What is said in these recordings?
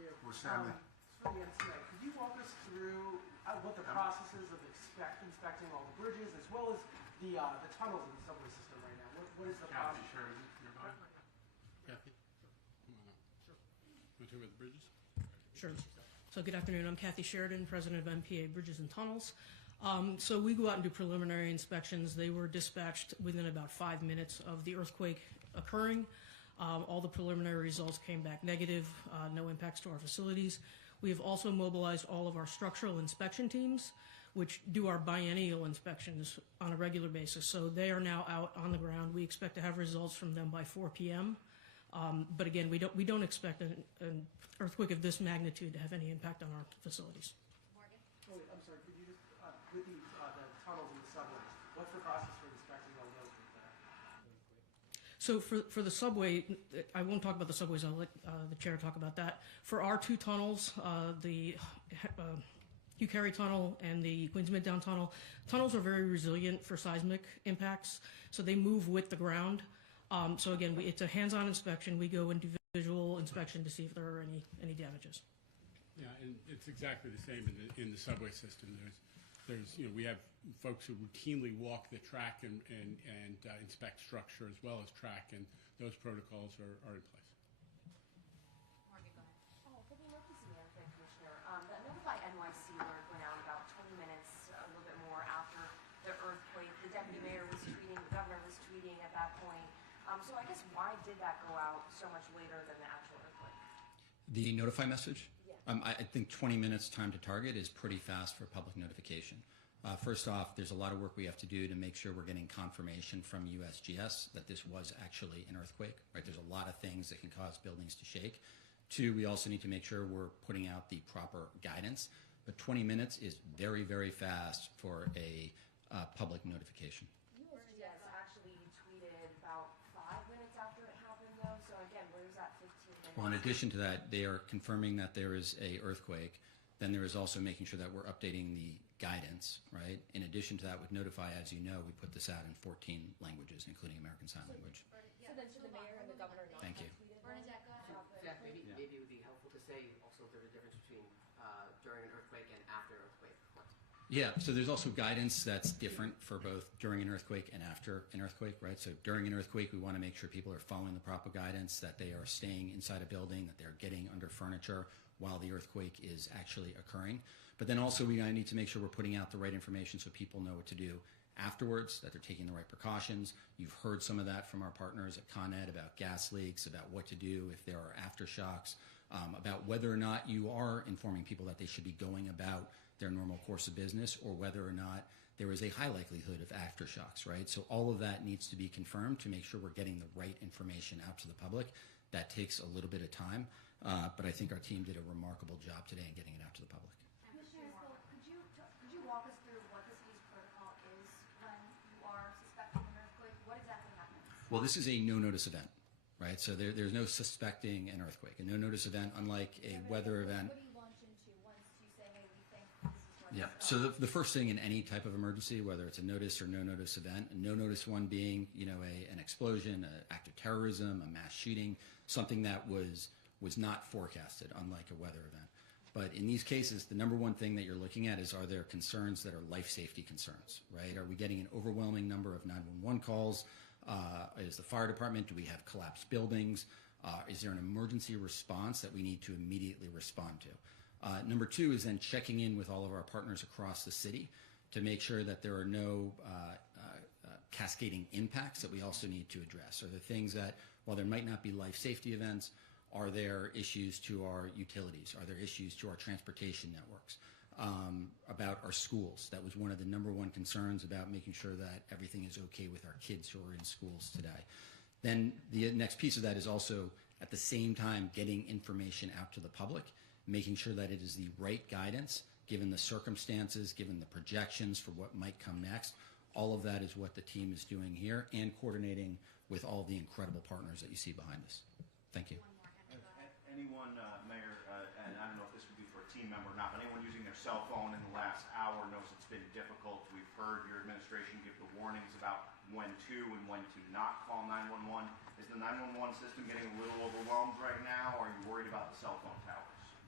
you? We're Stanley. For the NCA, could you walk us through what the process is of inspecting all the bridges as well as the tunnels in the subway system right now? What is the Kathy, process? sure. You're fine. Kathy? Come on up. Sure. Want to talk about the bridges? Sure. So good afternoon. I'm Kathy Sheridan, president of MPA Bridges and Tunnels. So we go out and do preliminary inspections. They were dispatched within about 5 minutes of the earthquake occurring. All the preliminary results came back negative, no impacts to our facilities. We have also mobilized all of our structural inspection teams, which do our biennial inspections on a regular basis. So they are now out on the ground. We expect to have results from them by 4 p.m. But again, we don't expect an earthquake of this magnitude to have any impact on our facilities. Morgan? Oh, wait, I'm sorry. Could you just with the tunnels and the subways? What's the process for inspecting all those? So for the subway, I won't talk about the subways. I'll let the chair talk about that. For our two tunnels, the Hugh Carey Tunnel and the Queens Midtown Tunnel, tunnels are very resilient for seismic impacts, so they move with the ground. So again, it's a hands-on inspection. We go and do visual inspection to see if there are any damages. Yeah, and it's exactly the same in the subway system. There's we have folks who routinely walk the track and inspect structure as well as track, and those protocols are in place. Morgan, go ahead. Good evening, Commissioner. The Notify NYC alert went out about 20 minutes, a little bit more after the earthquake. The deputy mayor was tweeting, the governor was tweeting at that point. So I guess why did that go out so much later than the actual earthquake? The notify message? Yeah. I think 20 minutes time to target is pretty fast for public notification. First off, there's a lot of work we have to do to make sure we're getting confirmation from USGS that this was actually an earthquake, right? There's a lot of things that can cause buildings to shake. Two, we also need to make sure we're putting out the proper guidance. But 20 minutes is very, very fast for a public notification. USGS actually tweeted about 5 minutes after it happened, though. So again, where's that 15 minutes? Well, in addition to that, they are confirming that there is a earthquake. Then there is also making sure that we're updating the guidance, right? In addition to that, with Notify, as you know, we put this out in 14 languages, including American Sign Language. So then should the mayor and the governor not Thank you. have tweeted? Bernadette, go ahead. Jack, maybe it would be helpful to say also if there's a difference between during an earthquake and after an earthquake. Yeah, so there's also guidance that's different for both during an earthquake and after an earthquake, right? So during an earthquake, we want to make sure people are following the proper guidance, that they are staying inside a building, that they're getting under furniture while the earthquake is actually occurring. But then also we need to make sure we're putting out the right information so people know what to do afterwards, that they're taking the right precautions. You've heard some of that from our partners at Con Ed about gas leaks, about what to do if there are aftershocks, about whether or not you are informing people that they should be going about their normal course of business, or whether or not there is a high likelihood of aftershocks, right? So all of that needs to be confirmed to make sure we're getting the right information out to the public. That takes a little bit of time, but I think our team did a remarkable job today in getting it out to the public. Commissioner, could you walk us through what the city's protocol is when you are suspecting an earthquake? What exactly happens? Well, this is a no-notice event, right? So there's no suspecting an earthquake. A no-notice event, unlike a weather event. What do you launch into once you say, hey, we think this is where Yeah, this is so going? the first thing in any type of emergency, whether it's a notice or no-notice event, a no-notice one being, an explosion, an act of terrorism, a mass shooting, something that was not forecasted, unlike a weather event. But in these cases, the number one thing that you're looking at is, are there concerns that are life safety concerns, right? Are we getting an overwhelming number of 911 calls? Is the fire department, do we have collapsed buildings? Is there an emergency response that we need to immediately respond to? Number two is then checking in with all of our partners across the city to make sure that there are no cascading impacts that we also need to address. Are there things that, while there might not be life safety events, are there issues to our utilities? Are there issues to our transportation networks? About our schools? That was one of the number one concerns, about making sure that everything is okay with our kids who are in schools today. Then the next piece of that is also, at the same time, getting information out to the public, making sure that it is the right guidance, given the circumstances, given the projections for what might come next. All of that is what the team is doing here, and coordinating with all the incredible partners that you see behind us. Thank you. Anyone, Mayor, and I don't know if this would be for a team member or not, but anyone using their cell phone in the last hour knows it's been difficult. We've heard your administration give the warnings about when to and when to not call 911. Is the 911 system getting a little overwhelmed right now, or are you worried about the cell phone towers?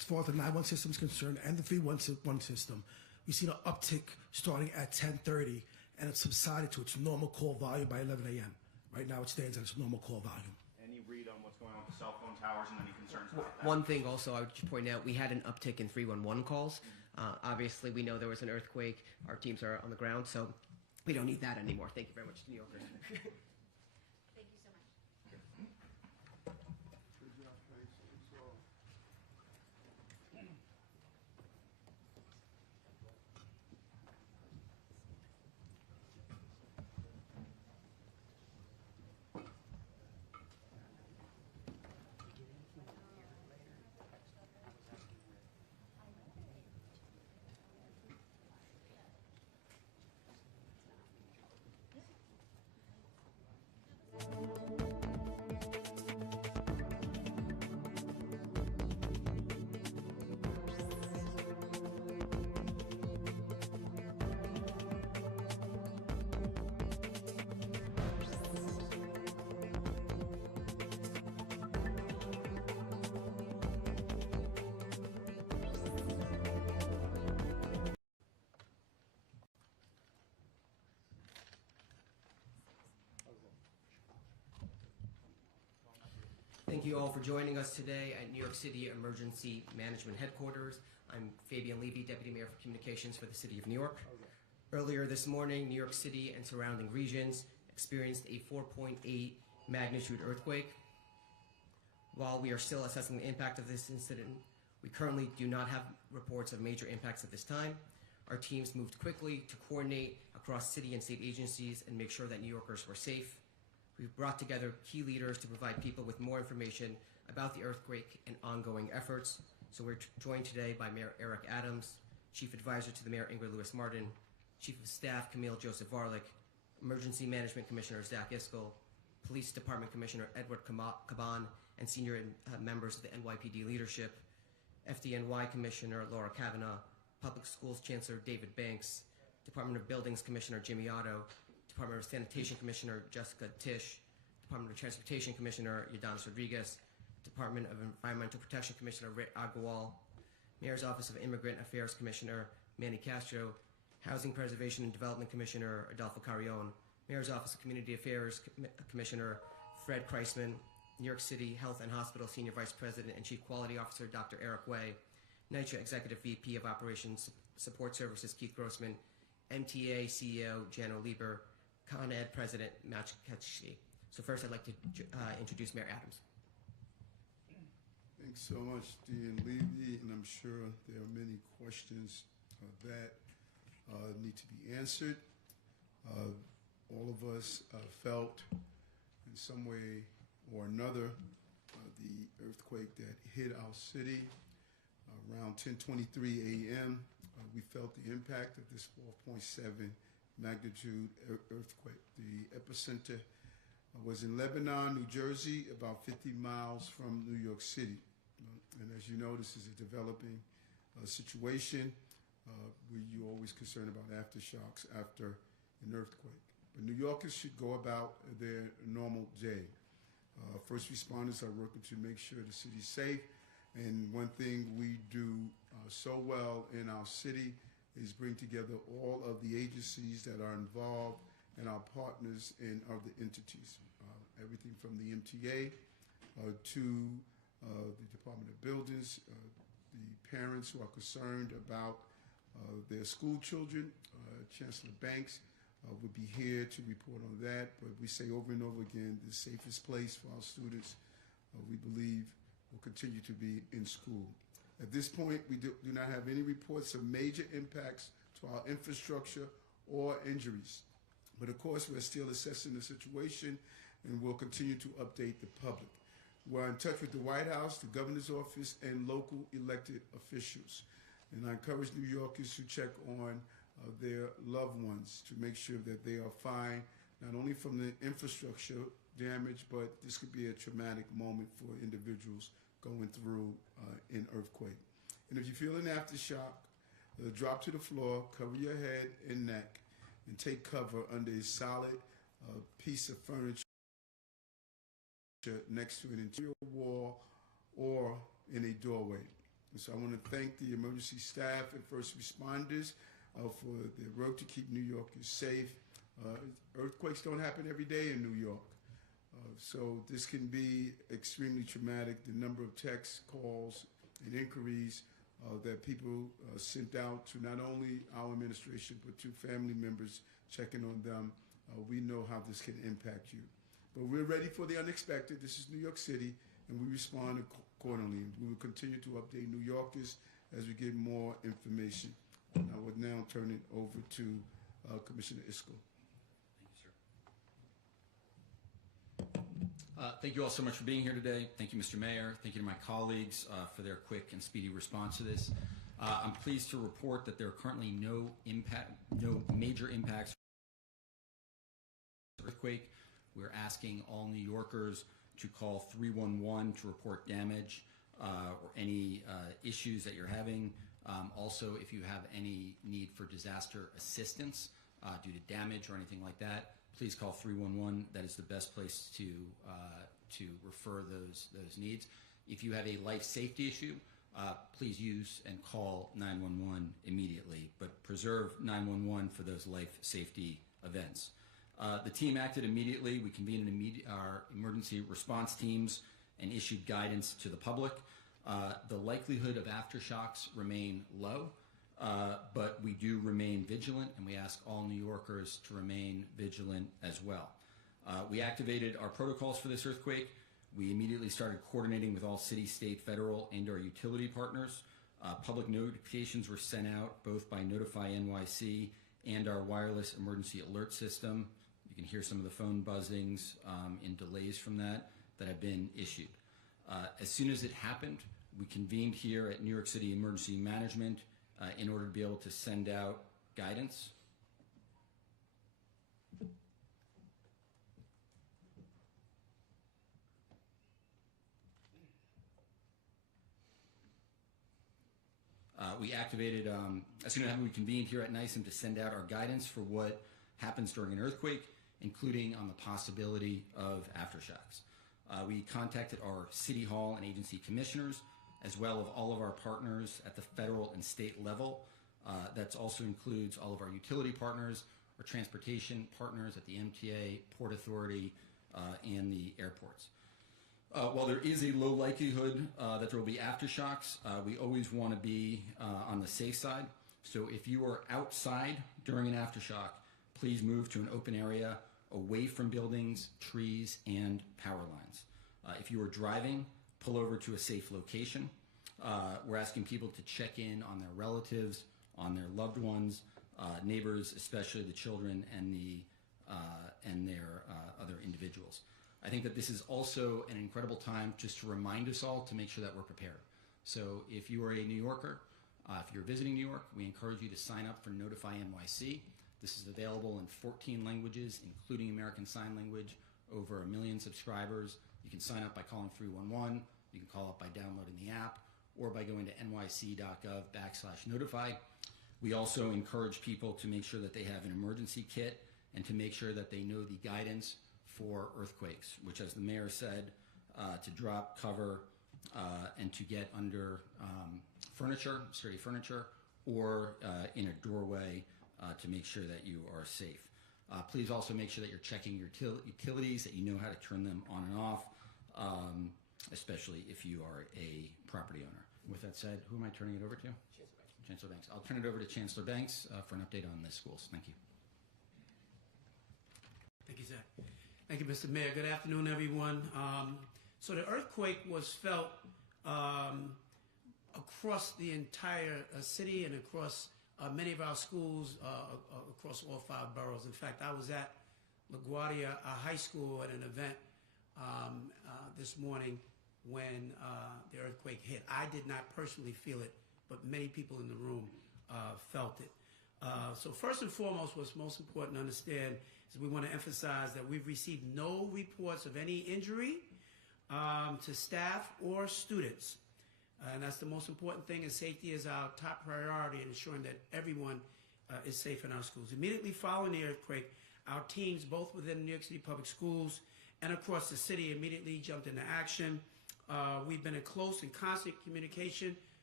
as far as the 911 system is concerned and the 311 system, we've seen an uptick starting at 10:30, and it's subsided to its normal call volume by 11 a.m. Right now, it stands at its normal call volume. Any read on what's going on with the cell phone towers and any concerns about that? One thing also I would just point out, we had an uptick in 311 calls. Obviously, we know there was an earthquake. Our teams are on the ground, so we don't need that anymore. Thank you very much, New Yorkers. Thank you so much. Thank you all for joining us today at New York City Emergency Management Headquarters. I'm Fabian Levy, Deputy Mayor for Communications for the City of New York. Earlier this morning, New York City and surrounding regions experienced a 4.8 magnitude earthquake. While we are still assessing the impact of this incident, we currently do not have reports of major impacts at this time. Our teams moved quickly to coordinate across city and state agencies and make sure that New Yorkers were safe. We've brought together key leaders to provide people with more information about the earthquake and ongoing efforts. So we're joined today by Mayor Eric Adams, Chief Advisor to the Mayor Ingrid Lewis-Martin, Chief of Staff Camille Joseph Varlick, Emergency Management Commissioner Zach Iskel, Police Department Commissioner Edward Caban, and senior members of the NYPD leadership, FDNY Commissioner Laura Kavanaugh, Public Schools Chancellor David Banks, Department of Buildings Commissioner Jimmy Otto, Department of Sanitation Commissioner Jessica Tisch, Department of Transportation Commissioner Yadanis Rodriguez, Department of Environmental Protection Commissioner Rit Agrawal, Mayor's Office of Immigrant Affairs Commissioner Manny Castro, Housing Preservation and Development Commissioner Adolfo Carrion, Mayor's Office of Community Affairs Commissioner Fred Kreisman, New York City Health and Hospital Senior Vice President and Chief Quality Officer Dr. Eric Way, NYCHA Executive VP of Operations Support Services Keith Grossman, MTA CEO Jano Lieber, Con Ed President Matt Ketchke. So first I'd like to introduce Mayor Adams. Thanks so much, Dean Levy, and I'm sure there are many questions that need to be answered. All of us felt in some way or another the earthquake that hit our city around 10:23 a.m. We felt the impact of this 4.7 magnitude earthquake. The epicenter was in Lebanon, New Jersey, about 50 miles from New York City. And as you know, this is a developing situation where you're always concerned about aftershocks after an earthquake. But New Yorkers should go about their normal day. First responders are working to make sure the city's safe. And one thing we do so well in our city is bring together all of the agencies that are involved and our partners in other entities. Everything from the MTA to the Department of Buildings, the parents who are concerned about their school children. Chancellor Banks would be here to report on that, but we say over and over again, the safest place for our students, we believe, will continue to be in school. At this point, we do not have any reports of major impacts to our infrastructure or injuries. But of course, we're still assessing the situation and we'll continue to update the public. We're in touch with the White House, the governor's office, and local elected officials. And I encourage New Yorkers to check on their loved ones to make sure that they are fine, not only from the infrastructure damage, but this could be a traumatic moment for individuals going through an earthquake. And if you feel an aftershock, drop to the floor, cover your head and neck, and take cover under a solid piece of furniture next to an interior wall or in a doorway. And so I want to thank the emergency staff and first responders for their work to keep New Yorkers safe. Earthquakes don't happen every day in New York. So this can be extremely traumatic. The number of texts, calls, and inquiries that people sent out to not only our administration, but to family members checking on them, we know how this can impact you. But we're ready for the unexpected. This is New York City, and we respond accordingly. We will continue to update New Yorkers as we get more information. And I would now turn it over to Commissioner Isco. Thank you all so much for being here today. Thank you, Mr. Mayor. Thank you to my colleagues for their quick and speedy response to this. I'm pleased to report that there are currently no major impacts from the earthquake. We're asking all New Yorkers to call 311 to report damage or any issues that you're having. Also, if you have any need for disaster assistance due to damage or anything like that, please call 311. That is the best place to refer those needs. If you have a life safety issue, please use and call 911 immediately, but preserve 911 for those life safety events. The team acted immediately. We convened our emergency response teams and issued guidance to the public. The likelihood of aftershocks remain low, but we do remain vigilant, and we ask all New Yorkers to remain vigilant as well. We activated our protocols for this earthquake. We immediately started coordinating with all city, state, federal, and our utility partners. Public notifications were sent out both by Notify NYC and our wireless emergency alert system. You can hear some of the phone buzzings and delays from that have been issued. As soon as it happened, we convened here at New York City Emergency Management in order to be able to send out guidance. We activated, as soon as we convened here at NYSEM to send out our guidance for what happens during an earthquake, including on the possibility of aftershocks. We contacted our City Hall and agency commissioners, as well as all of our partners at the federal and state level. That also includes all of our utility partners, our transportation partners at the MTA, Port Authority, and the airports. While there is a low likelihood that there will be aftershocks, we always want to be on the safe side. So if you are outside during an aftershock, please move to an open area away from buildings, trees, and power lines. If you are driving, pull over to a safe location. We're asking people to check in on their relatives, on their loved ones, neighbors, especially the children and their other individuals. I think that this is also an incredible time just to remind us all to make sure that we're prepared. So if you are a New Yorker, if you're visiting New York, we encourage you to sign up for Notify NYC. This is available in 14 languages, including American Sign Language, over 1 million subscribers. You can sign up by calling 311. You can call up by downloading the app or by going to nyc.gov/notify. We also encourage people to make sure that they have an emergency kit and to make sure that they know the guidance for earthquakes, which, as the mayor said, to drop, cover, and to get under furniture, sturdy furniture, or in a doorway to make sure that you are safe. Please also make sure that you're checking your utilities, that you know how to turn them on and off, especially if you are a property owner. With that said, who am I turning it over to? Chancellor Banks. I'll turn it over to Chancellor Banks for an update on the schools. Thank you. Thank you, Zach. Thank you, Mr. Mayor. Good afternoon, everyone. So the earthquake was felt across the entire city and across many of our schools across all 5 boroughs. In fact, I was at LaGuardia High School at an event this morning when the earthquake hit. I did not personally feel it, but many people in the room felt it. So first and foremost, what's most important to understand is we want to emphasize that we've received no reports of any injury to staff or students. And that's the most important thing, and safety is our top priority in ensuring that everyone is safe in our schools. Immediately following the earthquake, our teams, both within New York City Public Schools and across the city, immediately jumped into action. We've been in close and constant communication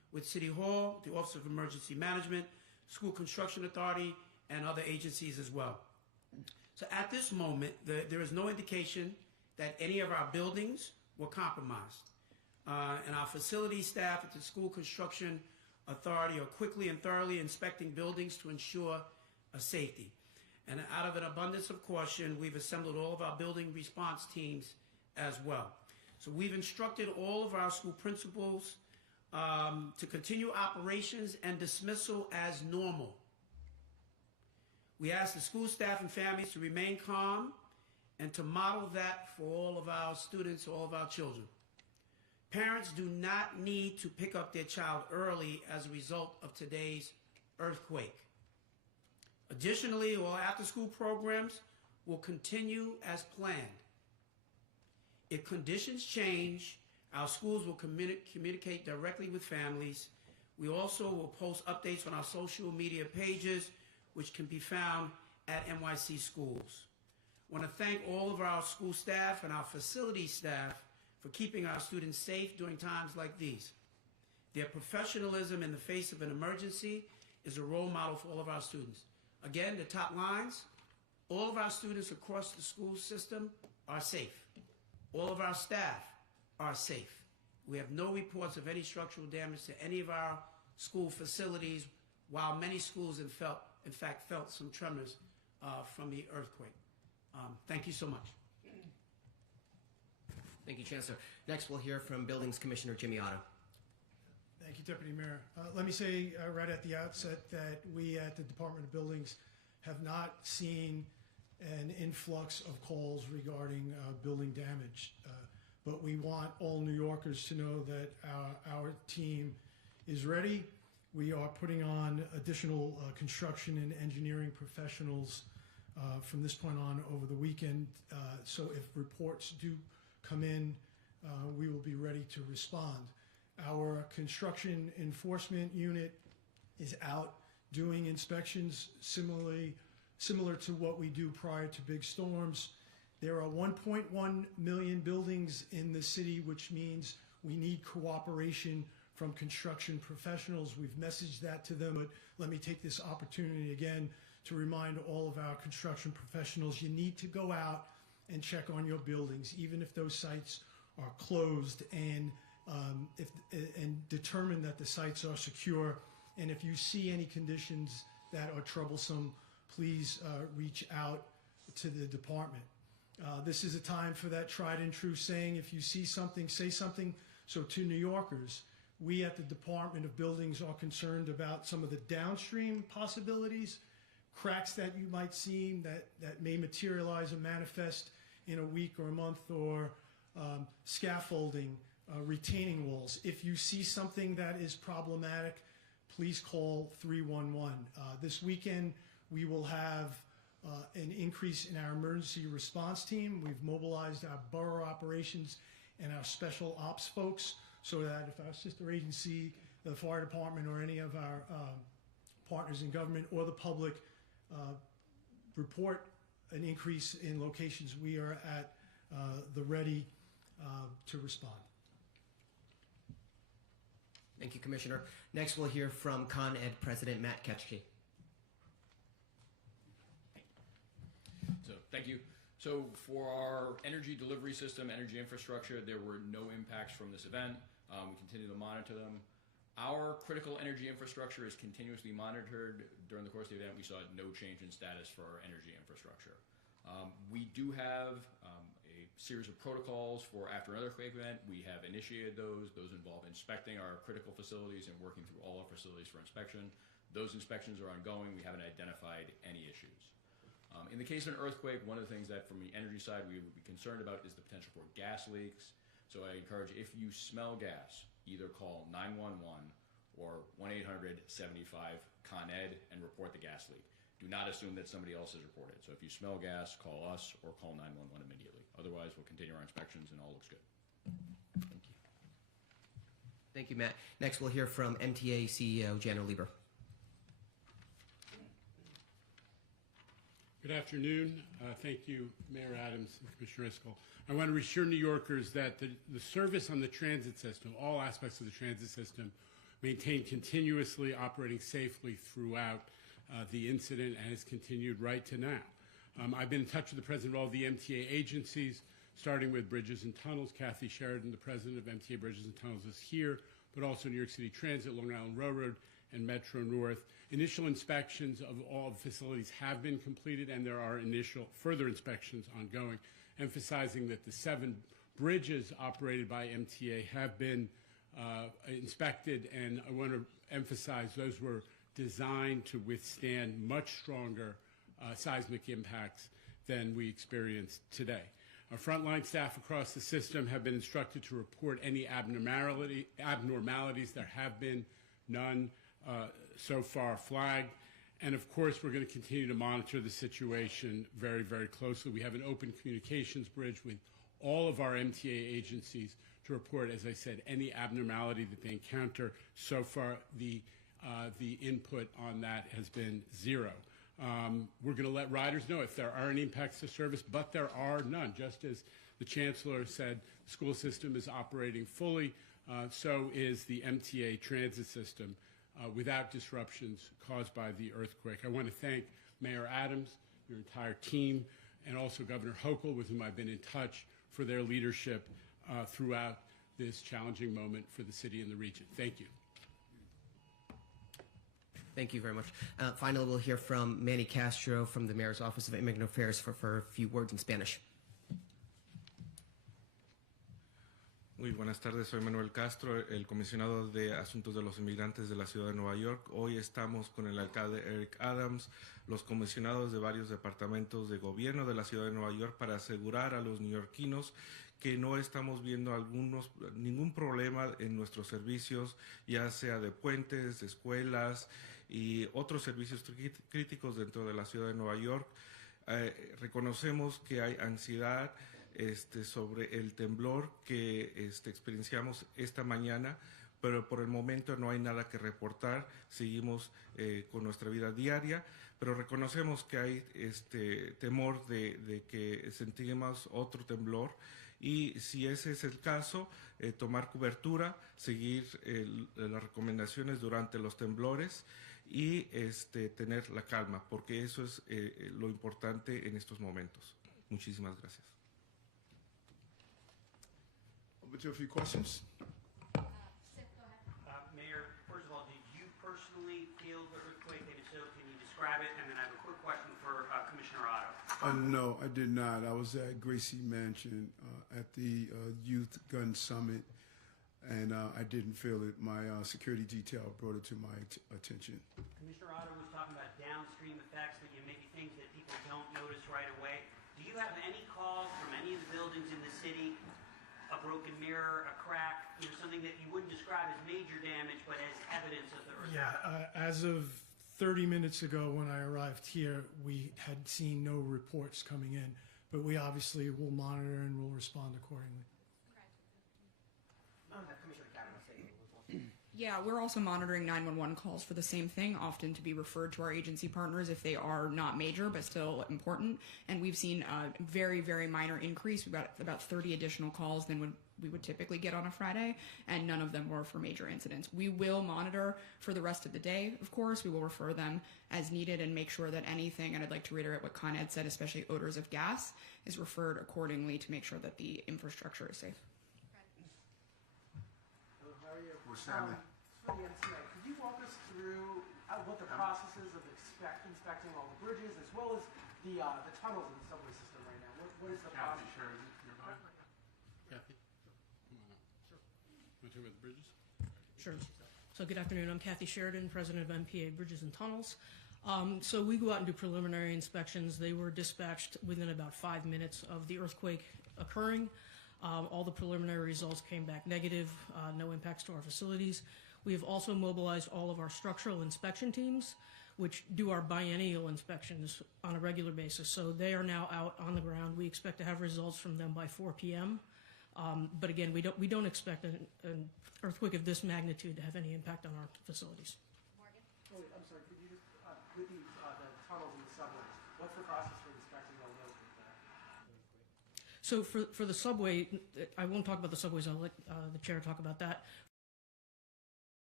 with City Hall, the Office of Emergency Management, School Construction Authority, and other agencies as well. So at this moment, there is no indication that any of our buildings were compromised. And our facility staff at the School Construction Authority are quickly and thoroughly inspecting buildings to ensure safety. And out of an abundance of caution, we've assembled all of our building response teams as well. So we've instructed all of our school principals to continue operations and dismissal as normal. We ask the school staff and families to remain calm and to model that for all of our students, all of our children. Parents do not need to pick up their child early as a result of today's earthquake. Additionally, all after-school programs will continue as planned. If conditions change, our schools will communicate directly with families. We also will post updates on our social media pages, which can be found at NYC Schools. I want to thank all of our school staff and our facility staff for keeping our students safe during times like these. Their professionalism in the face of an emergency is a role model for all of our students. Again, the top lines, all of our students across the school system are safe. All of our staff are safe. We have no reports of any structural damage to any of our school facilities, while many schools in fact felt some tremors from the earthquake. Thank you so much. Thank you, Chancellor. Next, we'll hear from Buildings Commissioner Jimmy Otto. Thank you, Deputy Mayor. Let me say right at the outset that we at the Department of Buildings have not seen an influx of calls regarding building damage. But we want all New Yorkers to know that our team is ready. We are putting on additional construction and engineering professionals from this point on over the weekend. So if reports do come in, we will be ready to respond. Our construction enforcement unit is out doing inspections similar to what we do prior to big storms. There are 1.1 million buildings in the city, which means we need cooperation from construction professionals. We've messaged that to them, but let me take this opportunity again to remind all of our construction professionals, you need to go out and check on your buildings, even if those sites are closed, and determine that the sites are secure. And if you see any conditions that are troublesome, please reach out to the department. This is a time for that tried and true saying, if you see something, say something. So to New Yorkers, we at the Department of Buildings are concerned about some of the downstream possibilities, cracks that you might see that may materialize and manifest in a week or a month, or scaffolding, retaining walls. If you see something that is problematic, please call 311. This weekend, we will have an increase in our emergency response team. We've mobilized our borough operations and our special ops folks so that if our sister agency, the fire department, or any of our partners in government or the public report an increase in locations, we are at the ready to respond. Thank you, Commissioner. Next, we'll hear from Con Ed President Matt Ketchke. So, thank you. So, for our energy delivery system, energy infrastructure, there were no impacts from this event. We continue to monitor them. Our critical energy infrastructure is continuously monitored. During the course of the event, we saw no change in status for our energy infrastructure. We do have a series of protocols for after an earthquake event. We have initiated those. Those involve inspecting our critical facilities and working through all our facilities for inspection. Those inspections are ongoing. We haven't identified any issues. In the case of an earthquake, one of the things that from the energy side we would be concerned about is the potential for gas leaks. So I encourage, if you smell gas, either call 911 or 1-800-75-CON-ED and report the gas leak. Do not assume that somebody else has reported. So if you smell gas, call us or call 911 immediately. Otherwise, we'll continue our inspections and all looks good. Thank you. Thank you, Matt. Next, we'll hear from MTA CEO Jano Lieber. Good afternoon. Thank you, Mayor Adams and Commissioner Iscol. I want to reassure New Yorkers that the service on the transit system, all aspects of the transit system, maintained continuously, operating safely throughout the incident, and has continued right to now. I've been in touch with the president of all the MTA agencies, starting with Bridges and Tunnels. Kathy Sheridan, the president of MTA Bridges and Tunnels, is here, but also New York City Transit, Long Island Railroad, and Metro North. Initial inspections of all the facilities have been completed, and there are initial further inspections ongoing, emphasizing that the 7 bridges operated by MTA have been inspected, and I want to emphasize those were designed to withstand much stronger seismic impacts than we experienced today. Our frontline staff across the system have been instructed to report any abnormalities. There have been none so far flagged. And of course, we're going to continue to monitor the situation very, very closely. We have an open communications bridge with all of our MTA agencies to report, as I said, any abnormality that they encounter. So far, the input on that has been 0. We're going to let riders know if there are any impacts to service, but there are none. Just as the Chancellor said, the school system is operating fully, so is the MTA transit system without disruptions caused by the earthquake. I want to thank Mayor Adams, your entire team, and also Governor Hochul, with whom I've been in touch, for their leadership throughout this challenging moment for the city and the region. Thank you. Thank you very much. Finally, we'll hear from Manny Castro from the Mayor's Office of Immigrant Affairs for a few words in Spanish. Muy buenas tardes, soy Manuel Castro, el comisionado de Asuntos de los Inmigrantes de la Ciudad de Nueva York. Hoy estamos con el alcalde Eric Adams, los comisionados de varios departamentos de gobierno de la Ciudad de Nueva York, para asegurar a los neoyorquinos que no estamos viendo ningún problema en nuestros servicios, ya sea de puentes, de escuelas y otros servicios críticos dentro de la Ciudad de Nueva York. Reconocemos que hay ansiedad sobre el temblor que experienciamos esta mañana, pero por el momento no hay nada que reportar. Seguimos con nuestra vida diaria, pero reconocemos que hay temor de que sentimos otro temblor, y si ese es el caso, tomar cobertura, seguir las recomendaciones durante los temblores y tener la calma, porque eso es lo importante en estos momentos. Muchísimas gracias. Over to a few questions. Mayor, first of all, did you personally feel the earthquake? And if so, can you describe it? And then I have a quick question for Commissioner Otto. No, I did not. I was at Gracie Mansion at the Youth Gun Summit, and I didn't feel it. My security detail brought it to my attention. Commissioner Otto was talking about downstream effects, that maybe things that people don't notice right away. Do you have any calls from any of the buildings in the city, a broken mirror, a crack, something that you wouldn't describe as major damage, but as evidence of the earthquake? Yeah, as of 30 minutes ago when I arrived here, we had seen no reports coming in, but we obviously will monitor and will respond accordingly. Commissioner Kavanaugh saying a little. Yeah, we're also monitoring 911 calls for the same thing, often to be referred to our agency partners if they are not major but still important. And we've seen a very, very minor increase. We've got about 30 additional calls than we would typically get on a Friday, and none of them were for major incidents. We will monitor for the rest of the day, of course. We will refer them as needed and make sure that anything, and I'd like to reiterate what Con Ed said, especially odors of gas, is referred accordingly to make sure that the infrastructure is safe. How are you? We're Stanley. For the MTA, could you walk us through what the process is of inspecting all the bridges, as well as the tunnels in the subway system right now? What is the process? Kathy Sheridan, you're fine. Kathy, come on up. Sure. Want to talk about the bridges? Sure. So good afternoon. I'm Kathy Sheridan, president of MPA Bridges and Tunnels. So we go out and do preliminary inspections. They were dispatched within about 5 minutes of the earthquake occurring. All the preliminary results came back negative, no impacts to our facilities. We have also mobilized all of our structural inspection teams, which do our biennial inspections on a regular basis. So they are now out on the ground. We expect to have results from them by 4 p.m. But again, we don't expect an earthquake of this magnitude to have any impact on our facilities. Morgan? Oh, wait, I'm sorry. Could you just with the tunnels and the subways? What's the process for inspecting all those? So for the subway, I won't talk about the subways. I'll let the chair talk about that.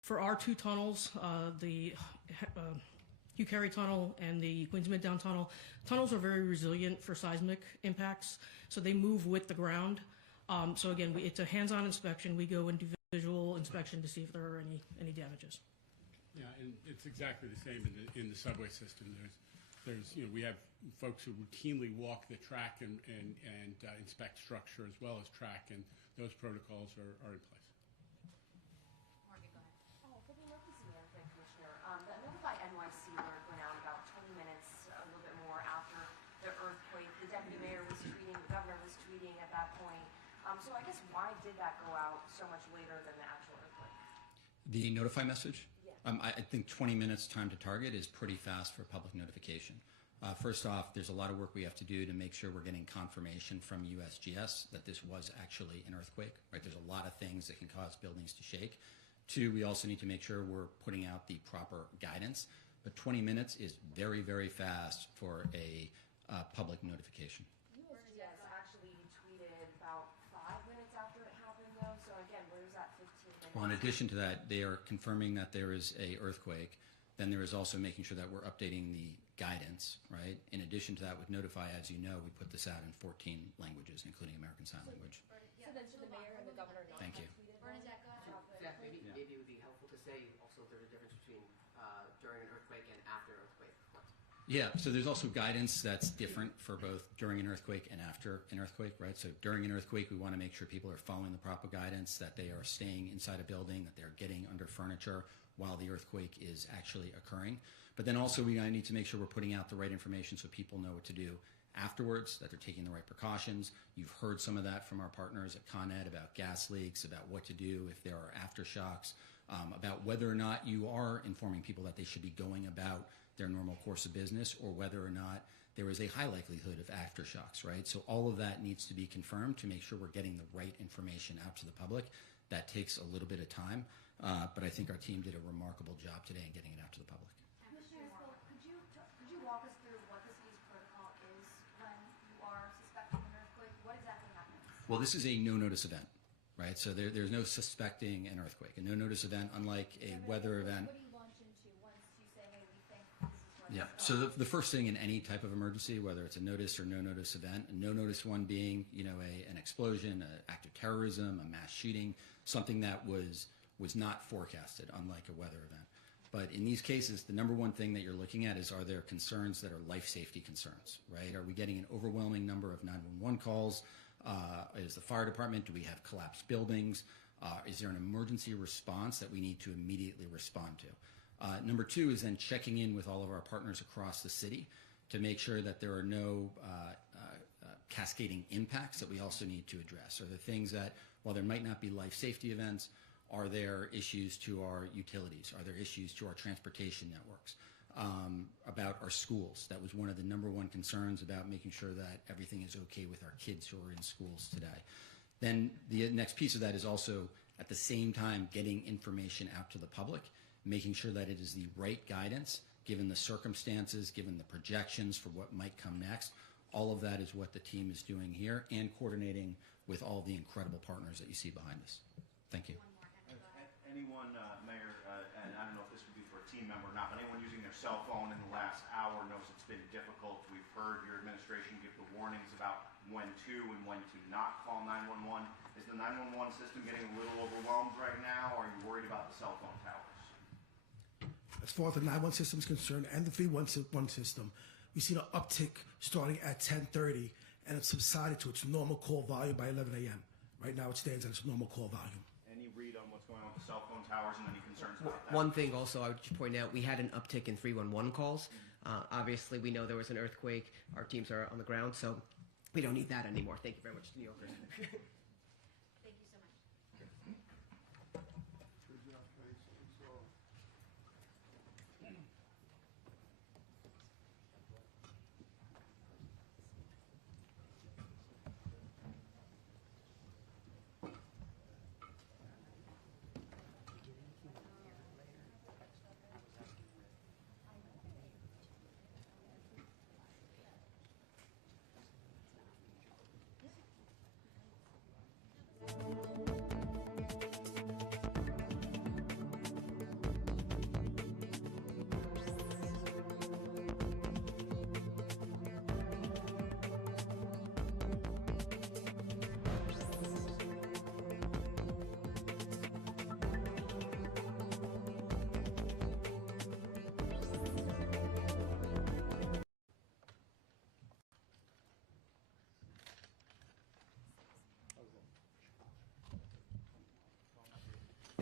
For our two tunnels, the Hugh Carey Tunnel and the Queens Midtown Tunnel, tunnels are very resilient for seismic impacts, so they move with the ground. So again, it's a hands-on inspection. We go and do visual inspection to see if there are any damages. Yeah, and it's exactly the same in the subway system. There's we have folks who routinely walk the track and inspect structure as well as track, and those protocols are in place. Morgan, go ahead. For the emergency management commissioner, the Notify NYC alert went out about 20 minutes, a little bit more after the earthquake. The deputy mayor was tweeting, the governor was tweeting at that point. So I guess why did that go out so much later than the actual earthquake? The notify message? Yeah. I think 20 minutes time to target is pretty fast for public notification. First off, there's a lot of work we have to do to make sure we're getting confirmation from USGS that this was actually an earthquake, right? There's a lot of things that can cause buildings to shake. Two, we also need to make sure we're putting out the proper guidance. But 20 minutes is very, very fast for a public notification. USGS actually tweeted about 5 minutes after it happened, though. So again, where's that 15 minutes? Well, in addition to that, they are confirming that there is a earthquake. Then there is also making sure that we're updating the guidance, right? In addition to that, with Notify, as you know, we put this out in 14 languages, including American Sign Language. So then should the mayor and the governor not Thank you. have tweeted? Bernadette, go ahead. Zach, maybe it would be helpful to say also there's a difference between during an earthquake and after an earthquake. Yeah, so there's also guidance that's different for both during an earthquake and after an earthquake, right? So during an earthquake, we want to make sure people are following the proper guidance, that they are staying inside a building, that they're getting under furniture while the earthquake is actually occurring. But then also we need to make sure we're putting out the right information so people know what to do afterwards, that they're taking the right precautions. You've heard some of that from our partners at Con Ed about gas leaks, about what to do if there are aftershocks, about whether or not you are informing people that they should be going about their normal course of business, or whether or not there is a high likelihood of aftershocks, right? So all of that needs to be confirmed to make sure we're getting the right information out to the public. That takes a little bit of time, but I think our team did a remarkable job today in getting it out to the public. Commissioner, could you walk us through what the city's protocol is when you are suspecting an earthquake? What exactly happens? Well, this is a no-notice event, right? So there's no suspecting an earthquake. A no-notice event, unlike a weather event. What do you launch into once you say, hey, we think this is what Yeah, so the first thing in any type of emergency, whether it's a notice or no-notice event, a no-notice one being, an explosion, an act of terrorism, a mass shooting, something that was not forecasted, unlike a weather event. But in these cases, the number one thing that you're looking at is, are there concerns that are life safety concerns, right? Are we getting an overwhelming number of 911 calls? Is the fire department, do we have collapsed buildings? Is there an emergency response that we need to immediately respond to? Number two is then checking in with all of our partners across the city to make sure that there are no cascading impacts that we also need to address. Are there things that, while there might not be life safety events, are there issues to our utilities? Are there issues to our transportation networks? About our schools? That was one of the number one concerns, about making sure that everything is okay with our kids who are in schools today. Then the next piece of that is also, at the same time, getting information out to the public, making sure that it is the right guidance, given the circumstances, given the projections for what might come next. All of that is what the team is doing here, and coordinating with all the incredible partners that you see behind us. Thank you. Anyone, Mayor, and I don't know if this would be for a team member or not, but anyone using their cell phone in the last hour knows it's been difficult. We've heard your administration give the warnings about when to and when to not call 911. Is the 911 system getting a little overwhelmed right now, or are you worried about the cell phone towers? As far as the 911 system is concerned, and the 311 system, we've seen an uptick starting at 10:30, and it's subsided to its normal call volume by 11 a.m. Right now, it stands at its normal call volume. Any read on what's going on with the cell phone towers and any concerns about that? One thing also I would just point out, we had an uptick in 311 calls. Obviously, we know there was an earthquake. Our teams are on the ground, so we don't need that anymore. Thank you very much, New Yorkers. Thank you so much.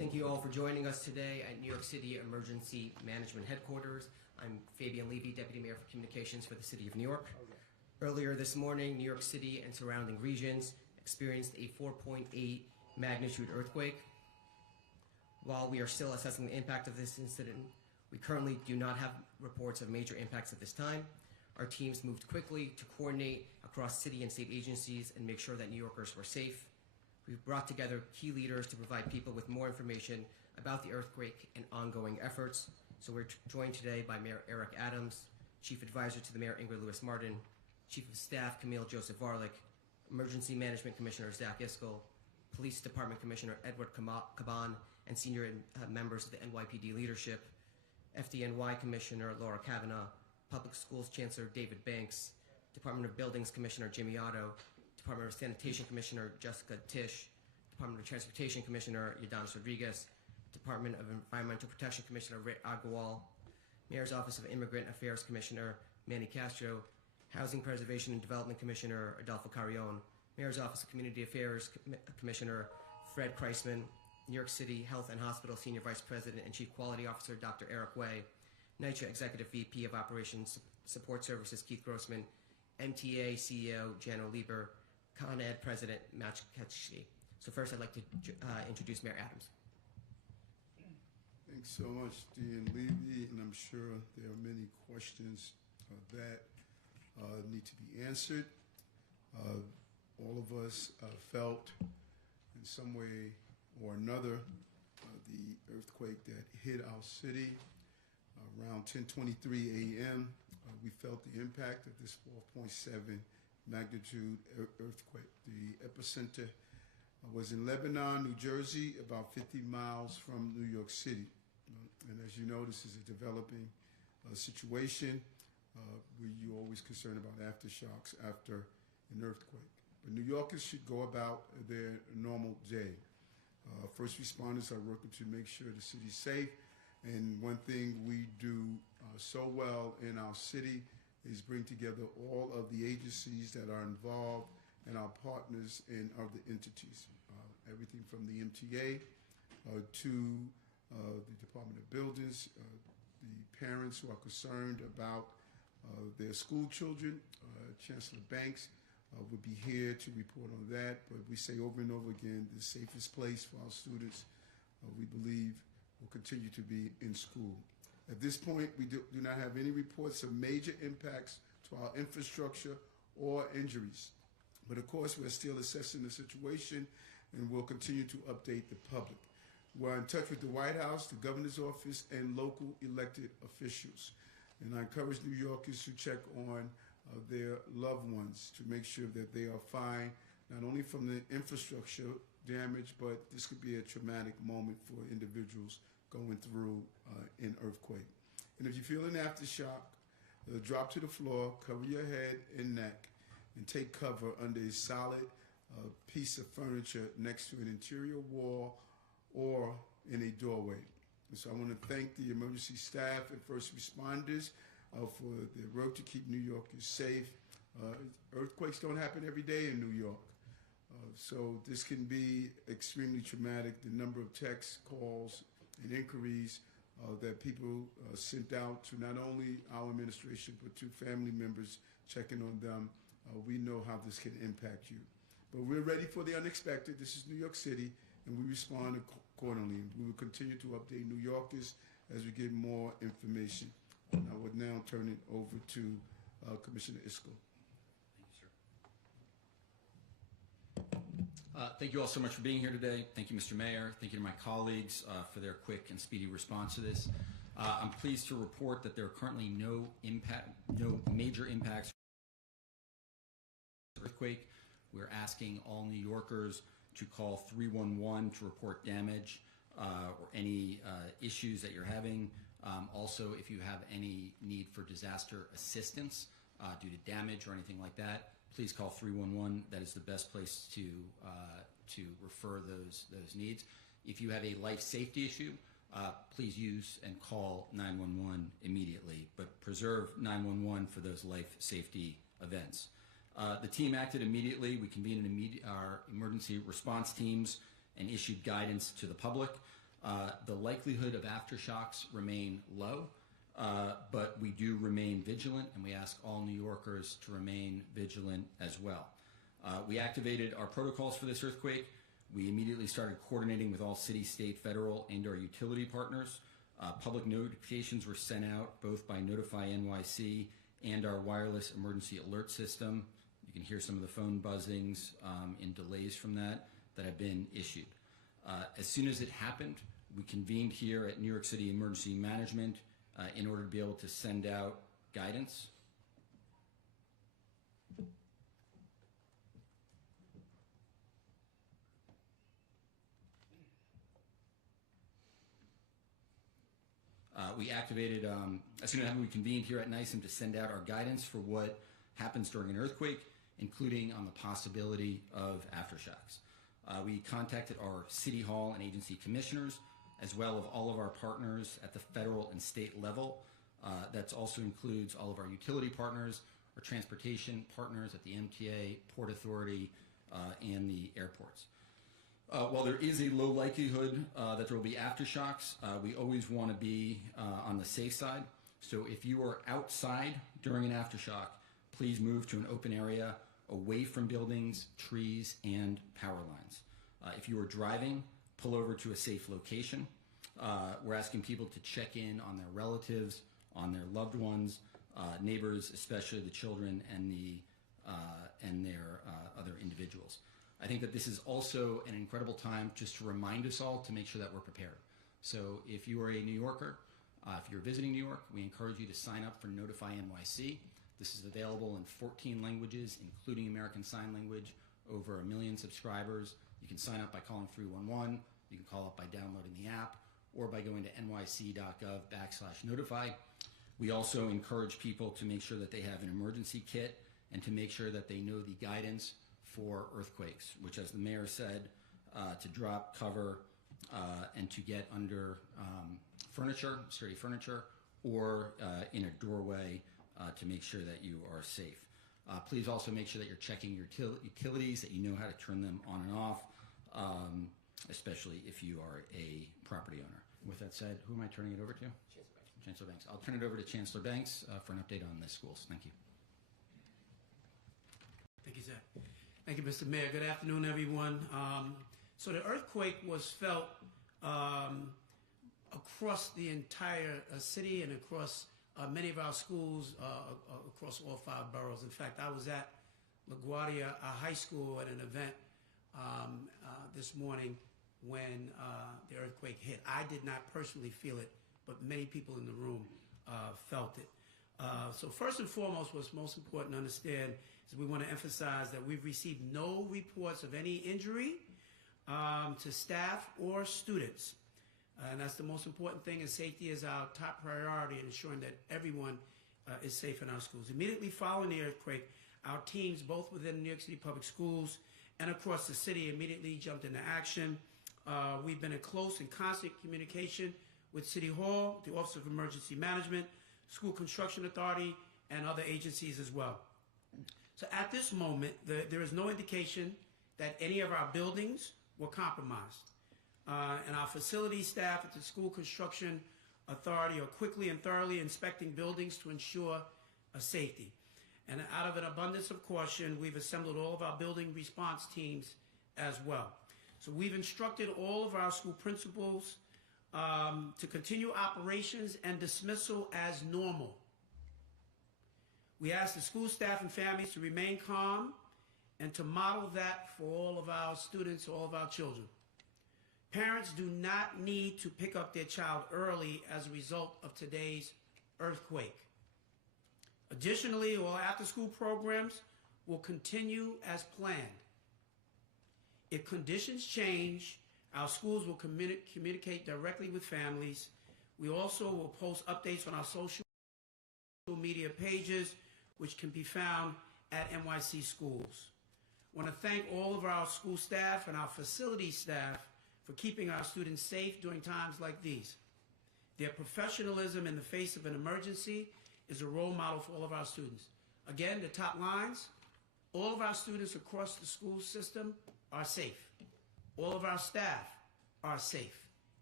Thank you all for joining us today at New York City Emergency Management Headquarters. I'm Fabian Levy, Deputy Mayor for Communications for the City of New York. Earlier this morning, New York City and surrounding regions experienced a 4.8 magnitude earthquake. While we are still assessing the impact of this incident, we currently do not have reports of major impacts at this time. Our teams moved quickly to coordinate across city and state agencies and make sure that New Yorkers were safe. We've brought together key leaders to provide people with more information about the earthquake and ongoing efforts. So we're joined today by Mayor Eric Adams, Chief Advisor to the Mayor Ingrid Lewis-Martin, Chief of Staff Camille Joseph Varlick, Emergency Management Commissioner Zach Iskell, Police Department Commissioner Edward Caban, and senior members of the NYPD leadership, FDNY Commissioner Laura Kavanaugh, Public Schools Chancellor David Banks, Department of Buildings Commissioner Jimmy Otto, Department of Sanitation Commissioner Jessica Tisch, Department of Transportation Commissioner Yadanis Rodriguez, Department of Environmental Protection Commissioner Ray Agarwal, Mayor's Office of Immigrant Affairs Commissioner Manny Castro, Housing Preservation and Development Commissioner Adolfo Carrion, Mayor's Office of Community Affairs Commissioner Fred Kreisman, New York City Health and Hospital Senior Vice President and Chief Quality Officer Dr. Eric Way, NYCHA Executive VP of Operations Support Services Keith Grossman, MTA CEO Jano Lieber, Con Ed President Matt Ketchke. So first I'd like to introduce Mayor Adams. Thanks so much, Dean Levy, and I'm sure there are many questions that need to be answered. All of us felt in some way or another the earthquake that hit our city around 10:23 a.m. We felt the impact of this 4.7 magnitude earthquake. The epicenter was in Lebanon, New Jersey, about 50 miles from New York City. And as you know, this is a developing situation where you're always concerned about aftershocks after an earthquake. But New Yorkers should go about their normal day. First responders are working to make sure the city's safe. And one thing we do so well in our city is bring together all of the agencies that are involved and our partners in other entities. Everything from the MTA to the Department of Buildings, the parents who are concerned about their school children. Chancellor Banks would be here to report on that, but we say over and over again, the safest place for our students, we believe, will continue to be in school. At this point, we do not have any reports of major impacts to our infrastructure or injuries. But of course, we're still assessing the situation and we'll continue to update the public. We're in touch with the White House, the governor's office, and local elected officials. And I encourage New Yorkers to check on their loved ones to make sure that they are fine, not only from the infrastructure damage, but this could be a traumatic moment for individuals going through an earthquake. And if you feel an aftershock, drop to the floor, cover your head and neck, and take cover under a solid piece of furniture next to an interior wall or in a doorway. And so I want to thank the emergency staff and first responders for their work to keep New Yorkers safe. Earthquakes don't happen every day in New York. So this can be extremely traumatic. The number of texts, calls, and inquiries that people sent out to not only our administration, but to family members checking on them, we know how this can impact you. But we're ready for the unexpected. This is New York City, and we respond accordingly. We will continue to update New Yorkers as we get more information. And I would now turn it over to Commissioner Iskell. Thank you all so much for being here today. Thank you, Mr. Mayor. Thank you to my colleagues for their quick and speedy response to this. I'm pleased to report that there are currently no major impacts from the earthquake. We're asking all New Yorkers to call 311 to report damage or any issues that you're having. Also, if you have any need for disaster assistance due to damage or anything like that, please call 311. That is the best place to refer those needs. If you have a life safety issue, please use and call 911 immediately, but preserve 911 for those life safety events. The team acted immediately. We convened our emergency response teams and issued guidance to the public. The likelihood of aftershocks remain low, but we do remain vigilant, and we ask all New Yorkers to remain vigilant as well. We activated our protocols for this earthquake. We immediately started coordinating with all city, state, federal, and our utility partners. Public notifications were sent out both by Notify NYC and our wireless emergency alert system. You can hear some of the phone buzzings and delays from that have been issued. As soon as it happened, we convened here at New York City Emergency Management in order to be able to send out guidance. We activated, as soon as we convened here at NYSEM to send out our guidance for what happens during an earthquake, including on the possibility of aftershocks. We contacted our City Hall and agency commissioners, as well as all of our partners at the federal and state level. That also includes all of our utility partners, our transportation partners at the MTA, Port Authority, and the airports. While there is a low likelihood that there will be aftershocks, we always want to be on the safe side. So if you are outside during an aftershock, please move to an open area away from buildings, trees, and power lines. If you are driving, pull over to a safe location. We're asking people to check in on their relatives, on their loved ones, neighbors, especially the children and their other individuals. I think that this is also an incredible time just to remind us all to make sure that we're prepared. So if you are a New Yorker, if you're visiting New York, we encourage you to sign up for Notify NYC. This is available in 14 languages, including American Sign Language, over 1 million subscribers. You can sign up by calling 311. You can call up by downloading the app or by going to nyc.gov/notify. We also encourage people to make sure that they have an emergency kit and to make sure that they know the guidance for earthquakes, which, as the mayor said, to drop, cover, and to get under furniture, sturdy furniture, or in a doorway to make sure that you are safe. Please also make sure that you're checking your utilities, that you know how to turn them on and off, especially if you are a property owner. With that said, who am I turning it over to? Chancellor Banks. I'll turn it over to Chancellor Banks for an update on the schools. Thank you. Thank you, Zach. Thank you, Mr. Mayor. Good afternoon, everyone. So the earthquake was felt across the entire city and across many of our schools across all 5 boroughs. In fact, I was at LaGuardia High School at an event this morning when the earthquake hit. I did not personally feel it, but many people in the room felt it. So first and foremost, what's most important to understand is we want to emphasize that we've received no reports of any injury to staff or students. And that's the most important thing, and safety is our top priority in ensuring that everyone is safe in our schools. Immediately following the earthquake, our teams, both within New York City Public Schools and across the city, immediately jumped into action. We've been in close and constant communication with City Hall, the Office of Emergency Management, School Construction Authority, and other agencies as well. So at this moment, there is no indication that any of our buildings were compromised. And our facility staff at the School Construction Authority are quickly and thoroughly inspecting buildings to ensure safety. And out of an abundance of caution, we've assembled all of our building response teams as well. So we've instructed all of our school principals to continue operations and dismissal as normal. We ask the school staff and families to remain calm and to model that for all of our students, all of our children. Parents do not need to pick up their child early as a result of today's earthquake. Additionally, all after-school programs will continue as planned. If conditions change, our schools will communicate directly with families. We also will post updates on our social media pages, which can be found at NYC Schools. I want to thank all of our school staff and our facility staff for keeping our students safe during times like these. Their professionalism in the face of an emergency is a role model for all of our students. Again, the top lines, all of our students across the school system are safe. All of our staff are safe.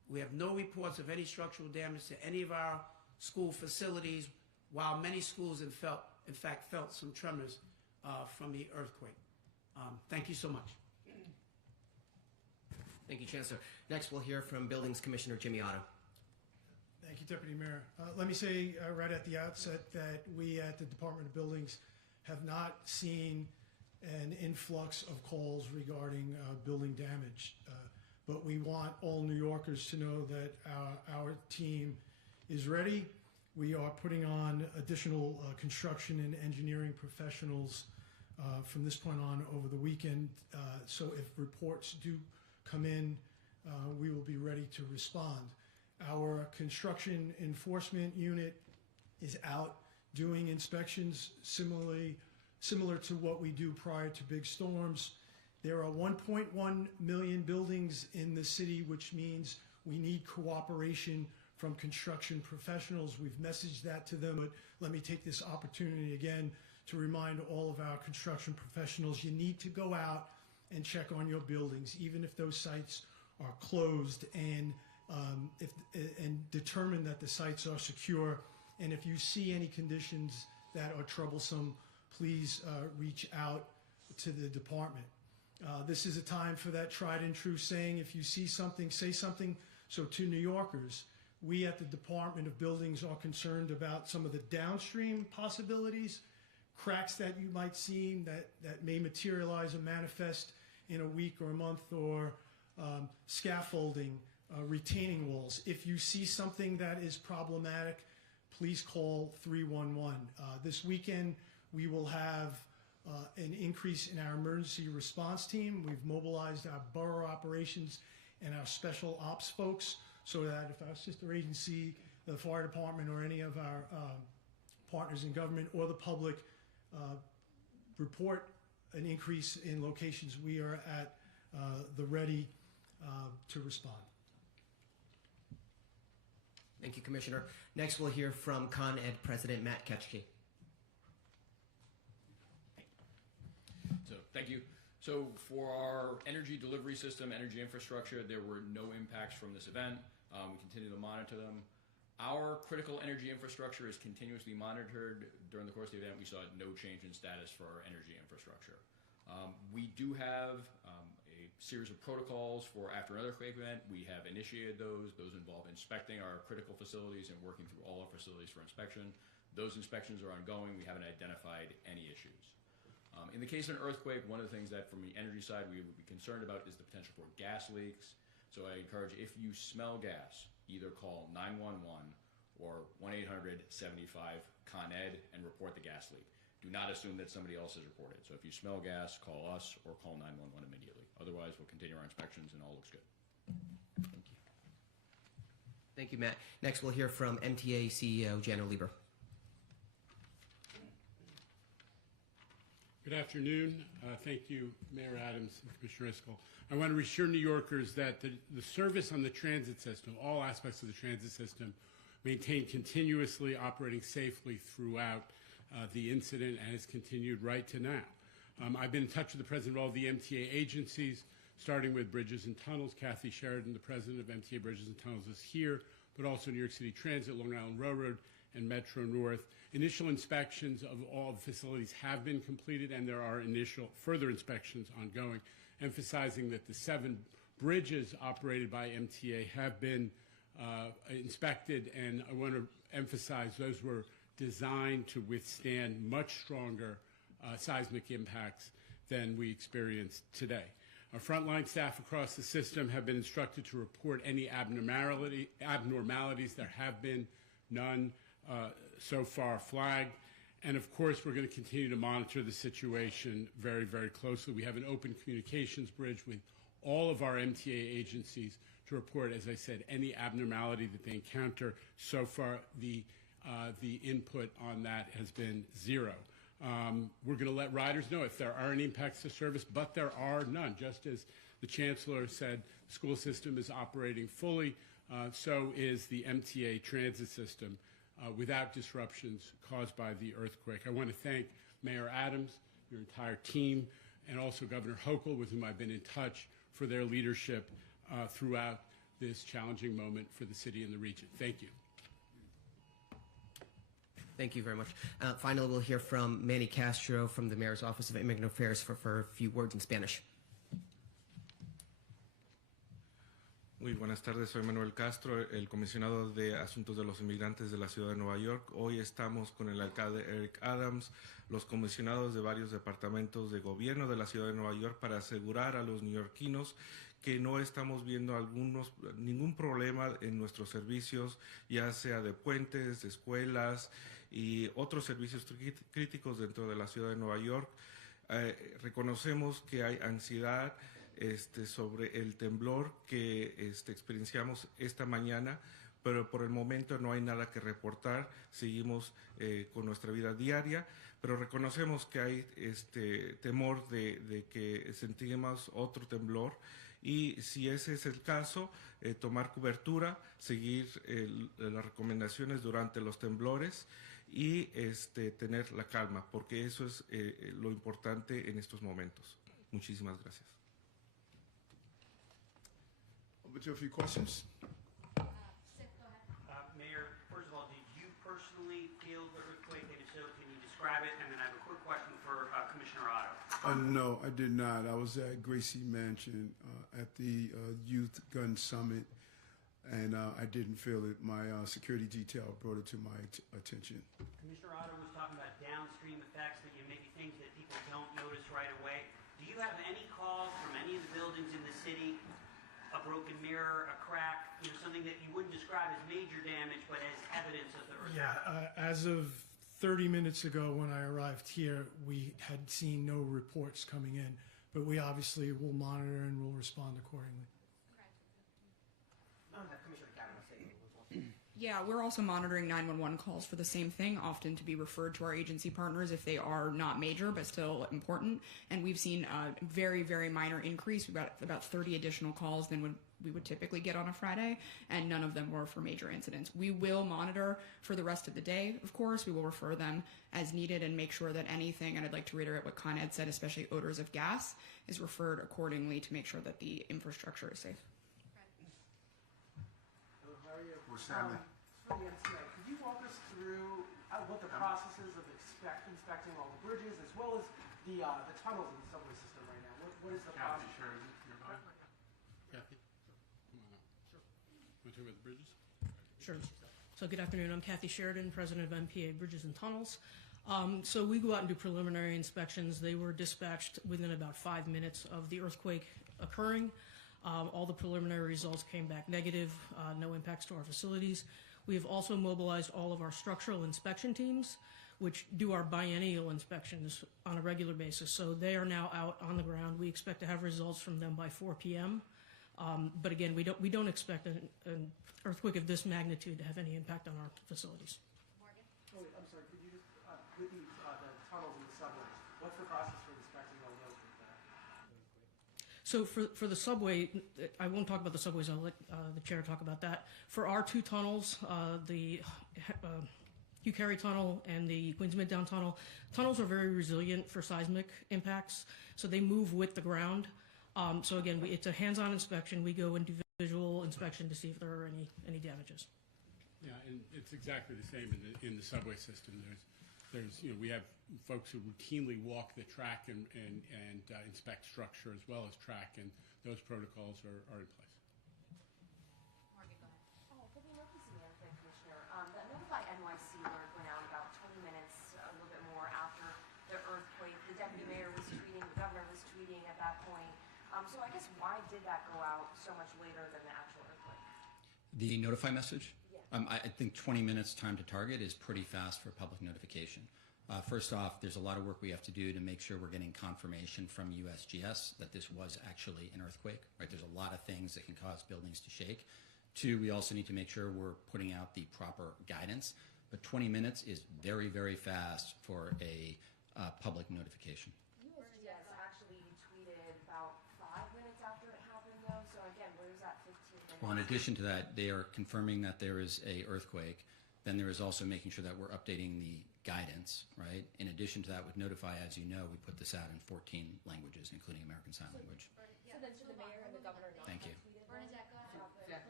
We have no reports of any structural damage to any of our school facilities, while many schools in fact felt some tremors from the earthquake. Thank you so much. Thank you, Chancellor. Next, we'll hear from Buildings Commissioner Jimmy Otto. Thank you, Deputy Mayor. Let me say right at the outset that we at the Department of Buildings have not seen an influx of calls regarding building damage. But we want all New Yorkers to know that our team is ready. We are putting on additional construction and engineering professionals from this point on over the weekend. So if reports do come in, we will be ready to respond. Our construction enforcement unit is out doing inspections similar to what we do prior to big storms. There are 1.1 million buildings in the city, which means we need cooperation from construction professionals. We've messaged that to them, but let me take this opportunity again to remind all of our construction professionals, you need to go out and check on your buildings, even if those sites are closed, and determine that the sites are secure. And if you see any conditions that are troublesome, please reach out to the department. This is a time for that tried and true saying, if you see something, say something. So to New Yorkers, we at the Department of Buildings are concerned about some of the downstream possibilities, cracks that you might see that may materialize and manifest in a week or a month, or scaffolding, retaining walls. If you see something that is problematic, please call 311. This weekend, we will have an increase in our emergency response team. We've mobilized our borough operations and our special ops folks so that if our sister agency, the fire department, or any of our partners in government or the public report an increase in locations, we are at the ready to respond. Thank you, Commissioner. Next, we'll hear from Con Ed President Matt Ketchke. So, thank you. So, for our energy delivery system, energy infrastructure, there were no impacts from this event. We continue to monitor them. Our critical energy infrastructure is continuously monitored. During the course of the event, we saw no change in status for our energy infrastructure. We do have a series of protocols for after another earthquake event. We have initiated those. Those involve inspecting our critical facilities and working through all our facilities for inspection. Those inspections are ongoing. We haven't identified any issues. In the case of an earthquake, one of the things that from the energy side we would be concerned about is the potential for gas leaks. So I encourage, if you smell gas, either call 911 or 1-800-75-CON-ED and report the gas leak. Do not assume that somebody else has reported. So if you smell gas, call us or call 911 immediately. Otherwise, we'll continue our inspections and all looks good. Thank you. Thank you, Matt. Next, we'll hear from MTA CEO Jano Lieber. Good afternoon. Thank you, Mayor Adams and Commissioner Iscol. I want to reassure New Yorkers that the service on the transit system, all aspects of the transit system, maintained continuously operating safely throughout the incident and has continued right to now. I've been in touch with the president of all the MTA agencies, starting with Bridges and Tunnels. Kathy Sheridan, the president of MTA Bridges and Tunnels, is here, but also New York City Transit, Long Island Railroad, and Metro North. Initial inspections of all the facilities have been completed, and there are initial further inspections ongoing, emphasizing that the 7 bridges operated by MTA have been inspected, and I want to emphasize those were designed to withstand much stronger seismic impacts than we experienced today. Our frontline staff across the system have been instructed to report any abnormalities. There have been none so far flagged. And of course, we're going to continue to monitor the situation very, very closely. We have an open communications bridge with all of our MTA agencies to report, as I said, any abnormality that they encounter. So far, the input on that has been 0. We're going to let riders know if there are any impacts to service, but there are none. Just as the Chancellor said, the school system is operating fully, so is the MTA transit system without disruptions caused by the earthquake. I want to thank Mayor Adams, your entire team, and also Governor Hochul, with whom I've been in touch, for their leadership throughout this challenging moment for the city and the region. Thank you. Thank you very much. Finally, we'll hear from Manny Castro from the Mayor's Office of Immigrant Affairs for a few words in Spanish. Muy buenas tardes, soy Manuel Castro, el comisionado de Asuntos de los Inmigrantes de la Ciudad de Nueva York. Hoy estamos con el alcalde Eric Adams, los comisionados de varios departamentos de gobierno de la Ciudad de Nueva York para asegurar a los neoyorquinos que no estamos viendo ningún problema en nuestros servicios, ya sea de puentes, de escuelas y otros servicios críticos dentro de la Ciudad de Nueva York. Reconocemos que hay ansiedad sobre el temblor que experienciamos esta mañana, pero por el momento no hay nada que reportar. Seguimos con nuestra vida diaria, pero reconocemos que hay temor de que sentimos otro temblor, y si ese es el caso, tomar cobertura, seguir las recomendaciones durante los temblores y tener la calma, porque eso es lo importante en estos momentos. Muchísimas gracias. Over to a few questions. Mayor, first of all, did you personally feel the earthquake? And if so, can you describe it? And then I have a quick question for Commissioner Otto. No, I did not. I was at Gracie Mansion at the Youth Gun Summit, and I didn't feel it. My security detail brought it to my attention. Commissioner Otto was talking about downstream effects, that maybe things that people don't notice right away. Do you have any calls from any of the buildings in the city, a broken mirror, a crack, something that you wouldn't describe as major damage, but as evidence of the earthquake? Yeah, as of 30 minutes ago when I arrived here, we had seen no reports coming in, but we obviously will monitor and will respond accordingly. Yeah, we're also monitoring 911 calls for the same thing, often to be referred to our agency partners if they are not major but still important. And we've seen a very, very minor increase. We've got about 30 additional calls than we would typically get on a Friday, and none of them were for major incidents. We will monitor for the rest of the day, of course. We will refer them as needed and make sure that anything, and I'd like to reiterate what Con Ed said, especially odors of gas, is referred accordingly to make sure that the infrastructure is safe. For the MTA, could you walk us through what the process is of inspecting all the bridges as well as the tunnels in the subway system right now? What is the process? Sure. Is it nearby? Kathy? Come on up. Sure. Want to talk about the bridges? Sure. So good afternoon. I'm Kathy Sheridan, president of MPA Bridges and Tunnels. So we go out and do preliminary inspections. They were dispatched within about 5 minutes of the earthquake occurring. All the preliminary results came back negative, no impacts to our facilities. We have also mobilized all of our structural inspection teams, which do our biennial inspections on a regular basis. So they are now out on the ground. We expect to have results from them by 4 p.m. But again, we don't expect an earthquake of this magnitude to have any impact on our facilities. Morgan? Oh, wait, I'm sorry. Could you just, with the tunnels and the subways, what's the process for inspecting all those with that? So for the subway, I won't talk about the subways. I'll let the chair talk about that. For our two tunnels, the Hugh Carey Tunnel and the Queens Midtown Tunnel, tunnels are very resilient for seismic impacts, so they move with the ground. So again, it's a hands-on inspection. We go and do visual inspection to see if there are any damages. Yeah, and it's exactly the same in the subway system. There's we have folks who routinely walk the track and inspect structure as well as track, and those protocols are in place. Morgan, go ahead. For the emergency management commissioner, the Notify NYC alert went out about 20 minutes, a little bit more after the earthquake. The deputy mayor was tweeting, the governor was tweeting at that point. So I guess why did that go out so much later than the actual earthquake? The notify message? Yeah. I think 20 minutes time to target is pretty fast for public notification. First off, there's a lot of work we have to do to make sure we're getting confirmation from USGS that this was actually an earthquake. Right? There's a lot of things that can cause buildings to shake. Two, we also need to make sure we're putting out the proper guidance. But 20 minutes is very, very fast for a public notification. USGS actually tweeted about 5 minutes after it happened, though. So again, where's that 15 minutes? Well, in addition to that, they are confirming that there is a earthquake. Then there is also making sure that we're updating the guidance, right? In addition to that, with Notify, as you know, we put this out in 14 languages, including American Sign Language. So then should the mayor and the governor not Thank you. Bernadette, go ahead.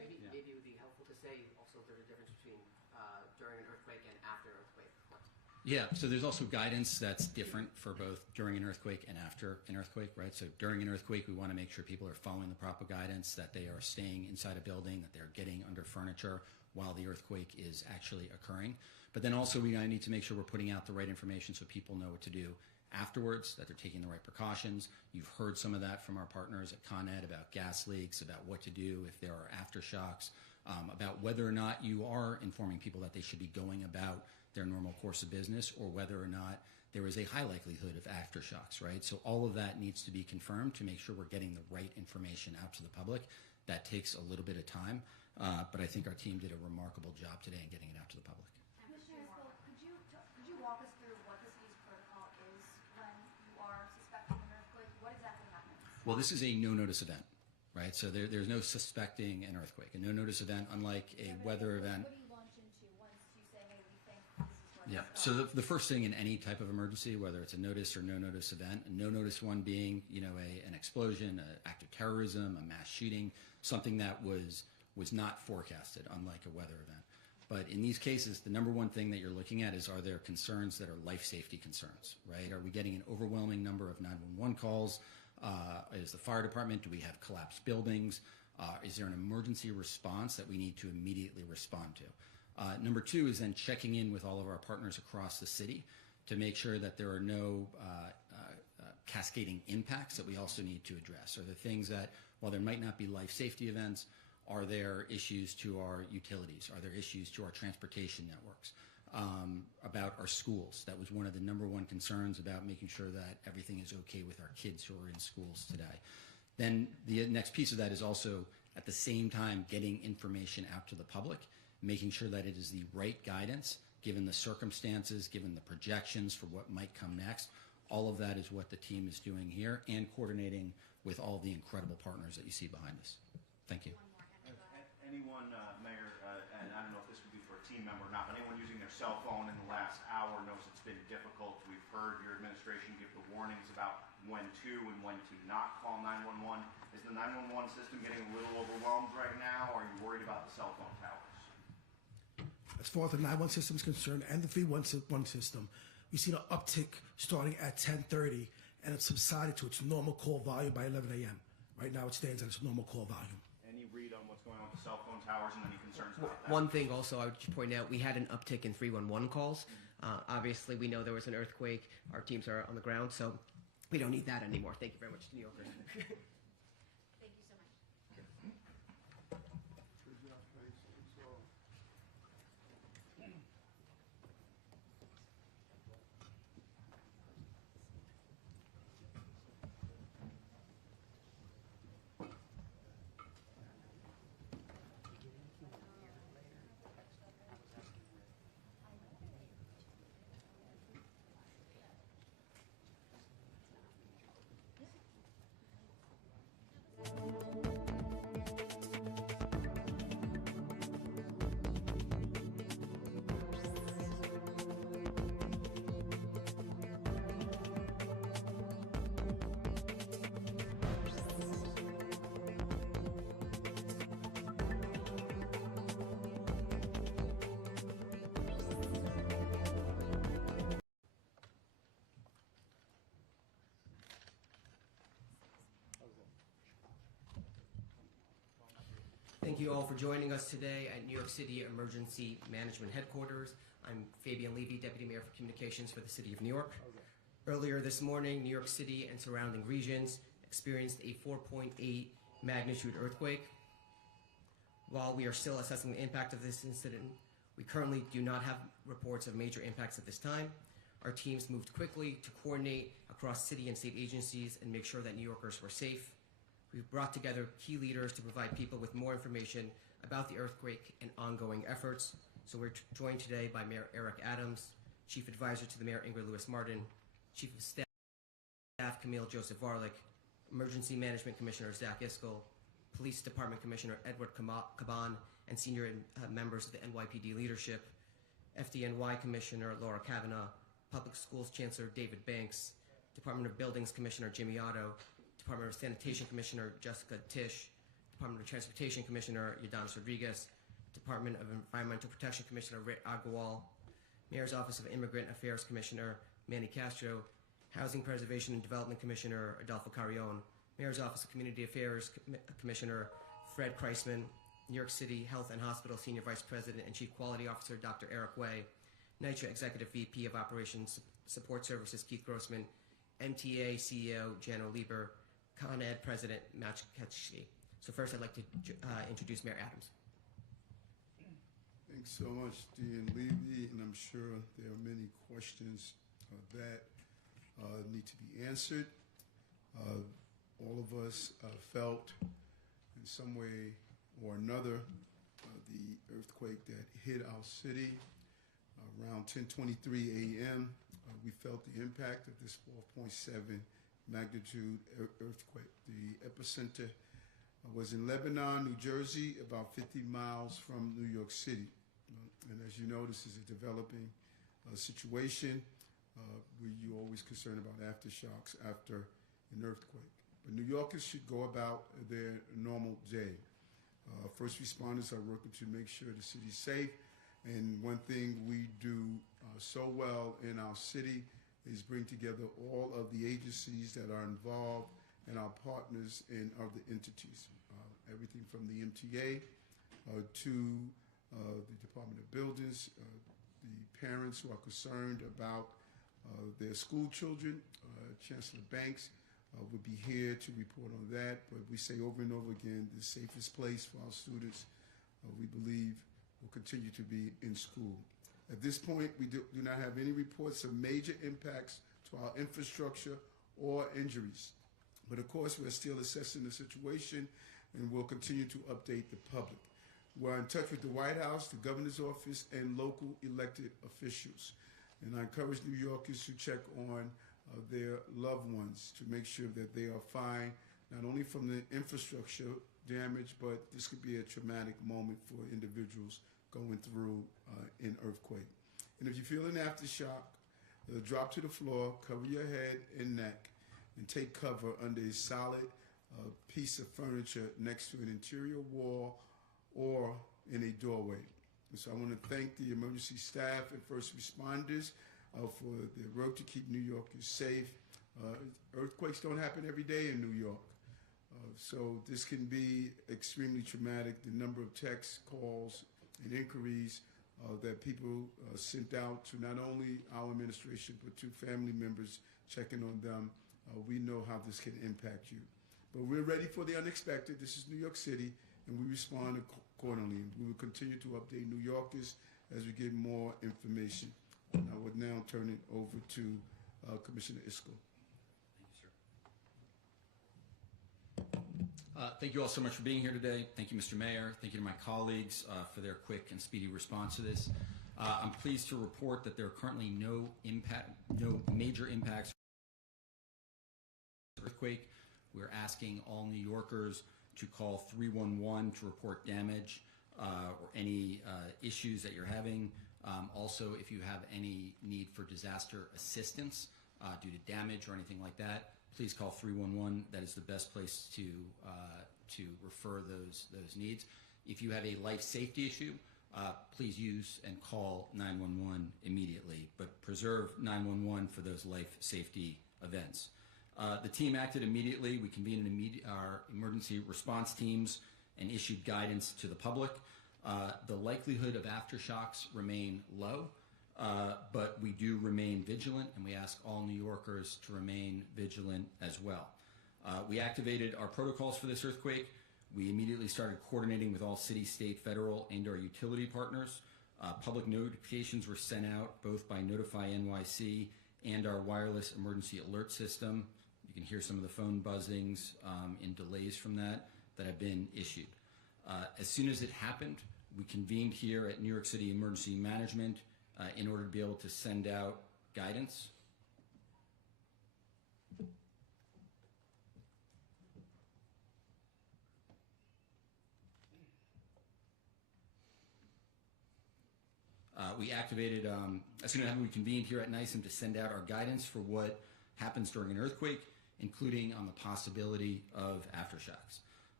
Maybe it would be helpful to say also there's a difference between during an earthquake and after an earthquake. Yeah, so there's also guidance that's different for both during an earthquake and after an earthquake, right? So during an earthquake, we want to make sure people are following the proper guidance, that they are staying inside a building, that they're getting under furniture while the earthquake is actually occurring. But then also we need to make sure we're putting out the right information so people know what to do afterwards, that they're taking the right precautions. You've heard some of that from our partners at Con Ed about gas leaks, about what to do if there are aftershocks, about whether or not you are informing people that they should be going about their normal course of business, or whether or not there is a high likelihood of aftershocks, right? So all of that needs to be confirmed to make sure we're getting the right information out to the public. That takes a little bit of time, but I think our team did a remarkable job today in getting it out to the public. Commissioner, could you walk us through what the city's protocol is when you are suspecting an earthquake? What exactly happens? Well, this is a no-notice event, right? So there's no suspecting an earthquake. A no-notice event, unlike a weather event. What do you launch into once you say, hey, we think this is what Yeah. So the first thing in any type of emergency, whether it's a notice or no notice event, a no notice one being, an explosion, an act of terrorism, a mass shooting, something that was not forecasted, unlike a weather event. But in these cases, the number one thing that you're looking at is, are there concerns that are life safety concerns, right? Are we getting an overwhelming number of 911 calls? Is the fire department, do we have collapsed buildings? Is there an emergency response that we need to immediately respond to? Number two is then checking in with all of our partners across the city to make sure that there are no cascading impacts that we also need to address. Are there things that, while there might not be life safety events, are there issues to our utilities? Are there issues to our transportation networks? About our schools. That was one of the number one concerns, about making sure that everything is okay with our kids who are in schools today. Then the next piece of that is also, at the same time, getting information out to the public, making sure that it is the right guidance, given the circumstances, given the projections for what might come next. All of that is what the team is doing here, and coordinating with all the incredible partners that you see behind us. Thank you. Anyone, Mayor, and I don't know if this would be for a team member or not, but anyone using their cell phone in the last hour knows it's been difficult. We've heard your administration give the warnings about when to and when to not call 911. Is the 911 system getting a little overwhelmed right now, or are you worried about the cell phone towers? As far as the 911 system is concerned and the 311 system, we've seen an uptick starting at 10:30, and it's subsided to its normal call volume by 11 a.m. Right now it stands at its normal call volume. Any read on what's going on with the cell phone towers and any concerns about that? One thing also I would point out, we had an uptick in 311 calls. Obviously, we know there was an earthquake. Our teams are on the ground, so we don't need that anymore. Thank you very much, New Yorkers. Thank you so much. Thank you all for joining us today at New York City Emergency Management Headquarters. I'm Fabian Levy, Deputy Mayor for Communications for the City of New York. Earlier this morning, New York City and surrounding regions experienced a 4.8 magnitude earthquake. While we are still assessing the impact of this incident, we currently do not have reports of major impacts at this time. Our teams moved quickly to coordinate across city and state agencies and make sure that New Yorkers were safe. We've brought together key leaders to provide people with more information about the earthquake and ongoing efforts. So we're joined today by Mayor Eric Adams, Chief Advisor to the Mayor Ingrid Lewis-Martin, Chief of Staff Camille Joseph Varlick, Emergency Management Commissioner Zach Iskell, Police Department Commissioner Edward Caban, and senior members of the NYPD leadership, FDNY Commissioner Laura Kavanaugh, Public Schools Chancellor David Banks, Department of Buildings Commissioner Jimmy Otto, Department of Sanitation Commissioner Jessica Tisch, Department of Transportation Commissioner Yadanis Rodriguez, Department of Environmental Protection Commissioner Rit Agarwal, Mayor's Office of Immigrant Affairs Commissioner Manny Castro, Housing Preservation and Development Commissioner Adolfo Carrion, Mayor's Office of Community Affairs Commissioner Fred Kreisman, New York City Health and Hospital Senior Vice President and Chief Quality Officer Dr. Eric Way, NYCHA Executive VP of Operations Support Services Keith Grossman, MTA CEO Jano Lieber, Con Ed President Matt Ketchke. So first I'd like to introduce Mayor Adams. Thanks so much, Dean Levy, and I'm sure there are many questions that need to be answered. All of us felt in some way or another the earthquake that hit our city around 10:23 a.m. We felt the impact of this 4.7 magnitude earthquake. The epicenter was in Lebanon, New Jersey, about 50 miles from New York City. And as you know, this is a developing situation where you're always concerned about aftershocks after an earthquake. But New Yorkers should go about their normal day. First responders are working to make sure the city's safe. And one thing we do so well in our city is bring together all of the agencies that are involved and our partners in other entities. Everything from the MTA to the Department of Buildings, the parents who are concerned about their school children. Chancellor Banks will be here to report on that, but we say over and over again, the safest place for our students, we believe, will continue to be in school. At this point, we do not have any reports of major impacts to our infrastructure or injuries. But of course, we're still assessing the situation and we'll continue to update the public. We're in touch with the White House, the governor's office, and local elected officials. And I encourage New Yorkers to check on their loved ones to make sure that they are fine, not only from the infrastructure damage, but this could be a traumatic moment for individuals going through an earthquake. And if you feel an aftershock, drop to the floor, cover your head and neck, and take cover under a solid piece of furniture next to an interior wall or in a doorway. And so I want to thank the emergency staff and first responders for their work to keep New Yorkers safe. Earthquakes don't happen every day in New York. So this can be extremely traumatic. The number of texts, calls, and inquiries that people sent out to not only our administration, but to family members checking on them, we know how this can impact you. But we're ready for the unexpected. This is New York City, and we respond accordingly. We will continue to update New Yorkers as we get more information. And I would now turn it over to Commissioner Isco. Thank you, sir. Thank you all so much for being here today. Thank you, Mr. Mayor. Thank you to my colleagues for their quick and speedy response to this. I'm pleased to report that there are currently no major impacts from the earthquake. We're asking all New Yorkers to call 311 to report damage or any issues that you're having. Also, if you have any need for disaster assistance due to damage or anything like that, please call 311. That is the best place to refer those needs. If you have a life safety issue, please use and call 911 immediately, but preserve 911 for those life safety events. The team acted immediately. We convened our emergency response teams and issued guidance to the public. The likelihood of aftershocks remain low, but we do remain vigilant, and we ask all New Yorkers to remain vigilant as well. We activated our protocols for this earthquake. We immediately started coordinating with all city, state, federal, and our utility partners. Public notifications were sent out both by Notify NYC and our wireless emergency alert system. You can hear some of the phone buzzings and delays from that have been issued. As soon as it happened, we convened here at New York City Emergency Management in order to be able to send out guidance. We activated, as soon as we convened here at NYSEM to send out our guidance for what happens during an earthquake, including on the possibility of aftershocks.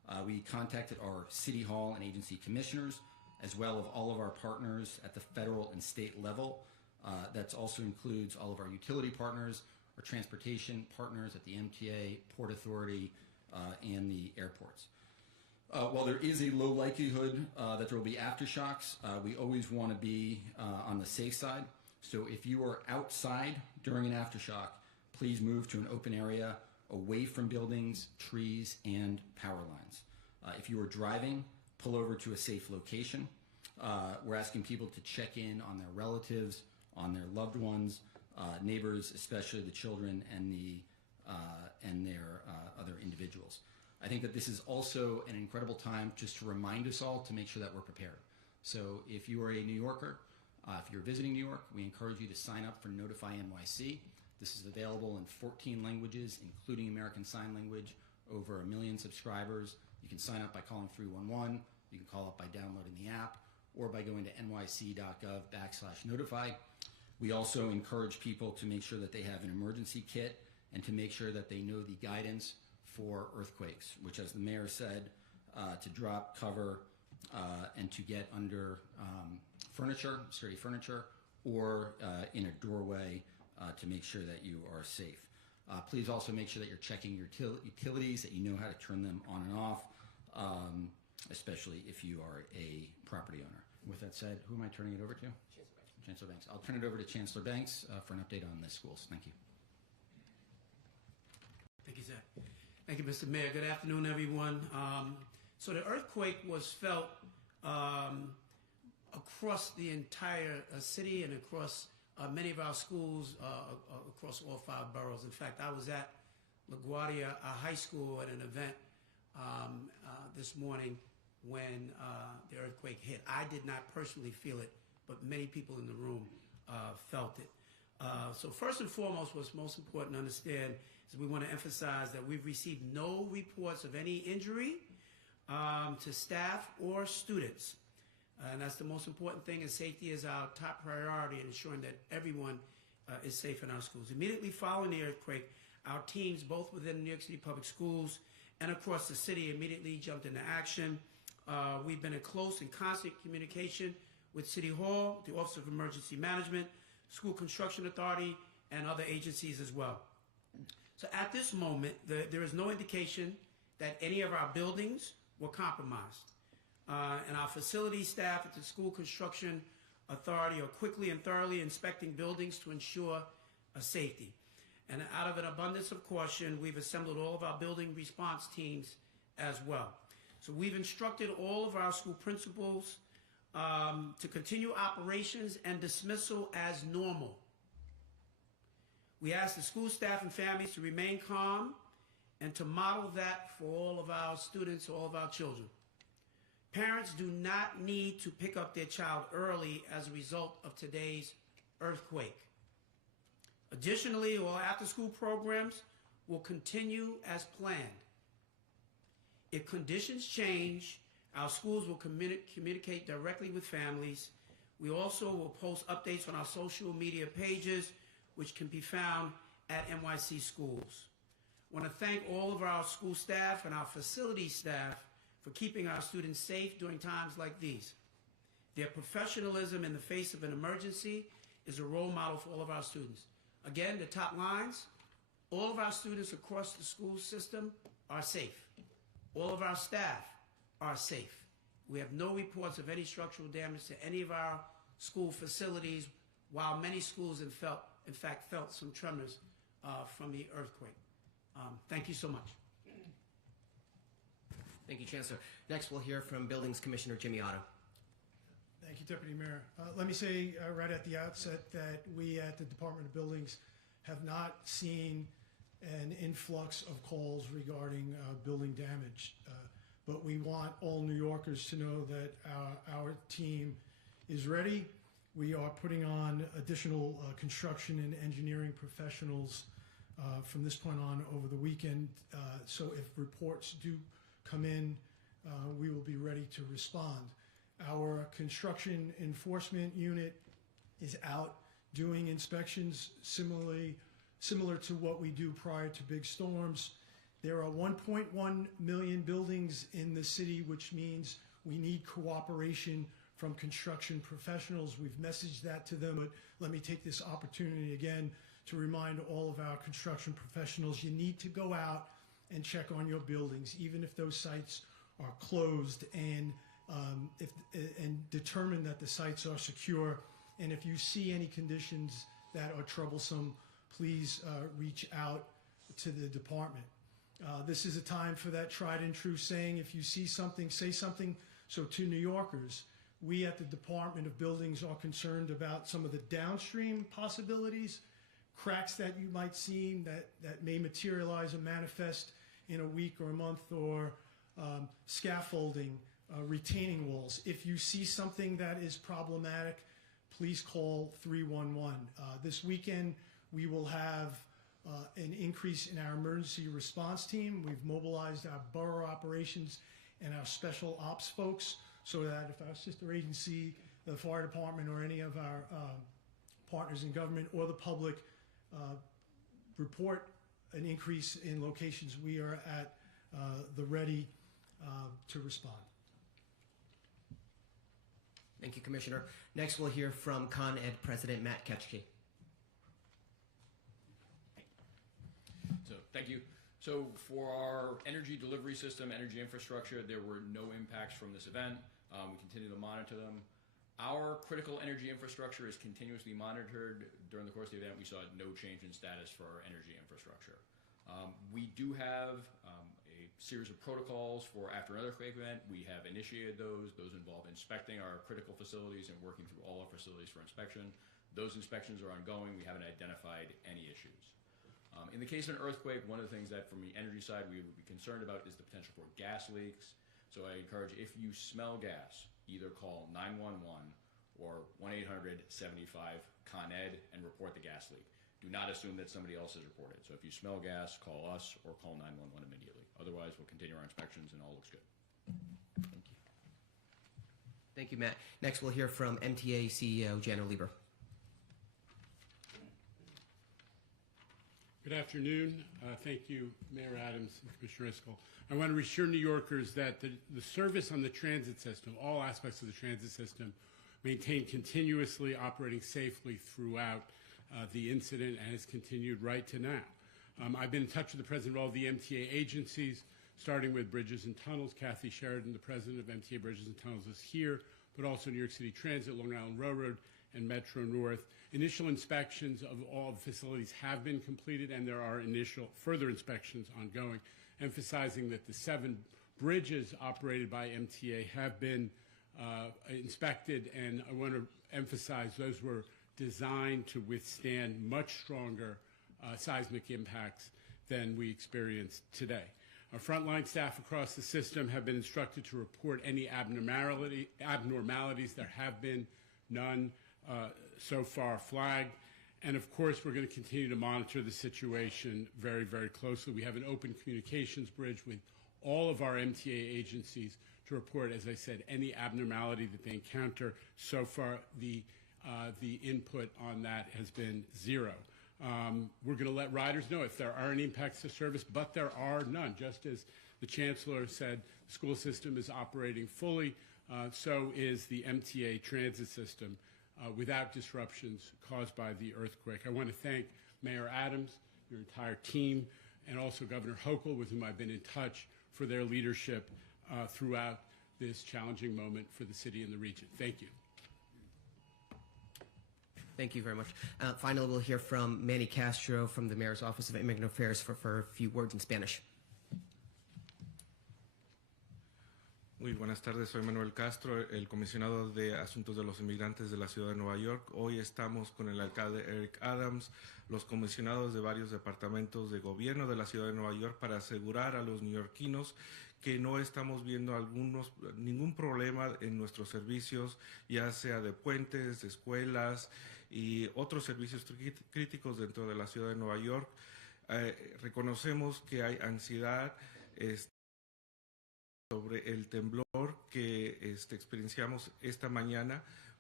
We contacted our City Hall and agency commissioners, as well as all of our partners at the federal and state level. That also includes all of our utility partners, our transportation partners at the MTA, Port Authority, and the airports. While there is a low likelihood that there will be aftershocks, we always want to be on the safe side. So if you are outside during an aftershock, please move to an open area away from buildings, trees, and power lines. If you are driving, pull over to a safe location. We're asking people to check in on their relatives, on their loved ones, neighbors, especially the children and their other individuals. I think that this is also an incredible time just to remind us all to make sure that we're prepared. So if you are a New Yorker, if you're visiting New York, we encourage you to sign up for Notify NYC. This is available in 14 languages, including American Sign Language, over 1 million subscribers. You can sign up by calling 311. You can call up by downloading the app or by going to nyc.gov/notify. We also encourage people to make sure that they have an emergency kit and to make sure that they know the guidance for earthquakes, which, as the mayor said, to drop, cover, and to get under furniture, sturdy furniture, or in a doorway to make sure that you are safe. Please also make sure that you're checking your utilities, that you know how to turn them on and off, especially if you are a property owner. With that said, who am I turning it over to? Chancellor Banks. I'll turn it over to Chancellor Banks for an update on the schools. Thank you. Thank you, Zach. Thank you, Mr. Mayor. Good afternoon, everyone. So the earthquake was felt across the entire city and across many of our schools across all 5 boroughs. In fact, I was at LaGuardia High School at an event this morning when the earthquake hit. I did not personally feel it, but many people in the room felt it. So first and foremost, what's most important to understand is we want to emphasize that we've received no reports of any injury to staff or students. And that's the most important thing, and safety is our top priority in ensuring that everyone is safe in our schools. Immediately following the earthquake, our teams, both within New York City Public Schools and across the city, immediately jumped into action. We've been in close and constant communication with City Hall, the Office of Emergency Management, School Construction Authority, and other agencies as well. So at this moment, there is no indication that any of our buildings were compromised. And our facility staff at the School Construction Authority are quickly and thoroughly inspecting buildings to ensure safety. And out of an abundance of caution, we've assembled all of our building response teams as well. So we've instructed all of our school principals to continue operations and dismissal as normal. We ask the school staff and families to remain calm and to model that for all of our students, all of our children. Parents do not need to pick up their child early as a result of today's earthquake. Additionally, all after-school programs will continue as planned. If conditions change, our schools will communicate directly with families. We also will post updates on our social media pages, which can be found at NYC Schools. I want to thank all of our school staff and our facility staff for keeping our students safe during times like these. Their professionalism in the face of an emergency is a role model for all of our students. Again, the top lines, all of our students across the school system are safe. All of our staff are safe. We have no reports of any structural damage to any of our school facilities, while many schools in fact felt some tremors from the earthquake. Thank you so much. Thank you, Chancellor. Next, we'll hear from Buildings Commissioner Jimmy Otto. Thank you, Deputy Mayor. Let me say right at the outset that we at the Department of Buildings have not seen an influx of calls regarding building damage. But we want all New Yorkers to know that our team is ready. We are putting on additional construction and engineering professionals from this point on over the weekend. So if reports do come in, we will be ready to respond. Our construction enforcement unit is out doing inspections similar to what we do prior to big storms. There are 1.1 million buildings in the city, which means we need cooperation from construction professionals. We've messaged that to them, but let me take this opportunity again to remind all of our construction professionals, you need to go out and check on your buildings, even if those sites are closed, and determine that the sites are secure. And if you see any conditions that are troublesome, please reach out to the department. This is a time for that tried and true saying, if you see something, say something. So to New Yorkers, we at the Department of Buildings are concerned about some of the downstream possibilities, cracks that you might see that may materialize and manifest in a week or a month, or scaffolding, retaining walls. If you see something that is problematic, please call 311. This weekend, we will have an increase in our emergency response team. We've mobilized our borough operations and our special ops folks so that if our sister agency, the fire department, or any of our partners in government or the public report an increase in locations, we are at the ready to respond. Thank you, Commissioner. Next, we'll hear from Con Ed President Matt Ketchke. So, thank you. So, for our energy delivery system, energy infrastructure, there were no impacts from this event. We continue to monitor them. Our critical energy infrastructure is continuously monitored. During the course of the event, we saw no change in status for our energy infrastructure. We do have a series of protocols for after an earthquake event. We have initiated those. Those involve inspecting our critical facilities and working through all our facilities for inspection. Those inspections are ongoing. We haven't identified any issues. In the case of an earthquake, one of the things that from the energy side we would be concerned about is the potential for gas leaks. So I encourage, if you smell gas, either call 911 or 1-800-75-CON-ED and report the gas leak. Do not assume that somebody else has reported. So if you smell gas, call us or call 911 immediately. Otherwise, we'll continue our inspections and all looks good. Thank you. Thank you, Matt. Next, we'll hear from MTA CEO Jano Lieber. Good afternoon. Thank you, Mayor Adams and Commissioner Iscol. I want to reassure New Yorkers that the service on the transit system, all aspects of the transit system, maintained continuously operating safely throughout the incident and has continued right to now. I've been in touch with the president of all the MTA agencies, starting with Bridges and Tunnels. Kathy Sheridan, the president of MTA Bridges and Tunnels, is here, but also New York City Transit, Long Island Railroad, and Metro North. Initial inspections of all the facilities have been completed, and there are initial further inspections ongoing, emphasizing that the 7 bridges operated by MTA have been inspected, and I want to emphasize those were designed to withstand much stronger seismic impacts than we experienced today. Our frontline staff across the system have been instructed to report any abnormalities. There have been none so far flagged. And of course, we're going to continue to monitor the situation very, very closely. We have an open communications bridge with all of our MTA agencies to report, as I said, any abnormality that they encounter. So far, the input on that has been 0. We're going to let riders know if there are any impacts to service, but there are none. Just as the Chancellor said, the school system is operating fully, so is the MTA transit system without disruptions caused by the earthquake. I want to thank Mayor Adams, your entire team, and also Governor Hochul, with whom I've been in touch, for their leadership throughout this challenging moment for the city and the region. Thank you. Thank you very much. Finally, we'll hear from Manny Castro from the Mayor's Office of Immigrant Affairs for a few words in Spanish. Muy buenas tardes, soy Manuel Castro, el comisionado de Asuntos de los Inmigrantes de la Ciudad de Nueva York. Hoy estamos con el alcalde Eric Adams, los comisionados de varios departamentos de gobierno de la Ciudad de Nueva York, para asegurar a los neoyorquinos que no estamos viendo ningún problema en nuestros servicios, ya sea de puentes, de escuelas y otros servicios críticos dentro de la Ciudad de Nueva York. Reconocemos que hay ansiedad sobre el temblor que experienciamos esta mañana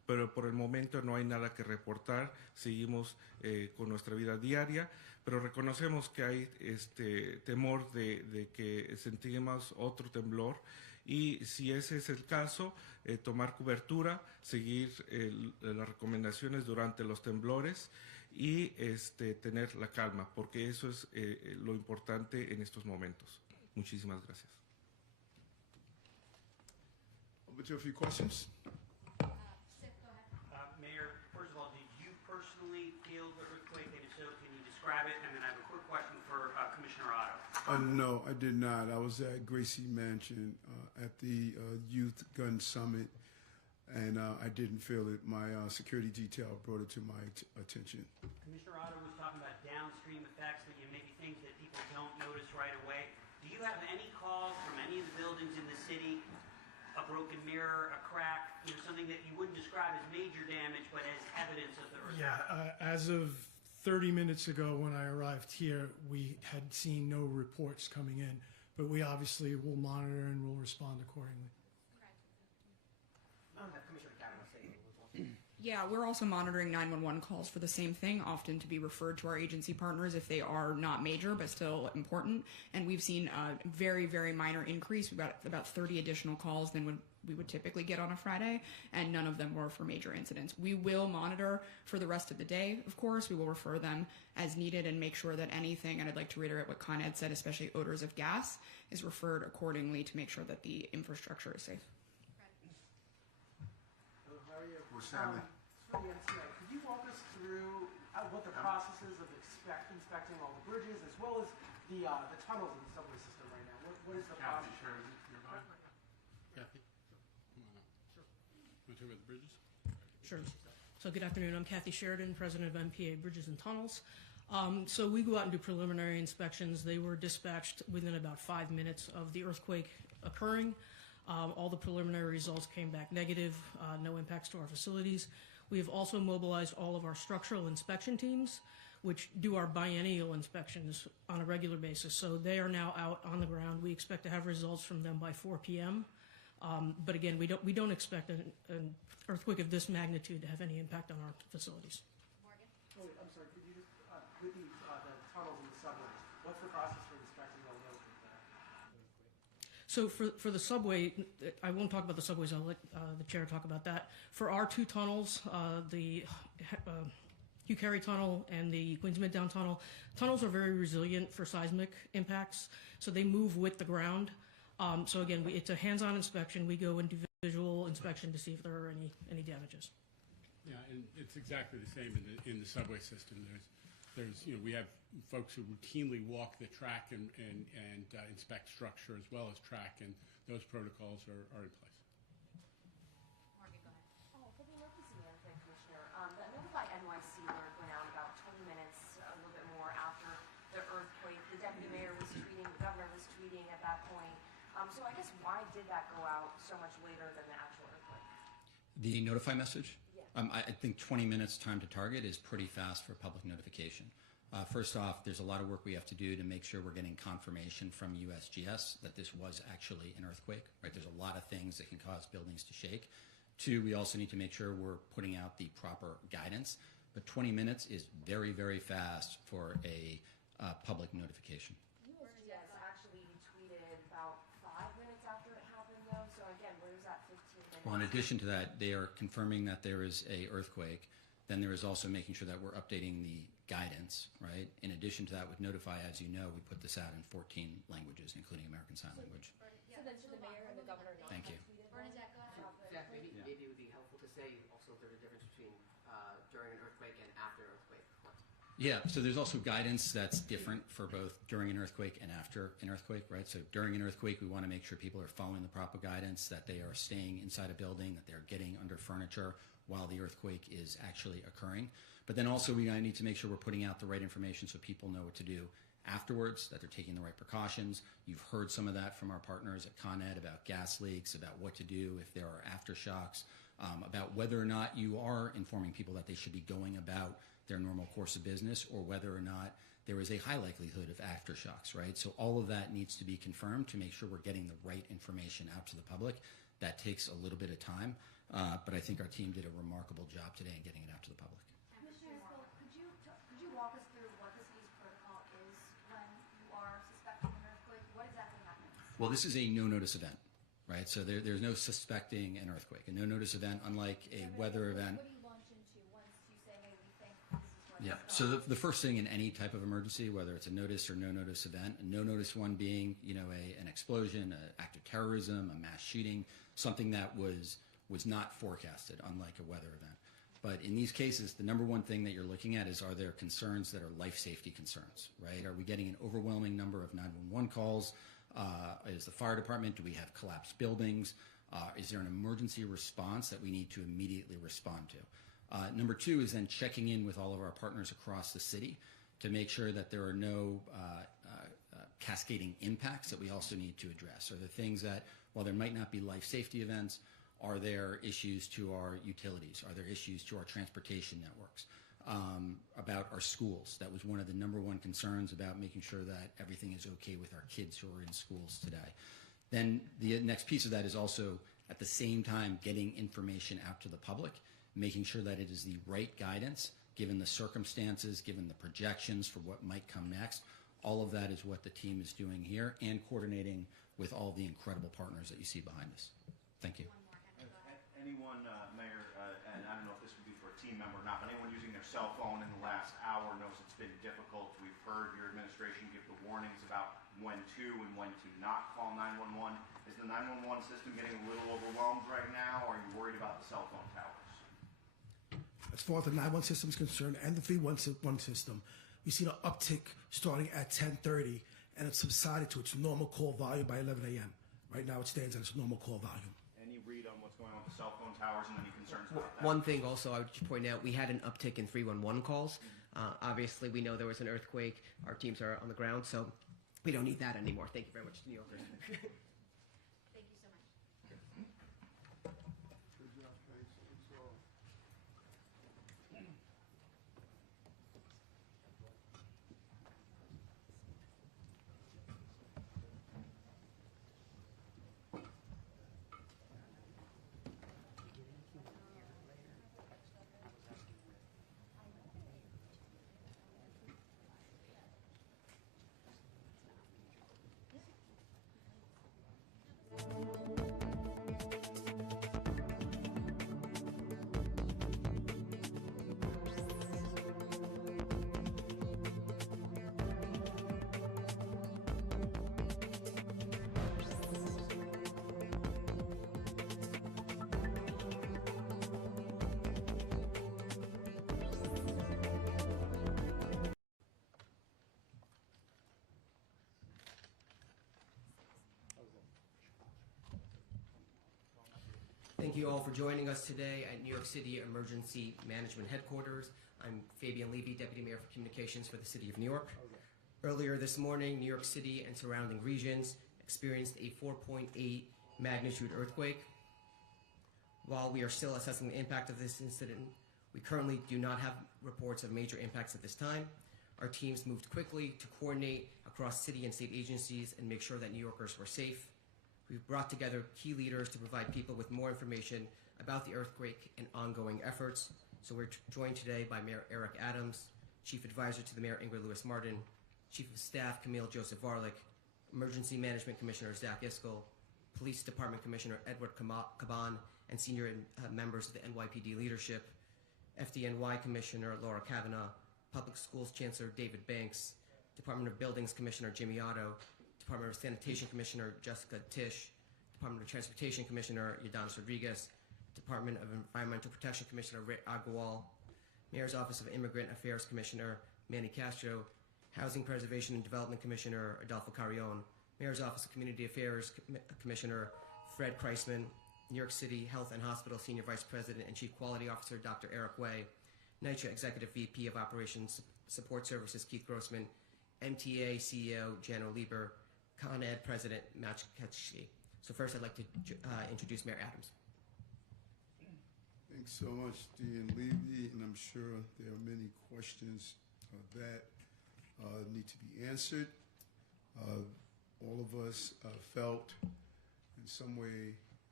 pero por el momento no hay nada que reportar. Seguimos con nuestra vida diaria, pero reconocemos que hay temor de que sentimos otro temblor, y si ese es el caso, tomar cobertura, seguir las recomendaciones durante los temblores y tener la calma, porque eso es lo importante en estos momentos. Muchísimas gracias. Over to a few questions. Mayor, first of all, did you personally feel the earthquake? And if so, can you describe it? And then I have a quick question for Commissioner Otto. No, I did not. I was at Gracie Mansion at the Youth Gun Summit, and I didn't feel it. My security detail brought it to my attention. Commissioner Otto was talking about downstream effects, that maybe things that people don't notice right away. Do you have any calls from any of the buildings in the city, a broken mirror, a crack, something that you wouldn't describe as major damage, but as evidence of the earthquake? Yeah, as of 30 minutes ago when I arrived here, we had seen no reports coming in, but we obviously will monitor and will respond accordingly. Commissioner Kavanaugh say a little as well. Yeah, we're also monitoring 911 calls for the same thing, often to be referred to our agency partners if they are not major but still important. And we've seen a very, very minor increase. We've got about 30 additional calls than we would typically get on a Friday, and none of them were for major incidents. We will monitor for the rest of the day, of course. We will refer them as needed and make sure that anything, and I'd like to reiterate what Con Ed said, especially odors of gas, is referred accordingly to make sure that the infrastructure is safe. How are you? We're Stanley. For the NCI, could you walk us through what the process is of inspecting all the bridges as well as the tunnels in the subway system right now? What is the process? Kathy, come on up. Sure. Want to talk about the bridges? Sure. So good afternoon. I'm Kathy Sheridan, president of MPA Bridges and Tunnels. So we go out and do preliminary inspections. They were dispatched within about 5 minutes of the earthquake occurring. All the preliminary results came back negative, no impacts to our facilities. We have also mobilized all of our structural inspection teams, which do our biennial inspections on a regular basis. So they are now out on the ground. We expect to have results from them by 4 p.m. But again, we don't expect an earthquake of this magnitude to have any impact on our facilities. Morgan? Oh, wait, I'm sorry. Could you just with the tunnels and the subways? What's the process for inspecting all those? So for the subway, I won't talk about the subways. I'll let the chair talk about that. For our two tunnels, the Hugh Carey Tunnel and the Queens Midtown Tunnel, tunnels are very resilient for seismic impacts, so they move with the ground. So again, it's a hands-on inspection. We go and do visual inspection to see if there are any damages. Yeah, and it's exactly the same in the subway system. There's we have folks who routinely walk the track and inspect structure as well as track, and those protocols are in place. Morgan, go ahead. Oh, for the emergency management commissioner, that Notify NYC alert went out about 20 minutes, a little bit more after the earthquake. The deputy mayor was tweeting, the governor was tweeting at that point. So I guess why did that go out so much later than the actual earthquake? The notify message? Yeah. I think 20 minutes time to target is pretty fast for public notification. First off, there's a lot of work we have to do to make sure we're getting confirmation from USGS that this was actually an earthquake, right? There's a lot of things that can cause buildings to shake. Two, we also need to make sure we're putting out the proper guidance. But 20 minutes is very, very fast for a public notification. USGS actually tweeted about 5 minutes after it happened, though. So again, where's that 15 minutes? Well, in addition to that, they are confirming that there is a earthquake. Then there is also making sure that we're updating the guidance, right? In addition to that, with Notify, as you know, we put this out in 14 languages, including American Sign Language. So then should the mayor and the governor not Thank you. have tweeted? Bernadette, go ahead. Zach, maybe it would be helpful to say also if there's a difference between during an earthquake and after an earthquake. Yeah, so there's also guidance that's different for both during an earthquake and after an earthquake, right? So during an earthquake, we want to make sure people are following the proper guidance, that they are staying inside a building, that they're getting under furniture while the earthquake is actually occurring. But then also we need to make sure we're putting out the right information so people know what to do afterwards, that they're taking the right precautions. You've heard some of that from our partners at Con Ed about gas leaks, about what to do if there are aftershocks, about whether or not you are informing people that they should be going about their normal course of business, or whether or not there is a high likelihood of aftershocks, right? So all of that needs to be confirmed to make sure we're getting the right information out to the public. that takes a little bit of time, but I think our team did a remarkable job today in getting it out to the public. Commissioner Hill, could you walk us through what the city's protocol is when you are suspecting an earthquake? What exactly happens? Well, this is a no-notice event, right? So there's no suspecting an earthquake. A no-notice event, unlike a weather event. What do you launch into once you say, hey, we think this is what Yeah. So the first thing in any type of emergency, whether it's a notice or no notice event, a no notice one being, an explosion, an act of terrorism, a mass shooting, something that was not forecasted, unlike a weather event. But in these cases, the number one thing that you're looking at is, are there concerns that are life safety concerns, right? Are we getting an overwhelming number of 911 calls? Is the fire department, do we have collapsed buildings? Is there an emergency response that we need to immediately respond to? Number two is then checking in with all of our partners across the city to make sure that there are no cascading impacts that we also need to address. Are there things that, while there might not be life safety events, are there issues to our utilities? Are there issues to our transportation networks? About our schools. That was one of the number one concerns, about making sure that everything is okay with our kids who are in schools today. Then the next piece of that is also, at the same time, getting information out to the public, making sure that it is the right guidance, given the circumstances, given the projections for what might come next. All of that is what the team is doing here, and coordinating with all the incredible partners that you see behind us. Thank you. Anyone, Mayor, and I don't know if this would be for a team member or not, but anyone using their cell phone in the last hour knows it's been difficult. We've heard your administration give the warnings about when to and when to not call 911. Is the 911 system getting a little overwhelmed right now, or are you worried about the cell phone towers? As far as the 911 system is concerned and the 311 system, we've seen an uptick starting at 10:30, and it's subsided to its normal call volume by 11 a.m. Right now it stands at its normal call volume. Any read on what's going on with the cell phone towers and any concerns about that? One thing also I would just point out, we had an uptick in 311 calls. Obviously, we know there was an earthquake. Our teams are on the ground, so we don't need that anymore. Thank you very much, New Yorkers. Thank you so much. Good job, guys. That's all. Thank you all for joining us today at New York City Emergency Management Headquarters. I'm Fabian Levy, Deputy Mayor for Communications for the City of New York. Earlier this morning, New York City and surrounding regions experienced a 4.8 magnitude earthquake. While we are still assessing the impact of this incident, we currently do not have reports of major impacts at this time. Our teams moved quickly to coordinate across city and state agencies and make sure that New Yorkers were safe. We've brought together key leaders to provide people with more information about the earthquake and ongoing efforts. So we're joined today by Mayor Eric Adams, Chief Advisor to the Mayor Ingrid Lewis-Martin, Chief of Staff Camille Joseph Varlick, Emergency Management Commissioner Zach Iskell, Police Department Commissioner Edward Caban, and senior members of the NYPD leadership, FDNY Commissioner Laura Kavanaugh, Public Schools Chancellor David Banks, Department of Buildings Commissioner Jimmy Otto, Department of Sanitation Commissioner Jessica Tisch, Department of Transportation Commissioner Yadanis Rodriguez, Department of Environmental Protection Commissioner Ray Agarwal, Mayor's Office of Immigrant Affairs Commissioner Manny Castro, Housing Preservation and Development Commissioner Adolfo Carrion, Mayor's Office of Community Affairs Commissioner Fred Kreisman, New York City Health and Hospital Senior Vice President and Chief Quality Officer Dr. Eric Way, NYCHA Executive VP of Operations Support Services Keith Grossman, MTA CEO Jano Lieber, Con Ed President Matt Ketchke. So first I'd like to introduce Mayor Adams. Thanks so much, Dean Levy, and I'm sure there are many questions that need to be answered. All of us felt in some way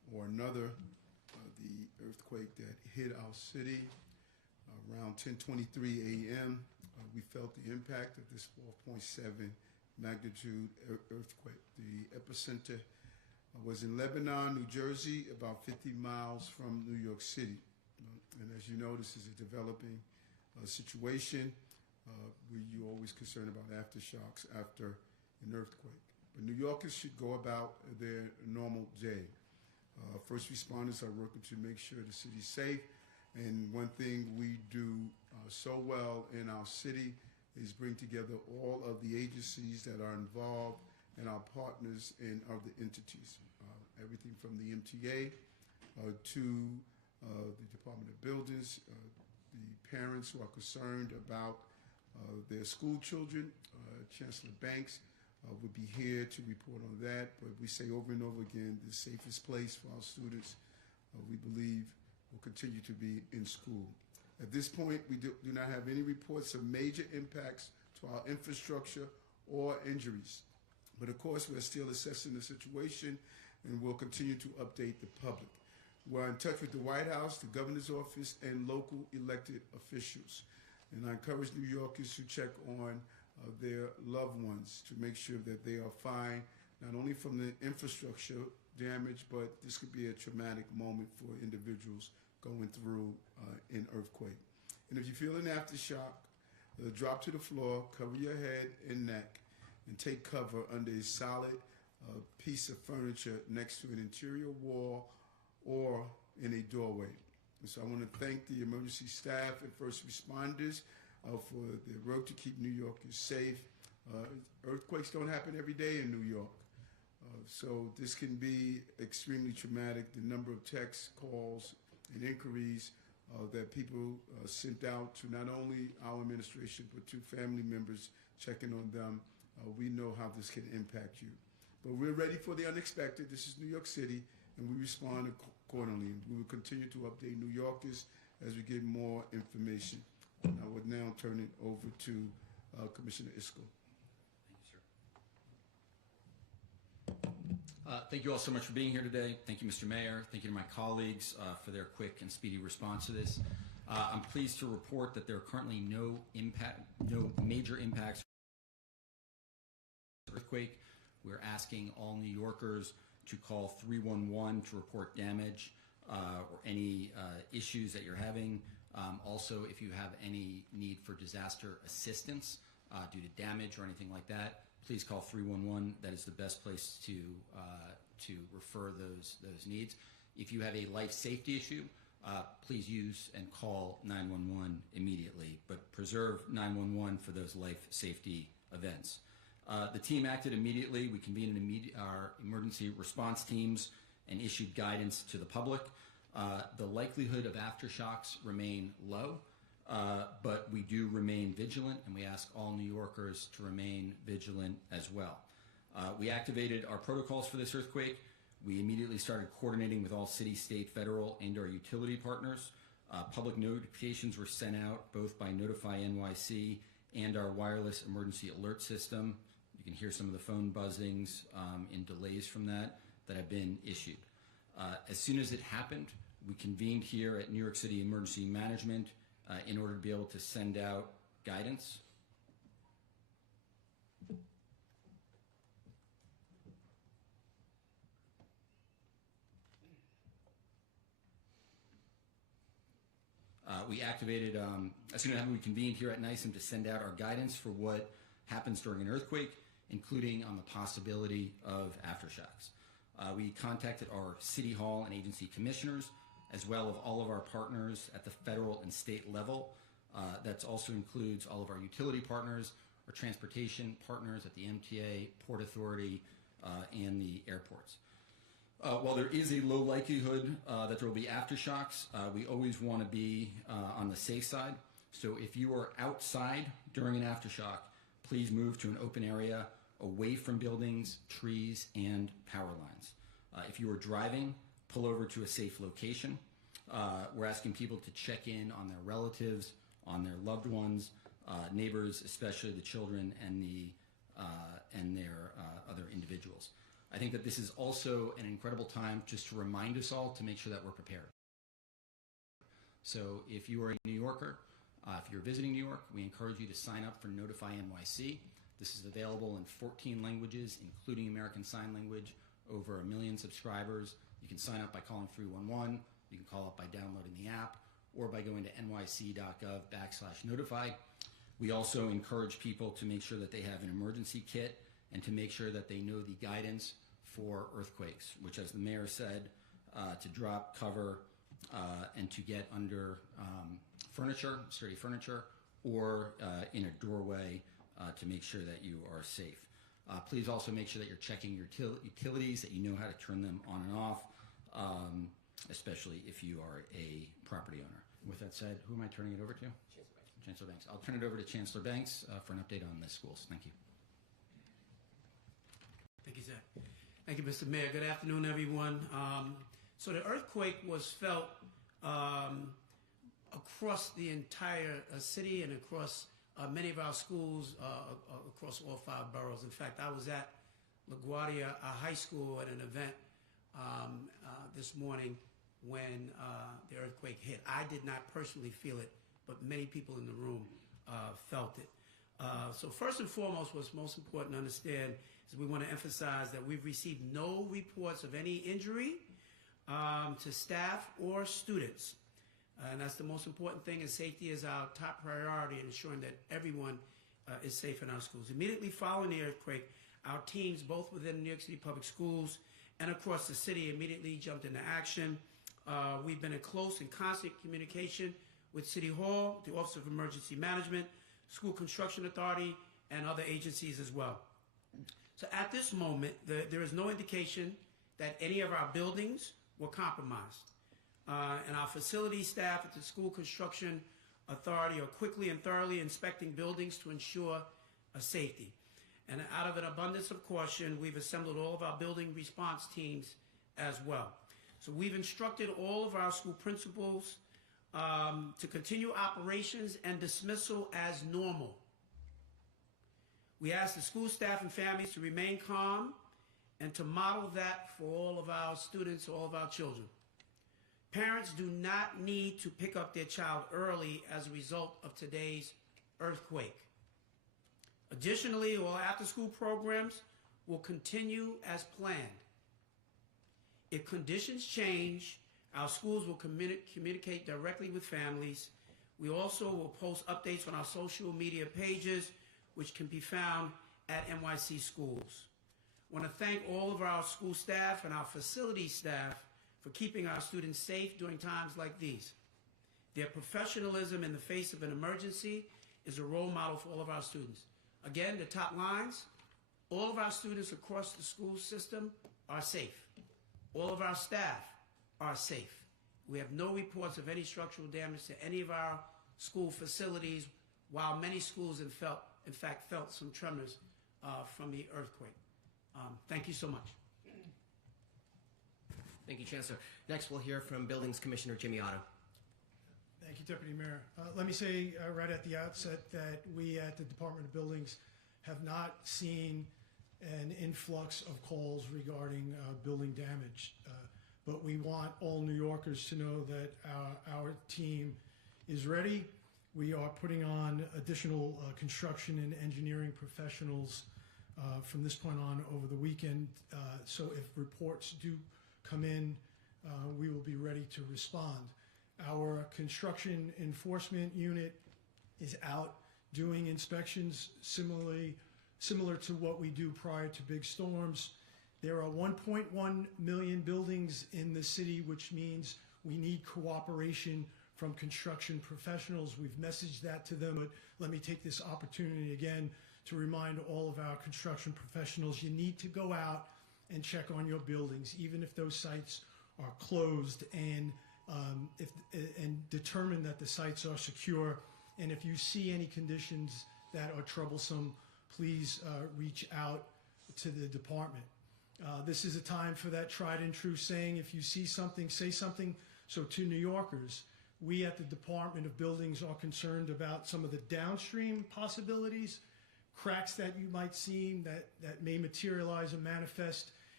or another, the earthquake that hit our city around 10:23 a.m. We felt the impact of this 4.7 magnitude earthquake. The epicenter was in Lebanon, New Jersey, about 50 miles from New York City. And as you know, this is a developing situation. You're always concerned about aftershocks after an earthquake. But New Yorkers should go about their normal day. First responders are working to make sure the city's safe. And one thing we do so well in our city is bring together all of the agencies that are involved and our partners in other entities. Everything from the MTA to the Department of Buildings, the parents who are concerned about their school children. Chancellor Banks would be here to report on that, but we say over and over again, the safest place for our students, we believe, will continue to be in school. At this point, we do not have any reports of major impacts to our infrastructure or injuries. But of course, we're still assessing the situation and we'll continue to update the public. We're in touch with the White House, the governor's office, and local elected officials. And I encourage New Yorkers to check on their loved ones to make sure that they are fine, not only from the infrastructure damage, but this could be a traumatic moment for individuals going through an earthquake. And if you feel an aftershock, drop to the floor, cover your head and neck, and take cover under a solid piece of furniture next to an interior wall or in a doorway. And so I want to thank the emergency staff and first responders for their work to keep New Yorkers safe. Earthquakes don't happen every day in New York. So this can be extremely traumatic. The number of texts, calls, and inquiries that people sent out to not only our administration, but to family members checking on them, we know how this can impact you. But we're ready for the unexpected. This is New York City, and we respond accordingly. We will continue to update New Yorkers as we get more information. And I would now turn it over to Commissioner Isco. Thank you all so much for being here today. Thank you, Mr. Mayor. Thank you to my colleagues for their quick and speedy response to this. I'm pleased to report that there are currently no major impacts from the earthquake. We're asking all New Yorkers to call 311 to report damage or any issues that you're having. Also, if you have any need for disaster assistance due to damage or anything like that, please call 311. That is the best place to refer those needs. If you have a life safety issue, please use and call 911 immediately, but preserve 911 for those life safety events. The team acted immediately. We convened our emergency response teams and issued guidance to the public. The likelihood of aftershocks remain low, but we do remain vigilant, and we ask all New Yorkers to remain vigilant as well. We activated our protocols for this earthquake. We immediately started coordinating with all city, state, federal, and our utility partners. Public notifications were sent out both by Notify NYC and our wireless emergency alert system. You can hear some of the phone buzzings and delays from that have been issued. As soon as it happened, we convened here at New York City Emergency Management in order to be able to send out guidance. We activated, as soon as we convened here at NYSEM to send out our guidance for what happens during an earthquake, including on the possibility of aftershocks. We contacted our City Hall and agency commissioners, as well as all of our partners at the federal and state level. That also includes all of our utility partners, our transportation partners at the MTA, Port Authority, and the airports. While there is a low likelihood that there will be aftershocks, we always want to be on the safe side. So if you are outside during an aftershock, please move to an open area away from buildings, trees, and power lines. If you are driving, pull over to a safe location. We're asking people to check in on their relatives, on their loved ones, neighbors, especially the children and their other individuals. I think that this is also an incredible time just to remind us all to make sure that we're prepared. So if you are a New Yorker, if you're visiting New York, we encourage you to sign up for Notify NYC. This is available in 14 languages, including American Sign Language, over 1 million subscribers. You can sign up by calling 311. You can call up by downloading the app or by going to nyc.gov/notify. We also encourage people to make sure that they have an emergency kit and to make sure that they know the guidance for earthquakes, which, as the mayor said, to drop, cover, and to get under furniture, sturdy furniture, or in a doorway to make sure that you are safe. Please also make sure that you're checking your utilities, that you know how to turn them on and off, especially if you are a property owner. With that said, who am I turning it over to? Chancellor Banks. I'll turn it over to Chancellor Banks for an update on the schools. Thank you. Thank you, Zach. Thank you, Mr. Mayor. Good afternoon, everyone. So the earthquake was felt across the entire city and across many of our schools across all 5 boroughs. In fact, I was at LaGuardia High School at an event this morning when the earthquake hit. I did not personally feel it, but many people in the room felt it. So first and foremost, what's most important to understand is we want to emphasize that we've received no reports of any injury to staff or students. And that's the most important thing, and safety is our top priority in ensuring that everyone is safe in our schools. Immediately following the earthquake, our teams, both within New York City Public Schools and across the city, immediately jumped into action. We've been in close and constant communication with City Hall, the Office of Emergency Management, School Construction Authority, and other agencies as well. So at this moment, there is no indication that any of our buildings were compromised. And our facility staff at the School Construction Authority are quickly and thoroughly inspecting buildings to ensure safety. And out of an abundance of caution, we've assembled all of our building response teams as well. So we've instructed all of our school principals to continue operations and dismissal as normal. We ask the school staff and families to remain calm and to model that for all of our students, all of our children. Parents do not need to pick up their child early as a result of today's earthquake. Additionally, all after-school programs will continue as planned. If conditions change, our schools will communicate directly with families. We also will post updates on our social media pages, which can be found at NYC Schools. I want to thank all of our school staff and our facility staff for keeping our students safe during times like these. Their professionalism in the face of an emergency is a role model for all of our students. Again, the top lines, all of our students across the school system are safe. All of our staff are safe. We have no reports of any structural damage to any of our school facilities, while many schools in fact felt some tremors from the earthquake. Thank you so much. Thank you, Chancellor. Next, we'll hear from Buildings Commissioner Jimmy Otto. Thank you, Deputy Mayor. Let me say right at the outset that we at the Department of Buildings have not seen an influx of calls regarding building damage. But we want all New Yorkers to know that our team is ready. We are putting on additional construction and engineering professionals from this point on over the weekend. So if reports do come in, we will be ready to respond. Our construction enforcement unit is out doing inspections similar to what we do prior to big storms. There are 1.1 million buildings in the city, which means we need cooperation from construction professionals. We've messaged that to them, but let me take this opportunity again to remind all of our construction professionals, you need to go out and check on your buildings, even if those sites are closed, and determine that the sites are secure. And if you see any conditions that are troublesome, please reach out to the department. This is a time for that tried and true saying, if you see something, say something. So to New Yorkers, we at the Department of Buildings are concerned about some of the downstream possibilities, cracks that you might see that may materialize and manifest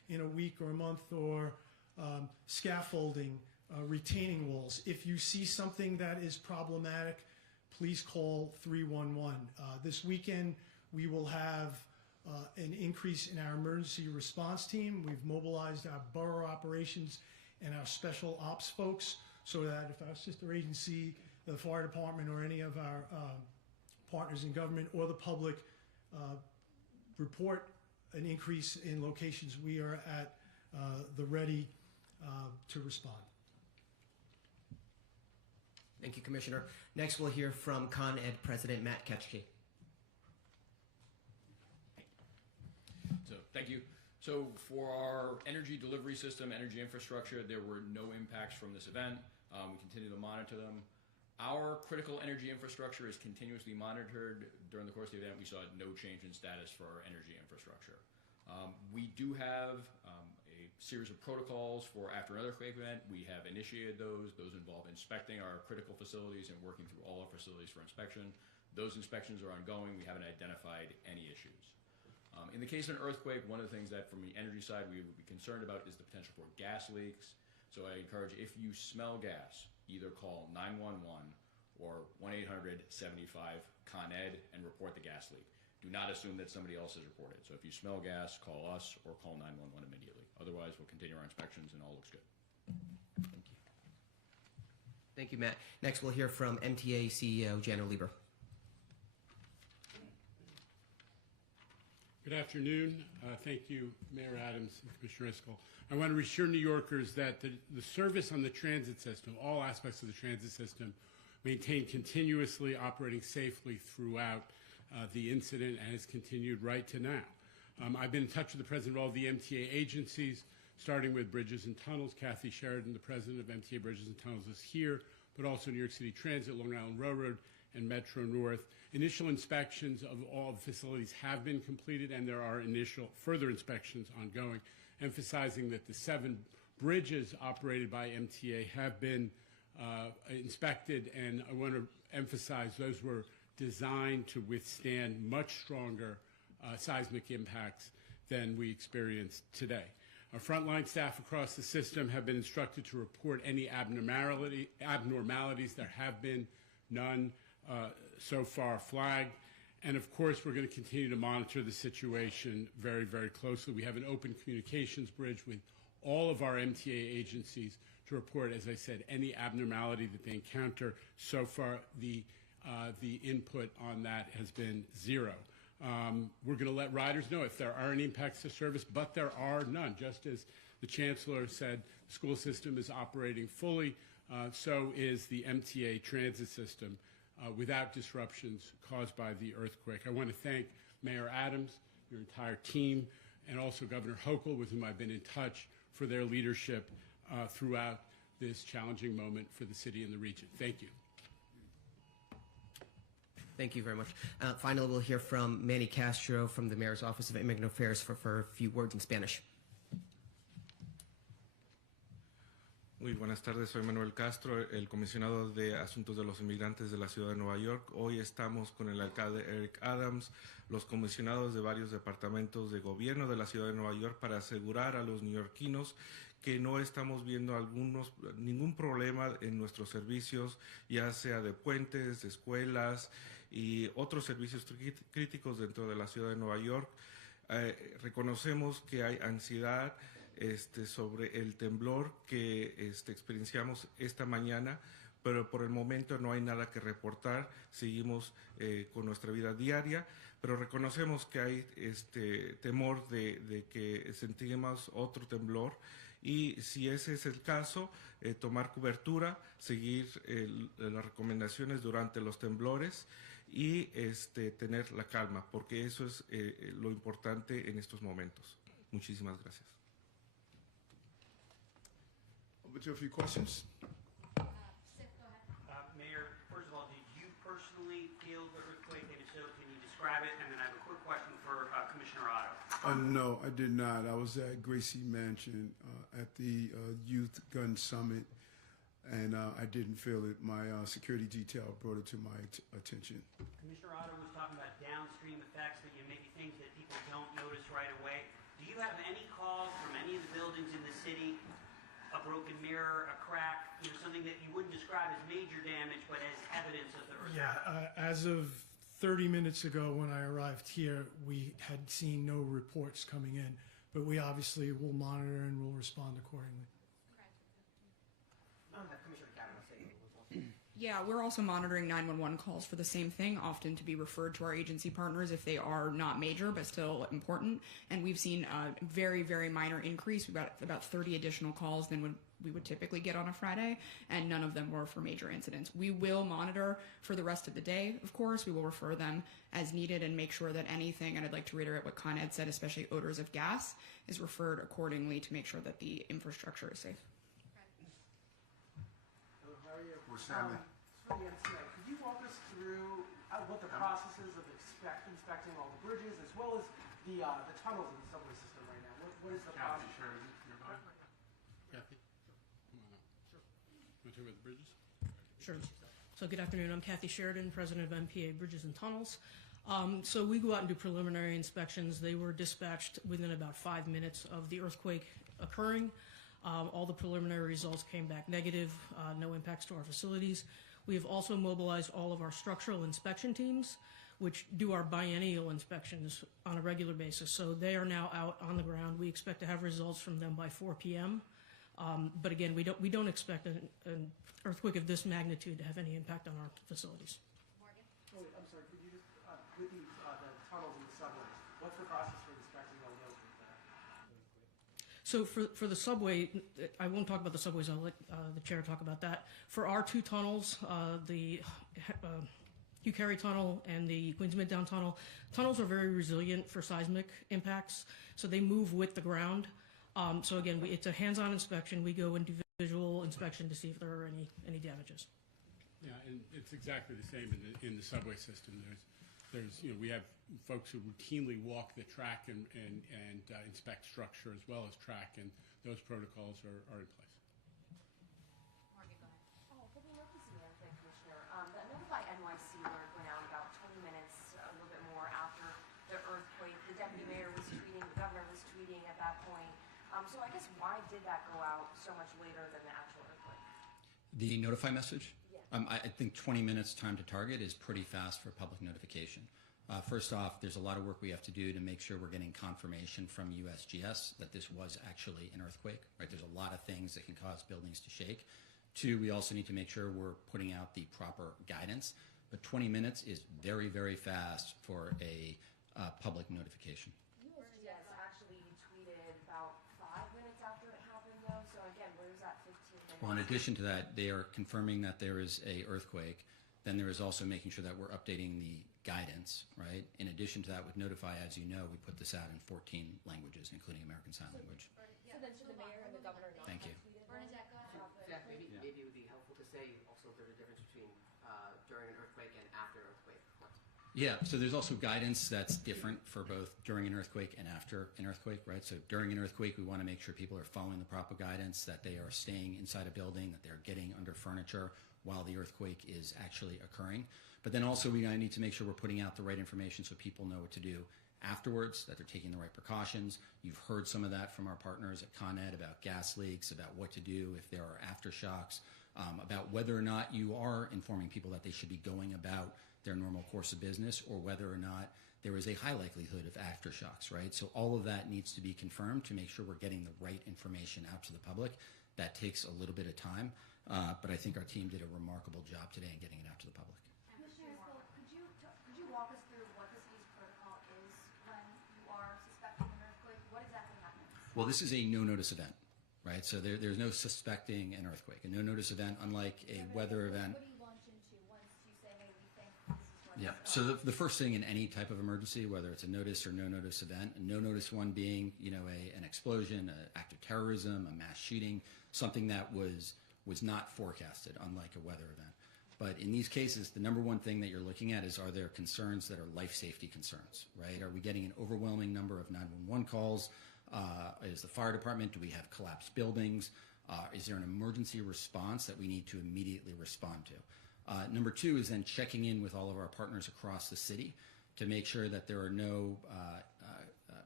in a week or a month, or scaffolding, retaining walls. If you see something that is problematic, please call 311. This weekend, we will have an increase in our emergency response team. We've mobilized our borough operations and our special ops folks so that if our sister agency, the fire department, or any of our partners in government or the public report an increase in locations, we are at the ready to respond. Thank you, Commissioner. Next, we'll hear from Con Ed President Matt Ketchke. So, thank you. So, for our energy delivery system, energy infrastructure, there were no impacts from this event. We continue to monitor them. Our critical energy infrastructure is continuously monitored. During the course of the event, we saw no change in status for our energy infrastructure. We do have a series of protocols for after an earthquake event. We have initiated those. Those involve inspecting our critical facilities and working through all our facilities for inspection. Those inspections are ongoing. We haven't identified any issues. In the case of an earthquake, one of the things that from the energy side we would be concerned about is the potential for gas leaks. So I encourage, if you smell gas, either call 911 or 1-800-75-CON-ED and report the gas leak. Do not assume that somebody else has reported. So if you smell gas, call us or call 911 immediately. Otherwise, we'll continue our inspections and all looks good. Thank you. Thank you, Matt. Next, we'll hear from MTA CEO Jano Lieber. Good afternoon. Thank you, Mayor Adams and Commissioner Iscol. I want to reassure New Yorkers that the service on the transit system, all aspects of the transit system, maintained continuously operating safely throughout the incident and has continued right to now. I've been in touch with the president of all the MTA agencies, starting with Bridges and Tunnels. Kathy Sheridan, the president of MTA Bridges and Tunnels, is here, but also New York City Transit, Long Island Railroad, and Metro North. Initial inspections of all the facilities have been completed, and there are initial further inspections ongoing, emphasizing that the 7 bridges operated by MTA have been inspected, and I want to emphasize those were designed to withstand much stronger seismic impacts than we experienced today. Our frontline staff across the system have been instructed to report any abnormalities. There have been none so far flagged. And of course, we're going to continue to monitor the situation very, very closely. We have an open communications bridge with all of our MTA agencies to report, as I said, any abnormality that they encounter. So far, the input on that has been 0. We're going to let riders know if there are any impacts to service, but there are none. Just as the Chancellor said, the school system is operating fully, so is the MTA transit system without disruptions caused by the earthquake. I want to thank Mayor Adams, your entire team, and also Governor Hochul, with whom I've been in touch, for their leadership throughout this challenging moment for the city and the region. Thank you. Thank you very much. Finally, we'll hear from Manny Castro from the Mayor's Office of Immigrant Affairs for a few words in Spanish. Muy buenas tardes, soy Manuel Castro, el comisionado de Asuntos de los Inmigrantes de la Ciudad de Nueva York. Hoy estamos con el alcalde Eric Adams, los comisionados de varios departamentos de gobierno de la Ciudad de Nueva York, para asegurar a los neoyorquinos que no estamos viendo ningún problema en nuestros servicios, ya sea de puentes, de escuelas y otros servicios críticos dentro de la Ciudad de Nueva York. Reconocemos que hay ansiedad sobre el temblor que experienciamos esta mañana, pero por el momento no hay nada que reportar. Seguimos con nuestra vida diaria, pero reconocemos que hay temor de que sentimos otro temblor, y si ese es el caso, tomar cobertura, seguir las recomendaciones durante los temblores y tener la calma, porque eso es lo importante en estos momentos. Muchísimas gracias. Over to a few questions. Mayor, first of all, did you personally feel the earthquake? And if so, can you describe it? And then I have a quick question for Commissioner Otto. No, I did not. I was at Gracie Mansion at the Youth Gun Summit, and I didn't feel it. My security detail brought it to my attention. Commissioner Otto was talking about downstream effects, that maybe things that people don't notice right away. Do you have any calls from any of the buildings in the city, a broken mirror, a crack, something that you wouldn't describe as major damage, but as evidence of the earthquake? Yeah, as of 30 minutes ago when I arrived here, we had seen no reports coming in, but we obviously will monitor and will respond accordingly. Commissioner Kavanaugh saying it was Yeah, we're also monitoring 911 calls for the same thing, often to be referred to our agency partners if they are not major but still important. And we've seen a very, very minor increase. We've got about 30 additional calls than we would typically get on a Friday, and none of them were for major incidents. We will monitor for the rest of the day, of course. We will refer them as needed and make sure that anything, and I'd like to reiterate what Con Ed said, especially odors of gas, is referred accordingly to make sure that the infrastructure is safe. We're Sammy. From the MTA, could you walk us through what the process is of inspecting all the bridges as well as the tunnels in the subway system right now? What is the process? Sure, is it nearby? Kathy? Come on up. Sure. Want to talk about the bridges? Sure. So good afternoon. I'm Kathy Sheridan, president of MPA Bridges and Tunnels. So we go out and do preliminary inspections. They were dispatched within about 5 minutes of the earthquake occurring. All the preliminary results came back negative, no impacts to our facilities. We have also mobilized all of our structural inspection teams, which do our biennial inspections on a regular basis. So they are now out on the ground. We expect to have results from them by 4 p.m. But again, we don't expect an earthquake of this magnitude to have any impact on our facilities. Morgan? Oh, wait, I'm sorry. Could you just, with the tunnels and the subways, what's the process for inspecting all those with that? So for the subway, I won't talk about the subways. I'll let the chair talk about that. For our two tunnels, the Hugh Carey Tunnel and the Queens Midtown Tunnel, tunnels are very resilient for seismic impacts, so they move with the ground. So again, it's a hands-on inspection. We go and do visual inspection to see if there are any damages. Yeah, and it's exactly the same in the subway system. There's we have folks who routinely walk the track and inspect structure as well as track, and those protocols are in place. Morgan, go ahead. For the emergency management commissioner, that Notify NYC alert went out about 20 minutes, a little bit more after the earthquake. The deputy mayor was tweeting, the governor was tweeting at that point. So I guess why did that go out so much later than the actual earthquake? The notify message? Yeah. I think 20 minutes time to target is pretty fast for public notification. First off, there's a lot of work we have to do to make sure we're getting confirmation from USGS that this was actually an earthquake, right? There's a lot of things that can cause buildings to shake. Two, we also need to make sure we're putting out the proper guidance. But 20 minutes is very, very fast for a public notification. USGS actually tweeted about 5 minutes after it happened, though. So again, where's that 15 minutes? Well, in addition to that, they are confirming that there is a earthquake. Then there is also making sure that we're updating the guidance, right? In addition to that, with Notify, as you know, we put this out in 14 languages, including American Sign Language. So then should the mayor and the governor not Thank you. have tweeted? Bernadette, go ahead. Zach, maybe it would be helpful to say also there's a difference between during an earthquake and after an earthquake. Yeah, so there's also guidance that's different for both during an earthquake and after an earthquake, right? So during an earthquake, we want to make sure people are following the proper guidance, that they are staying inside a building, that they're getting under furniture while the earthquake is actually occurring. But then also we need to make sure we're putting out the right information so people know what to do afterwards, that they're taking the right precautions. You've heard some of that from our partners at Con Ed about gas leaks, about what to do if there are aftershocks, about whether or not you are informing people that they should be going about their normal course of business, or whether or not there is a high likelihood of aftershocks, right? So all of that needs to be confirmed to make sure we're getting the right information out to the public. That takes a little bit of time, but I think our team did a remarkable job today in getting it out to the public. Commissioner, could you walk us through what the city's protocol is when you are suspecting an earthquake? What exactly happens? Well, this is a no-notice event, right? So there's no suspecting an earthquake. A no-notice event, unlike a weather event. What do you launch into once you say, hey, we think this is what Yeah. So the first thing in any type of emergency, whether it's a notice or no-notice event, a no-notice one being, an explosion, an act of terrorism, a mass shooting, something that was not forecasted, unlike a weather event. But in these cases, the number one thing that you're looking at is, are there concerns that are life safety concerns, right? Are we getting an overwhelming number of 911 calls? Is the fire department, do we have collapsed buildings? Is there an emergency response that we need to immediately respond to? Number two is then checking in with all of our partners across the city to make sure that there are no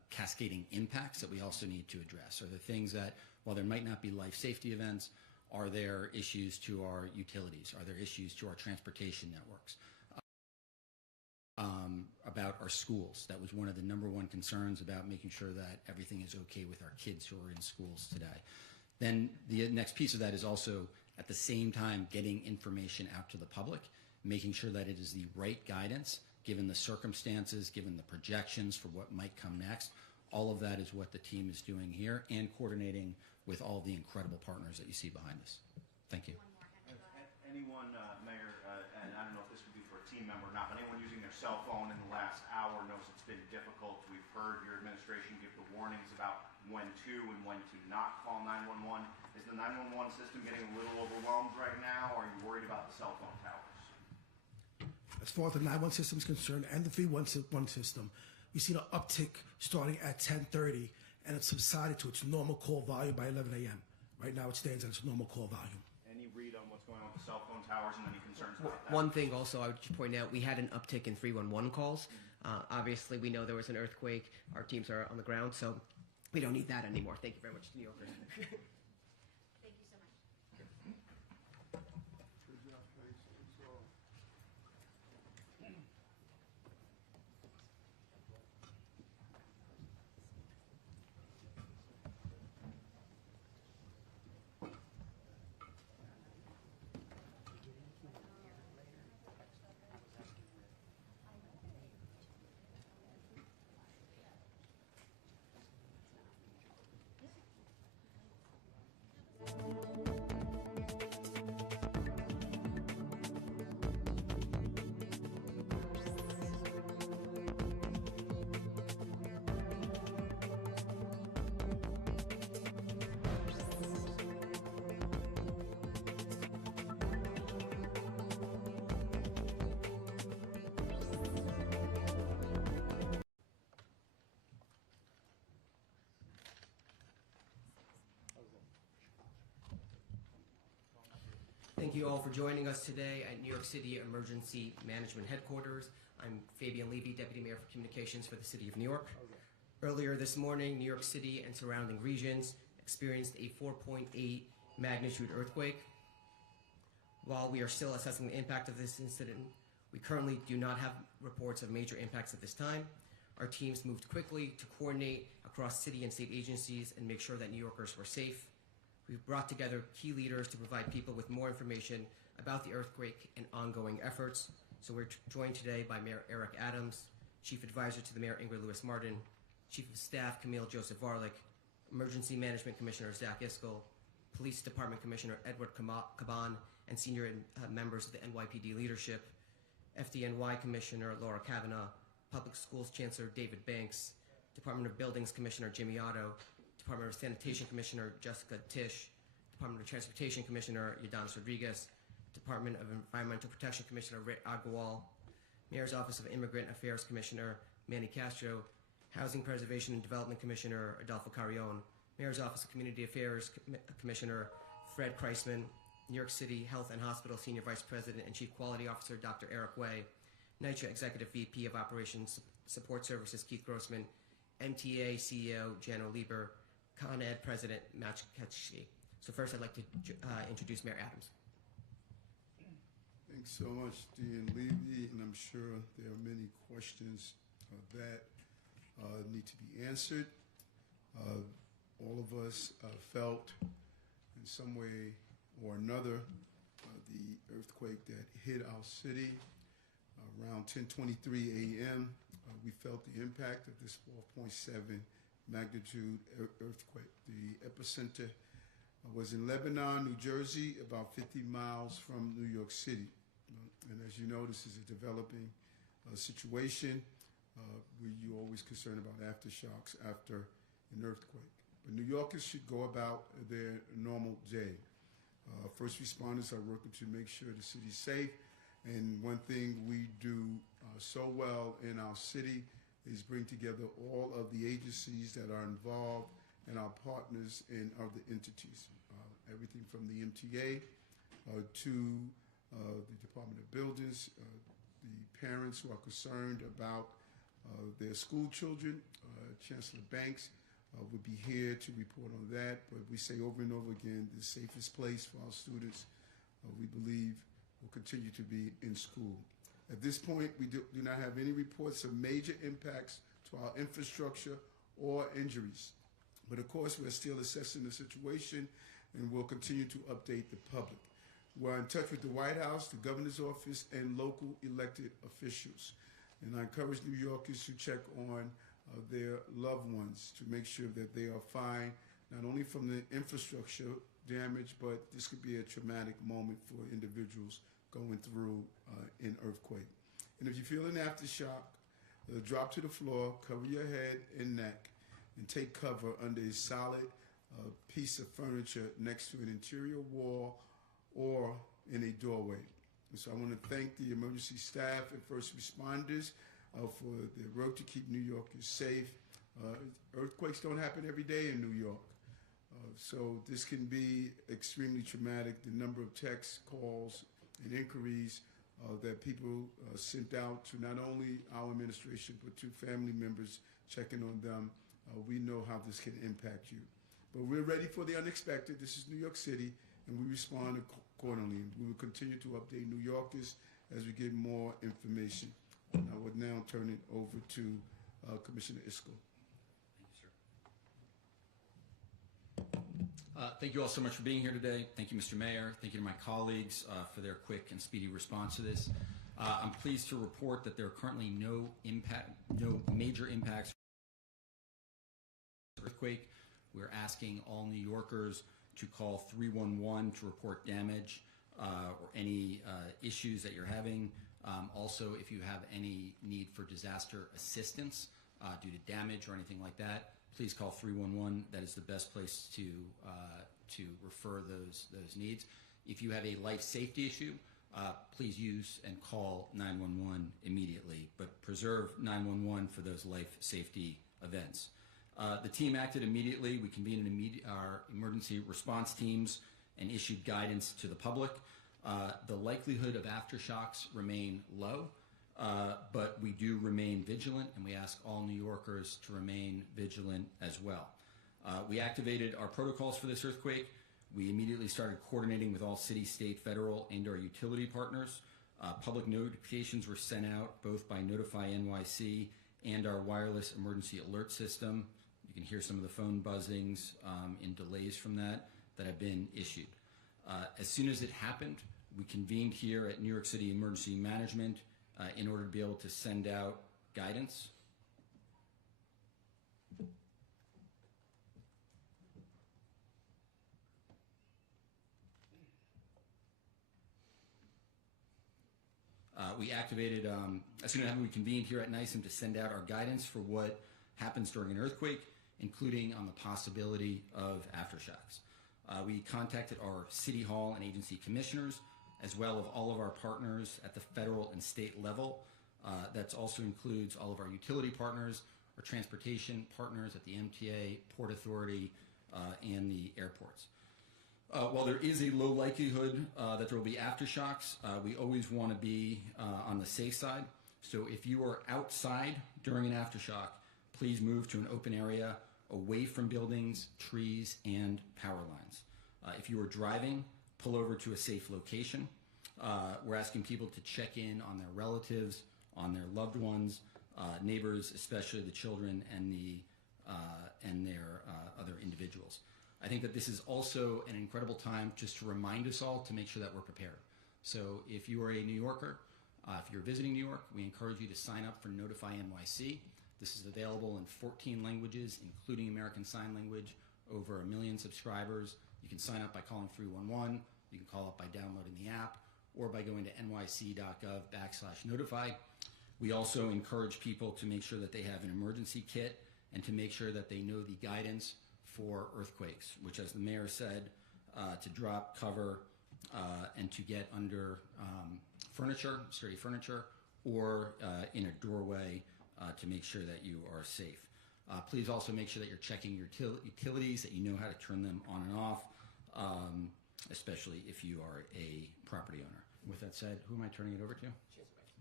cascading impacts that we also need to address? Are there things that, while there might not be life safety events, are there issues to our utilities? Are there issues to our transportation networks? About our schools. That was one of the #1 concerns about making sure that everything is okay with our kids who are in schools today. Then the next piece of that is also, at the same time, getting information out to the public, making sure that it is the right guidance, given the circumstances, given the projections for what might come next. All of that is what the team is doing here, and coordinating with all the incredible partners that you see behind us. Thank you. Anyone, Mayor, and I don't know if this would be for a team member or not, but anyone using their cell phone in the last hour knows it's been difficult. We've heard your administration give the warnings about when to and when to not call 911. Is the 911 system getting a little overwhelmed right now, or are you worried about the cell phone towers? As far as the 911 system is concerned and the 311 system, we've seen an uptick starting at 10:30, and it's subsided to its normal call volume by 11 a.m. Right now it stands at its normal call volume. Any read on what's going on with the cell phone towers and any concerns about that? One thing also I would just point out, we had an uptick in 311 calls. Obviously, we know there was an earthquake. Our teams are on the ground, so we don't need that anymore. Thank you very much, New Yorkers. Thank you so much. Thank you all for joining us today at New York City Emergency Management Headquarters. I'm Fabian Levy, Deputy Mayor for Communications for the City of New York. Earlier this morning, New York City and surrounding regions experienced a 4.8 magnitude earthquake. While we are still assessing the impact of this incident, we currently do not have reports of major impacts at this time. Our teams moved quickly to coordinate across city and state agencies and make sure that New Yorkers were safe. We've brought together key leaders to provide people with more information about the earthquake and ongoing efforts. So we're joined today by Mayor Eric Adams, Chief Advisor to the Mayor Ingrid Lewis-Martin, Chief of Staff Camille Joseph Varlick, Emergency Management Commissioner Zach Iskell, Police Department Commissioner Edward Caban, and senior members of the NYPD leadership, FDNY Commissioner Laura Kavanaugh, Public Schools Chancellor David Banks, Department of Buildings Commissioner Jimmy Otto, Department of Sanitation Commissioner Jessica Tisch, Department of Transportation Commissioner Yadanis Rodriguez, Department of Environmental Protection Commissioner Ray Agarwal, Mayor's Office of Immigrant Affairs Commissioner Manny Castro, Housing Preservation and Development Commissioner Adolfo Carrion, Mayor's Office of Community Affairs Commissioner Fred Kreisman, New York City Health and Hospital Senior Vice President and Chief Quality Officer Dr. Eric Way, NYCHA Executive VP of Operations Support Services Keith Grossman, MTA CEO Jano Lieber, Con Ed President Matt Ketchke. So first I'd like to introduce Mayor Adams. Thanks so much, Dean Levy, and I'm sure there are many questions that need to be answered. All of us felt in some way or another the earthquake that hit our city around 10:23 a.m. We felt the impact of this 4.7 magnitude earthquake. The epicenter was in Lebanon, New Jersey, about 50 miles from New York City. And as you know, this is a developing situation where you're always concerned about aftershocks after an earthquake. But New Yorkers should go about their normal day. First responders are working to make sure the city's safe. And one thing we do so well in our city is bring together all of the agencies that are involved and our partners in other entities. Everything from the MTA to the Department of Buildings, the parents who are concerned about their school children. Chancellor Banks would be here to report on that, but we say over and over again, the safest place for our students, we believe, will continue to be in school. At this point, we do not have any reports of major impacts to our infrastructure or injuries. But of course, we're still assessing the situation and we'll continue to update the public. We're in touch with the White House, the governor's office, and local elected officials. And I encourage New Yorkers to check on their loved ones to make sure that they are fine, not only from the infrastructure damage, but this could be a traumatic moment for individuals going through an earthquake. And if you feel an aftershock, drop to the floor, cover your head and neck, and take cover under a solid piece of furniture next to an interior wall or in a doorway. And so I want to thank the emergency staff and first responders for their work to keep New Yorkers safe. Earthquakes don't happen every day in New York. So this can be extremely traumatic. The number of texts, calls, and inquiries that people sent out to not only our administration, but to family members checking on them, we know how this can impact you. But we're ready for the unexpected. This is New York City, and we respond accordingly. We will continue to update New Yorkers as we get more information. And I would now turn it over to Commissioner Isco. Thank you all so much for being here today. Thank you, Mr. Mayor. Thank you to my colleagues for their quick and speedy response to this. I'm pleased to report that there are currently no major impacts from the earthquake. We're asking all New Yorkers to call 311 to report damage or any issues that you're having. Also, if you have any need for disaster assistance due to damage or anything like that, please call 311. That is the best place to refer those needs. If you have a life safety issue, please use and call 911 immediately, but preserve 911 for those life safety events. The team acted immediately. We convened our emergency response teams and issued guidance to the public. The likelihood of aftershocks remain low, but we do remain vigilant, and we ask all New Yorkers to remain vigilant as well. We activated our protocols for this earthquake. We immediately started coordinating with all city, state, federal, and our utility partners. Public notifications were sent out both by Notify NYC and our wireless emergency alert system. You can hear some of the phone buzzings and delays from that have been issued. As soon as it happened, we convened here at New York City Emergency Management in order to be able to send out guidance. We activated, as soon as we convened here at NYSEM to send out our guidance for what happens during an earthquake, including on the possibility of aftershocks. We contacted our City Hall and agency commissioners, as well as all of our partners at the federal and state level. That also includes all of our utility partners, our transportation partners at the MTA, Port Authority, and the airports. While there is a low likelihood that there will be aftershocks, we always want to be on the safe side. So if you are outside during an aftershock, please move to an open area away from buildings, trees, and power lines. If you are driving, pull over to a safe location. We're asking people to check in on their relatives, on their loved ones, neighbors, especially the children and their other individuals. I think that this is also an incredible time just to remind us all to make sure that we're prepared. So if you are a New Yorker, if you're visiting New York, we encourage you to sign up for Notify NYC. This is available in 14 languages, including American Sign Language, over 1 million subscribers. You can sign up by calling 311. You can call up by downloading the app or by going to nyc.gov/notify. We also encourage people to make sure that they have an emergency kit and to make sure that they know the guidance for earthquakes, which, as the mayor said, to drop, cover, and to get under furniture, sturdy furniture, or in a doorway to make sure that you are safe. Please also make sure that you're checking your utilities, that you know how to turn them on and off, especially if you are a property owner. With that said, who am I turning it over to?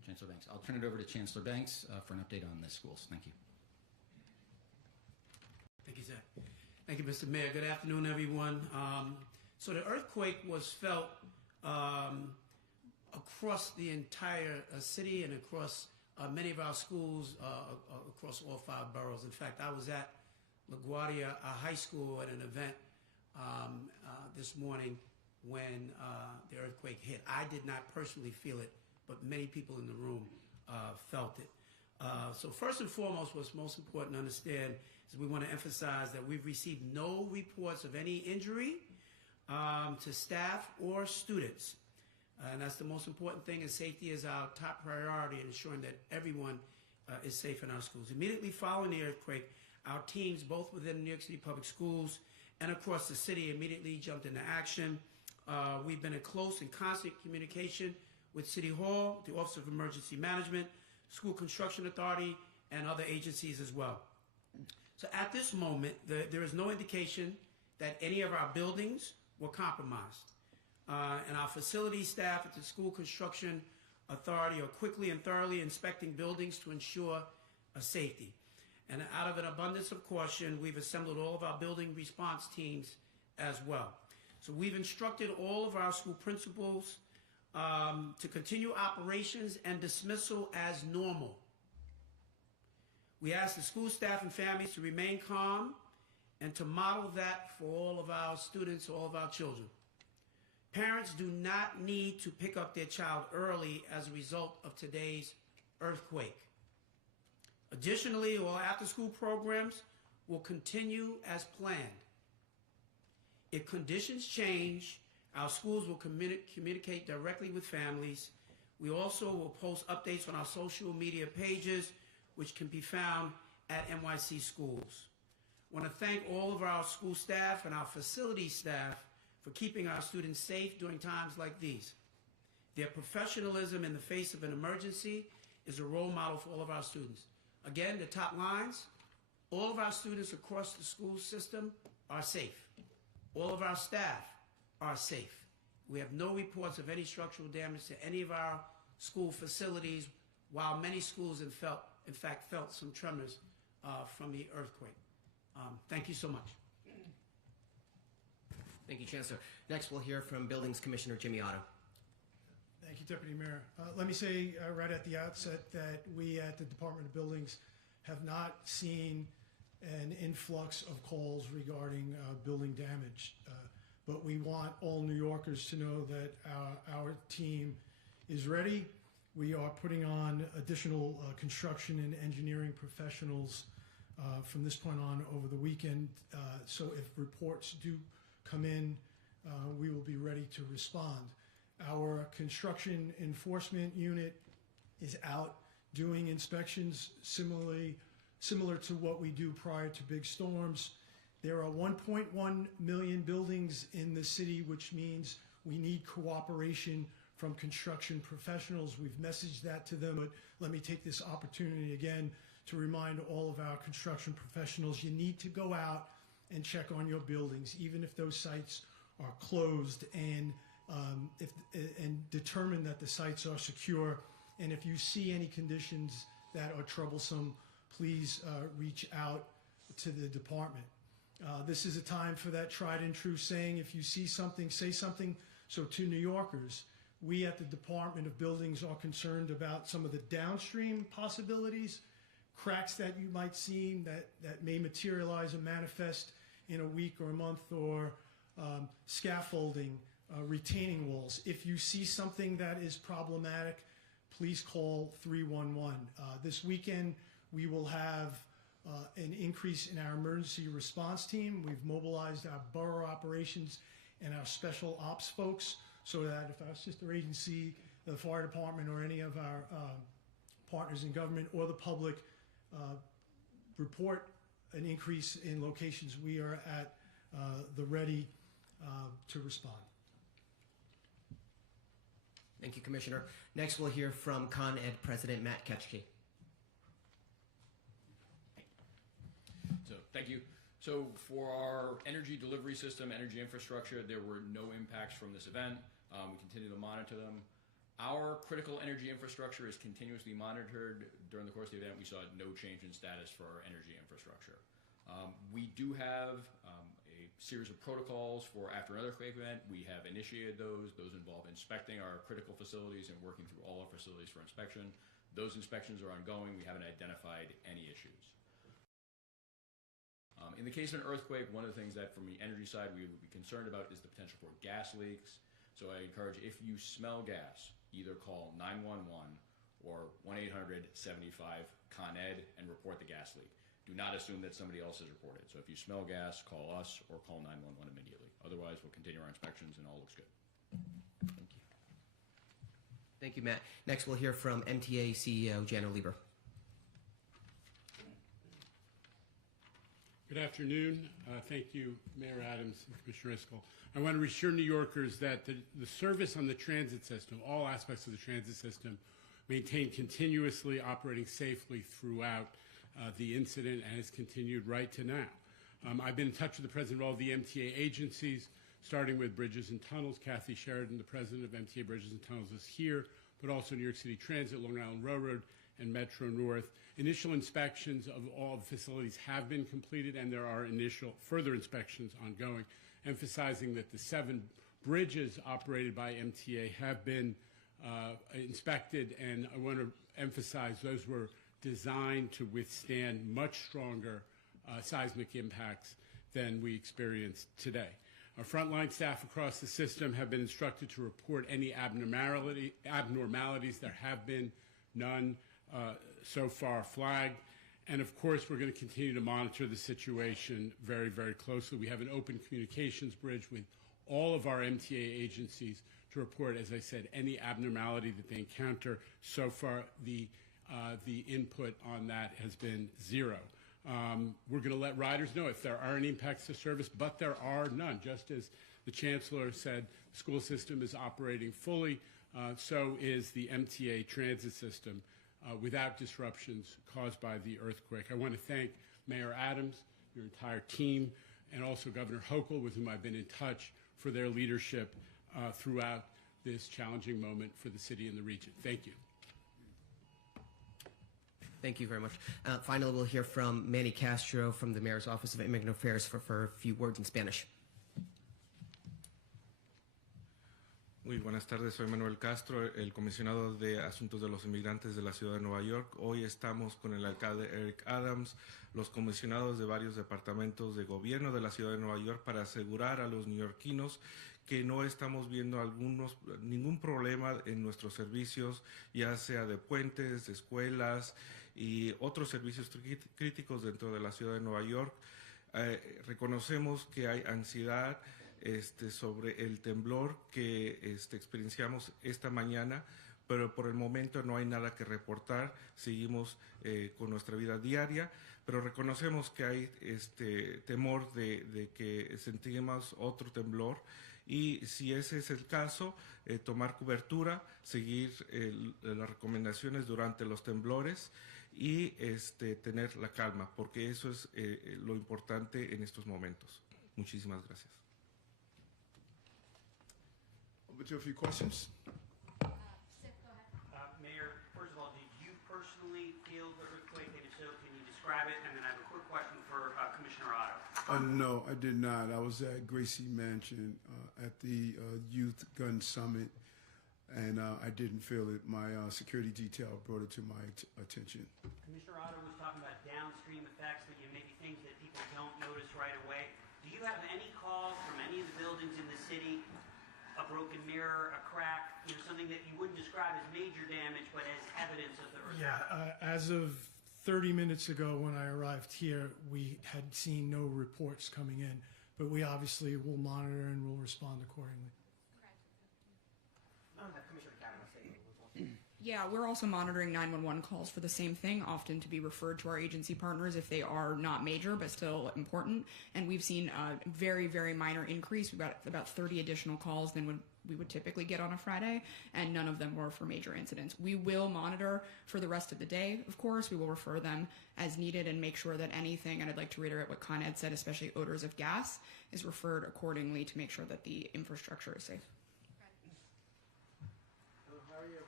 Chancellor Banks. I'll turn it over to Chancellor Banks for an update on the schools. Thank you. Thank you, Zach. Thank you, Mr. Mayor. Good afternoon, everyone. So the earthquake was felt across the entire city and across many of our schools across all 5 boroughs. In fact, I was at LaGuardia High School at an event this morning when the earthquake hit. I did not personally feel it, but many people in the room felt it. So first and foremost, what's most important to understand is we want to emphasize that we've received no reports of any injury to staff or students. And that's the most important thing, and safety is our top priority in ensuring that everyone is safe in our schools. Immediately following the earthquake, our teams, both within New York City Public Schools and across the city, immediately jumped into action. We've been in close and constant communication with City Hall, the Office of Emergency Management, School Construction Authority, and other agencies as well. So at this moment, there is no indication that any of our buildings were compromised. And our facility staff at the School Construction Authority are quickly and thoroughly inspecting buildings to ensure safety. And out of an abundance of caution, we've assembled all of our building response teams as well. So we've instructed all of our school principals to continue operations and dismissal as normal. We ask the school staff and families to remain calm and to model that for all of our students, all of our children. Parents do not need to pick up their child early as a result of today's earthquake. Additionally, all after-school programs will continue as planned. If conditions change, our schools will communicate directly with families. We also will post updates on our social media pages, which can be found at NYC Schools. I want to thank all of our school staff and our facility staff for keeping our students safe during times like these. Their professionalism in the face of an emergency is a role model for all of our students. Again, the top lines, all of our students across the school system are safe. All of our staff are safe. We have no reports of any structural damage to any of our school facilities, while many schools in fact felt some tremors from the earthquake. Thank you so much. Thank you, Chancellor. Next, we'll hear from Buildings Commissioner Jimmy Otto. Thank you, Deputy Mayor. Let me say right at the outset that we at the Department of Buildings have not seen an influx of calls regarding building damage, but we want all New Yorkers to know that our team is ready. We are putting on additional construction and engineering professionals from this point on over the weekend, so if reports do come in, we will be ready to respond. Our construction enforcement unit is out doing inspections similar to what we do prior to big storms. There are 1.1 million buildings in the city, which means we need cooperation from construction professionals. We've messaged that to them, but let me take this opportunity again to remind all of our construction professionals, you need to go out and check on your buildings, even if those sites are closed, and determine that the sites are secure. And if you see any conditions that are troublesome, please reach out to the department. This is a time for that tried and true saying, if you see something, say something. So to New Yorkers, we at the Department of Buildings are concerned about some of the downstream possibilities, cracks that you might see that may materialize and manifest in a week or a month, or scaffolding, retaining walls. If you see something that is problematic, please call 311. This weekend, we will have an increase in our emergency response team. We've mobilized our borough operations and our special ops folks so that if our sister agency, the fire department, or any of our partners in government or the public report an increase in locations, we are at the ready to respond. Thank you, Commissioner. Next, we'll hear from Con Ed President Matt Ketchke. So, thank you. So, for our energy delivery system, energy infrastructure, there were no impacts from this event. We continue to monitor them. Our critical energy infrastructure is continuously monitored. During the course of the event, we saw no change in status for our energy infrastructure. We do have a series of protocols for after an earthquake event. We have initiated those. Those involve inspecting our critical facilities and working through all our facilities for inspection. Those inspections are ongoing. We haven't identified any issues. In the case of an earthquake, one of the things that from the energy side we would be concerned about is the potential for gas leaks. So I encourage, if you smell gas, either call 911 or 1-800-75-CON-ED and report the gas leak. Do not assume that somebody else has reported. So if you smell gas, call us or call 911 immediately. Otherwise, we'll continue our inspections and all looks good. Thank you. Thank you, Matt. Next, we'll hear from MTA CEO Jano Lieber. Good afternoon. Thank you, Mayor Adams and Commissioner Iscol. I want to reassure New Yorkers that the service on the transit system, all aspects of the transit system, maintained continuously, operating safely throughout the incident and has continued right to now. I've been in touch with the president of all the MTA agencies, starting with Bridges and Tunnels. Kathy Sheridan, the president of MTA Bridges and Tunnels, is here, but also New York City Transit, Long Island Railroad, and Metro North. Initial inspections of all facilities have been completed, and there are initial further inspections ongoing, emphasizing that the 7 bridges operated by MTA have been inspected, and I want to emphasize those were designed to withstand much stronger seismic impacts than we experienced today. Our frontline staff across the system have been instructed to report any abnormalities. There have been none so far flagged. And of course, we're going to continue to monitor the situation very, very closely. We have an open communications bridge with all of our MTA agencies to report, as I said, any abnormality that they encounter. So far, the input on that has been 0. We're going to let riders know if there are any impacts to service, but there are none. Just as the Chancellor said, the school system is operating fully, so is the MTA transit system without disruptions caused by the earthquake. I want to thank Mayor Adams, your entire team, and also Governor Hochul, with whom I've been in touch, for their leadership throughout this challenging moment for the city and the region. Thank you. Thank you very much. Finally, we'll hear from Manny Castro from the Mayor's Office of Immigrant Affairs for a few words in Spanish. Muy buenas tardes, soy Manuel Castro, el comisionado de Asuntos de los Inmigrantes de la Ciudad de Nueva York. Hoy estamos con el alcalde Eric Adams, los comisionados de varios departamentos de gobierno de la Ciudad de Nueva York, para asegurar a los neoyorquinos que no estamos viendo ningún problema en nuestros servicios, ya sea de puentes, de escuelas y otros servicios críticos dentro de la Ciudad de Nueva York. Reconocemos que hay ansiedad sobre el temblor que experienciamos esta mañana, pero por el momento no hay nada que reportar. Seguimos con nuestra vida diaria, pero reconocemos que hay temor de que sentimos otro temblor, y si ese es el caso, tomar cobertura, seguir las recomendaciones durante los temblores y tener la calma, porque eso es lo importante en estos momentos. Muchísimas gracias. Over to a few questions. Mayor, first of all, did you personally feel the earthquake? And if so, can you describe it? And then I have a quick question for Commissioner Otto. No, I did not. I was at Gracie Mansion at the Youth Gun Summit, and I didn't feel it. My security detail brought it to my attention. Commissioner Otto was talking about downstream effects, that maybe things that people don't notice right away. Do you have any calls from any of the buildings in the city, a broken mirror, a crack, something that you wouldn't describe as major damage, but as evidence of the earthquake? Yeah, as of 30 minutes ago when I arrived here, we had seen no reports coming in, but we obviously will monitor and will respond accordingly. Yeah, we're also monitoring 911 calls for the same thing, often to be referred to our agency partners if they are not major but still important. And we've seen a very, very minor increase. We've got about 30 additional calls than we would typically get on a Friday, and none of them were for major incidents. We will monitor for the rest of the day, of course. We will refer them as needed and make sure that anything, and I'd like to reiterate what Con Ed said, especially odors of gas, is referred accordingly to make sure that the infrastructure is safe. How are you?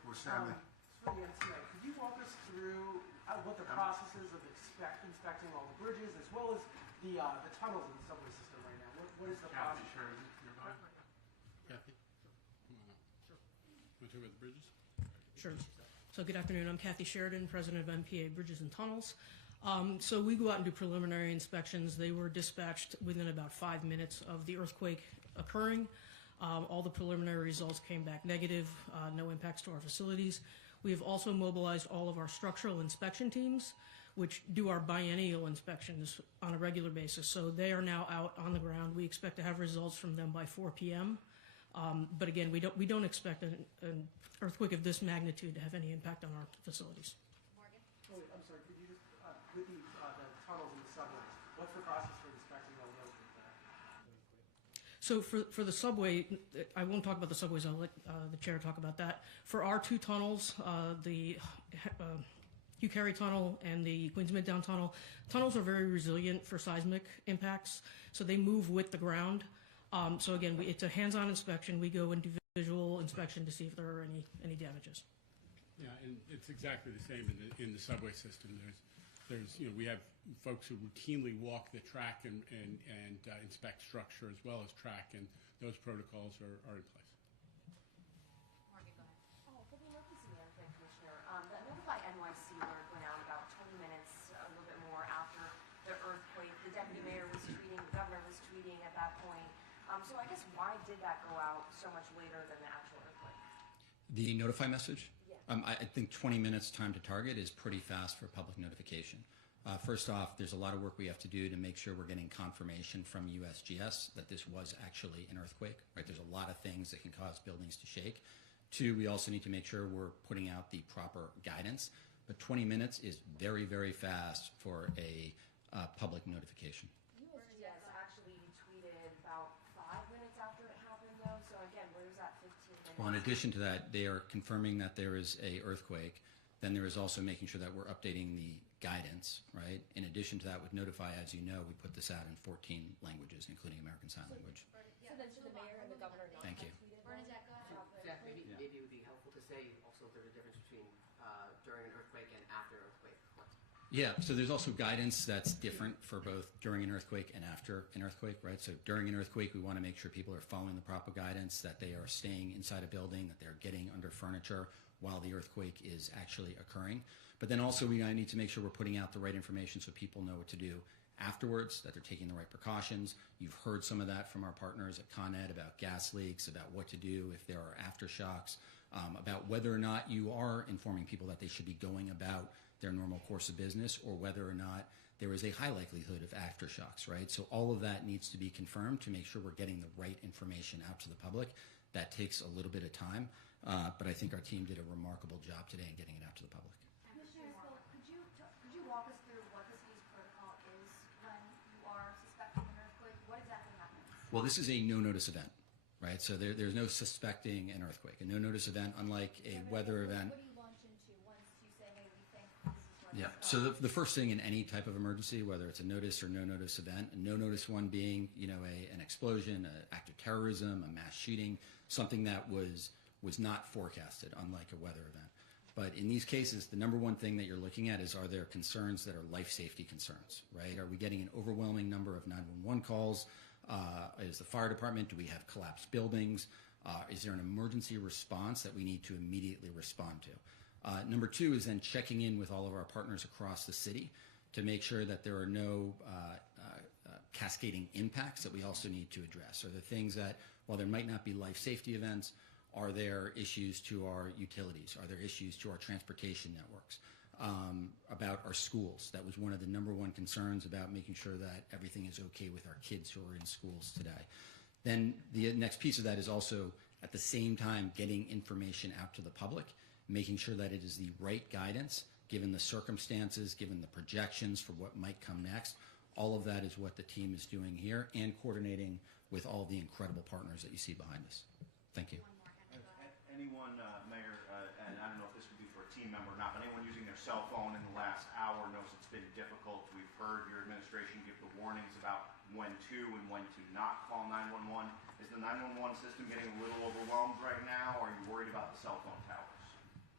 Stanley. For the MTA, could you walk us through what the process is of inspecting all the bridges as well as the tunnels in the subway system right now? What is the process? Sure, you're going. Kathy, come on up. Sure. Want to talk about the bridges? Sure. So good afternoon. I'm Kathy Sheridan, president of MPA Bridges and Tunnels. So we go out and do preliminary inspections. They were dispatched within about 5 minutes of the earthquake occurring. All the preliminary results came back negative, no impacts to our facilities. We have also mobilized all of our structural inspection teams, which do our biennial inspections on a regular basis. So they are now out on the ground. We expect to have results from them by 4 p.m. But again, we don't expect an earthquake of this magnitude to have any impact on our facilities. Oh, wait, I'm sorry. Could you just with the tunnels and the subways? What's the process for inspecting all those? So for the subway, I won't talk about the subways. I'll let the chair talk about that. For our two tunnels, the Hugh Carey Tunnel and the Queens Midtown Tunnel, tunnels are very resilient for seismic impacts, so they move with the ground. So again, it's a hands-on inspection. We go and do visual inspection to see if there are any damages. Yeah, and it's exactly the same in the subway system. There's we have folks who routinely walk the track and inspect structure as well as track, and those protocols are in place. Morgan, go ahead. For the emergency management commissioner, that Notify NYC alert went out about 20 minutes, a little bit more after the earthquake. The deputy mayor was tweeting, the governor was tweeting at that point. So I guess why did that go out so much later than the actual earthquake? The notify message? Yeah. I think 20 minutes time to target is pretty fast for public notification. First off, there's a lot of work we have to do to make sure we're getting confirmation from USGS that this was actually an earthquake. Right? There's a lot of things that can cause buildings to shake. Two, we also need to make sure we're putting out the proper guidance. But 20 minutes is very, very fast for a public notification. USGS actually tweeted about 5 minutes after it happened, though. So again, where's that 15 minutes? Well, in addition to that, they are confirming that there is a earthquake. Then there is also making sure that we're updating the guidance, right? In addition to that, with Notify, as you know, we put this out in 14 languages, including American Sign Language. So then should the mayor and the governor not Thank you. Bernadette, go ahead. Zach, maybe it would be helpful to say also if there's a difference between during an earthquake and after an earthquake. Yeah, so there's also guidance that's different for both during an earthquake and after an earthquake, right? So during an earthquake, we want to make sure people are following the proper guidance, that they are staying inside a building, that they're getting under furniture while the earthquake is actually occurring. But then also we need to make sure we're putting out the right information so people know what to do afterwards, that they're taking the right precautions. You've heard some of that from our partners at Con Ed about gas leaks, about what to do if there are aftershocks, about whether or not you are informing people that they should be going about their normal course of business, or whether or not there is a high likelihood of aftershocks, right? So all of that needs to be confirmed to make sure we're getting the right information out to the public. That takes a little bit of time, but I think our team did a remarkable job today in getting it out to the public. Commissioner, could you walk us through what the city's protocol is when you are suspecting an earthquake? What exactly happens? Well, this is a no-notice event, right? So there's no suspecting an earthquake. A no-notice event, unlike a weather event. What do you launch into once you say, hey, we think this is what's Yeah. So the first thing in any type of emergency, whether it's a notice or no-notice event, a no-notice one being, an explosion, an act of terrorism, a mass shooting, something that was not forecasted, unlike a weather event. But in these cases, the number one thing that you're looking at is, are there concerns that are life safety concerns, right? Are we getting an overwhelming number of 911 calls? Is the fire department, do we have collapsed buildings? Is there an emergency response that we need to immediately respond to? Number two is then checking in with all of our partners across the city to make sure that there are no cascading impacts that we also need to address. Are there things that, while there might not be life safety events, are there issues to our utilities? Are there issues to our transportation networks? About our schools? That was one of the number one concerns, about making sure that everything is okay with our kids who are in schools today. Then the next piece of that is also, at the same time, getting information out to the public, making sure that it is the right guidance, given the circumstances, given the projections for what might come next. All of that is what the team is doing here, and coordinating with all the incredible partners that you see behind us. Thank you. Anyone, Mayor, and I don't know if this would be for a team member or not, but anyone using their cell phone in the last hour knows it's been difficult. We've heard your administration give the warnings about when to and when to not call 911. Is the 911 system getting a little overwhelmed right now, or are you worried about the cell phone towers?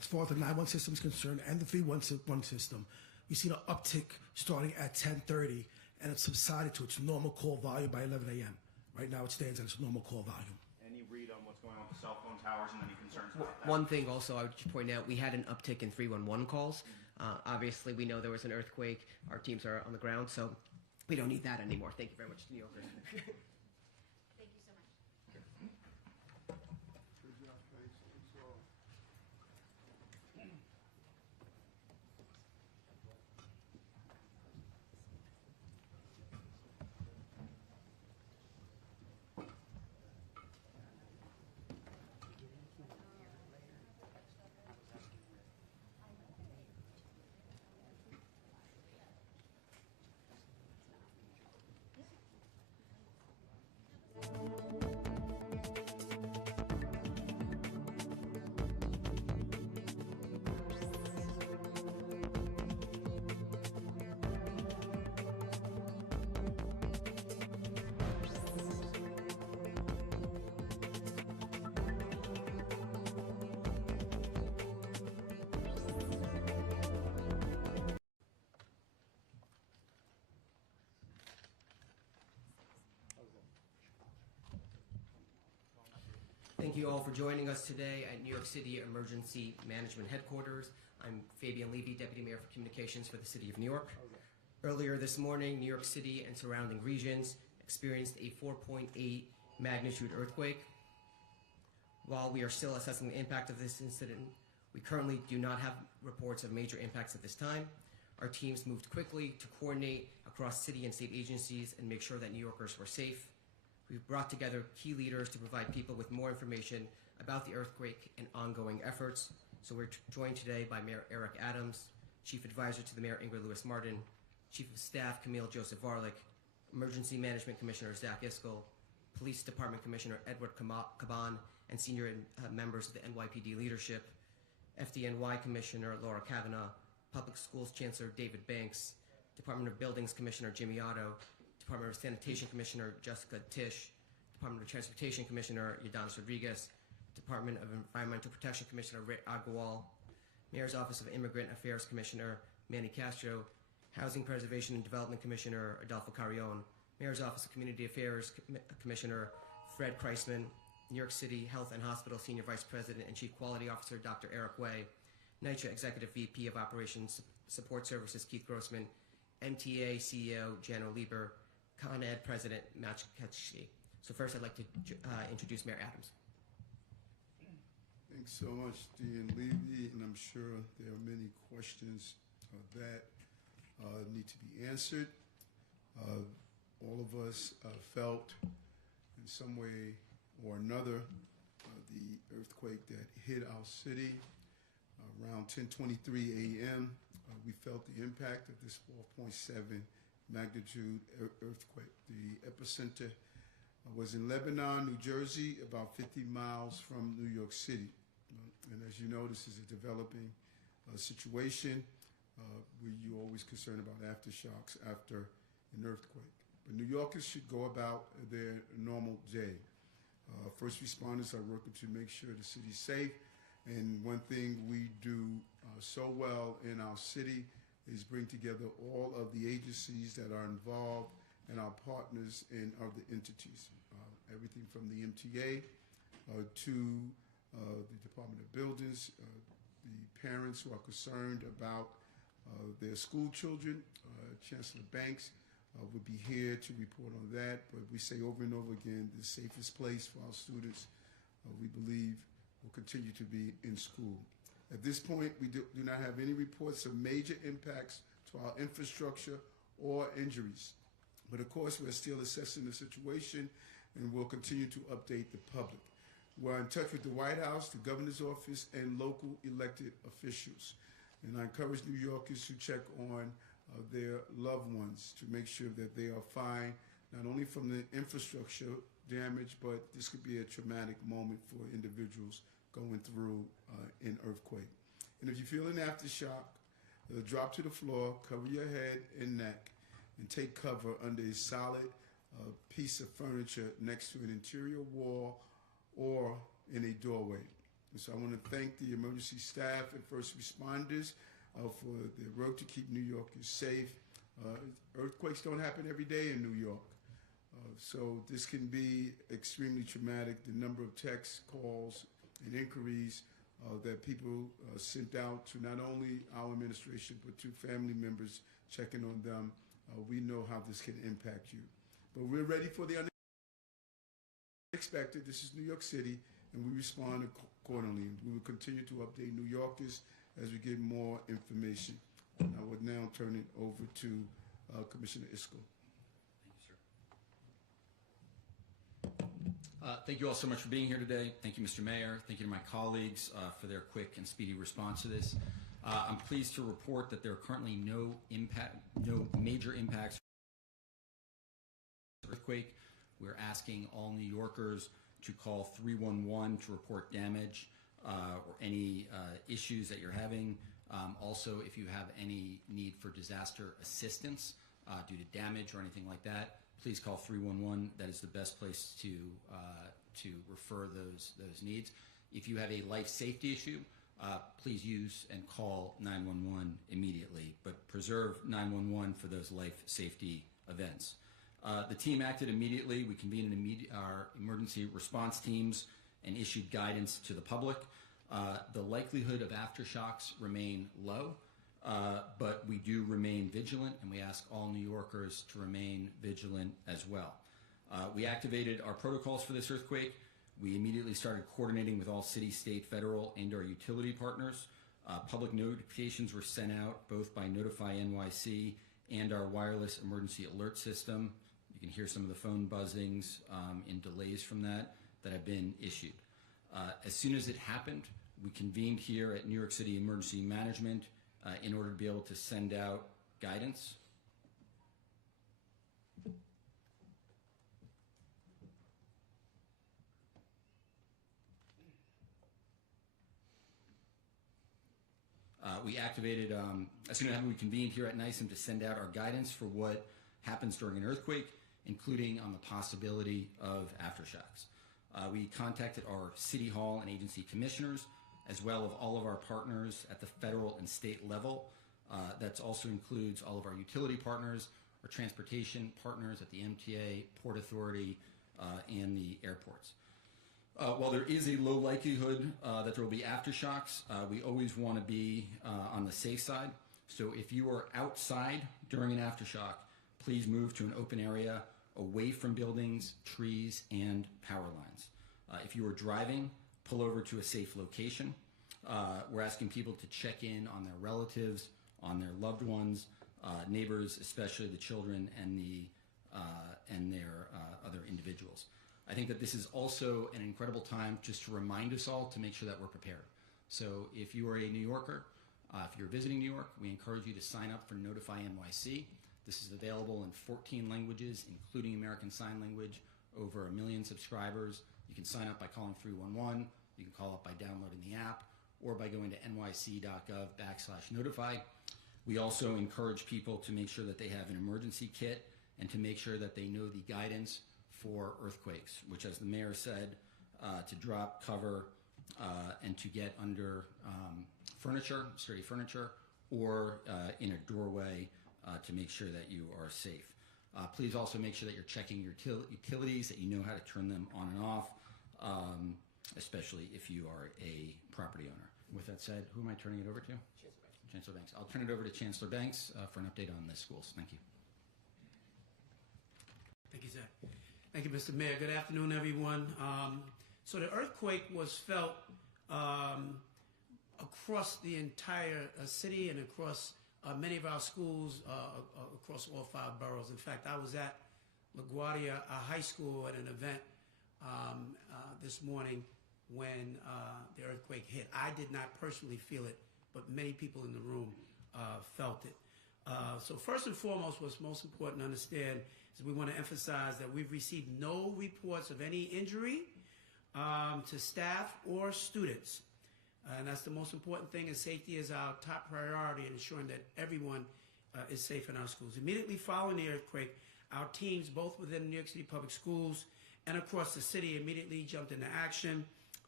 as far as the 911 system is concerned and the 311 system, we've seen an uptick starting at 10:30, and it's subsided to its normal call volume by 11 a.m. Right now it stands at its normal call volume. Any read on what's going on with the cell phone towers and any concerns about that? One thing also I would point out, we had an uptick in 311 calls. Obviously, we know there was an earthquake. Our teams are on the ground, so we don't need that anymore. Thank you very much, New Yorkers. Thank you so much. Good job, thanks. That's all. Thank you all for joining us today at New York City Emergency Management Headquarters. I'm Fabian Levy, Deputy Mayor for Communications for the City of New York. Earlier this morning, New York City and surrounding regions experienced a 4.8 magnitude earthquake. While we are still assessing the impact of this incident, we currently do not have reports of major impacts at this time. Our teams moved quickly to coordinate across city and state agencies and make sure that New Yorkers were safe. We've brought together key leaders to provide people with more information about the earthquake and ongoing efforts. So we're joined today by Mayor Eric Adams, Chief Advisor to the Mayor Ingrid Lewis-Martin, Chief of Staff Camille Joseph Varlick, Emergency Management Commissioner Zach Iskell, Police Department Commissioner Edward Caban, and senior members of the NYPD leadership, FDNY Commissioner Laura Kavanaugh, Public Schools Chancellor David Banks, Department of Buildings Commissioner Jimmy Otto, Department of Sanitation Commissioner Jessica Tisch, Department of Transportation Commissioner Yadanis Rodriguez, Department of Environmental Protection Commissioner Ray Agarwal, Mayor's Office of Immigrant Affairs Commissioner Manny Castro, Housing Preservation and Development Commissioner Adolfo Carrion, Mayor's Office of Community Affairs Commissioner Fred Kreisman, New York City Health and Hospital Senior Vice President and Chief Quality Officer Dr. Eric Way, NYCHA Executive VP of Operations Support Services Keith Grossman, MTA CEO Jano Lieber, Con Ed President Matt Ketchke. So first I'd like to introduce Mayor Adams. Thanks so much, Dean Levy, and I'm sure there are many questions that need to be answered. All of us felt in some way or another the earthquake that hit our city around 10:23 a.m. We felt the impact of this 4.7 magnitude earthquake. The epicenter was in Lebanon, New Jersey, about 50 miles from New York City. And as you know, this is a developing situation where you're always concerned about aftershocks after an earthquake. But New Yorkers should go about their normal day. First responders are working to make sure the city's safe. And one thing we do so well in our city is bring together all of the agencies that are involved and our partners in other entities. Everything from the MTA to the Department of Buildings, the parents who are concerned about their school children. Chancellor Banks would be here to report on that, but we say over and over again, the safest place for our students, we believe, will continue to be in school. At this point, we do not have any reports of major impacts to our infrastructure or injuries. But of course, we're still assessing the situation and we'll continue to update the public. We're in touch with the White House, the governor's office, and local elected officials. And I encourage New Yorkers to check on their loved ones to make sure that they are fine, not only from the infrastructure damage, but this could be a traumatic moment for individuals going through an earthquake. And if you feel an aftershock, drop to the floor, cover your head and neck, and take cover under a solid piece of furniture next to an interior wall or in a doorway. And so I want to thank the emergency staff and first responders for their work to keep New Yorkers safe. Earthquakes don't happen every day in New York. So this can be extremely traumatic. The number of texts, calls, and inquiries that people sent out to not only our administration, but to family members checking on them, we know how this can impact you. But we're ready for the unexpected. This is New York City, and we respond accordingly. We will continue to update New Yorkers as we get more information. And I would now turn it over to Commissioner Isco. Thank you all so much for being here today. Thank you, Mr. Mayor. Thank you to my colleagues for their quick and speedy response to this. I'm pleased to report that there are currently no major impacts from the earthquake. We're asking all New Yorkers to call 311 to report damage or any issues that you're having. Also, if you have any need for disaster assistance due to damage or anything like that, please call 311. That is the best place to refer those needs. If you have a life safety issue, please use and call 911 immediately, but preserve 911 for those life safety events. The team acted immediately. We convened our emergency response teams and issued guidance to the public. The likelihood of aftershocks remain low, but we do remain vigilant, and we ask all New Yorkers to remain vigilant as well. We activated our protocols for this earthquake. We immediately started coordinating with all city, state, federal, and our utility partners. Public notifications were sent out both by Notify NYC and our wireless emergency alert system. You can hear some of the phone buzzings and delays from that have been issued. As soon as it happened, we convened here at New York City Emergency Management in order to be able to send out guidance. We activated, as soon as we convened here at NYSEM to send out our guidance for what happens during an earthquake, including on the possibility of aftershocks. We contacted our City Hall and agency commissioners, as well as all of our partners at the federal and state level. That also includes all of our utility partners, our transportation partners at the MTA, Port Authority, and the airports. While there is a low likelihood that there will be aftershocks, we always want to be on the safe side. So if you are outside during an aftershock, please move to an open area away from buildings, trees, and power lines. If you are driving, pull over to a safe location. We're asking people to check in on their relatives, on their loved ones, neighbors, especially the children and their other individuals. I think that this is also an incredible time just to remind us all to make sure that we're prepared. So if you are a New Yorker, if you're visiting New York, we encourage you to sign up for Notify NYC. This is available in 14 languages, including American Sign Language, over 1 million subscribers. You can sign up by calling 311. You can call up by downloading the app or by going to nyc.gov/notify. We also encourage people to make sure that they have an emergency kit and to make sure that they know the guidance for earthquakes, which, as the mayor said, to drop, cover, and to get under furniture, sturdy furniture, or in a doorway to make sure that you are safe. Please also make sure that you're checking your utilities, that you know how to turn them on and off, especially if you are a property owner. With that said, who am I turning it over to? Chancellor Banks. I'll turn it over to Chancellor Banks for an update on the schools. Thank you. Thank you, Zach. Thank you, Mr. Mayor. Good afternoon, everyone. So the earthquake was felt across the entire city and across many of our schools across all 5 boroughs. In fact, I was at LaGuardia High School at an event this morning when the earthquake hit. I did not personally feel it, but many people in the room felt it. So first and foremost, what's most important to understand is we want to emphasize that we've received no reports of any injury to staff or students. And that's the most important thing, and safety is our top priority in ensuring that everyone is safe in our schools. Immediately following the earthquake, our teams, both within New York City Public Schools and across the city, immediately jumped into action.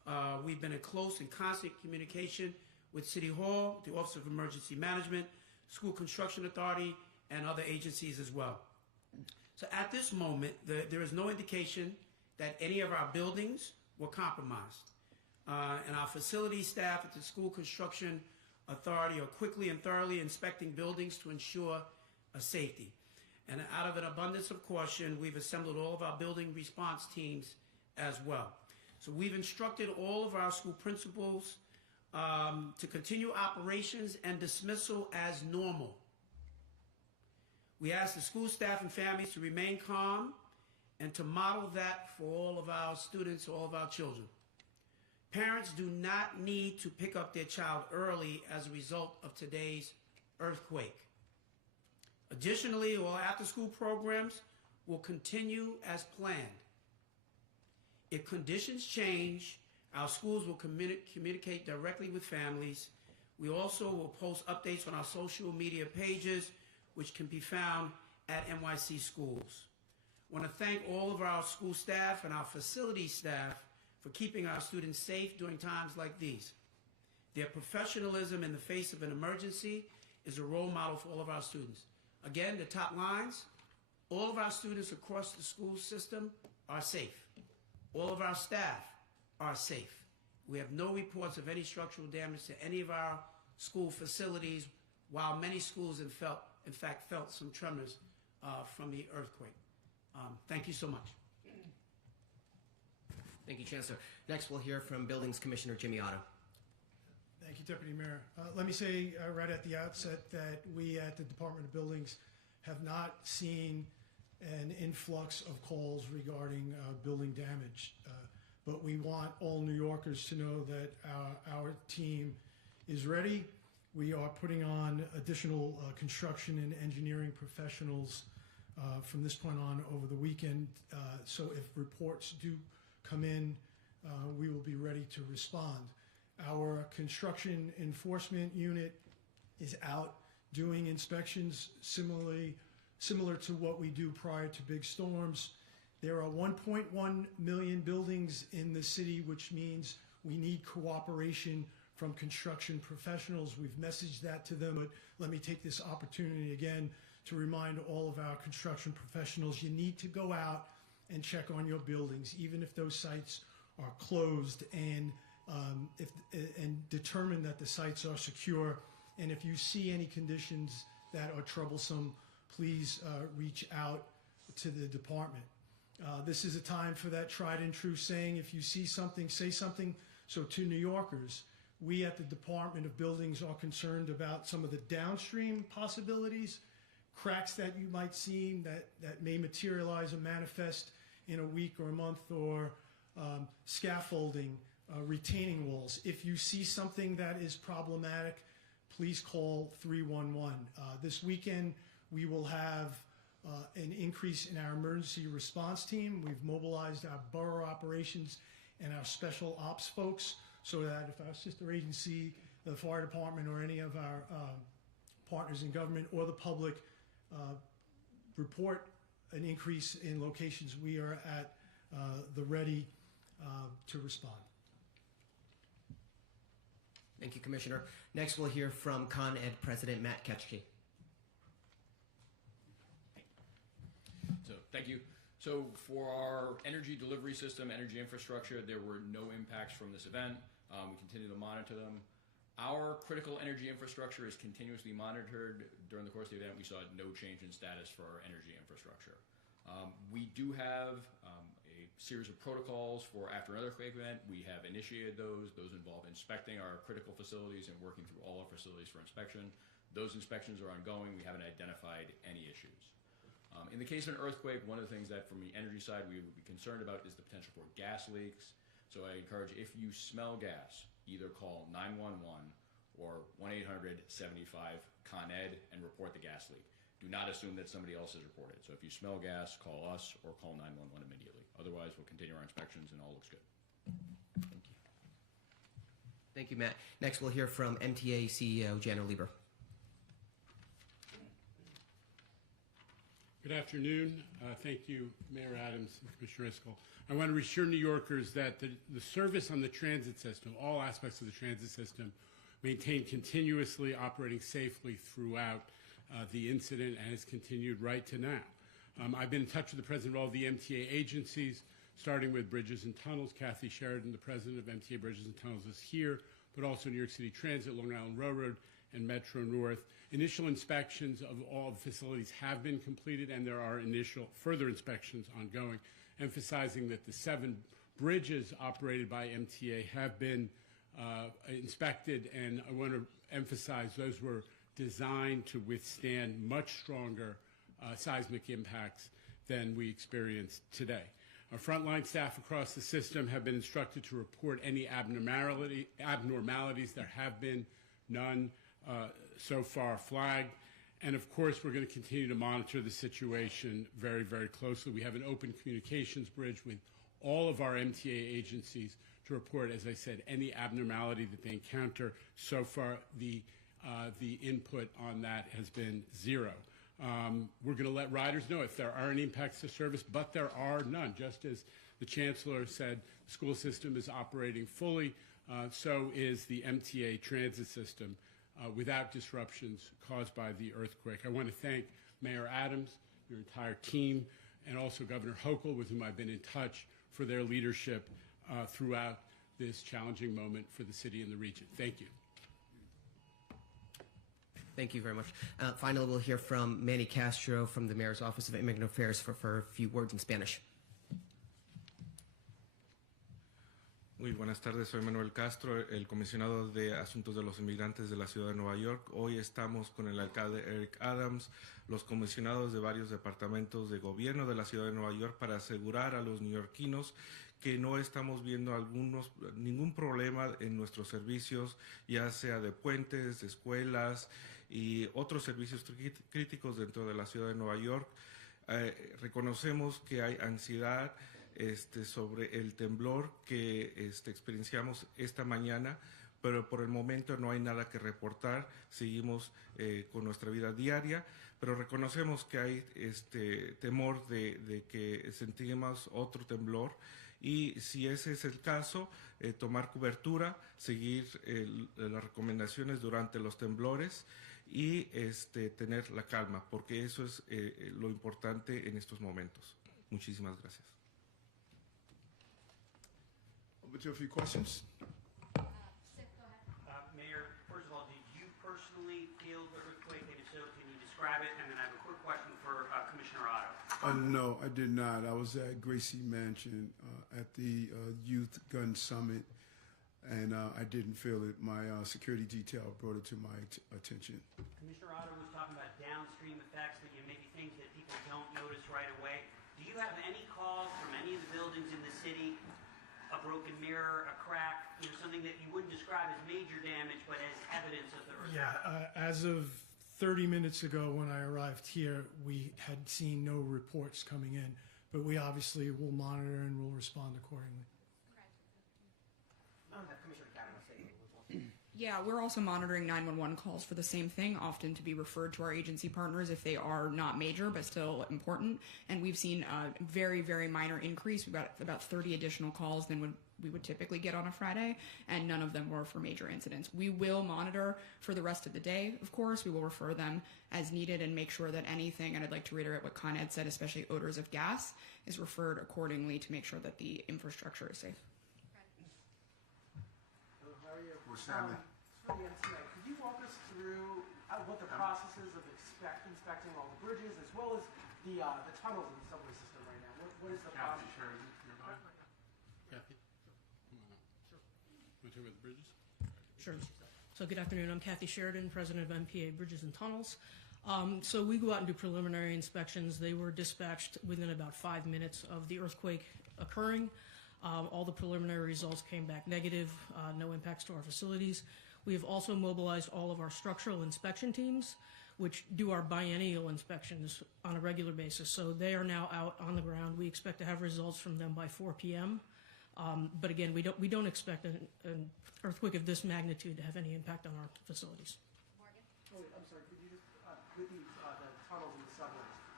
We've been in close and constant communication with City Hall, the Office of Emergency Management, School Construction Authority, and other agencies as well. So at this moment, there is no indication that any of our buildings were compromised. And our facility staff at the School Construction Authority are quickly and thoroughly inspecting buildings to ensure safety. And out of an abundance of caution, we've assembled all of our building response teams as well. So we've instructed all of our school principals to continue operations and dismissal as normal. We ask the school staff and families to remain calm and to model that for all of our students, all of our children. Parents do not need to pick up their child early as a result of today's earthquake. Additionally, all after-school programs will continue as planned. If conditions change, our schools will communicate directly with families. We also will post updates on our social media pages, which can be found at NYC Schools. I want to thank all of our school staff and our facility staff for keeping our students safe during times like these. Their professionalism in the face of an emergency is a role model for all of our students. Again, the top lines, all of our students across the school system are safe. All of our staff are safe. We have no reports of any structural damage to any of our school facilities, while many schools in fact felt some tremors from the earthquake. Thank you so much. Thank you, Chancellor. Next, we'll hear from Buildings Commissioner Jimmy Otto. Thank you, Deputy Mayor. Let me say right at the outset that we at the Department of Buildings have not seen an influx of calls regarding building damage. But we want all New Yorkers to know that our team is ready. We are putting on additional construction and engineering professionals from this point on over the weekend. So if reports do come in, we will be ready to respond. Our construction enforcement unit is out doing inspections similar to what we do prior to big storms. There are 1.1 million buildings in the city, which means we need cooperation from construction professionals. We've messaged that to them, but let me take this opportunity again to remind all of our construction professionals, you need to go out and check on your buildings, even if those sites are closed, and determine that the sites are secure. And if you see any conditions that are troublesome, please reach out to the department. This is a time for that tried and true saying, if you see something, say something. So to New Yorkers, we at the Department of Buildings are concerned about some of the downstream possibilities, cracks that you might see that may materialize and manifest in a week or a month, or scaffolding, retaining walls. If you see something that is problematic, please call 311. This weekend, we will have an increase in our emergency response team. We've mobilized our borough operations and our special ops folks so that if our sister agency, the fire department, or any of our partners in government or the public report an increase in locations, we are at the ready to respond. Thank you, Commissioner. Next, we'll hear from Con Ed President Matt Ketchke. So, thank you. So, for our energy delivery system, energy infrastructure, there were no impacts from this event. We continue to monitor them. Our critical energy infrastructure is continuously monitored. During the course of the event, we saw no change in status for our energy infrastructure. We do have a series of protocols for after an earthquake event. We have initiated those. Those involve inspecting our critical facilities and working through all our facilities for inspection. Those inspections are ongoing. We haven't identified any issues. In the case of an earthquake, one of the things that from the energy side we would be concerned about is the potential for gas leaks. So I encourage, if you smell gas, either call 911 or 1-800-75-CON-ED and report the gas leak. Do not assume that somebody else has reported. So if you smell gas, call us or call 911 immediately. Otherwise, we'll continue our inspections and all looks good. Thank you. Thank you, Matt. Next, we'll hear from MTA CEO Jana Lieber. Good afternoon. Thank you, Mayor Adams and Commissioner Iscol. I want to reassure New Yorkers that the service on the transit system, all aspects of the transit system, maintained continuously operating safely throughout the incident and has continued right to now. I've been in touch with the president of all the MTA agencies, starting with Bridges and Tunnels. Kathy Sheridan, the president of MTA Bridges and Tunnels, is here, but also New York City Transit, Long Island Railroad, and Metro North. Initial inspections of all the facilities have been completed, and there are initial further inspections ongoing, emphasizing that the 7 bridges operated by MTA have been inspected, and I want to emphasize those were designed to withstand much stronger seismic impacts than we experienced today. Our frontline staff across the system have been instructed to report any abnormalities. There have been none so far flagged. And of course, we're going to continue to monitor the situation very, very closely. We have an open communications bridge with all of our MTA agencies to report, as I said, any abnormality that they encounter. So far, the input on that has been 0. We're going to let riders know if there are any impacts to service, but there are none. Just as the Chancellor said, the school system is operating fully, so is the MTA transit system without disruptions caused by the earthquake. I want to thank Mayor Adams, your entire team, and also Governor Hochul, with whom I've been in touch, for their leadership throughout this challenging moment for the city and the region. Thank you. Thank you very much. Finally, we'll hear from Manny Castro from the Mayor's Office of Immigrant Affairs for a few words in Spanish. Muy buenas tardes, soy Manuel Castro, el comisionado de Asuntos de los Inmigrantes de la Ciudad de Nueva York. Hoy estamos con el alcalde Eric Adams, los comisionados de varios departamentos de gobierno de la Ciudad de Nueva York, para asegurar a los neoyorquinos que no estamos viendo ningún problema en nuestros servicios, ya sea de puentes, de escuelas y otros servicios críticos dentro de la Ciudad de Nueva York. Reconocemos que hay ansiedad sobre el temblor que experienciamos esta mañana, pero por el momento no hay nada que reportar. Seguimos con nuestra vida diaria, pero reconocemos que hay temor de que sentimos otro temblor, y si ese es el caso, tomar cobertura, seguir las recomendaciones durante los temblores y tener la calma, porque eso es lo importante en estos momentos. Muchísimas gracias. Over to a few questions. Mayor, first of all, did you personally feel the earthquake? And if so, can you describe it? And then I have a quick question for Commissioner Otto. No, I did not. I was at Gracie Mansion at the Youth Gun Summit, and I didn't feel it. My security detail brought it to my attention. Commissioner Otto was talking about downstream effects, that maybe things that people don't notice right away. Do you have any calls from any of the buildings in the city, a broken mirror, a crack, something that you wouldn't describe as major damage, but as evidence of the earthquake? Yeah, as of 30 minutes ago when I arrived here, we had seen no reports coming in, but we obviously will monitor and will respond accordingly. Commissioner Kavanaugh say a little bit more. Yeah, we're also monitoring 911 calls for the same thing, often to be referred to our agency partners if they are not major but still important. And we've seen a very, very minor increase. We've got about 30 additional calls than we would typically get on a Friday, and none of them were for major incidents. We will monitor for the rest of the day, of course. We will refer them as needed and make sure that anything, and I'd like to reiterate what Con Ed said, especially odors of gas, is referred accordingly to make sure that the infrastructure is safe. From the MTA, could you walk us through what the process is of inspecting all the bridges, as well as the tunnels in the subway system right now? What is the process? Kathy Sheridan, nearby. Kathy, come on up. Sure. Want to talk about the bridges? Sure. So good afternoon. I'm Kathy Sheridan, president of MPA Bridges and Tunnels. So we go out and do preliminary inspections. They were dispatched within about 5 minutes of the earthquake occurring. All the preliminary results came back negative, no impacts to our facilities. We have also mobilized all of our structural inspection teams, which do our biennial inspections on a regular basis. So they are now out on the ground. We expect to have results from them by 4 p.m. But again, we don't expect an earthquake of this magnitude to have any impact on our facilities. Oh, wait, I'm sorry. Could you just with the tunnels and the subways?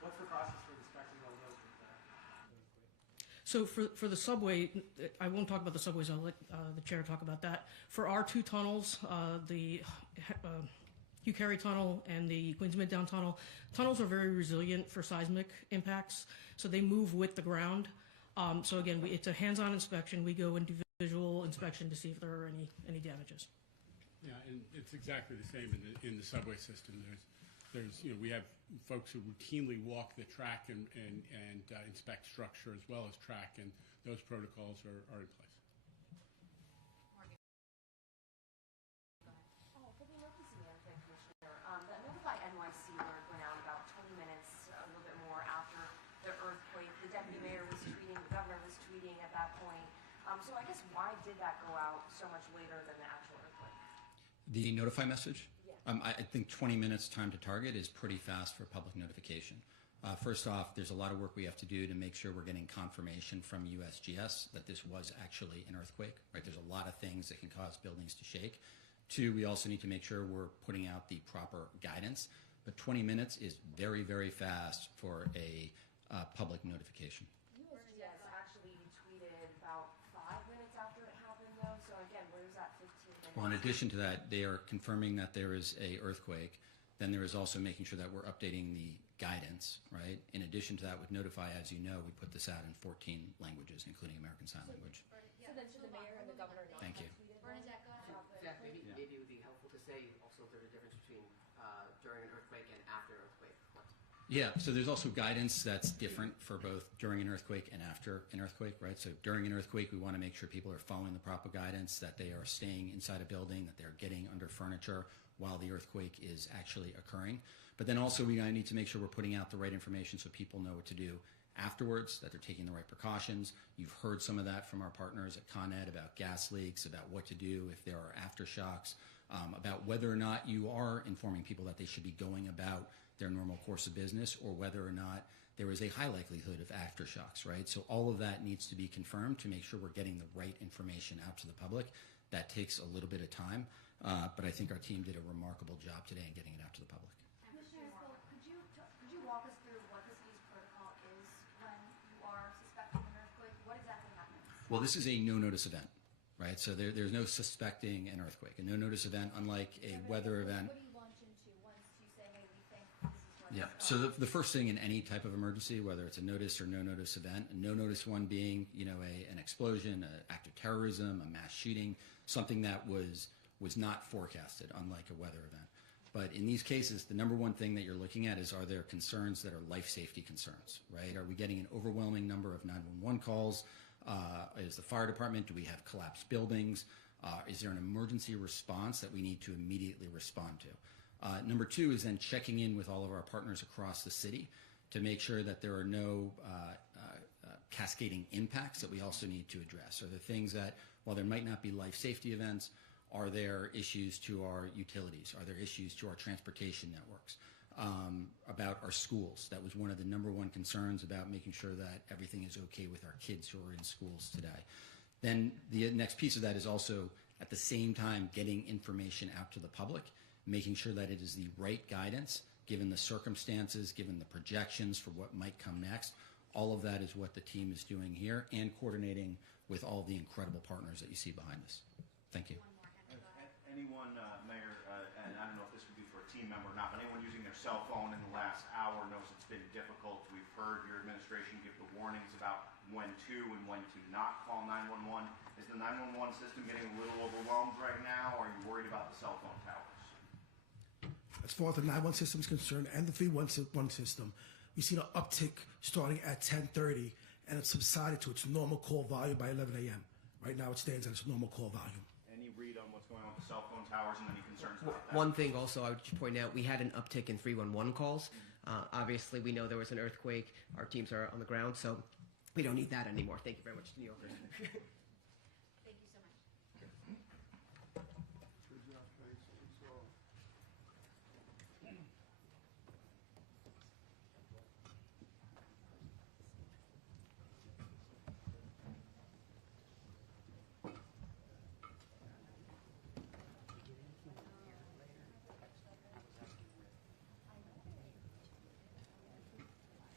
What's the process for inspecting all those with that? So for the subway, I won't talk about the subways. I'll let the chair talk about that. For our two tunnels, the Hugh Carey Tunnel and the Queens Midtown Tunnel, tunnels are very resilient for seismic impacts, so they move with the ground. So again, it's a hands-on inspection. We go and do visual inspection to see if there are any damages. Yeah, and it's exactly the same in the subway system. We have folks who routinely walk the track and inspect structure as well as track, and those protocols are in place. For the emergency management commissioner, that Notify NYC alert went out about 20 minutes, a little bit more after the earthquake. The deputy mayor was tweeting, the governor was tweeting at that point. So I guess why did that go out so much later than the actual earthquake? The notify message? Yeah. I think 20 minutes time to target is pretty fast for public notification. First off, there's a lot of work we have to do to make sure we're getting confirmation from USGS that this was actually an earthquake, right? There's a lot of things that can cause buildings to shake. Two, we also need to make sure we're putting out the proper guidance. But 20 minutes is very, very fast for a public notification. USGS actually tweeted about 5 minutes after it happened, though. So again, where's that 15 minutes? Well, in addition to that, they are confirming that there is a earthquake. Then there is also making sure that we're updating the guidance, right? In addition to that, with Notify, as you know, we put this out in 14 languages, including American Sign Language. So then should the mayor and the governor not Thank you. Bernadette, go ahead. Zach, maybe it would be helpful to say also if there's a difference between during an earthquake and after an earthquake. Yeah, so there's also guidance that's different for both during an earthquake and after an earthquake, right? So during an earthquake, we want to make sure people are following the proper guidance, that they are staying inside a building, that they're getting under furniture while the earthquake is actually occurring. But then also we need to make sure we're putting out the right information so people know what to do afterwards, that they're taking the right precautions. You've heard some of that from our partners at Con Ed about gas leaks, about what to do if there are aftershocks, about whether or not you are informing people that they should be going about their normal course of business, or whether or not there is a high likelihood of aftershocks, right? So all of that needs to be confirmed to make sure we're getting the right information out to the public. That takes a little bit of time, but I think our team did a remarkable job today in getting it out to the public. Commissioner, could you walk us through what the city's protocol is when you are suspecting an earthquake? What exactly happens? Well, this is a no-notice event, right? So there's no suspecting an earthquake. A no-notice event, unlike a weather event. What do you launch into once you say, hey, we think this is what Yeah. So the first thing in any type of emergency, whether it's a notice or no-notice event, a no-notice one being, an explosion, an act of terrorism, a mass shooting, something that was not forecasted, unlike a weather event. But in these cases, the number one thing that you're looking at is, are there concerns that are life safety concerns, right? Are we getting an overwhelming number of 911 calls? Is the fire department, do we have collapsed buildings? Is there an emergency response that we need to immediately respond to? Number two is then checking in with all of our partners across the city to make sure that there are no cascading impacts that we also need to address. Are there things that, while there might not be life safety events, are there issues to our utilities? Are there issues to our transportation networks? About our schools? That was one of the number one concerns, about making sure that everything is okay with our kids who are in schools today. Then the next piece of that is also, at the same time, getting information out to the public, making sure that it is the right guidance, given the circumstances, given the projections for what might come next. All of that is what the team is doing here, and coordinating with all the incredible partners that you see behind us. Thank you. Anyone, Mayor, and I don't know if this would be for a team member or not, but anyone using their cell phone in the last hour knows it's been difficult. We've heard your administration give the warnings about when to and when to not call 911. Is the 911 system getting a little overwhelmed right now, or are you worried about the cell phone towers? As far as the 911 system is concerned and the 311 system, we've seen an uptick starting at 10:30, and it's subsided to its normal call volume by 11 a.m. Right now it stands at its normal call volume. Any read on what's going on with the cell phone towers and any concerns about that? One thing also I would just point out, we had an uptick in 311 calls. Obviously, we know there was an earthquake. Our teams are on the ground, so we don't need that anymore. Thank you very much, New Yorkers. Thank you so much. Good job, thanks. That's all.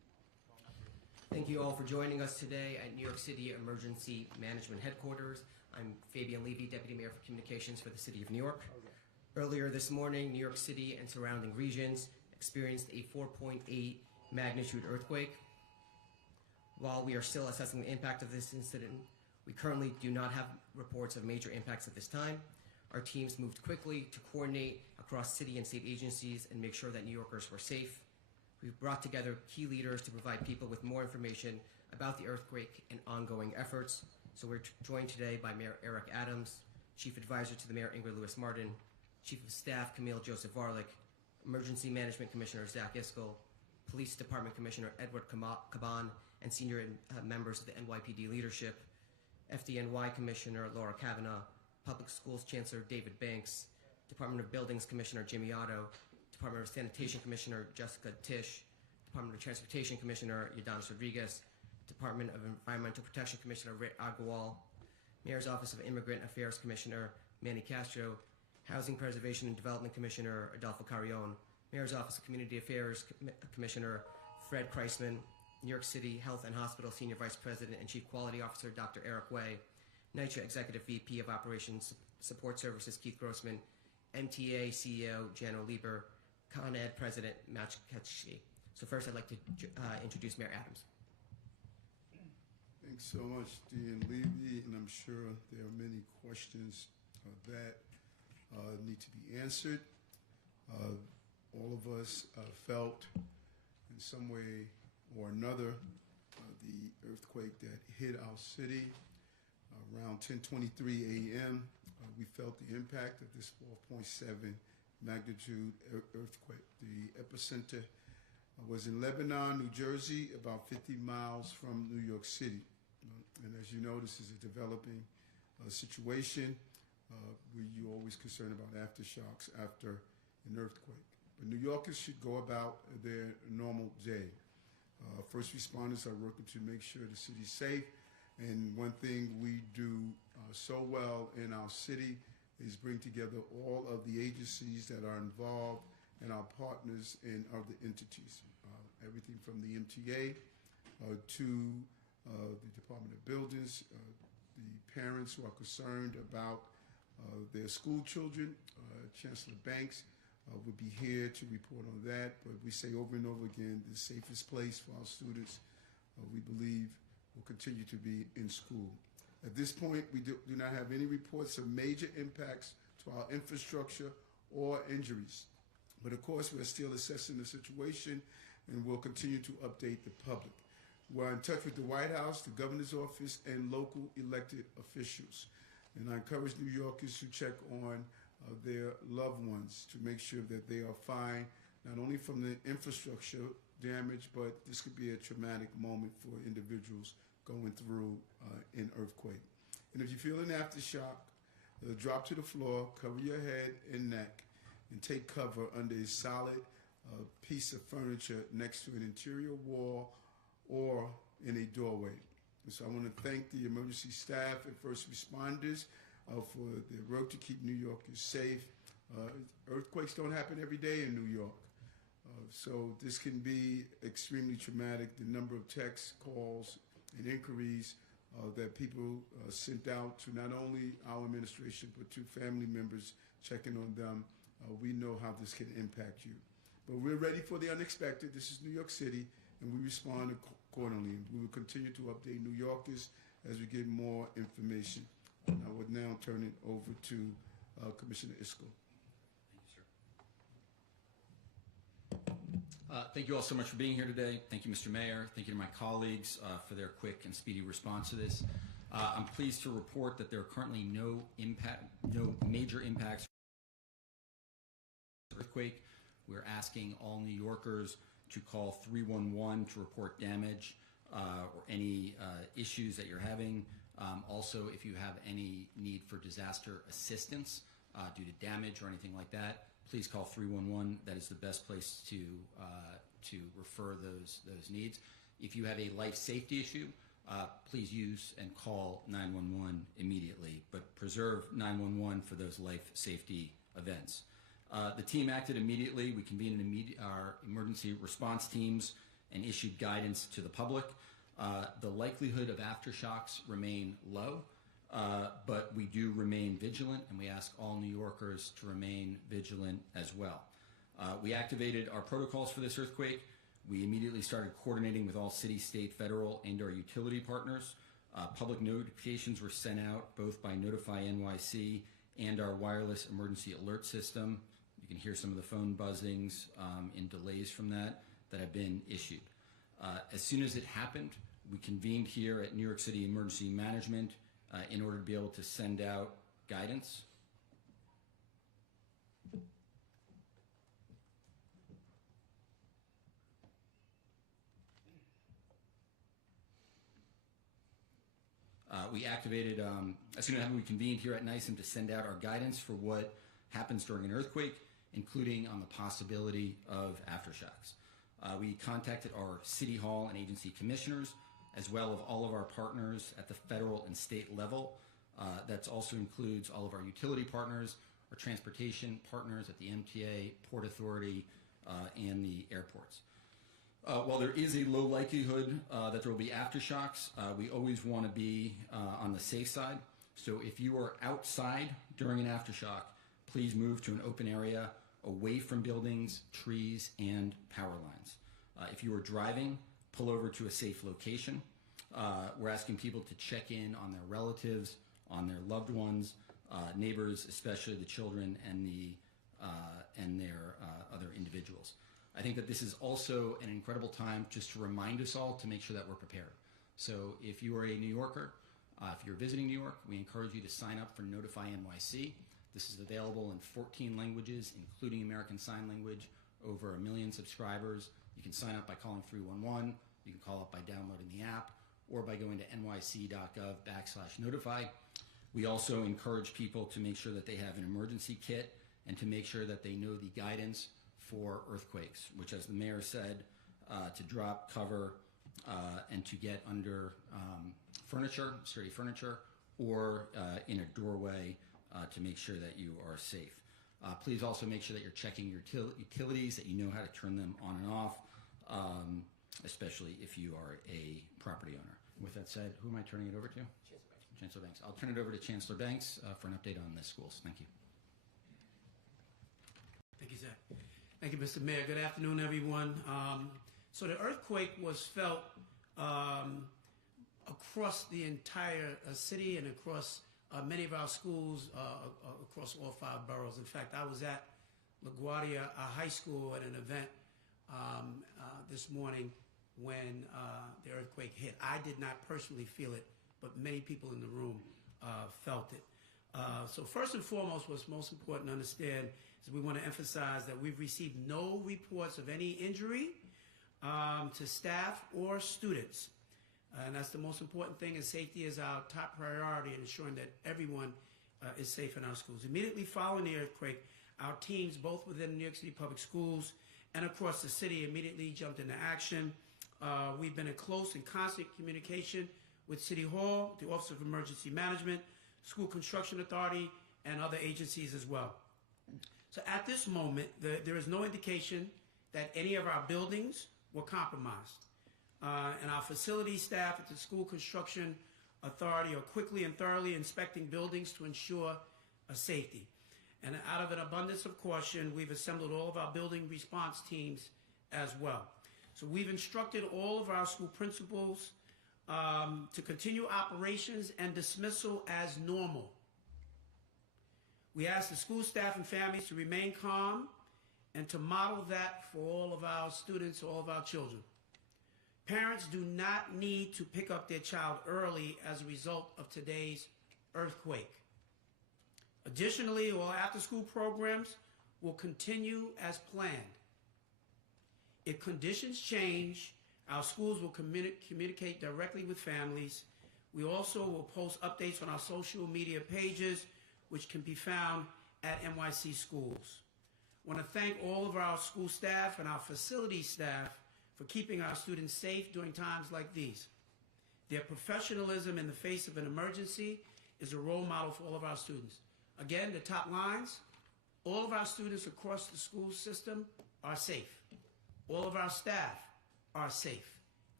Thank you all for joining us today at New York City Emergency Management Headquarters. I'm Fabian Levy, Deputy Mayor for Communications for the City of New York. Earlier this morning, New York City and surrounding regions experienced a 4.8 magnitude earthquake. While we are still assessing the impact of this incident, we currently do not have reports of major impacts at this time. Our teams moved quickly to coordinate across city and state agencies and make sure that New Yorkers were safe. We've brought together key leaders to provide people with more information about the earthquake and ongoing efforts. So we're joined today by Mayor Eric Adams, Chief Advisor to the Mayor Ingrid Lewis-Martin, Chief of Staff Camille Joseph Varlick, Emergency Management Commissioner Zach Iskell, Police Department Commissioner Edward Caban, and senior members of the NYPD leadership, FDNY Commissioner Laura Kavanaugh, Public Schools Chancellor David Banks, Department of Buildings Commissioner Jimmy Otto, Department of Sanitation Commissioner Jessica Tisch, Department of Transportation Commissioner Yadanis Rodriguez, Department of Environmental Protection Commissioner Rit Agrawal, Mayor's Office of Immigrant Affairs Commissioner Manny Castro, Housing Preservation and Development Commissioner Adolfo Carrion, Mayor's Office of Community Affairs Commissioner Fred Kreisman, New York City Health and Hospital Senior Vice President and Chief Quality Officer Dr. Eric Way, NYCHA Executive VP of Operations Support Services Keith Grossman, MTA CEO General Lieber, Con Ed President Matt Ketchke. So first I'd like to introduce Mayor Adams. Thanks so much, Dean Levy, and I'm sure there are many questions that need to be answered. All of us felt in some way or another the earthquake that hit our city around 10:23 a.m. We felt the impact of this 4.7 magnitude earthquake. The epicenter was in Lebanon, New Jersey, about 50 miles from New York City. And as you know, this is a developing situation where you're always concerned about aftershocks after an earthquake. But New Yorkers should go about their normal day. First responders are working to make sure the city's safe. And one thing we do so well in our city is bring together all of the agencies that are involved and our partners in other entities. Everything from the MTA to the Department of Buildings, the parents who are concerned about their school children. Chancellor Banks would be here to report on that, but we say over and over again, the safest place for our students, we believe, will continue to be in school. At this point, we do not have any reports of major impacts to our infrastructure or injuries. But of course, we're still assessing the situation and we'll continue to update the public. We're in touch with the White House, the governor's office, and local elected officials. And I encourage New Yorkers to check on their loved ones to make sure that they are fine, not only from the infrastructure damage, but this could be a traumatic moment for individuals going through an earthquake. And if you feel an aftershock, drop to the floor, cover your head and neck, and take cover under a solid piece of furniture next to an interior wall or in a doorway. And so I want to thank the emergency staff and first responders for their work to keep New Yorkers safe. Earthquakes don't happen every day in New York. So this can be extremely traumatic. The number of texts, calls, and inquiries that people sent out to not only our administration, but to family members checking on them, we know how this can impact you. But we're ready for the unexpected. This is New York City, and we respond accordingly. We will continue to update New Yorkers as we get more information. And I would now turn it over to Commissioner Iskell. Thank you all so much for being here today. Thank you, Mr. Mayor. Thank you to my colleagues for their quick and speedy response to this. I'm pleased to report that there are currently no major impacts from the earthquake. We're asking all New Yorkers to call 311 to report damage or any issues that you're having. Also, if you have any need for disaster assistance due to damage or anything like that, please call 311. That is the best place to refer those needs. If you have a life safety issue, please use and call 911 immediately, but preserve 911 for those life safety events. The team acted immediately. We convened our emergency response teams and issued guidance to the public. The likelihood of aftershocks remain low, but we do remain vigilant, and we ask all New Yorkers to remain vigilant as well. We activated our protocols for this earthquake. We immediately started coordinating with all city, state, federal, and our utility partners. Public notifications were sent out both by Notify NYC and our wireless emergency alert system. You can hear some of the phone buzzings and delays from that have been issued. As soon as it happened, we convened here at New York City Emergency Management in order to be able to send out guidance. We activated, as soon as we convened here at NYSEM to send out our guidance for what happens during an earthquake, including on the possibility of aftershocks. We contacted our City Hall and agency commissioners, as well as all of our partners at the federal and state level. That also includes all of our utility partners, our transportation partners at the MTA, Port Authority, and the airports. While there is a low likelihood that there will be aftershocks, we always want to be on the safe side. So if you are outside during an aftershock, please move to an open area away from buildings, trees, and power lines. If you are driving, pull over to a safe location. We're asking people to check in on their relatives, on their loved ones, neighbors, especially the children and their other individuals. I think that this is also an incredible time just to remind us all to make sure that we're prepared. So if you are a New Yorker, if you're visiting New York, we encourage you to sign up for Notify NYC. This is available in 14 languages, including American Sign Language, over 1 million subscribers. You can sign up by calling 311. You can call up by downloading the app or by going to nyc.gov/notify. We also encourage people to make sure that they have an emergency kit and to make sure that they know the guidance for earthquakes, which, as the mayor said, to drop, cover, and to get under furniture, sturdy furniture, or in a doorway to make sure that you are safe. Please also make sure that you're checking your utilities, that you know how to turn them on and off, especially if you are a property owner. With that said, who am I turning it over to? Chancellor Banks. I'll turn it over to Chancellor Banks for an update on the schools. Thank you. Thank you, Zach. Thank you, Mr. Mayor. Good afternoon, everyone. So the earthquake was felt across the entire city and across many of our schools across all 5 boroughs. In fact, I was at LaGuardia High School at an event this morning when the earthquake hit. I did not personally feel it, but many people in the room felt it. So first and foremost, what's most important to understand is we want to emphasize that we've received no reports of any injury to staff or students. And that's the most important thing, and safety is our top priority in ensuring that everyone is safe in our schools. Immediately following the earthquake, our teams, both within New York City Public Schools and across the city, immediately jumped into action. We've been in close and constant communication with City Hall, the Office of Emergency Management, School Construction Authority, and other agencies as well. So at this moment, there is no indication that any of our buildings were compromised. And our facility staff at the School Construction Authority are quickly and thoroughly inspecting buildings to ensure safety. And out of an abundance of caution, we've assembled all of our building response teams as well. So we've instructed all of our school principals to continue operations and dismissal as normal. We ask the school staff and families to remain calm and to model that for all of our students, all of our children. Parents do not need to pick up their child early as a result of today's earthquake. Additionally, all after-school programs will continue as planned. If conditions change, our schools will communicate directly with families. We also will post updates on our social media pages, which can be found at NYC Schools. I want to thank all of our school staff and our facility staff for keeping our students safe during times like these. Their professionalism in the face of an emergency is a role model for all of our students. Again, the top lines, all of our students across the school system are safe. All of our staff are safe.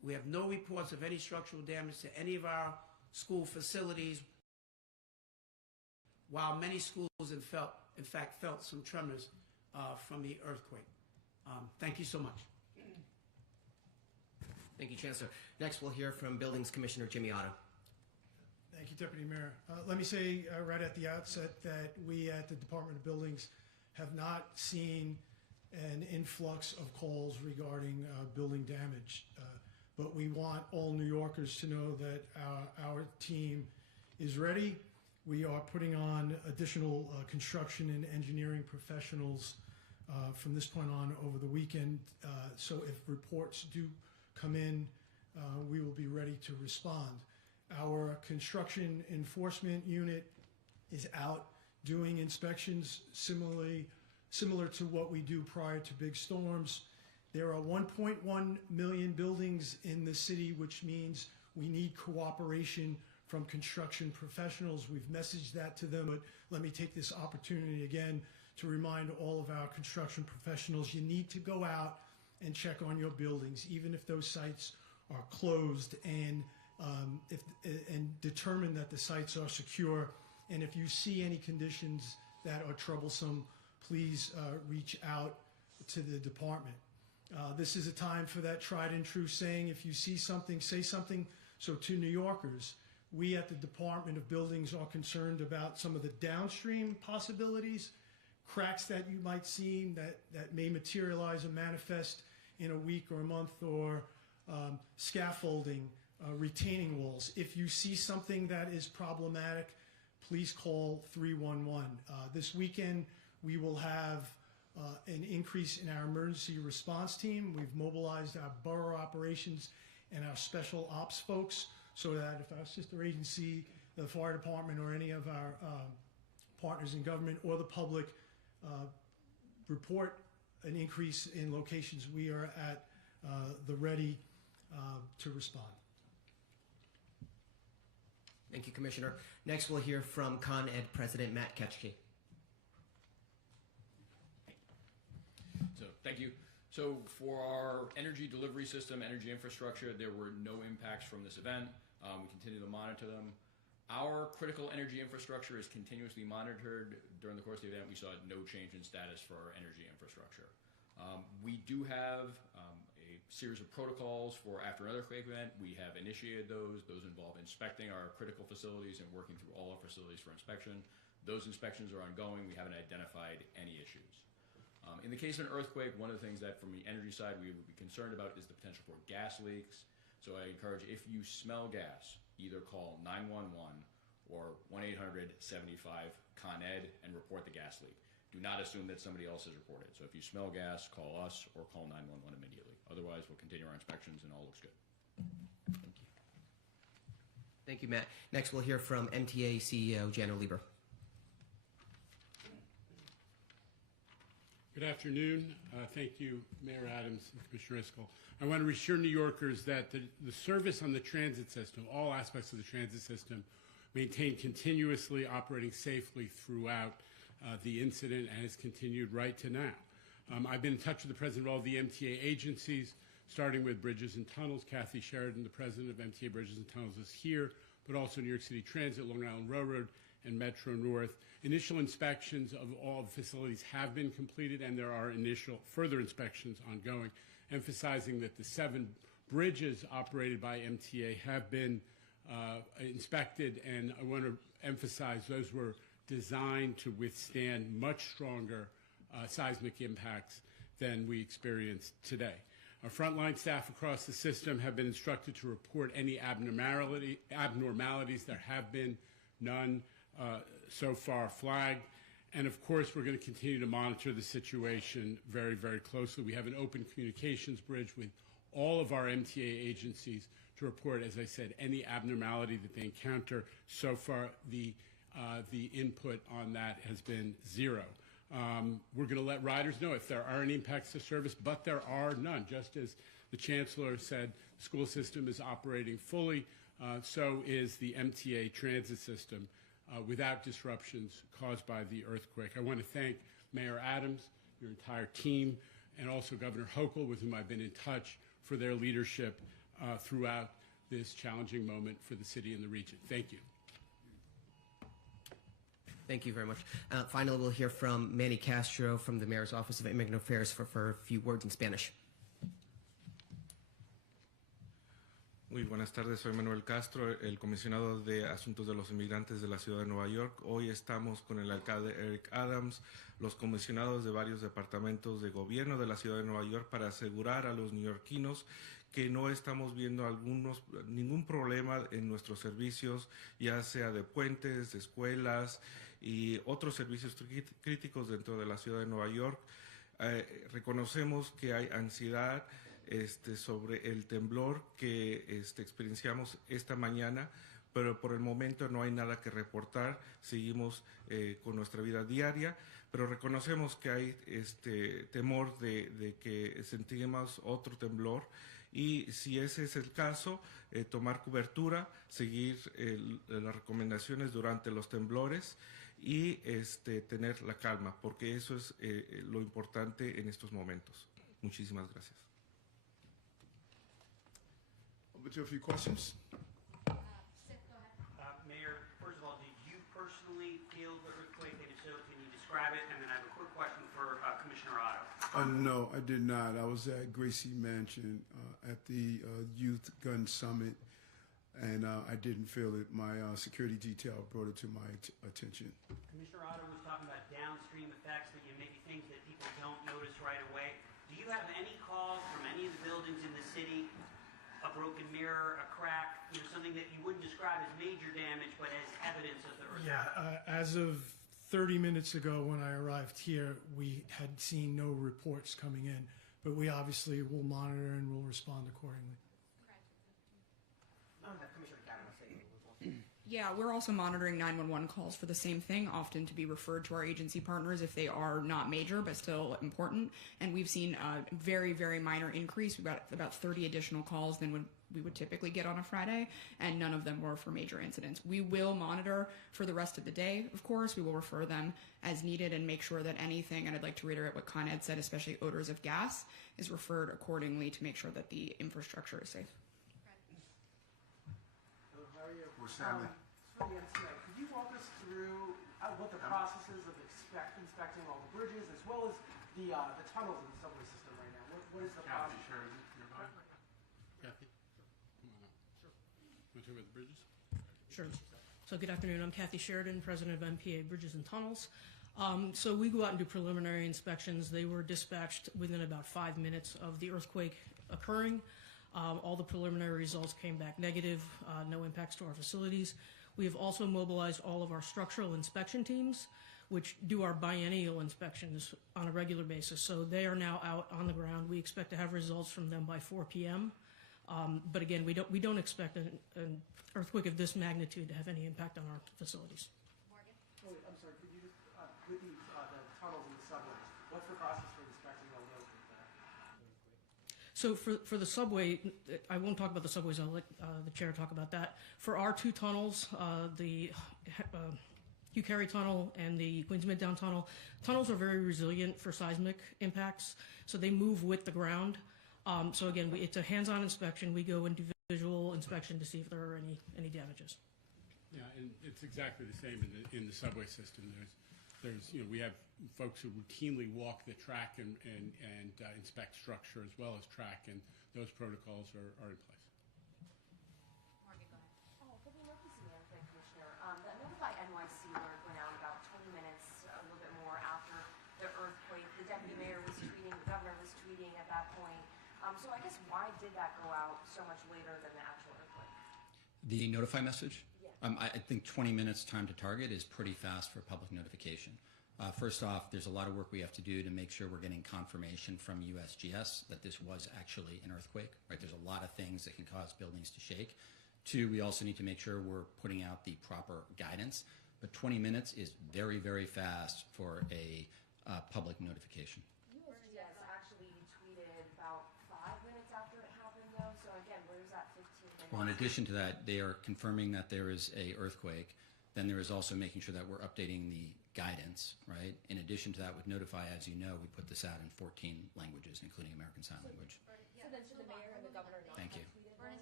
We have no reports of any structural damage to any of our school facilities, while many schools in fact felt some tremors from the earthquake. Thank you so much. Thank you, Chancellor. Next, we'll hear from Buildings Commissioner Jimmy Otto. Thank you, Deputy Mayor. Let me say right at the outset that we at the Department of Buildings have not seen an influx of calls regarding building damage. But we want all New Yorkers to know that our team is ready. We are putting on additional construction and engineering professionals from this point on over the weekend. So if reports do come in, we will be ready to respond. Our construction enforcement unit is out doing inspections similar to what we do prior to big storms. There are 1.1 million buildings in the city, which means we need cooperation from construction professionals. We've messaged that to them, but let me take this opportunity again to remind all of our construction professionals, you need to go out and check on your buildings, even if those sites are closed, and determine that the sites are secure. And if you see any conditions that are troublesome, please reach out to the department. This is a time for that tried and true saying, if you see something, say something. So to New Yorkers, we at the Department of Buildings are concerned about some of the downstream possibilities, cracks that you might see that may materialize and manifest in a week or a month, or scaffolding, retaining walls. If you see something that is problematic, please call 311. This weekend, we will have an increase in our emergency response team. We've mobilized our borough operations and our special ops folks so that if our sister agency, the fire department, or any of our partners in government or the public report an increase in locations, we are at the ready to respond. Thank you, Commissioner. Next, we'll hear from Con Ed President Matt Ketchke. So, thank you. So, for our energy delivery system, energy infrastructure, there were no impacts from this event. We continue to monitor them. Our critical energy infrastructure is continuously monitored. During the course of the event, we saw no change in status for our energy infrastructure. We do have a series of protocols for after an earthquake event. We have initiated those. Those involve inspecting our critical facilities and working through all our facilities for inspection. Those inspections are ongoing. We haven't identified any issues. In the case of an earthquake, one of the things that from the energy side we would be concerned about is the potential for gas leaks. So I encourage, if you smell gas, either call 911 or 1-800-75-CON-ED and report the gas leak. Do not assume that somebody else has reported. So if you smell gas, call us or call 911 immediately. Otherwise, we'll continue our inspections and all looks good. Thank you. Thank you, Matt. Next, we'll hear from MTA CEO Jano Lieber. Good afternoon. Thank you, Mayor Adams and Commissioner Iscol. I want to reassure New Yorkers that the service on the transit system, all aspects of the transit system, maintained continuously operating safely throughout the incident and has continued right to now. I've been in touch with the president of all the MTA agencies, starting with Bridges and Tunnels. Kathy Sheridan, the president of MTA Bridges and Tunnels, is here, but also New York City Transit, Long Island Railroad, and Metro North. Initial inspections of all the facilities have been completed, and there are initial further inspections ongoing, emphasizing that the 7 bridges operated by MTA have been inspected, and I want to emphasize those were designed to withstand much stronger seismic impacts than we experienced today. Our frontline staff across the system have been instructed to report any abnormalities. There have been none so far flagged. And of course, we're going to continue to monitor the situation very, very closely. We have an open communications bridge with all of our MTA agencies to report, as I said, any abnormality that they encounter. So far, the input on that has been 0. We're going to let riders know if there are any impacts to service, but there are none. Just as the Chancellor said, the school system is operating fully, so is the MTA transit system without disruptions caused by the earthquake. I want to thank Mayor Adams, your entire team, and also Governor Hochul, with whom I've been in touch, for their leadership throughout this challenging moment for the city and the region. Thank you. Thank you very much. Finally, we'll hear from Manny Castro from the Mayor's Office of Immigrant Affairs for a few words in Spanish. Muy buenas tardes, soy Manuel Castro, el comisionado de Asuntos de los Inmigrantes de la Ciudad de Nueva York. Hoy estamos con el alcalde Eric Adams, los comisionados de varios departamentos de gobierno de la Ciudad de Nueva York para asegurar a los neoyorquinos que no estamos viendo ningún problema en nuestros servicios, ya sea de puentes, de escuelas y otros servicios críticos dentro de la Ciudad de Nueva York. Reconocemos que hay ansiedad sobre el temblor que experienciamos esta mañana, pero por el momento no hay nada que reportar. Seguimos con nuestra vida diaria, pero reconocemos que hay temor de que sentimos otro temblor, y si ese es el caso, tomar cobertura, seguir las recomendaciones durante los temblores y tener la calma, porque eso es lo importante en estos momentos. Muchísimas gracias. Over to a few questions. Mayor, first of all, did you personally feel the earthquake? And if so, can you describe it? And then I have a quick question for Commissioner Otto. No, I did not. I was at Gracie Mansion at the Youth Gun Summit, and I didn't feel it. My security detail brought it to my attention. Commissioner Otto was talking about downstream effects, that maybe things that people don't notice right away. Do you have any calls from any of the buildings in the city, a broken mirror, a crack, something that you wouldn't describe as major damage, but as evidence of the earthquake? Yeah, as of 30 minutes ago when I arrived here, we had seen no reports coming in, but we obviously will monitor and will respond accordingly. Commissioner Kavanaugh saying Yeah, we're also monitoring 911 calls for the same thing, often to be referred to our agency partners if they are not major but still important. And we've seen a very, very minor increase. We've got about 30 additional calls than we would typically get on a Friday, and none of them were for major incidents. We will monitor for the rest of the day, of course. We will refer them as needed and make sure that anything, and I'd like to reiterate what Con Ed said, especially odors of gas, is referred accordingly to make sure that the infrastructure is safe. Could you walk us through what the process is of inspecting all the bridges as well as the tunnels in the subway system right now? What is the process? Kathy Sheridan, nearby. Kathy, come on up. Sure. Want to talk about the bridges? Sure. So good afternoon. I'm Kathy Sheridan, president of MPA Bridges and Tunnels. So we go out and do preliminary inspections. They were dispatched within about 5 minutes of the earthquake occurring. All the preliminary results came back negative, no impacts to our facilities. We have also mobilized all of our structural inspection teams, which do our biennial inspections on a regular basis. So they are now out on the ground. We expect to have results from them by 4 p.m. But again, we don't expect an earthquake of this magnitude to have any impact on our facilities. Morgan? Oh, wait, I'm sorry. Could you just, with the tunnels and the subways, what's the process for inspecting all those? So for the subway, I won't talk about the subways. I'll let the chair talk about that. For our two tunnels, the Hugh Carey Tunnel and the Queens Midtown Tunnel, tunnels are very resilient for seismic impacts, so they move with the ground. So again, it's a hands-on inspection. We go and do visual inspection to see if there are any damages. Yeah, and it's exactly the same in the subway system. We have folks who routinely walk the track and inspect structure as well as track, and those protocols are in place. Morgan, go ahead. For the emergency management commissioner, the Notify NYC alert went out about 20 minutes, a little bit more after the earthquake. The deputy mayor was tweeting, the governor was tweeting at that point. So I guess why did that go out so much later than the actual earthquake? The notify message? Yeah. I think 20 minutes time to target is pretty fast for public notification. First off, there's a lot of work we have to do to make sure we're getting confirmation from USGS that this was actually an earthquake, right? There's a lot of things that can cause buildings to shake. Two, we also need to make sure we're putting out the proper guidance. But 20 minutes is very, very fast for a public notification. USGS actually tweeted about 5 minutes after it happened, though. So again, where's that 15 minutes? Well, in addition to that, they are confirming that there is a earthquake. Then there is also making sure that we're updating the guidance, right? In addition to that, with Notify, as you know, we put this out in 14 languages, including American Sign Language. So then should the mayor and the governor not Thank you. have tweeted?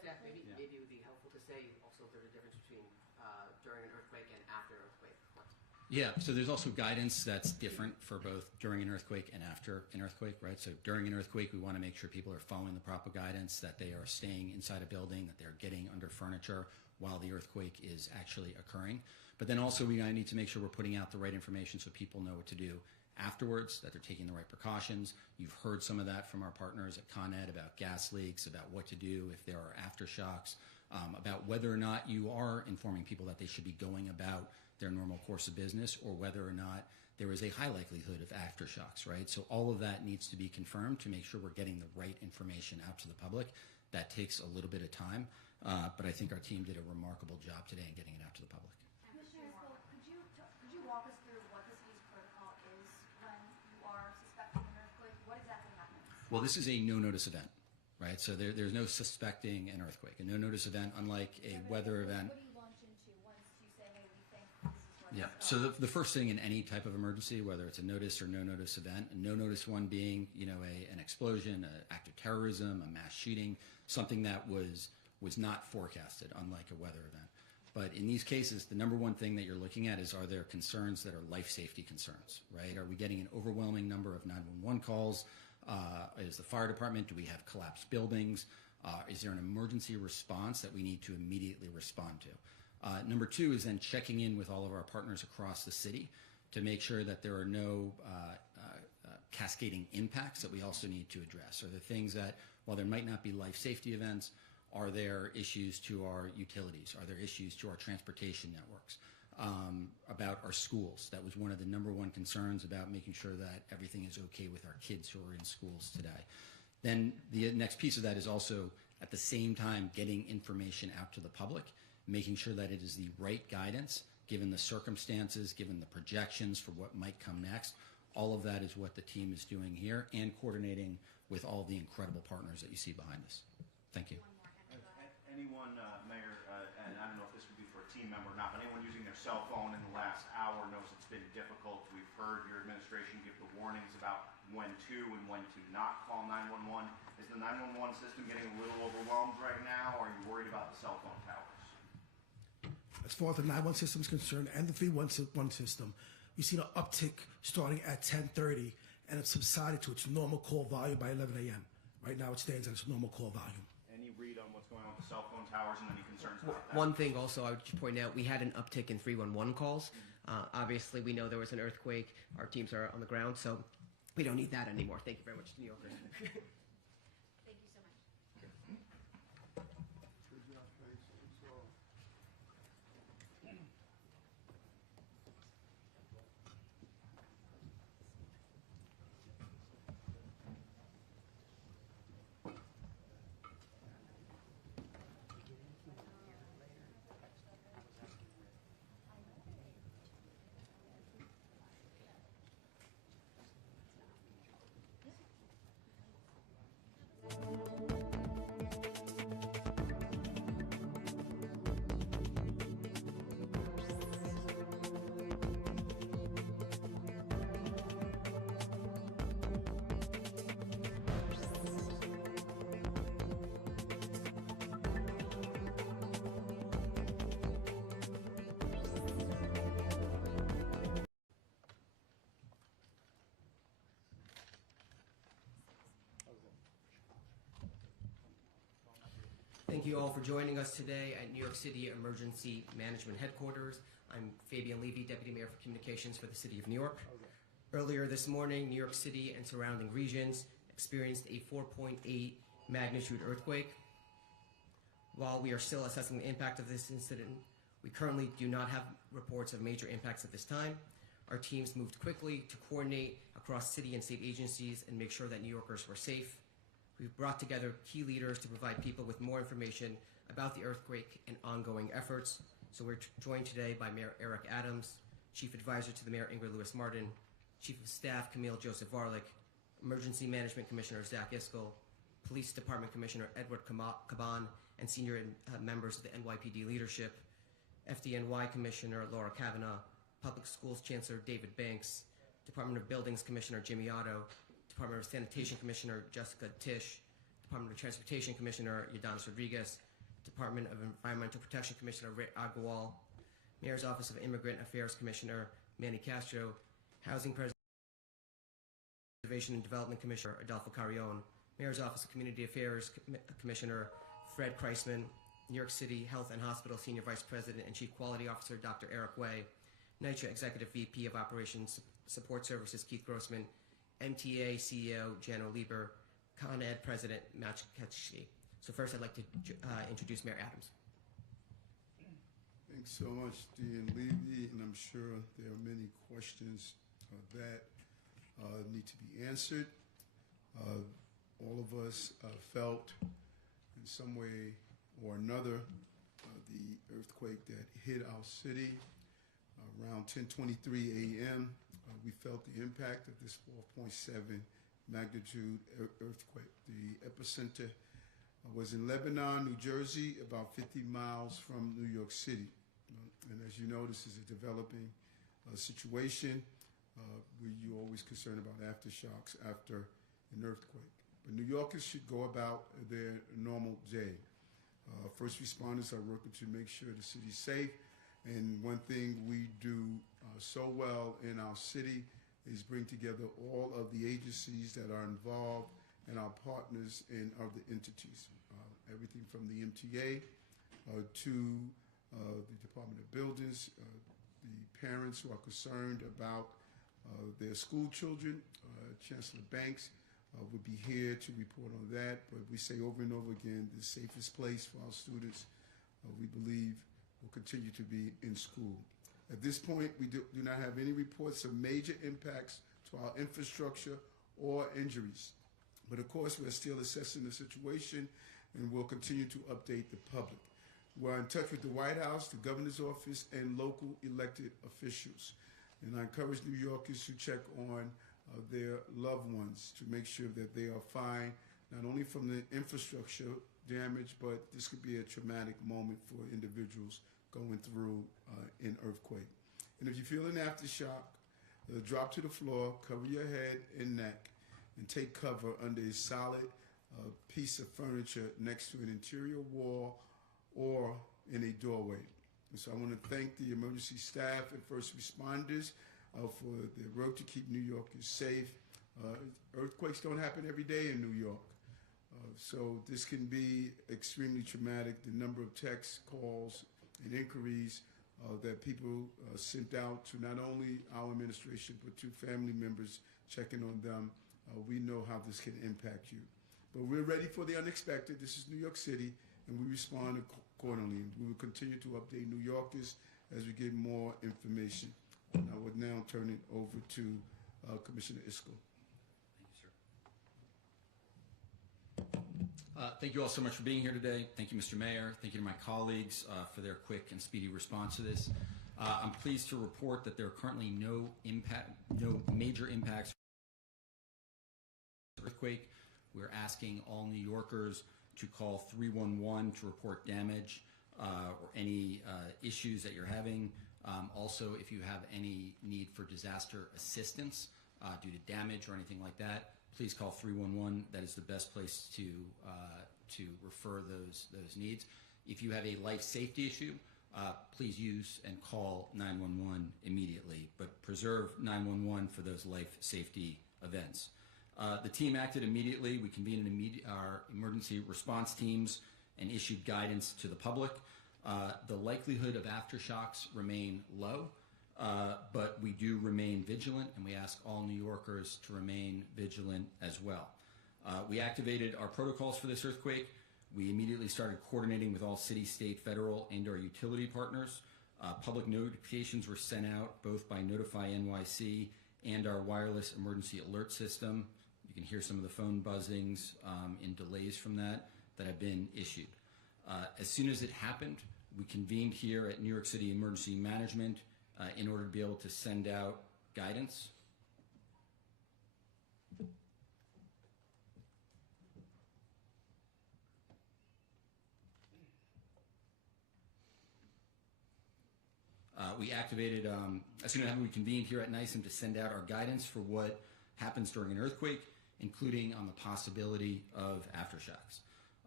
Zach, maybe it would be helpful to say also if there's a difference between during an earthquake and after an earthquake. Yeah, so there's also guidance that's different for both during an earthquake and after an earthquake, right? So during an earthquake, we want to make sure people are following the proper guidance, that they are staying inside a building, that they're getting under furniture while the earthquake is actually occurring. But then also we need to make sure we're putting out the right information so people know what to do afterwards, that they're taking the right precautions. You've heard some of that from our partners at Con Ed about gas leaks, about what to do if there are aftershocks, about whether or not you are informing people that they should be going about their normal course of business, or whether or not there is a high likelihood of aftershocks, right? So all of that needs to be confirmed to make sure we're getting the right information out to the public. That takes a little bit of time, but I think our team did a remarkable job today in getting it out to the public. Commissioner, could you walk us through what the city's protocol is when you are suspecting an earthquake? What exactly happens? Well, this is a no-notice event, right? So there's no suspecting an earthquake. A no-notice event, unlike a weather event. What do you launch into once you say, hey, we think this is what Yeah, so the first thing in any type of emergency, whether it's a notice or no-notice event, a no-notice one being, an explosion, an act of terrorism, a mass shooting, something that was not forecasted, unlike a weather event. But in these cases, the number one thing that you're looking at is, are there concerns that are life safety concerns, right? Are we getting an overwhelming number of 911 calls? Is the fire department, do we have collapsed buildings? Is there an emergency response that we need to immediately respond to? Number two is then checking in with all of our partners across the city to make sure that there are no cascading impacts that we also need to address. Are there things that, while there might not be life safety events, are there issues to our utilities? Are there issues to our transportation networks? About our schools? That was one of the number one concerns, about making sure that everything is okay with our kids who are in schools today. Then the next piece of that is also, at the same time, getting information out to the public, making sure that it is the right guidance, given the circumstances, given the projections for what might come next. All of that is what the team is doing here, and coordinating with all the incredible partners that you see behind us. Thank you. Anyone, Mayor, and I don't know if this would be for a team member or not, but anyone using their cell phone in the last hour knows it's been difficult. We've heard your administration give the warnings about when to and when to not call 911. Is the 911 system getting a little overwhelmed right now, or are you worried about the cell phone towers? As far as the 911 system is concerned and the 311 system, we've seen an uptick starting at 10:30, and it's subsided to its normal call volume by 11 a.m. Right now it stands at its normal call volume. Any read on what's going on with the cell phone towers and any concerns about that? One thing also I would just point out, we had an uptick in 311 calls. Obviously, we know there was an earthquake. Our teams are on the ground, so we don't need that anymore. Thank you very much, New Yorkers. Thank you so much. Good job, thanks. Thank you all for joining us today at New York City Emergency Management Headquarters. I'm Fabian Levy, Deputy Mayor for Communications for the City of New York. Earlier this morning, New York City and surrounding regions experienced a 4.8 magnitude earthquake. While we are still assessing the impact of this incident, we currently do not have reports of major impacts at this time. Our teams moved quickly to coordinate across city and state agencies and make sure that New Yorkers were safe. We've brought together key leaders to provide people with more information about the earthquake and ongoing efforts. So we're joined today by Mayor Eric Adams, Chief Advisor to the Mayor Ingrid Lewis-Martin, Chief of Staff Camille Joseph Varlick, Emergency Management Commissioner Zach Iskell, Police Department Commissioner Edward Caban, and senior members of the NYPD leadership, FDNY Commissioner Laura Kavanaugh, Public Schools Chancellor David Banks, Department of Buildings Commissioner Jimmy Otto, Department of Sanitation Commissioner Jessica Tisch, Department of Transportation Commissioner Yadanis Rodriguez, Department of Environmental Protection Commissioner Rick Agarwal, Mayor's Office of Immigrant Affairs Commissioner Manny Castro, Housing Preservation and Development Commissioner Adolfo Carrion, Mayor's Office of Community Affairs Commissioner Fred Kreisman, New York City Health and Hospital Senior Vice President and Chief Quality Officer Dr. Eric Way, NYCHA Executive VP of Operations Support Services Keith Grossman, MTA CEO Jano Lieber, Con Ed President Matt Ketchke. So first I'd like to introduce Mayor Adams. Thanks so much, Dean Levy, and I'm sure there are many questions that need to be answered. All of us felt in some way or another the earthquake that hit our city around 10:23 a.m. We felt the impact of this 4.7 magnitude earthquake. The epicenter was in Lebanon, New Jersey, about 50 miles from New York City. And as you know, this is a developing situation. You're always concerned about aftershocks after an earthquake. But New Yorkers should go about their normal day. First responders are working to make sure the city's safe. And one thing we do so well in our city is bring together all of the agencies that are involved and our partners in other entities. Everything from the MTA to the Department of Buildings, the parents who are concerned about their school children. Chancellor Banks would be here to report on that, but we say over and over again, the safest place for our students, we believe, will continue to be in school. At this point, we do not have any reports of major impacts to our infrastructure or injuries. But of course, we're still assessing the situation and we'll continue to update the public. We're in touch with the White House, the governor's office, and local elected officials. And I encourage New Yorkers to check on their loved ones to make sure that they are fine, not only from the infrastructure damage, but this could be a traumatic moment for individuals going through an earthquake. And if you feel an aftershock, drop to the floor, cover your head and neck, and take cover under a solid piece of furniture next to an interior wall or in a doorway. And so I want to thank the emergency staff and first responders for their work to keep New Yorkers safe. Earthquakes don't happen every day in New York. So this can be extremely traumatic. The number of texts, calls, and inquiries that people sent out to not only our administration, but to family members checking on them, we know how this can impact you. But we're ready for the unexpected. This is New York City, and we respond accordingly. We will continue to update New Yorkers as we get more information. And I would now turn it over to Commissioner Isco. Thank you, sir. Thank you all so much for being here today. Thank you, Mr. Mayor. Thank you to my colleagues for their quick and speedy response to this. I'm pleased to report that there are currently no major impacts from the earthquake. We're asking all New Yorkers to call 311 to report damage or any issues that you're having. Also, if you have any need for disaster assistance due to damage or anything like that, please call 311. That is the best place to refer those needs. If you have a life safety issue, please use and call 911 immediately, but preserve 911 for those life safety events. The team acted immediately. We convened our emergency response teams and issued guidance to the public. The likelihood of aftershocks remain low, but we do remain vigilant, and we ask all New Yorkers to remain vigilant as well. We activated our protocols for this earthquake. We immediately started coordinating with all city, state, federal, and our utility partners. Public notifications were sent out both by Notify NYC and our wireless emergency alert system. You can hear some of the phone buzzings and delays from that have been issued. As soon as it happened, we convened here at New York City Emergency Management in order to be able to send out guidance. We activated, as soon as we convened here at NYSEM to send out our guidance for what happens during an earthquake, including on the possibility of aftershocks.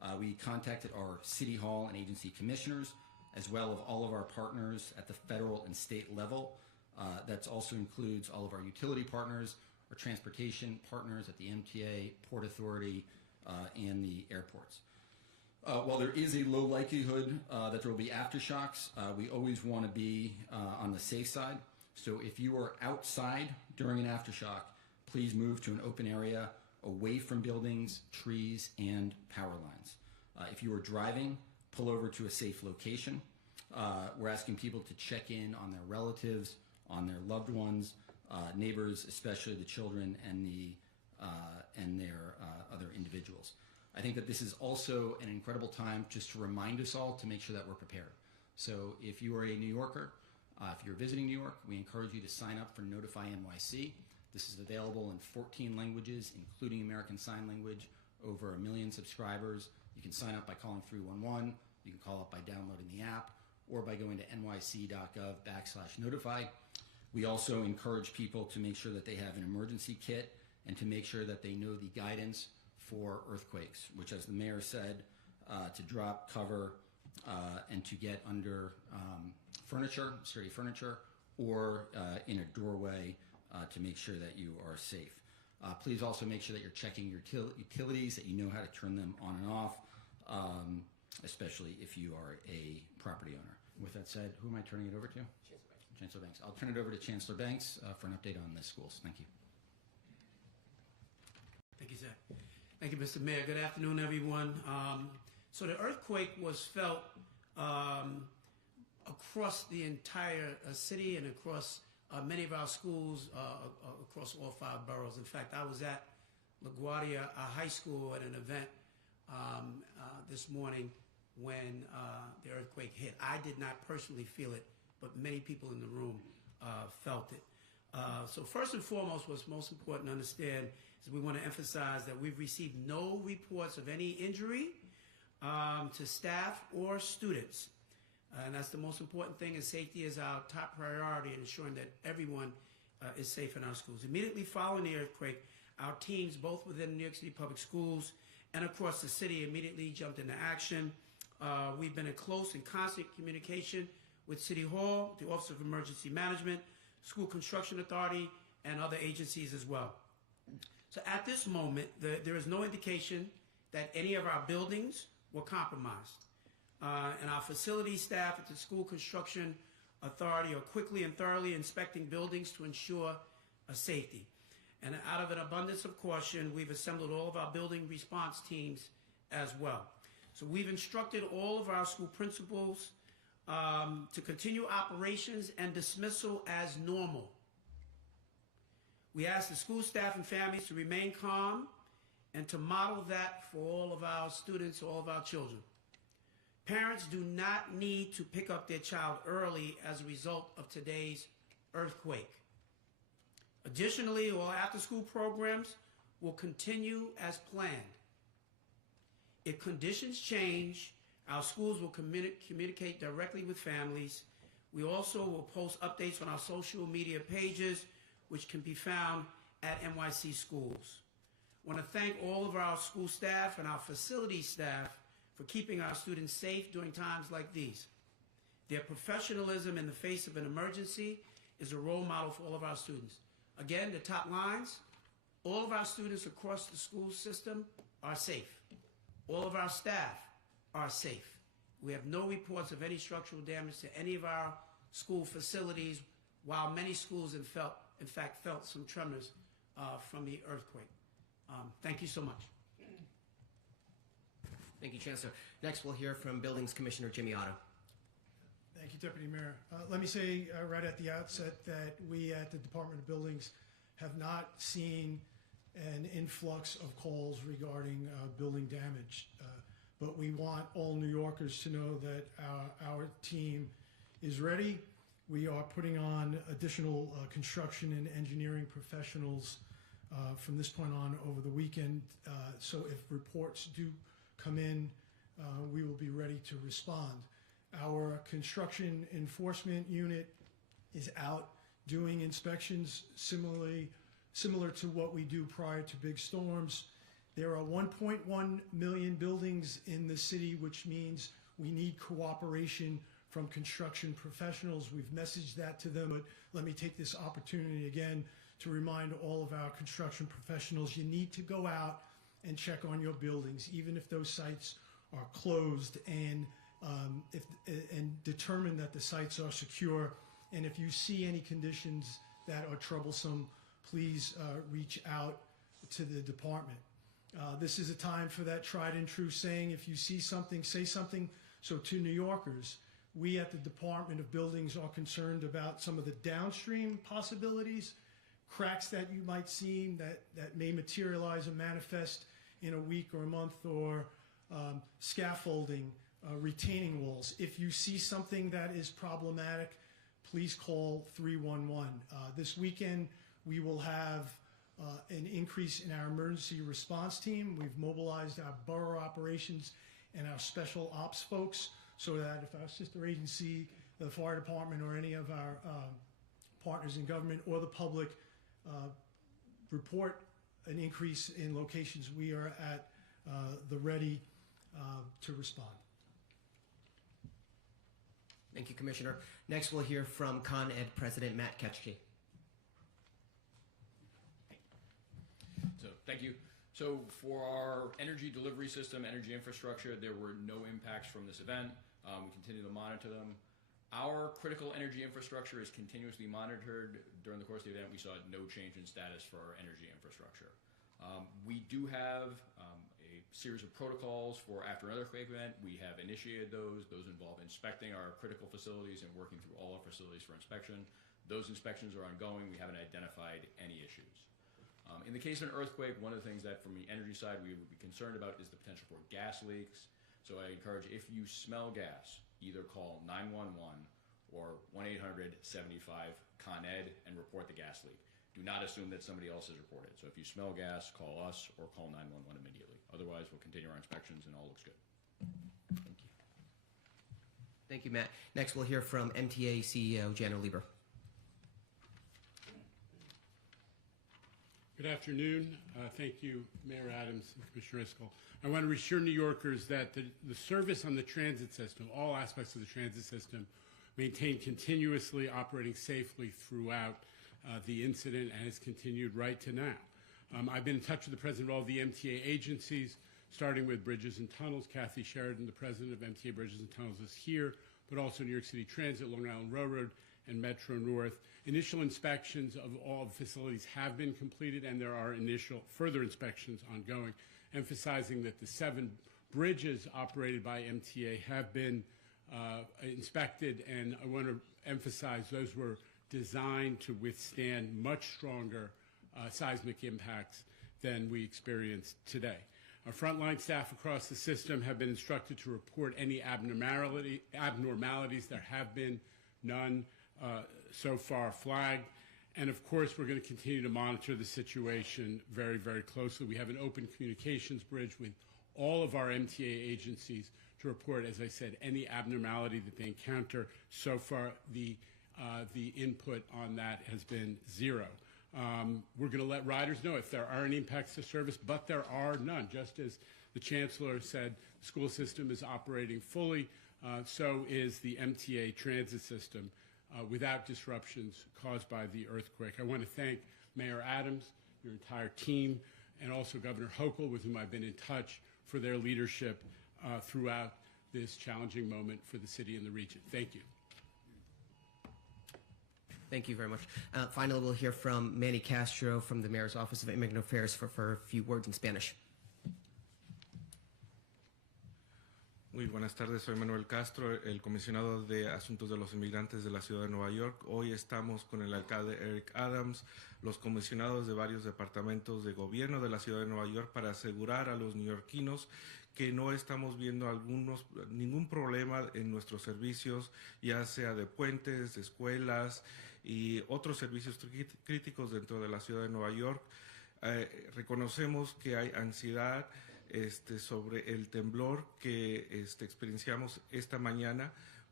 We contacted our City Hall and agency commissioners, as well as all of our partners at the federal and state level. That also includes all of our utility partners, our transportation partners at the MTA, Port Authority, and the airports. While there is a low likelihood that there will be aftershocks, we always want to be on the safe side. So if you are outside during an aftershock, please move to an open area away from buildings, trees, and power lines. If you are driving, pull over to a safe location. We're asking people to check in on their relatives, on their loved ones, neighbors, especially the children and their other individuals. I think that this is also an incredible time just to remind us all to make sure that we're prepared. So if you are a New Yorker, if you're visiting New York, we encourage you to sign up for Notify NYC. This is available in 14 languages, including American Sign Language, over 1 million subscribers. You can sign up by calling 311. You can call up by downloading the app or by going to nyc.gov/notify. We also encourage people to make sure that they have an emergency kit and to make sure that they know the guidance for earthquakes, which, as the mayor said, to drop, cover, and to get under furniture, sturdy furniture, or in a doorway to make sure that you are safe. Please also make sure that you're checking your utilities, that you know how to turn them on and off, especially if you are a property owner. With that said, who am I turning it over to? Chancellor Banks. I'll turn it over to Chancellor Banks for an update on the schools. Thank you. Thank you, Zach. Thank you, Mr. Mayor. Good afternoon, everyone. So the earthquake was felt across the entire city and across many of our schools across all 5 boroughs. In fact, I was at LaGuardia High School at an event this morning when the earthquake hit. I did not personally feel it, but many people in the room felt it. So first and foremost, what's most important to understand is we want to emphasize that we've received no reports of any injury to staff or students. And that's the most important thing, and safety is our top priority in ensuring that everyone is safe in our schools. Immediately following the earthquake, our teams, both within New York City Public Schools and across the city, immediately jumped into action. We've been in close and constant communication with City Hall, the Office of Emergency Management, School Construction Authority, and other agencies as well. So at this moment, there is no indication that any of our buildings were compromised. And our facility staff at the School Construction Authority are quickly and thoroughly inspecting buildings to ensure safety. And out of an abundance of caution, we've assembled all of our building response teams as well. So we've instructed all of our school principals to continue operations and dismissal as normal. We ask the school staff and families to remain calm and to model that for all of our students, all of our children. Parents do not need to pick up their child early as a result of today's earthquake. Additionally, all after-school programs will continue as planned. If conditions change, our schools will communicate directly with families. We also will post updates on our social media pages, which can be found at NYC Schools. I want to thank all of our school staff and our facility staff for keeping our students safe during times like these. Their professionalism in the face of an emergency is a role model for all of our students. Again, the top lines, all of our students across the school system are safe. All of our staff are safe. We have no reports of any structural damage to any of our school facilities, while many schools in fact felt some tremors from the earthquake. Thank you so much. Thank you, Chancellor. Next, we'll hear from Buildings Commissioner Jimmy Otto. Thank you, Deputy Mayor. Let me say right at the outset that we at the Department of Buildings have not seen an influx of calls regarding building damage, but we want all New Yorkers to know that our team is ready. We are putting on additional construction and engineering professionals from this point on over the weekend, so if reports do come in, we will be ready to respond. Our construction enforcement unit is out doing inspections similar to what we do prior to big storms. There are 1.1 million buildings in the city, which means we need cooperation from construction professionals. We've messaged that to them, but let me take this opportunity again to remind all of our construction professionals, you need to go out and check on your buildings, even if those sites are closed, and determine that the sites are secure. And if you see any conditions that are troublesome, please reach out to the department. This is a time for that tried and true saying, if you see something, say something. So to New Yorkers, we at the Department of Buildings are concerned about some of the downstream possibilities, cracks that you might see that may materialize and manifest in a week or a month, or scaffolding, retaining walls. If you see something that is problematic, please call 311. This weekend, we will have an increase in our emergency response team. We've mobilized our borough operations and our special ops folks so that if our sister agency, the fire department, or any of our partners in government or the public report an increase in locations, we are at the ready to respond. Thank you, Commissioner. Next, we'll hear from Con Ed President Matt Ketchke. So, thank you. So, for our energy delivery system, energy infrastructure, there were no impacts from this event. We continue to monitor them. Our critical energy infrastructure is continuously monitored. During the course of the event, we saw no change in status for our energy infrastructure. We do have a series of protocols for after an earthquake event. We have initiated those. Those involve inspecting our critical facilities and working through all our facilities for inspection. Those inspections are ongoing. We haven't identified any issues. In the case of an earthquake, one of the things that from the energy side we would be concerned about is the potential for gas leaks. So I encourage, if you smell gas, either call 911 or 1-800-75-CON-ED and report the gas leak. Do not assume that somebody else has reported. So if you smell gas, call us or call 911 immediately. Otherwise, we'll continue our inspections and all looks good. Thank you. Thank you, Matt. Next, we'll hear from MTA CEO Jana Lieber. Good afternoon. Thank you, Mayor Adams and Commissioner Iscol. I want to reassure New Yorkers that the service on the transit system, all aspects of the transit system, maintained continuously operating safely throughout the incident and has continued right to now. I've been in touch with the president of all the MTA agencies, starting with Bridges and Tunnels. Kathy Sheridan, the president of MTA Bridges and Tunnels, is here, but also New York City Transit, Long Island Railroad, and Metro North. Initial inspections of all facilities have been completed, and there are initial further inspections ongoing, emphasizing that the 7 bridges operated by MTA have been inspected, and I want to emphasize those were designed to withstand much stronger seismic impacts than we experienced today. Our frontline staff across the system have been instructed to report any abnormalities. There have been none so far flagged. And of course, we're going to continue to monitor the situation very, very closely. We have an open communications bridge with all of our MTA agencies to report, as I said, any abnormality that they encounter. So far, the input on that has been 0. We're going to let riders know if there are any impacts to service, but there are none. Just as the Chancellor said, the school system is operating fully, so is the MTA transit system without disruptions caused by the earthquake. I want to thank Mayor Adams, your entire team, and also Governor Hochul, with whom I've been in touch, for their leadership throughout this challenging moment for the city and the region. Thank you. Thank you very much. Finally, we'll hear from Manny Castro from the Mayor's Office of Immigrant Affairs for a few words in Spanish. Muy buenas tardes, soy Manuel Castro, el comisionado de Asuntos de los Inmigrantes de la Ciudad de Nueva York. Hoy estamos con el alcalde Eric Adams, los comisionados de varios departamentos de gobierno de la Ciudad de Nueva York, para asegurar a los neoyorquinos que no estamos viendo ningún problema en nuestros servicios, ya sea de puentes, de escuelas y otros servicios críticos dentro de la Ciudad de Nueva York. Reconocemos que hay ansiedad sobre el temblor que experienciamos esta mañana,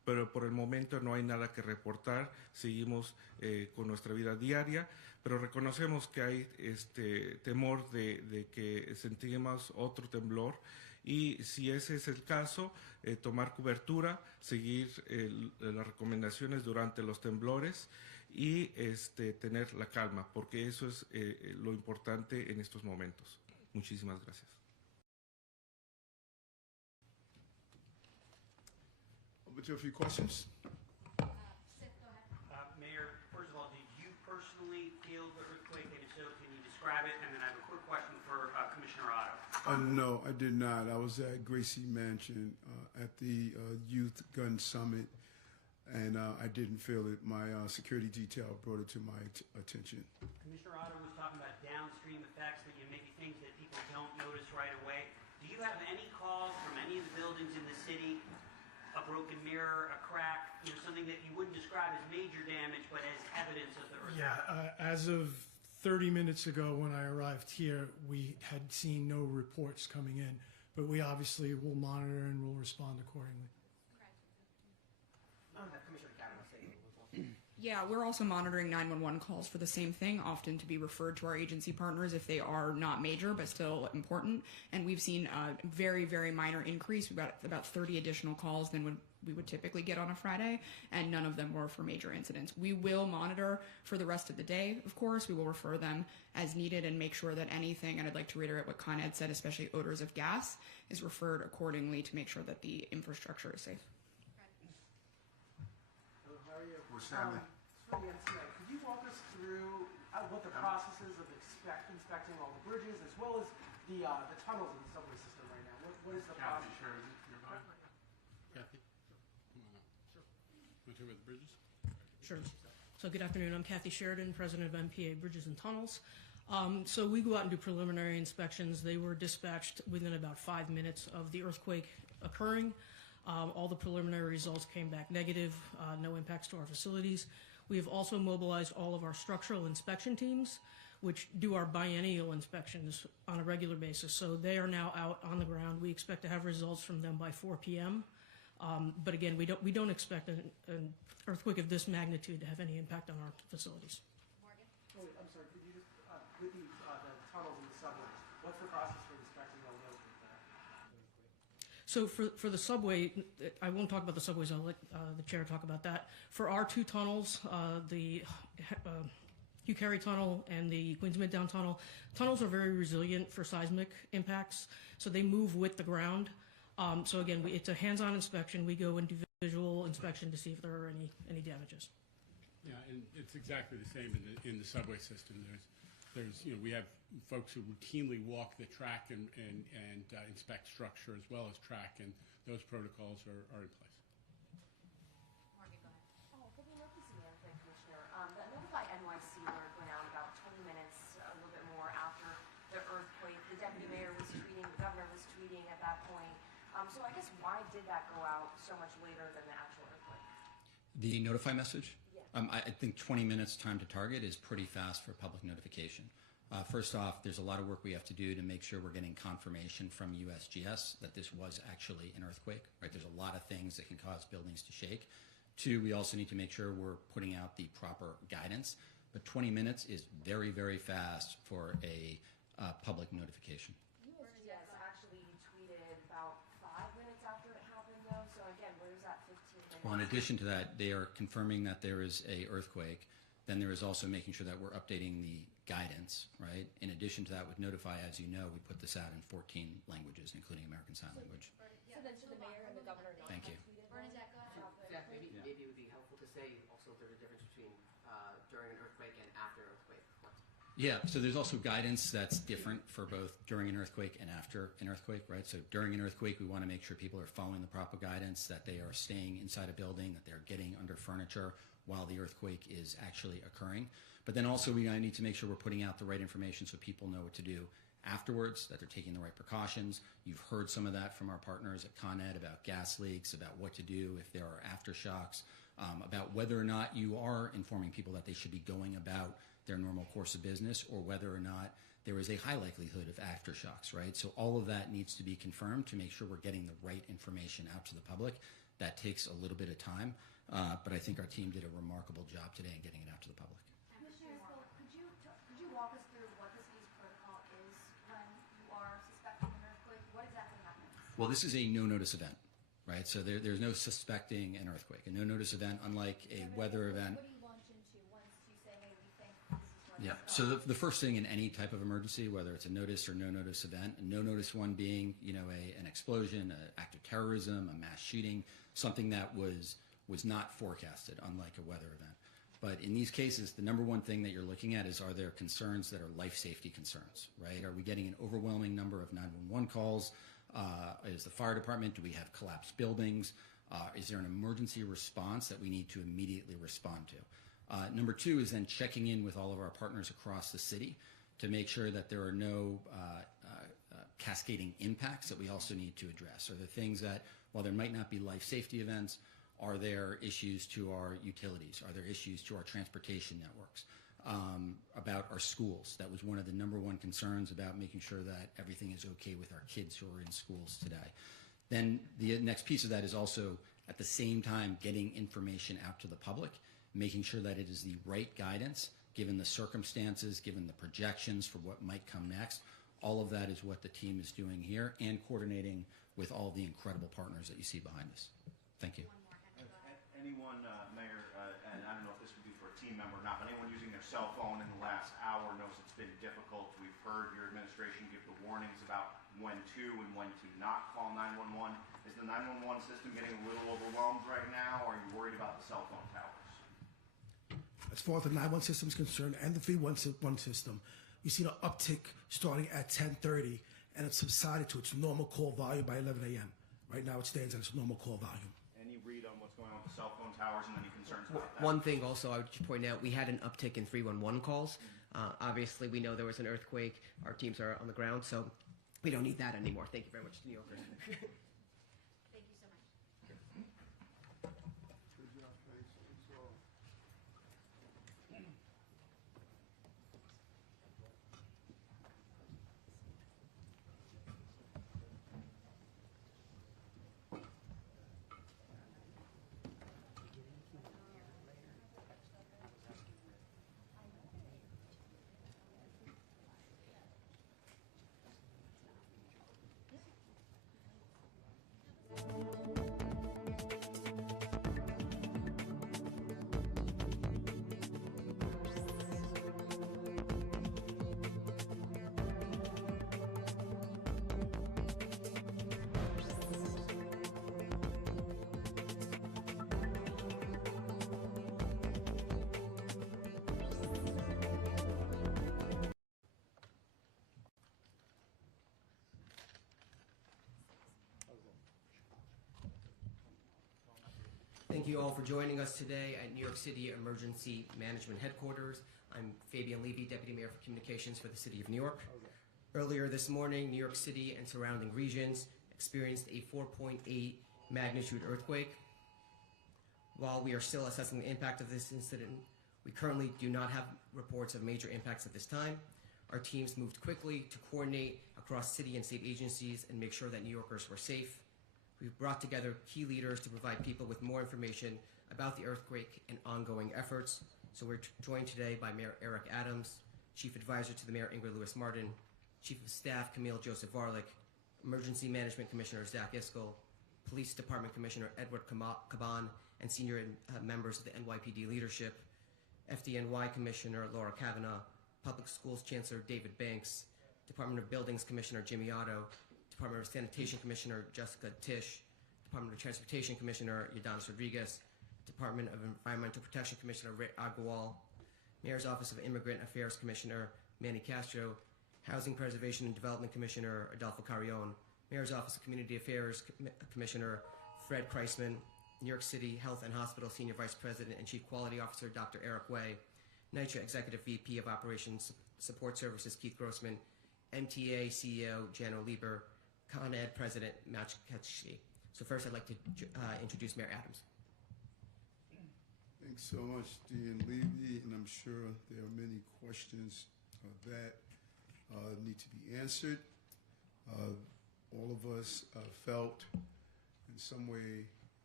pero por el momento no hay nada que reportar. Seguimos con nuestra vida diaria, pero reconocemos que hay temor de que sentimos otro temblor, y si ese es el caso, tomar cobertura, seguir las recomendaciones durante los temblores y tener la calma, porque eso es lo importante en estos momentos. Muchísimas gracias. Over to a few questions. Seth, go ahead. Mayor, first of all, did you personally feel the earthquake? And if so, can you describe it? And then I have a quick question for Commissioner Otto. No, I did not. I was at Gracie Mansion at the Youth Gun Summit, and I didn't feel it. My security detail brought it to my attention. Commissioner Otto was talking about downstream effects, that maybe things that people don't notice right away. Do you have any calls from any of the buildings in the city, a broken mirror, a crack, something that you wouldn't describe as major damage, but as evidence of the earthquake? Yeah, as of 30 minutes ago when I arrived here, we had seen no reports coming in, but we obviously will monitor and will respond accordingly. Commissioner Kavanaugh say a little. Yeah, we're also monitoring 911 calls for the same thing, often to be referred to our agency partners if they are not major but still important. And we've seen a very, very minor increase. We've got about 30 additional calls than we would typically get on a Friday, and none of them were for major incidents. We will monitor for the rest of the day, of course. We will refer them as needed and make sure that anything, and I'd like to reiterate what Con Ed said, especially odors of gas, is referred accordingly to make sure that the infrastructure is safe. How are you? We're Stanley. From the NCI, could you walk us through what the process is of inspecting all the bridges as well as the tunnels in the subway system right now? What is the process? Kathy, sure. Is it nearby? Kathy? Come on up. Sure. Want to talk about the bridges? Sure. So good afternoon. I'm Kathy Sheridan, president of MPA Bridges and Tunnels. So we go out and do preliminary inspections. They were dispatched within about 5 minutes of the earthquake occurring. All the preliminary results came back negative, no impacts to our facilities. We have also mobilized all of our structural inspection teams, which do our biennial inspections on a regular basis. So they are now out on the ground. We expect to have results from them by 4 p.m. But again, we don't expect an earthquake of this magnitude to have any impact on our facilities. Morgan? Oh, wait, I'm sorry. Could you just with the tunnels and the subways? What's the process for inspecting all those? So for the subway, I won't talk about the subways. I'll let the chair talk about that. For our two tunnels, the Hugh Carey Tunnel and the Queens Midtown Tunnel, tunnels are very resilient for seismic impacts, so they move with the ground. So again, it's a hands-on inspection. We go and do visual inspection to see if there are any damages. Yeah, and it's exactly the same in the subway system. There's we have folks who routinely walk the track and inspect structure as well as track, and those protocols are in place. Morgan, go ahead. Oh, for the emergency management commissioner, that Notify NYC alert went out about 20 minutes, a little bit more after the earthquake. The deputy mayor was tweeting, the governor was tweeting at that point. So I guess why did that go out so much later than the actual earthquake? The notify message? Yeah. I think 20 minutes time to target is pretty fast for public notification. First off, there's a lot of work we have to do to make sure we're getting confirmation from USGS that this was actually an earthquake, right? There's a lot of things that can cause buildings to shake. Two, we also need to make sure we're putting out the proper guidance. But 20 minutes is very, very fast for a public notification. USGS actually tweeted about 5 minutes after it happened, though. So again, where's that 15 minutes? Well, in addition to that, they are confirming that there is a earthquake. Then there is also making sure that we're updating the guidance, right? In addition to that, with Notify, as you know, we put this out in 14 languages, including American Sign Language. So then should the mayor and the governor not Thank you. have tweeted? Bernadette, go ahead. Zach, maybe it would be helpful to say also if there's a difference between during an earthquake and after an earthquake. Yeah, so there's also guidance that's different for both during an earthquake and after an earthquake, right? So during an earthquake, we want to make sure people are following the proper guidance, that they are staying inside a building, that they're getting under furniture while the earthquake is actually occurring. But then also we need to make sure we're putting out the right information so people know what to do afterwards, that they're taking the right precautions. You've heard some of that from our partners at Con Ed about gas leaks, about what to do if there are aftershocks, about whether or not you are informing people that they should be going about their normal course of business, or whether or not there is a high likelihood of aftershocks, right? So all of that needs to be confirmed to make sure we're getting the right information out to the public that takes a little bit of time, but I think our team did a remarkable job today in getting it out to the public. Commissioner Hill, could you walk us through what the city's protocol is when you are suspecting an earthquake? What exactly happens? Well, this is a no-notice event, right? So there's no suspecting an earthquake. A no-notice event, unlike a weather event. What do you launch into once you say, hey, we think this is where Yeah. this is So going? the first thing in any type of emergency, whether it's a notice or no notice event, a no notice one being, an explosion, an act of terrorism, a mass shooting, something that was not forecasted, unlike a weather event. But in these cases, the number one thing that you're looking at is, are there concerns that are life safety concerns, right? Are we getting an overwhelming number of 911 calls? Is the fire department, do we have collapsed buildings? Is there an emergency response that we need to immediately respond to? Number two is then checking in with all of our partners across the city to make sure that there are no cascading impacts that we also need to address. Are there things that, while there might not be life safety events, are there issues to our utilities? Are there issues to our transportation networks? About our schools. That was one of the number one concerns, about making sure that everything is okay with our kids who are in schools today. Then the next piece of that is also, at the same time, getting information out to the public, making sure that it is the right guidance, given the circumstances, given the projections for what might come next. All of that is what the team is doing here, and coordinating with all the incredible partners that you see behind us. Thank you. Anyone, Mayor, and I don't know if this would be for a team member or not, but anyone using their cell phone in the last hour knows it's been difficult. We've heard your administration give the warnings about when to and when to not call 911. Is the 911 system getting a little overwhelmed right now, or are you worried about the cell phone towers? As far as the 911 system is concerned and the 311 system, we've seen an uptick starting at 10:30, and it's subsided to its normal call volume by 11 a.m. Right now it stands at its normal call volume. Any read on what's going on with the cell phone towers and any concerns about that? One thing also I would just point out, we had an uptick in 311 calls. Obviously, we know there was an earthquake. Our teams are on the ground, so we don't need that anymore. Thank you very much, New Yorkers. Thank you so much. Good job, thanks. That's all. Thank you all for joining us today at New York City Emergency Management Headquarters. I'm Fabian Levy, Deputy Mayor for Communications for the City of New York. Earlier this morning, New York City and surrounding regions experienced a 4.8 magnitude earthquake. While we are still assessing the impact of this incident, we currently do not have reports of major impacts at this time. Our teams moved quickly to coordinate across city and state agencies and make sure that New Yorkers were safe. We've brought together key leaders to provide people with more information about the earthquake and ongoing efforts. So we're joined today by Mayor Eric Adams, Chief Advisor to the Mayor Ingrid Lewis-Martin, Chief of Staff Camille Joseph Varlick, Emergency Management Commissioner Zach Iskell, Police Department Commissioner Edward Caban, and senior members of the NYPD leadership, FDNY Commissioner Laura Kavanaugh, Public Schools Chancellor David Banks, Department of Buildings Commissioner Jimmy Otto, Department of Sanitation Commissioner Jessica Tisch, Department of Transportation Commissioner Yadanis Rodriguez, Department of Environmental Protection Commissioner Rick Agarwal, Mayor's Office of Immigrant Affairs Commissioner Manny Castro, Housing Preservation and Development Commissioner Adolfo Carrion, Mayor's Office of Community Affairs Commissioner Fred Kreisman, New York City Health and Hospital Senior Vice President and Chief Quality Officer Dr. Eric Way, NYCHA Executive VP of Operations Support Services Keith Grossman, MTA CEO Jano Lieber, Con Ed President Matt Ketchke. So first I'd like to introduce Mayor Adams. Thanks so much, Dean Levy, and I'm sure there are many questions that need to be answered. All of us felt in some way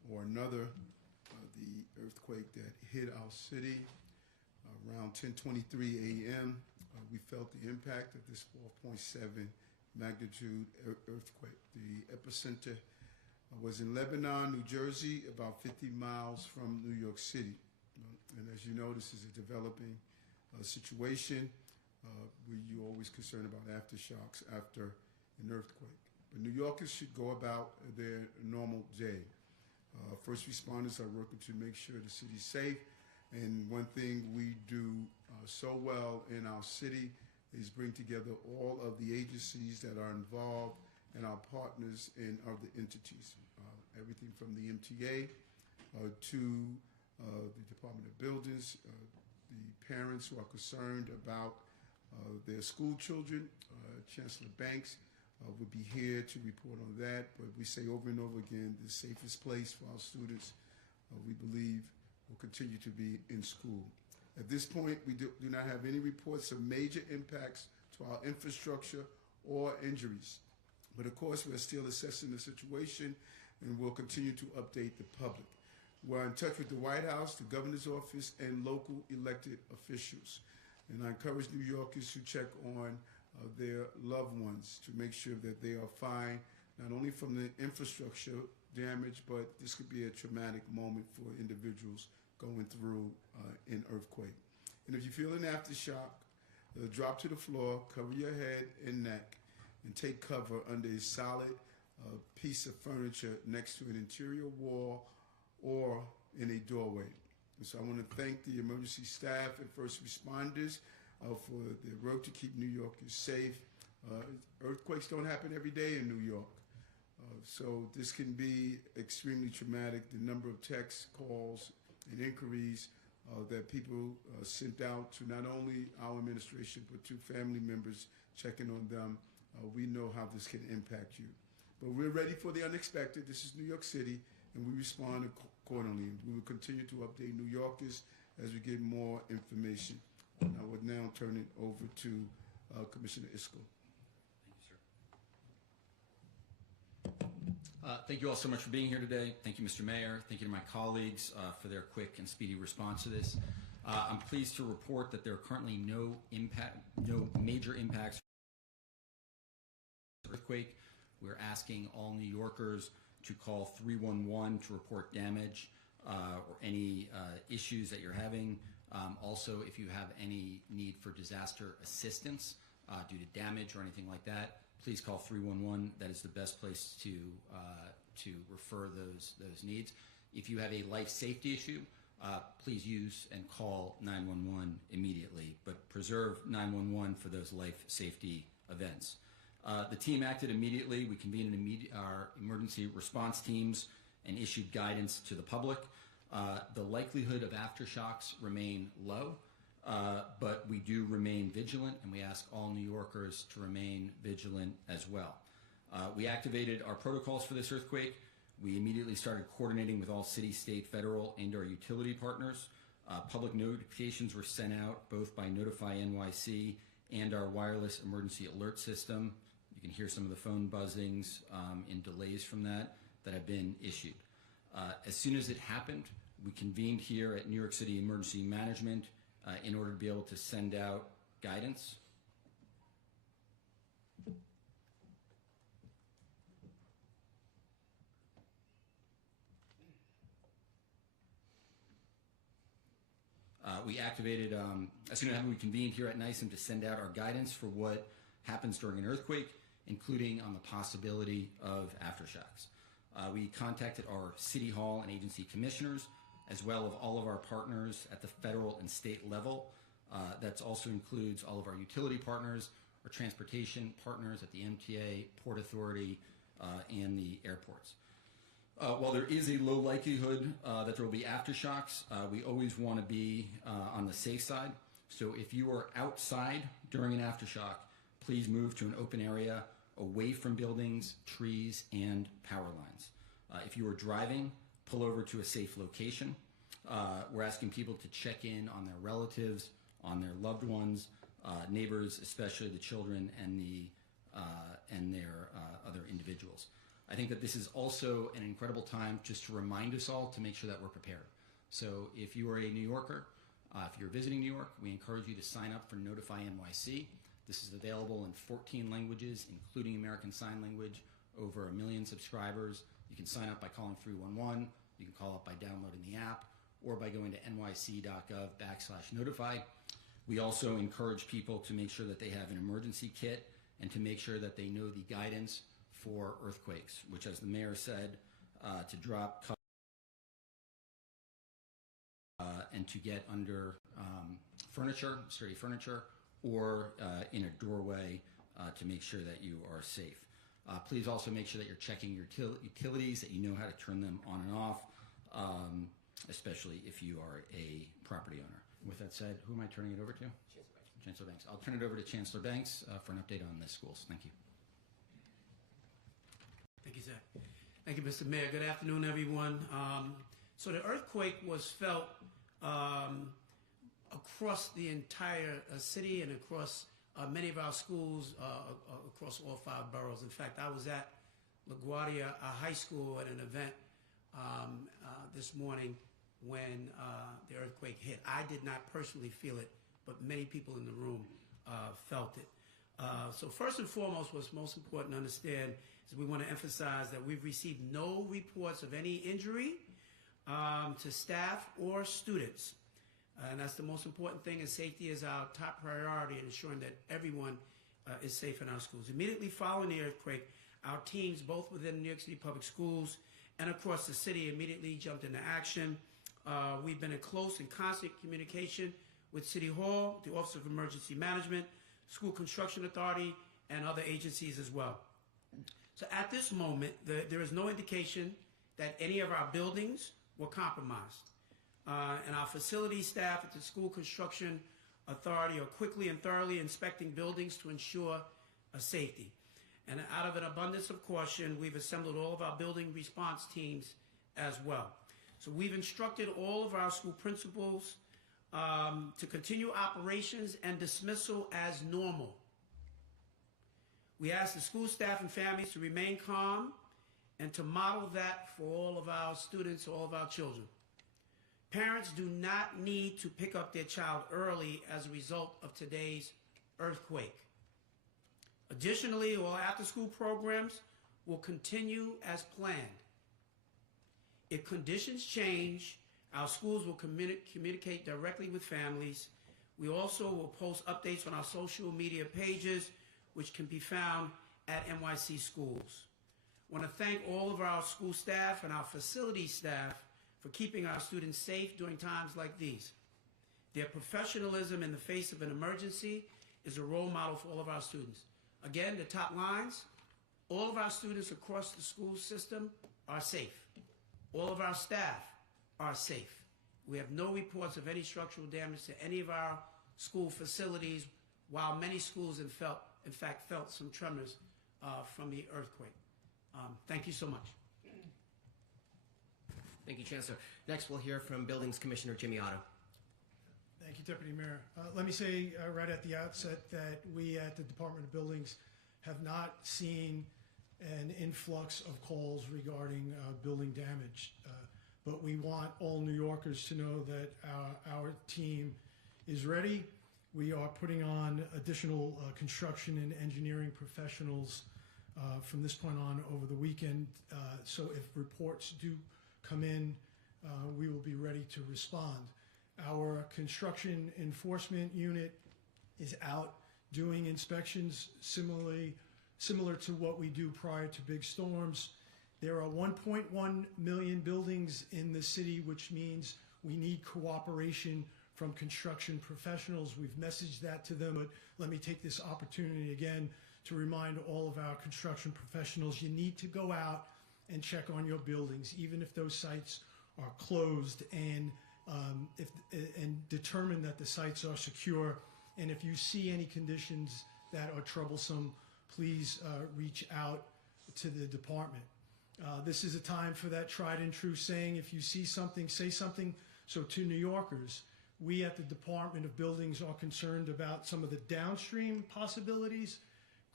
or another, the earthquake that hit our city around 10:23 a.m. We felt the impact of this 4.7 magnitude earthquake. The epicenter was in Lebanon, New Jersey, about 50 miles from New York City. And as you know, this is a developing situation where you're always concerned about aftershocks after an earthquake. But New Yorkers should go about their normal day. First responders are working to make sure the city's safe. And one thing we do so well in our city is bring together all of the agencies that are involved and our partners in other entities. Everything from the MTA to the Department of Buildings, the parents who are concerned about their school children. Chancellor Banks would be here to report on that, but we say over and over again, the safest place for our students, we believe, will continue to be in school. At this point, we do not have any reports of major impacts to our infrastructure or injuries. But of course, we're still assessing the situation and we'll continue to update the public. We're in touch with the White House, the governor's office, and local elected officials. And I encourage New Yorkers to check on their loved ones to make sure that they are fine, not only from the infrastructure damage, but this could be a traumatic moment for individuals going through an earthquake. And if you feel an aftershock, drop to the floor, cover your head and neck, and take cover under a solid piece of furniture next to an interior wall or in a doorway. And so I want to thank the emergency staff and first responders for their work to keep New Yorkers safe. Earthquakes don't happen every day in New York. So this can be extremely traumatic. The number of texts, calls, and inquiries that people sent out to not only our administration, but to family members checking on them, we know how this can impact you. But we're ready for the unexpected. This is New York City, and we respond accordingly. We will continue to update New Yorkers as we get more information. And I would now turn it over to Commissioner Isco. Thank you all so much for being here today. Thank you, Mr. Mayor. Thank you to my colleagues for their quick and speedy response to this. I'm pleased to report that there are currently no major impacts from the earthquake. We're asking all New Yorkers to call 311 to report damage or any issues that you're having. Also, if you have any need for disaster assistance due to damage or anything like that, please call 311. That is the best place to refer those needs. If you have a life safety issue, please use and call 911 immediately, but preserve 911 for those life safety events. The team acted immediately. We convened our emergency response teams and issued guidance to the public. The likelihood of aftershocks remain low, but we do remain vigilant, and we ask all New Yorkers to remain vigilant as well. We activated our protocols for this earthquake. We immediately started coordinating with all city, state, federal, and our utility partners. Public notifications were sent out both by Notify NYC and our wireless emergency alert system. You can hear some of the phone buzzings and delays from that have been issued. As soon as it happened, we convened here at New York City Emergency Management in order to be able to send out guidance. We activated, as soon as we convened here at NYSEM to send out our guidance for what happens during an earthquake, including on the possibility of aftershocks. We contacted our City Hall and agency commissioners, as well as all of our partners at the federal and state level. That also includes all of our utility partners, our transportation partners at the MTA, Port Authority, and the airports. While there is a low likelihood that there will be aftershocks, we always want to be on the safe side. So if you are outside during an aftershock, please move to an open area away from buildings, trees, and power lines. If you are driving, pull over to a safe location. We're asking people to check in on their relatives, on their loved ones, neighbors, especially the children and their other individuals. I think that this is also an incredible time just to remind us all to make sure that we're prepared. So if you are a New Yorker, if you're visiting New York, we encourage you to sign up for Notify NYC. This is available in 14 languages, including American Sign Language, over 1 million subscribers. You can sign up by calling 311. You can call up by downloading the app or by going to nyc.gov/notify. We also encourage people to make sure that they have an emergency kit and to make sure that they know the guidance for earthquakes, which, as the mayor said, to drop, cut, and to get under furniture, sturdy furniture, or in a doorway to make sure that you are safe. Please also make sure that you're checking your utilities, that you know how to turn them on and off, especially if you are a property owner. With that said, who am I turning it over to? Chancellor Banks. I'll turn it over to Chancellor Banks for an update on the schools. Thank you. Thank you, Zach. Thank you, Mr. Mayor. Good afternoon, everyone. So the earthquake was felt across the entire city and across many of our schools across all 5 boroughs. In fact, I was at LaGuardia High School at an event this morning when the earthquake hit. I did not personally feel it, but many people in the room felt it. So first and foremost, what's most important to understand is we want to emphasize that we've received no reports of any injury to staff or students. And that's the most important thing, and safety is our top priority in ensuring that everyone is safe in our schools. Immediately following the earthquake, our teams, both within New York City Public Schools and across the city, immediately jumped into action. We've been in close and constant communication with City Hall, the Office of Emergency Management, School Construction Authority, and other agencies as well. So at this moment, there is no indication that any of our buildings were compromised. And our facility staff at the School Construction Authority are quickly and thoroughly inspecting buildings to ensure safety. And out of an abundance of caution, we've assembled all of our building response teams as well. So we've instructed all of our school principals to continue operations and dismissal as normal. We ask the school staff and families to remain calm and to model that for all of our students, all of our children. Parents do not need to pick up their child early as a result of today's earthquake. Additionally, all after-school programs will continue as planned. If conditions change, our schools will communicate directly with families. We also will post updates on our social media pages, which can be found at NYC Schools. I want to thank all of our school staff and our facility staff for keeping our students safe during times like these. Their professionalism in the face of an emergency is a role model for all of our students. Again, the top lines, all of our students across the school system are safe. All of our staff are safe. We have no reports of any structural damage to any of our school facilities, while many schools in fact felt some tremors from the earthquake. Thank you so much. Thank you, Chancellor. Next, we'll hear from Buildings Commissioner Jimmy Otto. Thank you, Deputy Mayor. Let me say right at the outset that we at the Department of Buildings have not seen an influx of calls regarding building damage, but we want all New Yorkers to know that our team is ready. We are putting on additional construction and engineering professionals from this point on over the weekend, so if reports do come in, we will be ready to respond. Our construction enforcement unit is out doing inspections similar to what we do prior to big storms. There are 1.1 million buildings in the city, which means we need cooperation from construction professionals. We've messaged that to them, but let me take this opportunity again to remind all of our construction professionals, you need to go out and check on your buildings, even if those sites are closed, and determine that the sites are secure. And if you see any conditions that are troublesome, please reach out to the department. This is a time for that tried and true saying, if you see something, say something. So to New Yorkers, we at the Department of Buildings are concerned about some of the downstream possibilities.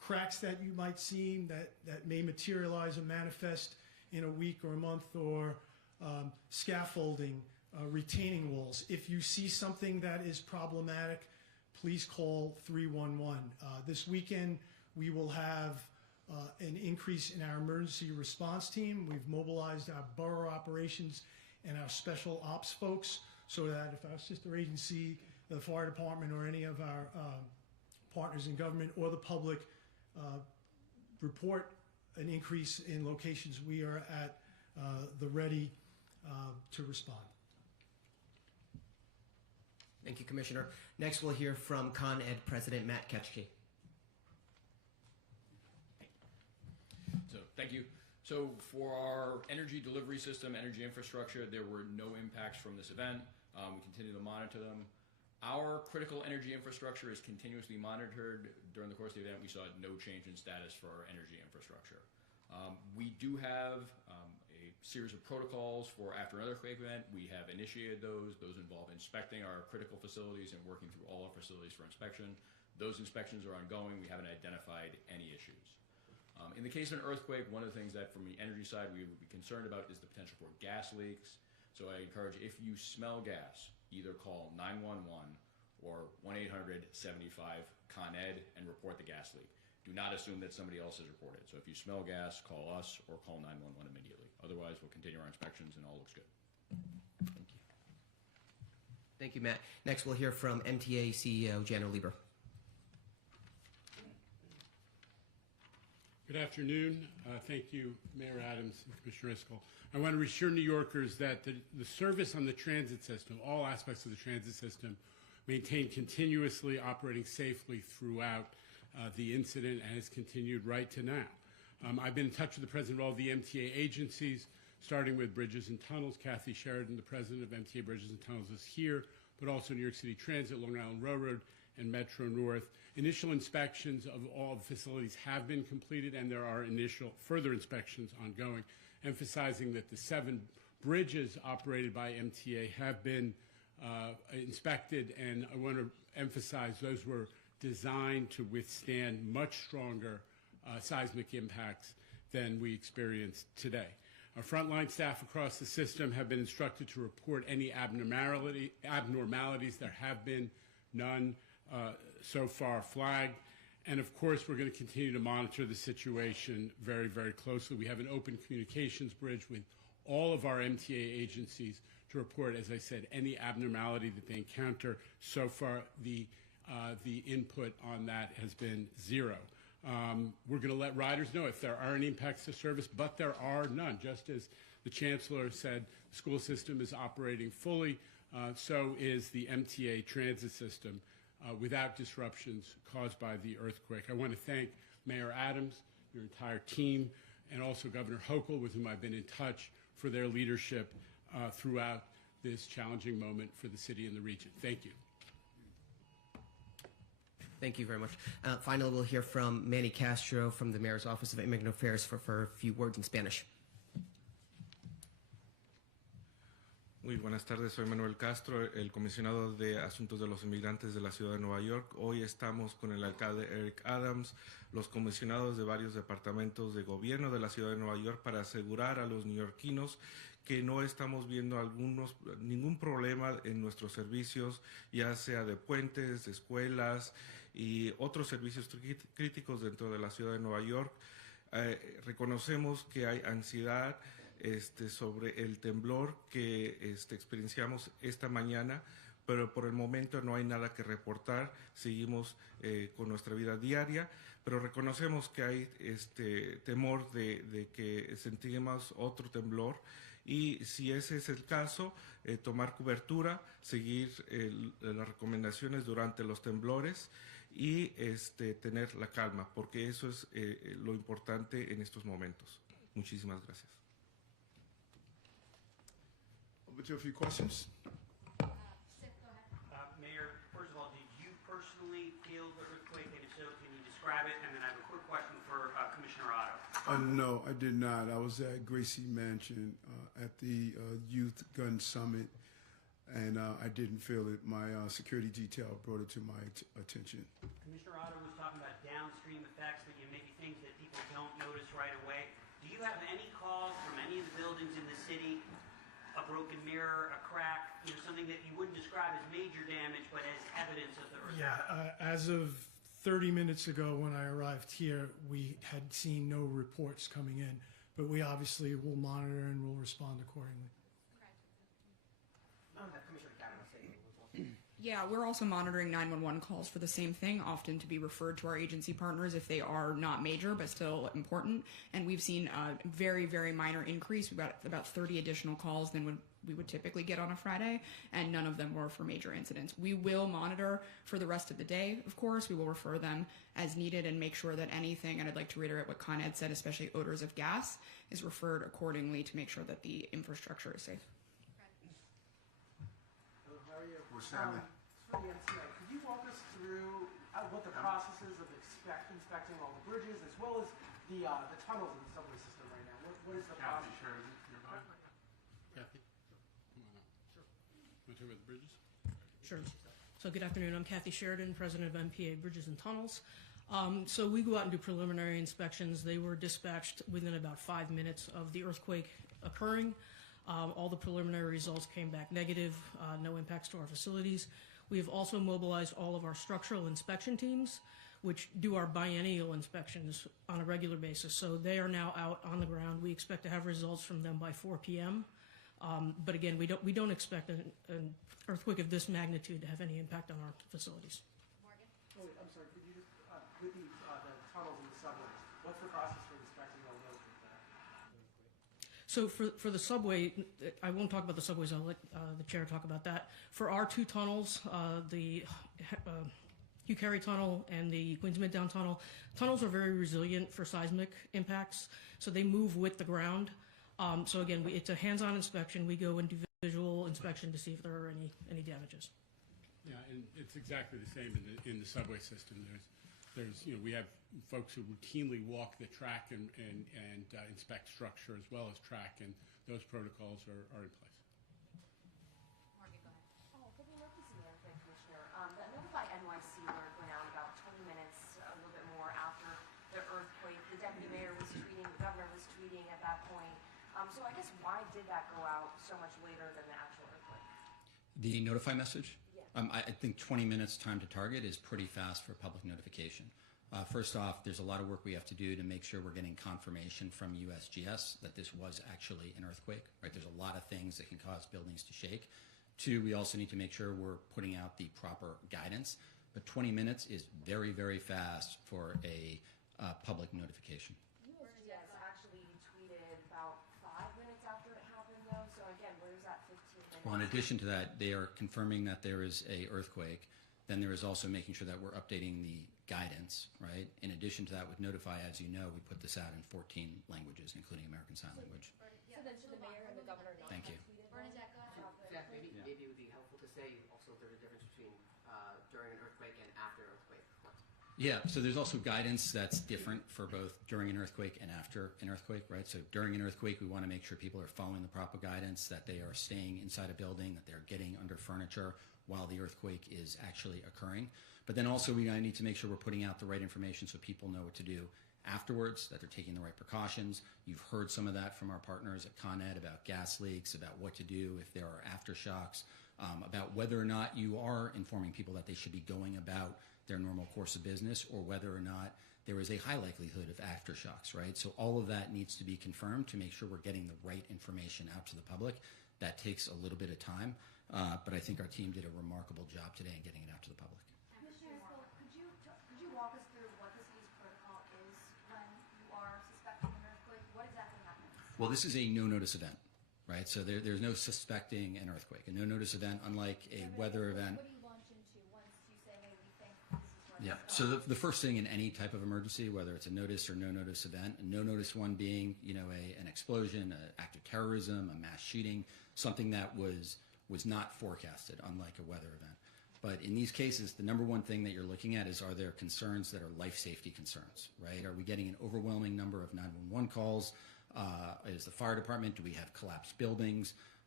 cracks that you might see that may materialize or manifest in a week or a month, or scaffolding, retaining walls. If you see something that is problematic, please call 311. This weekend, we will have an increase in our emergency response team. We've mobilized our borough operations and our special ops folks so that if our sister agency, the fire department, or any of our partners in government or the public report an increase in locations, we are at the ready to respond. Thank you, Commissioner. Next, we'll hear from Con Ed President Matt Ketchke. So, thank you. So, for our energy delivery system, energy infrastructure, there were no impacts from this event. We continue to monitor them. Our critical energy infrastructure is continuously monitored. During the course of the event, we saw no change in status for our energy infrastructure. We do have a series of protocols for after an earthquake event. We have initiated those. Those involve inspecting our critical facilities and working through all our facilities for inspection. Those inspections are ongoing. We haven't identified any issues. In the case of an earthquake, one of the things that from the energy side we would be concerned about is the potential for gas leaks. So I encourage, if you smell gas, either call 911 or 1-800-75-CON-ED and report the gas leak. Do not assume that somebody else has reported. So if you smell gas, call us or call 911 immediately. Otherwise, we'll continue our inspections and all looks good. Thank you. Thank you, Matt. Next, we'll hear from MTA CEO Jano Lieber. Good afternoon. Thank you, Mayor Adams and Commissioner Iscol. I want to reassure New Yorkers that the service on the transit system, all aspects of the transit system, maintained continuously operating safely throughout the incident and has continued right to now. I've been in touch with the president of all the MTA agencies, starting with Bridges and Tunnels. Kathy Sheridan, the president of MTA Bridges and Tunnels, is here, but also New York City Transit, Long Island Railroad, and Metro North. Initial inspections of all the facilities have been completed, and there are initial further inspections ongoing, emphasizing that the 7 bridges operated by MTA have been inspected, and I want to emphasize those were designed to withstand much stronger seismic impacts than we experienced today. Our frontline staff across the system have been instructed to report any abnormalities. There have been none so far flagged. And of course, we're going to continue to monitor the situation very, very closely. We have an open communications bridge with all of our MTA agencies to report, as I said, any abnormality that they encounter. So far, the input on that has been 0. We're going to let riders know if there are any impacts to service, but there are none. Just as the Chancellor said, the school system is operating fully, so is the MTA transit system without disruptions caused by the earthquake. I want to thank Mayor Adams, your entire team, and also Governor Hochul, with whom I've been in touch, for their leadership throughout this challenging moment for the city and the region. Thank you. Thank you very much. Finally, we'll hear from Manny Castro from the Mayor's Office of Immigrant Affairs for a few words in Spanish. Muy buenas tardes, soy Manuel Castro, el comisionado de Asuntos de los Inmigrantes de la Ciudad de Nueva York. Hoy estamos con el alcalde Eric Adams, los comisionados de varios departamentos de gobierno de la Ciudad de Nueva York, para asegurar a los neoyorquinos que no estamos viendo ningún problema en nuestros servicios, ya sea de puentes, de escuelas y otros servicios críticos dentro de la Ciudad de Nueva York. Reconocemos que hay ansiedad sobre el temblor que experienciamos esta mañana, pero por el momento no hay nada que reportar. Seguimos con nuestra vida diaria, pero reconocemos que hay temor de que sentimos otro temblor, y si ese es el caso, tomar cobertura, seguir las recomendaciones durante los temblores y tener la calma, porque eso es lo importante en estos momentos. Muchísimas gracias. Over to a few questions. Mayor, first of all, did you personally feel the earthquake? And if so, can you describe it? And then I have a quick question for Commissioner Otto. No, I did not. I was at Gracie Mansion at the Youth Gun Summit, and I didn't feel it. My security detail brought it to my attention. Commissioner Otto was talking about downstream effects, but maybe things that people don't notice right away. Do you have any calls from any of the buildings in the city, a broken mirror, a crack, something that you wouldn't describe as major damage, but as evidence of the earthquake? Yeah, as of 30 minutes ago when I arrived here, we had seen no reports coming in, but we obviously will monitor and will respond accordingly. Commissioner Kavanaugh saying a little. Yeah, we're also monitoring 911 calls for the same thing, often to be referred to our agency partners if they are not major but still important. And we've seen a very, very minor increase. We've got about 30 additional calls than we would typically get on a Friday, and none of them were for major incidents. We will monitor for the rest of the day, of course. We will refer them as needed and make sure that anything, and I'd like to reiterate what Con Ed said, especially odors of gas, is referred accordingly to make sure that the infrastructure is safe. We're Stanley. For the MCI, could you walk us through what the process is of inspecting all the bridges as well as the tunnels in the subway system right now? What is the process? Kathy, come on up. Sure. Want to talk about the bridges? Sure. So good afternoon. I'm Kathy Sheridan, president of MPA Bridges and Tunnels. So we go out and do preliminary inspections. They were dispatched within about 5 minutes of the earthquake occurring. All the preliminary results came back negative, no impacts to our facilities. We have also mobilized all of our structural inspection teams, which do our biennial inspections on a regular basis. So they are now out on the ground. We expect to have results from them by 4 p.m. But again, we don't expect an earthquake of this magnitude to have any impact on our facilities. Morgan? Oh, wait, I'm sorry. Could you just, with the tunnels and the subways, what's the process for inspecting all those with that? So for the subway, I won't talk about the subways. I'll let the chair talk about that. For our two tunnels, the Hugh Carey Tunnel and the Queens Midtown Tunnel, tunnels are very resilient for seismic impacts, so they move with the ground. So again, it's a hands-on inspection. We go and do visual inspection to see if there are any damages. Yeah, and it's exactly the same in the subway system. There's we have folks who routinely walk the track and inspect structure as well as track, and those protocols are in place. Morgan, go ahead. Oh, for the emergency management commissioner, that Notify NYC alert went out about 20 minutes, a little bit more after the earthquake. The deputy mayor was tweeting, the governor was tweeting at that point. So I guess why did that go out so much later than the actual earthquake? The notify message? Yeah. I think 20 minutes time to target is pretty fast for public notification. First off, there's a lot of work we have to do to make sure we're getting confirmation from USGS that this was actually an earthquake, right? There's a lot of things that can cause buildings to shake. Two, we also need to make sure we're putting out the proper guidance. But 20 minutes is very, very fast for a public notification. USGS actually tweeted about 5 minutes after it happened, though. So again, where's that 15 minutes? Well, in addition to that, they are confirming that there is a earthquake. Then there is also making sure that we're updating the guidance, right? In addition to that, with Notify, as you know, we put this out in 14 languages, including American Sign Language. So then should the mayor and the governor not Thank you. have tweeted? Bernadette, go ahead. Zach, maybe it would be helpful to say also there's a difference between during an earthquake and after earthquake. Yeah, so there's also guidance that's different for both during an earthquake and after an earthquake, right? So during an earthquake, we want to make sure people are following the proper guidance, that they are staying inside a building, that they're getting under furniture while the earthquake is actually occurring. But then also we need to make sure we're putting out the right information so people know what to do afterwards, that they're taking the right precautions. You've heard some of that from our partners at Con Ed about gas leaks, about what to do if there are aftershocks, about whether or not you are informing people that they should be going about their normal course of business, or whether or not there is a high likelihood of aftershocks, right? So all of that needs to be confirmed to make sure we're getting the right information out to the public. That takes a little bit of time, but I think our team did a remarkable job today in getting it out to the public. Commissioner, so could you walk us through what the city's protocol is when you are suspecting an earthquake? What exactly happens? Well, this is a no-notice event, right? So there's no suspecting an earthquake. A no-notice event, unlike a weather event. What do you launch into once you say, hey, we think this is where Yeah. So the first thing in any type of emergency, whether it's a notice or no-notice event, a no-notice one being, an explosion, an act of terrorism, a mass shooting, something that was not forecasted, unlike a weather event. But in these cases, the number one thing that you're looking at is, are there concerns that are life safety concerns, right? Are we getting an overwhelming number of 911 calls? Is the fire department, do we have collapsed buildings?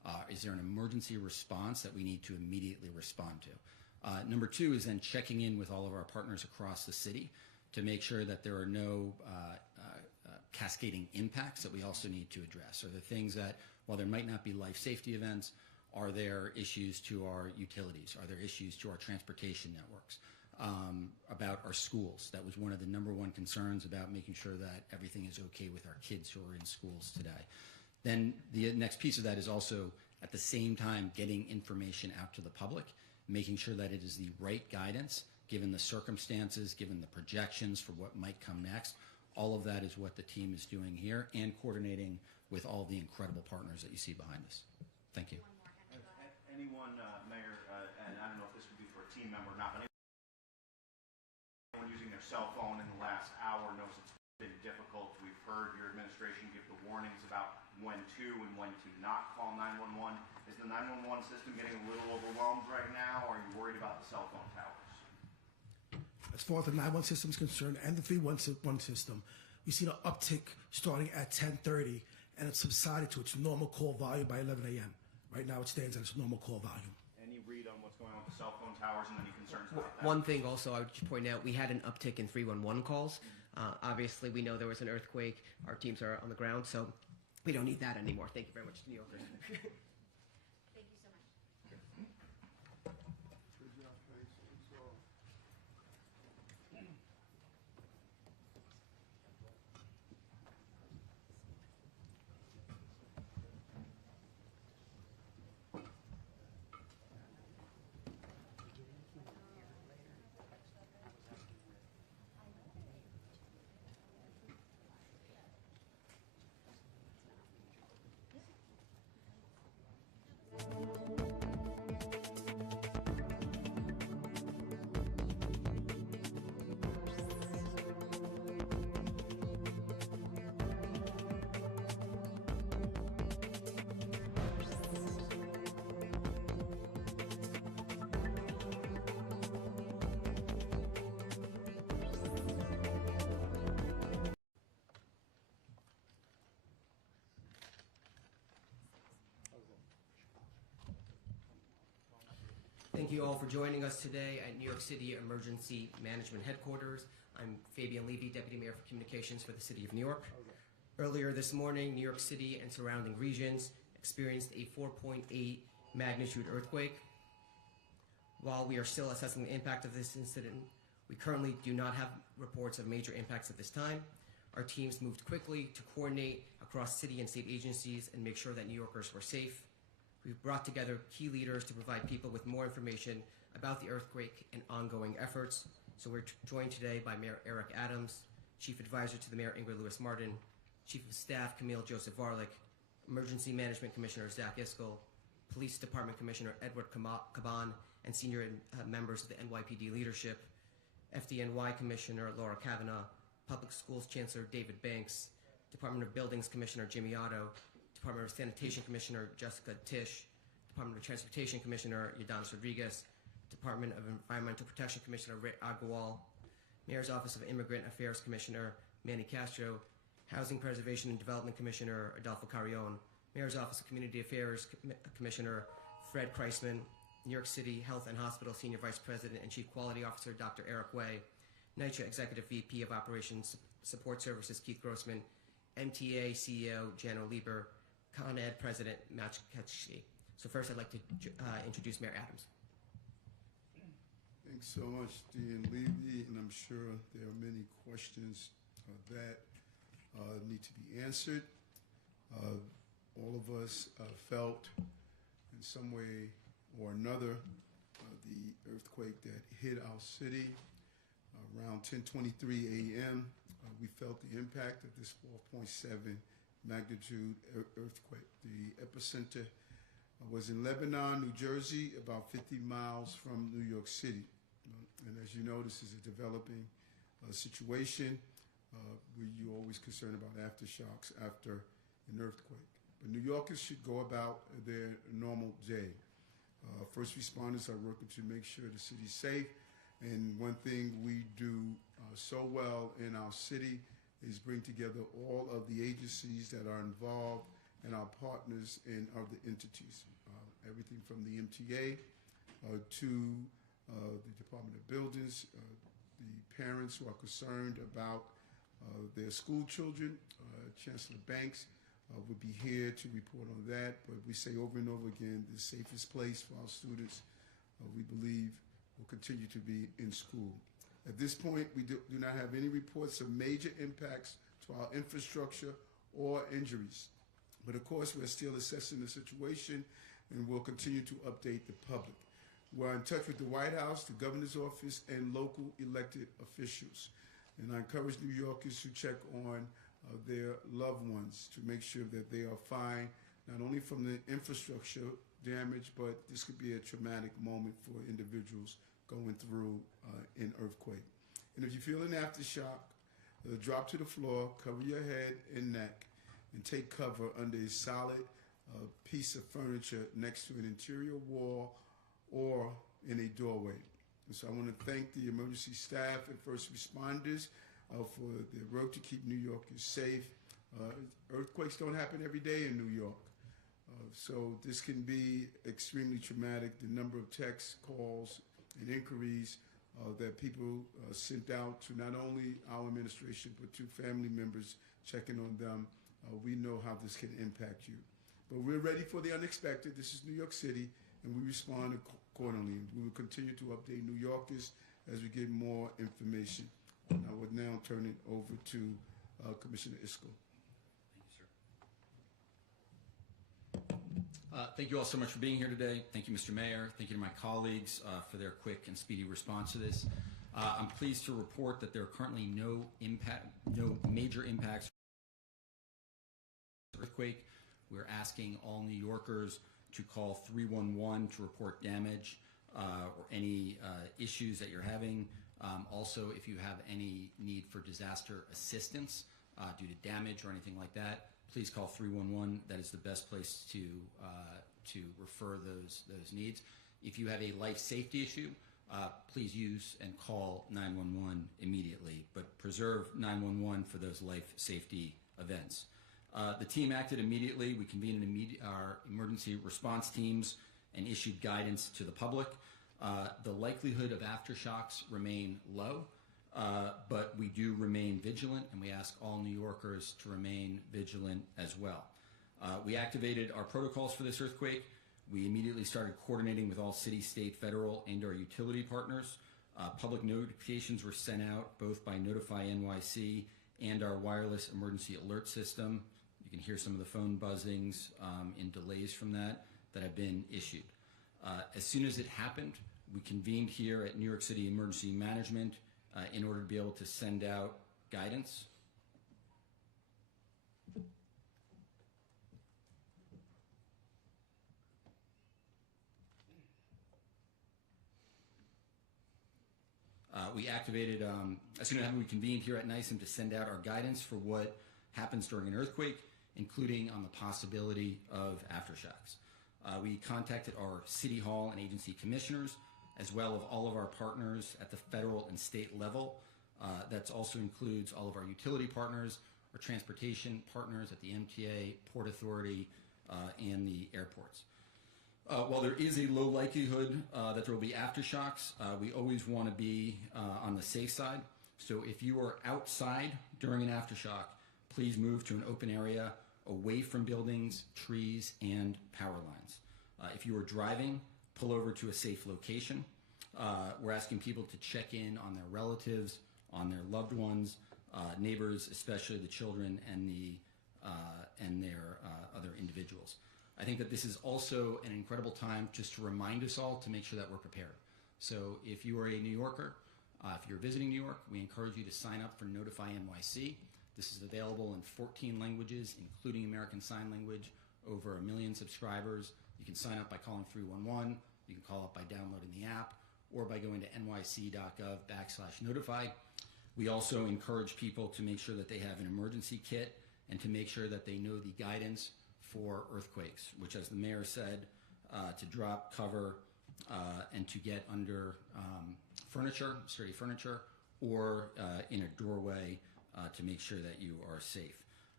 Is there an emergency response that we need to immediately respond to? Number two is then checking in with all of our partners across the city to make sure that there are no cascading impacts that we also need to address. Are there things that, while there might not be life safety events, are there issues to our utilities? Are there issues to our transportation networks? About our schools. That was one of the number one concerns about making sure that everything is okay with our kids who are in schools today. Then the next piece of that is also at the same time getting information out to the public, making sure that it is the right guidance given the circumstances, given the projections for what might come next. All of that is what the team is doing here and coordinating with all the incredible partners that you see behind us. Thank you. Anyone, Mayor, and I don't know if this would be for a team member or not, but anyone using their cell phone in the last hour knows it's been difficult. We've heard your administration give the warnings about when to and when to not call 911. Is the 911 system getting a little overwhelmed right now, or are you worried about the cell phone towers? As far as the 911 system is concerned and the 311 system, we've seen an uptick starting at 10:30, and it's subsided to its normal call volume by 11 a.m. Right now it stands at its normal call volume. Any read on what's going on with the cell phone towers and any concerns about that? One thing also I would just point out, we had an uptick in 311 calls. Obviously, we know there was an earthquake. Our teams are on the ground, so we don't need that anymore. Thank you very much, New Yorkers. Thank you so much. Good job, thanks. So, Thank you all for joining us today at New York City Emergency Management Headquarters. I'm Fabian Levy, Deputy Mayor for Communications for the City of New York. Earlier this morning, New York City and surrounding regions experienced a 4.8 magnitude earthquake. While we are still assessing the impact of this incident, we currently do not have reports of major impacts at this time. Our teams moved quickly to coordinate across city and state agencies and make sure that New Yorkers were safe. We've brought together key leaders to provide people with more information about the earthquake and ongoing efforts. So we're joined today by Mayor Eric Adams, Chief Advisor to the Mayor Ingrid Lewis-Martin, Chief of Staff Camille Joseph Varlick, Emergency Management Commissioner Zach Iskell, Police Department Commissioner Edward Caban, and senior members of the NYPD leadership, FDNY Commissioner Laura Kavanaugh, Public Schools Chancellor David Banks, Department of Buildings Commissioner Jimmy Otto, Department of Sanitation Commissioner Jessica Tisch, Department of Transportation Commissioner Yadanis Rodriguez, Department of Environmental Protection Commissioner Ray Agarwal, Mayor's Office of Immigrant Affairs Commissioner Manny Castro, Housing Preservation and Development Commissioner Adolfo Carrion, Mayor's Office of Community Affairs Commissioner Fred Kreisman, New York City Health and Hospital Senior Vice President and Chief Quality Officer Dr. Eric Way, NYCHA Executive VP of Operations Support Services Keith Grossman, MTA CEO Jano Lieber, Con Ed President Matt Ketchie. So first I'd like to introduce Mayor Adams. thanks so much, Dean Levy, and I'm sure there are many questions that need to be answered. All of us felt in some way or another the earthquake that hit our city around 10:23 a.m. We felt the impact of this 4.7 magnitude earthquake. The epicenter was in Lebanon, New Jersey, about 50 miles from New York City. And as you know, this is a developing situation where you're always concerned about aftershocks after an earthquake. But New Yorkers should go about their normal day. First responders are working to make sure the city's safe. And one thing we do so well in our city is bring together all of the agencies that are involved and our partners in other entities, everything from the MTA to the Department of Buildings, the parents who are concerned about their school children. Chancellor Banks would be here to report on that, but we say over and over again, the safest place for our students, we believe, will continue to be in school. At this point, we do not have any reports of major impacts to our infrastructure or injuries. But of course, we're still assessing the situation and we'll continue to update the public. We're in touch with the White House, the governor's office, and local elected officials. And I encourage New Yorkers to check on their loved ones to make sure that they are fine, not only from the infrastructure damage, but this could be a traumatic moment for individuals going through an earthquake. And if you feel an aftershock, drop to the floor, cover your head and neck, and take cover under a solid piece of furniture next to an interior wall or in a doorway. And so I want to thank the emergency staff and first responders for their work to keep New Yorkers safe. Earthquakes don't happen every day in New York. So this can be extremely traumatic. The number of texts, calls, and inquiries that people sent out to not only our administration, but to family members checking on them, we know how this can impact you. But we're ready for the unexpected. This is New York City, and we respond accordingly. We will continue to update New Yorkers as we get more information. And I would now turn it over to Commissioner Isco. Thank you all so much for being here today. Thank you, Mr. Mayor. Thank you to my colleagues for their quick and speedy response to this. I'm pleased to report that there are currently no major impacts from the earthquake. We're asking all New Yorkers to call 311 to report damage or any issues that you're having. Also, if you have any need for disaster assistance due to damage or anything like that, please call 311. That is the best place to refer those needs. If you have a life safety issue, please use and call 911 immediately, but preserve 911 for those life safety events. The team acted immediately. We convened our emergency response teams and issued guidance to the public. The likelihood of aftershocks remain low, but we do remain vigilant, and we ask all New Yorkers to remain vigilant as well. We activated our protocols for this earthquake. We immediately started coordinating with all city, state, federal, and our utility partners. Public notifications were sent out both by Notify NYC and our wireless emergency alert system. You can hear some of the phone buzzings and delays from that have been issued. As soon as it happened, we convened here at New York City Emergency Management in order to be able to send out guidance. We activated, as soon as we convened here at NYSEM to send out our guidance for what happens during an earthquake, including on the possibility of aftershocks. We contacted our City Hall and agency commissioners, as well as all of our partners at the federal and state level. That also includes all of our utility partners, our transportation partners at the MTA, Port Authority, and the airports. While there is a low likelihood that there will be aftershocks, we always want to be on the safe side. So if you are outside during an aftershock, please move to an open area away from buildings, trees, and power lines. If you are driving, pull over to a safe location. We're asking people to check in on their relatives, on their loved ones, neighbors, especially the children and their other individuals. I think that this is also an incredible time just to remind us all to make sure that we're prepared. So if you are a New Yorker, if you're visiting New York, we encourage you to sign up for Notify NYC. This is available in 14 languages, including American Sign Language, over 1 million subscribers. You can sign up by calling 311. You can call up by downloading the app or by going to nyc.gov/notify. We also encourage people to make sure that they have an emergency kit and to make sure that they know the guidance for earthquakes, which, as the mayor said, to drop, cover, and to get under furniture, sturdy furniture, or in a doorway to make sure that you are safe.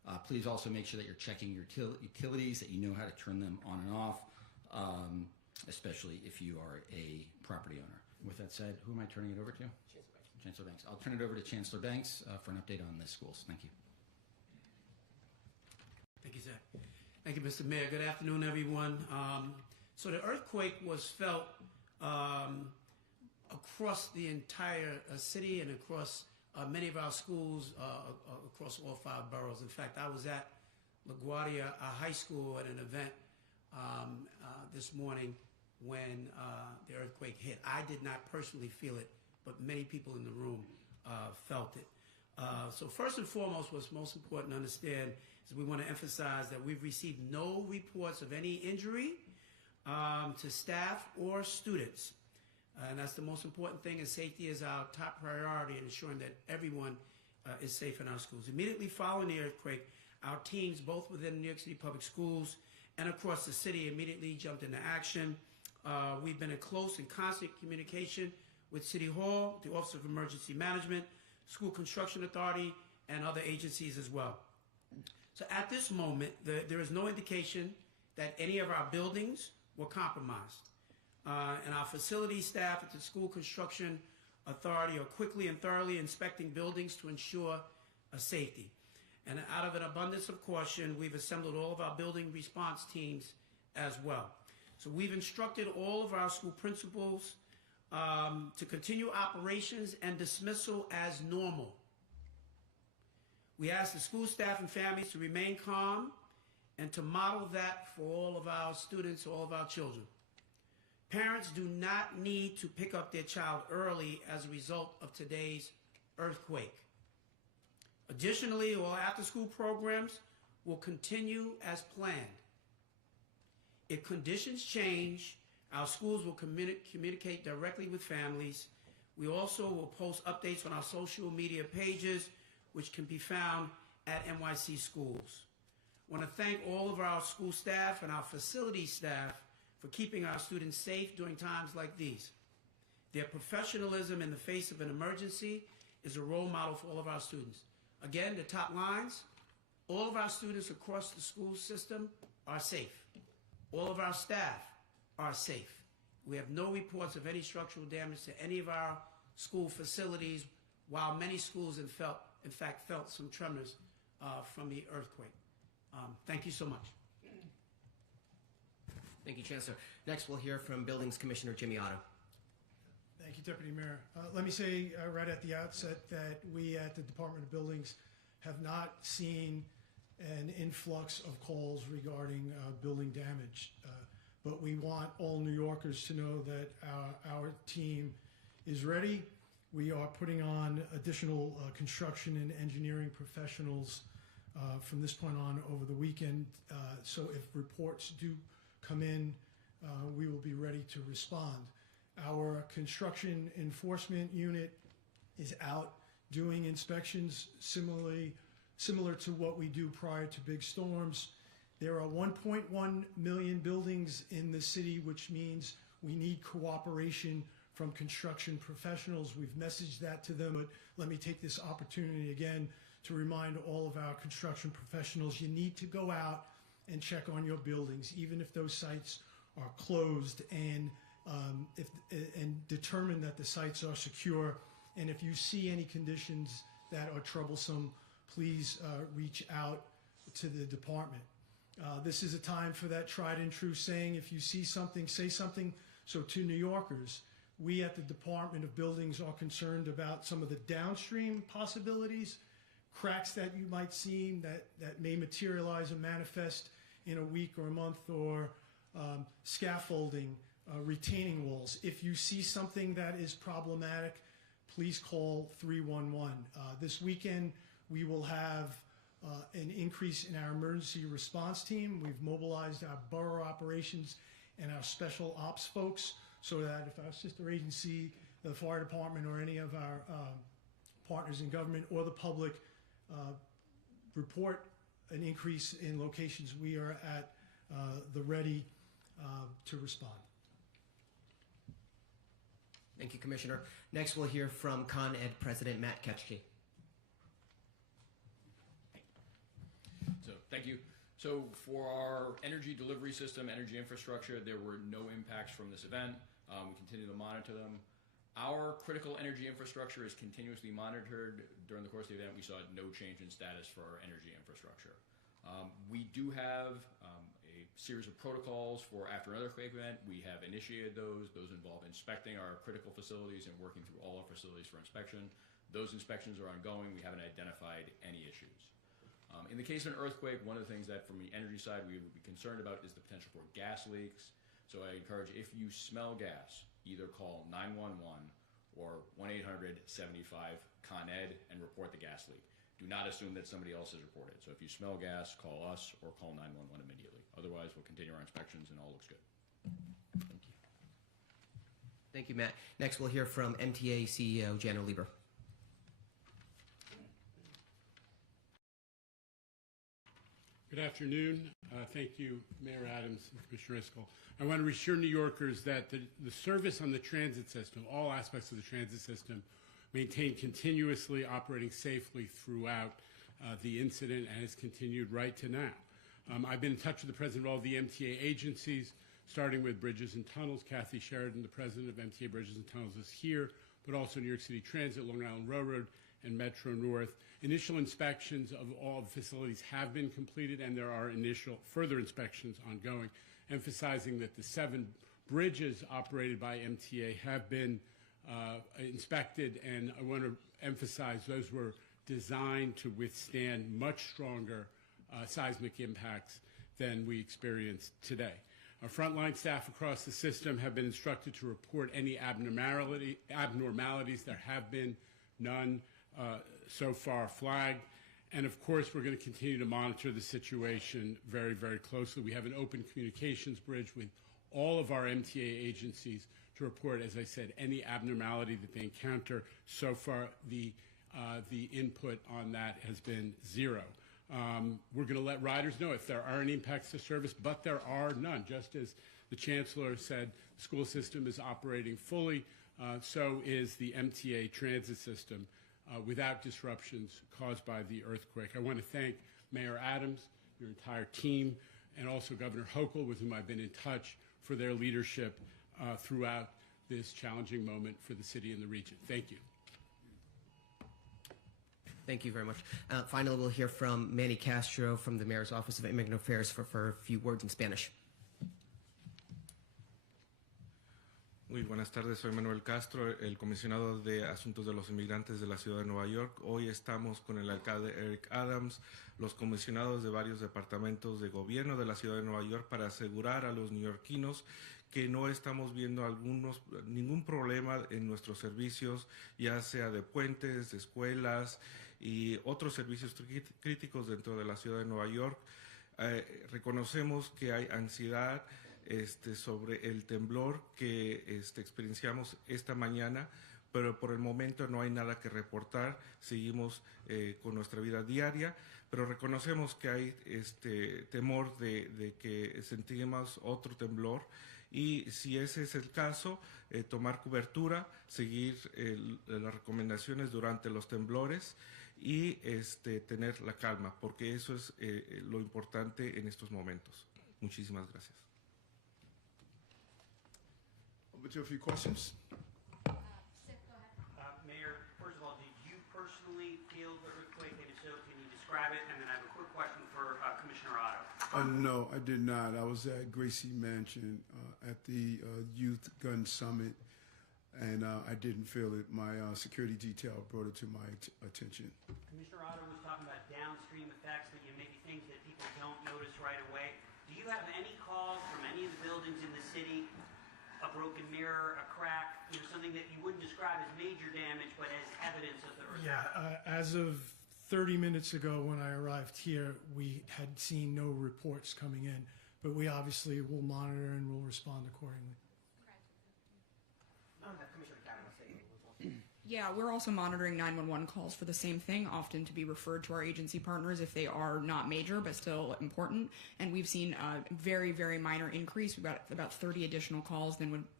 Please also make sure that you're checking your utilities, that you know how to turn them on and off, especially if you are a property owner. With that said, who am I turning it over to? Chancellor Banks. I'll turn it over to Chancellor Banks for an update on the schools. Thank you. Thank you, Zach. Thank you, Mr. Mayor. Good afternoon, everyone. So the earthquake was felt across the entire city and across many of our schools across all 5 boroughs. In fact, I was at LaGuardia High School at an event this morning when the earthquake hit. I did not personally feel it, but many people in the room felt it. So first and foremost, what's most important to understand is we want to emphasize that we've received no reports of any injury to staff or students. And that's the most important thing, and safety is our top priority in ensuring that everyone is safe in our schools. Immediately following the earthquake, our teams, both within New York City Public Schools and across the city, immediately jumped into action. We've been in close and constant communication with City Hall, the Office of Emergency Management, School Construction Authority, and other agencies as well. So at this moment, there is no indication that any of our buildings were compromised. And our facility staff at the School Construction Authority are quickly and thoroughly inspecting buildings to ensure safety. And out of an abundance of caution, we've assembled all of our building response teams as well. So we've instructed all of our school principals to continue operations and dismissal as normal. We ask the school staff and families to remain calm and to model that for all of our students, all of our children. Parents do not need to pick up their child early as a result of today's earthquake. Additionally, all after-school programs will continue as planned. If conditions change, our schools will communicate directly with families. We also will post updates on our social media pages, which can be found at NYC Schools. I want to thank all of our school staff and our facility staff for keeping our students safe during times like these. Their professionalism in the face of an emergency is a role model for all of our students. Again, the top lines, all of our students across the school system are safe. All of our staff are safe. We have no reports of any structural damage to any of our school facilities, while many schools in fact felt some tremors from the earthquake. Thank you so much. Thank you, Chancellor. Next, we'll hear from Buildings Commissioner Jimmy Otto. Thank you, Deputy Mayor. Let me say right at the outset that we at the Department of Buildings have not seen an influx of calls regarding building damage, but we want all New Yorkers to know that our team is ready. We are putting on additional construction and engineering professionals from this point on over the weekend, so if reports do come in, we will be ready to respond. Our construction enforcement unit is out doing inspections similar to what we do prior to big storms. There are 1.1 million buildings in the city, which means we need cooperation from construction professionals. We've messaged that to them, but let me take this opportunity again to remind all of our construction professionals, you need to go out and check on your buildings, even if those sites are closed, and determine that the sites are secure. And if you see any conditions that are troublesome, please reach out to the department. This is a time for that tried and true saying, if you see something, say something. So to New Yorkers, we at the Department of Buildings are concerned about some of the downstream possibilities, cracks that you might see that may materialize and manifest in a week or a month, or scaffolding, retaining walls. If you see something that is problematic, please call 311. This weekend, we will have an increase in our emergency response team. We've mobilized our borough operations and our special ops folks so that if our sister agency, the fire department, or any of our partners in government or the public report an increase in locations, we are at the ready to respond. Thank you, Commissioner. Next, we'll hear from Con Ed President Matt Ketchke. Thank you. So for our energy delivery system, energy infrastructure, there were no impacts from this event. We continue to monitor them. Our critical energy infrastructure is continuously monitored. During the course of the event, we saw no change in status for our energy infrastructure. We do have a series of protocols for after an earthquake event. We have initiated those. Those involve inspecting our critical facilities and working through all our facilities for inspection. Those inspections are ongoing. We haven't identified any issues. In the case of an earthquake, one of the things that from the energy side we would be concerned about is the potential for gas leaks. So I encourage, if you smell gas, either call 911 or 1-800-75-CON-ED and report the gas leak. Do not assume that somebody else has reported. So if you smell gas, call us or call 911 immediately. Otherwise, we'll continue our inspections and all looks good. Thank you. Thank you, Matt. Next, we'll hear from MTA CEO Jana Lieber. Good afternoon. Thank you, Mayor Adams and Commissioner Iscol. I want to reassure New Yorkers that the service on the transit system, all aspects of the transit system, maintained continuously operating safely throughout the incident and has continued right to now. I've been in touch with the president of all the MTA agencies, starting with Bridges and Tunnels. Kathy Sheridan, the president of MTA Bridges and Tunnels, is here, but also New York City Transit, Long Island Railroad, and Metro North. Initial inspections of all the facilities have been completed, and there are initial further inspections ongoing, emphasizing that the 7 bridges operated by MTA have been inspected, and I want to emphasize those were designed to withstand much stronger seismic impacts than we experienced today. Our frontline staff across the system have been instructed to report any abnormalities. There have been none so far flagged. And of course, we're going to continue to monitor the situation very, very closely. We have an open communications bridge with all of our MTA agencies to report, as I said, any abnormality that they encounter. So far, the input on that has been 0. We're going to let riders know if there are any impacts to service, but there are none. Just as the Chancellor said, the school system is operating fully, so is the MTA transit system without disruptions caused by the earthquake. I want to thank Mayor Adams, your entire team, and also Governor Hochul, with whom I've been in touch, for their leadership throughout this challenging moment for the city and the region. Thank you. Thank you very much. Finally, we'll hear from Manny Castro from the Mayor's Office of Immigrant Affairs for a few words in Spanish. Muy buenas tardes, soy Manuel Castro, el comisionado de Asuntos de los Inmigrantes de la Ciudad de Nueva York. Hoy estamos con el alcalde Eric Adams, los comisionados de varios departamentos de gobierno de la Ciudad de Nueva York para asegurar a los neoyorquinos que no estamos viendo ningún problema en nuestros servicios, ya sea de puentes, de escuelas y otros servicios críticos dentro de la Ciudad de Nueva York. Reconocemos que hay ansiedad sobre el temblor que experienciamos esta mañana, pero por el momento no hay nada que reportar. Seguimos con nuestra vida diaria, pero reconocemos que hay temor de que sentimos otro temblor, y si ese es el caso, tomar cobertura, seguir las recomendaciones durante los temblores y tener la calma, porque eso es lo importante en estos momentos. Muchísimas gracias. Over to a few questions. Mayor, first of all, did you personally feel the earthquake? And if so, can you describe it? And then I have a quick question for Commissioner Otto. No, I did not. I was at Gracie Mansion at the Youth Gun Summit, and I didn't feel it. My security detail brought it to my attention. Commissioner Otto was talking about downstream effects, that maybe things that people don't notice right away. Do you have any calls from any of the buildings in the city, a broken mirror, a crack, something that you wouldn't describe as major damage, but as evidence of the earthquake? Yeah, as of 30 minutes ago when I arrived here, we had seen no reports coming in, but we obviously will monitor and will respond accordingly. Commissioner Kavanaugh saying Yeah, we're also monitoring 911 calls for the same thing, often to be referred to our agency partners if they are not major but still important. And we've seen a very, very minor increase. We've got about 30 additional calls than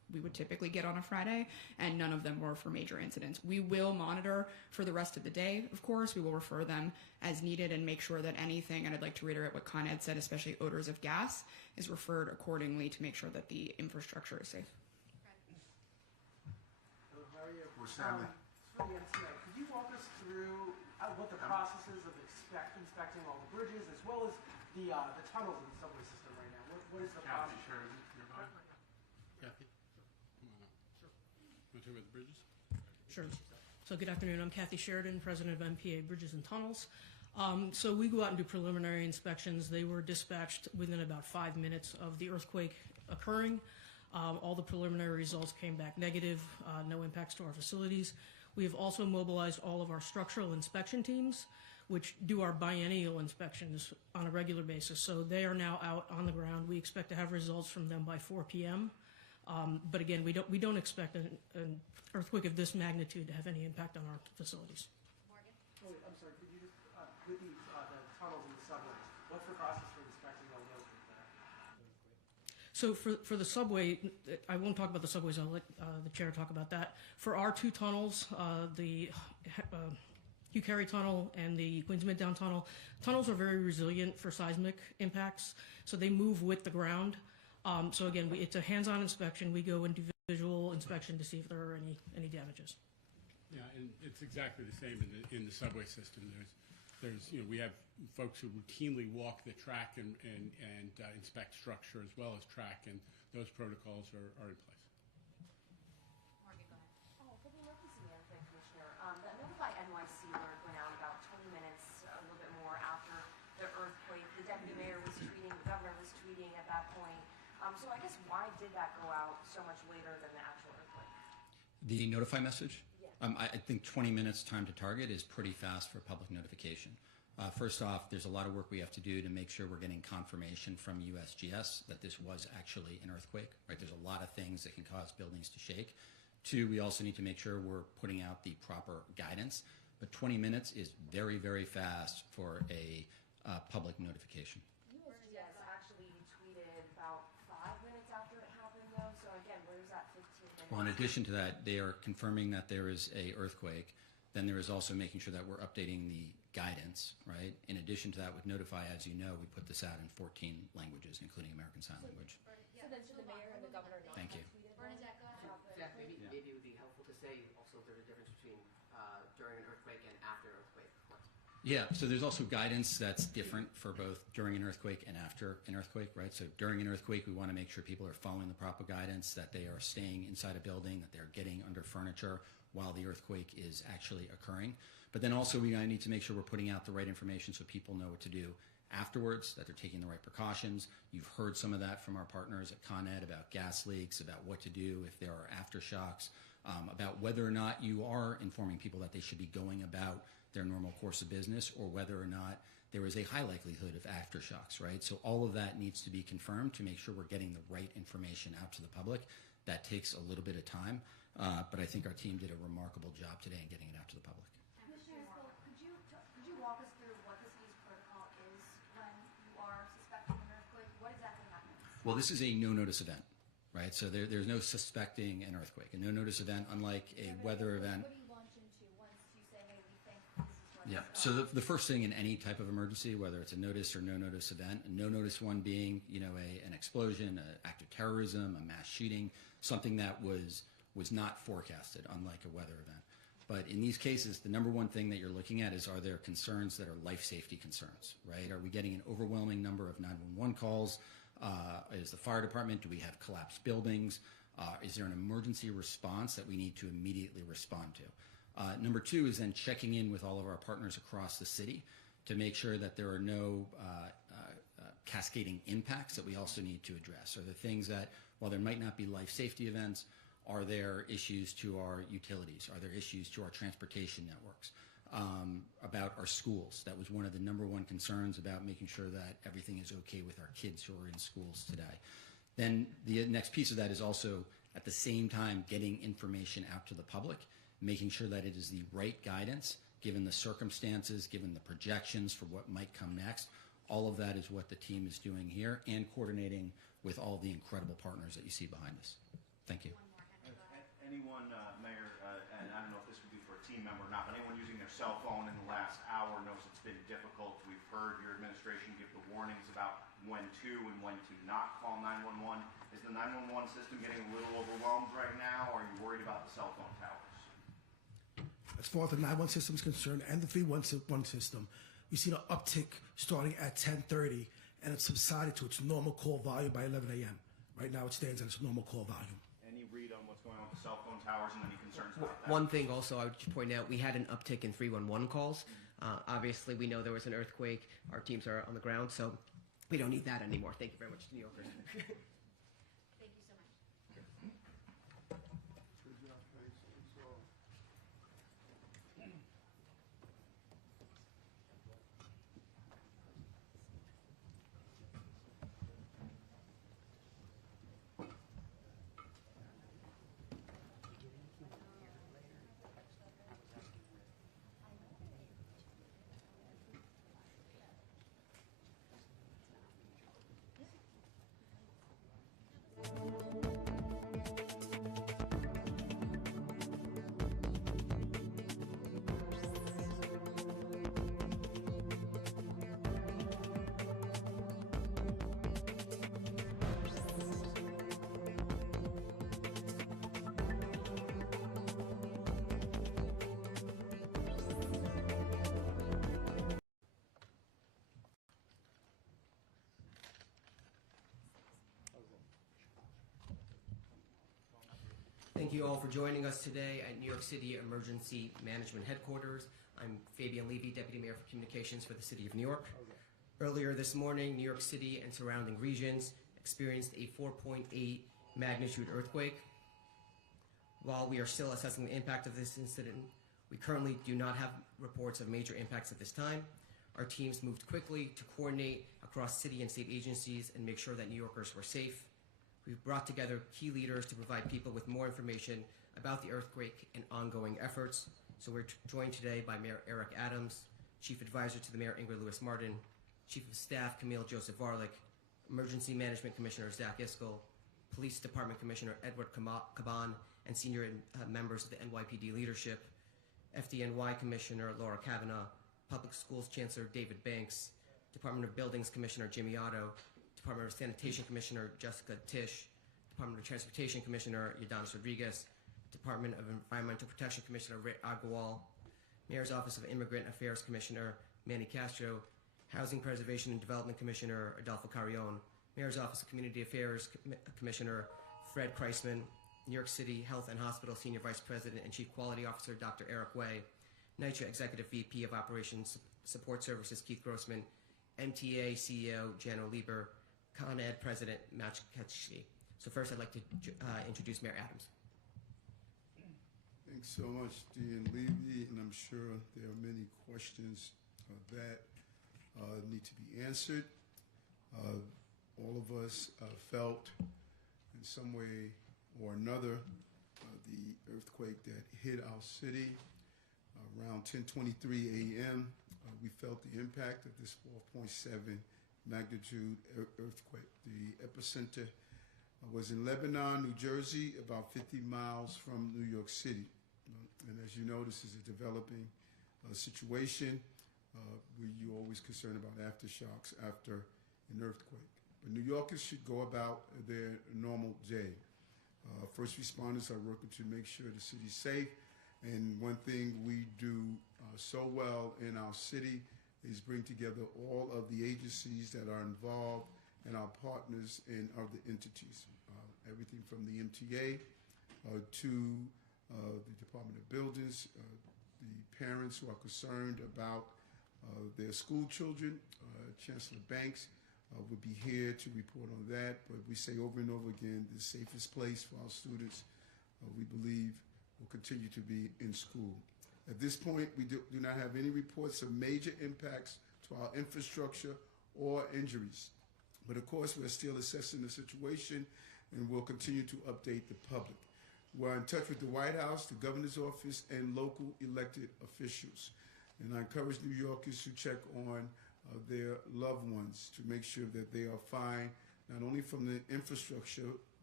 we would typically get on a Friday, and none of them were for major incidents. We will monitor for the rest of the day, of course. We will refer them as needed and make sure that anything, and I'd like to reiterate what Con Ed said, especially odors of gas, is referred accordingly to make sure that the infrastructure is safe. How are you? We're Stanley. For the NCA, could you walk us through what the process is of inspecting all the bridges as well as the tunnels in the subway system right now? What is the Kathy, process? sure, is it nearby? Kathy, come on up. Sure. Want to talk about the bridges? Sure. So good afternoon. I'm Kathy Sheridan, president of MPA Bridges and Tunnels. So we go out and do preliminary inspections. They were dispatched within about 5 minutes of the earthquake occurring. All the preliminary results came back negative, no impacts to our facilities. We have also mobilized all of our structural inspection teams, which do our biennial inspections on a regular basis. So they are now out on the ground. We expect to have results from them by 4 p.m. But again, we don't expect an earthquake of this magnitude to have any impact on our facilities. Morgan? Oh, wait, I'm sorry. Could you just, with the tunnels and the subways, what's the process for inspecting all those? So for the subway, I won't talk about the subways. I'll let the chair talk about that. For our two tunnels, the Hugh Carey Tunnel and the Queens Midtown Tunnel, tunnels are very resilient for seismic impacts, so they move with the ground. So again, it's a hands-on inspection. We go and do visual inspection to see if there are any damages. Yeah, and it's exactly the same in the subway system. There's we have folks who routinely walk the track and inspect structure as well as track, and those protocols are in place. Morgan, go ahead. Oh, for the emergency management commissioner, that Notify NYC alert went out about 20 minutes, a little bit more after the earthquake. The deputy mayor was tweeting, the governor was tweeting at that point. So I guess why did that go out so much later than the actual earthquake? The notify message? Yeah. I think 20 minutes time to target is pretty fast for public notification. First off, there's a lot of work we have to do to make sure we're getting confirmation from USGS that this was actually an earthquake, right? There's a lot of things that can cause buildings to shake. Two, we also need to make sure we're putting out the proper guidance. But 20 minutes is very, very fast for a public notification. USGS actually tweeted about 5 minutes after it happened, though. So again, where's that 15 minutes? Well, in addition to that, they are confirming that there is a earthquake. Then there is also making sure that we're updating the guidance, right? In addition to that, with Notify, as you know, we put this out in 14 languages, including American Sign Language. So then should the mayor and the governor not Thank you. have tweeted? Bernadette, go ahead. Zach, maybe it would be helpful to say also there's a difference between during an earthquake and after an earthquake. Yeah, so there's also guidance that's different for both during an earthquake and after an earthquake, right? So during an earthquake, we want to make sure people are following the proper guidance, that they are staying inside a building, that they're getting under furniture while the earthquake is actually occurring. But then also we need to make sure we're putting out the right information so people know what to do afterwards, that they're taking the right precautions. You've heard some of that from our partners at Con Ed about gas leaks, about what to do if there are aftershocks, about whether or not you are informing people that they should be going about their normal course of business, or whether or not there is a high likelihood of aftershocks, right? So all of that needs to be confirmed to make sure we're getting the right information out to the public. That takes a little bit of time, but I think our team did a remarkable job today in getting it out to the public. Commissioner, could you walk us through what the city's protocol is when you are suspecting an earthquake? What exactly happens? Well, this is a no-notice event, right? So there's no suspecting an earthquake. A no-notice event, unlike a weather event. What do you launch into once you say, hey, we think this is what Yeah. So the first thing in any type of emergency, whether it's a notice or no-notice event, a no-notice one being, an explosion, an act of terrorism, a mass shooting, something that was not forecasted, unlike a weather event. But in these cases, the number one thing that you're looking at is, are there concerns that are life safety concerns, right? Are we getting an overwhelming number of 911 calls? Is the fire department, do we have collapsed buildings? Is there an emergency response that we need to immediately respond to? Number two is then checking in with all of our partners across the city to make sure that there are no cascading impacts that we also need to address. Are there things that, while there might not be life safety events, are there issues to our utilities? Are there issues to our transportation networks? About our schools? That was one of the number one concerns, about making sure that everything is okay with our kids who are in schools today. Then the next piece of that is also, at the same time, getting information out to the public, making sure that it is the right guidance, given the circumstances, given the projections for what might come next. All of that is what the team is doing here, and coordinating with all the incredible partners that you see behind us. Thank you. Anyone, Mayor, and I don't know if this would be for a team member or not, but anyone using their cell phone in the last hour knows it's been difficult. We've heard your administration give the warnings about when to and when to not call 911. Is the 911 system getting a little overwhelmed right now, or are you worried about the cell phone towers? As far as the 911 system is concerned and the 311 system, we've seen an uptick starting at 10:30, and it's subsided to its normal call volume by 11 a.m. Right now, it stands at its normal call volume. Any read on what's going on with the cell phone towers and any concerns about that? One thing also I would just point out, we had an uptick in 311 calls. Obviously, we know there was an earthquake. Our teams are on the ground, so we don't need that anymore. Thank you very much, New Yorkers. Thank you so much. Good job, thanks. That's all. Thank you all for joining us today at New York City Emergency Management Headquarters. I'm Fabian Levy, Deputy Mayor for Communications for the City of New York. Earlier this morning, New York City and surrounding regions experienced a 4.8 magnitude earthquake. While we are still assessing the impact of this incident, we currently do not have reports of major impacts at this time. Our teams moved quickly to coordinate across city and state agencies and make sure that New Yorkers were safe. We've brought together key leaders to provide people with more information about the earthquake and ongoing efforts. So we're joined today by Mayor Eric Adams, Chief Advisor to the Mayor Ingrid Lewis-Martin, Chief of Staff Camille Joseph Varlick, Emergency Management Commissioner Zach Iskell, Police Department Commissioner Edward Caban, and senior members of the NYPD leadership, FDNY Commissioner Laura Kavanaugh, Public Schools Chancellor David Banks, Department of Buildings Commissioner Jimmy Otto, Department of Sanitation Commissioner Jessica Tisch, Department of Transportation Commissioner Yadanis Rodriguez, Department of Environmental Protection Commissioner Ray Agarwal, Mayor's Office of Immigrant Affairs Commissioner Manny Castro, Housing Preservation and Development Commissioner Adolfo Carrion, Mayor's Office of Community Affairs Commissioner Fred Kreisman, New York City Health and Hospital Senior Vice President and Chief Quality Officer Dr. Eric Way, NYCHA Executive VP of Operations Support Services Keith Grossman, MTA CEO Jano Lieber, Con Ed President Matt Ketchke. So first I'd like to introduce Mayor Adams. Thanks so much, Dean Levy, and I'm sure there are many questions that need to be answered. All of us felt in some way or another the earthquake that hit our city around 10:23 a.m. We felt the impact of this 4.7 magnitude earthquake. The epicenter was in Lebanon, New Jersey, about 50 miles from New York City. And as you know, this is a developing situation where you're always concerned about aftershocks after an earthquake. But New Yorkers should go about their normal day. First responders are working to make sure the city's safe. And one thing we do so well in our city is bring together all of the agencies that are involved and our partners in other entities. Everything from the MTA to the Department of Buildings, the parents who are concerned about their school children. Chancellor Banks would be here to report on that, but we say over and over again, the safest place for our students, we believe, will continue to be in school. At this point, we do not have any reports of major impacts to our infrastructure or injuries. But of course, we're still assessing the situation and we'll continue to update the public. We're in touch with the White House, the governor's office, and local elected officials. And I encourage New Yorkers to check on their loved ones to make sure that they are fine, not only from the infrastructure,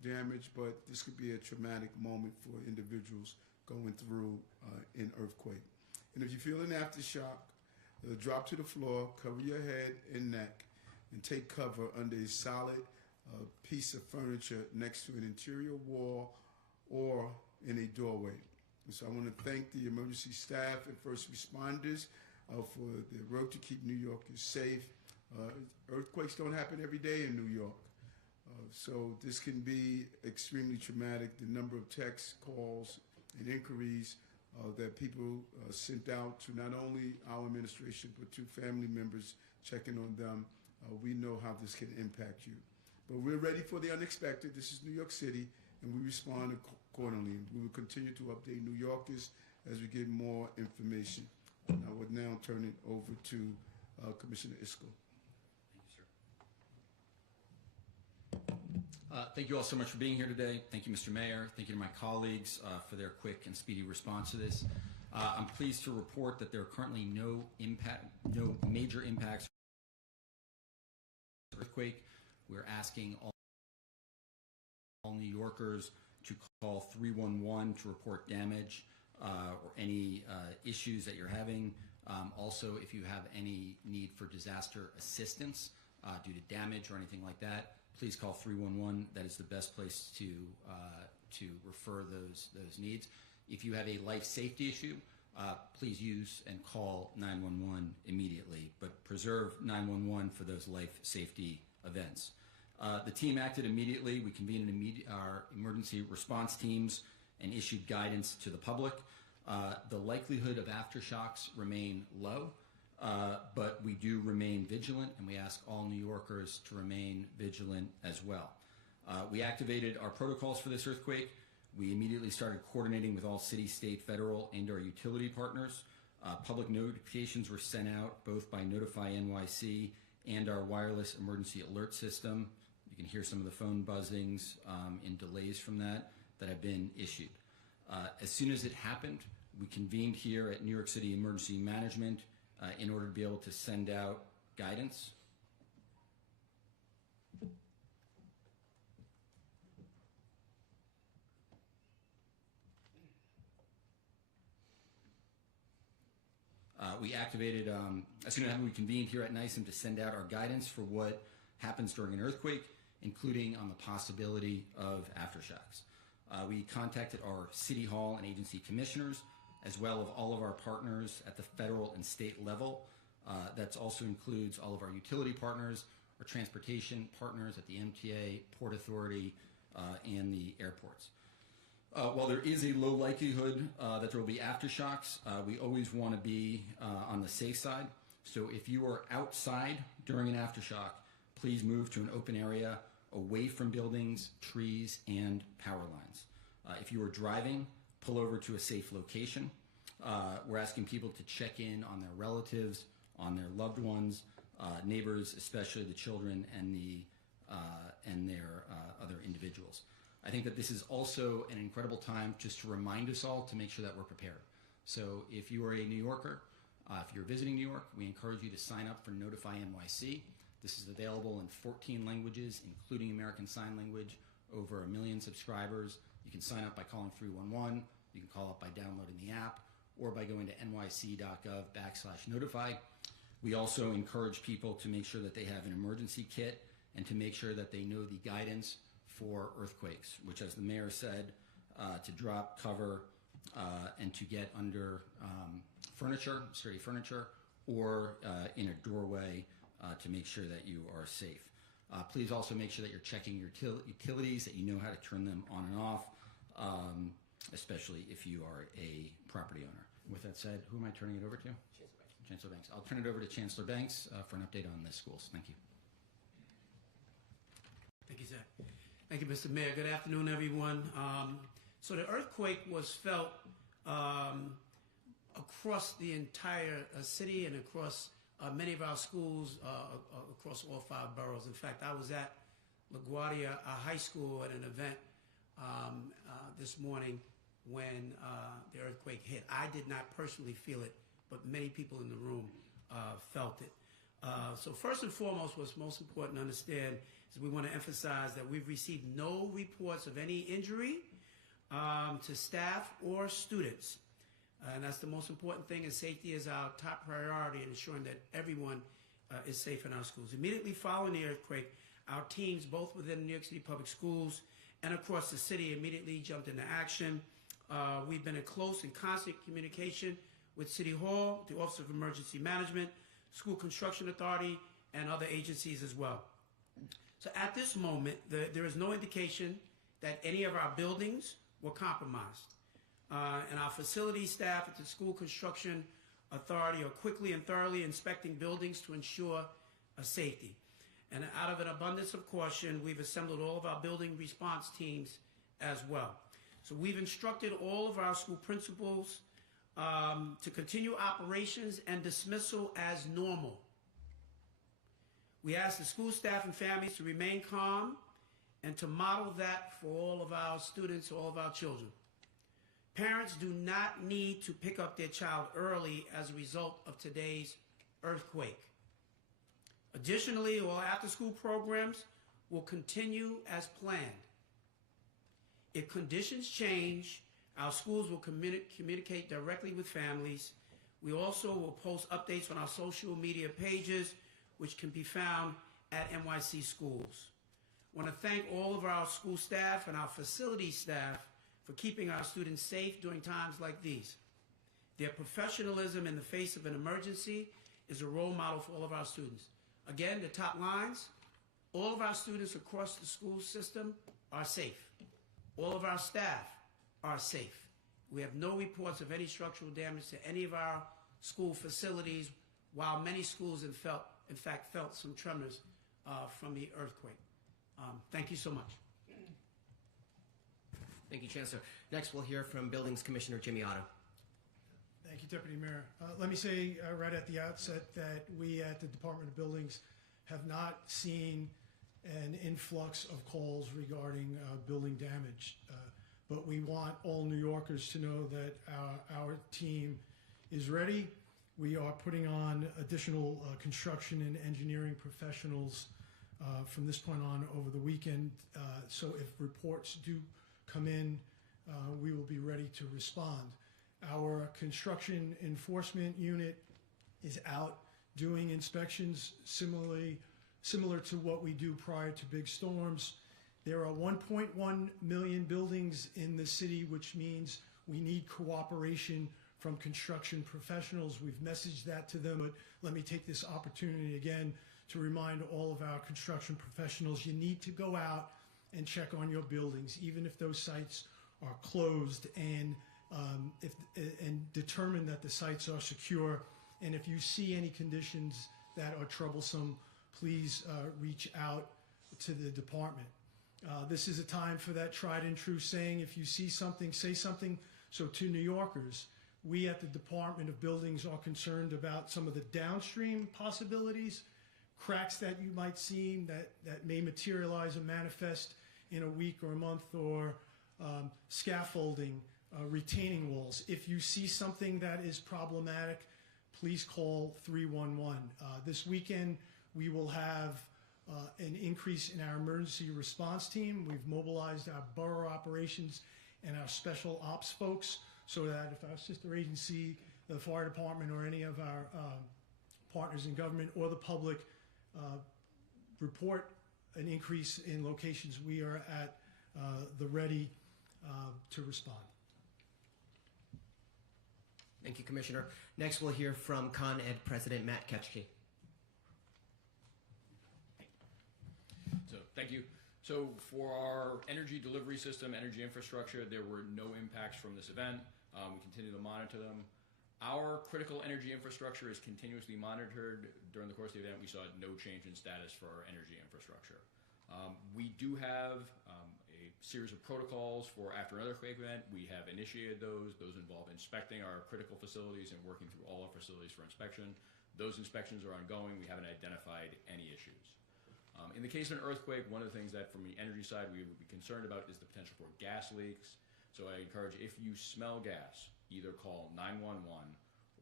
damage, but this could be a traumatic moment for individuals going through an earthquake. And if you feel an aftershock, drop to the floor, cover your head and neck, and take cover under a solid piece of furniture next to an interior wall or in a doorway. And so I want to thank the emergency staff and first responders for their work to keep New Yorkers safe. Earthquakes don't happen every day in New York. So this can be extremely traumatic. The number of texts, calls, and inquiries that people sent out to not only our administration, but to family members checking on them, we know how this can impact you. But we're ready for the unexpected. This is New York City, and we respond accordingly. We will continue to update New Yorkers as we get more information. And I would now turn it over to Commissioner Isco. Thank you all so much for being here today. Thank you, Mr. Mayor. Thank you to my colleagues for their quick and speedy response to this. I'm pleased to report that there are currently no major impacts from the earthquake. We're asking all New Yorkers to call 311 to report damage or any issues that you're having. Also, if you have any need for disaster assistance due to damage or anything like that, please call 311. That is the best place to refer those needs. If you have a life safety issue, please use and call 911 immediately, but preserve 911 for those life safety events. The team acted immediately. We convened our emergency response teams and issued guidance to the public. The likelihood of aftershocks remain low. But we do remain vigilant, and we ask all New Yorkers to remain vigilant as well. We activated our protocols for this earthquake. We immediately started coordinating with all city, state, federal, and our utility partners. Public notifications were sent out both by Notify NYC and our wireless emergency alert system. You can hear some of the phone buzzings and delays from that have been issued. As soon as it happened, we convened here at New York City Emergency Management in order to be able to send out guidance. We activated, as soon as we convened here at NYSEM to send out our guidance for what happens during an earthquake, including on the possibility of aftershocks. We contacted our City Hall and agency commissioners, as well as all of our partners at the federal and state level. That also includes all of our utility partners, our transportation partners at the MTA, Port Authority, and the airports. While there is a low likelihood that there will be aftershocks, we always want to be on the safe side. So if you are outside during an aftershock, please move to an open area away from buildings, trees, and power lines. If you are driving, pull over to a safe location. We're asking people to check in on their relatives, on their loved ones, neighbors, especially the children and their other individuals. I think that this is also an incredible time just to remind us all to make sure that we're prepared. So if you are a New Yorker, if you're visiting New York, we encourage you to sign up for Notify NYC. This is available in 14 languages, including American Sign Language, over 1 million subscribers. You can sign up by calling 311. You can call up by downloading the app or by going to nyc.gov/notify. We also encourage people to make sure that they have an emergency kit and to make sure that they know the guidance for earthquakes, which, as the mayor said, to drop, cover, and to get under furniture, sturdy furniture, or in a doorway to make sure that you are safe. Please also make sure that you're checking your utilities, that you know how to turn them on and off, especially if you are a property owner. With that said, who am I turning it over to? Chancellor Banks. I'll turn it over to Chancellor Banks for an update on the schools. Thank you. Thank you, Zach. Thank you, Mr. Mayor. Good afternoon, everyone. So the earthquake was felt across the entire city and across many of our schools across all 5 boroughs. In fact, I was at LaGuardia High School at an event this morning when the earthquake hit. I did not personally feel it, but many people in the room felt it. So first and foremost, what's most important to understand is we want to emphasize that we've received no reports of any injury to staff or students. And that's the most important thing, and safety is our top priority in ensuring that everyone is safe in our schools. Immediately following the earthquake, our teams, both within New York City Public Schools and across the city, immediately jumped into action. We've been in close and constant communication with City Hall, the Office of Emergency Management, School Construction Authority, and other agencies as well. So at this moment, there is no indication that any of our buildings were compromised. And our facility staff at the School Construction Authority are quickly and thoroughly inspecting buildings to ensure safety. And out of an abundance of caution, we've assembled all of our building response teams as well. So we've instructed all of our school principals to continue operations and dismissal as normal. We ask the school staff and families to remain calm and to model that for all of our students, all of our children. Parents do not need to pick up their child early as a result of today's earthquake. Additionally, all after-school programs will continue as planned. If conditions change, our schools will communicate directly with families. We also will post updates on our social media pages, which can be found at NYC Schools. I want to thank all of our school staff and our facility staff for keeping our students safe during times like these. Their professionalism in the face of an emergency is a role model for all of our students. Again, the top lines, all of our students across the school system are safe. All of our staff are safe. We have no reports of any structural damage to any of our school facilities, while many schools in fact felt some tremors from the earthquake. Thank you so much. Thank you, Chancellor. Next, we'll hear from Buildings Commissioner Jimmy Otto. Thank you, Deputy Mayor. Let me say right at the outset that we at the Department of Buildings have not seen an influx of calls regarding building damage. But we want all New Yorkers to know that our team is ready. We are putting on additional construction and engineering professionals from this point on over the weekend. So if reports do come in, we will be ready to respond. Our construction enforcement unit is out doing inspections similar to what we do prior to big storms. There are 1.1 million buildings in the city, which means we need cooperation from construction professionals. We've messaged that to them, but let me take this opportunity again to remind all of our construction professionals, you need to go out and check on your buildings, even if those sites are closed, and determine that the sites are secure. And if you see any conditions that are troublesome, please reach out to the department. This is a time for that tried and true saying, if you see something, say something. So to New Yorkers, we at the Department of Buildings are concerned about some of the downstream possibilities, cracks that you might see that may materialize and manifest in a week or a month, or scaffolding, retaining walls. If you see something that is problematic, please call 311. This weekend, we will have an increase in our emergency response team. We've mobilized our borough operations and our special ops folks so that if our sister agency, the fire department, or any of our partners in government or the public report an increase in locations, we are at the ready to respond. Thank you, Commissioner. Next, we'll hear from Con Ed President Matt Ketchke. So, thank you. So, for our energy delivery system, energy infrastructure, there were no impacts from this event. We continue to monitor them. Our critical energy infrastructure is continuously monitored. During the course of the event, we saw no change in status for our energy infrastructure. We do have a series of protocols for after an earthquake event. We have initiated those. Those involve inspecting our critical facilities and working through all our facilities for inspection. Those inspections are ongoing. We haven't identified any issues. In the case of an earthquake, one of the things that from the energy side we would be concerned about is the potential for gas leaks. So I encourage, if you smell gas, either call 911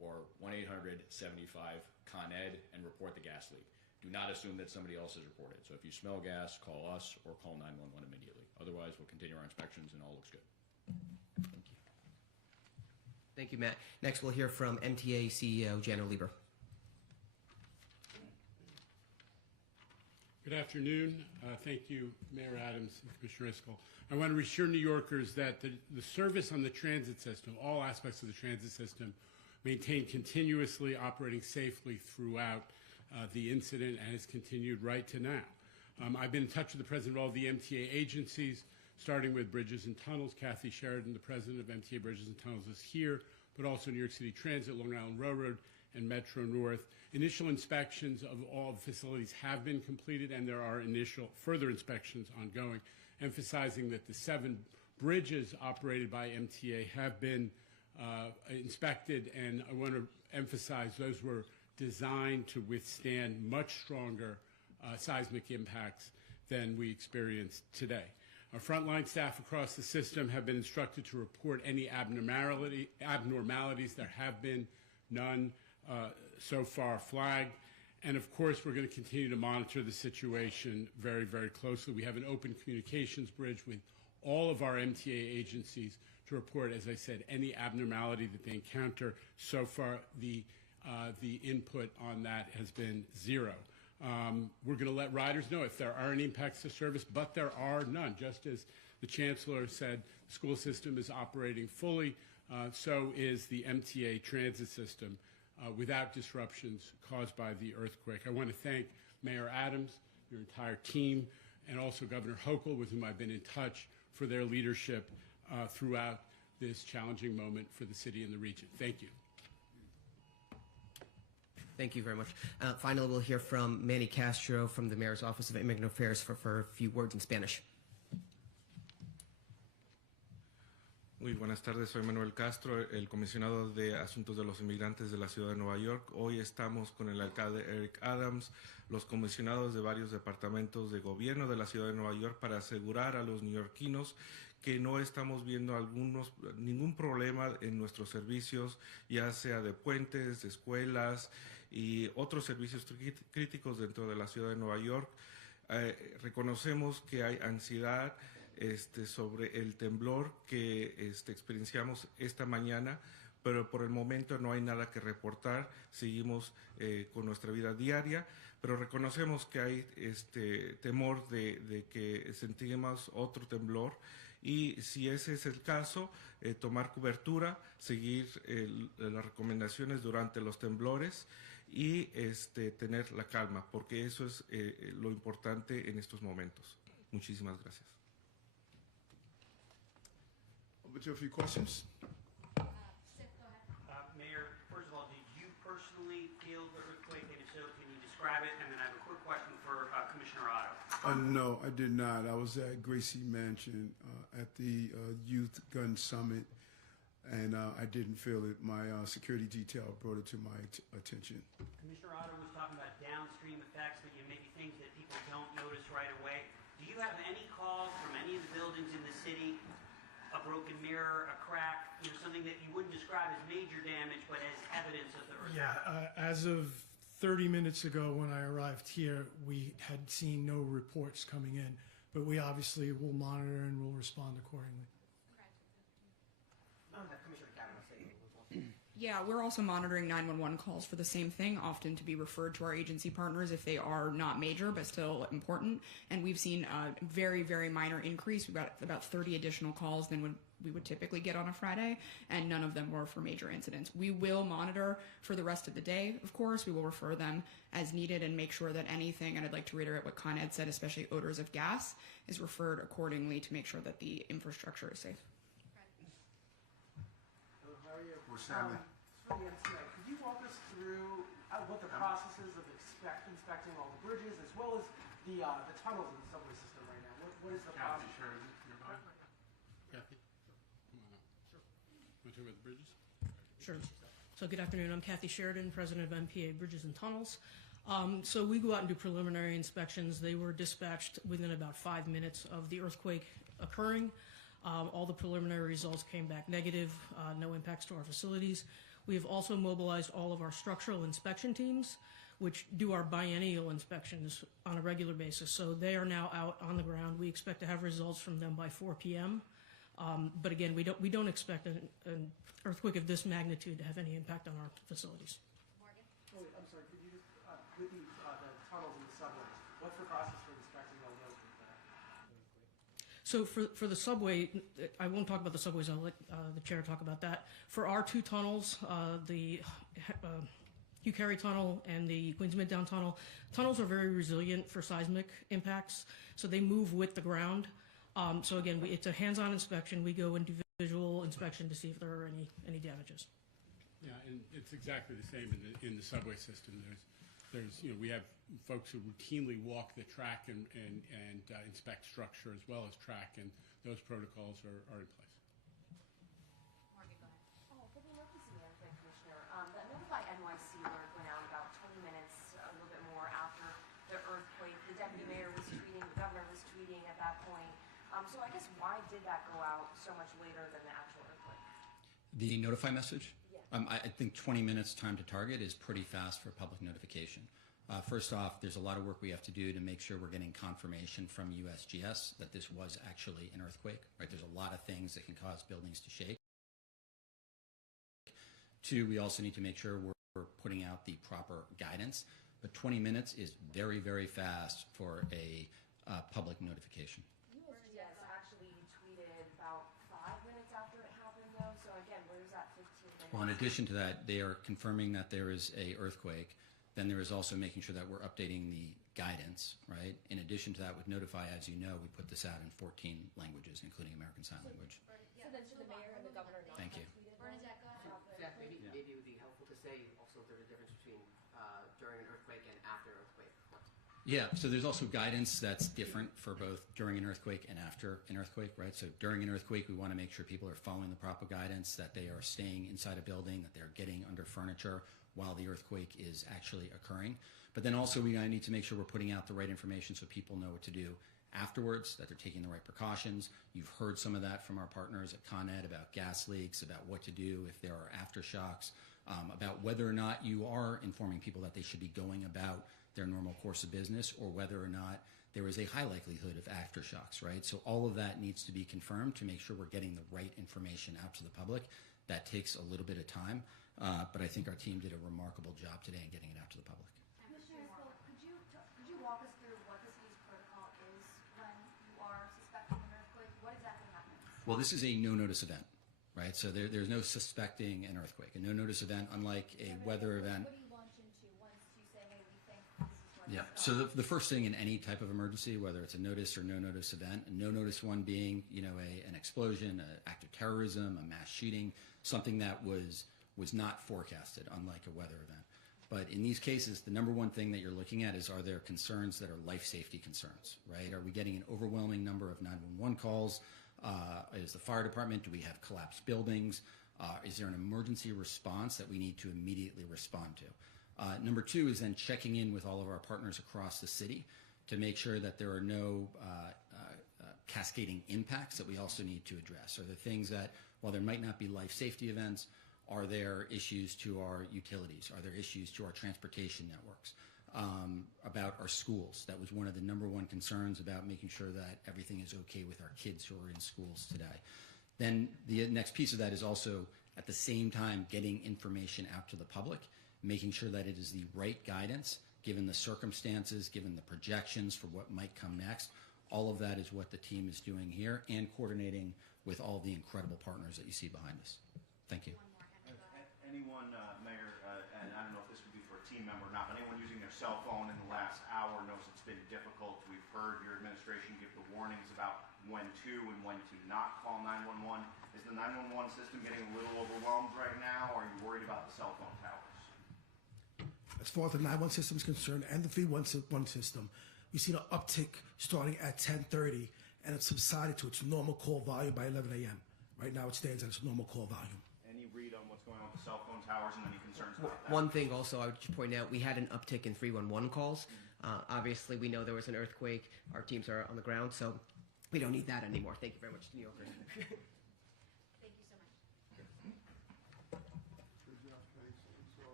or 1-800-75-CON-ED and report the gas leak. Do not assume that somebody else has reported. So if you smell gas, call us or call 911 immediately. Otherwise, we'll continue our inspections and all looks good. Thank you. Thank you, Matt. Next, we'll hear from MTA CEO Jana Lieber. Good afternoon. Thank you, Mayor Adams and Commissioner Iscol. I want to reassure New Yorkers that the service on the transit system, all aspects of the transit system, maintained continuously, operating safely throughout the incident and has continued right to now. I've been in touch with the president of all the MTA agencies, starting with Bridges and Tunnels. Kathy Sheridan, the president of MTA Bridges and Tunnels, is here, but also New York City Transit, Long Island Railroad, and Metro North. Initial inspections of all facilities have been completed, and there are initial further inspections ongoing, emphasizing that the 7 bridges operated by MTA have been inspected, and I want to emphasize those were designed to withstand much stronger seismic impacts than we experienced today. Our frontline staff across the system have been instructed to report any abnormalities. There have been none so far flagged. And of course, we're going to continue to monitor the situation very, very closely. We have an open communications bridge with all of our MTA agencies to report, as I said, any abnormality that they encounter. So far, the input on that has been 0. We're going to let riders know if there are any impacts to service, but there are none. Just as the Chancellor said, the school system is operating fully, so is the MTA transit system without disruptions caused by the earthquake. I want to thank Mayor Adams, your entire team, and also Governor Hochul, with whom I've been in touch, for their leadership throughout this challenging moment for the city and the region. Thank you. Thank you very much. Finally, we'll hear from Manny Castro from the Mayor's Office of Immigrant Affairs for a few words in Spanish. Muy buenas tardes, soy Manuel Castro, el comisionado de Asuntos de los Inmigrantes de la Ciudad de Nueva York. Hoy estamos con el alcalde Eric Adams, los comisionados de varios departamentos de gobierno de la Ciudad de Nueva York, para asegurar a los neoyorquinos que no estamos viendo ningún problema en nuestros servicios, ya sea de puentes, de escuelas y otros servicios críticos dentro de la Ciudad de Nueva York. Reconocemos que hay ansiedad sobre el temblor que experienciamos esta mañana, pero por el momento no hay nada que reportar. Seguimos con nuestra vida diaria, pero reconocemos que hay temor de que sentimos otro temblor, y si ese es el caso, tomar cobertura, seguir las recomendaciones durante los temblores y tener la calma, porque eso es lo importante en estos momentos. Muchísimas gracias. Over to a few questions. Mayor, first of all, did you personally feel the earthquake, and if so, can you describe it? And then I have a quick question for Commissioner Otto. No, I did not. I was at Gracie Mansion at the Youth Gun Summit, and I didn't feel it. My security detail brought it to my attention. Commissioner Otto was talking about downstream effects, but maybe things that people don't notice right away. Do you have any calls from any of the buildings in the city, a broken mirror, a crack, something that you wouldn't describe as major damage, but as evidence of the earthquake? Yeah, as of 30 minutes ago when I arrived here, we had seen no reports coming in, but we obviously will monitor and will respond accordingly. Commissioner Kavanaugh saying it was also. Yeah, we're also monitoring 911 calls for the same thing, often to be referred to our agency partners if they are not major but still important. And we've seen a very, very minor increase. We've got about 30 additional calls than we would typically get on a Friday, and none of them were for major incidents. We will monitor for the rest of the day, of course. We will refer them as needed and make sure that anything, and I'd like to reiterate what Con Ed said, especially odors of gas, is referred accordingly to make sure that the infrastructure is safe. How are you? We're Stanley. From the MTA, could you walk us through what the process is of inspecting all the bridges as well as the tunnels in the subway system right now? What is the process? Kathy Sheridan, nearby. Kathy, come on up. Sure. Want to talk about the bridges? Sure. So good afternoon. I'm Kathy Sheridan, president of MPA Bridges and Tunnels. So we go out and do preliminary inspections. They were dispatched within about 5 minutes of the earthquake occurring. All the preliminary results came back negative, no impacts to our facilities. We have also mobilized all of our structural inspection teams, which do our biennial inspections on a regular basis. So they are now out on the ground. We expect to have results from them by 4 p.m. But again, we don't expect an earthquake of this magnitude to have any impact on our facilities. Morgan? Oh, wait, I'm sorry, could you just, with the tunnels and the subways, what's the process for inspecting all those with that earthquake? So for the subway, I won't talk about the subways. I'll let the chair talk about that. For our two tunnels, the Hugh Carey Tunnel and the Queens Midtown Tunnel, tunnels are very resilient for seismic impacts, so they move with the ground. So again, it's a hands-on inspection. We go and do visual inspection to see if there are any damages. Yeah, and it's exactly the same in the subway system. There's we have folks who routinely walk the track and inspect structure as well as track, and those protocols are in place. Morgan, go ahead. Oh, for the emergency management commissioner, that Notify NYC alert went out about 20 minutes, a little bit more after the earthquake. The deputy mayor was tweeting, the governor was tweeting at that point. So I guess why did that go out so much later than the actual earthquake? The notify message? Yeah. I think 20 minutes time to target is pretty fast for public notification. First off, there's a lot of work we have to do to make sure we're getting confirmation from USGS that this was actually an earthquake. Right? There's a lot of things that can cause buildings to shake. Two, we also need to make sure we're putting out the proper guidance. But 20 minutes is very, very fast for a public notification. USGS actually tweeted about 5 minutes after it happened, though. So again, where's that 15 minutes? Well, in addition to that, they are confirming that there is a earthquake. Then there is also making sure that we're updating the guidance, right? In addition to that, with Notify, as you know, we put this out in 14 languages, including American Sign Language. So then should the mayor and the governor not Thank you. Bernadette, go ahead. Zach, maybe it would be helpful to say also there's a difference between during an earthquake and after an earthquake. Yeah, so there's also guidance that's different for both during an earthquake and after an earthquake, right? So during an earthquake, we want to make sure people are following the proper guidance, that they are staying inside a building, that they're getting under furniture while the earthquake is actually occurring. But then also we need to make sure we're putting out the right information so people know what to do afterwards, that they're taking the right precautions. You've heard some of that from our partners at Con Ed about gas leaks, about what to do if there are aftershocks, about whether or not you are informing people that they should be going about their normal course of business, or whether or not there is a high likelihood of aftershocks, right? So all of that needs to be confirmed to make sure we're getting the right information out to the public. That takes a little bit of time, but I think our team did a remarkable job today in getting it out to the public. Commissioner, could you walk us through what the city's protocol is when you are suspecting an earthquake? What exactly happens? Well, this is a no-notice event, right? So there's no suspecting an earthquake. A no-notice event, unlike a weather event. What do you launch into once you say, hey, we think this is where Yeah. this is So the first thing in any type of emergency, whether it's a notice or no-notice event, a no-notice one being, an explosion, an act of terrorism, a mass shooting, something that was not forecasted, unlike a weather event. But in these cases, the number one thing that you're looking at is, are there concerns that are life safety concerns, right? Are we getting an overwhelming number of 911 calls? Is the fire department, do we have collapsed buildings? Is there an emergency response that we need to immediately respond to? Number two is then checking in with all of our partners across the city to make sure that there are no cascading impacts that we also need to address. Are there things that, while there might not be life safety events, are there issues to our utilities? Are there issues to our transportation networks? About our schools. That was one of the number one concerns, about making sure that everything is okay with our kids who are in schools today. Then the next piece of that is also, at the same time, getting information out to the public, making sure that it is the right guidance, given the circumstances, given the projections for what might come next. All of that is what the team is doing here, and coordinating with all the incredible partners that you see behind us. Thank you. Anyone, Mayor, and I don't know if this would be for a team member or not, but anyone using their cell phone in the last hour knows it's been difficult. We've heard your administration give the warnings about when to and when to not call 911. Is the 911 system getting a little overwhelmed right now, or are you worried about the cell phone towers? As far as the 911 system is concerned, and the 311 system, we've seen an uptick starting at 10:30, and it's subsided to its normal call volume by 11 a.m. Right now it stands at its normal call volume. Any read on what's going on with the cell phone towers and any concerns about that? One thing also I would just point out, we had an uptick in 311 calls. Obviously, we know there was an earthquake. Our teams are on the ground, so we don't need that anymore. Thank you very much, New Yorkers. Thank you so much.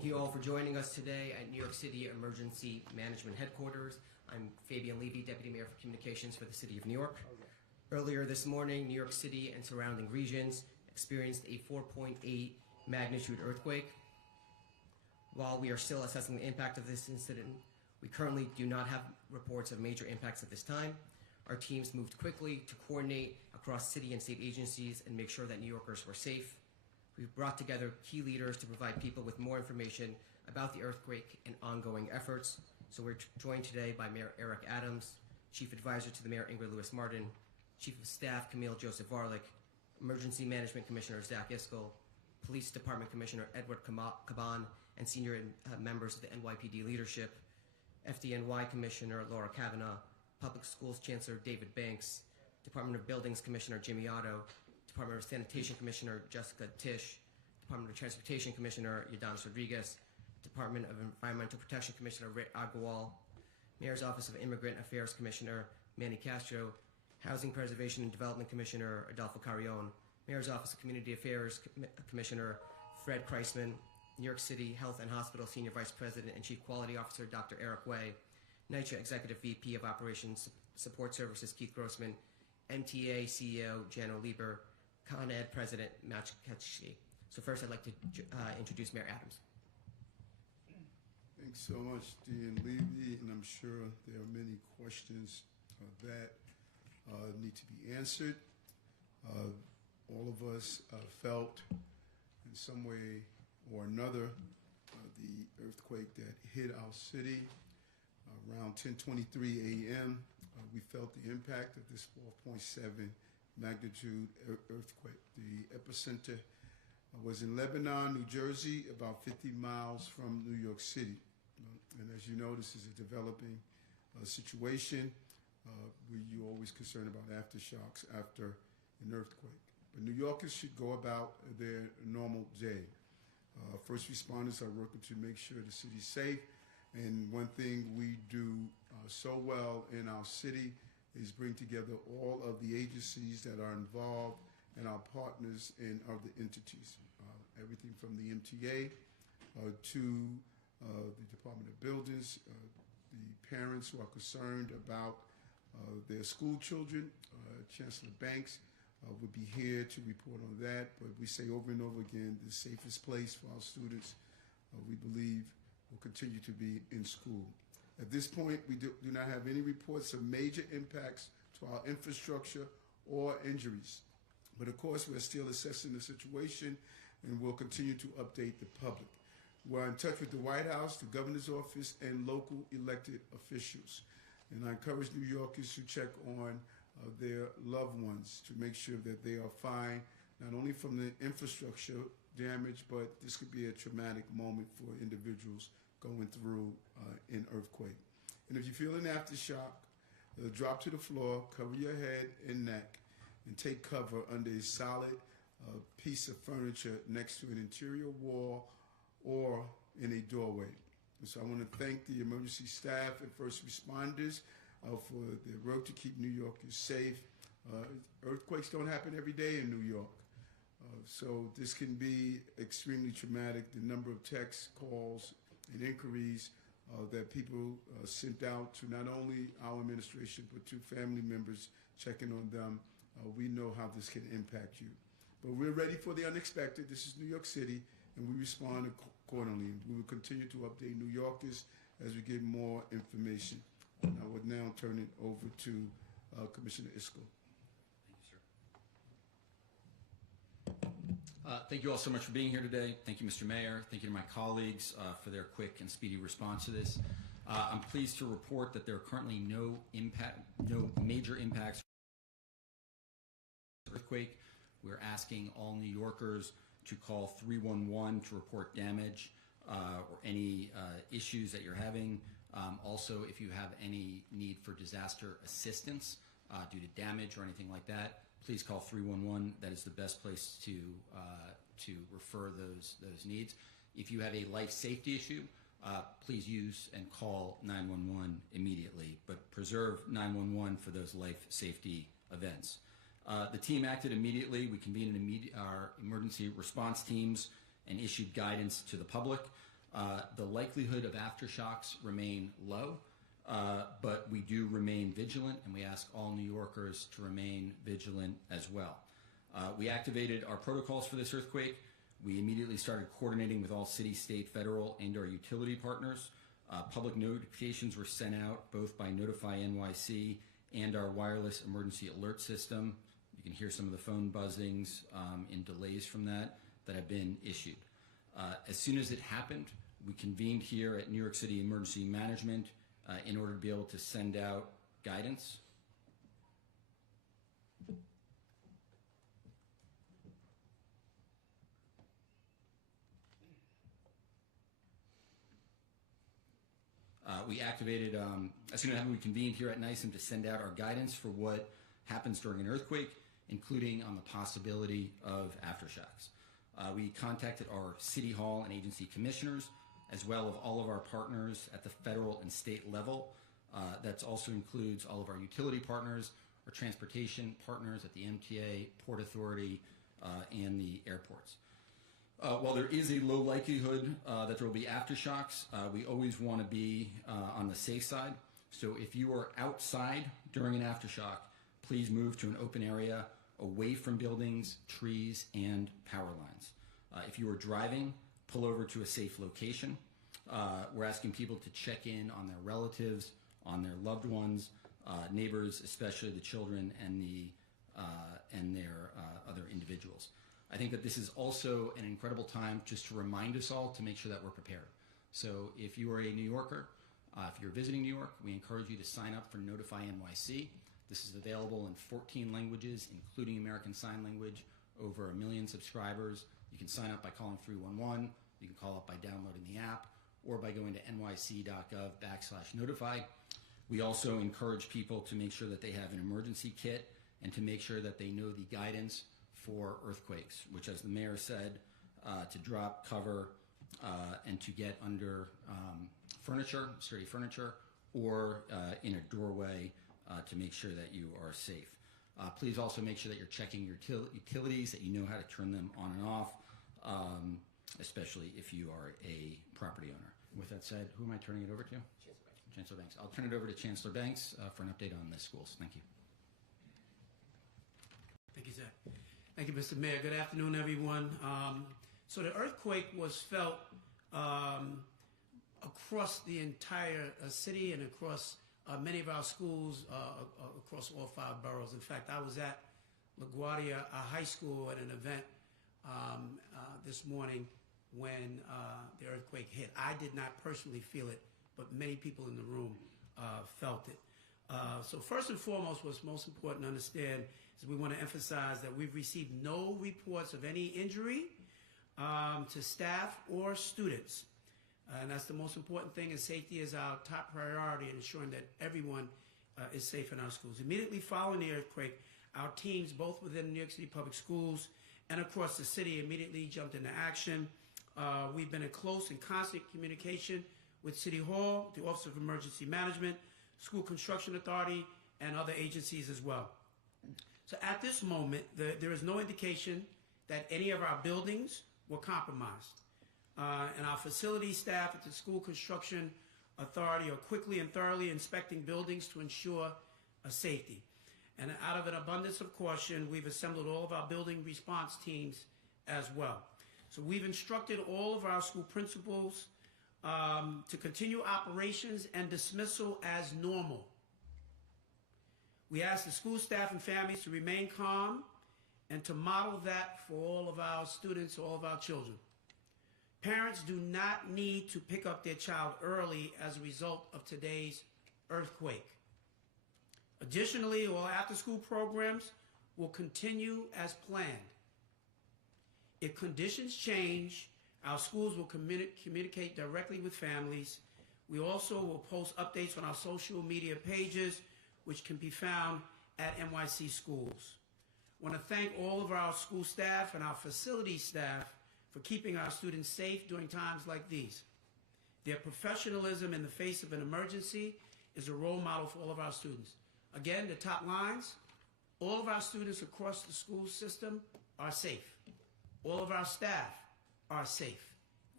Thank you all for joining us today at New York City Emergency Management Headquarters. I'm Fabian Levy, Deputy Mayor for Communications for the City of New York. Earlier this morning, New York City and surrounding regions experienced a 4.8 magnitude earthquake. While we are still assessing the impact of this incident, we currently do not have reports of major impacts at this time. Our teams moved quickly to coordinate across city and state agencies and make sure that New Yorkers were safe. We've brought together key leaders to provide people with more information about the earthquake and ongoing efforts. So we're joined today by Mayor Eric Adams, Chief Advisor to the Mayor Ingrid Lewis-Martin, Chief of Staff Camille Joseph Varlick, Emergency Management Commissioner Zach Iskell, Police Department Commissioner Edward Caban, and senior members of the NYPD leadership, FDNY Commissioner Laura Kavanaugh, Public Schools Chancellor David Banks, Department of Buildings Commissioner Jimmy Otto, Department of Sanitation Commissioner Jessica Tisch, Department of Transportation Commissioner Yadanis Rodriguez, Department of Environmental Protection Commissioner Rit Agrawal, Mayor's Office of Immigrant Affairs Commissioner Manny Castro, Housing Preservation and Development Commissioner Adolfo Carrion, Mayor's Office of Community Affairs Commissioner Fred Kreisman, New York City Health and Hospital Senior Vice President and Chief Quality Officer Dr. Eric Way, NYCHA Executive VP of Operations Support Services Keith Grossman, MTA CEO Jano Lieber, Con Ed President Matt Ketchke. So first I'd like to introduce Mayor Adams. Thanks so much, Dean Levy, and I'm sure there are many questions that need to be answered. All of us felt in some way or another the earthquake that hit our city around 10:23 a.m. We felt the impact of this 4.7 magnitude earthquake. The epicenter was in Lebanon, New Jersey, about 50 miles from New York City. And as you know, this is a developing situation. You're always concerned about aftershocks after an earthquake. But New Yorkers should go about their normal day. First responders are working to make sure the city's safe. And one thing we do so well in our city is bring together all of the agencies that are involved and our partners in other entities. Everything from the MTA to the Department of Buildings, the parents who are concerned about their school children. Chancellor Banks would be here to report on that, but we say over and over again, the safest place for our students, we believe, will continue to be in school. At this point, we do not have any reports of major impacts to our infrastructure or injuries. But of course, we're still assessing the situation and we'll continue to update the public. We're in touch with the White House, the governor's office, and local elected officials. And I encourage New Yorkers to check on their loved ones to make sure that they are fine, not only from the infrastructure damage, but this could be a traumatic moment for individuals going through an earthquake. And if you feel an aftershock, drop to the floor, cover your head and neck, and take cover under a solid piece of furniture next to an interior wall or in a doorway. And so I want to thank the emergency staff and first responders for their work to keep New Yorkers safe. Earthquakes don't happen every day in New York. So this can be extremely traumatic. The number of texts, calls, and inquiries that people sent out to not only our administration, but to family members checking on them, we know how this can impact you. But we're ready for the unexpected. This is New York City, and we respond accordingly. We will continue to update New Yorkers as we get more information. And I would now turn it over to Commissioner Iskell. Thank you all so much for being here today. Thank you, Mr. Mayor. Thank you to my colleagues for their quick and speedy response to this. I'm pleased to report that there are currently no major impacts from the earthquake. We're asking all New Yorkers to call 311 to report damage or any issues that you're having. Also, if you have any need for disaster assistance due to damage or anything like that, please call 311. That is the best place to refer those needs. If you have a life safety issue, please use and call 911 immediately, but preserve 911 for those life safety events. The team acted immediately. We convened our emergency response teams and issued guidance to the public. The likelihood of aftershocks remain low, but we do remain vigilant, and we ask all New Yorkers to remain vigilant as well. We activated our protocols for this earthquake. We immediately started coordinating with all city, state, federal, and our utility partners. Public notifications were sent out both by Notify NYC and our wireless emergency alert system. You can hear some of the phone buzzings and delays from that have been issued. As soon as it happened, we convened here at New York City Emergency Management in order to be able to send out guidance. We activated, as soon as we convened here at NYSEM to send out our guidance for what happens during an earthquake, including on the possibility of aftershocks. We contacted our City Hall and agency commissioners, as well as all of our partners at the federal and state level. That also includes all of our utility partners, our transportation partners at the MTA, Port Authority, and the airports. While there is a low likelihood that there will be aftershocks, we always want to be on the safe side. So if you are outside during an aftershock, please move to an open area away from buildings, trees, and power lines. If you are driving, pull over to a safe location. We're asking people to check in on their relatives, on their loved ones, neighbors, especially the children and their other individuals. I think that this is also an incredible time just to remind us all to make sure that we're prepared. So if you are a New Yorker, if you're visiting New York, we encourage you to sign up for Notify NYC. This is available in 14 languages, including American Sign Language, over 1 million subscribers. You can sign up by calling 311. You can call up by downloading the app or by going to nyc.gov/notify. We also encourage people to make sure that they have an emergency kit and to make sure that they know the guidance for earthquakes, which, as the mayor said, to drop, cover, and to get under furniture, sturdy furniture, or in a doorway to make sure that you are safe. Please also make sure that you're checking your utilities, that you know how to turn them on and off, especially if you are a property owner. With that said, who am I turning it over to? Chancellor Banks. I'll turn it over to Chancellor Banks for an update on the schools. Thank you. Thank you, Zach. Thank you, Mr. Mayor. Good afternoon, everyone. So the earthquake was felt across the entire city and across many of our schools across all 5 boroughs. In fact, I was at LaGuardia High School at an event this morning when the earthquake hit. I did not personally feel it, but many people in the room felt it. So first and foremost, what's most important to understand is we want to emphasize that we've received no reports of any injury to staff or students. And that's the most important thing, and safety is our top priority in ensuring that everyone is safe in our schools. Immediately following the earthquake, our teams, both within New York City Public Schools and across the city, immediately jumped into action. We've been in close and constant communication with City Hall, the Office of Emergency Management, School Construction Authority, and other agencies as well. So at this moment, there is no indication that any of our buildings were compromised. And our facility staff at the School Construction Authority are quickly and thoroughly inspecting buildings to ensure safety. And out of an abundance of caution, we've assembled all of our building response teams as well. So we've instructed all of our school principals to continue operations and dismissal as normal. We ask the school staff and families to remain calm and to model that for all of our students, all of our children. Parents do not need to pick up their child early as a result of today's earthquake. Additionally, all after-school programs will continue as planned. If conditions change, our schools will communicate directly with families. We also will post updates on our social media pages, which can be found at NYC Schools. I want to thank all of our school staff and our facility staff for keeping our students safe during times like these. Their professionalism in the face of an emergency is a role model for all of our students. Again, the top lines, all of our students across the school system are safe. All of our staff are safe.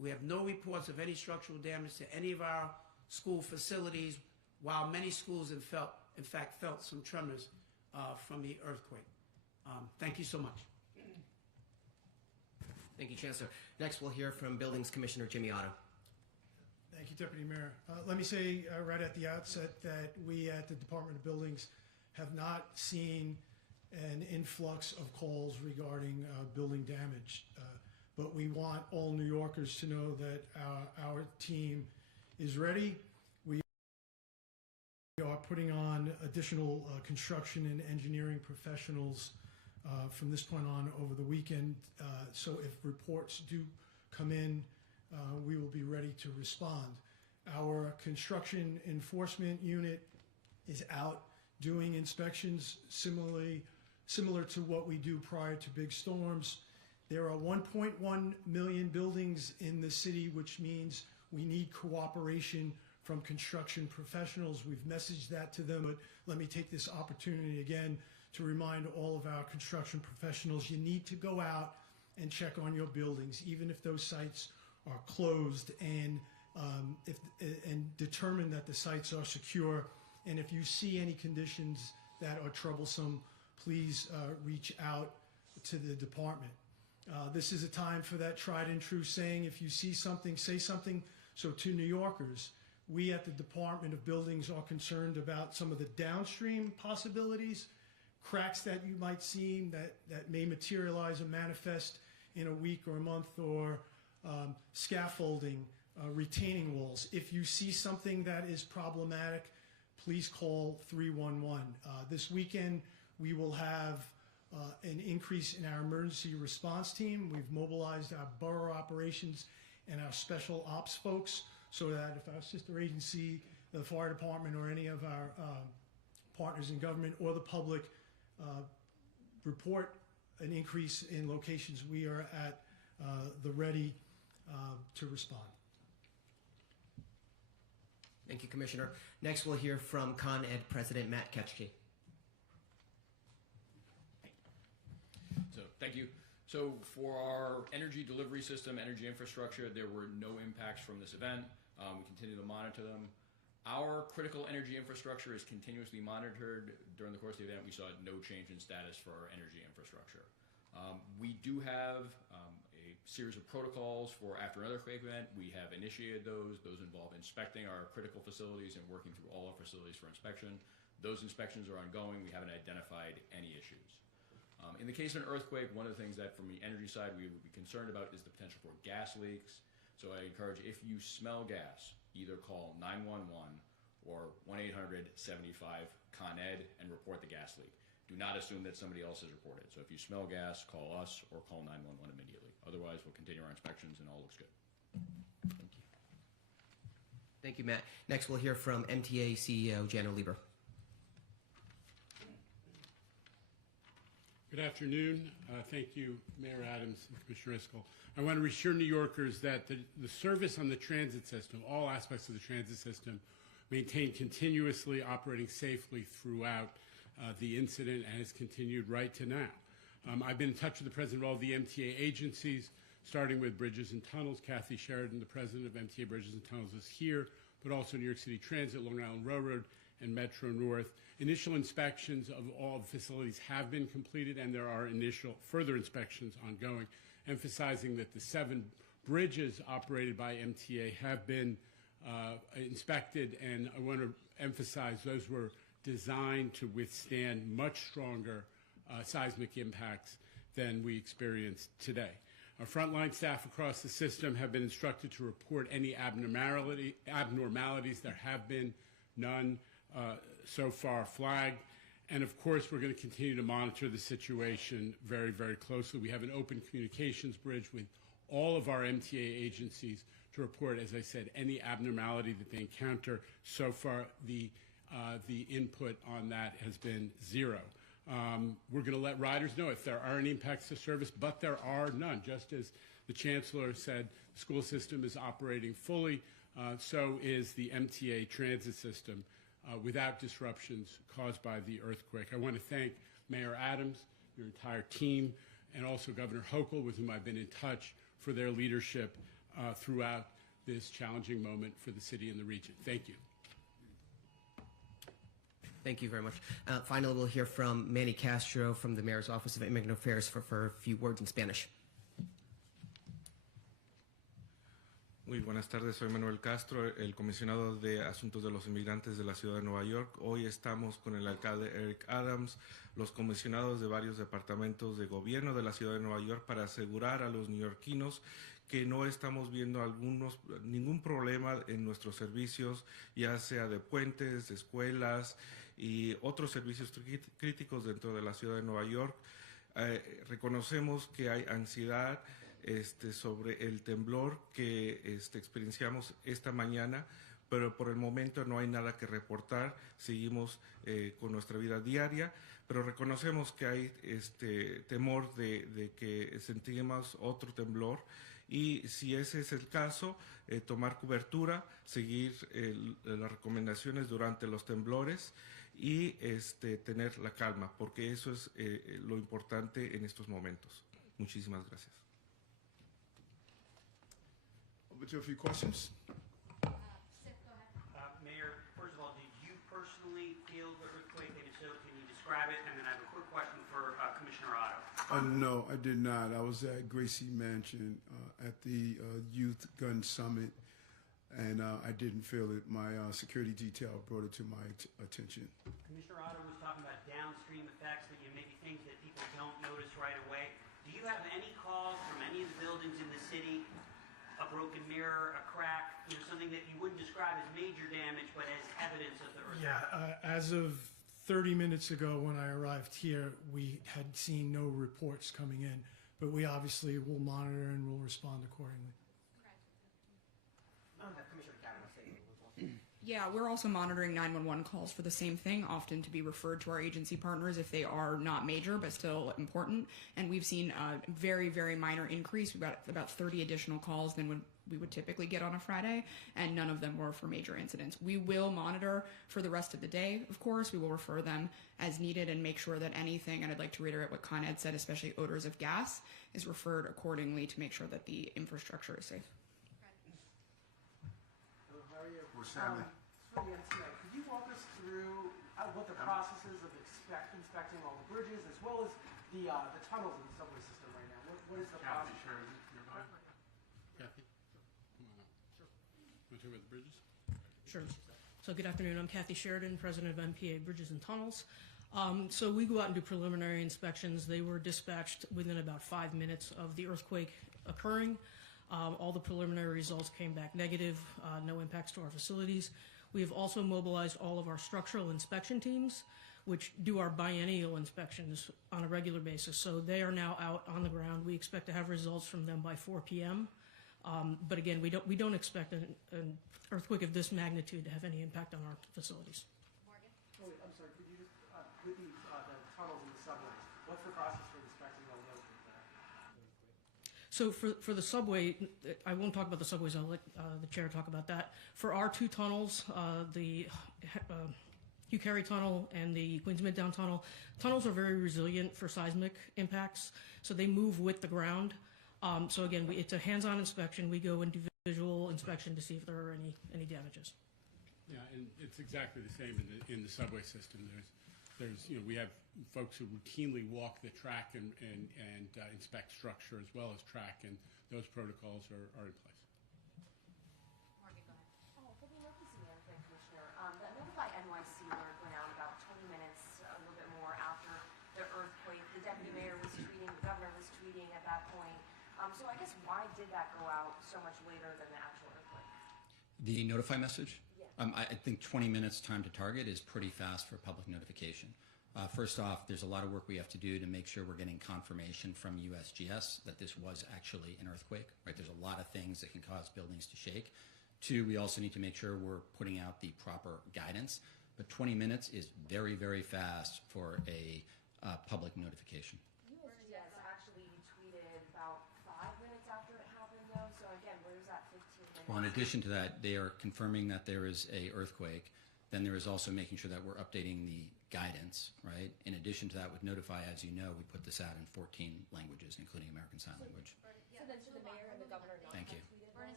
We have no reports of any structural damage to any of our school facilities, while many schools in fact felt some tremors from the earthquake. Thank you so much. Thank you, Chancellor. Next, we'll hear from Buildings Commissioner Jimmy Otto. Thank you, Deputy Mayor. Let me say right at the outset that we at the Department of Buildings have not seen an influx of calls regarding building damage. But we want all New Yorkers to know that our team is ready. We are putting on additional construction and engineering professionals from this point on over the weekend. So if reports do come in, we will be ready to respond. Our construction enforcement unit is out doing inspections similar to what we do prior to big storms. There are 1.1 million buildings in the city, which means we need cooperation from construction professionals. We've messaged that to them, but let me take this opportunity again to remind all of our construction professionals, you need to go out and check on your buildings, even if those sites are closed, and determine that the sites are secure. And if you see any conditions that are troublesome, please reach out to the department. This is a time for that tried and true saying, if you see something, say something. So to New Yorkers, we at the Department of Buildings are concerned about some of the downstream possibilities, cracks that you might see that may materialize and manifest in a week or a month, or scaffolding, retaining walls. If you see something that is problematic, please call 311. This weekend, we will have an increase in our emergency response team. We've mobilized our borough operations and our special ops folks so that if our sister agency, the fire department, or any of our partners in government or the public report an increase in locations, we are at the ready to respond. Thank you, Commissioner. Next, we'll hear from Con Ed President Matt Ketchke. So, thank you. So, for our energy delivery system, energy infrastructure, there were no impacts from this event. We continue to monitor them. Our critical energy infrastructure is continuously monitored. During the course of the event, we saw no change in status for our energy infrastructure. We do have a series of protocols for after an earthquake event. We have initiated those. Those involve inspecting our critical facilities and working through all our facilities for inspection. Those inspections are ongoing. We haven't identified any issues. In the case of an earthquake, one of the things that from the energy side we would be concerned about is the potential for gas leaks. So I encourage, if you smell gas, either call 911 or 1-800-75-CON-ED and report the gas leak. Do not assume that somebody else has reported. So if you smell gas, call us or call 911 immediately. Otherwise, we'll continue our inspections and all looks good. Thank you. Thank you, Matt. Next, we'll hear from MTA CEO Jano Lieber. Good afternoon. Thank you, Mayor Adams and Commissioner Iscol. I want to reassure New Yorkers that the service on the transit system, all aspects of the transit system, maintained continuously, operating safely throughout the incident, and has continued right to now. I've been in touch with the president of all the MTA agencies, starting with Bridges and Tunnels. Kathy Sheridan, the president of MTA Bridges and Tunnels, is here, but also New York City Transit, Long Island Railroad, and Metro North. Initial inspections of all the facilities have been completed, and there are initial further inspections ongoing, emphasizing that the 7 bridges operated by MTA have been inspected, and I want to emphasize those were designed to withstand much stronger seismic impacts than we experienced today. Our frontline staff across the system have been instructed to report any abnormalities. There have been none so far flagged. And of course, we're going to continue to monitor the situation very, very closely. We have an open communications bridge with all of our MTA agencies to report, as I said, any abnormality that they encounter. So far, the input on that has been 0. We're going to let riders know if there are any impacts to service, but there are none. Just as the Chancellor said, the school system is operating fully, so is the MTA transit system without disruptions caused by the earthquake. I want to thank Mayor Adams, your entire team, and also Governor Hochul, with whom I've been in touch, for their leadership throughout this challenging moment for the city and the region. Thank you. Thank you very much. Finally, we'll hear from Manny Castro from the Mayor's Office of Immigrant Affairs for a few words in Spanish. Muy buenas tardes, soy Manuel Castro, el comisionado de Asuntos de los Inmigrantes de la Ciudad de Nueva York. Hoy estamos con el alcalde Eric Adams, los comisionados de varios departamentos de gobierno de la Ciudad de Nueva York para asegurar a los neoyorquinos que no estamos viendo ningún problema en nuestros servicios, ya sea de puentes, de escuelas y otros servicios críticos dentro de la Ciudad de Nueva York. Reconocemos que hay ansiedad sobre el temblor que experienciamos esta mañana, pero por el momento no hay nada que reportar. Seguimos con nuestra vida diaria, pero reconocemos que hay temor de que sentimos otro temblor, y si ese es el caso, tomar cobertura, seguir las recomendaciones durante los temblores y tener la calma, porque eso es lo importante en estos momentos. Muchísimas gracias. Over to a few questions. Mayor, first of all, did you personally feel the earthquake? And if so, can you describe it? And then I have a quick question for Commissioner Otto. No, I did not. I was at Gracie Mansion at the Youth Gun Summit, and I didn't feel it. My security detail brought it to my attention. Commissioner Otto was talking about downstream effects, but maybe things that people don't notice right away. Do you have any calls from any of the buildings in the city, a broken mirror, a crack, something that you wouldn't describe as major damage, but as evidence of the earthquake? Yeah, as of 30 minutes ago when I arrived here, we had seen no reports coming in, but we obviously will monitor and will respond accordingly. Yeah, we're also monitoring 911 calls for the same thing, often to be referred to our agency partners if they are not major but still important. And we've seen a very, very minor increase. We've got about 30 additional calls than we would typically get on a Friday, and none of them were for major incidents. We will monitor for the rest of the day, of course. We will refer them as needed and make sure that anything, and I'd like to reiterate what Con Ed said, especially odors of gas, is referred accordingly to make sure that the infrastructure is safe. From the NCA, could you walk us through what the process is of inspecting all the bridges as well as the tunnels in the subway system right now? What is the process? Kathy, sure. Nearby. Kathy, come on up. Sure. Want to talk about the bridges? Sure. So good afternoon. I'm Kathy Sheridan, president of MPA Bridges and Tunnels. So we go out and do preliminary inspections. They were dispatched within about 5 minutes of the earthquake occurring. All the preliminary results came back negative, no impacts to our facilities. We have also mobilized all of our structural inspection teams, which do our biennial inspections on a regular basis. So they are now out on the ground. We expect to have results from them by 4 p.m. But again, we don't expect an earthquake of this magnitude to have any impact on our facilities. Morgan? Oh, wait, I'm sorry. Could you just, with the tunnels and the subways, what's the process for inspecting all those? So for the subway, I won't talk about the subways. I'll let the chair talk about that. For our two tunnels, the Hugh Carey Tunnel and the Queens Midtown Tunnel, tunnels are very resilient for seismic impacts, so they move with the ground. So again, it's a hands-on inspection. We go and do visual inspection to see if there are any damages. Yeah, and it's exactly the same in the subway system. We have folks who routinely walk the track and inspect structure as well as track, and those protocols are in place. Morgan, go ahead. For the emergency management commissioner, the Notify NYC alert went out about 20 minutes, a little bit more after the earthquake. The deputy mayor was tweeting, the governor was tweeting at that point. So I guess why did that go out so much later than the actual earthquake? The notify message? Yeah. I think 20 minutes time to target is pretty fast for public notification. First off, there's a lot of work we have to do to make sure we're getting confirmation from USGS that this was actually an earthquake, right? There's a lot of things that can cause buildings to shake. Two, we also need to make sure we're putting out the proper guidance. But 20 minutes is very, very fast for a public notification. USGS actually tweeted about 5 minutes after it happened, though. So again, where's that 15 minutes? Well, in addition to that, they are confirming that there is a earthquake. Then there is also making sure that we're updating the guidance, right? In addition to that, with Notify, as you know, we put this out in 14 languages, including American Sign Language. So then should the mayor and the governor not Thank you. have tweeted?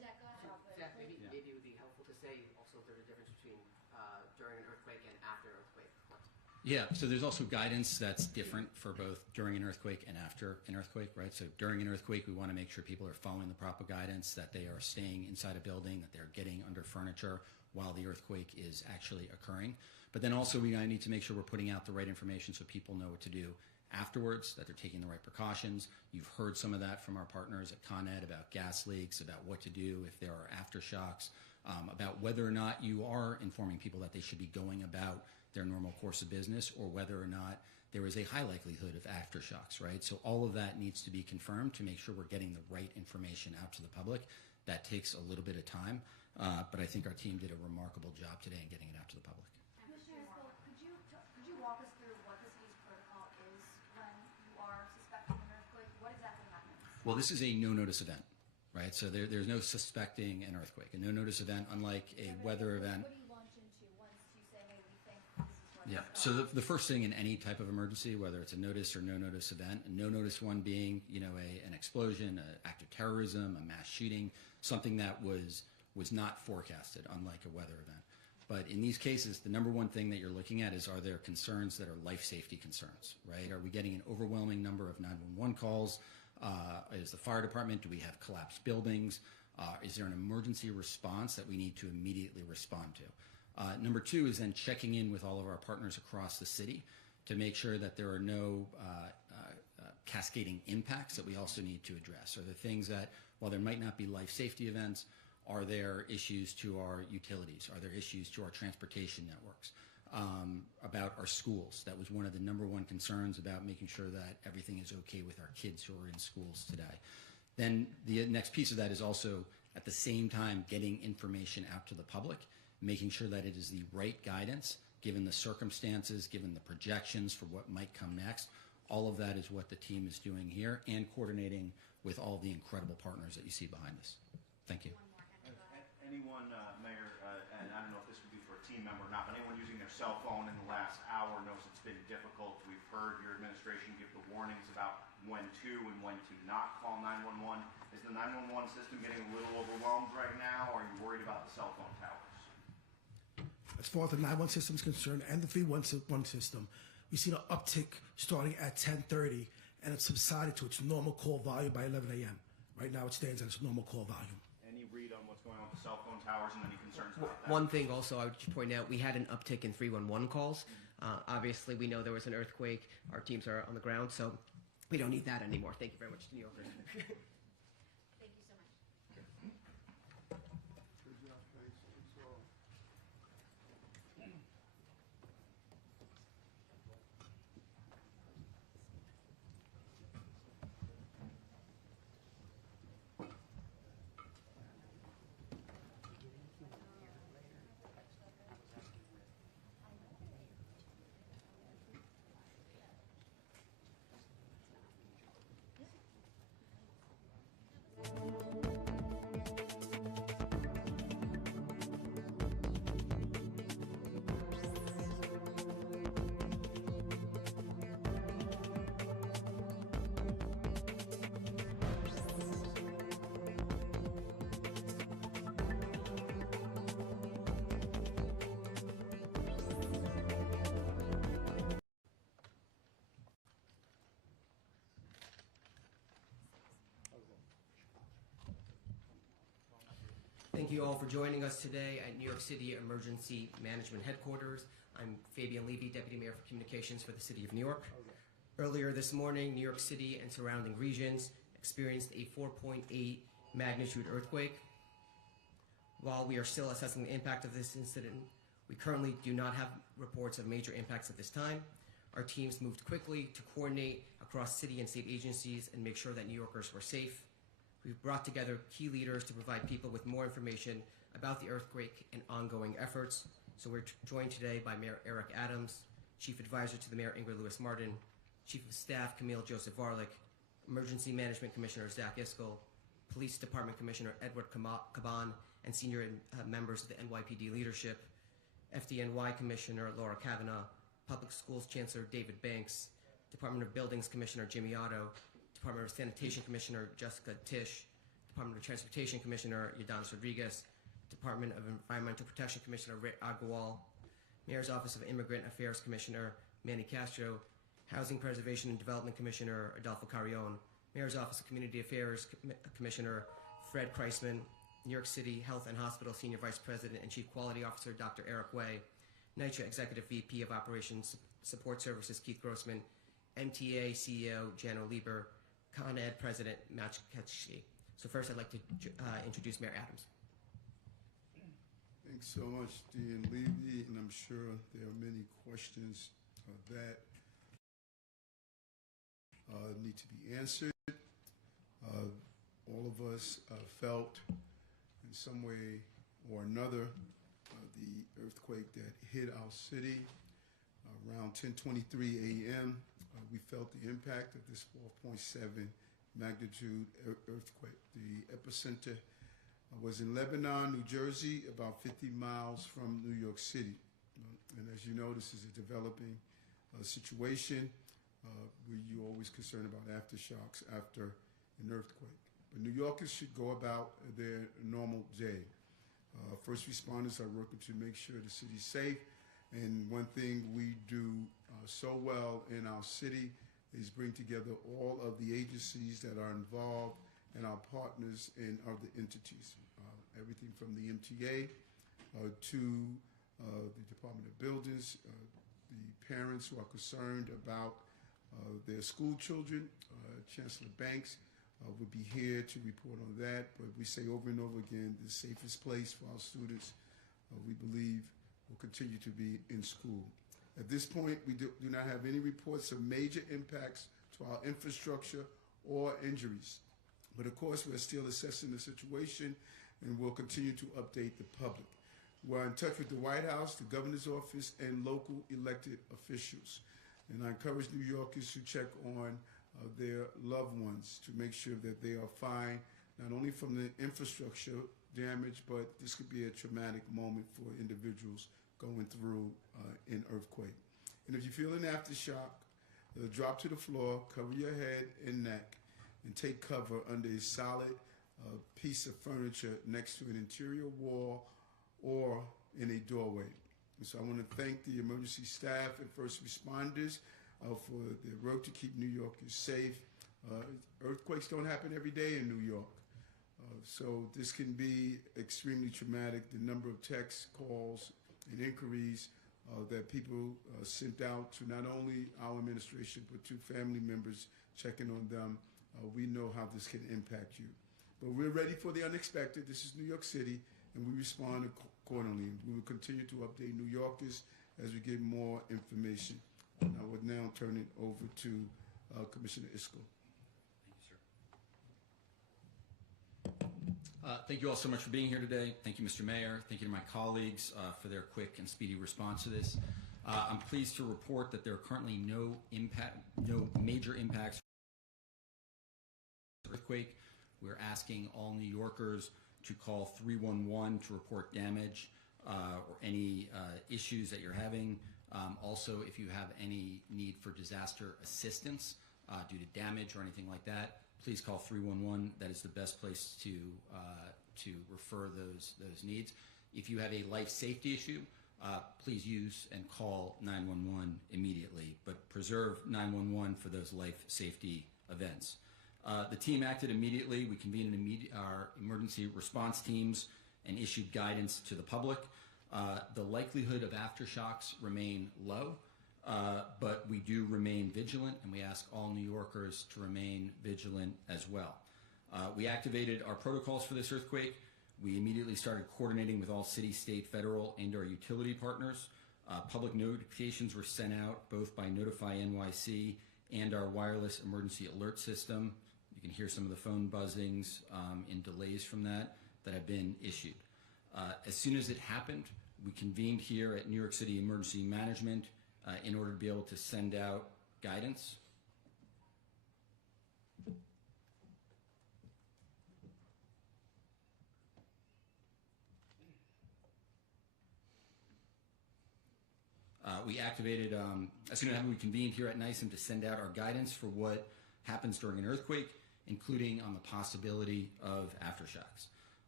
Jeff, maybe it would be helpful to say also if there's a difference between during an earthquake and after an earthquake. Yeah, so there's also guidance that's different for both during an earthquake and after an earthquake, right? So during an earthquake, we want to make sure people are following the proper guidance, that they are staying inside a building, that they're getting under furniture while the earthquake is actually occurring. But then also we need to make sure we're putting out the right information so people know what to do afterwards, that they're taking the right precautions. You've heard some of that from our partners at Con Ed about gas leaks, about what to do if there are aftershocks, about whether or not you are informing people that they should be going about their normal course of business, or whether or not there is a high likelihood of aftershocks, right? So all of that needs to be confirmed to make sure we're getting the right information out to the public. That takes a little bit of time, but I think our team did a remarkable job today in getting it out to the public. Commissioner, could you walk us through what the city's protocol is when you are suspecting an earthquake? What exactly happens? Well, this is a no-notice event, right? So there's no suspecting an earthquake. A no-notice event, unlike a weather event. What do you launch into once you say, hey, we think this is what Yeah, so the first thing in any type of emergency, whether it's a notice or no-notice event, a no-notice one being, an explosion, an act of terrorism, a mass shooting, something that was not forecasted, unlike a weather event. But in these cases, the number one thing that you're looking at is, are there concerns that are life safety concerns, right? Are we getting an overwhelming number of 911 calls? Is the fire department, do we have collapsed buildings? Is there an emergency response that we need to immediately respond to? Number two is then checking in with all of our partners across the city to make sure that there are no cascading impacts that we also need to address. Are there things that, while there might not be life safety events, are there issues to our utilities? Are there issues to our transportation networks? About our schools? That was one of the number one concerns, about making sure that everything is okay with our kids who are in schools today. Then the next piece of that is also, at the same time, getting information out to the public, making sure that it is the right guidance, given the circumstances, given the projections for what might come next. All of that is what the team is doing here, and coordinating with all the incredible partners that you see behind us. Thank you. Anyone, Mayor, and I don't know if this would be for a team member or not, but anyone using their cell phone in the last hour knows it's been difficult. We've heard your administration give the warnings about when to and when to not call 911. Is the 911 system getting a little overwhelmed right now, or are you worried about the cell phone towers? As far as the 911 system is concerned, and the 311 system, we've seen an uptick starting at 10:30, and it's subsided to its normal call volume by 11 a.m. Right now it stands at its normal call volume. Any read on what's going on with the cell phone towers, and any concerns about that? One thing also I would just point out, we had an uptick in 311 calls. Obviously, we know there was an earthquake. Our teams are on the ground, so we don't need that anymore. Thank you very much, New Yorkers. Thank you so much. Good job, thanks. That's all. Thank you all for joining us today at New York City Emergency Management Headquarters. I'm Fabian Levy, Deputy Mayor for Communications for the City of New York. Earlier this morning, New York City and surrounding regions experienced a 4.8 magnitude earthquake. While we are still assessing the impact of this incident, we currently do not have reports of major impacts at this time. Our teams moved quickly to coordinate across city and state agencies and make sure that New Yorkers were safe. We've brought together key leaders to provide people with more information about the earthquake and ongoing efforts. So we're joined today by Mayor Eric Adams, Chief Advisor to the Mayor Ingrid Lewis-Martin, Chief of Staff Camille Joseph Varlick, Emergency Management Commissioner Zach Iskell, Police Department Commissioner Edward Caban, and senior members of the NYPD leadership, FDNY Commissioner Laura Kavanaugh, Public Schools Chancellor David Banks, Department of Buildings Commissioner Jimmy Otto, Department of Sanitation Commissioner Jessica Tisch, Department of Transportation Commissioner Yadanis Rodriguez, Department of Environmental Protection Commissioner Rick Agarwal, Mayor's Office of Immigrant Affairs Commissioner Manny Castro, Housing Preservation and Development Commissioner Adolfo Carrion, Mayor's Office of Community Affairs Commissioner Fred Kreisman, New York City Health and Hospital Senior Vice President and Chief Quality Officer Dr. Eric Way, NYCHA Executive VP of Operations Support Services Keith Grossman, MTA CEO Jano Lieber, Con Ed President Matt Ketchie. So first I'd like to introduce Mayor Adams. Thanks so much, Dean Levy, and I'm sure there are many questions that need to be answered. All of us felt in some way or another the earthquake that hit our city around 10:23 a.m. We felt the impact of this 4.7 magnitude earthquake. The epicenter was in Lebanon, New Jersey, about 50 miles from New York City. And as you know, this is a developing situation where you're always concerned about aftershocks after an earthquake. But New Yorkers should go about their normal day. First responders are working to make sure the city's safe. And one thing we do so well in our city is bring together all of the agencies that are involved and our partners in other entities. Everything from the MTA to the Department of Buildings, the parents who are concerned about their school children. Chancellor Banks would be here to report on that, but we say over and over again, the safest place for our students, we believe, will continue to be in school. At this point, we do not have any reports of major impacts to our infrastructure or injuries. But of course, we're still assessing the situation and we'll continue to update the public. We're in touch with the White House, the governor's office, and local elected officials. And I encourage New Yorkers to check on their loved ones to make sure that they are fine, not only from the infrastructure damage, but this could be a traumatic moment for individuals going through an earthquake. And if you feel an aftershock, drop to the floor, cover your head and neck, and take cover under a solid piece of furniture next to an interior wall or in a doorway. And so I want to thank the emergency staff and first responders for their work to keep New Yorkers safe. Earthquakes don't happen every day in New York. So this can be extremely traumatic. The number of text calls and inquiries that people sent out to not only our administration, but to family members checking on them, we know how this can impact you. But we're ready for the unexpected. This is New York City, and we respond accordingly. We will continue to update New Yorkers as we get more information. And I would now turn it over to Commissioner Isco. Thank you all so much for being here today. Thank you, Mr. Mayor. Thank you to my colleagues for their quick and speedy response to this. I'm pleased to report that there are currently no major impacts from the earthquake. We're asking all New Yorkers to call 311 to report damage or any issues that you're having. Also, if you have any need for disaster assistance due to damage or anything like that, please call 311. That is the best place to refer those needs. If you have a life safety issue, please use and call 911 immediately, but preserve 911 for those life safety events. The team acted immediately. We convened our emergency response teams and issued guidance to the public. The likelihood of aftershocks remain low, but we do remain vigilant, and we ask all New Yorkers to remain vigilant as well. We activated our protocols for this earthquake. We immediately started coordinating with all city, state, federal, and our utility partners. Public notifications were sent out both by Notify NYC and our wireless emergency alert system. You can hear some of the phone buzzings and delays from that have been issued. As soon as it happened, we convened here at New York City Emergency Management in order to be able to send out guidance. We activated, as soon as we convened here at NYSEM to send out our guidance for what happens during an earthquake, including on the possibility of aftershocks.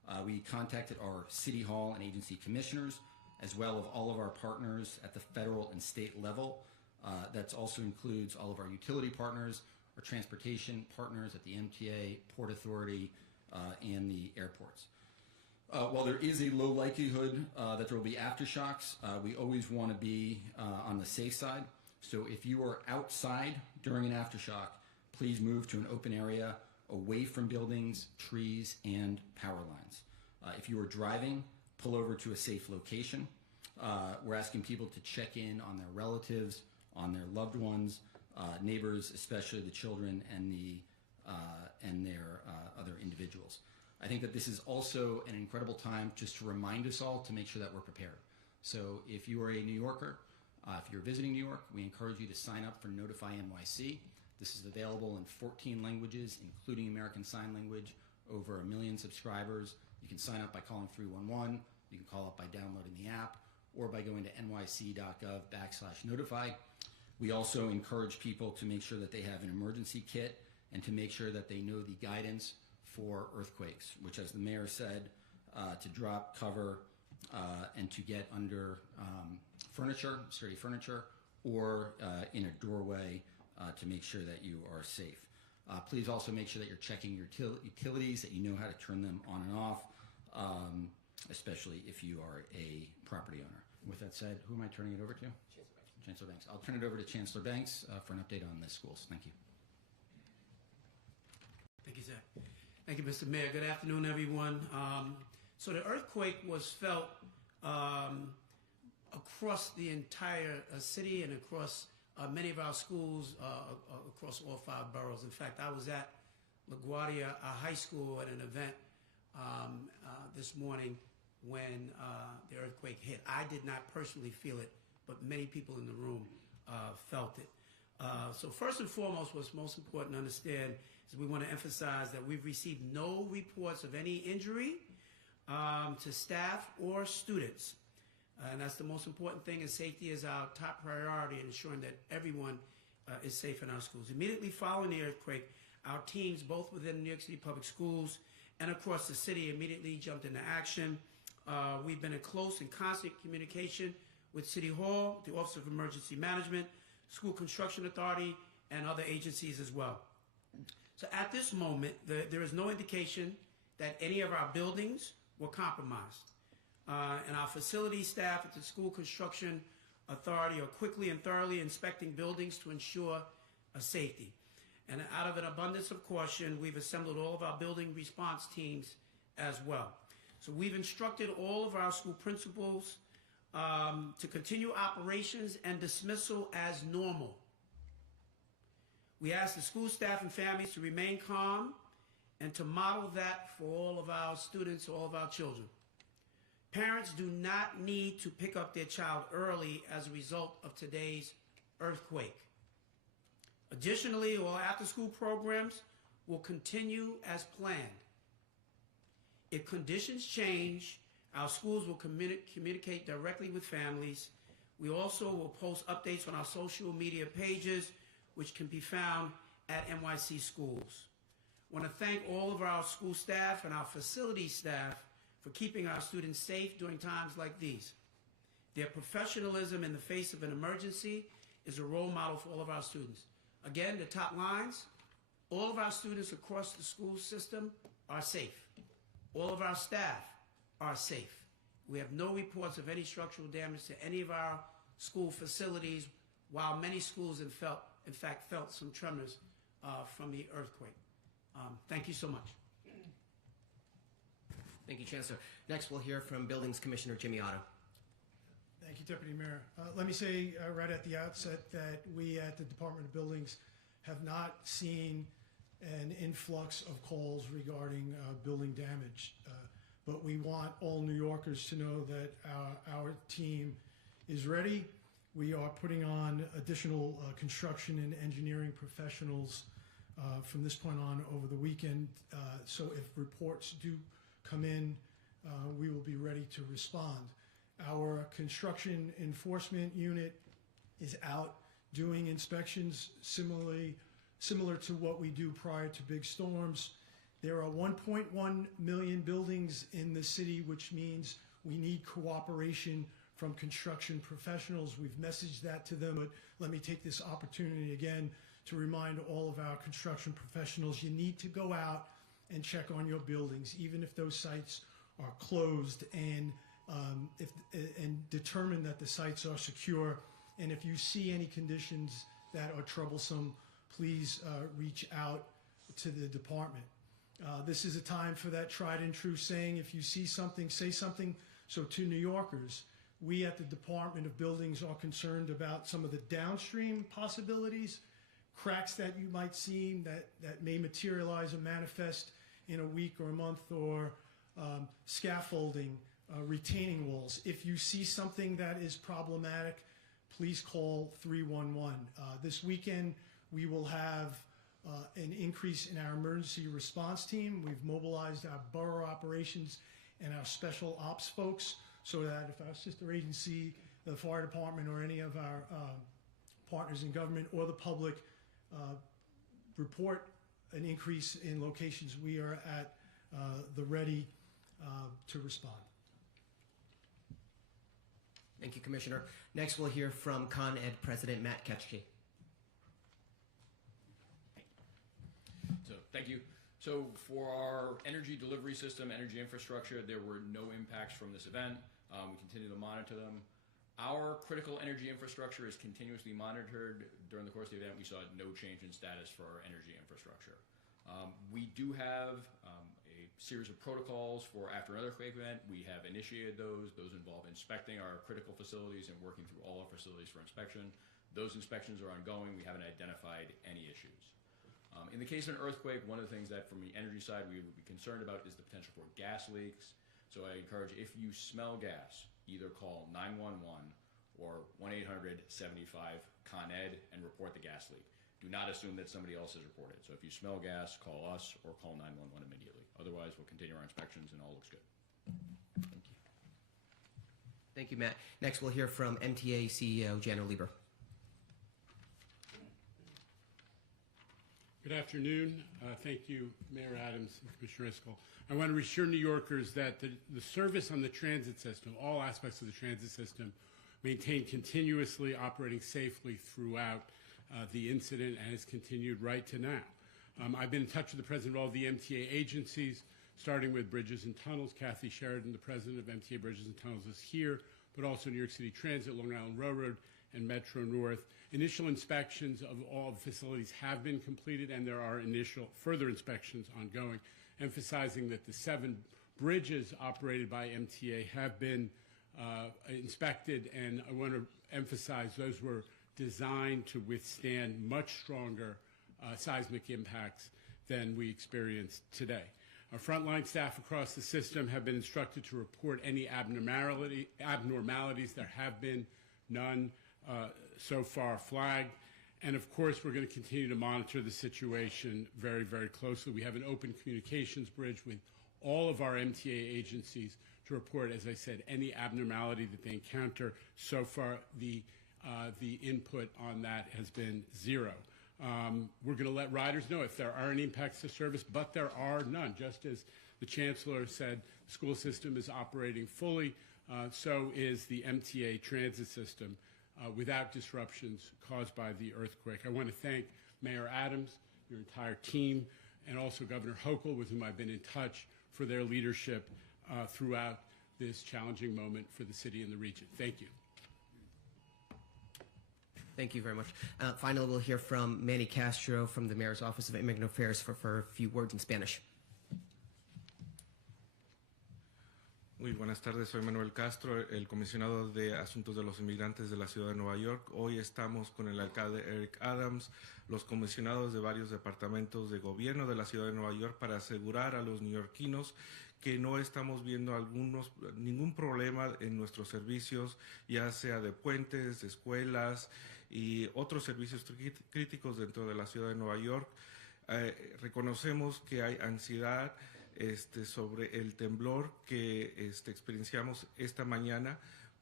We contacted our City Hall and agency commissioners, as well as all of our partners at the federal and state level. That also includes all of our utility partners, our transportation partners at the MTA, Port Authority, and the airports. While there is a low likelihood that there will be aftershocks, we always want to be on the safe side. So if you are outside during an aftershock, please move to an open area away from buildings, trees, and power lines. If you are driving, pull over to a safe location. We're asking people to check in on their relatives, on their loved ones, neighbors, especially the children and their other individuals. I think that this is also an incredible time just to remind us all to make sure that we're prepared. So if you are a New Yorker, if you're visiting New York, we encourage you to sign up for Notify NYC. This is available in 14 languages, including American Sign Language, over 1 million subscribers. You can sign up by calling 311. You can call up by downloading the app or by going to nyc.gov/notify. We also encourage people to make sure that they have an emergency kit and to make sure that they know the guidance for earthquakes, which, as the mayor said, to drop, cover, and to get under furniture, sturdy furniture, or in a doorway to make sure that you are safe. Please also make sure that you're checking your utilities, that you know how to turn them on and off, especially if you are a property owner. With that said, who am I turning it over to? Chancellor Banks. I'll turn it over to Chancellor Banks for an update on the schools. Thank you. Thank you, Zach. Thank you, Mr. Mayor. Good afternoon, everyone. So the earthquake was felt across the entire city and across many of our schools across all 5 boroughs. In fact, I was at LaGuardia High School at an event this morning when the earthquake hit. I did not personally feel it, but many people in the room felt it. So first and foremost, what's most important to understand is we want to emphasize that we've received no reports of any injury to staff or students. And that's the most important thing, and safety is our top priority in ensuring that everyone is safe in our schools. Immediately following the earthquake, our teams, both within New York City Public Schools and across the city, immediately jumped into action. We've been in close and constant communication with City Hall, the Office of Emergency Management, School Construction Authority, and other agencies as well. So at this moment, there is no indication that any of our buildings were compromised. And our facility staff at the School Construction Authority are quickly and thoroughly inspecting buildings to ensure safety. And out of an abundance of caution, we've assembled all of our building response teams as well. So we've instructed all of our school principals to continue operations and dismissal as normal. We ask the school staff and families to remain calm and to model that for all of our students, all of our children. Parents do not need to pick up their child early as a result of today's earthquake. Additionally, all after-school programs will continue as planned. If conditions change, our schools will communicate directly with families. We also will post updates on our social media pages, which can be found at NYC Schools. I want to thank all of our school staff and our facility staff for keeping our students safe during times like these. Their professionalism in the face of an emergency is a role model for all of our students. Again, the top lines, all of our students across the school system are safe. All of our staff are safe. We have no reports of any structural damage to any of our school facilities, while many schools in fact felt some tremors from the earthquake. Thank you so much. Thank you, Chancellor. Next, we'll hear from Buildings Commissioner Jimmy Otto. Thank you, Deputy Mayor. Let me say right at the outset that we at the Department of Buildings have not seen an influx of calls regarding building damage, but we want all New Yorkers to know that our team is ready. We are putting on additional construction and engineering professionals from this point on over the weekend, so if reports do come in, we will be ready to respond. Our construction enforcement unit is out doing inspections similar to what we do prior to big storms. There are 1.1 million buildings in the city, which means we need cooperation from construction professionals. We've messaged that to them, but let me take this opportunity again to remind all of our construction professionals, you need to go out and check on your buildings, even if those sites are closed, and determine that the sites are secure. And if you see any conditions that are troublesome, please reach out to the department. This is a time for that tried and true saying, if you see something, say something. So to New Yorkers, we at the Department of Buildings are concerned about some of the downstream possibilities, cracks that you might see that may materialize and manifest in a week or a month, or scaffolding, retaining walls. If you see something that is problematic, please call 311. This weekend, we will have an increase in our emergency response team. We've mobilized our borough operations and our special ops folks so that if our sister agency, the fire department, or any of our partners in government or the public report an increase in locations, we are at the ready to respond. Thank you, Commissioner. Next, we'll hear from Con Ed President Matt Ketchke. So, thank you. So, for our energy delivery system, energy infrastructure, there were no impacts from this event. We continue to monitor them. Our critical energy infrastructure is continuously monitored. During the course of the event, we saw no change in status for our energy infrastructure. We do have a series of protocols for after an earthquake event. We have initiated those. Those involve inspecting our critical facilities and working through all our facilities for inspection. Those inspections are ongoing. We haven't identified any issues. In the case of an earthquake, one of the things that from the energy side we would be concerned about is the potential for gas leaks. So I encourage, if you smell gas, either call 911 or 1-800-75-CON-ED and report the gas leak. Do not assume that somebody else has reported. So if you smell gas, call us or call 911 immediately. Otherwise, we'll continue our inspections and all looks good. Thank you. Thank you, Matt. Next, we'll hear from MTA CEO Jano Lieber. Good afternoon. Thank you, Mayor Adams and Commissioner Iscol. I want to reassure New Yorkers that the service on the transit system, all aspects of the transit system, maintained continuously operating safely throughout the incident and has continued right to now. I've been in touch with the president of all the MTA agencies, starting with Bridges and Tunnels. Kathy Sheridan, the president of MTA Bridges and Tunnels, is here, but also New York City Transit, Long Island Railroad, and Metro North. Initial inspections of all the facilities have been completed, and there are initial further inspections ongoing, emphasizing that the 7 bridges operated by MTA have been inspected, and I want to emphasize those were designed to withstand much stronger seismic impacts than we experienced today. Our frontline staff across the system have been instructed to report any abnormalities. There have been none so far flagged. And of course, we're going to continue to monitor the situation very, very closely. We have an open communications bridge with all of our MTA agencies to report, as I said, any abnormality that they encounter. So far, the input on that has been 0. We're going to let riders know if there are any impacts to service, but there are none. Just as the Chancellor said, the school system is operating fully, so is the MTA transit system without disruptions caused by the earthquake. I want to thank Mayor Adams, your entire team, and also Governor Hochul, with whom I've been in touch, for their leadership throughout this challenging moment for the city and the region. Thank you. Thank you very much. Finally, we'll hear from Manny Castro from the Mayor's Office of Immigrant Affairs for a few words in Spanish. Muy buenas tardes, soy Manuel Castro, el comisionado de Asuntos de los Inmigrantes de la Ciudad de Nueva York. Hoy estamos con el alcalde Eric Adams, los comisionados de varios departamentos de gobierno de la Ciudad de Nueva York, para asegurar a los neoyorquinos que no estamos viendo ningún problema en nuestros servicios, ya sea de puentes, de escuelas y otros servicios críticos dentro de la Ciudad de Nueva York. Reconocemos que hay ansiedad sobre el temblor que experienciamos esta mañana,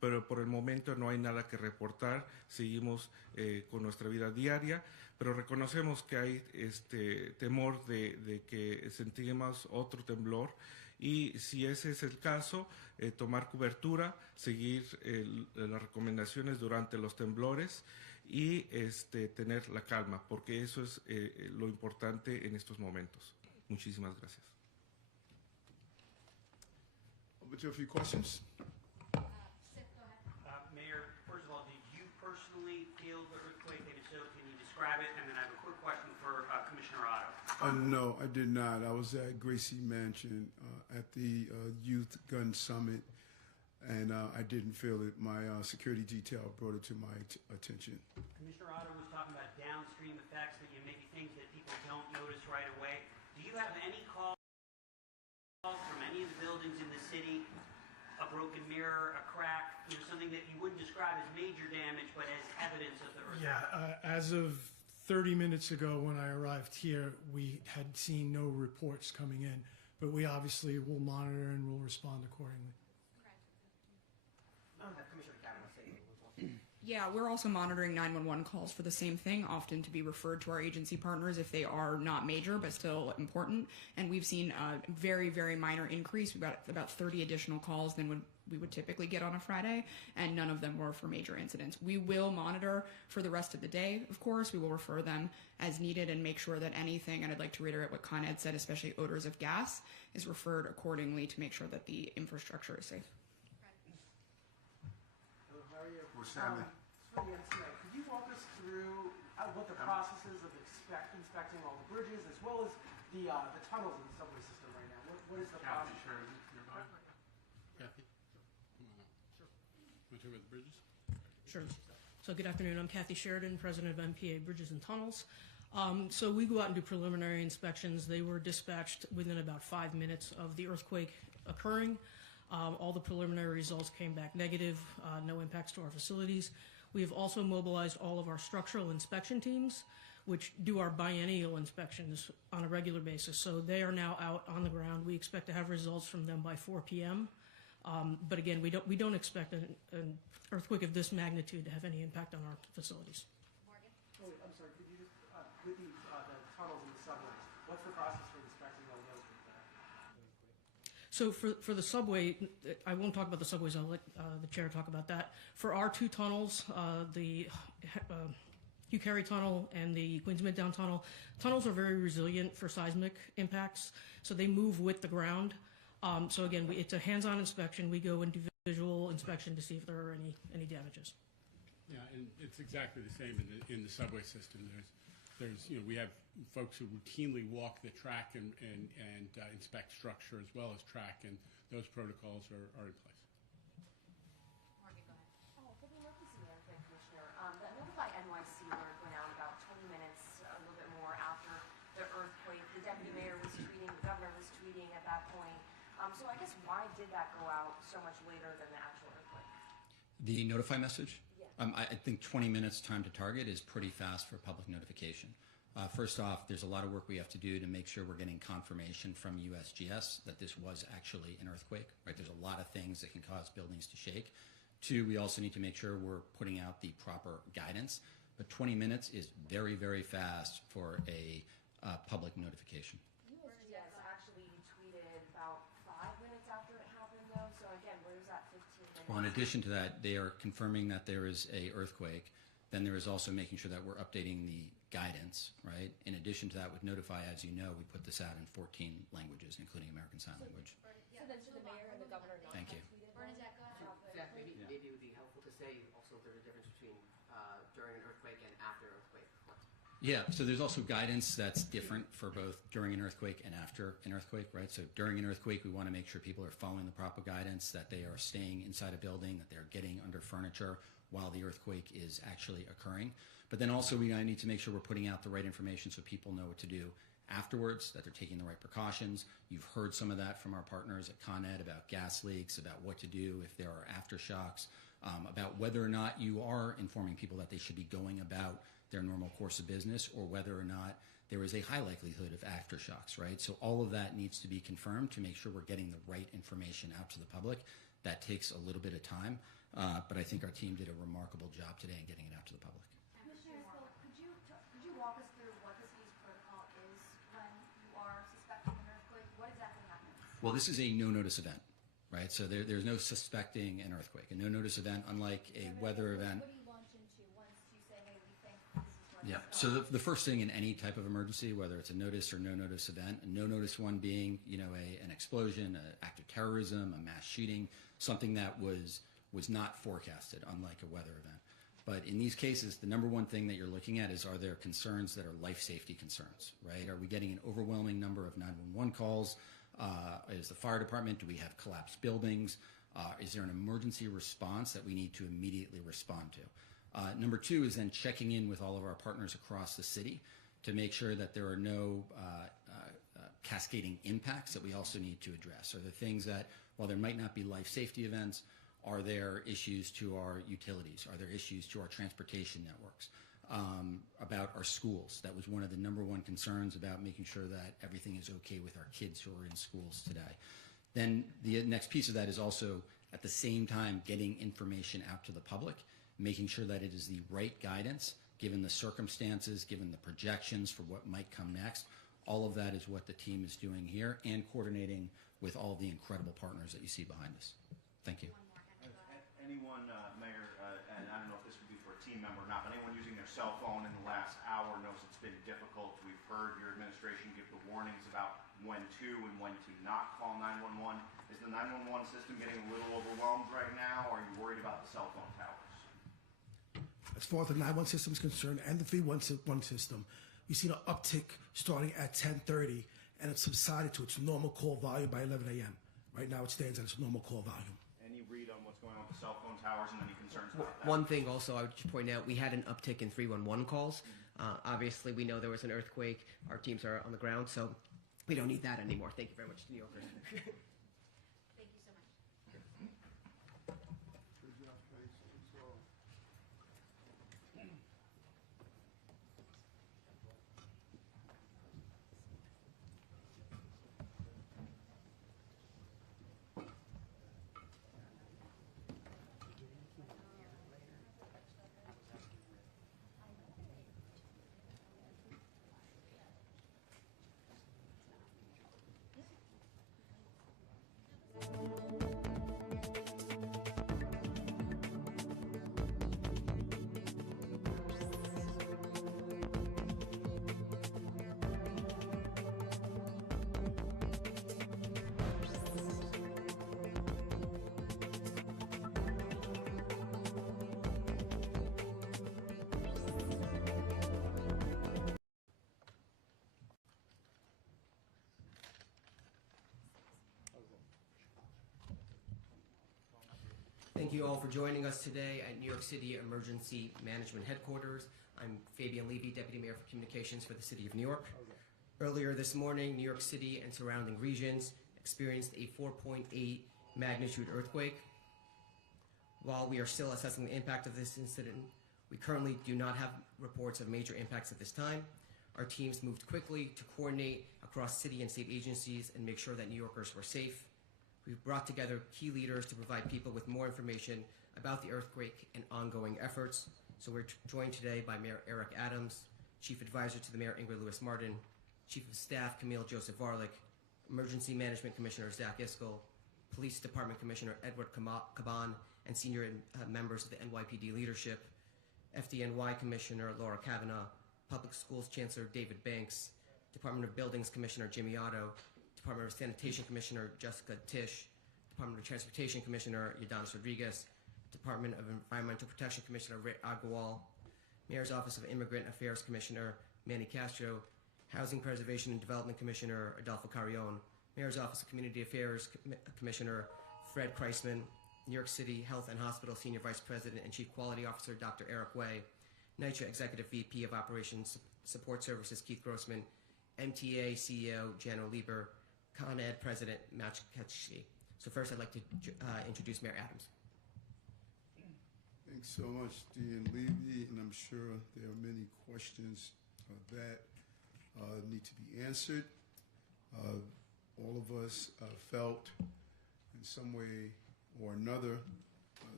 pero por el momento no hay nada que reportar. Seguimos con nuestra vida diaria, pero reconocemos que hay temor de que sentimos otro temblor, y si ese es el caso, tomar cobertura, seguir las recomendaciones durante los temblores y tener la calma, porque eso es lo importante en estos momentos. Muchísimas gracias. Over to a few questions. Mayor, first of all, did you personally feel the earthquake? And if so, can you describe it? And then I have a quick question for Commissioner Otto. No, I did not. I was at Gracie Mansion at the Youth Gun Summit, and I didn't feel it. My security detail brought it to my attention. Commissioner Otto was talking about downstream effects, that maybe things that people don't notice right away. Do you have any calls from any of the buildings in the city, a broken mirror, a crack, something that you wouldn't describe as major damage, but as evidence of the earthquake? Yeah, as of 30 minutes ago when I arrived here, we had seen no reports coming in, but we obviously will monitor and will respond accordingly. Commissioner Kavanaugh say a little. Yeah, we're also monitoring 911 calls for the same thing, often to be referred to our agency partners if they are not major but still important. And we've seen a very, very minor increase. We've got about 30 additional calls than we would typically get on a Friday, and none of them were for major incidents. We will monitor for the rest of the day, of course. We will refer them as needed and make sure that anything, and I'd like to reiterate what Con Ed said, especially odors of gas, is referred accordingly to make sure that the infrastructure is safe. How are you? What's happening? For the NCA, could you walk us through what the process is of inspecting all the bridges as well as the tunnels in the subway system right now? What is the process? Kathy? Want to talk about the bridges? Sure. So good afternoon. I'm Kathy Sheridan, president of MPA Bridges and Tunnels. So we go out and do preliminary inspections. They were dispatched within about 5 minutes of the earthquake occurring. All the preliminary results came back negative, no impacts to our facilities. We have also mobilized all of our structural inspection teams, which do our biennial inspections on a regular basis. So they are now out on the ground. We expect to have results from them by 4 p.m. But again, we don't expect an earthquake of this magnitude to have any impact on our facilities. Morgan? Oh, wait, I'm sorry. Could you just with the tunnels and the subways? What's the process for inspecting all those? So for the subway, I won't talk about the subways. I'll let the chair talk about that. For our two tunnels, the Hugh Carey Tunnel and the Queens Midtown Tunnel, tunnels are very resilient for seismic impacts, so they move with the ground. So again, it's a hands-on inspection. We go and do visual inspection to see if there are any damages. Yeah, and it's exactly the same in the subway system. There's we have folks who routinely walk the track and inspect structure as well as track, and those protocols are in place. Morgan, go ahead. Oh, for the emergency management commissioner, that Notify NYC alert went out about 20 minutes, a little bit more after the earthquake. The deputy mayor was tweeting, the governor was tweeting at that point. So I guess why did that go out so much later than the actual earthquake? The notify message? Yeah. I think 20 minutes time to target is pretty fast for public notification. First off, there's a lot of work we have to do to make sure we're getting confirmation from USGS that this was actually an earthquake, right? There's a lot of things that can cause buildings to shake. Two, we also need to make sure we're putting out the proper guidance. But 20 minutes is very, very fast for a public notification. USGS actually tweeted about 5 minutes after it happened, though. So again, where's that 15 minutes? Well, in addition to that, they are confirming that there is a earthquake. Then there is also making sure that we're updating the guidance, right? In addition to that, with Notify, as you know, we put this out in 14 languages, including American Sign Language. So then should the mayor and the governor not Thank you. have tweeted? Bernadette, go ahead. Zach, maybe it would be helpful to say also there's a difference between during an earthquake and after an earthquake. Yeah, so there's also guidance that's different for both during an earthquake and after an earthquake, right? So during an earthquake, we want to make sure people are following the proper guidance, that they are staying inside a building, that they're getting under furniture while the earthquake is actually occurring. But then also we need to make sure we're putting out the right information so people know what to do afterwards, that they're taking the right precautions. You've heard some of that from our partners at Con Ed about gas leaks, about what to do if there are aftershocks, about whether or not you are informing people that they should be going about their normal course of business, or whether or not there is a high likelihood of aftershocks, right? So all of that needs to be confirmed to make sure we're getting the right information out to the public. That takes a little bit of time. but I think our team did a remarkable job today in getting it out to the public. Commissioner Hill, could you walk us through what the city's protocol is when you are suspecting an earthquake? What exactly happens? Well, this is a no-notice event, right? So there's no suspecting an earthquake. A no-notice event, unlike a weather event. What do you launch into once you say, hey, we think this is what Yeah. So the first thing in any type of emergency, whether it's a notice or no-notice event, a no-notice one being, an explosion, an act of terrorism, a mass shooting, something that was not forecasted, unlike a weather event. But in these cases, the number one thing that you're looking at is, are there concerns that are life safety concerns, right? Are we getting an overwhelming number of 911 calls? Is the fire department, do we have collapsed buildings? Is there an emergency response that we need to immediately respond to? Number two is then checking in with all of our partners across the city to make sure that there are no cascading impacts that we also need to address. Are there things that, while there might not be life safety events, are there issues to our utilities? Are there issues to our transportation networks? About our schools. That was one of the number one concerns, about making sure that everything is okay with our kids who are in schools today. Then the next piece of that is also, at the same time, getting information out to the public, making sure that it is the right guidance, given the circumstances, given the projections for what might come next. All of that is what the team is doing here, and coordinating with all the incredible partners that you see behind us. Thank you. Anyone, Mayor, and I don't know if this would be for a team member or not, but anyone using their cell phone in the last hour knows it's been difficult. We've heard your administration give the warnings about when to and when to not call 911. Is the 911 system getting a little overwhelmed right now, or are you worried about the cell phone towers? As far as the 911 system is concerned and the 311 system, we've seen an uptick starting at 10:30, and it's subsided to its normal call volume by 11 a.m. Right now it stands at its normal call volume. Any read on what's going on with the cell phone towers and any concerns about that? One thing also I would just point out, we had an uptick in 311 calls. Obviously, we know there was an earthquake. Our teams are on the ground, so we don't need that anymore. Thank you very much, New Yorkers. Thank you so much. Good job, thanks. That's all. Thank you all for joining us today at New York City Emergency Management Headquarters. I'm Fabian Levy, Deputy Mayor for Communications for the City of New York. Earlier this morning, New York City and surrounding regions experienced a 4.8 magnitude earthquake. While we are still assessing the impact of this incident, we currently do not have reports of major impacts at this time. Our teams moved quickly to coordinate across city and state agencies and make sure that New Yorkers were safe. We've brought together key leaders to provide people with more information about the earthquake and ongoing efforts. So we're joined today by Mayor Eric Adams, Chief Advisor to the Mayor Ingrid Lewis-Martin, Chief of Staff Camille Joseph Varlick, Emergency Management Commissioner Zach Iskell, Police Department Commissioner Edward Caban, and senior members of the NYPD leadership, FDNY Commissioner Laura Kavanaugh, Public Schools Chancellor David Banks, Department of Buildings Commissioner Jimmy Otto, Department of Sanitation Commissioner Jessica Tisch, Department of Transportation Commissioner Yadanis Rodriguez, Department of Environmental Protection Commissioner Ray Agarwal, Mayor's Office of Immigrant Affairs Commissioner Manny Castro, Housing Preservation and Development Commissioner Adolfo Carrion, Mayor's Office of Community Affairs Commissioner Fred Kreisman, New York City Health and Hospital Senior Vice President and Chief Quality Officer Dr. Eric Way, NYCHA Executive VP of Operations Support Services Keith Grossman, MTA CEO Jano Lieber, Con Ed President Matt Ketchke. So first I'd like to introduce Mayor Adams. Thanks so much, Dean Levy, and I'm sure there are many questions that need to be answered. All of us felt in some way or another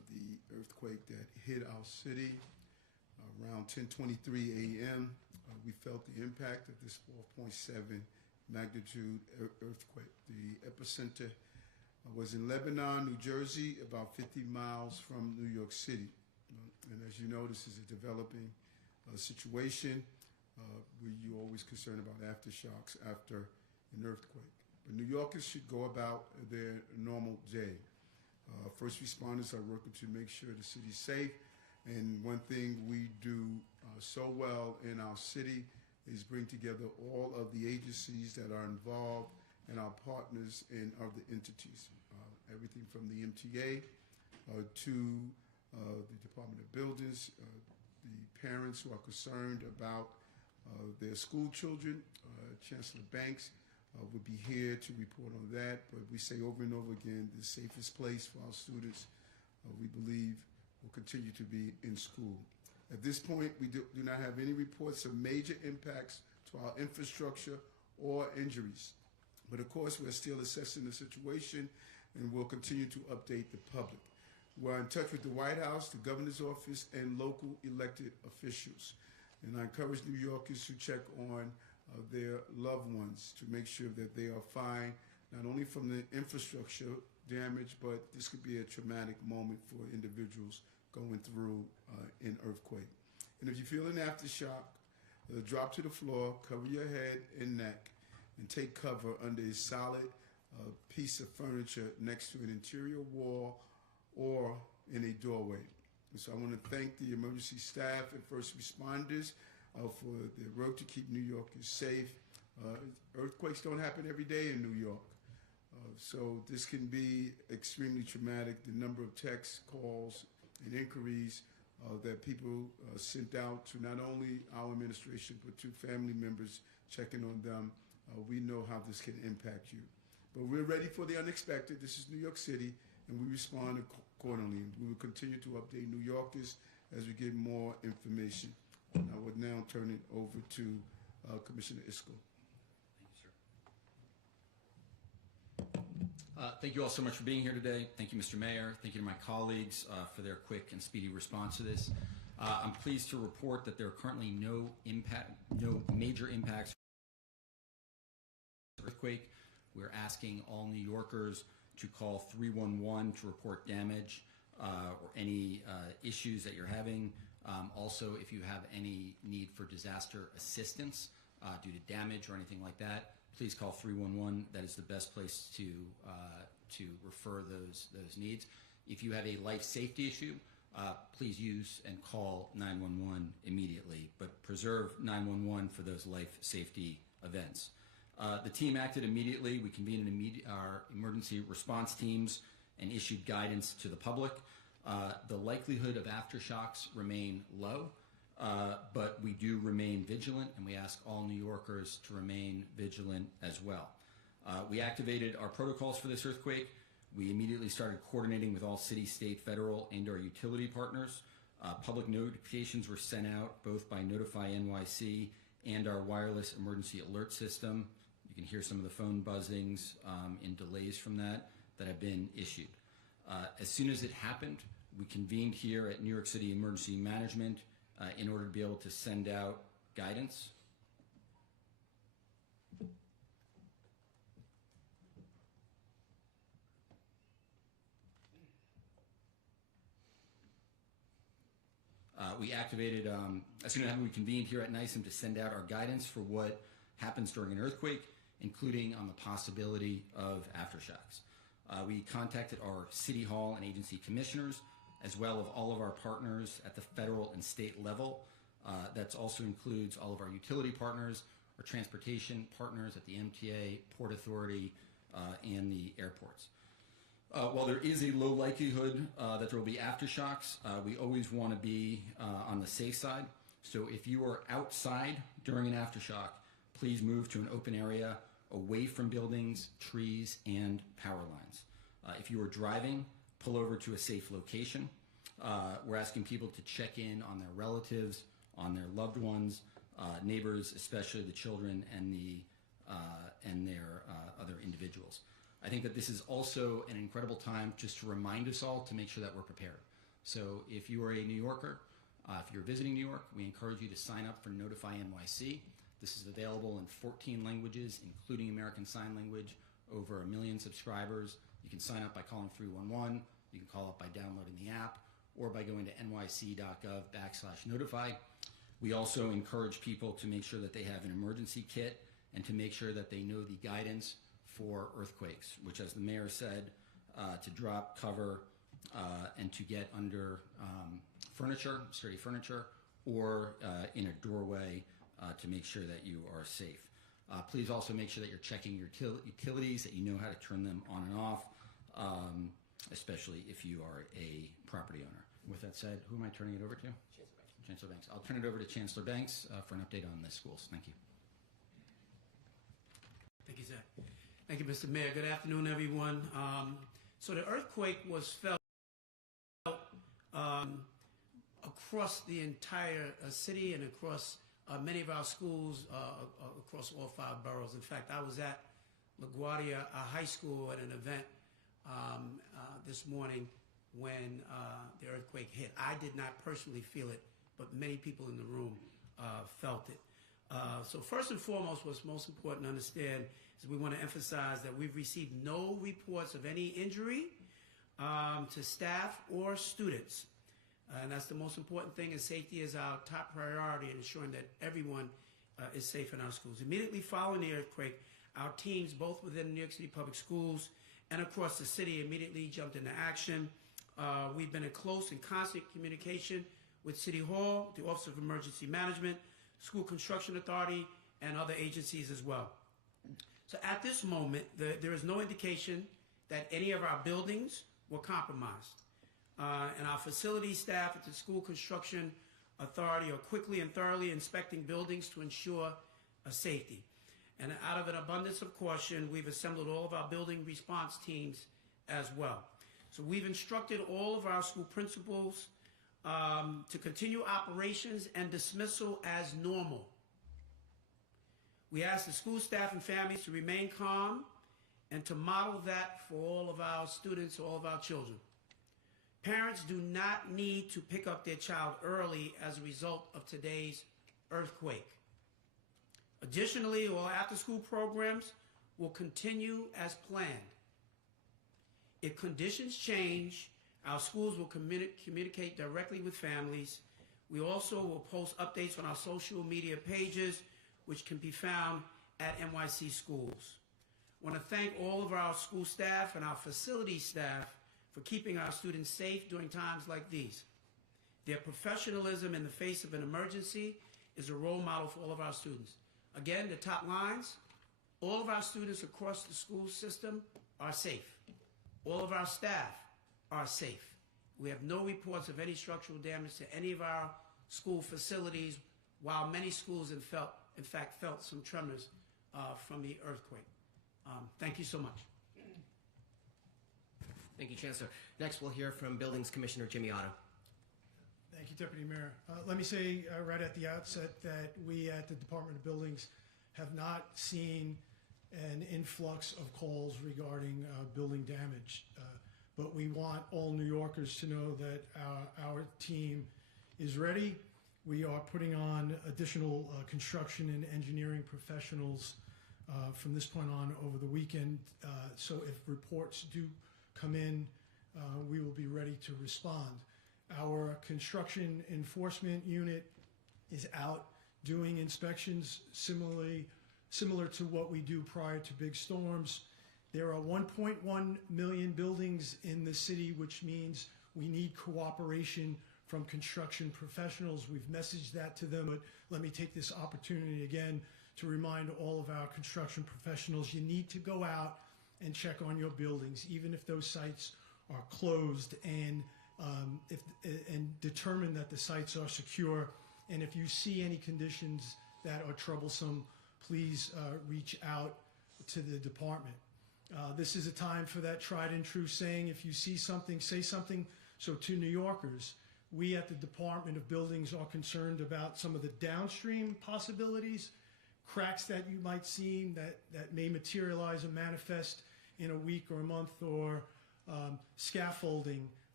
the earthquake that hit our city around 10:23 a.m. We felt the impact of this 4.7 magnitude earthquake. The epicenter was in Lebanon, New Jersey, about 50 miles from New York City. And as you know, this is a developing situation where you're always concerned about aftershocks after an earthquake. But New Yorkers should go about their normal day. First responders are working to make sure the city's safe. And one thing we do so well in our city is bring together all of the agencies that are involved and our partners in other entities. Everything from the MTA to the Department of Buildings, the parents who are concerned about their school children. Chancellor Banks would be here to report on that, but we say over and over again, the safest place for our students, we believe, will continue to be in school. At this point, we do not have any reports of major impacts to our infrastructure or injuries. But of course, we're still assessing the situation and we'll continue to update the public. We're in touch with the White House, the governor's office, and local elected officials. And I encourage New Yorkers to check on their loved ones to make sure that they are fine, not only from the infrastructure damage, but this could be a traumatic moment for individuals going through an earthquake. And if you feel an aftershock, drop to the floor, cover your head and neck, and take cover under a solid piece of furniture next to an interior wall or in a doorway. And so I want to thank the emergency staff and first responders for their work to keep New Yorkers safe. Earthquakes don't happen every day in New York. So this can be extremely traumatic. The number of texts, calls, and inquiries that people sent out to not only our administration, but to family members checking on them, we know how this can impact you. But we're ready for the unexpected. This is New York City, and we respond accordingly. We will continue to update New Yorkers as we get more information. And I would now turn it over to Commissioner Isco. Thank you all so much for being here today. Thank you, Mr. Mayor. Thank you to my colleagues for their quick and speedy response to this. I'm pleased to report that there are currently no major impacts from the earthquake. We're asking all New Yorkers to call 311 to report damage or any issues that you're having. Also, if you have any need for disaster assistance due to damage or anything like that, please call 311. That is the best place to refer those needs. If you have a life safety issue, please use and call 911 immediately, but preserve 911 for those life safety events. The team acted immediately. We convened our emergency response teams and issued guidance to the public. The likelihood of aftershocks remain low, but we do remain vigilant, and we ask all New Yorkers to remain vigilant as well. We activated our protocols for this earthquake. We immediately started coordinating with all city, state, federal, and our utility partners. Public notifications were sent out both by Notify NYC and our wireless emergency alert system. You can hear some of the phone buzzings and delays from that have been issued. As soon as it happened, we convened here at New York City Emergency Management in order to be able to send out guidance. We activated, as soon as we convened here at NYSEM to send out our guidance for what happens during an earthquake, including on the possibility of aftershocks. We contacted our City Hall and agency commissioners, as well as all of our partners at the federal and state level. That also includes all of our utility partners, our transportation partners at the MTA, Port Authority, and the airports. While there is a low likelihood that there will be aftershocks, we always want to be on the safe side. So if you are outside during an aftershock, please move to an open area away from buildings, trees, and power lines. If you are driving, pull over to a safe location. We're asking people to check in on their relatives, on their loved ones, neighbors, especially the children and their other individuals. I think that this is also an incredible time just to remind us all to make sure that we're prepared. So if you are a New Yorker, if you're visiting New York, we encourage you to sign up for Notify NYC. This is available in 14 languages, including American Sign Language, over 1 million subscribers. You can sign up by calling 311. You can call up by downloading the app or by going to nyc.gov/notify. We also encourage people to make sure that they have an emergency kit and to make sure that they know the guidance for earthquakes, which, as the mayor said, to drop, cover, and to get under furniture, sturdy furniture, or in a doorway to make sure that you are safe. Please also make sure that you're checking your utilities, that you know how to turn them on and off, especially if you are a property owner. With that said, who am I turning it over to? Chancellor Banks. I'll turn it over to Chancellor Banks for an update on the schools. Thank you. Thank you, Zach. Thank you, Mr. Mayor. Good afternoon, everyone. So the earthquake was felt across the entire city and across many of our schools across all 5 boroughs. In fact, I was at LaGuardia High School at an event this morning when the earthquake hit. I did not personally feel it, but many people in the room felt it. So first and foremost, what's most important to understand is we want to emphasize that we've received no reports of any injury to staff or students. And that's the most important thing, and safety is our top priority in ensuring that everyone is safe in our schools. Immediately following the earthquake, our teams, both within New York City Public Schools and across the city, immediately jumped into action. We've been in close and constant communication with City Hall, the Office of Emergency Management, School Construction Authority, and other agencies as well. So at this moment, there is no indication that any of our buildings were compromised. And our facility staff at the School Construction Authority are quickly and thoroughly inspecting buildings to ensure safety. And out of an abundance of caution, we've assembled all of our building response teams as well. So we've instructed all of our school principals to continue operations and dismissal as normal. We ask the school staff and families to remain calm and to model that for all of our students, all of our children. Parents do not need to pick up their child early as a result of today's earthquake. Additionally, all after-school programs will continue as planned. If conditions change, our schools will communicate directly with families. We also will post updates on our social media pages, which can be found at NYC Schools. I want to thank all of our school staff and our facility staff for keeping our students safe during times like these. Their professionalism in the face of an emergency is a role model for all of our students. Again, the top lines, all of our students across the school system are safe. All of our staff are safe. We have no reports of any structural damage to any of our school facilities, while many schools in fact felt some tremors from the earthquake. Thank you so much. Thank you, Chancellor. Next, we'll hear from Buildings Commissioner Jimmy Otto. Thank you, Deputy Mayor. Let me say right at the outset that we at the Department of Buildings have not seen an influx of calls regarding building damage, but we want all New Yorkers to know that our team is ready. We are putting on additional construction and engineering professionals from this point on over the weekend, so if reports do come in, we will be ready to respond. Our construction enforcement unit is out doing inspections similar to what we do prior to big storms. There are 1.1 million buildings in the city, which means we need cooperation from construction professionals. We've messaged that to them, but let me take this opportunity again to remind all of our construction professionals, you need to go out and check on your buildings, even if those sites are closed, and determine that the sites are secure. And if you see any conditions that are troublesome, please reach out to the department. This is a time for that tried and true saying, if you see something, say something. So to New Yorkers, we at the Department of Buildings are concerned about some of the downstream possibilities, cracks that you might see that may materialize and manifest in a week or a month, or scaffolding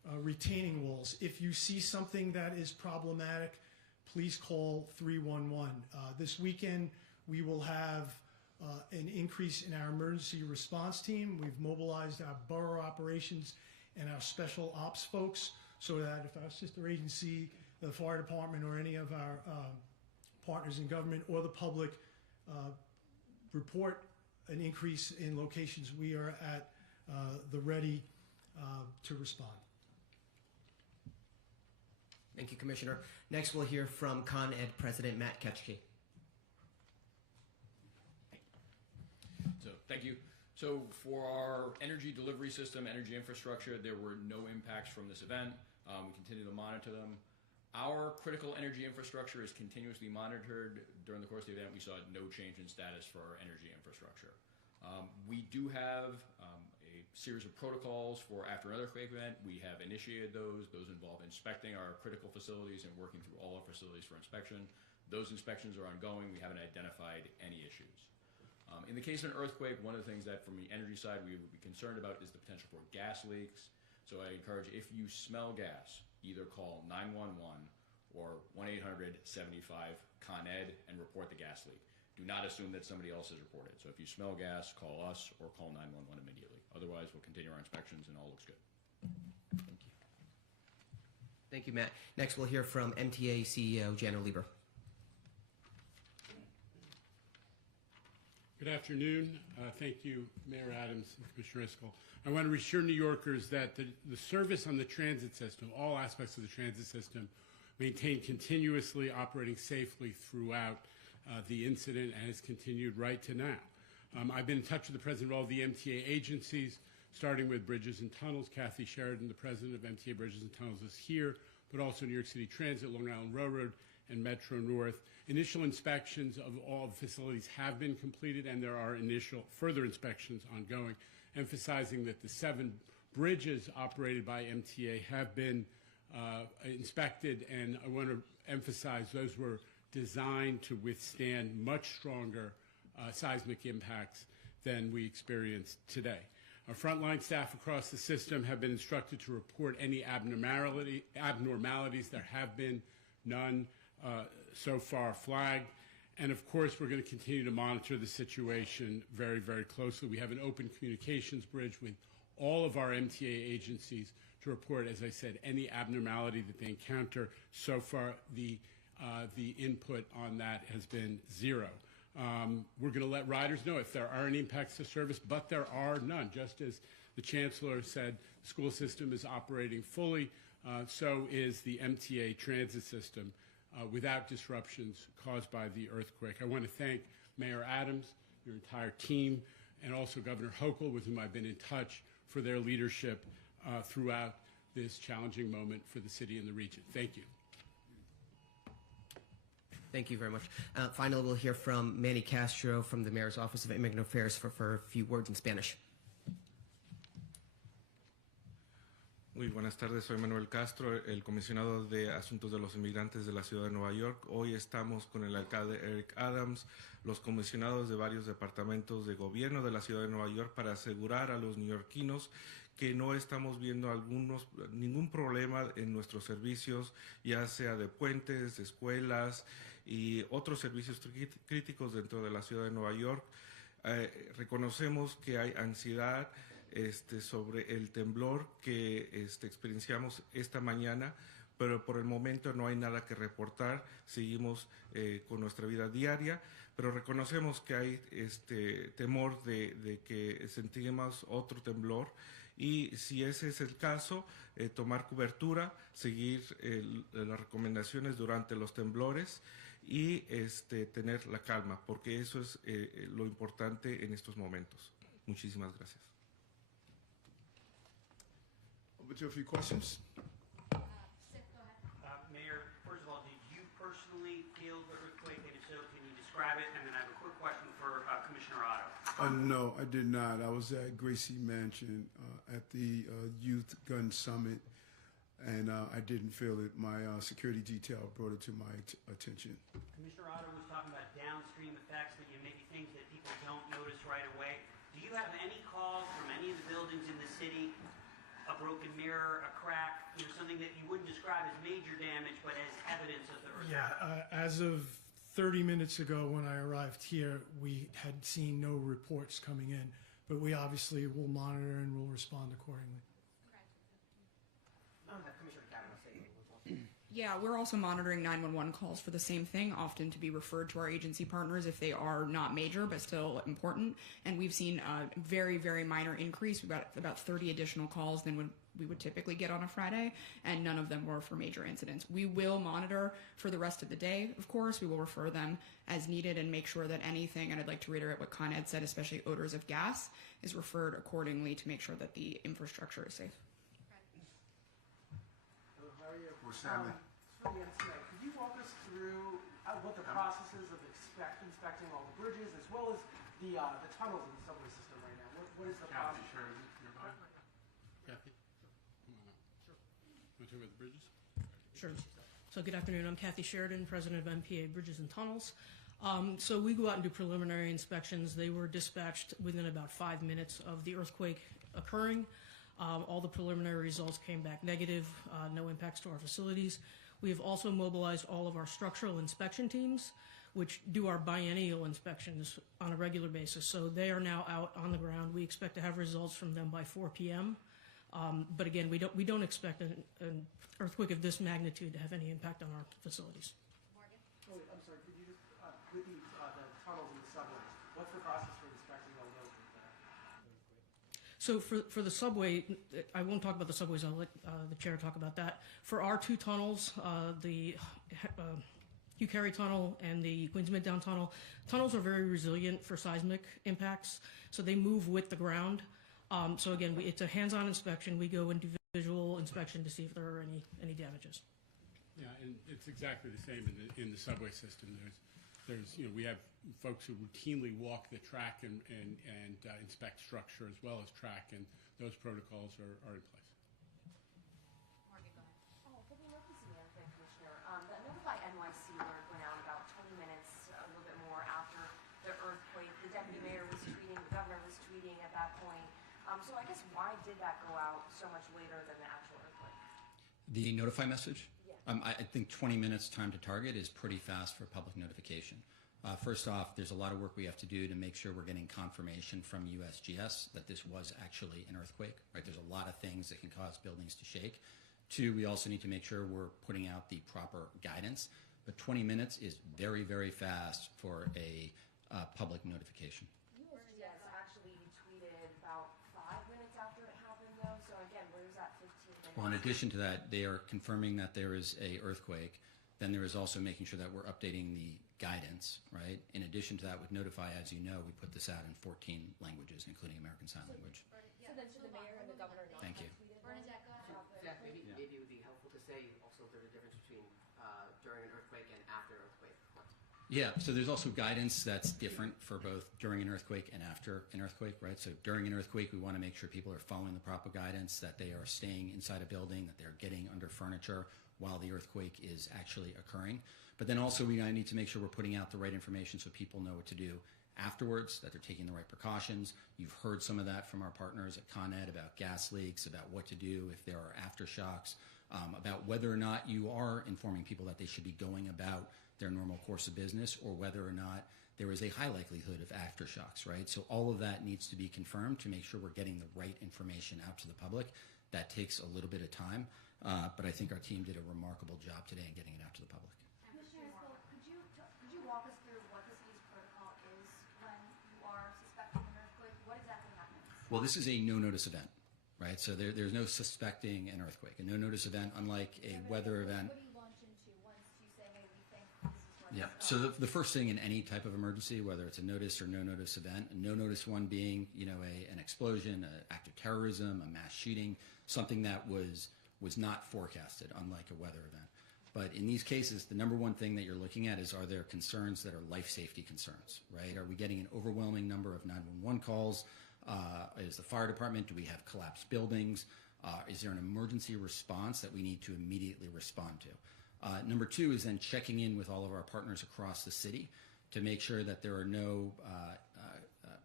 retaining walls. If you see something that is problematic, please call 311. This weekend, we will have an increase in our emergency response team. We've mobilized our borough operations and our special ops folks so that if our sister agency, the fire department, or any of our partners in government or the public report an increase in locations, we are at the ready to respond. Thank you, Commissioner. Next, we'll hear from Con Ed President Matt Ketchke. So, thank you. So, for our energy delivery system, energy infrastructure, there were no impacts from this event. We continue to monitor them. Our critical energy infrastructure is continuously monitored. During the course of the event, we saw no change in status for our energy infrastructure. We do have a series of protocols for after an earthquake event. We have initiated those. Those involve inspecting our critical facilities and working through all our facilities for inspection. Those inspections are ongoing. We haven't identified any issues. In the case of an earthquake, one of the things that from the energy side we would be concerned about is the potential for gas leaks. So I encourage, if you smell gas, either call 911 or 1-800-75-CON-ED and report the gas leak. Do not assume that somebody else has reported. So if you smell gas, call us or call 911 immediately. Otherwise, we'll continue our inspections and all looks good. Thank you. Thank you, Matt. Next, we'll hear from MTA CEO Jana Lieber. Good afternoon. Thank you, Mayor Adams and Commissioner Iscol. I want to reassure New Yorkers that the service on the transit system, all aspects of the transit system, maintained continuously operating safely throughout the incident and has continued right to now. I've been in touch with the president of all the MTA agencies, starting with Bridges and Tunnels. Kathy Sheridan, the president of MTA Bridges and Tunnels, is here, but also New York City Transit, Long Island Railroad, and Metro North. Initial inspections of all the facilities have been completed, and there are initial further inspections ongoing, emphasizing that the 7 bridges operated by MTA have been inspected, and I want to emphasize those were designed to withstand much stronger seismic impacts than we experienced today. Our frontline staff across the system have been instructed to report any abnormalities. There have been none so far flagged. And of course, we're going to continue to monitor the situation very, very closely. We have an open communications bridge with all of our MTA agencies to report, as I said, any abnormality that they encounter. So far, the input on that has been 0. We're going to let riders know if there are any impacts to service, but there are none. Just as the Chancellor said, the school system is operating fully, so is the MTA transit system without disruptions caused by the earthquake. I want to thank Mayor Adams, your entire team, and also Governor Hochul, with whom I've been in touch, for their leadership throughout this challenging moment for the city and the region. Thank you. Thank you very much. Finally, we'll hear from Manny Castro from the Mayor's Office of Immigrant Affairs for a few words in Spanish. Muy buenas tardes, soy Manuel Castro, el comisionado de Asuntos de los Inmigrantes de la Ciudad de Nueva York. Hoy estamos con el alcalde Eric Adams, los comisionados de varios departamentos de gobierno de la Ciudad de Nueva York para asegurar a los neoyorquinos que no estamos viendo ningún problema en nuestros servicios, ya sea de puentes, de escuelas y otros servicios críticos dentro de la Ciudad de Nueva York. Reconocemos que hay ansiedad sobre el temblor que experienciamos esta mañana, pero por el momento no hay nada que reportar. Seguimos con nuestra vida diaria, pero reconocemos que hay temor de que sentimos otro temblor, y si ese es el caso, tomar cobertura, seguir las recomendaciones durante los temblores y tener la calma, porque eso es lo importante en estos momentos. Muchísimas gracias. Over to a few questions. Mayor, first of all, did you personally feel the earthquake? And if so, can you describe it? And then I have a quick question for Commissioner Otto. No, I did not. I was at Gracie Mansion at the Youth Gun Summit, and I didn't feel it. My security detail brought it to my attention. Commissioner Otto was talking about downstream effects, that maybe things that people don't notice right away. Do you have any calls from any of the buildings in the city a broken mirror, a crack, something that you wouldn't describe as major damage, but as evidence of the earthquake? Yeah, as of 30 minutes ago when I arrived here, we had seen no reports coming in, but we obviously will monitor and will respond accordingly. Commissioner Kavanaugh, say a little bit. Yeah, we're also monitoring 911 calls for the same thing, often to be referred to our agency partners if they are not major but still important. And we've seen a very, very minor increase. We've got about 30 additional calls than we would typically get on a Friday, and none of them were for major incidents. We will monitor for the rest of the day, of course. We will refer them as needed and make sure that anything, and I'd like to reiterate what Con Ed said, especially odors of gas, is referred accordingly to make sure that the infrastructure is safe. For the MTA, could you walk us through what the process is of inspecting all the bridges as well as the tunnels in the subway system right now? What is the Kathy, process? sure, is it nearby? Kathy? Come on up. Sure. Want to talk about the bridges? Sure. So good afternoon. I'm Kathy Sheridan, president of MPA Bridges and Tunnels. So we go out and do preliminary inspections. They were dispatched within about 5 minutes of the earthquake occurring. All the preliminary results came back negative, no impacts to our facilities. We have also mobilized all of our structural inspection teams, which do our biennial inspections on a regular basis. So they are now out on the ground. We expect to have results from them by 4 p.m. But again, we don't expect an earthquake of this magnitude to have any impact on our facilities. Morgan? Oh, wait, I'm sorry. Could you just, with the tunnels and the subways, what's the process for inspecting all those? So for the subway, I won't talk about the subways. I'll let the chair talk about that. For our two tunnels, the Hugh Carey Tunnel and the Queens Midtown Tunnel, tunnels are very resilient for seismic impacts, so they move with the ground. So again, it's a hands-on inspection. We go and do visual inspection to see if there are any damages. Yeah, and it's exactly the same in the subway system. There's we have folks who routinely walk the track and inspect structure as well as track, and those protocols are in place. Morgan, go ahead. For the emergency management commissioner, the Notify NYC alert went out about 20 minutes, a little bit more after the earthquake. The deputy mayor was tweeting, the governor was tweeting at that point. So I guess why did that go out so much later than the actual earthquake? The notify message? Yeah. I think 20 minutes time to target is pretty fast for public notification. First off, there's a lot of work we have to do to make sure we're getting confirmation from USGS that this was actually an earthquake, right? There's a lot of things that can cause buildings to shake. Two, we also need to make sure we're putting out the proper guidance. But 20 minutes is very, very fast for a public notification. USGS actually tweeted about 5 minutes after it happened, though. So again, where's that 15 minutes? Well, in addition to that, they are confirming that there is a earthquake. Then there is also making sure that we're updating the guidance, right? In addition to that, with Notify, as you know, we put this out in 14 languages, including American Sign Language. So then should the mayor and the governor not Thank you. have tweeted? Zach, maybe it would be helpful to say also there's a difference between during an earthquake and after earthquake. Yeah, so there's also guidance that's different for both during an earthquake and after an earthquake, right? So during an earthquake, we want to make sure people are following the proper guidance, that they are staying inside a building, that they're getting under furniture while the earthquake is actually occurring. But then also we need to make sure we're putting out the right information so people know what to do afterwards, that they're taking the right precautions. You've heard some of that from our partners at Con Ed about gas leaks, about what to do if there are aftershocks, about whether or not you are informing people that they should be going about their normal course of business, or whether or not there is a high likelihood of aftershocks, right? So all of that needs to be confirmed to make sure we're getting the right information out to the public. That takes a little bit of time, but I think our team did a remarkable job today in getting it out to the public. Commissioner, could you walk us through what the city's protocol is when you are suspecting an earthquake? What exactly happens? Well, this is a no-notice event, right? So there's no suspecting an earthquake. A no-notice event, unlike a weather event. What do you launch into once you say, hey, we think this is where Yeah. this is So going? the first thing in any type of emergency, whether it's a notice or no-notice event, a no-notice one being, an explosion, an act of terrorism, a mass shooting, something that was not forecasted, unlike a weather event. But in these cases, the number one thing that you're looking at is, are there concerns that are life safety concerns, right? Are we getting an overwhelming number of 911 calls? Is the fire department, do we have collapsed buildings? Is there an emergency response that we need to immediately respond to? Number two is then checking in with all of our partners across the city to make sure that there are no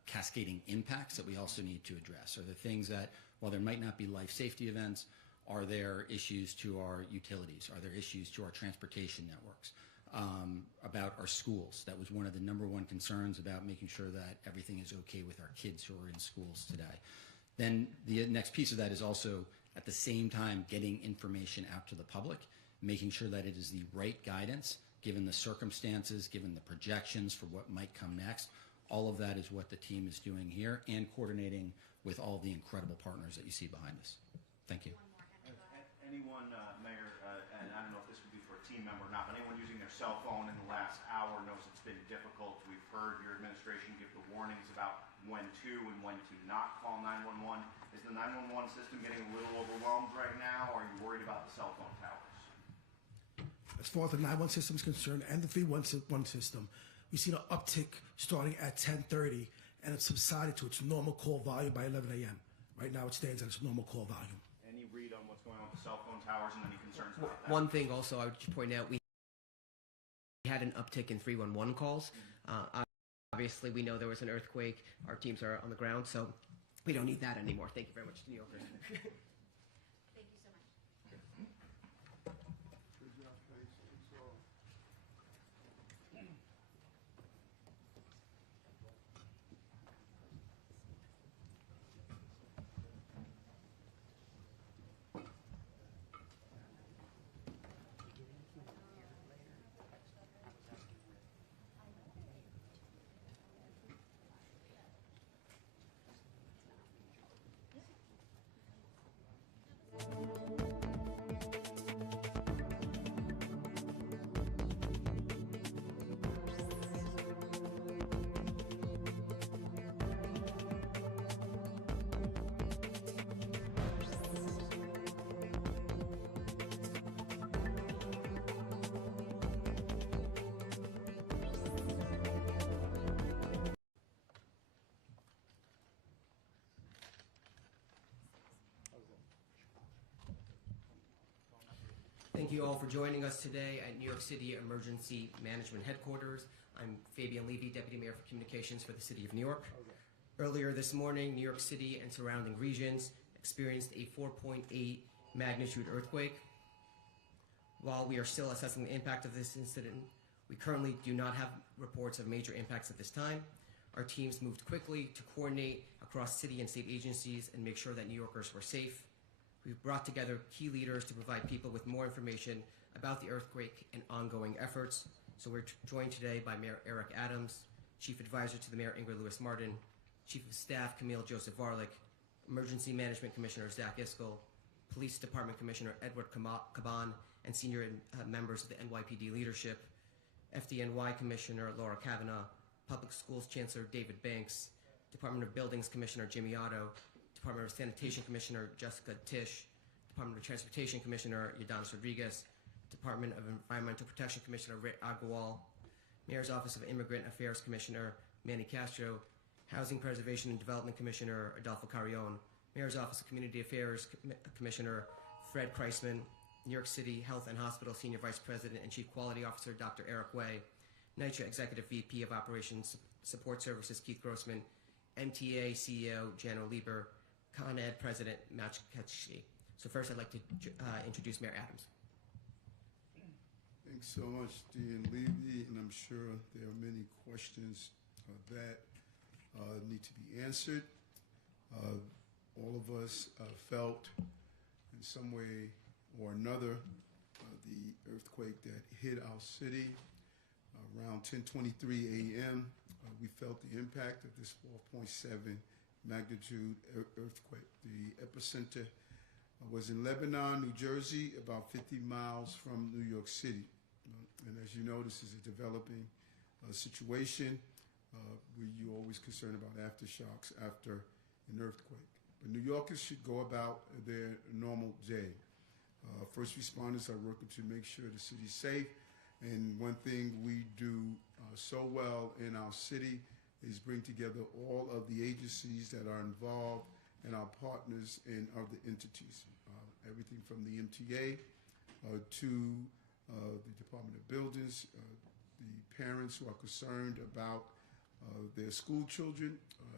cascading impacts that we also need to address? Are there things that, while there might not be life safety events, are there issues to our utilities? Are there issues to our transportation networks? About our schools? That was one of the #1 concerns about making sure that everything is okay with our kids who are in schools today. Then the next piece of that is also, at the same time, getting information out to the public, making sure that it is the right guidance, given the circumstances, given the projections for what might come next. All of that is what the team is doing here, and coordinating with all the incredible partners that you see behind us. Thank you. Anyone, Mayor, and I don't know if this would be for a team member or not, but anyone using their cell phone in the last hour knows it's been difficult. We've heard your administration give the warnings about when to and when to not call 911. Is the 911 system getting a little overwhelmed right now, or are you worried about the cell phone towers? As far as the 911 system is concerned and the 311 system, we've seen an uptick starting at 10:30, and it's subsided to its normal call volume by 11 a.m. Right now it stands at its normal call volume. Any read on what's going on with the cell phone towers and any concerns about that? One thing also I would just point out, we had an uptick in 311 calls. Obviously, we know there was an earthquake. Our teams are on the ground, so we don't need that anymore. Thank you very much, New Yorkers. Thank you so much. Good job, thanks. Thanks all. Thank you all for joining us today at New York City Emergency Management Headquarters. I'm Fabian Levy, Deputy Mayor for Communications for the City of New York. Earlier this morning, New York City and surrounding regions experienced a 4.8 magnitude earthquake. While we are still assessing the impact of this incident, we currently do not have reports of major impacts at this time. Our teams moved quickly to coordinate across city and state agencies and make sure that New Yorkers were safe. We've brought together key leaders to provide people with more information about the earthquake and ongoing efforts. So we're joined today by Mayor Eric Adams, Chief Advisor to the Mayor Ingrid Lewis-Martin, Chief of Staff Camille Joseph Varlick, Emergency Management Commissioner Zach Iskel, Police Department Commissioner Edward Caban, and senior members of the NYPD leadership, FDNY Commissioner Laura Kavanaugh, Public Schools Chancellor David Banks, Department of Buildings Commissioner Jimmy Otto, Department of Sanitation Commissioner Jessica Tisch, Department of Transportation Commissioner Yadanis Rodriguez, Department of Environmental Protection Commissioner Ray Agarwal, Mayor's Office of Immigrant Affairs Commissioner Manny Castro, Housing Preservation and Development Commissioner Adolfo Carrion, Mayor's Office of Community Affairs Commissioner Fred Kreisman, New York City Health and Hospital Senior Vice President and Chief Quality Officer Dr. Eric Way, NYCHA Executive VP of Operations Support Services Keith Grossman, MTA CEO Jano Lieber, Con Ed President Matt Ketchley. So first I'd like to introduce Mayor Adams. Thanks so much, Dean Levy, and I'm sure there are many questions that need to be answered. All of us felt in some way or another the earthquake that hit our city around 10:23 a.m. We felt the impact of this 4.7 magnitude earthquake. The epicenter was in Lebanon, New Jersey, about 50 miles from New York City. And as you know, this is a developing situation where you're always concerned about aftershocks after an earthquake. But New Yorkers should go about their normal day. First responders are working to make sure the city's safe. And one thing we do so well in our city is bring together all of the agencies that are involved and our partners in other entities. Everything from the MTA to the Department of Buildings, the parents who are concerned about their school children,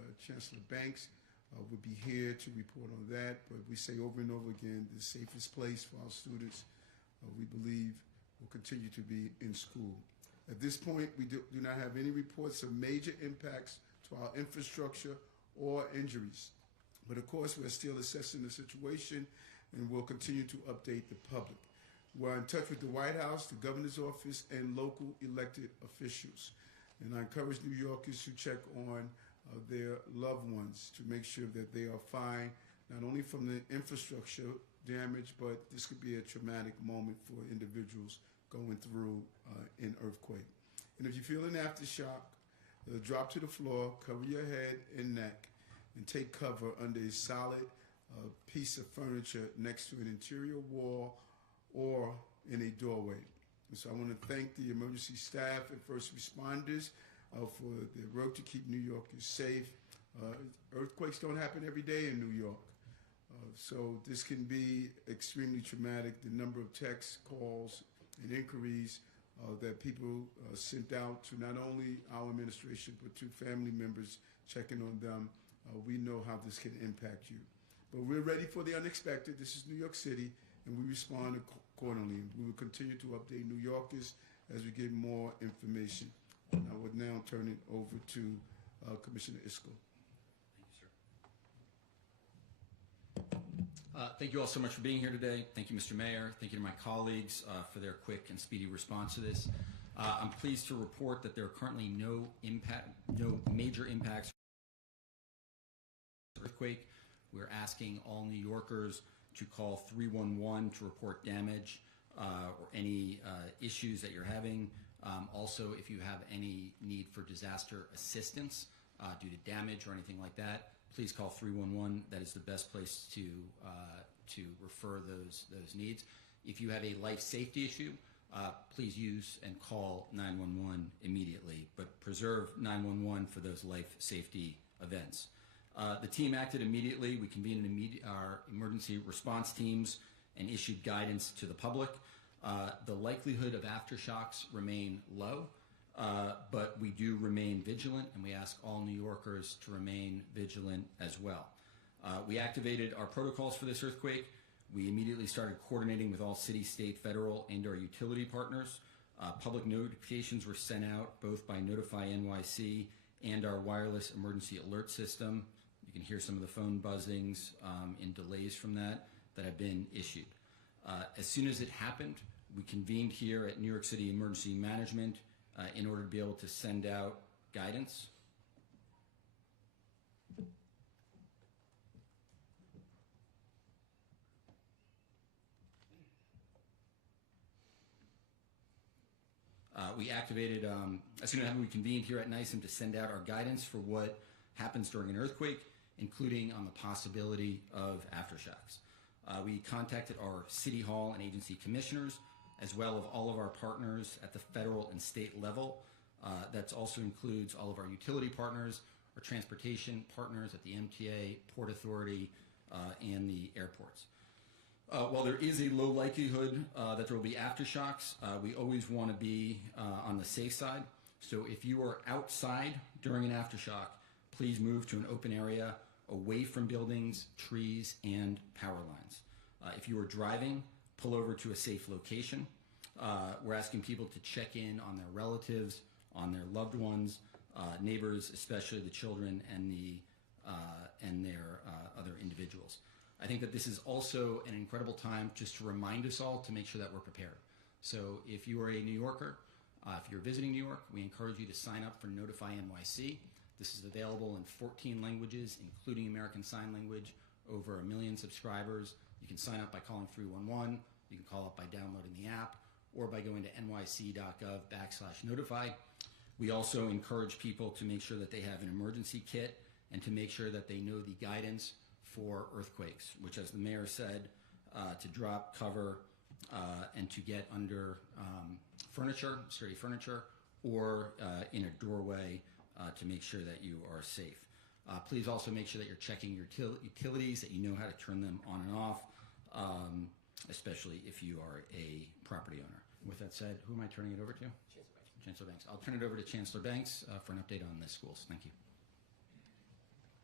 Chancellor Banks would be here to report on that. But we say over and over again, the safest place for our students, we believe, will continue to be in school. At this point, we do not have any reports of major impacts to our infrastructure or injuries. But of course, we're still assessing the situation and we'll continue to update the public. We're in touch with the White House, the governor's office, and local elected officials. And I encourage New Yorkers to check on their loved ones to make sure that they are fine, not only from the infrastructure damage, but this could be a traumatic moment for individuals going through an earthquake. And if you feel an aftershock, drop to the floor, cover your head and neck, and take cover under a solid piece of furniture next to an interior wall or in a doorway. And so I want to thank the emergency staff and first responders for their work to keep New Yorkers safe. Earthquakes don't happen every day in New York. So this can be extremely traumatic. The number of texts, calls, and inquiries that people sent out to not only our administration, but to family members checking on them, we know how this can impact you. But we're ready for the unexpected. This is New York City, and we respond accordingly. We will continue to update New Yorkers as we get more information. And I would now turn it over to Commissioner Isco. Thank you all so much for being here today. Thank you, Mr. Mayor. Thank you to my colleagues for their quick and speedy response to this. I'm pleased to report that there are currently no major impacts from the earthquake. We're asking all New Yorkers to call 311 to report damage or any issues that you're having. Also, if you have any need for disaster assistance due to damage or anything like that, please call 311. That is the best place to refer those needs. If you have a life safety issue, please use and call 911 immediately, but preserve 911 for those life safety events. The team acted immediately. We convened our emergency response teams and issued guidance to the public. The likelihood of aftershocks remain low, but we do remain vigilant, and we ask all New Yorkers to remain vigilant as well. We activated our protocols for this earthquake. We immediately started coordinating with all city, state, federal, and our utility partners. Public notifications were sent out both by Notify NYC and our wireless emergency alert system. You can hear some of the phone buzzings and delays from that have been issued. As soon as it happened, we convened here at New York City Emergency Management in order to be able to send out guidance. We activated, as soon as we convened here at NYSEM to send out our guidance for what happens during an earthquake, including on the possibility of aftershocks. We contacted our City Hall and agency commissioners, as well as all of our partners at the federal and state level. That also includes all of our utility partners, our transportation partners at the MTA, Port Authority, and the airports. While there is a low likelihood that there will be aftershocks, we always want to be on the safe side. So if you are outside during an aftershock, please move to an open area away from buildings, trees, and power lines. If you are driving, pull over to a safe location. We're asking people to check in on their relatives, on their loved ones, neighbors, especially the children and their other individuals. I think that this is also an incredible time just to remind us all to make sure that we're prepared. So if you are a New Yorker, if you're visiting New York, we encourage you to sign up for Notify NYC. This is available in 14 languages, including American Sign Language, over 1 million subscribers. You can sign up by calling 311. You can call up by downloading the app or by going to nyc.gov/notify. We also encourage people to make sure that they have an emergency kit and to make sure that they know the guidance for earthquakes, which, as the mayor said, to drop, cover, and to get under furniture, sturdy furniture, or in a doorway to make sure that you are safe. Please also make sure that you're checking your utilities, that you know how to turn them on and off, especially if you are a property owner. With that said, who am I turning it over to? Chancellor Banks. I'll turn it over to Chancellor Banks for an update on the schools. Thank you.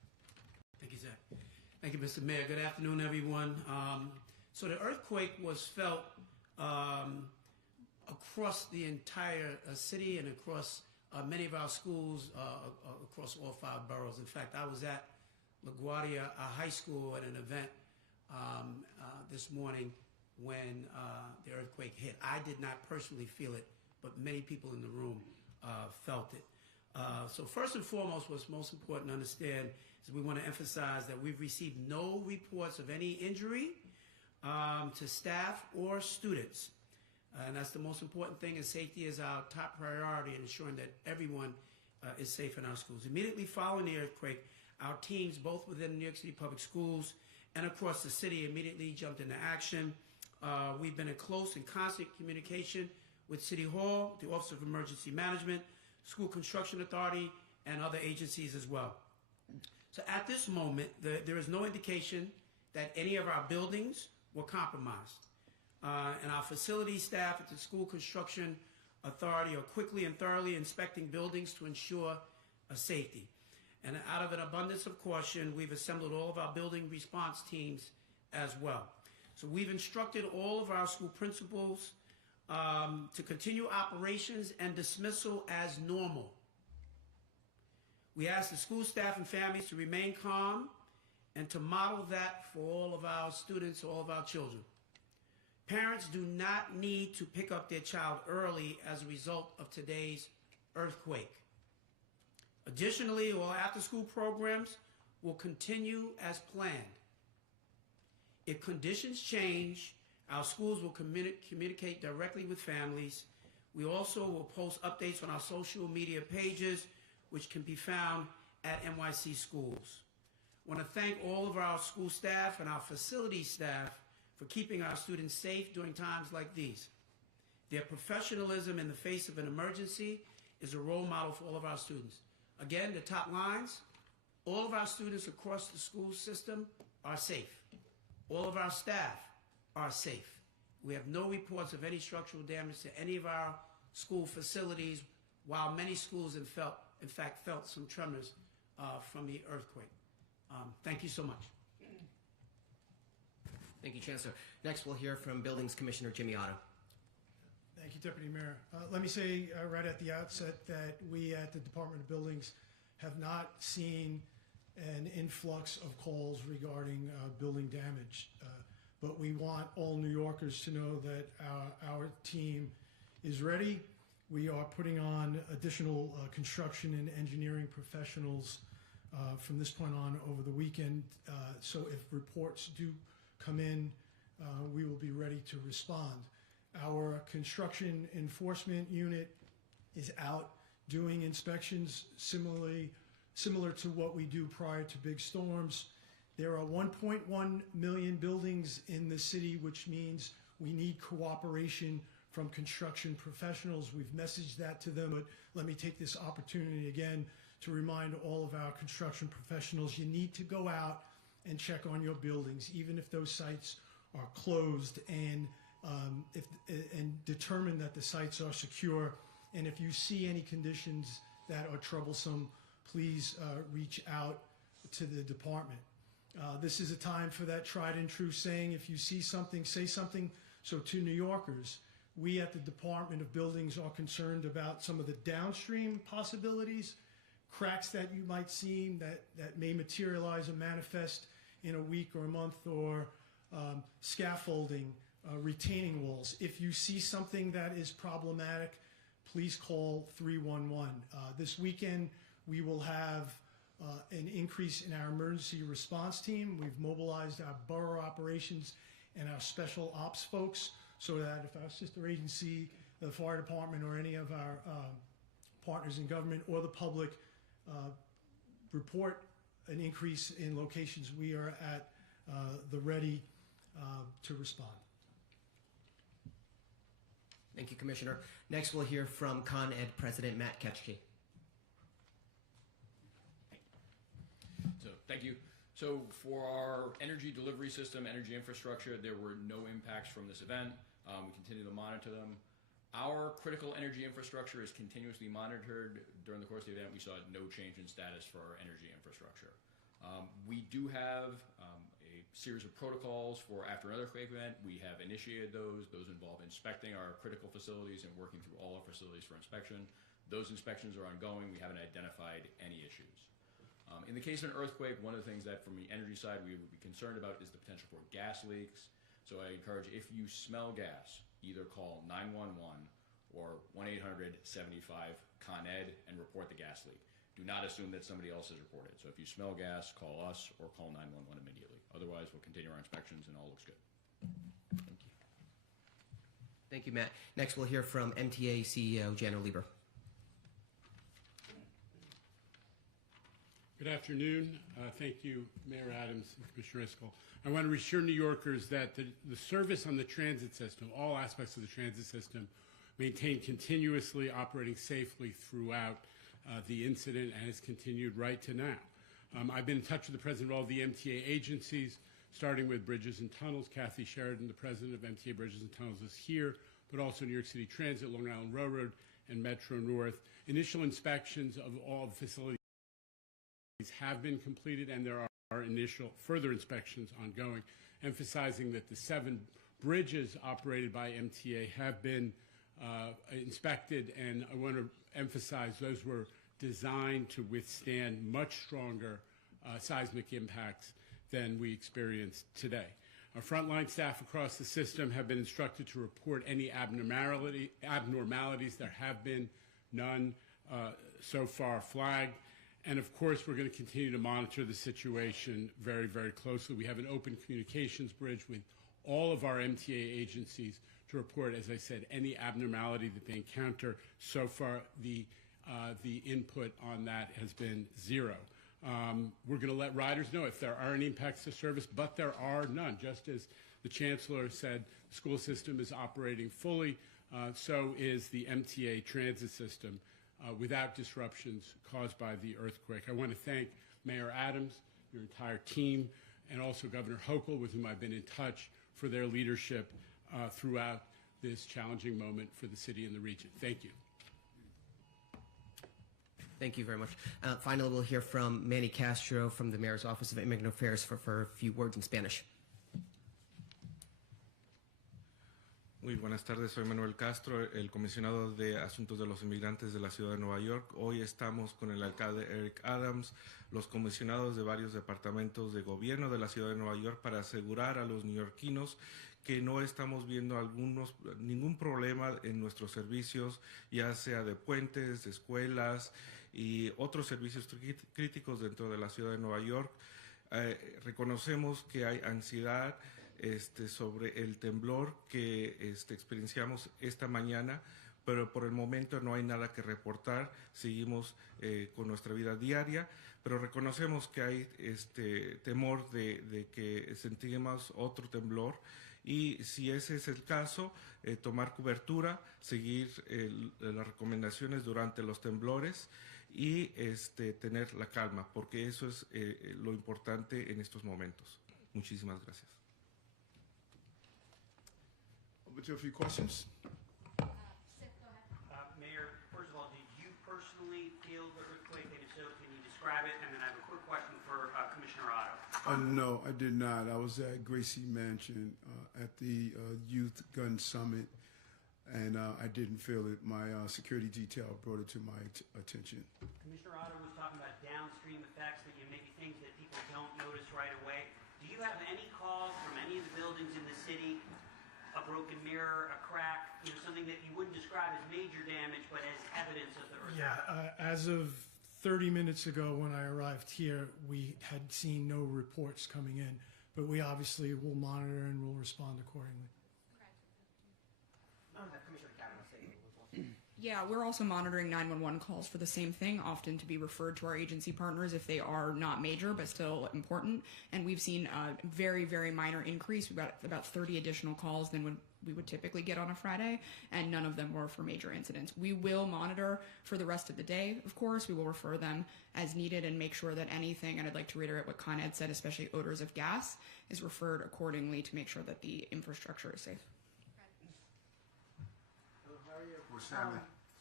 Thank you, Zach. Thank you, Mr. Mayor. Good afternoon, everyone. So the earthquake was felt across the entire city and across many of our schools across all 5 boroughs. In fact, I was at LaGuardia High School at an event this morning when the earthquake hit. I did not personally feel it, but many people in the room felt it. So first and foremost, what's most important to understand is we want to emphasize that we've received no reports of any injury to staff or students. And that's the most important thing, and safety is our top priority in ensuring that everyone is safe in our schools. Immediately following the earthquake, our teams, both within New York City Public Schools and across the city, immediately jumped into action. We've been in close and constant communication with City Hall, the Office of Emergency Management, School Construction Authority, and other agencies as well. So at this moment, there is no indication that any of our buildings were compromised. And our facility staff at the School Construction Authority are quickly and thoroughly inspecting buildings to ensure safety. And out of an abundance of caution, we've assembled all of our building response teams as well. So we've instructed all of our school principals to continue operations and dismissal as normal. We ask the school staff and families to remain calm and to model that for all of our students, all of our children. Parents do not need to pick up their child early as a result of today's earthquake. Additionally, all after-school programs will continue as planned. If conditions change, our schools will communicate directly with families. We also will post updates on our social media pages, which can be found at NYC Schools. I want to thank all of our school staff and our facility staff for keeping our students safe during times like these. Their professionalism in the face of an emergency is a role model for all of our students. Again, the top lines, all of our students across the school system are safe. All of our staff are safe. We have no reports of any structural damage to any of our school facilities, while many schools in fact felt some tremors from the earthquake. Thank you so much. Thank you, Chancellor. Next, we'll hear from Buildings Commissioner Jimmy Otto. Thank you, Deputy Mayor. Let me say right at the outset that we at the Department of Buildings have not seen an influx of calls regarding building damage. But we want all New Yorkers to know that our team is ready. We are putting on additional construction and engineering professionals from this point on over the weekend. So if reports do come in, we will be ready to respond. Our construction enforcement unit is out doing inspections similar to what we do prior to big storms. There are 1.1 million buildings in the city, which means we need cooperation from construction professionals. We've messaged that to them, but let me take this opportunity again to remind all of our construction professionals, you need to go out and check on your buildings, even if those sites are closed, and determine that the sites are secure. And if you see any conditions that are troublesome, please reach out to the department. This is a time for that tried and true saying, if you see something, say something. So to New Yorkers, we at the Department of Buildings are concerned about some of the downstream possibilities, cracks that you might see that may materialize and manifest in a week or a month, or scaffolding, retaining walls. If you see something that is problematic, please call 311. This weekend, we will have an increase in our emergency response team. We've mobilized our borough operations and our special ops folks so that if our sister agency, the fire department, or any of our partners in government or the public report an increase in locations, we are at the ready to respond. Thank you, Commissioner. Next, we'll hear from Con Ed President Matt Ketchke. So, thank you. So, for our energy delivery system, energy infrastructure, there were no impacts from this event. We continue to monitor them. Our critical energy infrastructure is continuously monitored. During the course of the event, we saw no change in status for our energy infrastructure. We do have a series of protocols for after an earthquake event. We have initiated those. Those involve inspecting our critical facilities and working through all our facilities for inspection. Those inspections are ongoing. We haven't identified any issues. In the case of an earthquake, one of the things that from the energy side we would be concerned about is the potential for gas leaks. So I encourage, if you smell gas, either call 911 or 1-800-75-CON-ED and report the gas leak. Do not assume that somebody else has reported. So if you smell gas, call us or call 911 immediately. Otherwise, we'll continue our inspections and all looks good. Thank you. Thank you, Matt. Next, we'll hear from MTA CEO Jana Lieber. Good afternoon. Thank you, Mayor Adams and Commissioner Iscol. I want to reassure New Yorkers that the service on the transit system, all aspects of the transit system, maintained continuously, operating safely throughout the incident, and has continued right to now. I've been in touch with the president of all the MTA agencies, starting with Bridges and Tunnels. Kathy Sheridan, the president of MTA Bridges and Tunnels, is here, but also New York City Transit, Long Island Railroad, and Metro North. Initial inspections of all facilities have been completed, and there are initial further inspections ongoing, emphasizing that the 7 bridges operated by MTA have been inspected, and I want to emphasize those were designed to withstand much stronger seismic impacts than we experienced today. Our frontline staff across the system have been instructed to report any abnormalities. There have been none so far flagged. And of course, we're going to continue to monitor the situation very, very closely. We have an open communications bridge with all of our MTA agencies to report, as I said, any abnormality that they encounter. So far, the input on that has been 0. We're going to let riders know if there are any impacts to service, but there are none. Just as the Chancellor said, the school system is operating fully, so is the MTA transit system without disruptions caused by the earthquake. I want to thank Mayor Adams, your entire team, and also Governor Hochul, with whom I've been in touch, for their leadership throughout this challenging moment for the city and the region. Thank you. Thank you very much. Finally, we'll hear from Manny Castro from the Mayor's Office of Immigrant Affairs for a few words in Spanish. Muy buenas tardes, soy Manuel Castro, el comisionado de Asuntos de los Inmigrantes de la Ciudad de Nueva York. Hoy estamos con el alcalde Eric Adams, los comisionados de varios departamentos de gobierno de la Ciudad de Nueva York, para asegurar a los neoyorquinos que no estamos viendo ningún problema en nuestros servicios, ya sea de puentes, de escuelas y otros servicios críticos dentro de la Ciudad de Nueva York. Reconocemos que hay ansiedad sobre el temblor que experienciamos esta mañana, pero por el momento no hay nada que reportar. Seguimos con nuestra vida diaria, pero reconocemos que hay temor de que sentimos otro temblor, y si ese es el caso, tomar cobertura, seguir las recomendaciones durante los temblores y tener la calma, porque eso es lo importante en estos momentos. Muchísimas gracias. Over to a few questions. Mayor, first of all, did you personally feel the earthquake? And if so, can you describe it? And then I have a quick question for Commissioner Otto. No, I did not. I was at Gracie Mansion at the Youth Gun Summit, and I didn't feel it. My security detail brought it to my attention. Commissioner Otto was talking about downstream effects, that maybe things that people don't notice right away. Do you have any calls from any of the buildings in the city, a broken mirror, a crack, something that you wouldn't describe as major damage, but as evidence of the earthquake? Yeah, as of 30 minutes ago when I arrived here, we had seen no reports coming in, but we obviously will monitor and will respond accordingly. Yeah, we're also monitoring 911 calls for the same thing, often to be referred to our agency partners if they are not major but still important. And we've seen a very, very minor increase. We've got about 30 additional calls than we would typically get on a Friday, and none of them were for major incidents. We will monitor for the rest of the day, of course. We will refer them as needed and make sure that anything, and I'd like to reiterate what Con Ed said, especially odors of gas, is referred accordingly to make sure that the infrastructure is safe.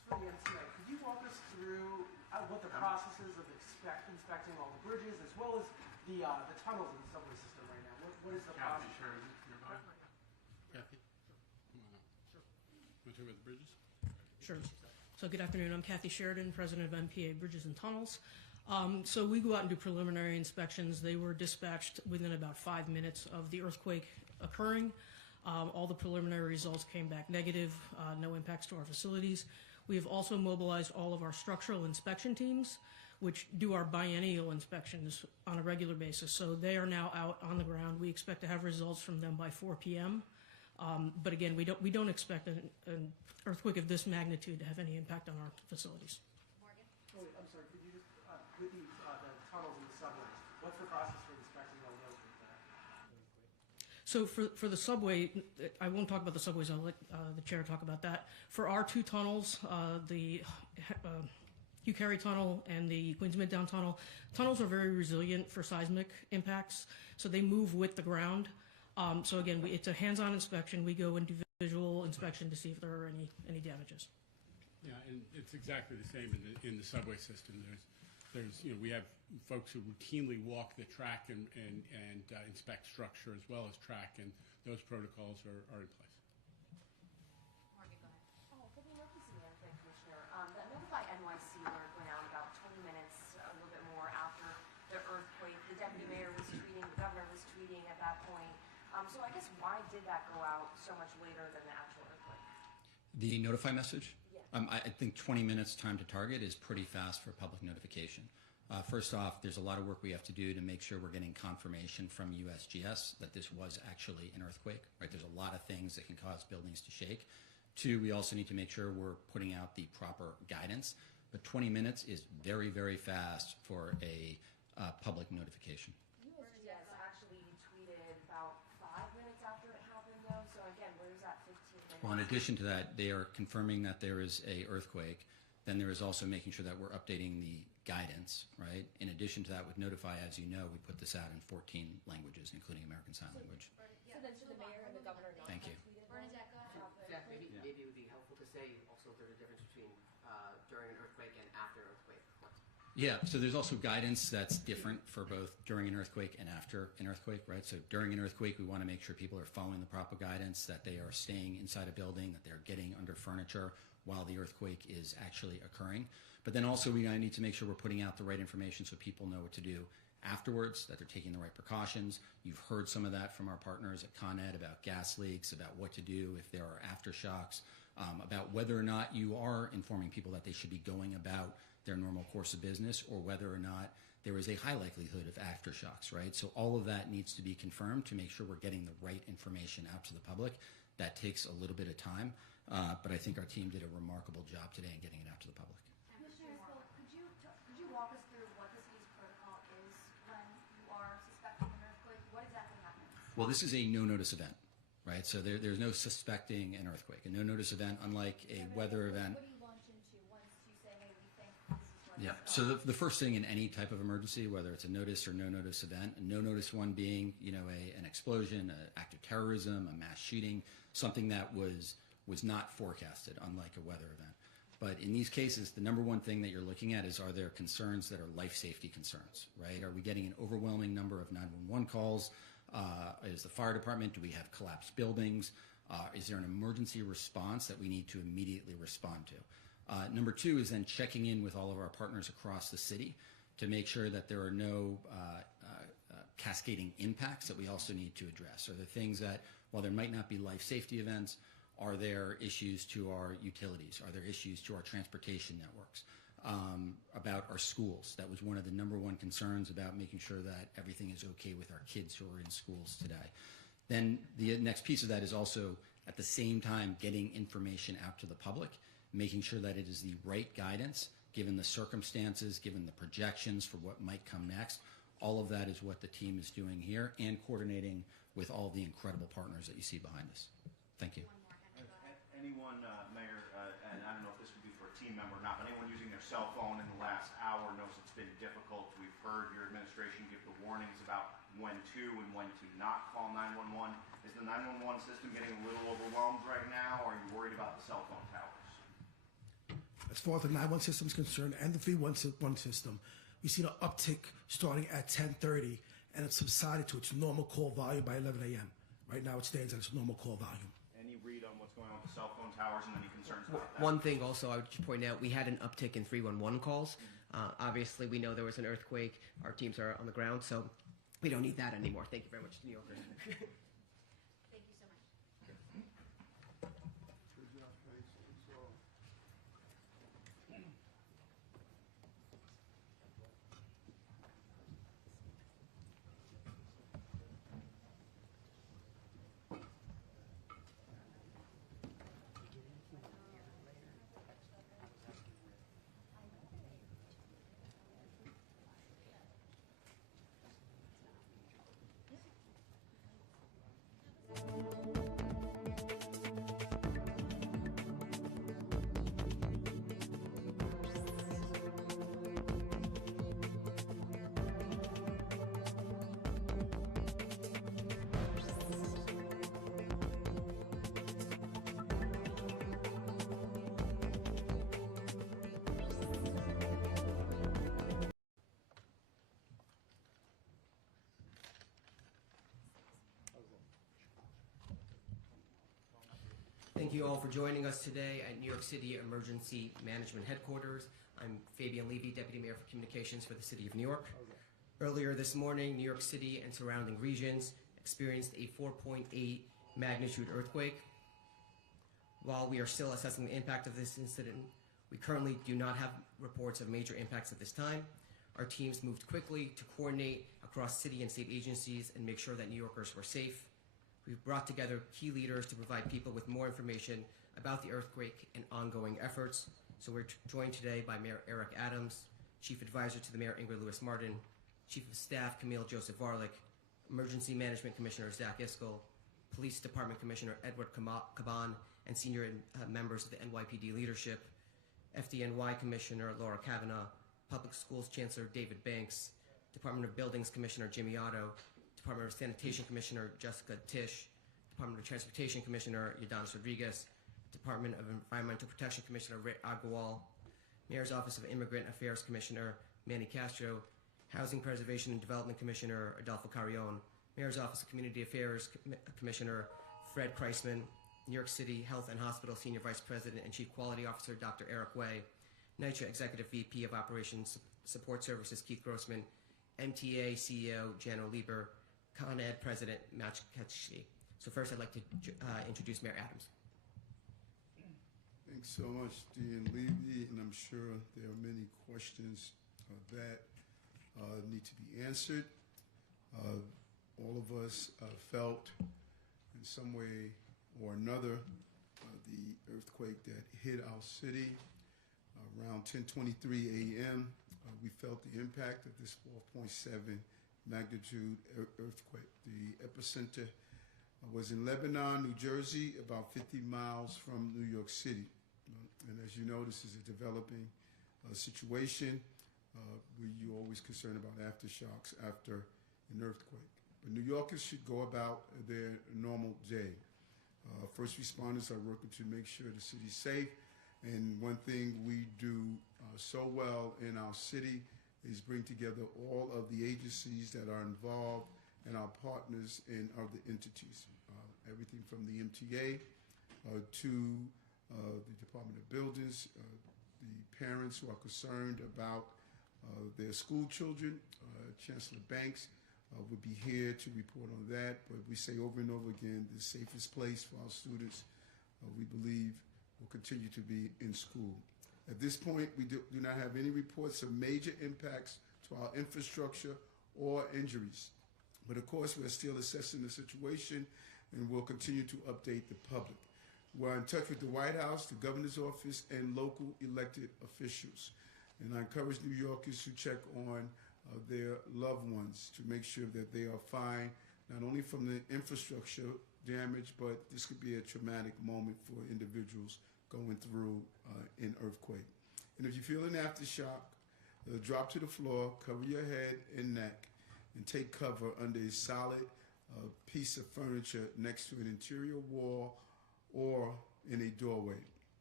for the MTA, could you walk us through what the process is of inspecting all the bridges as well as the tunnels in the subway system right now? What is the Kathy, process? sure. You're fine. Kathy? Come on up. Sure. Want to talk about the bridges? Sure. So good afternoon. I'm Kathy Sheridan, president of MPA Bridges and Tunnels. So we go out and do preliminary inspections. They were dispatched within about 5 minutes of the earthquake occurring. All the preliminary results came back negative, no impacts to our facilities. We have also mobilized all of our structural inspection teams, which do our biennial inspections on a regular basis. So they are now out on the ground. We expect to have results from them by 4 p.m. But again, we don't expect an earthquake of this magnitude to have any impact on our facilities. Morgan? Oh, wait, I'm sorry. Could you just with the tunnels and the subways, what's the process for inspecting all those with that? So for the subway, I won't talk about the subways. I'll let the chair talk about that. For our two tunnels, the Hugh Carey Tunnel and the Queens Midtown Tunnel, tunnels are very resilient for seismic impacts, so they move with the ground. So again, it's a hands-on inspection. We go and do visual inspection to see if there are any damages. Yeah, and it's exactly the same in the subway system. There's we have folks who routinely walk the track and inspect structure as well as track, and those protocols are in place. Morgan, go ahead. For the emergency management commissioner, that Notify NYC alert went out about 20 minutes, a little bit more after the earthquake. The deputy mayor was tweeting, the governor was tweeting at that point. So I guess why did that go out so much later than the actual earthquake? The notify message? Yeah. I think 20 minutes time to target is pretty fast for public notification. First off, there's a lot of work we have to do to make sure we're getting confirmation from USGS that this was actually an earthquake. Right? There's a lot of things that can cause buildings to shake. Two, we also need to make sure we're putting out the proper guidance. But 20 minutes is very, very fast for a public notification. USGS actually tweeted about 5 minutes after it happened, though. So again, where's that 15 minutes? Well, in addition to that, they are confirming that there is a earthquake. Then there is also making sure that we're updating the guidance, right? In addition to that, with Notify, as you know, we put this out in 14 languages, including American Sign Language. So then should the mayor and the governor not Thank you. have tweeted Bernadette, go ahead. Zach, maybe it would be helpful to say also there's a difference between during an earthquake and after an earthquake. Yeah, so there's also guidance that's different for both during an earthquake and after an earthquake, right? So during an earthquake, we want to make sure people are following the proper guidance, that they are staying inside a building, that they're getting under furniture while the earthquake is actually occurring. But then also we need to make sure we're putting out the right information so people know what to do afterwards, that they're taking the right precautions. You've heard some of that from our partners at Con Ed about gas leaks, about what to do if there are aftershocks, about whether or not you are informing people that they should be going about their normal course of business, or whether or not there is a high likelihood of aftershocks, right? So all of that needs to be confirmed to make sure we're getting the right information out to the public. That takes a little bit of time, but I think our team did a remarkable job today in getting it out to the public. Commissioner, could you walk us through what the city's protocol is when you are suspecting an earthquake? What exactly happens? Well, this is a no-notice event, right? So there's no suspecting an earthquake. A no-notice event, unlike a weather event. What do you launch into once you say, hey, we think this is where Yeah. So the first thing in any type of emergency, whether it's a notice or no-notice event, a no-notice one being, an explosion, an act of terrorism, a mass shooting, something that was not forecasted, unlike a weather event. But in these cases, the number one thing that you're looking at is, are there concerns that are life safety concerns, right? Are we getting an overwhelming number of 911 calls? Is the fire department, do we have collapsed buildings? Is there an emergency response that we need to immediately respond to? Number two is then checking in with all of our partners across the city to make sure that there are no cascading impacts that we also need to address. Are there things that, while there might not be life safety events, are there issues to our utilities? Are there issues to our transportation networks? About our schools. That was one of the number one concerns, about making sure that everything is okay with our kids who are in schools today. Then the next piece of that is also, at the same time, getting information out to the public, making sure that it is the right guidance, given the circumstances, given the projections for what might come next. All of that is what the team is doing here, and coordinating with all the incredible partners that you see behind us. Thank you. Anyone, Mayor, and I don't know if this would be for a team member or not, but anyone using their cell phone in the last hour knows it's been difficult. We've heard your administration give the warnings about when to and when to not call 911. Is the 911 system getting a little overwhelmed right now, or are you worried about the cell phone towers? as far as the 911 system is concerned and the 311 system, we've seen an uptick starting at 10:30, and it's subsided to its normal call volume by 11 a.m. Right now, it stands at its normal call volume. Any read on what's going on with the cell phone towers and any concerns about that? One thing also I would just point out, we had an uptick in 311 calls. Obviously, we know there was an earthquake. Our teams are on the ground, so we don't need that anymore. Thank you very much, New Yorkers. Thank you so much. Thank you all for joining us today at New York City Emergency Management Headquarters. I'm Fabian Levy, Deputy Mayor for Communications for the City of New York. Earlier this morning, New York City and surrounding regions experienced a 4.8 magnitude earthquake. While we are still assessing the impact of this incident, we currently do not have reports of major impacts at this time. Our teams moved quickly to coordinate across city and state agencies and make sure that New Yorkers were safe. We've brought together key leaders to provide people with more information about the earthquake and ongoing efforts. So we're joined today by Mayor Eric Adams, Chief Advisor to the Mayor Ingrid Lewis-Martin, Chief of Staff Camille Joseph Varlick, Emergency Management Commissioner Zach Iskell, Police Department Commissioner Edward Caban, and senior members of the NYPD leadership, FDNY Commissioner Laura Kavanaugh, Public Schools Chancellor David Banks, Department of Buildings Commissioner Jimmy Otto, Department of Sanitation Commissioner Jessica Tisch, Department of Transportation Commissioner Yadanis Rodriguez, Department of Environmental Protection Commissioner Ray Agarwal, Mayor's Office of Immigrant Affairs Commissioner Manny Castro, Housing Preservation and Development Commissioner Adolfo Carrion, Mayor's Office of Community Affairs Commissioner Fred Kreisman, New York City Health and Hospital Senior Vice President and Chief Quality Officer Dr. Eric Way, NYCHA Executive VP of Operations Support Services Keith Grossman, MTA CEO Jano Lieber, Con Ed President Matt Ketchke. So first I'd like to introduce Mayor Adams. Thanks so much, Dean Levy, and I'm sure there are many questions that need to be answered. All of us felt in some way or another the earthquake that hit our city around 10:23 a.m. We felt the impact of this 4.7 magnitude earthquake. The epicenter was in Lebanon, New Jersey, about 50 miles from New York City. And as you know, this is a developing situation where you're always concerned about aftershocks after an earthquake. But New Yorkers should go about their normal day. First responders are working to make sure the city's safe. And one thing we do so well in our city is bring together all of the agencies that are involved and our partners in other entities. Everything from the MTA to the Department of Buildings, the parents who are concerned about their school children. Chancellor Banks would be here to report on that, but we say over and over again, the safest place for our students, we believe, will continue to be in school. At this point, we do not have any reports of major impacts to our infrastructure or injuries. But of course, we're still assessing the situation and we'll continue to update the public. We're in touch with the White House, the governor's office, and local elected officials. And I encourage New Yorkers to check on their loved ones to make sure that they are fine, not only from the infrastructure damage, but this could be a traumatic moment for individuals going through an earthquake. And if you feel an aftershock, drop to the floor, cover your head and neck, and take cover under a solid piece of furniture next to an interior wall or in a doorway.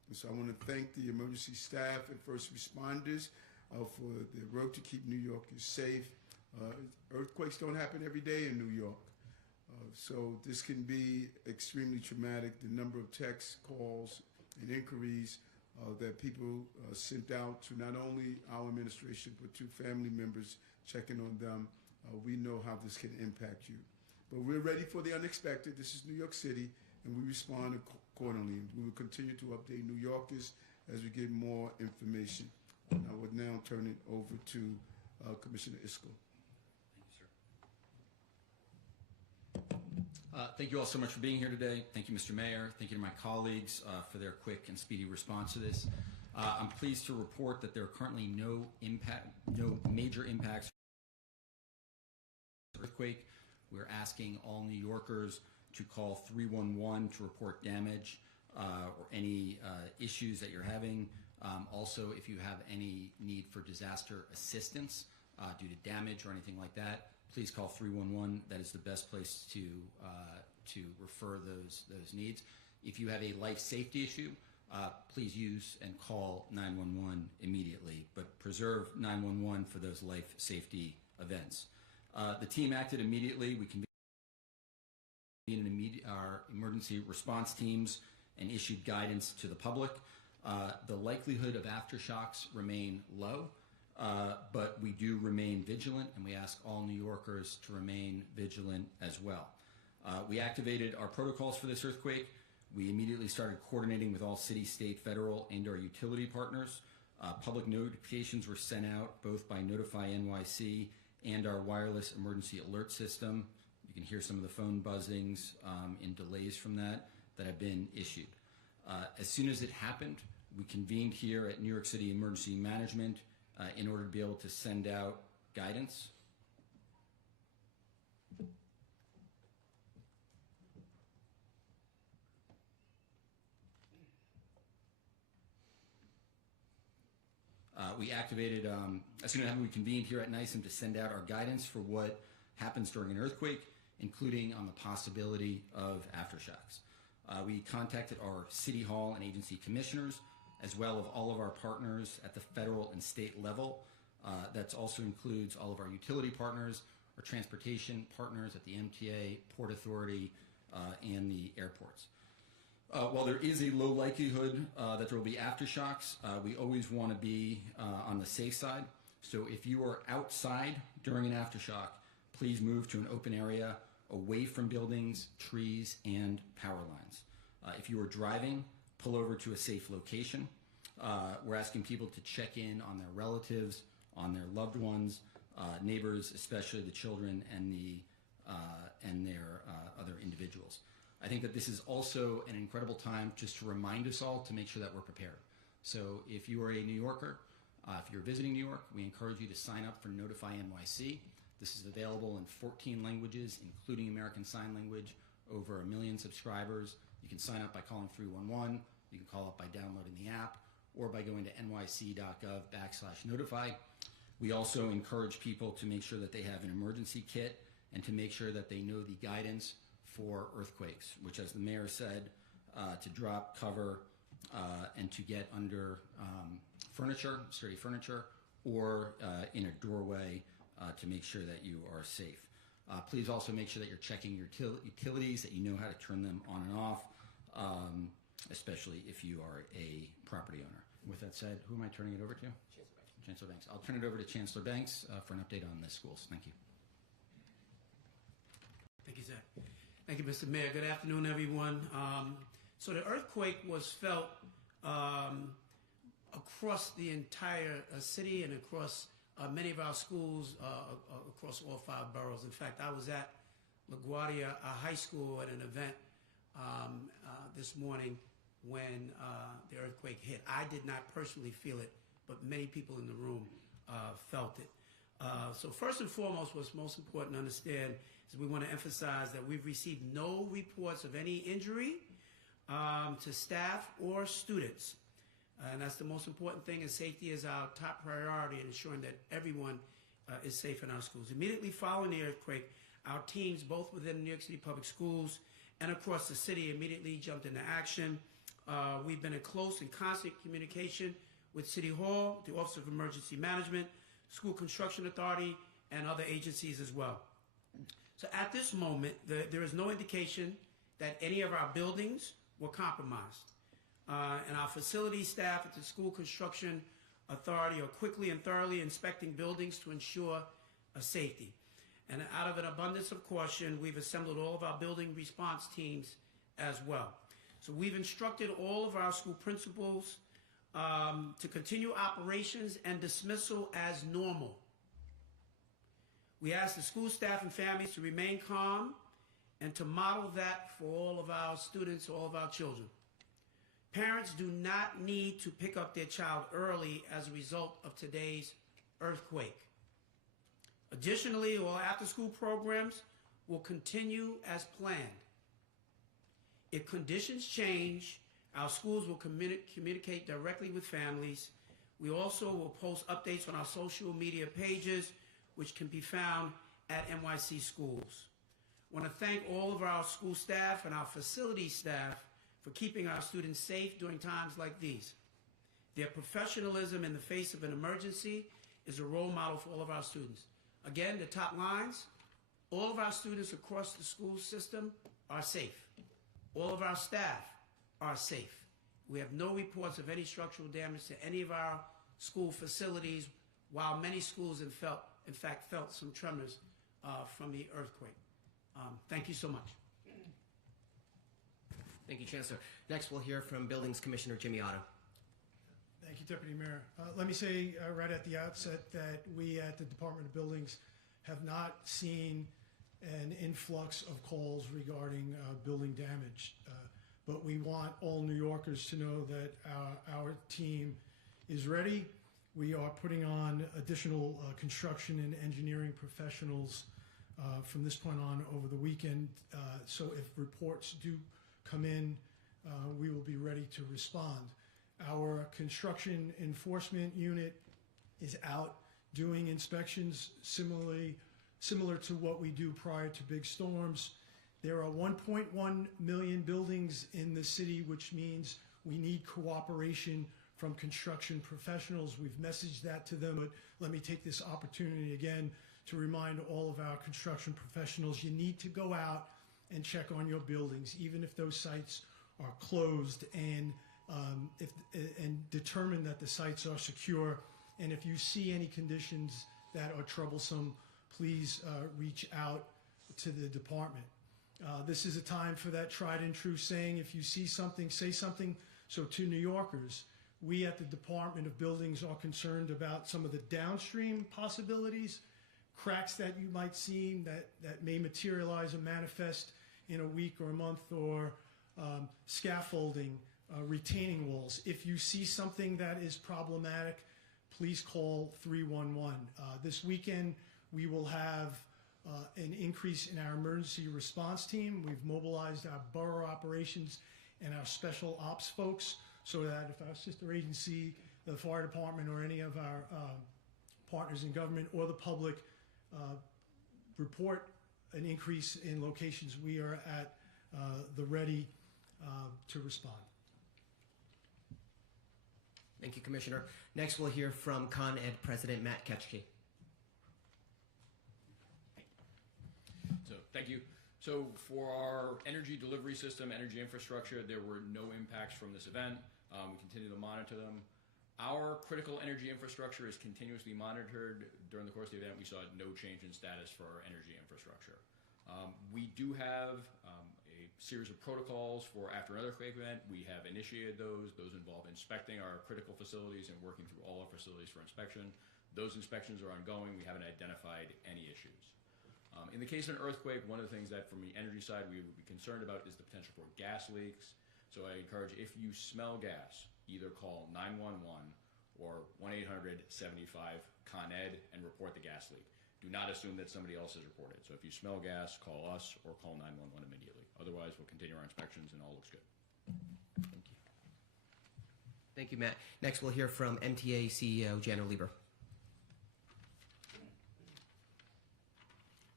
And so I want to thank the emergency staff and first responders for their work to keep New Yorkers safe. Earthquakes don't happen every day in New York. So this can be extremely traumatic. The number of texts, calls, and inquiries that people sent out to not only our administration but to family members checking on them, we know how this can impact you. But we're ready for the unexpected. This is New York City, and we respond accordingly. We will continue to update New Yorkers as we get more information. I would now turn it over to Commissioner Isco. Thank you all so much for being here today. Thank you, Mr. Mayor. Thank you to my colleagues for their quick and speedy response to this. I'm pleased to report that there are currently no major impacts from the earthquake. We're asking all New Yorkers to call 311 to report damage or any issues that you're having. Also, if you have any need for disaster assistance due to damage or anything like that, please call 311. That is the best place to refer those needs. If you have a life safety issue, please use and call 911 immediately, but preserve 911 for those life safety events. The team acted immediately. We convened our emergency response teams and issued guidance to the public. The likelihood of aftershocks remain low. But we do remain vigilant, and we ask all New Yorkers to remain vigilant as well. We activated our protocols for this earthquake. We immediately started coordinating with all city, state, federal, and our utility partners. Public notifications were sent out both by Notify NYC and our wireless emergency alert system. You can hear some of the phone buzzings and delays from that have been issued. As soon as it happened, we convened here at New York City Emergency Management in order to be able to send out guidance. We activated, as soon as we convened here at NYSEM to send out our guidance for what happens during an earthquake, including on the possibility of aftershocks. We contacted our City Hall and agency commissioners, as well as all of our partners at the federal and state level. That also includes all of our utility partners, our transportation partners at the MTA, Port Authority, and the airports. While there is a low likelihood that there will be aftershocks, we always want to be on the safe side. So if you are outside during an aftershock, please move to an open area away from buildings, trees, and power lines. If you are driving, pull over to a safe location. We're asking people to check in on their relatives, on their loved ones, neighbors, especially the children and their other individuals. I think that this is also an incredible time just to remind us all to make sure that we're prepared. So if you are a New Yorker, if you're visiting New York, we encourage you to sign up for Notify NYC. This is available in 14 languages, including American Sign Language, over 1 million subscribers. You can sign up by calling 311. You can call up by downloading the app or by going to nyc.gov/notify. We also encourage people to make sure that they have an emergency kit and to make sure that they know the guidance for earthquakes, which, as the mayor said, to drop, cover, and to get under furniture, sturdy furniture, or in a doorway to make sure that you are safe. Please also make sure that you're checking your utilities, that you know how to turn them on and off, especially if you are a property owner. With that said, who am I turning it over to? Chancellor Banks. I'll turn it over to Chancellor Banks for an update on the schools. Thank you. Thank you, Zach. Thank you, Mr. Mayor. Good afternoon, everyone. So the earthquake was felt across the entire city and across many of our schools across all 5 boroughs. In fact, I was at LaGuardia High School at an event this morning when the earthquake hit. I did not personally feel it, but many people in the room felt it. So first and foremost, what's most important to understand is we want to emphasize that we've received no reports of any injury to staff or students. And that's the most important thing, and safety is our top priority in ensuring that everyone is safe in our schools. Immediately following the earthquake, our teams, both within New York City Public Schools and across the city, immediately jumped into action. We've been in close and constant communication with City Hall, the Office of Emergency Management, School Construction Authority, and other agencies as well. So at this moment, there is no indication that any of our buildings were compromised. And our facility staff at the School Construction Authority are quickly and thoroughly inspecting buildings to ensure safety. And out of an abundance of caution, we've assembled all of our building response teams as well. So we've instructed all of our school principals to continue operations and dismissal as normal. We ask the school staff and families to remain calm and to model that for all of our students, all of our children. Parents do not need to pick up their child early as a result of today's earthquake. Additionally, all after-school programs will continue as planned. If conditions change, our schools will communicate directly with families. We also will post updates on our social media pages, which can be found at NYC Schools. I want to thank all of our school staff and our facility staff for keeping our students safe during times like these. Their professionalism in the face of an emergency is a role model for all of our students. Again, the top lines, all of our students across the school system are safe. All of our staff are safe. We have no reports of any structural damage to any of our school facilities, while many schools in fact felt some tremors from the earthquake. Thank you so much. Thank you, Chancellor. Next, we'll hear from Buildings Commissioner Jimmy Otto. Thank you, Deputy Mayor. Let me say right at the outset that we at the Department of Buildings have not seen an influx of calls regarding building damage. But we want all New Yorkers to know that our team is ready. We are putting on additional construction and engineering professionals from this point on over the weekend. So if reports do come in, we will be ready to respond. Our construction enforcement unit is out doing inspections similar to what we do prior to big storms. There are 1.1 million buildings in the city, which means we need cooperation from construction professionals. We've messaged that to them, but let me take this opportunity again to remind all of our construction professionals, you need to go out and check on your buildings, even if those sites are closed, and determine that the sites are secure. And if you see any conditions that are troublesome, please reach out to the department. This is a time for that tried and true saying, if you see something, say something. So to New Yorkers, we at the Department of Buildings are concerned about some of the downstream possibilities, cracks that you might see that may materialize and manifest in a week or a month, or scaffolding, retaining walls. If you see something that is problematic, please call 311. This weekend, we will have an increase in our emergency response team. We've mobilized our borough operations and our special ops folks so that if our sister agency, the fire department, or any of our partners in government or the public report an increase in locations, we are at the ready to respond. Thank you, Commissioner. Next, we'll hear from Con Ed President Matt Ketchke. So, thank you. So, for our energy delivery system, energy infrastructure, there were no impacts from this event. We continue to monitor them. Our critical energy infrastructure is continuously monitored. During the course of the event, we saw no change in status for our energy infrastructure. We do have a series of protocols for after an earthquake event. We have initiated those. Those involve inspecting our critical facilities and working through all our facilities for inspection. Those inspections are ongoing. We haven't identified any issues. In the case of an earthquake, one of the things that from the energy side we would be concerned about is the potential for gas leaks. So I encourage, if you smell gas, either call 911 or 1-800-75-CON-ED and report the gas leak. Do not assume that somebody else has reported. So if you smell gas, call us or call 911 immediately. Otherwise, we'll continue our inspections and all looks good. Thank you. Thank you, Matt. Next, we'll hear from MTA CEO Jano Lieber.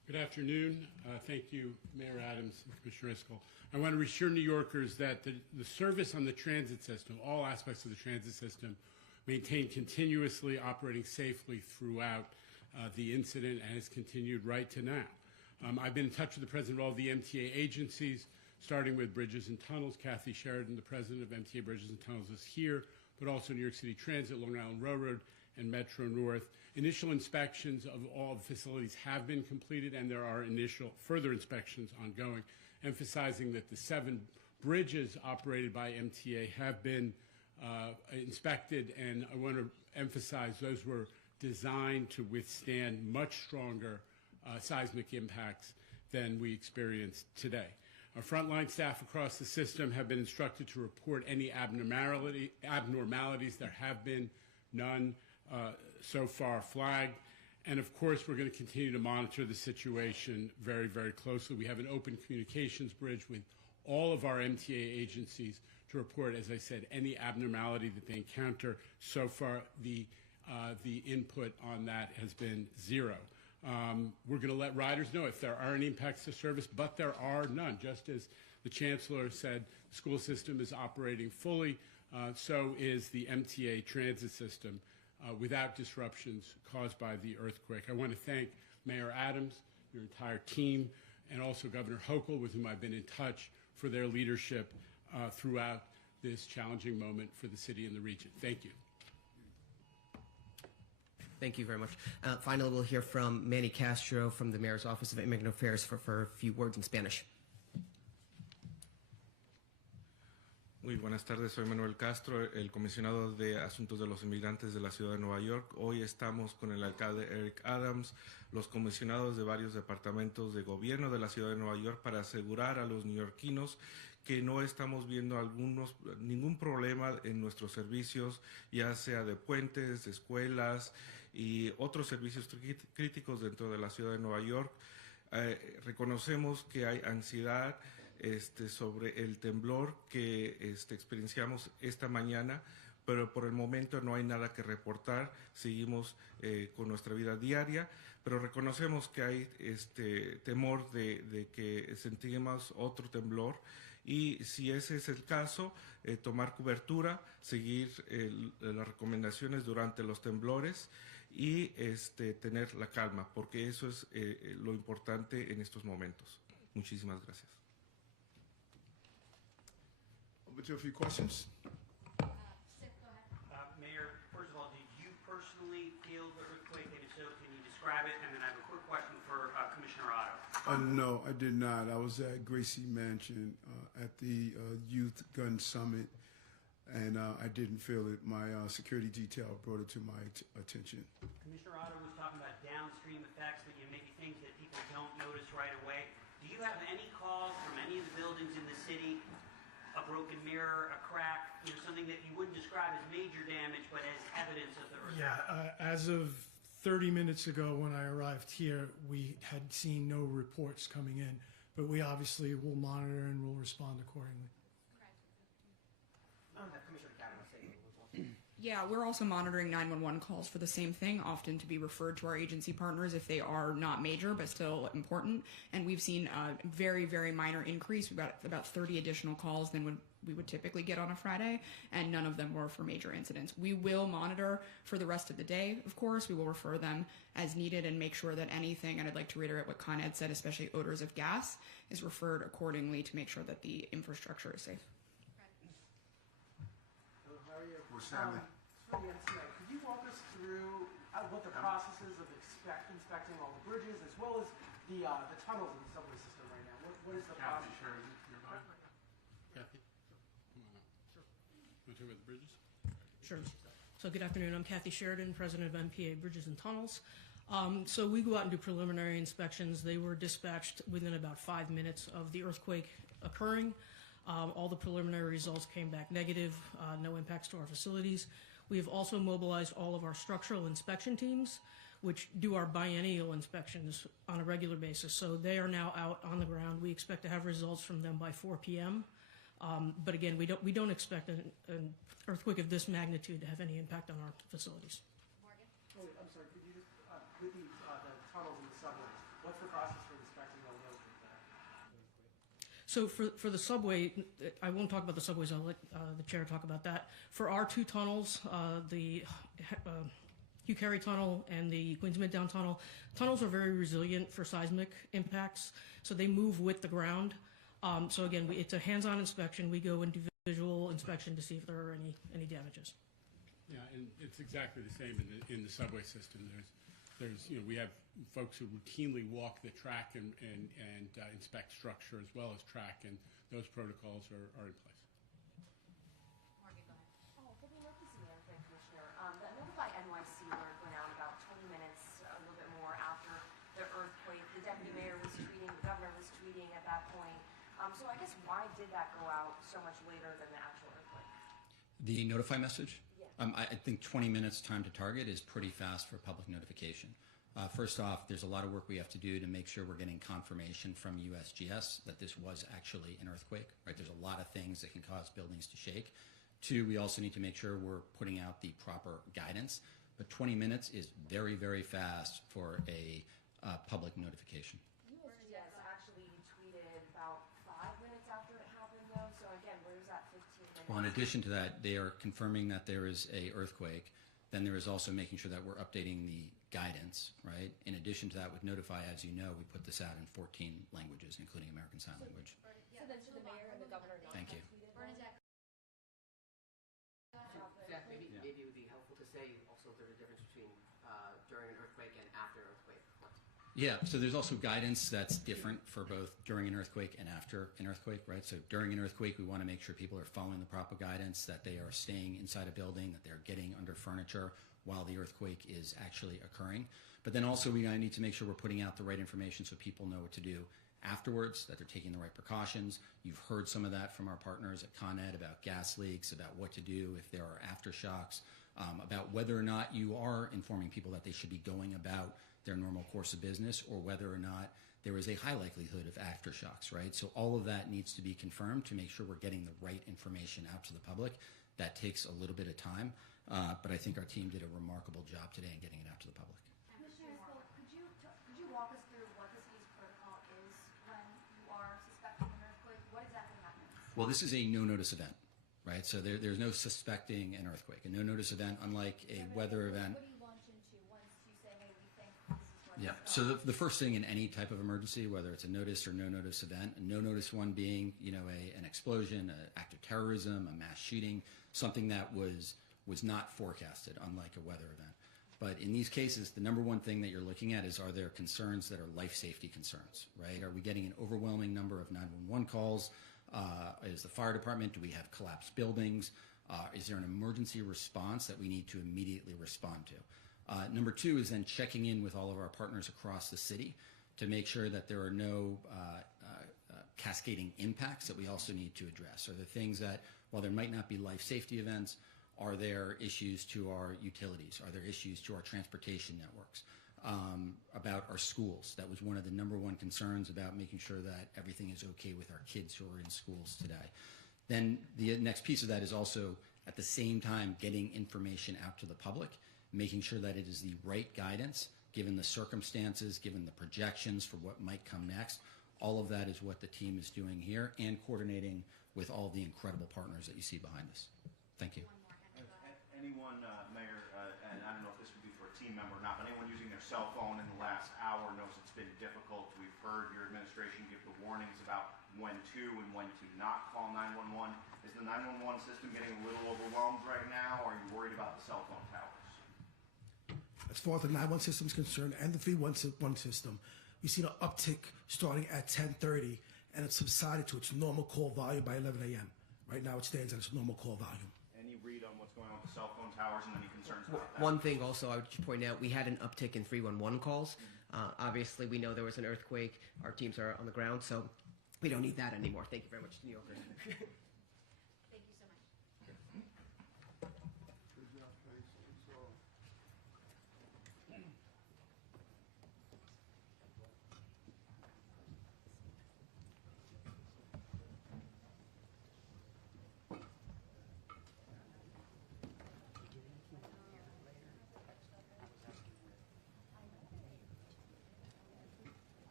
Good afternoon. Thank you, Mayor Adams and Commissioner Iscol. I want to reassure New Yorkers that the service on the transit system, all aspects of the transit system, maintained continuously operating safely throughout the incident and has continued right to now. I've been in touch with the president of all the MTA agencies, starting with Bridges and Tunnels. Kathy Sheridan, the president of MTA Bridges and Tunnels, is here, but also New York City Transit, Long Island Railroad, and Metro North. Initial inspections of all the facilities have been completed, and there are initial further inspections ongoing, emphasizing that the 7 bridges operated by MTA have been inspected, and I want to emphasize those were designed to withstand much stronger seismic impacts than we experienced today. Our frontline staff across the system have been instructed to report any abnormalities. There have been none so far flagged. And of course, we're going to continue to monitor the situation very, very closely. We have an open communications bridge with all of our MTA agencies to report, as I said, any abnormality that they encounter. So far, the input on that has been 0. We're going to let riders know if there are any impacts to service, but there are none. Just as the Chancellor said, the school system is operating fully, so is the MTA transit system without disruptions caused by the earthquake. I want to thank Mayor Adams, your entire team, and also Governor Hochul, with whom I've been in touch, for their leadership throughout this challenging moment for the city and the region. Thank you. Thank you very much. Finally, we'll hear from Manny Castro from the Mayor's Office of Immigrant Affairs for a few words in Spanish. Muy buenas tardes, soy Manuel Castro, el comisionado de Asuntos de los Inmigrantes de la Ciudad de Nueva York. Hoy estamos con el alcalde Eric Adams, los comisionados de varios departamentos de gobierno de la Ciudad de Nueva York, para asegurar a los neoyorquinos que no estamos viendo ningún problema en nuestros servicios, ya sea de puentes, de escuelas y otros servicios críticos dentro de la Ciudad de Nueva York. Reconocemos que hay ansiedad sobre el temblor que experienciamos esta mañana, pero por el momento no hay nada que reportar. Seguimos con nuestra vida diaria, pero reconocemos que hay temor de que sentimos otro temblor, y si ese es el caso, tomar cobertura, seguir las recomendaciones durante los temblores y tener la calma, porque eso es lo importante en estos momentos. Muchísimas gracias. Over to a few questions. Mayor, first of all, did you personally feel the earthquake? And if so, can you describe it? And then I have a quick question for Commissioner Otto. No, I did not. I was at Gracie Mansion at the Youth Gun Summit, and I didn't feel it. My security detail brought it to my attention. Commissioner Otto was talking about downstream effects, that maybe things that people don't notice right away. Do you have any calls from any of the buildings in the city, a broken mirror, a crack, something that you wouldn't describe as major damage, but as evidence of the earthquake? Yeah, as of 30 minutes ago when I arrived here, we had seen no reports coming in, but we obviously will monitor and will respond accordingly. Yeah, we're also monitoring 911 calls for the same thing, often to be referred to our agency partners if they are not major but still important. And we've seen a very, very minor increase. We've got about 30 additional calls than we would typically get on a Friday, and none of them were for major incidents. We will monitor for the rest of the day, of course. We will refer them as needed and make sure that anything, and I'd like to reiterate what Con Ed said, especially odors of gas, is referred accordingly to make sure that the infrastructure is safe. From the MTA, could you walk us through what the process is of inspecting all the bridges, as well as the tunnels in the subway system right now? What is the process? Kathy Sheridan, nearby. Kathy? Sure. Want to talk about the bridges? Sure. So good afternoon. I'm Kathy Sheridan, president of MPA Bridges and Tunnels. So we go out and do preliminary inspections. They were dispatched within about 5 minutes of the earthquake occurring. All the preliminary results came back negative, no impacts to our facilities. We have also mobilized all of our structural inspection teams, which do our biennial inspections on a regular basis. So they are now out on the ground. We expect to have results from them by 4 p.m. But again, we don't expect an earthquake of this magnitude to have any impact on our facilities. I'm sorry, could you just, with the tunnels and the subways, What's the process for inspecting all those with that? So for the subway, I won't talk about the subways. I'll let the chair talk about that. For our two tunnels, the Hugh Carey Tunnel and the Queens Midtown Tunnel, tunnels are very resilient for seismic impacts, so they move with the ground. So again, it's a hands-on inspection. We go and do visual inspection to see if there are any damages. Yeah, and it's exactly the same in the subway system. There's we have folks who routinely walk the track and inspect structure as well as track, and those protocols are in place. Morgan, go ahead. Deputy Mayor Commissioner. That Notify NYC alert went out about 20 minutes, a little bit more after the earthquake. The deputy mayor was tweeting, the governor was tweeting at that point. So I guess why did that go out so much later than the actual earthquake? The notify message? Yeah. I think 20 minutes time to target is pretty fast for public notification. First off, there's a lot of work we have to do to make sure we're getting confirmation from USGS that this was actually an earthquake, right? There's a lot of things that can cause buildings to shake. Two, we also need to make sure we're putting out the proper guidance. But 20 minutes is very, very fast for a public notification. USGS actually tweeted about 5 minutes after it happened, though. So again, where's that 15 minutes? Well, in addition to that, they are confirming that there is a earthquake. Then there is also making sure that we're updating the guidance, right? In addition to that, with Notify, as you know, we put this out in 14 languages, including American Sign Language. So then should the mayor and the governor not Thank you. have tweeted? Bernadette. Zach, maybe it would be helpful to say also there's a difference between during an earthquake and after earthquake. Yeah, so there's also guidance that's different for both during an earthquake and after an earthquake, right? So during an earthquake, we want to make sure people are following the proper guidance, that they are staying inside a building, that they're getting under furniture while the earthquake is actually occurring. But then also we need to make sure we're putting out the right information so people know what to do afterwards, that they're taking the right precautions. You've heard some of that from our partners at Con Ed about gas leaks, about what to do if there are aftershocks, about whether or not you are informing people that they should be going about their normal course of business, or whether or not there is a high likelihood of aftershocks, right? So all of that needs to be confirmed to make sure we're getting the right information out to the public. That takes a little bit of time, but I think our team did a remarkable job today in getting it out to the public. Commissioner, could you walk us through what the city's protocol is when you are suspecting an earthquake? What exactly happens? Well, this is a no-notice event, right? So there's no suspecting an earthquake. A no-notice event, unlike a weather event. What do you launch into once you say, hey, we think this is what Yeah. So the first thing in any type of emergency, whether it's a notice or no-notice event, a no-notice one being, an explosion, an act of terrorism, a mass shooting, something that was not forecasted, unlike a weather event. But in these cases, the number one thing that you're looking at is, are there concerns that are life safety concerns, right? Are we getting an overwhelming number of 911 calls? Is the fire department, do we have collapsed buildings? Is there an emergency response that we need to immediately respond to? Number two is then checking in with all of our partners across the city to make sure that there are no cascading impacts that we also need to address. Are there things that, while there might not be life safety events, are there issues to our utilities? Are there issues to our transportation networks? About our schools? That was one of the number one concerns, about making sure that everything is okay with our kids who are in schools today. Then the next piece of that is also, at the same time, getting information out to the public, making sure that it is the right guidance, given the circumstances, given the projections for what might come next. All of that is what the team is doing here, and coordinating with all the incredible partners that you see behind us. Thank you. Anyone, Mayor, and I don't know if this would be for a team member or not, but anyone using their cell phone in the last hour knows it's been difficult. We've heard your administration give the warnings about when to and when to not call 911. Is the 911 system getting a little overwhelmed right now, or are you worried about the cell phone towers? As far as the 911 system is concerned and the 311 system, we've seen an uptick starting at 10:30, and it's subsided to its normal call volume by 11 a.m. Right now it stands at its normal call volume. Any read on what's going on with the cell phone towers and any concerns about that? One thing also I would just point out, we had an uptick in 311 calls. Obviously, we know there was an earthquake. Our teams are on the ground, so we don't need that anymore. Thank you very much, New Yorkers. Thank you so much. Good job, thanks. That's all.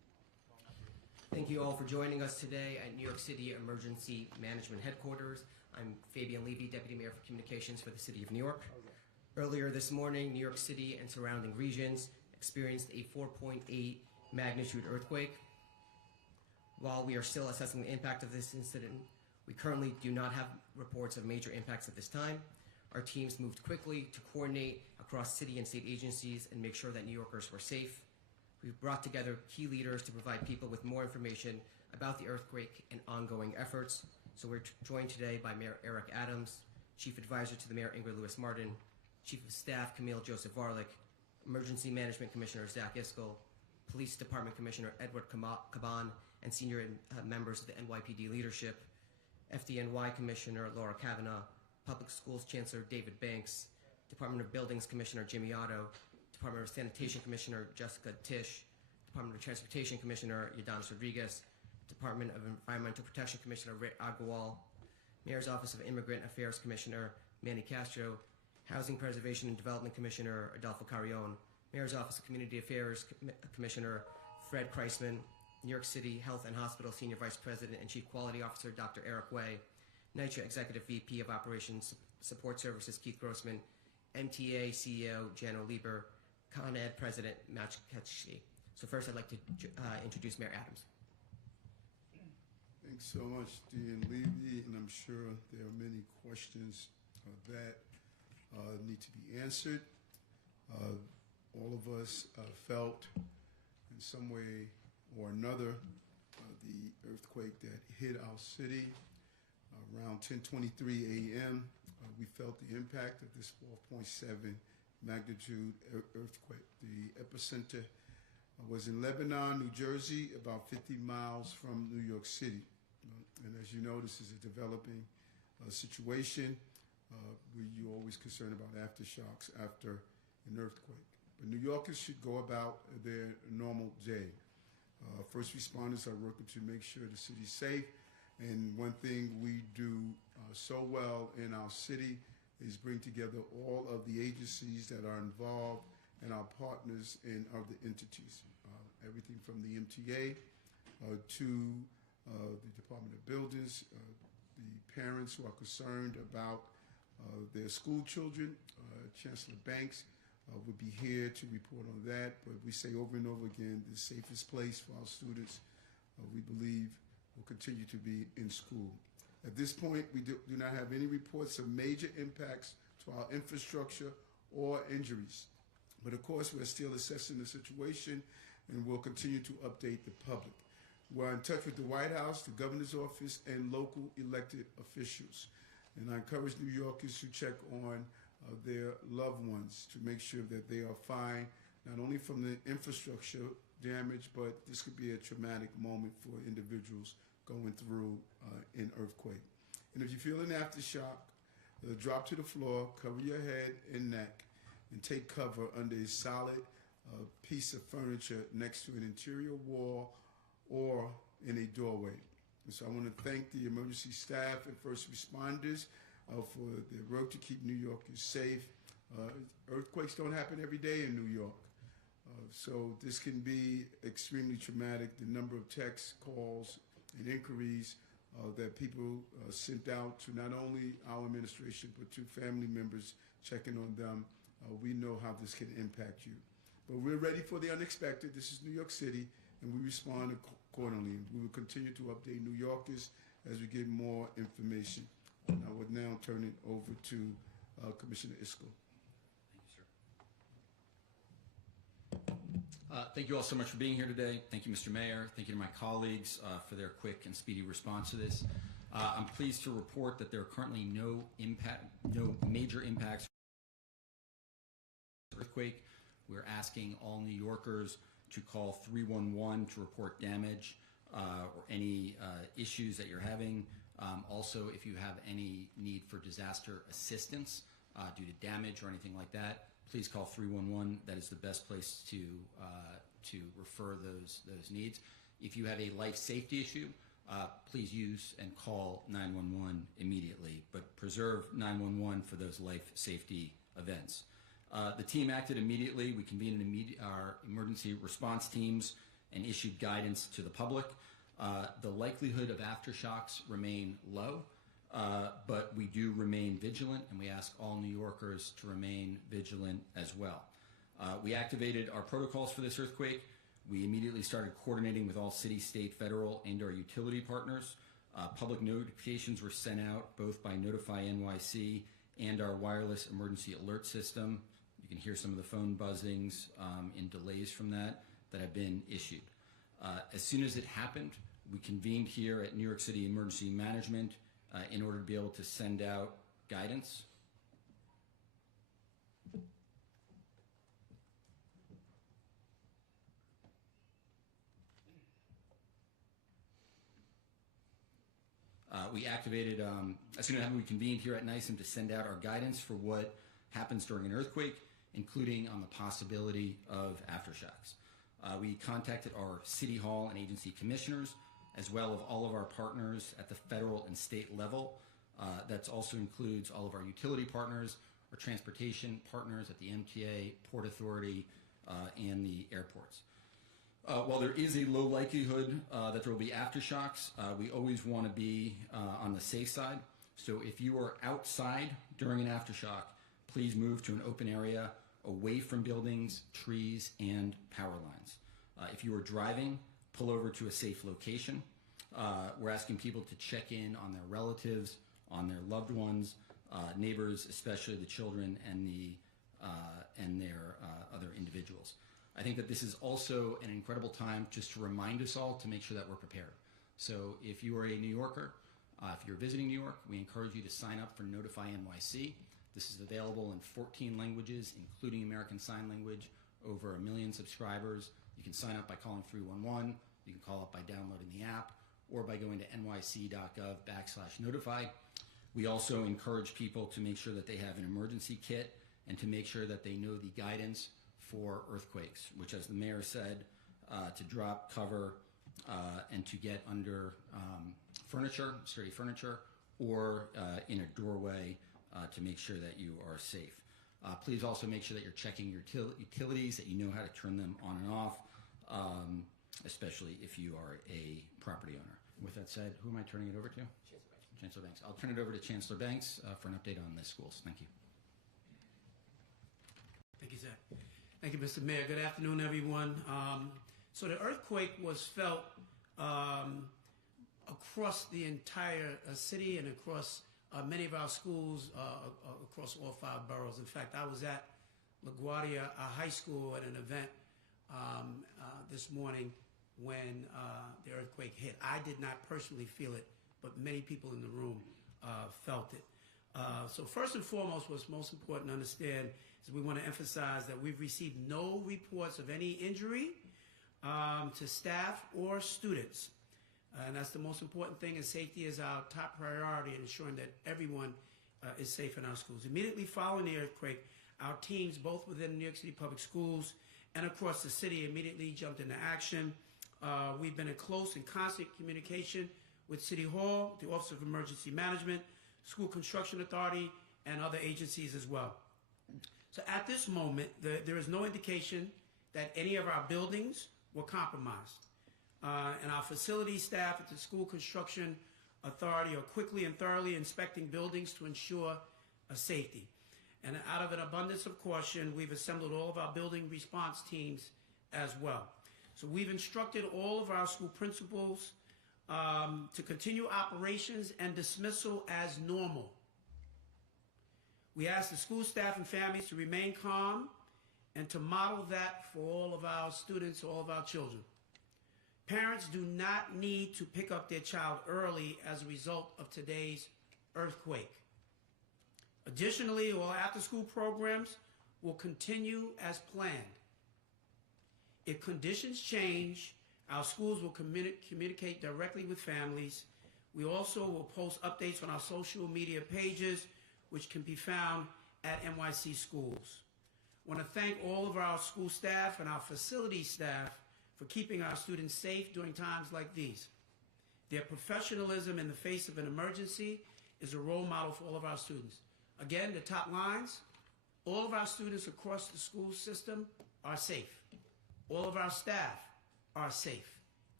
you all for joining us today at New York City Emergency Management Headquarters. I'm Fabian Levy, Deputy Mayor for Communications for the City of New York. Earlier this morning, New York City and surrounding regions experienced a 4.8 magnitude earthquake. While we are still assessing the impact of this incident, we currently do not have reports of major impacts at this time. Our teams moved quickly to coordinate across city and state agencies and make sure that New Yorkers were safe. We've brought together key leaders to provide people with more information about the earthquake and ongoing efforts. So we're joined today by Mayor Eric Adams, Chief Advisor to the Mayor Ingrid Lewis-Martin, Chief of Staff Camille Joseph Varlick, Emergency Management Commissioner Zach Iskell, Police Department Commissioner Edward Caban, and senior members of the NYPD leadership, FDNY Commissioner Laura Kavanaugh, Public Schools Chancellor David Banks, Department of Buildings Commissioner Jimmy Otto, Department of Sanitation Commissioner Jessica Tisch, Department of Transportation Commissioner Yadanis Rodriguez, Department of Environmental Protection Commissioner Ray Agarwal, Mayor's Office of Immigrant Affairs Commissioner Manny Castro, Housing Preservation and Development Commissioner Adolfo Carrion, Mayor's Office of Community Affairs Commissioner Fred Kreisman, New York City Health and Hospital Senior Vice President and Chief Quality Officer Dr. Eric Way, NYCHA Executive VP of Operations Support Services Keith Grossman, MTA CEO Jano Lieber, Con Ed President Matt Ketchke. So first I'd like to introduce Mayor Adams. Thanks so much, Dean Levy, and I'm sure there are many questions that need to be answered. All of us felt in some way or another the earthquake that hit our city around 10:23 a.m. We felt the impact of this 4.7 magnitude earthquake. The epicenter was in Lebanon, New Jersey, about 50 miles from New York City. And as you know, this is a developing situation where you're always concerned about aftershocks after an earthquake. But New Yorkers should go about their normal day. First responders are working to make sure the city's safe. And one thing we do so well in our city is bring together all of the agencies that are involved and our partners in other entities. Everything from the MTA to the Department of Buildings, the parents who are concerned about their school children. Chancellor Banks would be here to report on that, but we say over and over again, the safest place for our students, we believe, will continue to be in school. At this point, we do not have any reports of major impacts to our infrastructure or injuries. But of course, we're still assessing the situation and we'll continue to update the public. We're in touch with the White House, the governor's office, and local elected officials. And I encourage New Yorkers to check on their loved ones to make sure that they are fine, not only from the infrastructure damage, but this could be a traumatic moment for individuals going through an earthquake. And if you feel an aftershock, drop to the floor, cover your head and neck, and take cover under a solid piece of furniture next to an interior wall or in a doorway. And so I want to thank the emergency staff and first responders for their work to keep New Yorkers safe. Earthquakes don't happen every day in New York. So this can be extremely traumatic. The number of texts, calls, and inquiries that people sent out to not only our administration, but to family members checking on them, we know how this can impact you. But we're ready for the unexpected. This is New York City, and we respond accordingly. We will continue to update New Yorkers as we get more information. And I would now turn it over to Commissioner Iskell. Thank you, sir. Thank you all so much for being here today. Thank you, Mr. Mayor. Thank you to my colleagues for their quick and speedy response to this. I'm pleased to report that there are currently no major impacts from the earthquake. We're asking all New Yorkers to call 311 to report damage or any issues that you're having. Also, if you have any need for disaster assistance due to damage or anything like that, please call 311. That is the best place to refer those needs. If you have a life safety issue, please use and call 911 immediately, but preserve 911 for those life safety events. The team acted immediately. We convened our emergency response teams and issued guidance to the public. The likelihood of aftershocks remain low, but we do remain vigilant, and we ask all New Yorkers to remain vigilant as well. We activated our protocols for this earthquake. We immediately started coordinating with all city, state, federal, and our utility partners. Public notifications were sent out both by Notify NYC and our wireless emergency alert system. You can hear some of the phone buzzings and delays from that have been issued. As soon as it happened, we convened here at New York City Emergency Management in order to be able to send out guidance. We activated, as soon as we convened here at NYSEM to send out our guidance for what happens during an earthquake, including on the possibility of aftershocks. We contacted our City Hall and agency commissioners, as well as all of our partners at the federal and state level. That also includes all of our utility partners, our transportation partners at the MTA, Port Authority, and the airports. While there is a low likelihood that there will be aftershocks, we always want to be on the safe side. So if you are outside during an aftershock, please move to an open area away from buildings, trees, and power lines. If you are driving, pull over to a safe location. We're asking people to check in on their relatives, on their loved ones, neighbors, especially the children and their other individuals. I think that this is also an incredible time just to remind us all to make sure that we're prepared. So if you are a New Yorker, if you're visiting New York, we encourage you to sign up for Notify NYC. This is available in 14 languages, including American Sign Language, over 1 million subscribers. You can sign up by calling 311. You can call up by downloading the app or by going to nyc.gov/notify. We also encourage people to make sure that they have an emergency kit and to make sure that they know the guidance for earthquakes, which, as the mayor said, to drop, cover, and to get under furniture, sturdy furniture, or in a doorway to make sure that you are safe. Please also make sure that you're checking your utilities, that you know how to turn them on and off, especially if you are a property owner. With that said, who am I turning it over to? Chancellor Banks. I'll turn it over to Chancellor Banks for an update on the schools. Thank you. Thank you, Zach. Thank you, Mr. Mayor. Good afternoon, everyone. So the earthquake was felt across the entire city and across many of our schools across all 5 boroughs. In fact, I was at LaGuardia High School at an event this morning when the earthquake hit. I did not personally feel it, but many people in the room felt it. So first and foremost, what's most important to understand is we want to emphasize that we've received no reports of any injury to staff or students. And that's the most important thing, and safety is our top priority in ensuring that everyone is safe in our schools. Immediately following the earthquake, our teams, both within New York City Public Schools and across the city, immediately jumped into action. We've been in close and constant communication with City Hall, the Office of Emergency Management, School Construction Authority, and other agencies as well. So at this moment, there is no indication that any of our buildings were compromised. And our facility staff at the School Construction Authority are quickly and thoroughly inspecting buildings to ensure safety. And out of an abundance of caution, we've assembled all of our building response teams as well. So we've instructed all of our school principals to continue operations and dismissal as normal. We ask the school staff and families to remain calm and to model that for all of our students, all of our children. Parents do not need to pick up their child early as a result of today's earthquake. Additionally, all after-school programs will continue as planned. If conditions change, our schools will communicate directly with families. We also will post updates on our social media pages, which can be found at NYC Schools. I want to thank all of our school staff and our facility staff for keeping our students safe during times like these. Their professionalism in the face of an emergency is a role model for all of our students. Again, the top lines, all of our students across the school system are safe. All of our staff are safe.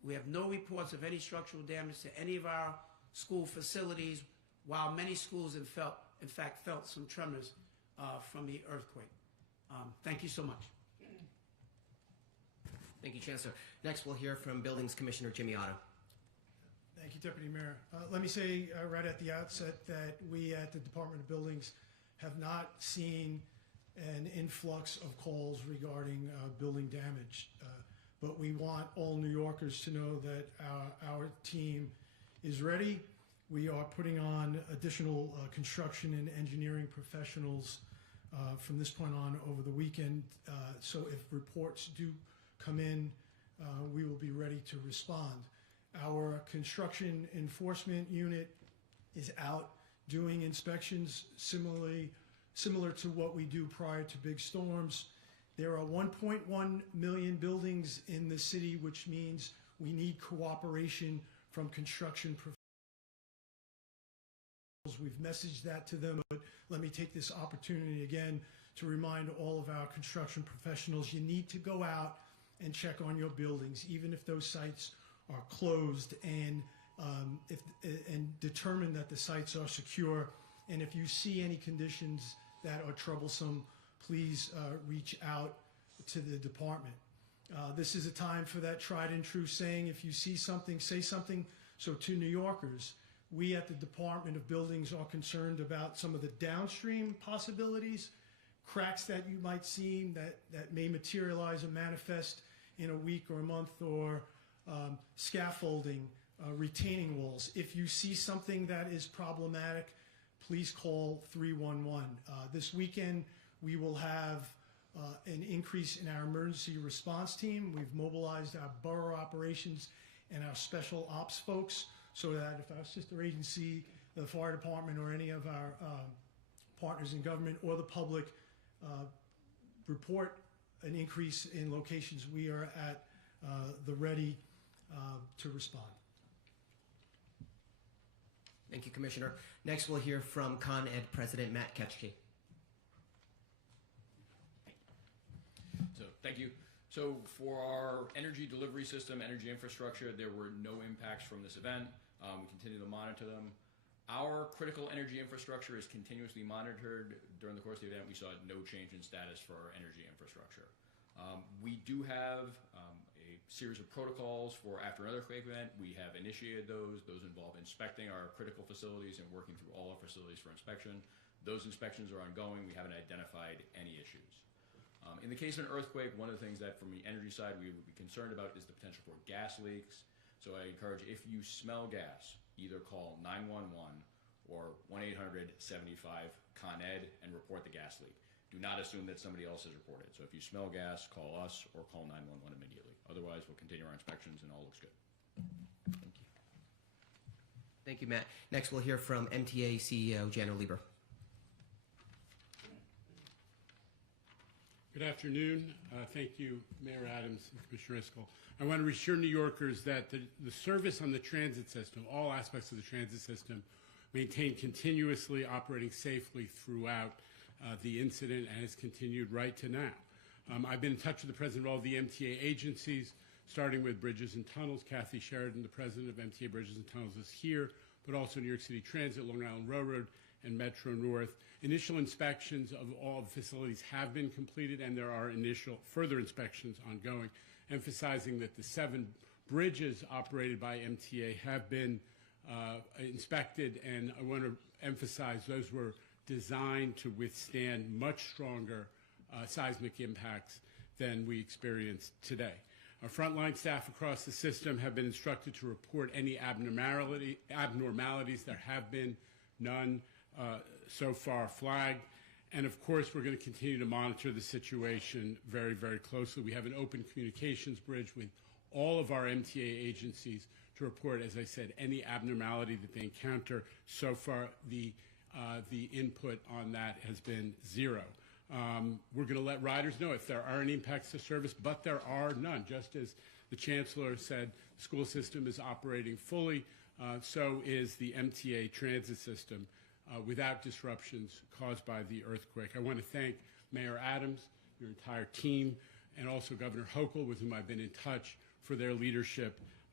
We have no reports of any structural damage to any of our school facilities, while many schools in fact felt some tremors from the earthquake. Thank you so much. Thank you, Chancellor. Next, we'll hear from Buildings Commissioner Jimmy Otto. Thank you, Deputy Mayor. Let me say right at the outset that we at the Department of Buildings have not seen an influx of calls regarding building damage. But we want all New Yorkers to know that our team is ready. We are putting on additional construction and engineering professionals from this point on over the weekend. So if reports do come in, we will be ready to respond. Our construction enforcement unit is out doing inspections similar to what we do prior to big storms. There are 1.1 million buildings in the city, which means we need cooperation from construction professionals. We've messaged that to them, but let me take this opportunity again to remind all of our construction professionals, you need to go out and check on your buildings, even if those sites are closed, and determine that the sites are secure. And if you see any conditions that are troublesome, please reach out to the department. This is a time for that tried and true saying, if you see something, say something. So to New Yorkers, we at the Department of Buildings are concerned about some of the downstream possibilities, cracks that you might see that may materialize and manifest in a week or a month, or scaffolding, retaining walls. If you see something that is problematic, please call 311. This weekend, we will have an increase in our emergency response team. We've mobilized our borough operations and our special ops folks so that if our sister agency, the fire department, or any of our partners in government or the public report an increase in locations, we are at the ready to respond. Thank you, Commissioner. Next, we'll hear from Con Ed President Matt Ketchke. So, thank you. So, for our energy delivery system, energy infrastructure, there were no impacts from this event. We continue to monitor them. Our critical energy infrastructure is continuously monitored. During the course of the event, we saw no change in status for our energy infrastructure. We do have a series of protocols for after an earthquake event. We have initiated those. Those involve inspecting our critical facilities and working through all our facilities for inspection. Those inspections are ongoing. We haven't identified any issues. In the case of an earthquake, one of the things that from the energy side we would be concerned about is the potential for gas leaks. So I encourage, if you smell gas, either call 911 or 1-800-75-CON-ED and report the gas leak. Do not assume that somebody else has reported. So if you smell gas, call us or call 911 immediately. Otherwise, we'll continue our inspections and all looks good. Thank you. Thank you, Matt. Next, we'll hear from MTA CEO Jana Lieber. Good afternoon. Thank you, Mayor Adams and Commissioner Iscol. I want to reassure New Yorkers that the service on the transit system, all aspects of the transit system, maintained continuously operating safely throughout the incident and has continued right to now. I've been in touch with the president of all the MTA agencies, starting with Bridges and Tunnels. Kathy Sheridan, the president of MTA Bridges and Tunnels, is here, but also New York City Transit, Long Island Railroad, and Metro North. Initial inspections of all the facilities have been completed, and there are initial further inspections ongoing, emphasizing that the 7 bridges operated by MTA have been inspected, and I want to emphasize those were designed to withstand much stronger seismic impacts than we experienced today. Our frontline staff across the system have been instructed to report any abnormalities. There have been none so far flagged. And of course, we're going to continue to monitor the situation very, very closely. We have an open communications bridge with all of our MTA agencies to report, as I said, any abnormality that they encounter. So far, the input on that has been 0. We're going to let riders know if there are any impacts to service, but there are none. Just as the Chancellor said, the school system is operating fully, so is the MTA transit system without disruptions caused by the earthquake. I want to thank Mayor Adams, your entire team, and also Governor Hochul, with whom I've been in touch, for their leadership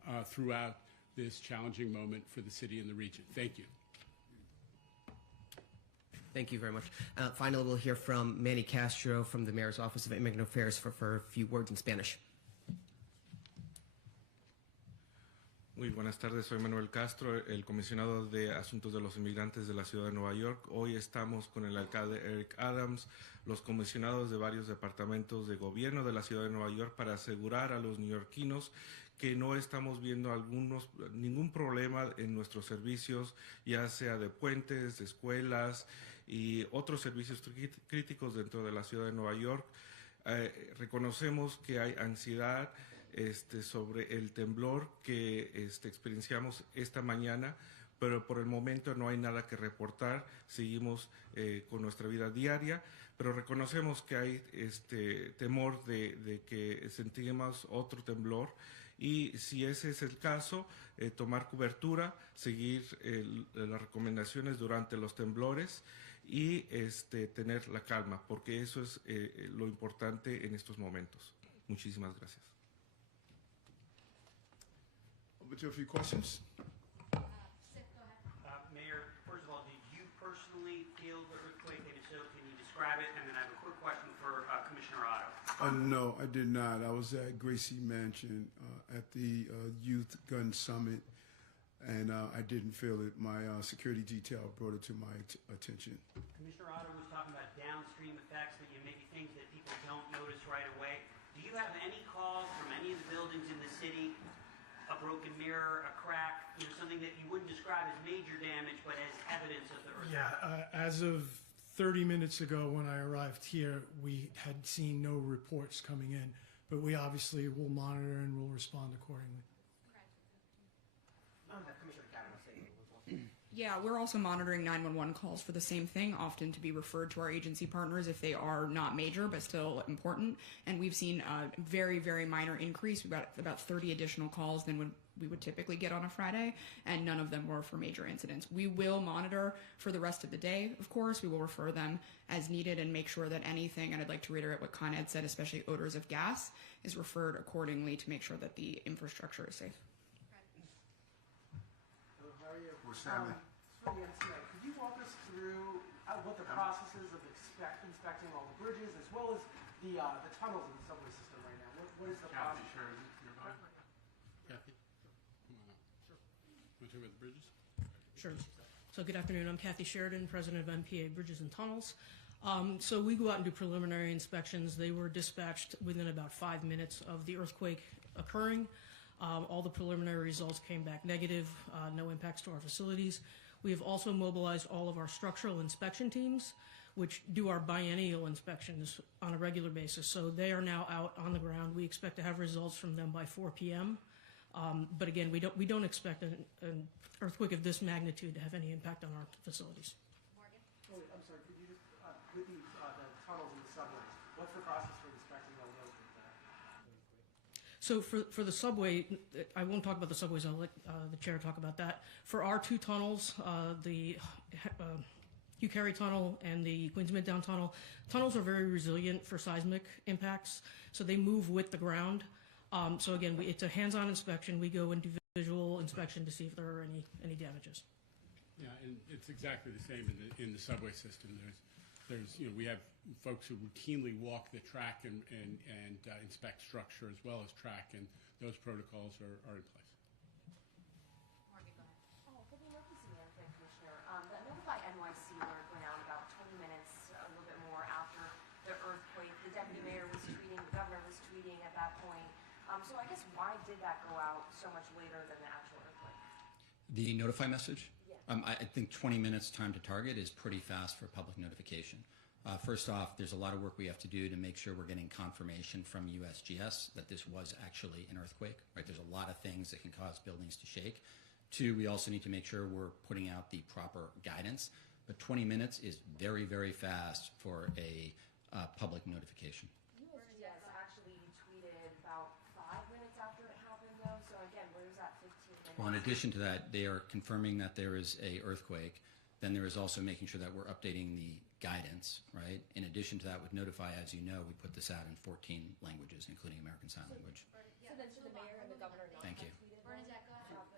throughout this challenging moment for the city and the region. Thank you. Thank you very much. Finally, we'll hear from Manny Castro from the Mayor's Office of Immigrant Affairs for a few words in Spanish. Muy buenas tardes, soy Manuel Castro, el comisionado de Asuntos de los Inmigrantes de la Ciudad de Nueva York. Hoy estamos con el alcalde Eric Adams, los comisionados de varios departamentos de gobierno de la Ciudad de Nueva York para asegurar a los neoyorquinos que no estamos viendo ningún problema en nuestros servicios, ya sea de puentes, de escuelas y otros servicios críticos dentro de la Ciudad de Nueva York. Reconocemos que hay ansiedad sobre el temblor que experienciamos esta mañana, pero por el momento no hay nada que reportar. Seguimos con nuestra vida diaria, pero reconocemos que hay temor de que sentimos otro temblor, y si ese es el caso, tomar cobertura, seguir las recomendaciones durante los temblores y tener la calma, porque eso es lo importante en estos momentos. Muchísimas gracias. Over to a few questions. Mayor, first of all, did you personally feel the earthquake? And if so, can you describe it? And then I have a quick question for Commissioner Otto. No, I did not. I was at Gracie Mansion at the Youth Gun Summit, and I didn't feel it. My security detail brought it to my attention. Commissioner Otto was talking about downstream effects, but maybe things that people don't notice right away. Do you have any calls from any of the buildings in the city, a broken mirror, a crack, something that you wouldn't describe as major damage, but as evidence of the earthquake? Yeah, as of 30 minutes ago when I arrived here, we had seen no reports coming in, but we obviously will monitor and will respond accordingly. Yeah, we're also monitoring 911 calls for the same thing, often to be referred to our agency partners if they are not major but still important. And we've seen a very, very minor increase. We've got about 30 additional calls than we would typically get on a Friday, and none of them were for major incidents. We will monitor for the rest of the day, of course. We will refer them as needed and make sure that anything, and I'd like to reiterate what Con Ed said, especially odors of gas, is referred accordingly to make sure that the infrastructure is safe. How are you? We're Stanley. From the NCA, could you walk us through what the process is of inspecting all the bridges as well as the tunnels in the subway system right now? What is the process? Kathy, sure. You're fine. Kathy, come on up. Sure. Want to talk about the bridges? Sure. So good afternoon. I'm Kathy Sheridan, president of MPA Bridges and Tunnels. So we go out and do preliminary inspections. They were dispatched within about 5 minutes of the earthquake occurring. All the preliminary results came back negative, no impacts to our facilities. We have also mobilized all of our structural inspection teams, which do our biennial inspections on a regular basis. So they are now out on the ground. We expect to have results from them by 4 p.m. But again, we don't expect an earthquake of this magnitude to have any impact on our facilities. Morgan? Oh, I'm sorry, could you just, with the tunnels and the subways, what's the process for inspecting all those? So for the subway, I won't talk about the subways. I'll let the chair talk about that. For our two tunnels, the Hugh Carey Tunnel and the Queens Midtown Tunnel, tunnels are very resilient for seismic impacts, so they move with the ground. So again, it's a hands-on inspection. We go and do visual inspection to see if there are any damages. Yeah, and it's exactly the same in the subway system. We have folks who routinely walk the track and inspect structure as well as track, and those protocols are in place. Morgan, go ahead. For the emergency management commissioner, that Notify NYC alert went out about 20 minutes, a little bit more after the earthquake. The deputy mayor was tweeting, the governor was tweeting at that point. So I guess why did that go out so much later than the actual earthquake? The notify message? Yeah. I think 20 minutes time to target is pretty fast for public notification. First off, there's a lot of work we have to do to make sure we're getting confirmation from USGS that this was actually an earthquake, right? There's a lot of things that can cause buildings to shake. Two, we also need to make sure we're putting out the proper guidance. But 20 minutes is very, very fast for a public notification. USGS actually tweeted about 5 minutes after it happened, though. So again, where's that 15 minutes? Well, in addition to that, they are confirming that there is a earthquake. Then there is also making sure that we're updating the guidance, right? In addition to that, with Notify, as you know, we put this out in 14 languages, including American Sign Language. So then should the mayor and the governor not Thank you. have tweeted?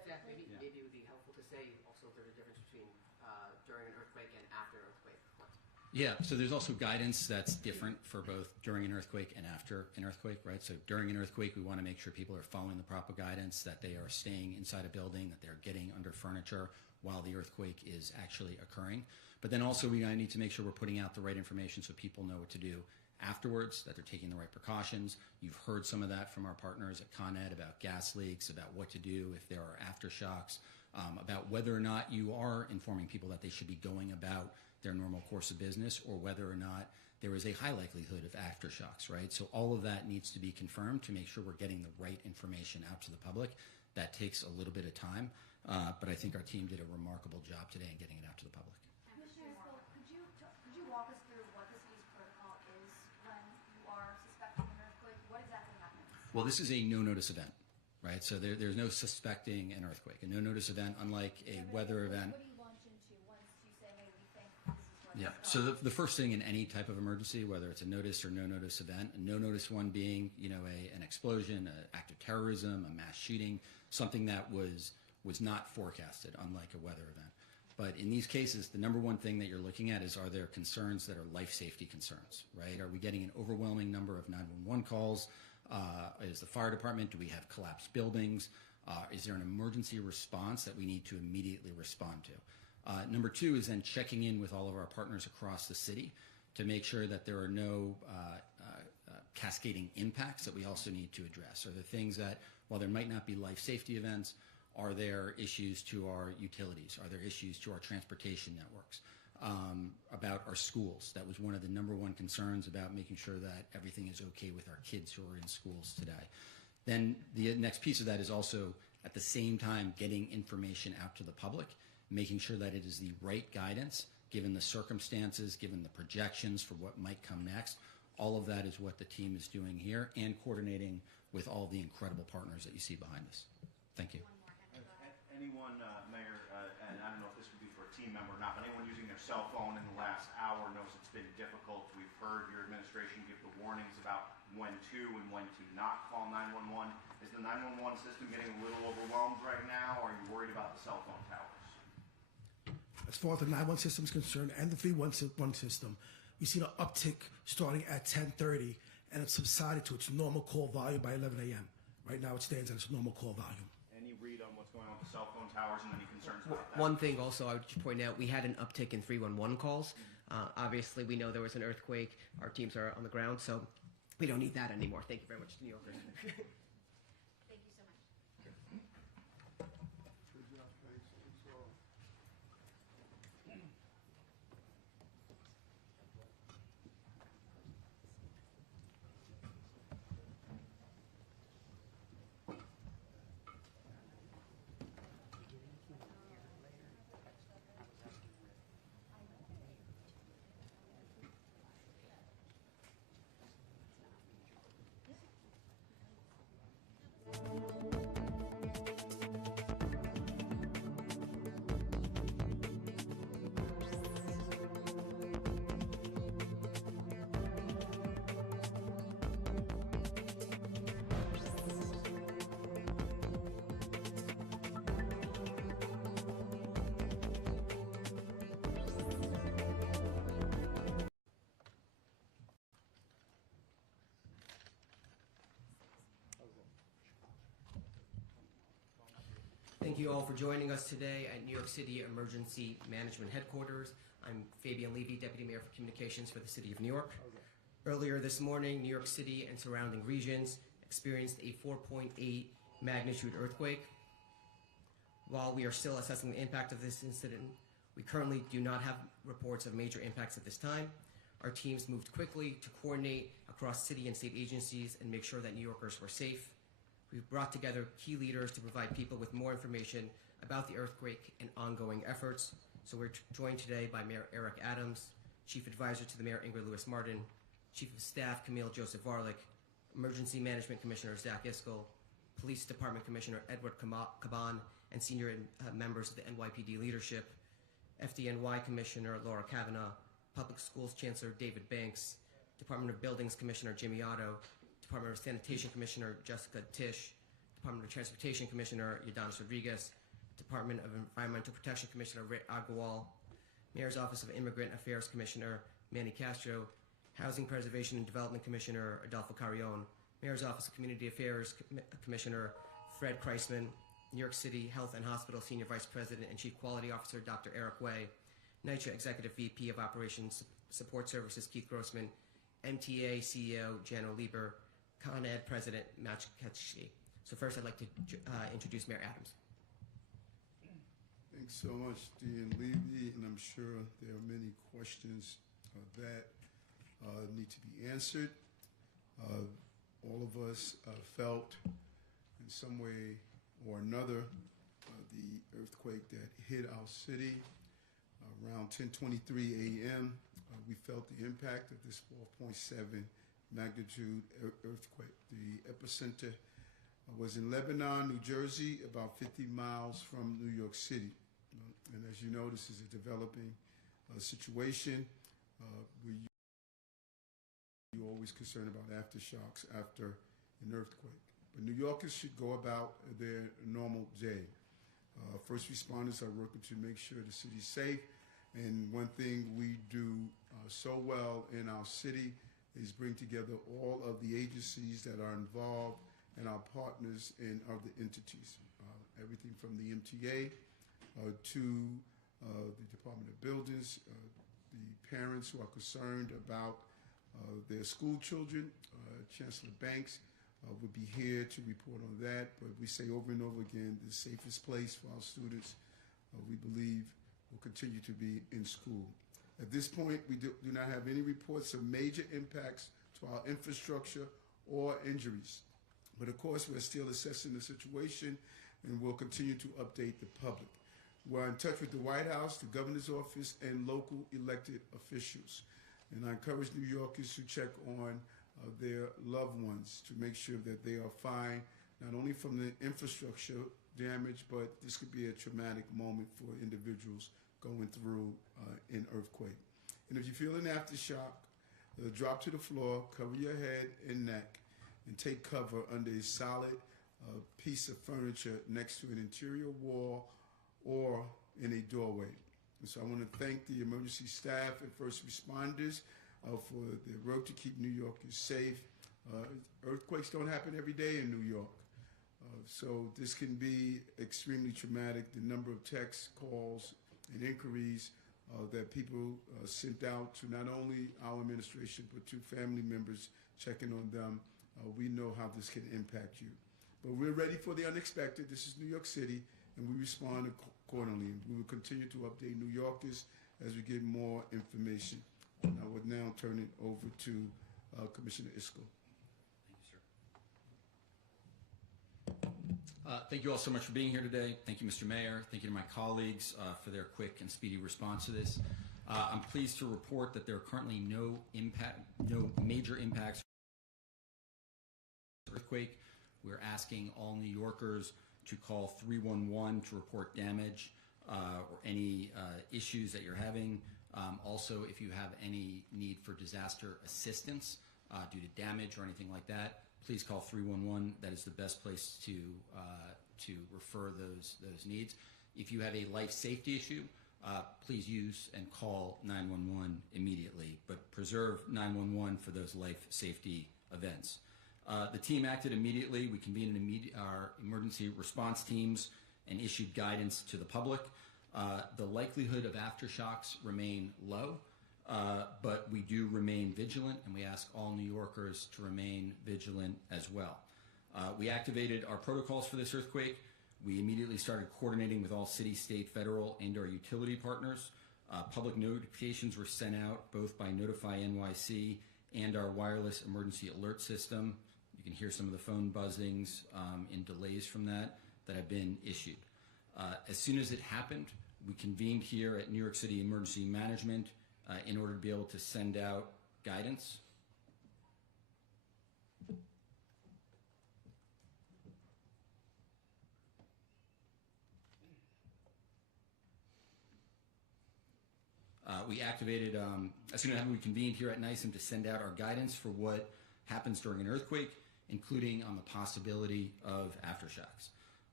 Steph, maybe it would be helpful to say also there's a difference between during an earthquake and after an earthquake. Yeah, so there's also guidance that's different for both during an earthquake and after an earthquake, right? So during an earthquake, we want to make sure people are following the proper guidance, that they are staying inside a building, that they're getting under furniture while the earthquake is actually occurring. But then also we need to make sure we're putting out the right information so people know what to do afterwards, that they're taking the right precautions. You've heard some of that from our partners at Con Ed about gas leaks, about what to do if there are aftershocks, about whether or not you are informing people that they should be going about their normal course of business, or whether or not there is a high likelihood of aftershocks, right? So all of that needs to be confirmed to make sure we're getting the right information out to the public. That takes a little bit of time, but I think our team did a remarkable job today in getting it out to the public. Commissioner, could you walk us through what the city's protocol is when you are suspecting an earthquake? What exactly happens? Well, this is a no-notice event, right? So there's no suspecting an earthquake. A no-notice event, unlike a weather event. What do you launch into once you say, hey, we think this is what Yeah. So the first thing in any type of emergency, whether it's a notice or no notice event, a no notice one being, an explosion, an act of terrorism, a mass shooting, something that was not forecasted, unlike a weather event. But in these cases, the number one thing that you're looking at is, are there concerns that are life safety concerns, right? Are we getting an overwhelming number of 911 calls? Is the fire department, do we have collapsed buildings? Is there an emergency response that we need to immediately respond to? Number two is then checking in with all of our partners across the city to make sure that there are no cascading impacts that we also need to address. Are there things that, while there might not be life safety events, are there issues to our utilities? Are there issues to our transportation networks? About our schools. That was one of the number one concerns, about making sure that everything is okay with our kids who are in schools today. Then the next piece of that is also, at the same time, getting information out to the public, making sure that it is the right guidance, given the circumstances, given the projections for what might come next. All of that is what the team is doing here, and coordinating with all the incredible partners that you see behind us. Thank you. Anyone, Mayor, and I don't know if this would be for a team member or not, but anyone using their cell phone in the last hour knows it's been difficult. We've heard your administration give the warnings about when to and when to not call 911. Is the 911 system getting a little overwhelmed right now, or are you worried about the cell phone towers? As far as the 911 system is concerned, and the 311 system, we've seen an uptick starting at 10:30, and it's subsided to its normal call volume by 11 a.m. Right now it stands at its normal call volume. Any read on what's going on with the cell phone towers and any concerns about that? One thing also I would just point out, we had an uptick in 311 calls. Obviously, we know there was an earthquake. Our teams are on the ground, so we don't need that anymore. Thank you very much, New Yorkers. Thank you so much. Good job, thanks. That's all. Thank you all for joining us today at New York City Emergency Management Headquarters. I'm Fabian Levy, Deputy Mayor for Communications for the City of New York. Earlier this morning, New York City and surrounding regions experienced a 4.8 magnitude earthquake. While we are still assessing the impact of this incident, we currently do not have reports of major impacts at this time. Our teams moved quickly to coordinate across city and state agencies and make sure that New Yorkers were safe. We've brought together key leaders to provide people with more information about the earthquake and ongoing efforts. So we're joined today by Mayor Eric Adams, Chief Advisor to the Mayor Ingrid Lewis-Martin, Chief of Staff Camille Joseph Varlick, Emergency Management Commissioner Zach Iskell, Police Department Commissioner Edward Caban, and senior members of the NYPD leadership, FDNY Commissioner Laura Kavanaugh, Public Schools Chancellor David Banks, Department of Buildings Commissioner Jimmy Otto, Department of Sanitation Commissioner Jessica Tisch, Department of Transportation Commissioner Yadanis Rodriguez, Department of Environmental Protection Commissioner Ray Agarwal, Mayor's Office of Immigrant Affairs Commissioner Manny Castro, Housing Preservation and Development Commissioner Adolfo Carrion, Mayor's Office of Community Affairs Commissioner Fred Kreisman, New York City Health and Hospital Senior Vice President and Chief Quality Officer Dr. Eric Way, NYCHA Executive VP of Operations Support Services Keith Grossman, MTA CEO Jano Lieber, Con Ed President Matt Ketchke. So first I'd like to introduce Mayor Adams. Thanks so much, Dean Levy, and I'm sure there are many questions that need to be answered. All of us felt in some way or another the earthquake that hit our city around 10:23 a.m. We felt the impact of this 4.7 magnitude earthquake. The epicenter was in Lebanon, New Jersey, about 50 miles from New York City. And as you know, this is a developing situation. You're always concerned about aftershocks after an earthquake. But New Yorkers should go about their normal day. First responders are working to make sure the city's safe. And one thing we do so well in our city is bring together all of the agencies that are involved and our partners in other entities. Everything from the MTA to the Department of Buildings, the parents who are concerned about their school children. Chancellor Banks would be here to report on that, but we say over and over again, the safest place for our students, we believe, will continue to be in school. At this point, we do not have any reports of major impacts to our infrastructure or injuries. But of course, we're still assessing the situation and we'll continue to update the public. We're in touch with the White House, the governor's office, and local elected officials. And I encourage New Yorkers to check on their loved ones to make sure that they are fine, not only from the infrastructure damage, but this could be a traumatic moment for individuals going through an earthquake. And if you feel an aftershock, drop to the floor, cover your head and neck, and take cover under a solid piece of furniture next to an interior wall or in a doorway. And so I want to thank the emergency staff and first responders for their work to keep New Yorkers safe. Earthquakes don't happen every day in New York. So this can be extremely traumatic. The number of texts, calls, and inquiries that people sent out to not only our administration, but to family members checking on them, we know how this can impact you. But we're ready for the unexpected. This is New York City, and we respond accordingly. We will continue to update New Yorkers as we get more information. And I would now turn it over to Commissioner Isco. Thank you, sir. Thank you all so much for being here today. Thank you, Mr. Mayor. Thank you to my colleagues for their quick and speedy response to this. I'm pleased to report that there are currently no major impacts from the earthquake. We're asking all New Yorkers to call 311 to report damage or any issues that you're having. Also, if you have any need for disaster assistance due to damage or anything like that, please call 311. That is the best place to refer those needs. If you have a life safety issue, please use and call 911 immediately, but preserve 911 for those life safety events. The team acted immediately. We convened our emergency response teams and issued guidance to the public. The likelihood of aftershocks remain low, but we do remain vigilant, and we ask all New Yorkers to remain vigilant as well. We activated our protocols for this earthquake. We immediately started coordinating with all city, state, federal, and our utility partners. Public notifications were sent out both by Notify NYC and our wireless emergency alert system. You can hear some of the phone buzzings and delays from that have been issued. As soon as it happened, we convened here at New York City Emergency Management in order to be able to send out guidance. We activated, as soon as we convened here at NYSEM to send out our guidance for what happens during an earthquake, including on the possibility of aftershocks.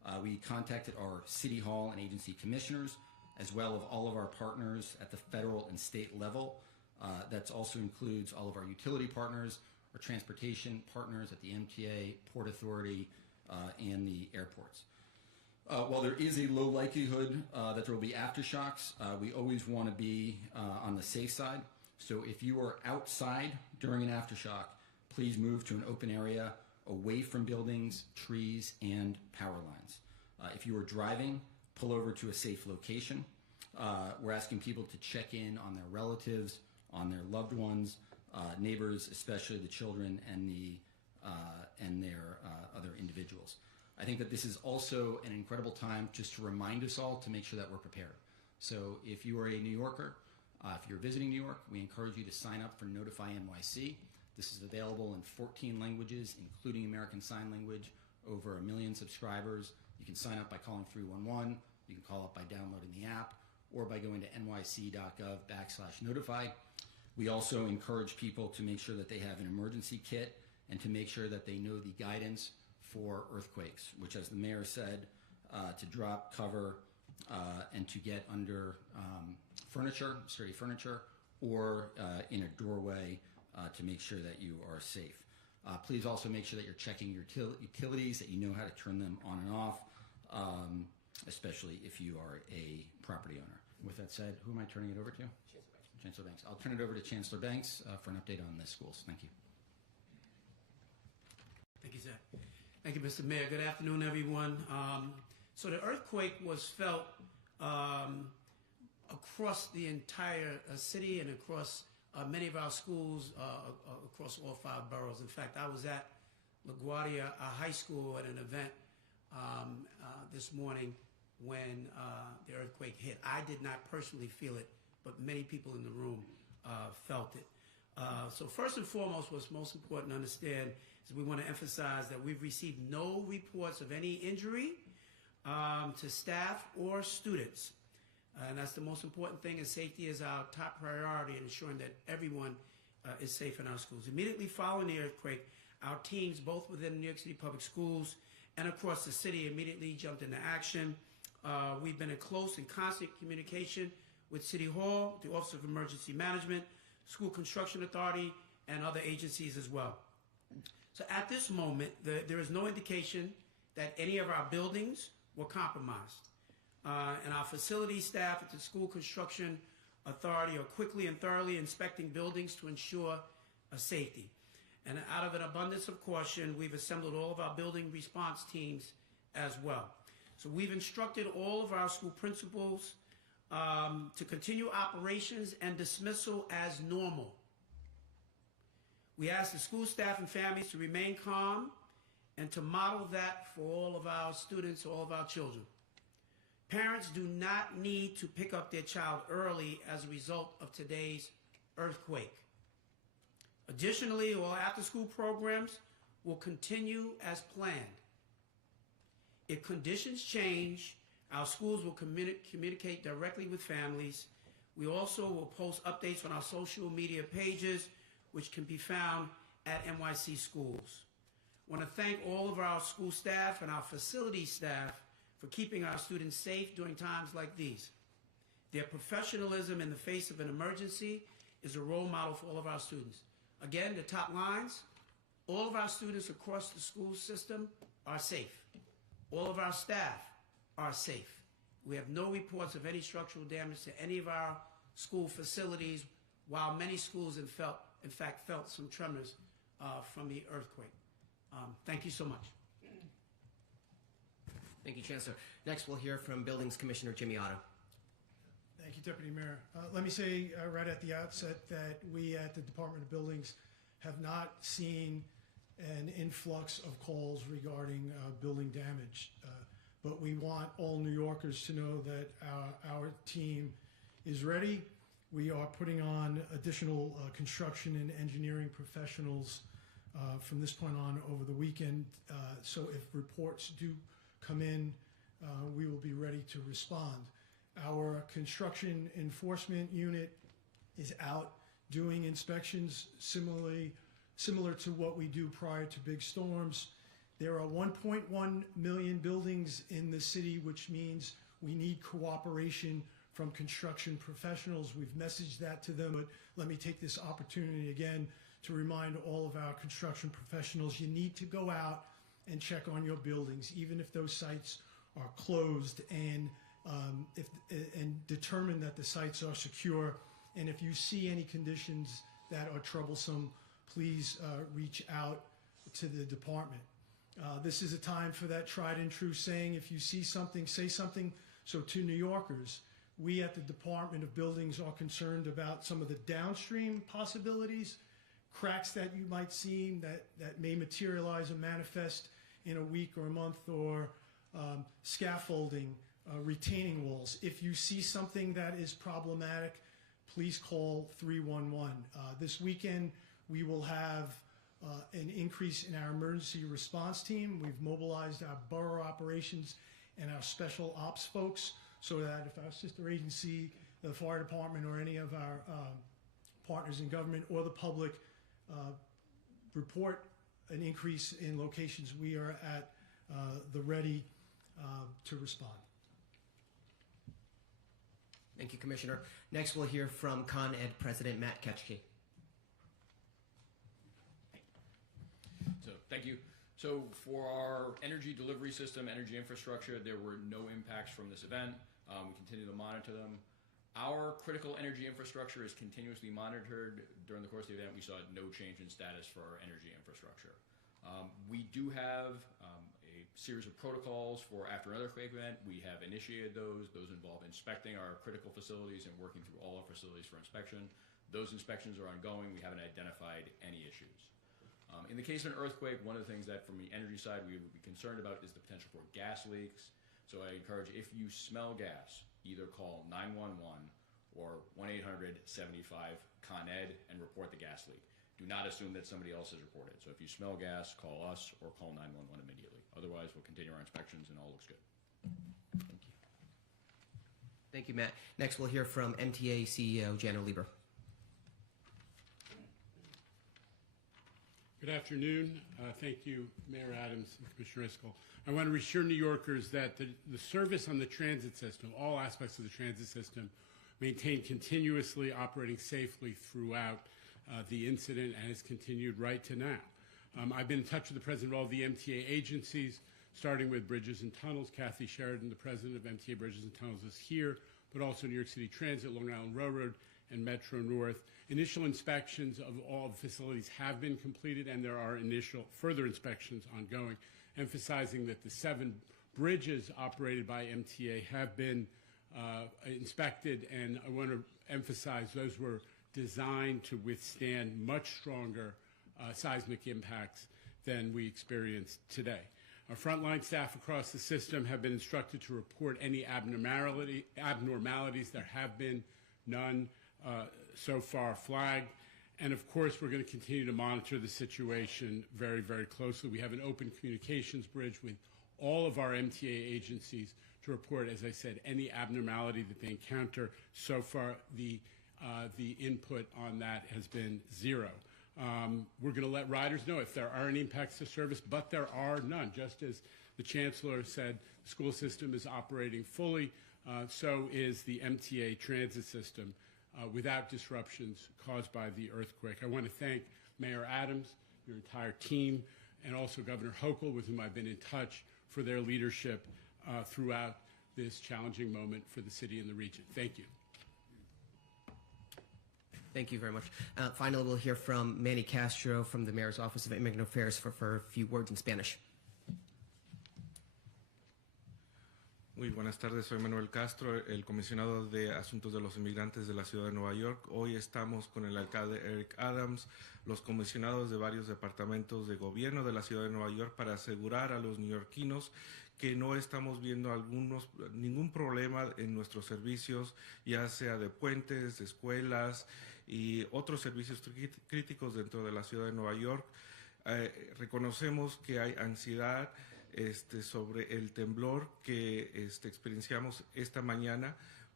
We contacted our City Hall and agency commissioners, as well as all of our partners at the federal and state level. That also includes all of our utility partners, our transportation partners at the MTA, Port Authority, and the airports. While there is a low likelihood that there will be aftershocks, we always want to be on the safe side. So if you are outside during an aftershock, please move to an open area away from buildings, trees, and power lines. If you are driving, pull over to a safe location. We're asking people to check in on their relatives, on their loved ones, neighbors, especially the children and their other individuals. I think that this is also an incredible time just to remind us all to make sure that we're prepared. So if you are a New Yorker, if you're visiting New York, we encourage you to sign up for Notify NYC. This is available in 14 languages, including American Sign Language, over 1 million subscribers. You can sign up by calling 311. You can call up by downloading the app or by going to nyc.gov/notify. We also encourage people to make sure that they have an emergency kit and to make sure that they know the guidance for earthquakes, which, as the mayor said, to drop, cover, and to get under furniture, sturdy furniture, or in a doorway to make sure that you are safe. Please also make sure that you're checking your utilities, that you know how to turn them on and off, especially if you are a property owner. With that said, who am I turning it over to? Chancellor Banks. I'll turn it over to Chancellor Banks for an update on the schools. Thank you. Thank you, Zach. Thank you, Mr. Mayor. Good afternoon, everyone. So the earthquake was felt across the entire city and across many of our schools across all 5 boroughs. In fact, I was at LaGuardia High School at an event this morning when the earthquake hit. I did not personally feel it, but many people in the room felt it. So first and foremost, what's most important to understand is we want to emphasize that we've received no reports of any injury to staff or students. And that's the most important thing, and safety is our top priority in ensuring that everyone is safe in our schools. Immediately following the earthquake, our teams, both within New York City Public Schools and across the city, immediately jumped into action. We've been in close and constant communication with City Hall, the Office of Emergency Management, School Construction Authority, and other agencies as well. So at this moment, there is no indication that any of our buildings were compromised. And our facility staff at the School Construction Authority are quickly and thoroughly inspecting buildings to ensure safety. And out of an abundance of caution, we've assembled all of our building response teams as well. So we've instructed all of our school principals to continue operations and dismissal as normal. We ask the school staff and families to remain calm and to model that for all of our students, all of our children. Parents do not need to pick up their child early as a result of today's earthquake. Additionally, all after-school programs will continue as planned. If conditions change, our schools will communicate directly with families. We also will post updates on our social media pages, which can be found at NYC Schools. I want to thank all of our school staff and our facility staff for keeping our students safe during times like these. Their professionalism in the face of an emergency is a role model for all of our students. Again, the top lines, all of our students across the school system are safe. All of our staff are safe. We have no reports of any structural damage to any of our school facilities, while many schools in fact felt some tremors from the earthquake. Thank you so much. Thank you, Chancellor. Next, we'll hear from Buildings Commissioner Jimmy Otto. Thank you, Deputy Mayor. Let me say right at the outset that we at the Department of Buildings have not seen an influx of calls regarding building damage. But we want all New Yorkers to know that our team is ready. We are putting on additional construction and engineering professionals from this point on over the weekend. So if reports do come in, we will be ready to respond. Our construction enforcement unit is out doing inspections similar to what we do prior to big storms. There are 1.1 million buildings in the city, which means we need cooperation from construction professionals. We've messaged that to them, but let me take this opportunity again to remind all of our construction professionals, you need to go out and check on your buildings, even if those sites are closed, and determine that the sites are secure. And if you see any conditions that are troublesome, please reach out to the department. This is a time for that tried and true saying, if you see something, say something. So to New Yorkers, we at the Department of Buildings are concerned about some of the downstream possibilities, cracks that you might see that may materialize and manifest in a week or a month, or scaffolding, retaining walls. If you see something that is problematic, please call 311. This weekend, we will have an increase in our emergency response team. We've mobilized our borough operations and our special ops folks so that if our sister agency, the fire department, or any of our partners in government or the public report an increase in locations, we are at the ready to respond. Thank you, Commissioner. Next, we'll hear from Con Ed President Matt Ketchke. So, thank you. So, for our energy delivery system, energy infrastructure, there were no impacts from this event. We continue to monitor them. Our critical energy infrastructure is continuously monitored. During the course of the event, we saw no change in status for our energy infrastructure. We do have a series of protocols for after an earthquake event. We have initiated those. Those involve inspecting our critical facilities and working through all our facilities for inspection. Those inspections are ongoing. We haven't identified any issues. In the case of an earthquake, one of the things that from the energy side we would be concerned about is the potential for gas leaks. So I encourage, if you smell gas, either call 911 or 1-800-75-CON-ED and report the gas leak. Do not assume that somebody else has reported. So if you smell gas, call us or call 911 immediately. Otherwise, we'll continue our inspections and all looks good. Thank you. Thank you, Matt. Next, we'll hear from MTA CEO Jano Lieber. Good afternoon. Thank you, Mayor Adams and Commissioner Iscol. I want to reassure New Yorkers that the service on the transit system, all aspects of the transit system, maintained continuously operating safely throughout the incident and has continued right to now. I've been in touch with the president of all the MTA agencies, starting with Bridges and Tunnels. Kathy Sheridan, the president of MTA Bridges and Tunnels, is here, but also New York City Transit, Long Island Railroad, and Metro North. Initial inspections of all the facilities have been completed, and there are initial further inspections ongoing, emphasizing that the 7 bridges operated by MTA have been inspected, and I want to emphasize those were designed to withstand much stronger seismic impacts than we experienced today. Our frontline staff across the system have been instructed to report any abnormalities. There have been none so far flagged. And of course, we're going to continue to monitor the situation very, very closely. We have an open communications bridge with all of our MTA agencies to report, as I said, any abnormality that they encounter. So far, the input on that has been 0. We're going to let riders know if there are any impacts to service, but there are none. Just as the Chancellor said, the school system is operating fully, so is the MTA transit system without disruptions caused by the earthquake. I want to thank Mayor Adams, your entire team, and also Governor Hochul, with whom I've been in touch, for their leadership throughout this challenging moment for the city and the region. Thank you. Thank you very much. Finally, we'll hear from Manny Castro from the Mayor's Office of Immigrant Affairs for a few words in Spanish. Muy buenas tardes, soy Manuel Castro, el comisionado de Asuntos de los Inmigrantes de la Ciudad de Nueva York. Hoy estamos con el alcalde Eric Adams, los comisionados de varios departamentos de gobierno de la Ciudad de Nueva York, para asegurar a los neoyorquinos que no estamos viendo ningún problema en nuestros servicios, ya sea de puentes, de escuelas y otros servicios críticos dentro de la Ciudad de Nueva York. Reconocemos que hay ansiedad sobre el temblor que experienciamos esta mañana,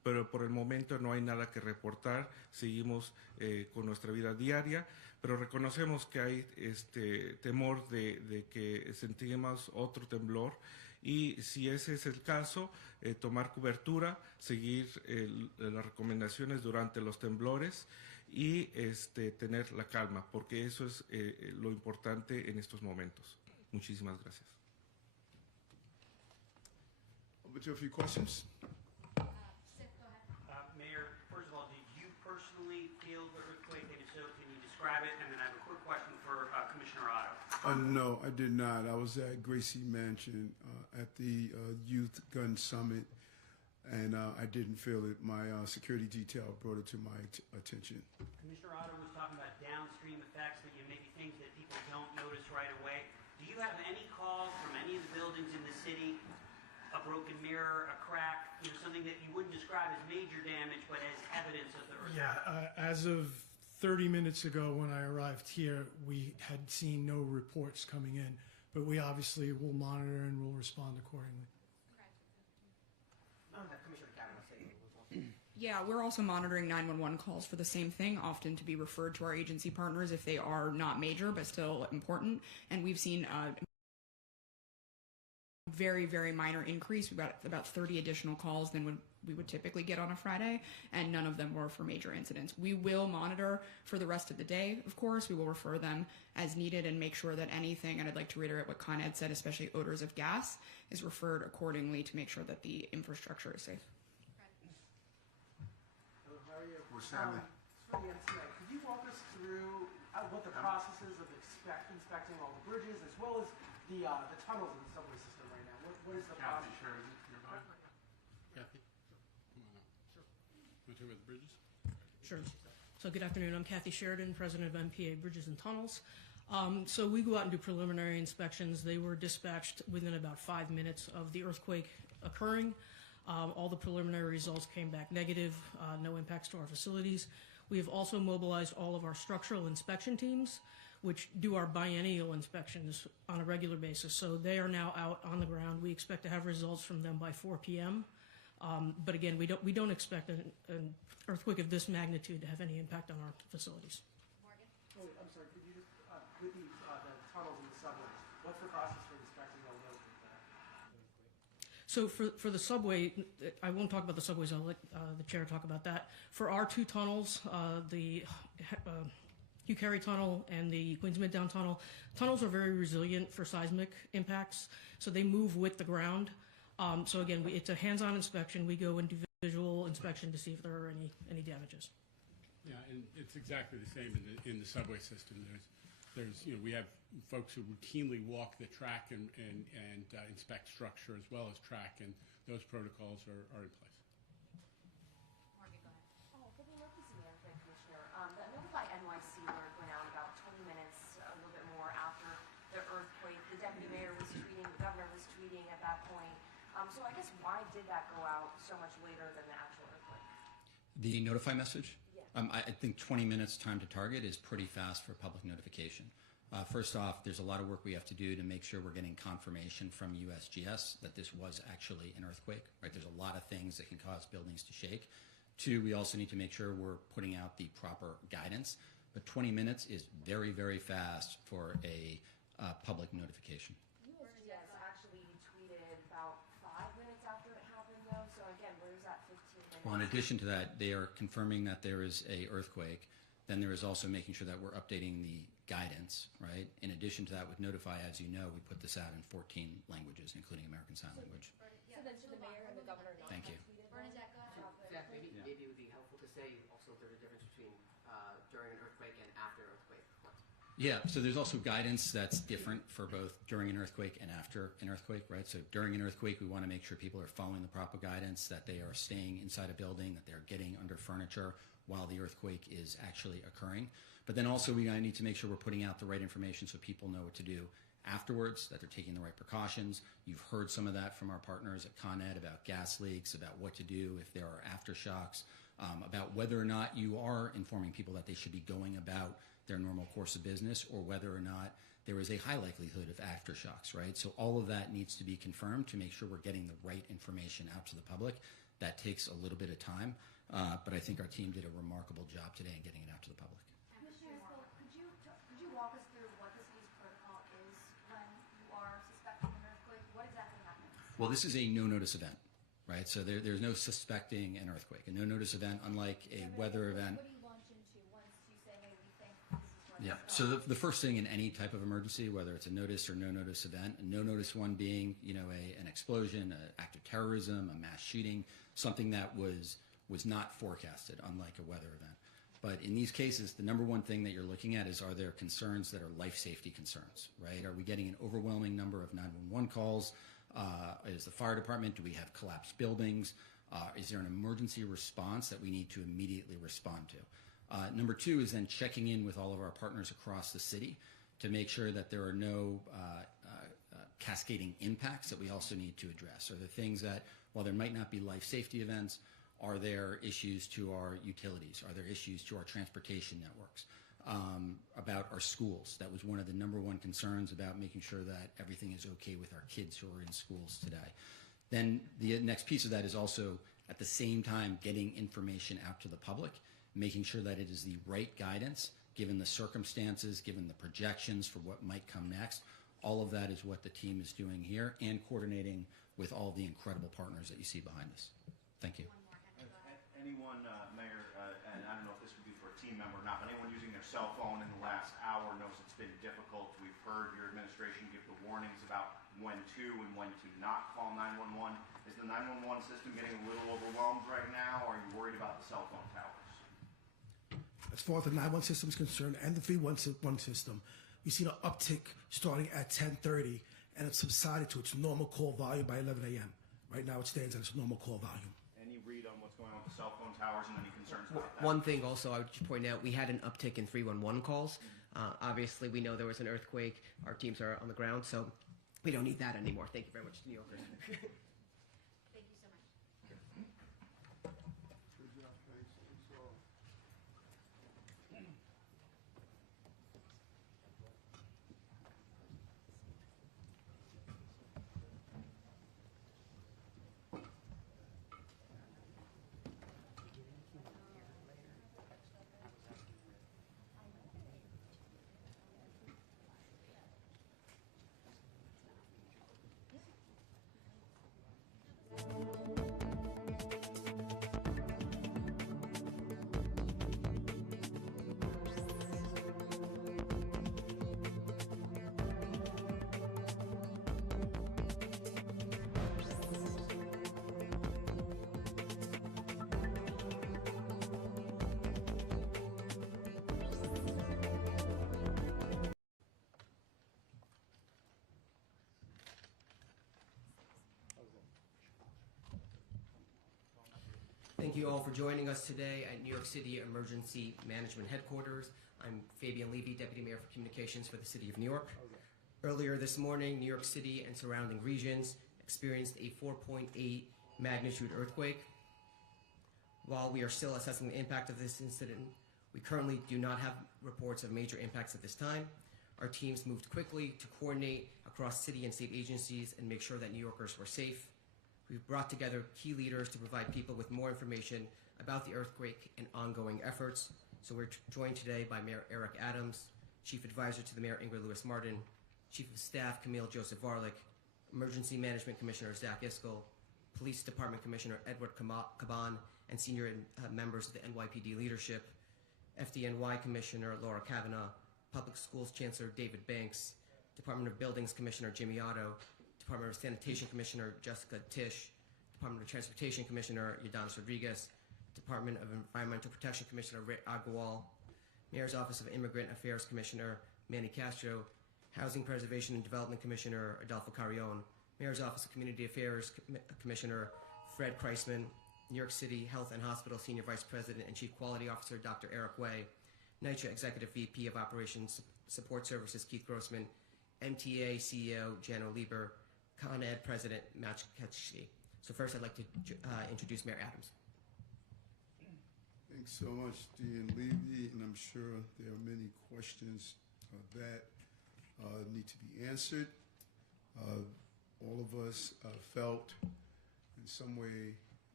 pero por el momento no hay nada que reportar. Seguimos con nuestra vida diaria, pero reconocemos que hay temor de que sentimos otro temblor, y si ese es el caso, tomar cobertura, seguir las recomendaciones durante los temblores y tener la calma, porque eso es lo importante en estos momentos. Muchísimas gracias. Over to a few questions. Mayor, first of all, did you personally feel the earthquake? And if so, can you describe it? And then I have a quick question for Commissioner Otto. No, I did not. I was at Gracie Mansion at the Youth Gun Summit, and I didn't feel it. My security detail brought it to my attention. Commissioner Otto was talking about downstream effects, that maybe things that people don't notice right away. Do you have any calls from any of the buildings in the city, a broken mirror, a crack, something that you wouldn't describe as major damage, but as evidence of the earthquake? Yeah, as of 30 minutes ago when I arrived here, we had seen no reports coming in, but we obviously will monitor and will respond accordingly. Commissioner Kavanaugh saying it was also. Yeah, we're also monitoring 911 calls for the same thing, often to be referred to our agency partners if they are not major but still important. And we've seen very, very minor increase. We've got about 30 additional calls than we would typically get on a Friday, and none of them were for major incidents. We will monitor for the rest of the day, of course. We will refer them as needed and make sure that anything, and I'd like to reiterate what Con Ed said, especially odors of gas, is referred accordingly to make sure that the infrastructure is safe. For the MTA, could you walk us through what the process is of inspecting all the bridges as well as the tunnels in the subway system right now? What is the process? Kathy, sure. Is it nearby? Kathy? Come on up. Sure. Want to talk about the bridges? Sure. So good afternoon. I'm Kathy Sheridan, president of MPA Bridges and Tunnels. So we go out and do preliminary inspections. They were dispatched within about 5 minutes of the earthquake occurring. All the preliminary results came back negative, no impacts to our facilities. We have also mobilized all of our structural inspection teams, which do our biennial inspections on a regular basis. So they are now out on the ground. We expect to have results from them by 4 p.m. But again, we don't expect an earthquake of this magnitude to have any impact on our facilities. Morgan? Oh, wait, I'm sorry. Could you just with the tunnels and the subways? What's the process for inspecting all those? So for the subway, I won't talk about the subways. I'll let the chair talk about that. For our two tunnels, the Hugh Carey Tunnel and the Queens Midtown Tunnel, tunnels are very resilient for seismic impacts, so they move with the ground. So again, it's a hands-on inspection. We go and do visual inspection to see if there are any damages. Yeah, and it's exactly the same in the subway system. There's we have folks who routinely walk the track and inspect structure as well as track, and those protocols are in place. Morgan, go ahead. Oh, good emergency management, Commissioner. The Notify NYC alert went out about 20 minutes, a little bit more after the earthquake. The deputy mayor was tweeting, the governor was tweeting at that point. So I guess why did that go out so much later than the actual earthquake? The notify message? Yeah. I think 20 minutes time to target is pretty fast for public notification. First off, there's a lot of work we have to do to make sure we're getting confirmation from USGS that this was actually an earthquake, right? There's a lot of things that can cause buildings to shake. Two, we also need to make sure we're putting out the proper guidance. But 20 minutes is very, very fast for a public notification. USGS actually tweeted about 5 minutes after it happened, though. So again, where's that 15 minutes? Well, in addition to that, they are confirming that there is a earthquake. Then there is also making sure that we're updating the guidance, right? In addition to that, with Notify, as you know, we put this out in 14 languages, including American Sign Language. So then should the mayor and the governor not Thank you. have tweeted? Bernadette, go ahead. Zach, maybe it would be helpful to say also there's a difference between during an earthquake and after earthquake. Yeah, so there's also guidance that's different for both during an earthquake and after an earthquake, right? So during an earthquake, we want to make sure people are following the proper guidance, that they are staying inside a building, that they're getting under furniture while the earthquake is actually occurring. But then also we need to make sure we're putting out the right information so people know what to do afterwards, that they're taking the right precautions. You've heard some of that from our partners at Con Ed about gas leaks, about what to do if there are aftershocks, about whether or not you are informing people that they should be going about their normal course of business, or whether or not there is a high likelihood of aftershocks, right? So all of that needs to be confirmed to make sure we're getting the right information out to the public that takes a little bit of time, but I think our team did a remarkable job today in getting it out to the public. Commissioner Hill, could you walk us through what the city's protocol is when you are suspecting an earthquake? What exactly happens? Well, this is a no-notice event, right? So there's no suspecting an earthquake. A no-notice event, unlike a weather event. What do you launch into once you say, hey, we think this is where Yeah. this So the first thing in any type of emergency, whether it's a notice or no notice event, a no notice one being, an explosion, an act of terrorism, a mass shooting, something that was not forecasted, unlike a weather event. But in these cases, the number one thing that you're looking at is, are there concerns that are life safety concerns, right? Are we getting an overwhelming number of 911 calls? Is the fire department, do we have collapsed buildings? Is there an emergency response that we need to immediately respond to? Number two is then checking in with all of our partners across the city to make sure that there are no cascading impacts that we also need to address. Are there things that, while there might not be life safety events, are there issues to our utilities? Are there issues to our transportation networks? About our schools. That was one of the number one concerns, about making sure that everything is okay with our kids who are in schools today. Then the next piece of that is also, at the same time, getting information out to the public, making sure that it is the right guidance, given the circumstances, given the projections for what might come next. All of that is what the team is doing here, and coordinating with all the incredible partners that you see behind us. Thank you. Anyone, Mayor, and I don't know if this would be for a team member or not, but anyone using their cell phone in the last hour knows it's been difficult. We've heard your administration give the warnings about when to and when to not call 911. Is the 911 system getting a little overwhelmed right now, or are you worried about the cell phone towers? As far as the 911 system is concerned and the 311 system, we've seen an uptick starting at 10:30, and it's subsided to its normal call volume by 11 a.m. Right now it stands at its normal call volume. Any read on what's going on with the cell phone towers and any concerns about that? One thing also I would just point out, we had an uptick in 311 calls. Obviously, we know there was an earthquake. Our teams are on the ground, so we don't need that anymore. Thank you very much, New Yorkers. Thank you so much. Good job, thanks. That's all. Thank you all for joining us today at New York City Emergency Management Headquarters. I'm Fabian Levy, Deputy Mayor for Communications for the City of New York. Earlier this morning, New York City and surrounding regions experienced a 4.8 magnitude earthquake. While we are still assessing the impact of this incident, we currently do not have reports of major impacts at this time. Our teams moved quickly to coordinate across city and state agencies and make sure that New Yorkers were safe. We've brought together key leaders to provide people with more information about the earthquake and ongoing efforts. So we're joined today by Mayor Eric Adams, Chief Advisor to the Mayor Ingrid Lewis-Martin, Chief of Staff Camille Joseph Varlick, Emergency Management Commissioner Zach Iskell, Police Department Commissioner Edward Caban, and senior members of the NYPD leadership, FDNY Commissioner Laura Kavanaugh, Public Schools Chancellor David Banks, Department of Buildings Commissioner Jimmy Otto, Department of Sanitation Commissioner Jessica Tisch, Department of Transportation Commissioner Yadanis Rodriguez, Department of Environmental Protection Commissioner Rick Agarwal, Mayor's Office of Immigrant Affairs Commissioner Manny Castro, Housing Preservation and Development Commissioner Adolfo Carrion, Mayor's Office of Community Affairs Commissioner Fred Kreisman, New York City Health and Hospital Senior Vice President and Chief Quality Officer Dr. Eric Way, NYCHA Executive VP of Operations Support Services Keith Grossman, MTA CEO Jano Lieber, Con Ed President Matt Ketchie. So first I'd like to introduce Mayor Adams. Thanks so much, Dean Levy, and I'm sure there are many questions that need to be answered. All of us felt in some way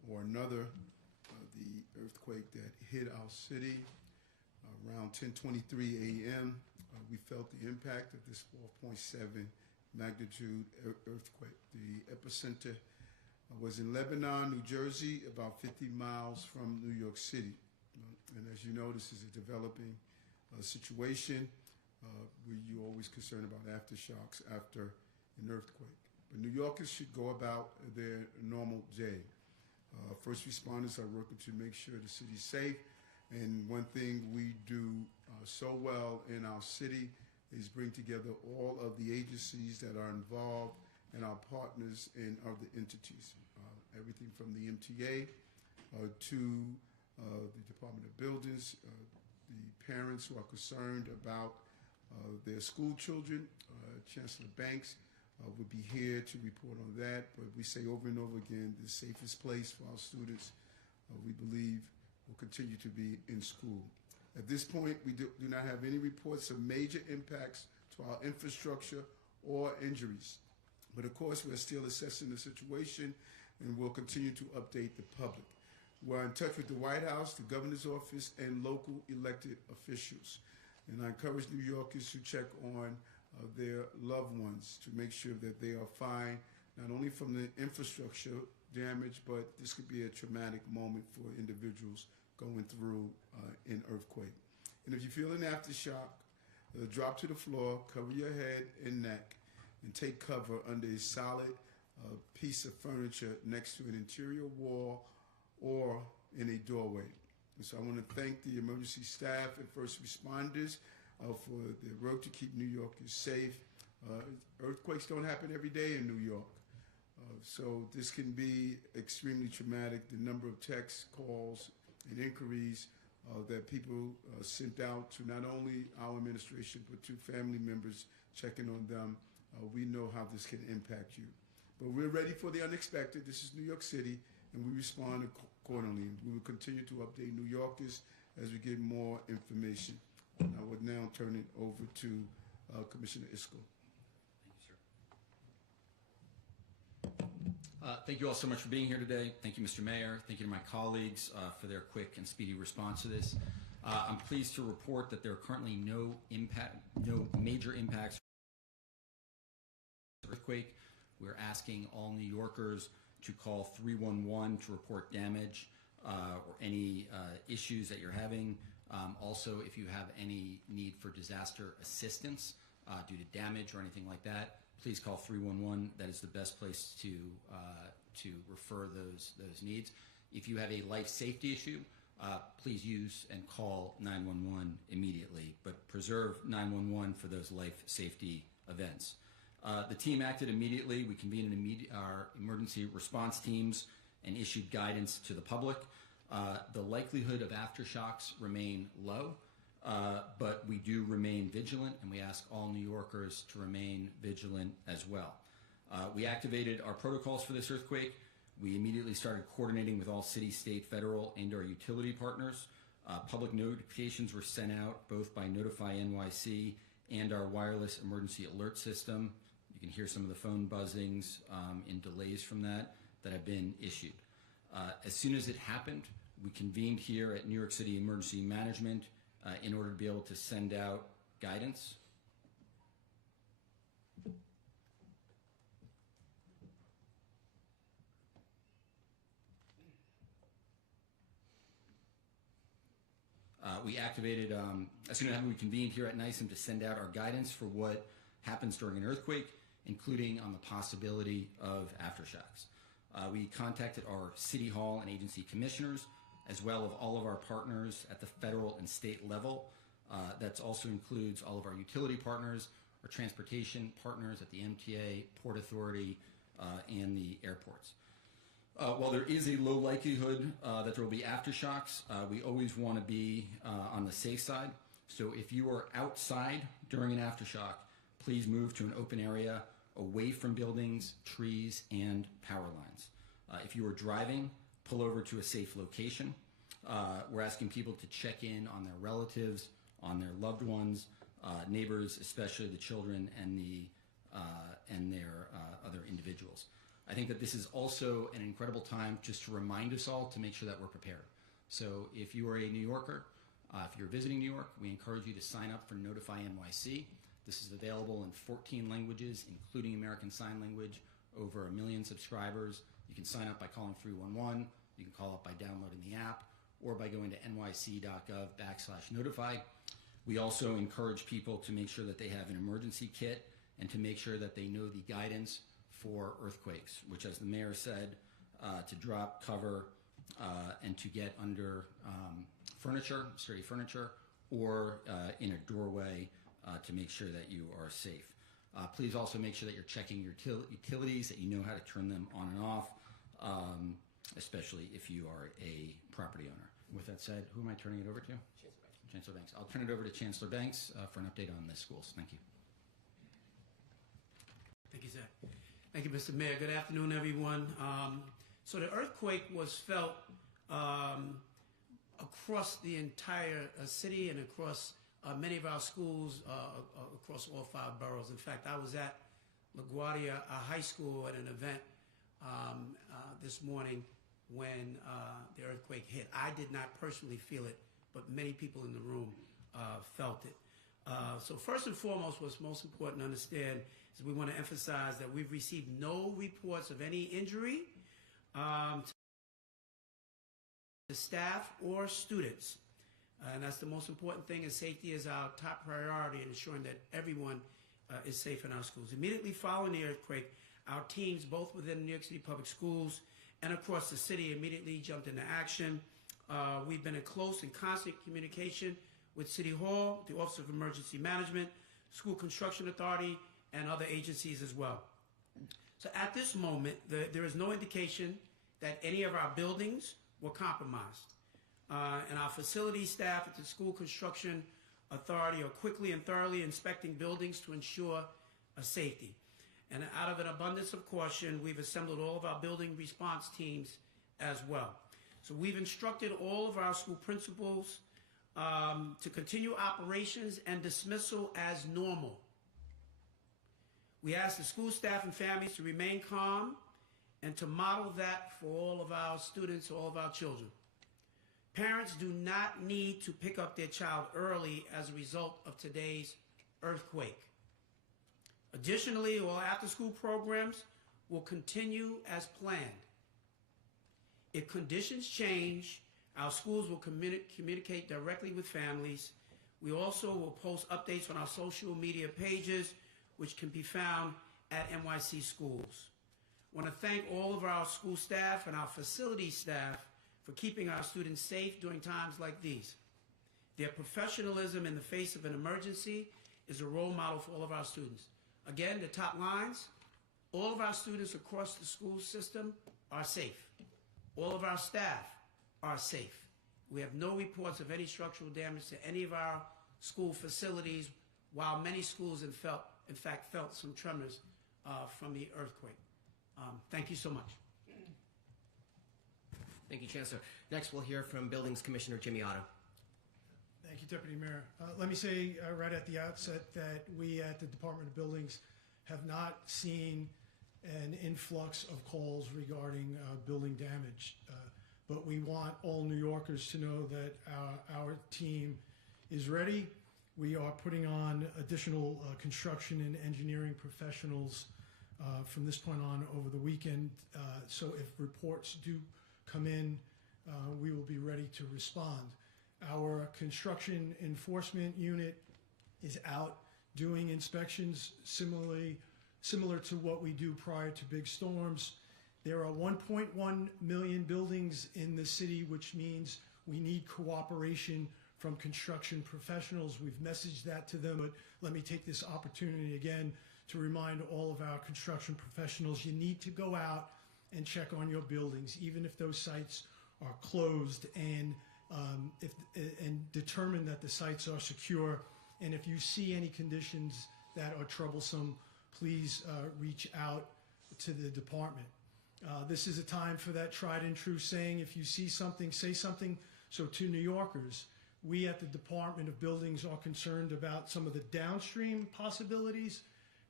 or another, the earthquake that hit our city around 10:23 a.m. We felt the impact of this 4.7 magnitude earthquake. The epicenter was in Lebanon, New Jersey, about 50 miles from New York City. And as you know, this is a developing situation where you're always concerned about aftershocks after an earthquake. But New Yorkers should go about their normal day. First responders are working to make sure the city's safe. And one thing we do so well in our city is bring together all of the agencies that are involved and our partners in other entities. Everything from the MTA to the Department of Buildings, the parents who are concerned about their school children. Chancellor Banks would be here to report on that, but we say over and over again, the safest place for our students, we believe, will continue to be in school. At this point, we do not have any reports of major impacts to our infrastructure or injuries. But of course, we're still assessing the situation and we'll continue to update the public. We're in touch with the White House, the governor's office, and local elected officials. And I encourage New Yorkers to check on their loved ones to make sure that they are fine, not only from the infrastructure damage, but this could be a traumatic moment for individuals going through an earthquake. And if you feel an aftershock, drop to the floor, cover your head and neck, and take cover under a solid piece of furniture next to an interior wall or in a doorway. And so I want to thank the emergency staff and first responders for their work to keep New Yorkers safe. Earthquakes don't happen every day in New York. So this can be extremely traumatic. The number of texts, calls, and inquiries that people sent out to not only our administration, but to family members checking on them, we know how this can impact you. But we're ready for the unexpected. This is New York City, and we respond accordingly. We will continue to update New Yorkers as we get more information. And I would now turn it over to Commissioner Isco. Thank you all so much for being here today. Thank you, Mr. Mayor. Thank you to my colleagues for their quick and speedy response to this. I'm pleased to report that there are currently no major impacts from the earthquake. We're asking all New Yorkers to call 311 to report damage or any issues that you're having. Also, if you have any need for disaster assistance due to damage or anything like that, please call 311. That is the best place to refer those needs. If you have a life safety issue, please use and call 911 immediately, but preserve 911 for those life safety events. The team acted immediately. We convened our emergency response teams and issued guidance to the public. The likelihood of aftershocks remain low, but we do remain vigilant, and we ask all New Yorkers to remain vigilant as well. We activated our protocols for this earthquake. We immediately started coordinating with all city, state, federal, and our utility partners. Public notifications were sent out both by Notify NYC and our wireless emergency alert system. You can hear some of the phone buzzings and delays from that have been issued. As soon as it happened, we convened here at New York City Emergency Management in order to be able to send out guidance. We activated, as soon as we convened here at NYSEM to send out our guidance for what happens during an earthquake, including on the possibility of aftershocks. We contacted our City Hall and agency commissioners, as well as all of our partners at the federal and state level. That also includes all of our utility partners, our transportation partners at the MTA, Port Authority, and the airports. While there is a low likelihood that there will be aftershocks, we always want to be on the safe side. So if you are outside during an aftershock, please move to an open area away from buildings, trees, and power lines. If you are driving, pull over to a safe location. We're asking people to check in on their relatives, on their loved ones, neighbors, especially the children and their other individuals. I think that this is also an incredible time just to remind us all to make sure that we're prepared. So if you are a New Yorker, if you're visiting New York, we encourage you to sign up for Notify NYC. This is available in 14 languages, including American Sign Language, over 1 million subscribers. You can sign up by calling 311. You can call up by downloading the app or by going to nyc.gov/notify. We also encourage people to make sure that they have an emergency kit and to make sure that they know the guidance for earthquakes, which, as the mayor said, to drop, cover, and to get under furniture, sturdy furniture, or in a doorway to make sure that you are safe. Please also make sure that you're checking your utilities, that you know how to turn them on and off, especially if you are a property owner. With that said, who am I turning it over to? Chancellor Banks. I'll turn it over to Chancellor Banks for an update on the schools. Thank you. Thank you, Zach. Thank you, Mr. Mayor. Good afternoon, everyone. So the earthquake was felt across the entire city and across many of our schools across all 5 boroughs. In fact, I was at LaGuardia High School at an event this morning when the earthquake hit. I did not personally feel it, but many people in the room felt it. So first and foremost, what's most important to understand is we want to emphasize that we've received no reports of any injury to the staff or students. And that's the most important thing, and safety is our top priority in ensuring that everyone is safe in our schools. Immediately following the earthquake, our teams, both within New York City Public Schools and across the city, immediately jumped into action. We've been in close and constant communication with City Hall, the Office of Emergency Management, School Construction Authority, and other agencies as well. So at this moment, there is no indication that any of our buildings were compromised. And our facility staff at the School Construction Authority are quickly and thoroughly inspecting buildings to ensure safety. And out of an abundance of caution, we've assembled all of our building response teams as well. So we've instructed all of our school principals to continue operations and dismissal as normal. We ask the school staff and families to remain calm and to model that for all of our students, all of our children. Parents do not need to pick up their child early as a result of today's earthquake. Additionally, all after-school programs will continue as planned. If conditions change, our schools will communicate directly with families. We also will post updates on our social media pages, which can be found at NYC Schools. I want to thank all of our school staff and our facility staff for keeping our students safe during times like these. Their professionalism in the face of an emergency is a role model for all of our students. Again, the top lines, all of our students across the school system are safe. All of our staff are safe. We have no reports of any structural damage to any of our school facilities, while many schools in fact felt some tremors from the earthquake. Thank you so much. Thank you, Chancellor. Next, we'll hear from Buildings Commissioner Jimmy Otto. Thank you, Deputy Mayor. Let me say right at the outset that we at the Department of Buildings have not seen an influx of calls regarding building damage, but we want all New Yorkers to know that our team is ready. We are putting on additional construction and engineering professionals from this point on over the weekend, so if reports do come in, we will be ready to respond. Our construction enforcement unit is out doing inspections similar to what we do prior to big storms. There are 1.1 million buildings in the city, which means we need cooperation from construction professionals. We've messaged that to them, but let me take this opportunity again to remind all of our construction professionals, you need to go out and check on your buildings, even if those sites are closed, and determine that the sites are secure. And if you see any conditions that are troublesome, please reach out to the department. This is a time for that tried and true saying, if you see something, say something. So to New Yorkers, we at the Department of Buildings are concerned about some of the downstream possibilities.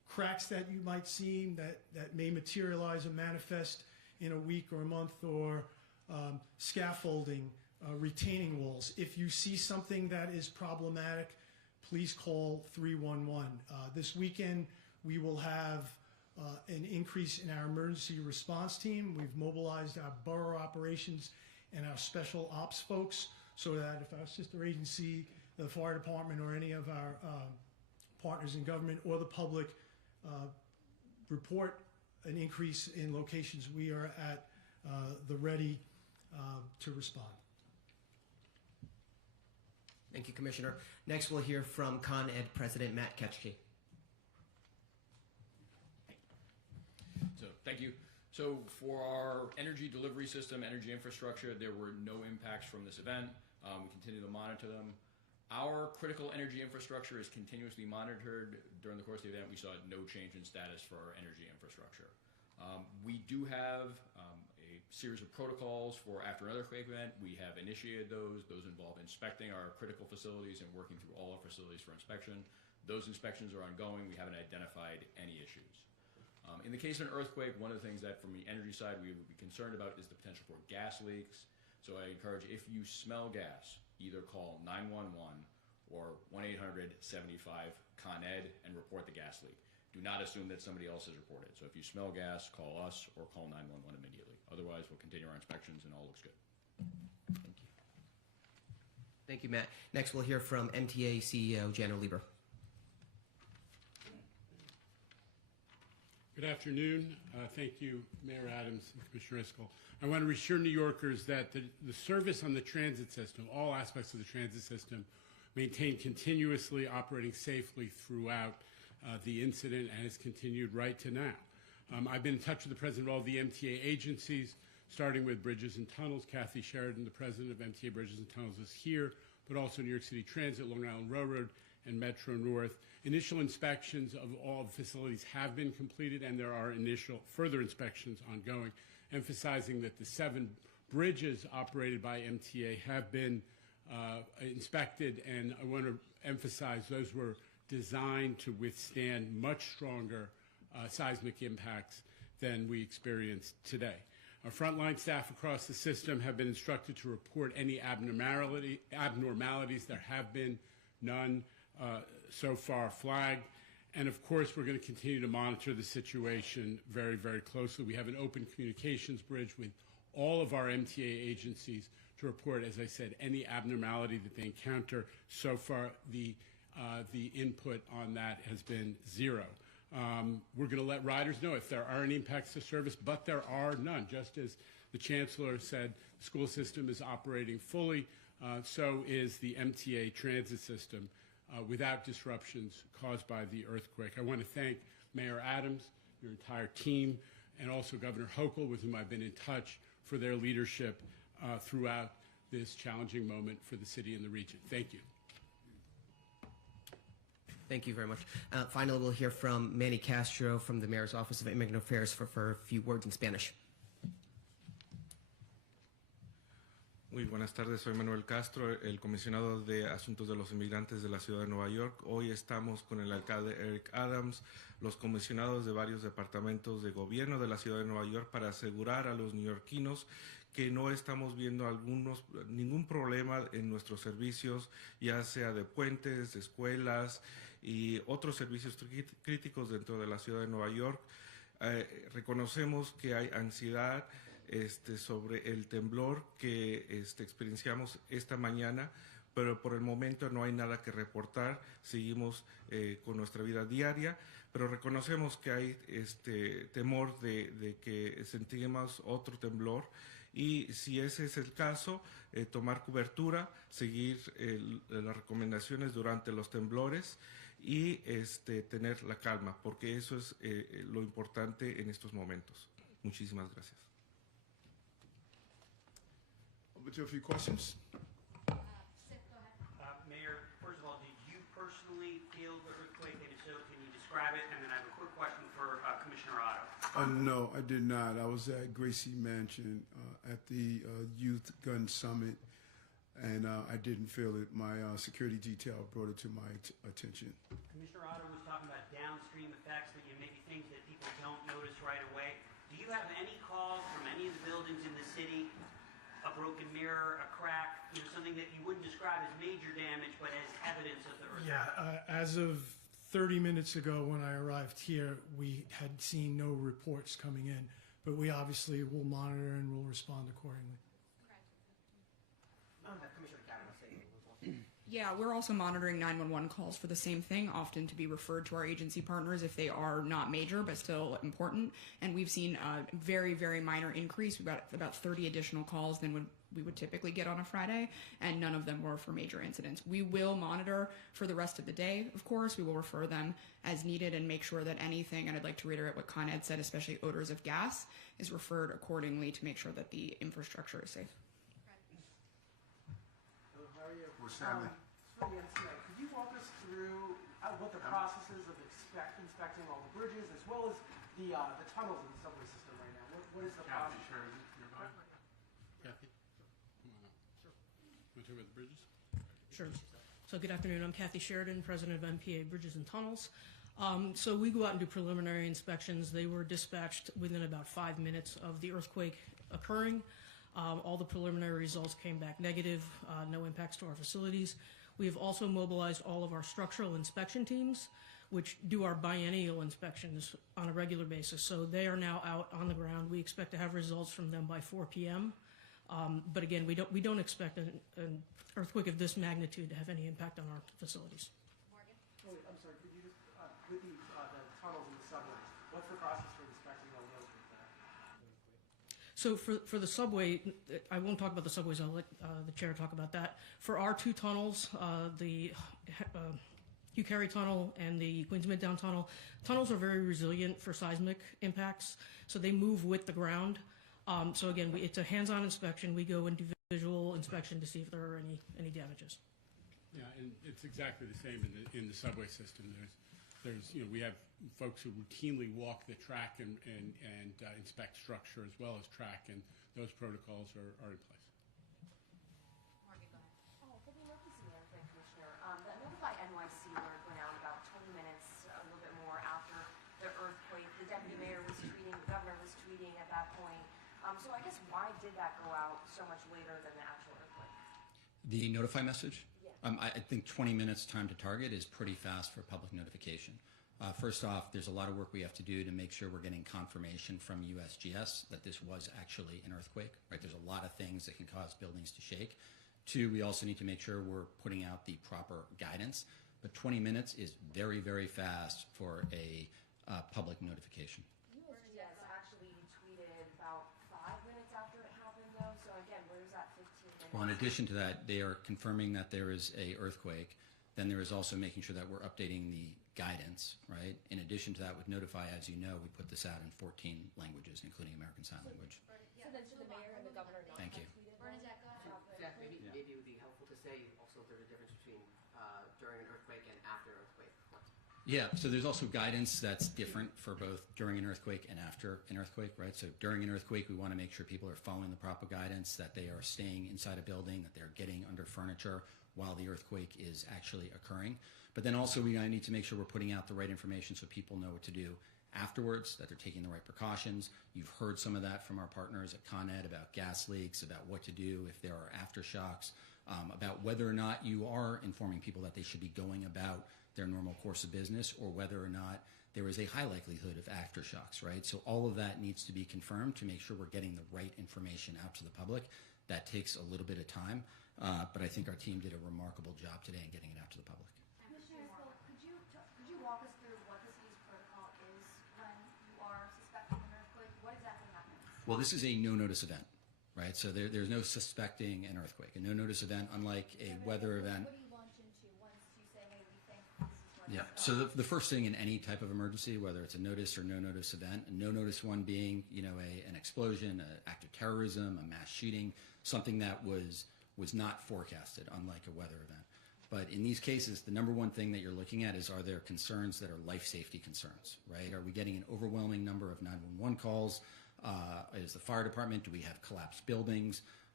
cracks that you might see that may materialize or manifest in a week or a month, or scaffolding, retaining walls. If you see something that is problematic, please call 311. This weekend, we will have an increase in our emergency response team. We've mobilized our borough operations and our special ops folks so that if our sister agency, the fire department, or any of our partners in government or the public report an increase in locations, we are at the ready to respond. Thank you, Commissioner. Next, we'll hear from Con Ed President Matt Ketchke. So, thank you. So, for our energy delivery system, energy infrastructure, there were no impacts from this event. We continue to monitor them. Our critical energy infrastructure is continuously monitored. During the course of the event, we saw no change in status for our energy infrastructure. We do have a series of protocols for after an earthquake event. We have initiated those. Those involve inspecting our critical facilities and working through all our facilities for inspection. Those inspections are ongoing. We haven't identified any issues. In the case of an earthquake, one of the things that from the energy side we would be concerned about is the potential for gas leaks. So I encourage, if you smell gas, either call 911 or 1-800-75-CON-ED and report the gas leak. Do not assume that somebody else has reported. So if you smell gas, call us or call 911 immediately. Otherwise, we'll continue our inspections and all looks good. Thank you. Thank you, Matt. Next, we'll hear from MTA CEO Jano Lieber. Good afternoon. Thank you, Mayor Adams and Commissioner Iscol. I want to reassure New Yorkers that the service on the transit system, all aspects of the transit system, maintained continuously operating safely throughout the incident and has continued right to now. I've been in touch with the president of all the MTA agencies, starting with Bridges and Tunnels. Kathy Sheridan, the president of MTA Bridges and Tunnels, is here, but also New York City Transit, Long Island Railroad, and Metro North. Initial inspections of all the facilities have been completed, and there are initial further inspections ongoing, emphasizing that the 7 bridges operated by MTA have been inspected, and I want to emphasize those were designed to withstand much stronger seismic impacts than we experienced today. Our frontline staff across the system have been instructed to report any abnormalities. There have been none so far flagged. And of course, we're going to continue to monitor the situation very, very closely. We have an open communications bridge with all of our MTA agencies to report, as I said, any abnormality that they encounter. So far, the input on that has been 0. We're going to let riders know if there are any impacts to service, but there are none. Just as the Chancellor said, the school system is operating fully, so is the MTA transit system without disruptions caused by the earthquake. I want to thank Mayor Adams, your entire team, and also Governor Hochul, with whom I've been in touch, for their leadership throughout this challenging moment for the city and the region. Thank you. Thank you very much. Finally, we'll hear from Manny Castro from the Mayor's Office of Immigrant Affairs for a few words in Spanish. Muy buenas tardes, soy Manuel Castro, el comisionado de Asuntos de los Inmigrantes de la Ciudad de Nueva York. Hoy estamos con el alcalde Eric Adams, los comisionados de varios departamentos de gobierno de la Ciudad de Nueva York, para asegurar a los neoyorquinos que no estamos viendo ningún problema en nuestros servicios, ya sea de puentes, de escuelas y otros servicios críticos dentro de la Ciudad de Nueva York. Reconocemos que hay ansiedad sobre el temblor que experienciamos esta mañana, pero por el momento no hay nada que reportar. Seguimos con nuestra vida diaria, pero reconocemos que hay temor de que sentimos otro temblor, y si ese es el caso, tomar cobertura, seguir las recomendaciones durante los temblores y tener la calma, porque eso es lo importante en estos momentos. Muchísimas gracias. Over to a few questions. Mayor, first of all, did you personally feel the earthquake? And if so, can you describe it? And then I have a quick question for Commissioner Otto. No, I did not. I was at Gracie Mansion at the Youth Gun Summit, and I didn't feel it. My security detail brought it to my attention. Commissioner Otter was talking about downstream effects, that maybe things that people don't notice right away. Do you have any calls from any of the buildings in the city, a broken mirror, a crack, something that you wouldn't describe as major damage, but as evidence of the earthquake? Yeah, as of 30 minutes ago when I arrived here, we had seen no reports coming in, but we obviously will monitor and will respond accordingly. Commissioner Kavanaugh saying a little. Yeah, we're also monitoring 911 calls for the same thing, often to be referred to our agency partners if they are not major but still important. And we've seen a very, very minor increase. We've got about 30 additional calls than we would typically get on a Friday, and none of them were for major incidents. We will monitor for the rest of the day, of course. We will refer them as needed and make sure that anything, and I'd like to reiterate what Con Ed said, especially odors of gas, is referred accordingly to make sure that the infrastructure is safe. Stanley. Could you walk us through what the process is of inspecting all the bridges as well as the tunnels in the subway system right now? What is the process? Sure. Kathy? Come on up. Sure. Want to talk about the bridges? Sure. So good afternoon. I'm Kathy Sheridan, president of MPA Bridges and Tunnels. So we go out and do preliminary inspections. They were dispatched within about 5 minutes of the earthquake occurring. All the preliminary results came back negative, no impacts to our facilities. We have also mobilized all of our structural inspection teams, which do our biennial inspections on a regular basis. So they are now out on the ground. We expect to have results from them by 4 p.m. But again, we don't expect an earthquake of this magnitude to have any impact on our facilities. Morgan? Oh, wait, I'm sorry. Could you just, with the tunnels and the subways, what's the process for inspecting all those? So for the subway, I won't talk about the subways. I'll let the chair talk about that. For our two tunnels, the Hugh Carey Tunnel and the Queens Midtown Tunnel, tunnels are very resilient for seismic impacts, so they move with the ground. So again, it's a hands-on inspection. We go and do visual inspection to see if there are any damages. Yeah, and it's exactly the same in the subway system. There's we have folks who routinely walk the track and inspect structure as well as track, and those protocols are in place. Morgan, go ahead. For the emergency management commissioner, that Notify NYC alert went out about 20 minutes, a little bit more after the earthquake. The deputy mayor was tweeting, the governor was tweeting at that point. So I guess why did that go out so much later than the actual earthquake? The notify message? Yeah. I think 20 minutes time to target is pretty fast for public notification. First off, there's a lot of work we have to do to make sure we're getting confirmation from USGS that this was actually an earthquake, right? There's a lot of things that can cause buildings to shake. Two, we also need to make sure we're putting out the proper guidance. But 20 minutes is very, very fast for a public notification. USGS actually tweeted about 5 minutes after it happened, though. So again, where's that 15 minutes? Well, in addition to that, they are confirming that there is a earthquake. Then there is also making sure that we're updating the guidance, right? In addition to that, with Notify, as you know, we put this out in 14 languages, including American Sign Language. So then should the mayor and the governor not Thank you. have tweeted? Bernadette, go ahead. Zach, maybe it would be helpful to say also there's a difference between during an earthquake and after an earthquake. Yeah, so there's also guidance that's different for both during an earthquake and after an earthquake, right? So during an earthquake, we want to make sure people are following the proper guidance, that they are staying inside a building, that they're getting under furniture while the earthquake is actually occurring. But then also we need to make sure we're putting out the right information so people know what to do afterwards, that they're taking the right precautions. You've heard some of that from our partners at Con Ed about gas leaks, about what to do if there are aftershocks, about whether or not you are informing people that they should be going about their normal course of business, or whether or not there is a high likelihood of aftershocks, right? So all of that needs to be confirmed to make sure we're getting the right information out to the public. That takes a little bit of time, but I think our team did a remarkable job today in getting it out to the public. Commissioner, could you walk us through what the city's protocol is when you are suspecting an earthquake? What exactly happens? Well, this is a no-notice event, right? So there's no suspecting an earthquake. A no-notice event, unlike a weather event. What do you launch into once you say, hey, we think this is what Yeah, so the first thing in any type of emergency, whether it's a notice or no-notice event, a no-notice one being, an explosion, an act of terrorism, a mass shooting, something that was not forecasted, unlike a weather event. But in these cases, the number one thing that you're looking at is, are there concerns that are life safety concerns, right? Are we getting an overwhelming number of 911 calls? Is the fire department, do we have collapsed buildings?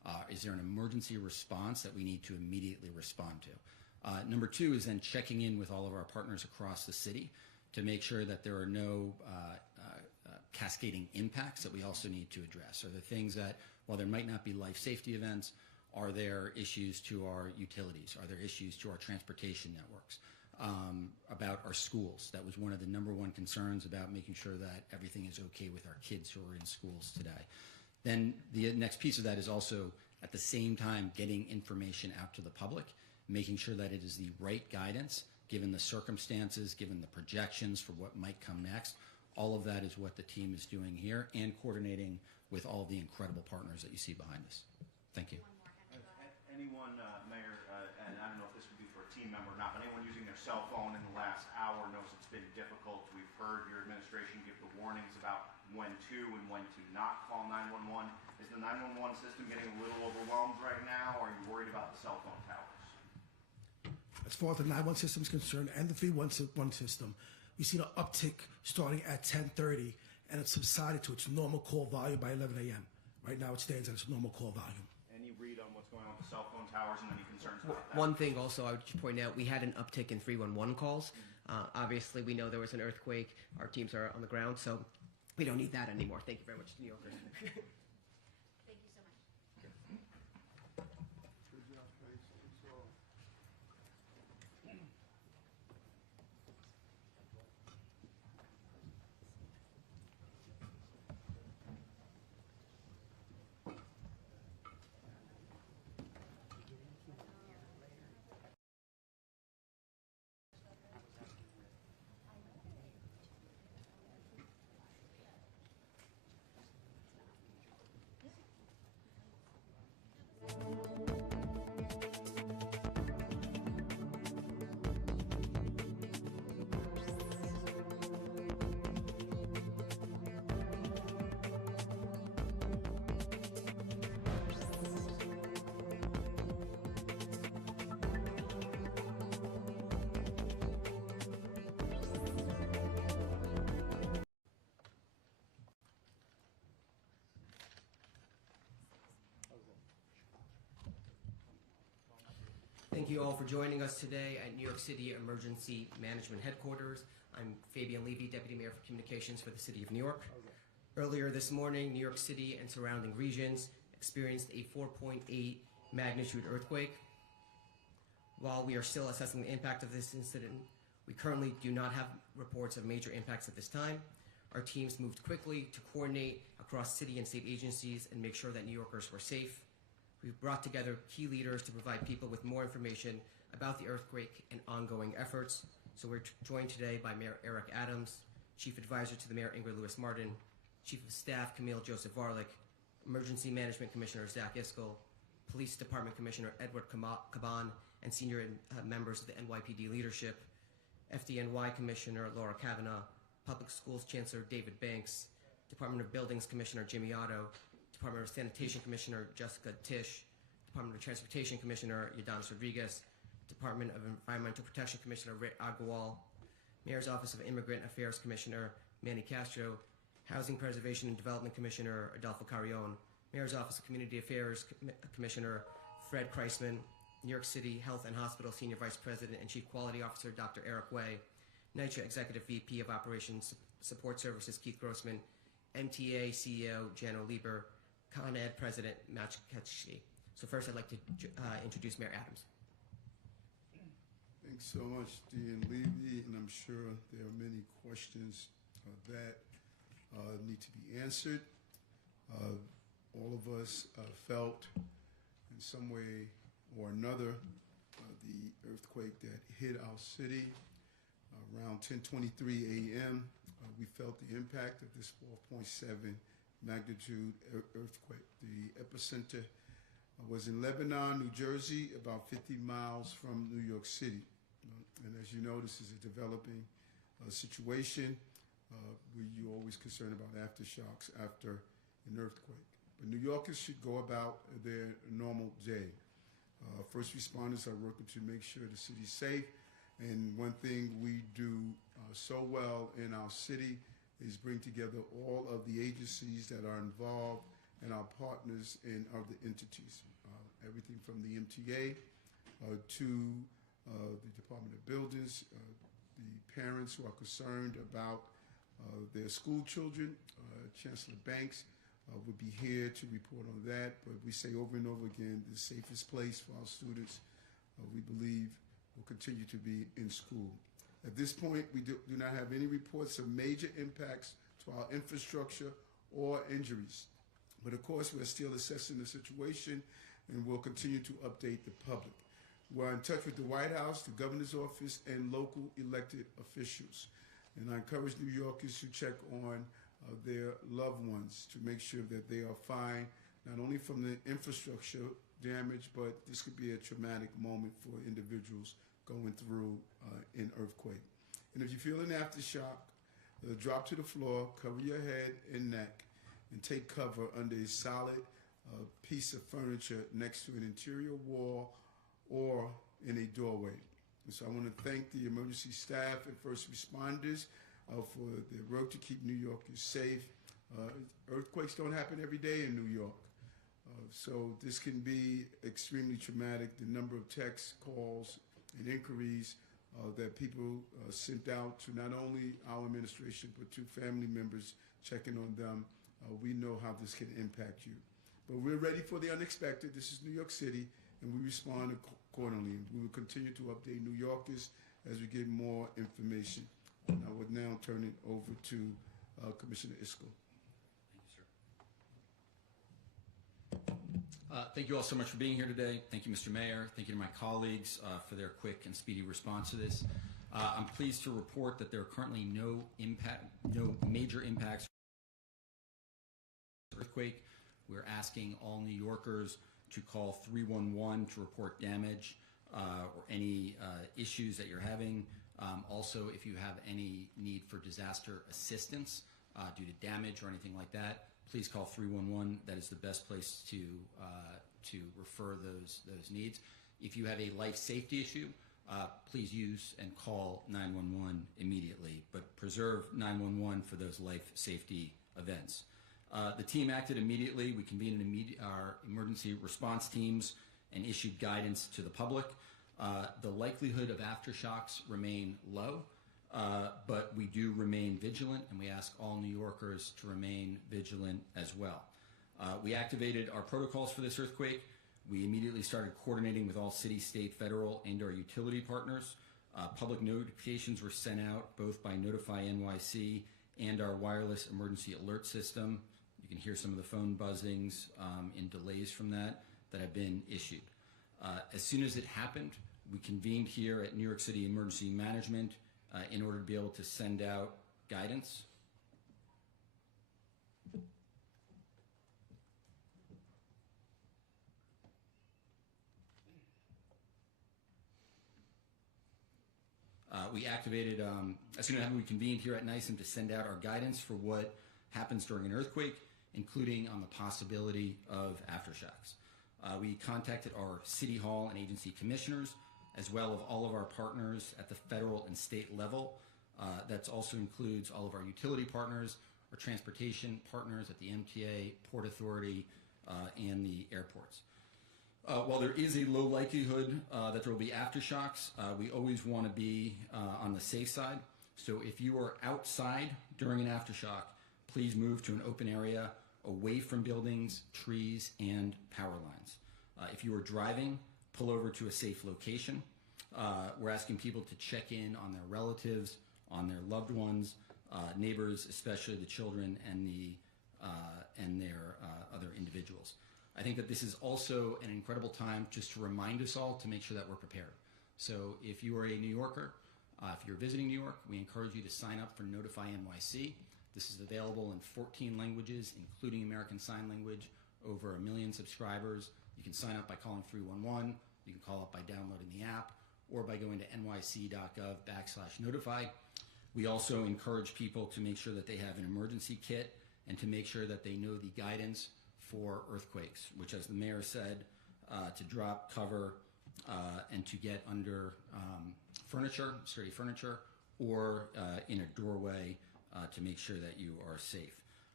Is there an emergency response that we need to immediately respond to? Number two is then checking in with all of our partners across the city to make sure that there are no cascading impacts that we also need to address. Are there things that, while there might not be life safety events, are there issues to our utilities? Are there issues to our transportation networks? About our schools. That was one of the number one concerns about making sure that everything is okay with our kids who are in schools today. Then the next piece of that is also at the same time getting information out to the public, making sure that it is the right guidance given the circumstances, given the projections for what might come next. All of that is what the team is doing here and coordinating with all of the incredible partners that you see behind us. Thank you. Anyone, Mayor, and I don't know if this would be for a team member or not, but anyone using their cell phone in the last hour knows it's been difficult. We've heard your administration give the warnings about when to and when to not call 911. Is the 911 system getting a little overwhelmed right now, or are you worried about the cell phone towers? As far as the 911 system is concerned and the 311 system, we've seen an uptick starting at 10:30, and it's subsided to its normal call volume by 11 a.m. Right now it stands at its normal call volume. Any read on what's going on with the cell phone towers and any concerns about that? One thing also I would point out, we had an uptick in 311 calls. Obviously, we know there was an earthquake. Our teams are on the ground, so we don't need that anymore. Thank you very much, New Yorkers. Thank you so much. Thank you all for joining us today at New York City Emergency Management Headquarters. I'm Fabian Levy, Deputy Mayor for Communications for the City of New York. Earlier this morning, New York City and surrounding regions experienced a 4.8 magnitude earthquake. While we are still assessing the impact of this incident, we currently do not have reports of major impacts at this time. Our teams moved quickly to coordinate across city and state agencies and make sure that New Yorkers were safe. We've brought together key leaders to provide people with more information about the earthquake and ongoing efforts. So we're joined today by Mayor Eric Adams, Chief Advisor to the Mayor Ingrid Lewis-Martin, Chief of Staff Camille Joseph Varlick, Emergency Management Commissioner Zach Iskell, Police Department Commissioner Edward Caban, and senior members of the NYPD leadership, FDNY Commissioner Laura Kavanaugh, Public Schools Chancellor David Banks, Department of Buildings Commissioner Jimmy Otto, Department of Sanitation Commissioner Jessica Tisch, Department of Transportation Commissioner Yadanis Rodriguez, Department of Environmental Protection Commissioner Ray Agarwal, Mayor's Office of Immigrant Affairs Commissioner Manny Castro, Housing Preservation and Development Commissioner Adolfo Carrion, Mayor's Office of Community Affairs Commissioner Fred Kreisman, New York City Health and Hospital Senior Vice President and Chief Quality Officer Dr. Eric Way, NYCHA Executive VP of Operations Support Services Keith Grossman, MTA CEO Jano Lieber, Con Ed President Matt Ketchke. So first I'd like to introduce Mayor Adams. Thanks so much, Dean Levy, and I'm sure there are many questions that need to be answered. All of us felt in some way or another the earthquake that hit our city around 10:23 a.m. We felt the impact of this 4.7 magnitude earthquake. The epicenter was in Lebanon, New Jersey, about 50 miles from New York City. And as you know, this is a developing situation where you're always concerned about aftershocks after an earthquake. But New Yorkers should go about their normal day. First responders are working to make sure the city's safe. And one thing we do so well in our city is bring together all of the agencies that are involved and our partners in other entities, everything from the MTA to the Department of Buildings, the parents who are concerned about their school children. Chancellor Banks would be here to report on that, but we say over and over again, the safest place for our students, we believe, will continue to be in school. At this point, we do not have any reports of major impacts to our infrastructure or injuries. But of course, we're still assessing the situation and we'll continue to update the public. We're in touch with the White House, the governor's office, and local elected officials. And I encourage New Yorkers to check on their loved ones to make sure that they are fine, not only from the infrastructure damage, but this could be a traumatic moment for individuals going through an earthquake. And if you feel an aftershock, drop to the floor, cover your head and neck, and take cover under a solid piece of furniture next to an interior wall or in a doorway. And so I want to thank the emergency staff and first responders for their work to keep New Yorkers safe. Earthquakes don't happen every day in New York. So this can be extremely traumatic. The number of text calls and inquiries that people sent out to not only our administration, but to family members checking on them, we know how this can impact you. But we're ready for the unexpected. This is New York City, and we respond accordingly. We will continue to update New Yorkers as we get more information. And I would now turn it over to Commissioner Isco. Thank you all so much for being here today. Thank you, Mr. Mayor. Thank you to my colleagues for their quick and speedy response to this. I'm pleased to report that there are currently no major impacts from the earthquake. We're asking all New Yorkers to call 311 to report damage or any issues that you're having. Also, if you have any need for disaster assistance due to damage or anything like that, please call 311. That is the best place to refer those needs. If you have a life safety issue, please use and call 911 immediately, but preserve 911 for those life safety events. The team acted immediately. We convened our emergency response teams and issued guidance to the public. The likelihood of aftershocks remain low, but we do remain vigilant, and we ask all New Yorkers to remain vigilant as well. We activated our protocols for this earthquake. We immediately started coordinating with all city, state, federal, and our utility partners. Public notifications were sent out both by Notify NYC and our wireless emergency alert system. You can hear some of the phone buzzings and delays from that have been issued. As soon as it happened, we convened here at New York City Emergency Management in order to be able to send out guidance. We activated, as soon as we convened here at NYSEM to send out our guidance for what happens during an earthquake, including on the possibility of aftershocks. We contacted our City Hall and agency commissioners, as well as all of our partners at the federal and state level. That also includes all of our utility partners, our transportation partners at the MTA, Port Authority, and the airports. While there is a low likelihood that there will be aftershocks, we always want to be on the safe side. So if you are outside during an aftershock, please move to an open area away from buildings, trees, and power lines. If you are driving, pull over to a safe location. We're asking people to check in on their relatives, on their loved ones, neighbors, especially the children and their other individuals. I think that this is also an incredible time just to remind us all to make sure that we're prepared. So if you are a New Yorker, if you're visiting New York, we encourage you to sign up for Notify NYC. This is available in 14 languages, including American Sign Language, over 1 million subscribers. You can sign up by calling 311. You can call up by downloading the app or by going to nyc.gov/notify. We also encourage people to make sure that they have an emergency kit and to make sure that they know the guidance for earthquakes, which, as the mayor said, to drop, cover, and to get under furniture, sturdy furniture, or in a doorway to make sure that you are safe.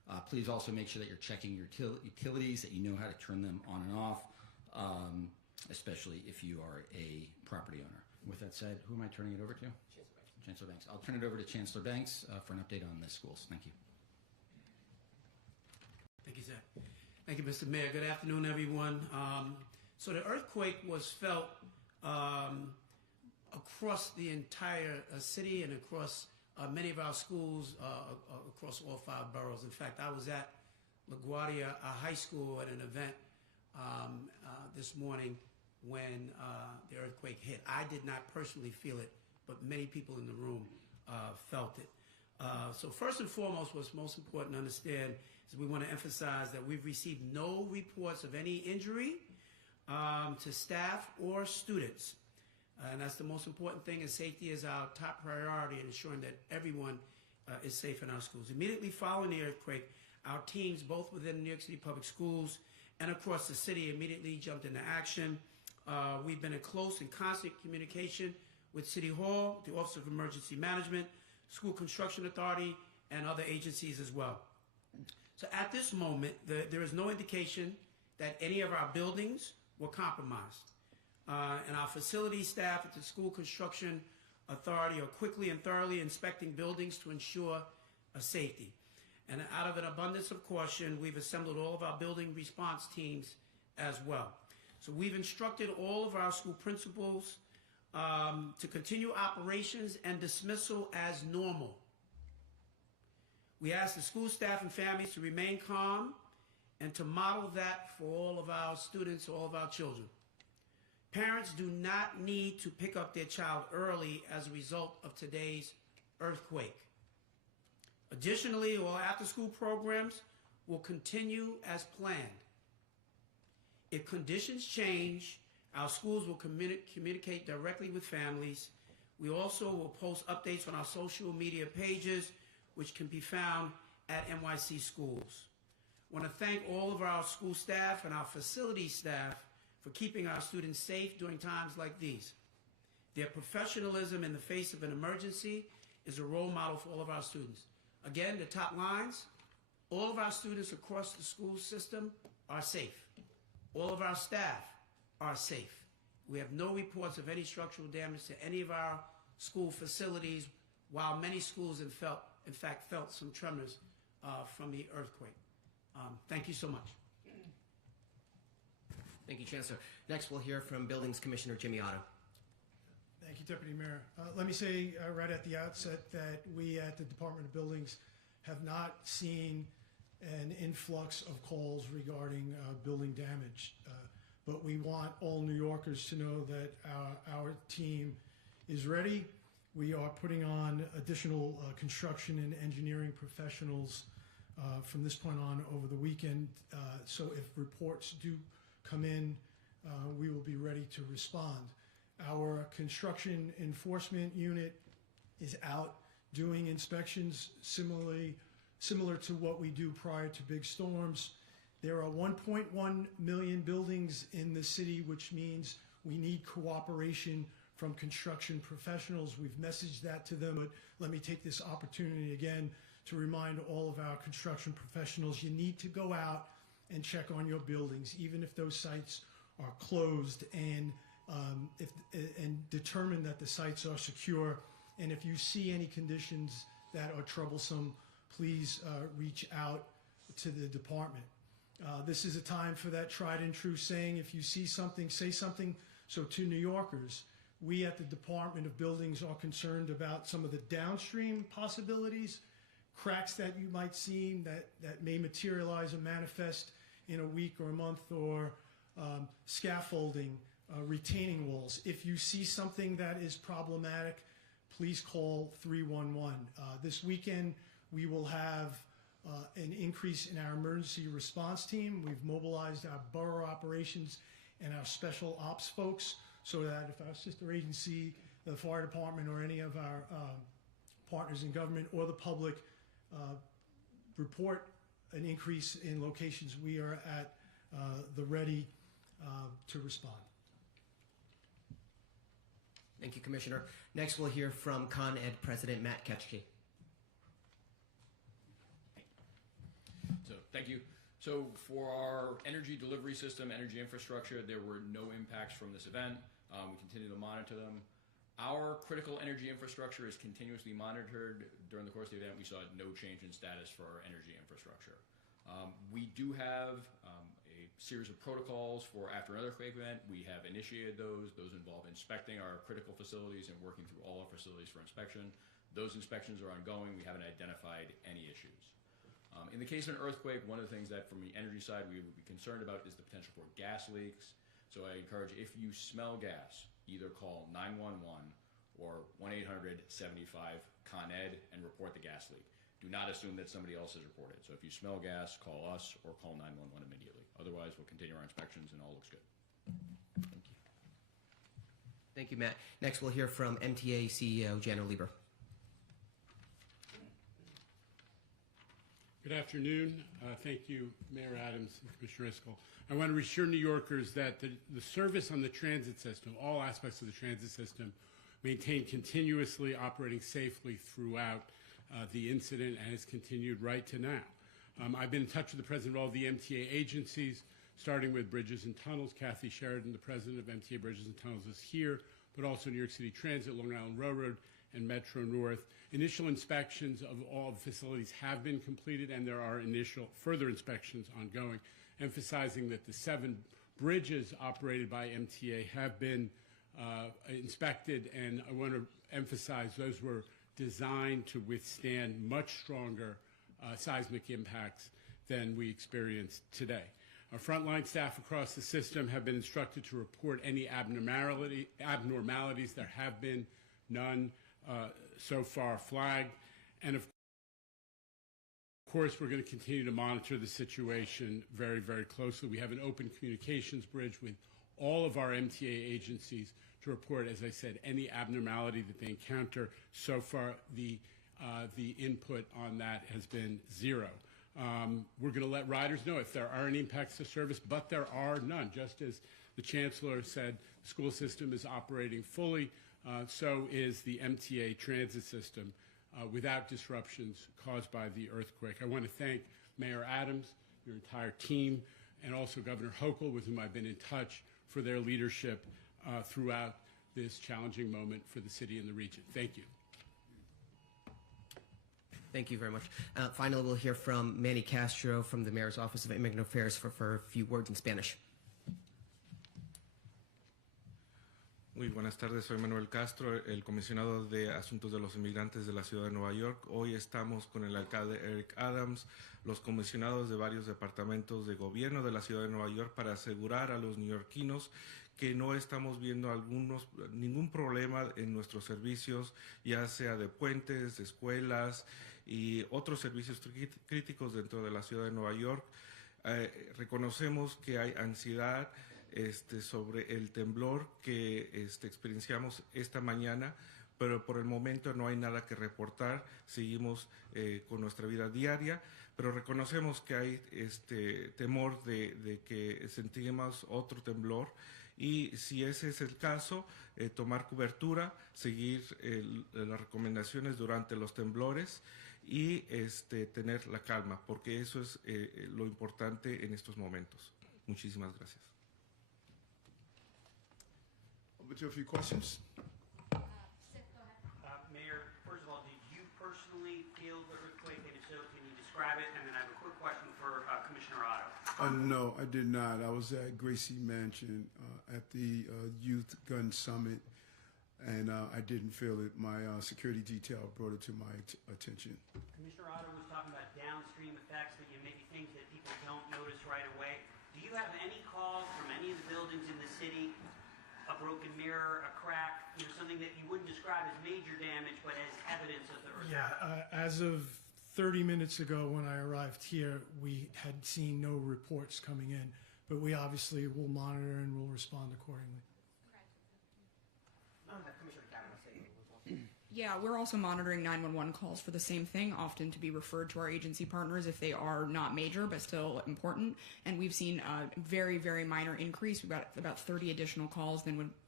Please also make sure that you're checking your utilities, that you know how to turn them on and off, especially if you are a property owner. With that said, who am I turning it over to? Chancellor Banks. I'll turn it over to Chancellor Banks for an update on the schools. Thank you. Thank you, Zach. Thank you, Mr. Mayor. Good afternoon, everyone. So the earthquake was felt across the entire city and across many of our schools across all 5 boroughs. In fact, I was at LaGuardia High School at an event this morning when the earthquake hit. I did not personally feel it, but many people in the room felt it. So first and foremost, what's most important to understand is we want to emphasize that we've received no reports of any injury to staff or students. And that's the most important thing, and safety is our top priority in ensuring that everyone is safe in our schools. Immediately following the earthquake, our teams, both within New York City Public Schools and across the city, immediately jumped into action. We've been in close and constant communication with City Hall, the Office of Emergency Management, School Construction Authority, and other agencies as well. So at this moment, there is no indication that any of our buildings were compromised. And our facility staff at the School Construction Authority are quickly and thoroughly inspecting buildings to ensure safety. And out of an abundance of caution, we've assembled all of our building response teams as well. So we've instructed all of our school principals to continue operations and dismissal as normal. We ask the school staff and families to remain calm and to model that for all of our students, all of our children. Parents do not need to pick up their child early as a result of today's earthquake. Additionally, all after-school programs will continue as planned. If conditions change, our schools will communicate directly with families. We also will post updates on our social media pages, which can be found at NYC Schools. I want to thank all of our school staff and our facility staff for keeping our students safe during times like these. Their professionalism in the face of an emergency is a role model for all of our students. Again, the top lines, all of our students across the school system are safe. All of our staff are safe. We have no reports of any structural damage to any of our school facilities, while many schools in fact felt some tremors from the earthquake. Thank you so much. Thank you, Chancellor. Next, we'll hear from Buildings Commissioner Jimmy Otto. Thank you, Deputy Mayor. Let me say right at the outset that we at the Department of Buildings have not seen an influx of calls regarding building damage. But we want all New Yorkers to know that our team is ready. We are putting on additional construction and engineering professionals from this point on over the weekend. So if reports do come in, we will be ready to respond. Our construction enforcement unit is out doing inspections similar to what we do prior to big storms. There are 1.1 million buildings in the city, which means we need cooperation from construction professionals. We've messaged that to them, but let me take this opportunity again to remind all of our construction professionals, you need to go out and check on your buildings, even if those sites are closed, and determine that the sites are secure. And if you see any conditions that are troublesome, please reach out to the department. This is a time for that tried and true saying, if you see something, say something. So to New Yorkers, we at the Department of Buildings are concerned about some of the downstream possibilities, cracks that you might see that may materialize and manifest in a week or a month, or scaffolding, retaining walls. If you see something that is problematic, please call 311. This weekend, we will have an increase in our emergency response team. We've mobilized our borough operations and our special ops folks so that if our sister agency, the fire department, or any of our partners in government or the public report an increase in locations, we are at the ready to respond. Thank you, Commissioner. Next, we'll hear from Con Ed President Matt Ketchke. Thank you. So for our energy delivery system, energy infrastructure, there were no impacts from this event. We continue to monitor them. Our critical energy infrastructure is continuously monitored. During the course of the event, we saw no change in status for our energy infrastructure. We do have a series of protocols for after an earthquake event. We have initiated those. Those involve inspecting our critical facilities and working through all our facilities for inspection. Those inspections are ongoing. We haven't identified any issues. In the case of an earthquake, one of the things that from the energy side we would be concerned about is the potential for gas leaks. So I encourage, if you smell gas, either call 911 or 1-800-75-CON-ED and report the gas leak. Do not assume that somebody else has reported. So if you smell gas, call us or call 911 immediately. Otherwise, we'll continue our inspections and all looks good. Thank you. Thank you, Matt. Next, we'll hear from MTA CEO Jano Lieber. Good afternoon. Thank you, Mayor Adams and Commissioner Iscol. I want to reassure New Yorkers that the service on the transit system, all aspects of the transit system, maintained continuously operating safely throughout the incident and has continued right to now. I've been in touch with the president of all the MTA agencies, starting with Bridges and Tunnels. Kathy Sheridan, the president of MTA Bridges and Tunnels, is here, but also New York City Transit, Long Island Railroad, and Metro North. Initial inspections of all the facilities have been completed, and there are initial further inspections ongoing, emphasizing that the 7 bridges operated by MTA have been inspected, and I want to emphasize those were designed to withstand much stronger seismic impacts than we experienced today. Our frontline staff across the system have been instructed to report any abnormalities. There have been none so far flagged. And of course, we're going to continue to monitor the situation very, very closely. We have an open communications bridge with all of our MTA agencies to report, as I said, any abnormality that they encounter. So far, the input on that has been 0. We're going to let riders know if there are any impacts to service, but there are none. Just as the Chancellor said, the school system is operating fully. So is the MTA transit system without disruptions caused by the earthquake. I want to thank Mayor Adams, your entire team, and also Governor Hochul, with whom I've been in touch, for their leadership throughout this challenging moment for the city and the region. Thank you. Thank you very much. Finally, we'll hear from Manny Castro from the Mayor's Office of Immigrant Affairs for a few words in Spanish. Muy buenas tardes, soy Manuel Castro, el comisionado de Asuntos de los Inmigrantes de la Ciudad de Nueva York. Hoy estamos con el alcalde Eric Adams, los comisionados de varios departamentos de gobierno de la Ciudad de Nueva York para asegurar a los neoyorquinos que no estamos viendo ningún problema en nuestros servicios, ya sea de puentes, de escuelas y otros servicios críticos dentro de la Ciudad de Nueva York. Reconocemos que hay ansiedad sobre el temblor que experienciamos esta mañana, pero por el momento no hay nada que reportar. Seguimos con nuestra vida diaria, pero reconocemos que hay temor de que sentimos otro temblor, y si ese es el caso, tomar cobertura, seguir las recomendaciones durante los temblores y tener la calma, porque eso es lo importante en estos momentos. Muchísimas gracias. Over to a few questions. Mayor, first of all, did you personally feel the earthquake? And if so, can you describe it? And then I have a quick question for Commissioner Otto. No, I did not. I was at Gracie Mansion at the Youth Gun Summit, and I didn't feel it. My security detail brought it to my attention. Commissioner Otto was talking about downstream effects, that maybe things that people don't notice right away. Do you have any calls from any of the buildings in the city, a broken mirror, a crack, something that you wouldn't describe as major damage, but as evidence of the earthquake? Yeah, as of 30 minutes ago when I arrived here, we had seen no reports coming in, but we obviously will monitor and will respond accordingly. Yeah, we're also monitoring 911 calls for the same thing, often to be referred to our agency partners if they are not major but still important. And we've seen a very, very minor increase. We've got about 30 additional calls than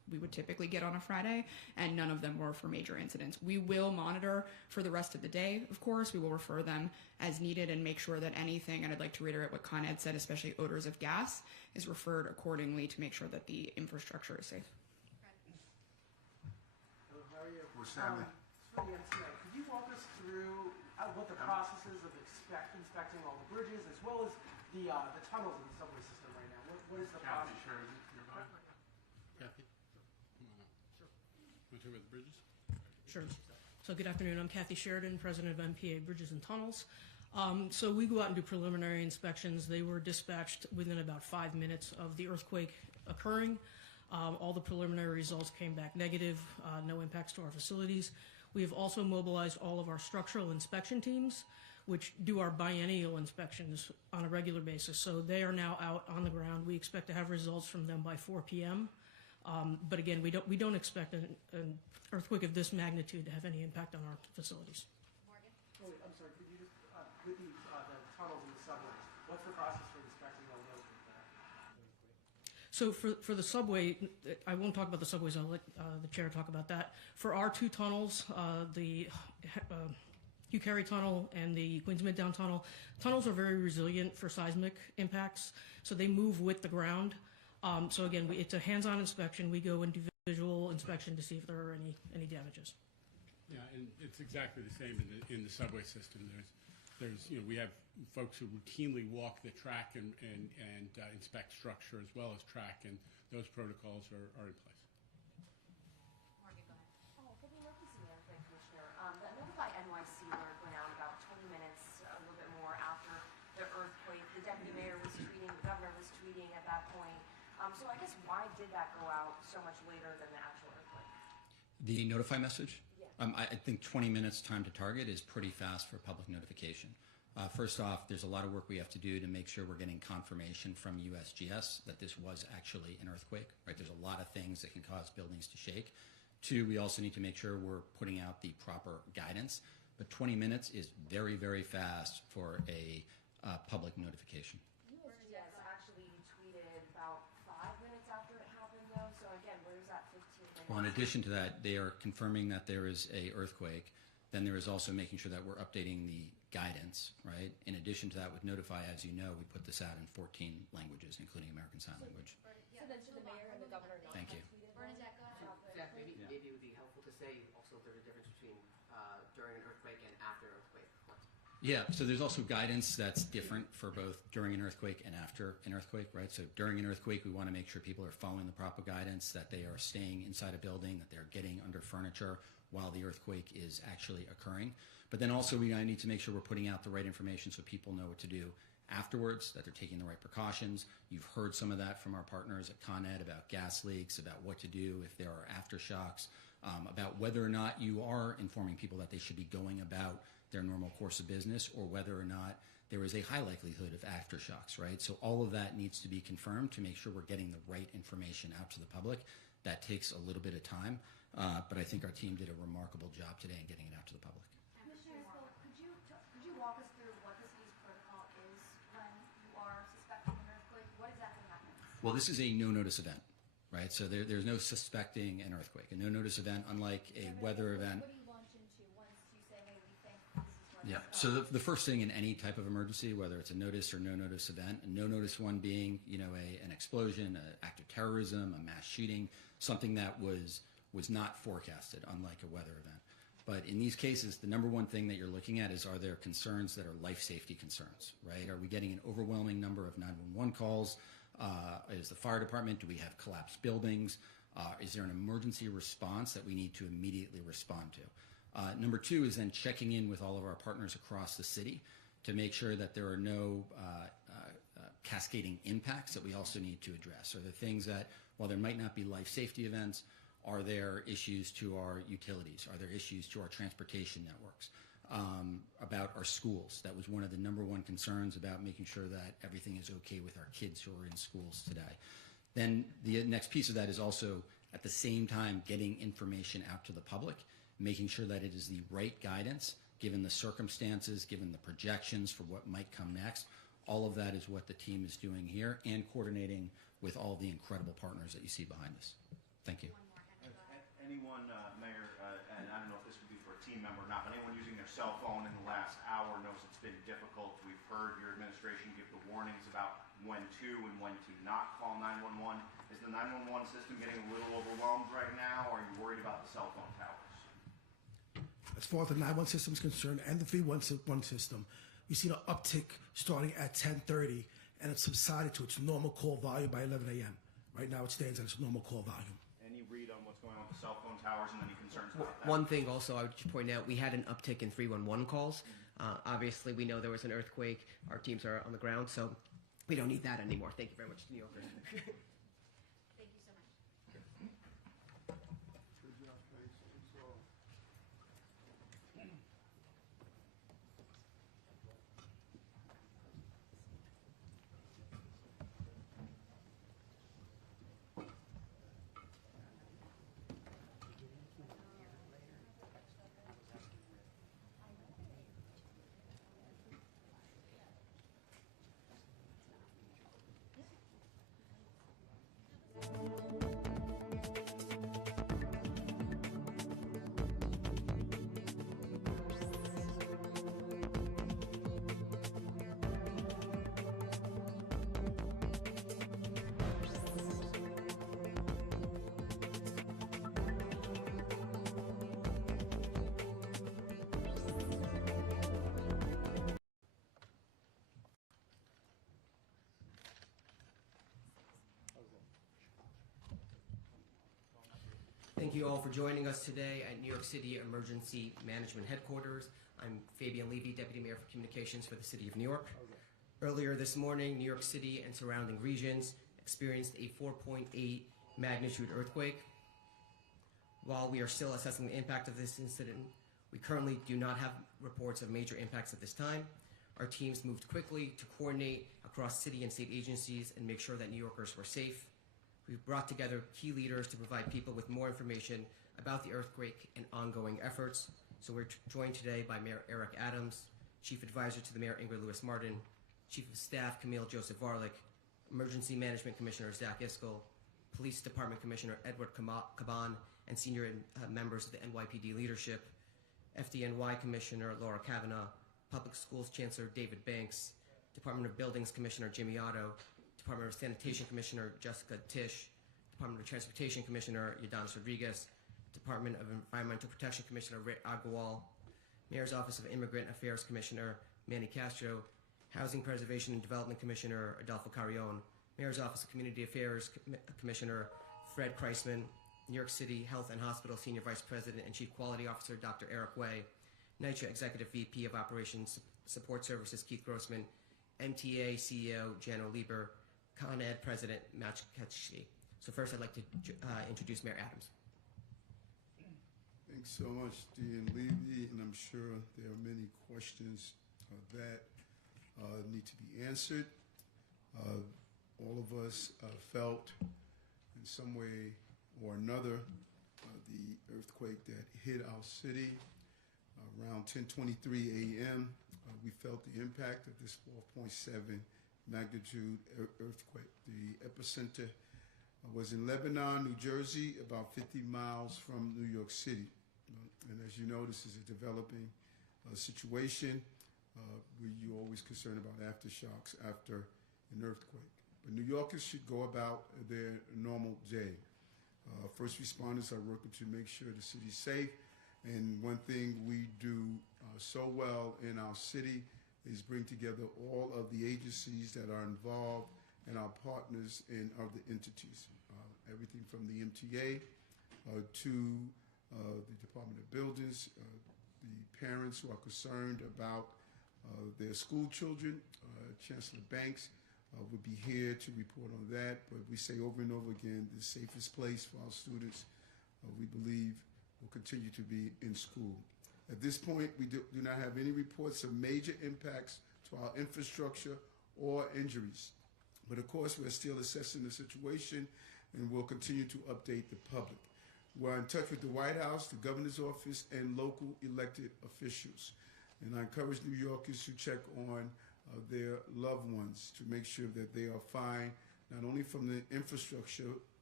we would typically get on a Friday, and none of them were for major incidents. We will monitor for the rest of the day, of course. We will refer them as needed and make sure that anything, and I'd like to reiterate what Con Ed said, especially odors of gas, is referred accordingly to make sure that the infrastructure is safe. Hello, how are you? We're Stanley. For the MCI, could you walk us through what the processes of inspecting all the bridges as well as the tunnels in the subway system right now? What is the process? Kathy? Come on up. Sure. Want to talk about the bridges? Sure. So good afternoon. I'm Kathy Sheridan, president of MPA Bridges and Tunnels. So we go out and do preliminary inspections. They were dispatched within about 5 minutes of the earthquake occurring. All the preliminary results came back negative, no impacts to our facilities. We have also mobilized all of our structural inspection teams, which do our biennial inspections on a regular basis. So they are now out on the ground. We expect to have results from them by 4 p.m. But again, we don't expect an earthquake of this magnitude to have any impact on our facilities. Morgan? Oh, wait, I'm sorry. Could you just with the tunnels and the subways? What's the process for inspecting all those? So for the subway, I won't talk about the subways. I'll let the chair talk about that. For our two tunnels, the Hugh Carey Tunnel and the Queens Midtown Tunnel, tunnels are very resilient for seismic impacts, so they move with the ground. So again, it's a hands-on inspection. We go and do visual inspection to see if there are any damages. Yeah, and it's exactly the same in the subway system. We have folks who routinely walk the track and inspect structure as well as track, and those protocols are in place. Morgan, go ahead. Oh, for the emergency management commissioner, that Notify NYC alert went out about 20 minutes, a little bit more after the earthquake. The deputy mayor was tweeting, the governor was tweeting at that point. So I guess why did that go out so much later than the actual earthquake? The notify message? Yeah. I think 20 minutes time to target is pretty fast for public notification. First off, there's a lot of work we have to do to make sure we're getting confirmation from USGS that this was actually an earthquake, right? There's a lot of things that can cause buildings to shake. Two, we also need to make sure we're putting out the proper guidance. But 20 minutes is very, very fast for a public notification. USGS actually tweeted about 5 minutes after it happened, though. So again, where's that 15 minutes? Well, in addition to that, they are confirming that there is a earthquake. Then there is also making sure that we're updating the guidance, right? In addition to that, with Notify, as you know, we put this out in 14 languages, including American Sign Language. So then should the mayor and the governor not Thank you. have tweeted? Bernadette, go ahead. Zach, maybe it would be helpful to say also there's a difference between during an earthquake and after an earthquake. Yeah, so there's also guidance that's different for both during an earthquake and after an earthquake, right? So during an earthquake, we want to make sure people are following the proper guidance, that they are staying inside a building, that they're getting under furniture while the earthquake is actually occurring. But then also we need to make sure we're putting out the right information so people know what to do afterwards, that they're taking the right precautions. You've heard some of that from our partners at Con Ed about gas leaks, about what to do if there are aftershocks, about whether or not you are informing people that they should be going about their normal course of business, or whether or not there is a high likelihood of aftershocks, right? So all of that needs to be confirmed to make sure we're getting the right information out to the public. That takes a little bit of time, but I think our team did a remarkable job today in getting it out to the public. Commissioner, could you walk us through what the city's protocol is when you are suspecting an earthquake? What exactly happens? Well, this is a no-notice event, right? So there's no suspecting an earthquake. A no-notice event, unlike a weather event. What do you launch into once you say, hey, we think this is where Yeah. So the first thing in any type of emergency, whether it's a notice or no-notice event, a no-notice one being, an explosion, an act of terrorism, a mass shooting, something that was not forecasted, unlike a weather event. But in these cases, the number one thing that you're looking at is, are there concerns that are life safety concerns, right? Are we getting an overwhelming number of 911 calls? Is the fire department, do we have collapsed buildings? Is there an emergency response that we need to immediately respond to? Number two is then checking in with all of our partners across the city to make sure that there are no cascading impacts that we also need to address. Are there things that, while there might not be life safety events, are there issues to our utilities? Are there issues to our transportation networks? About our schools. That was one of the number one concerns, about making sure that everything is okay with our kids who are in schools today. Then the next piece of that is also, at the same time, getting information out to the public, making sure that it is the right guidance, given the circumstances, given the projections for what might come next. All of that is what the team is doing here, and coordinating with all the incredible partners that you see behind us. Thank you. Anyone, Mayor, and I don't know if this would be for a team member or not, but anyone using their cell phone in the last hour knows it's been difficult. We've heard your administration give the warnings about when to and when to not call 911. Is the 911 system getting a little overwhelmed right now, or are you worried about the cell phone towers? As far as the 911 system is concerned and the 311 system, we've seen an uptick starting at 10:30, and it's subsided to its normal call volume by 11 a.m. Right now it stands at its normal call volume. Any read on what's going on with the cell phone towers and any concerns about that? One thing also I would just point out, we had an uptick in 311 calls. Obviously, we know there was an earthquake. Our teams are on the ground, so we don't need that anymore. Thank you very much, New Yorkers. Thank you so much. Good job, guys. That's all. Thank you all for joining us today at New York City Emergency Management Headquarters. I'm Fabian Levy, Deputy Mayor for Communications for the City of New York. Earlier this morning, New York City and surrounding regions experienced a 4.8 magnitude earthquake. While we are still assessing the impact of this incident, we currently do not have reports of major impacts at this time. Our teams moved quickly to coordinate across city and state agencies and make sure that New Yorkers were safe. We've brought together key leaders to provide people with more information about the earthquake and ongoing efforts. So we're joined today by Mayor Eric Adams, Chief Advisor to the Mayor Ingrid Lewis-Martin, Chief of Staff Camille Joseph Varlick, Emergency Management Commissioner Zach Iskell, Police Department Commissioner Edward Caban, and senior members of the NYPD leadership, FDNY Commissioner Laura Kavanaugh, Public Schools Chancellor David Banks, Department of Buildings Commissioner Jimmy Otto, Department of Sanitation Commissioner Jessica Tisch, Department of Transportation Commissioner Yadanis Rodriguez, Department of Environmental Protection Commissioner Ray Agarwal, Mayor's Office of Immigrant Affairs Commissioner Manny Castro, Housing Preservation and Development Commissioner Adolfo Carrion, Mayor's Office of Community Affairs Commissioner Fred Kreisman, New York City Health and Hospital Senior Vice President and Chief Quality Officer Dr. Eric Way, NYCHA Executive VP of Operations Support Services Keith Grossman, MTA CEO Jano Lieber, Con Ed President Matt Ketchke. So first I'd like to introduce Mayor Adams. Thanks so much, Dean Levy, and I'm sure there are many questions that need to be answered. All of us felt in some way or another the earthquake that hit our city around 10:23 a.m. We felt the impact of this 4.7 magnitude earthquake. The epicenter was in Lebanon, New Jersey, about 50 miles from New York City. And as you know, this is a developing situation where you're always concerned about aftershocks after an earthquake. But New Yorkers should go about their normal day. First responders are working to make sure the city's safe. And one thing we do so well in our city is bring together all of the agencies that are involved and our partners in other entities. Everything from the MTA to the Department of Buildings, the parents who are concerned about their school children. Chancellor Banks would be here to report on that, but we say over and over again, the safest place for our students, we believe, will continue to be in school. At this point, we do not have any reports of major impacts to our infrastructure or injuries. But of course, we're still assessing the situation and we'll continue to update the public. We're in touch with the White House, the governor's office, and local elected officials. And I encourage New Yorkers to check on their loved ones to make sure that they are fine, not only from the infrastructure,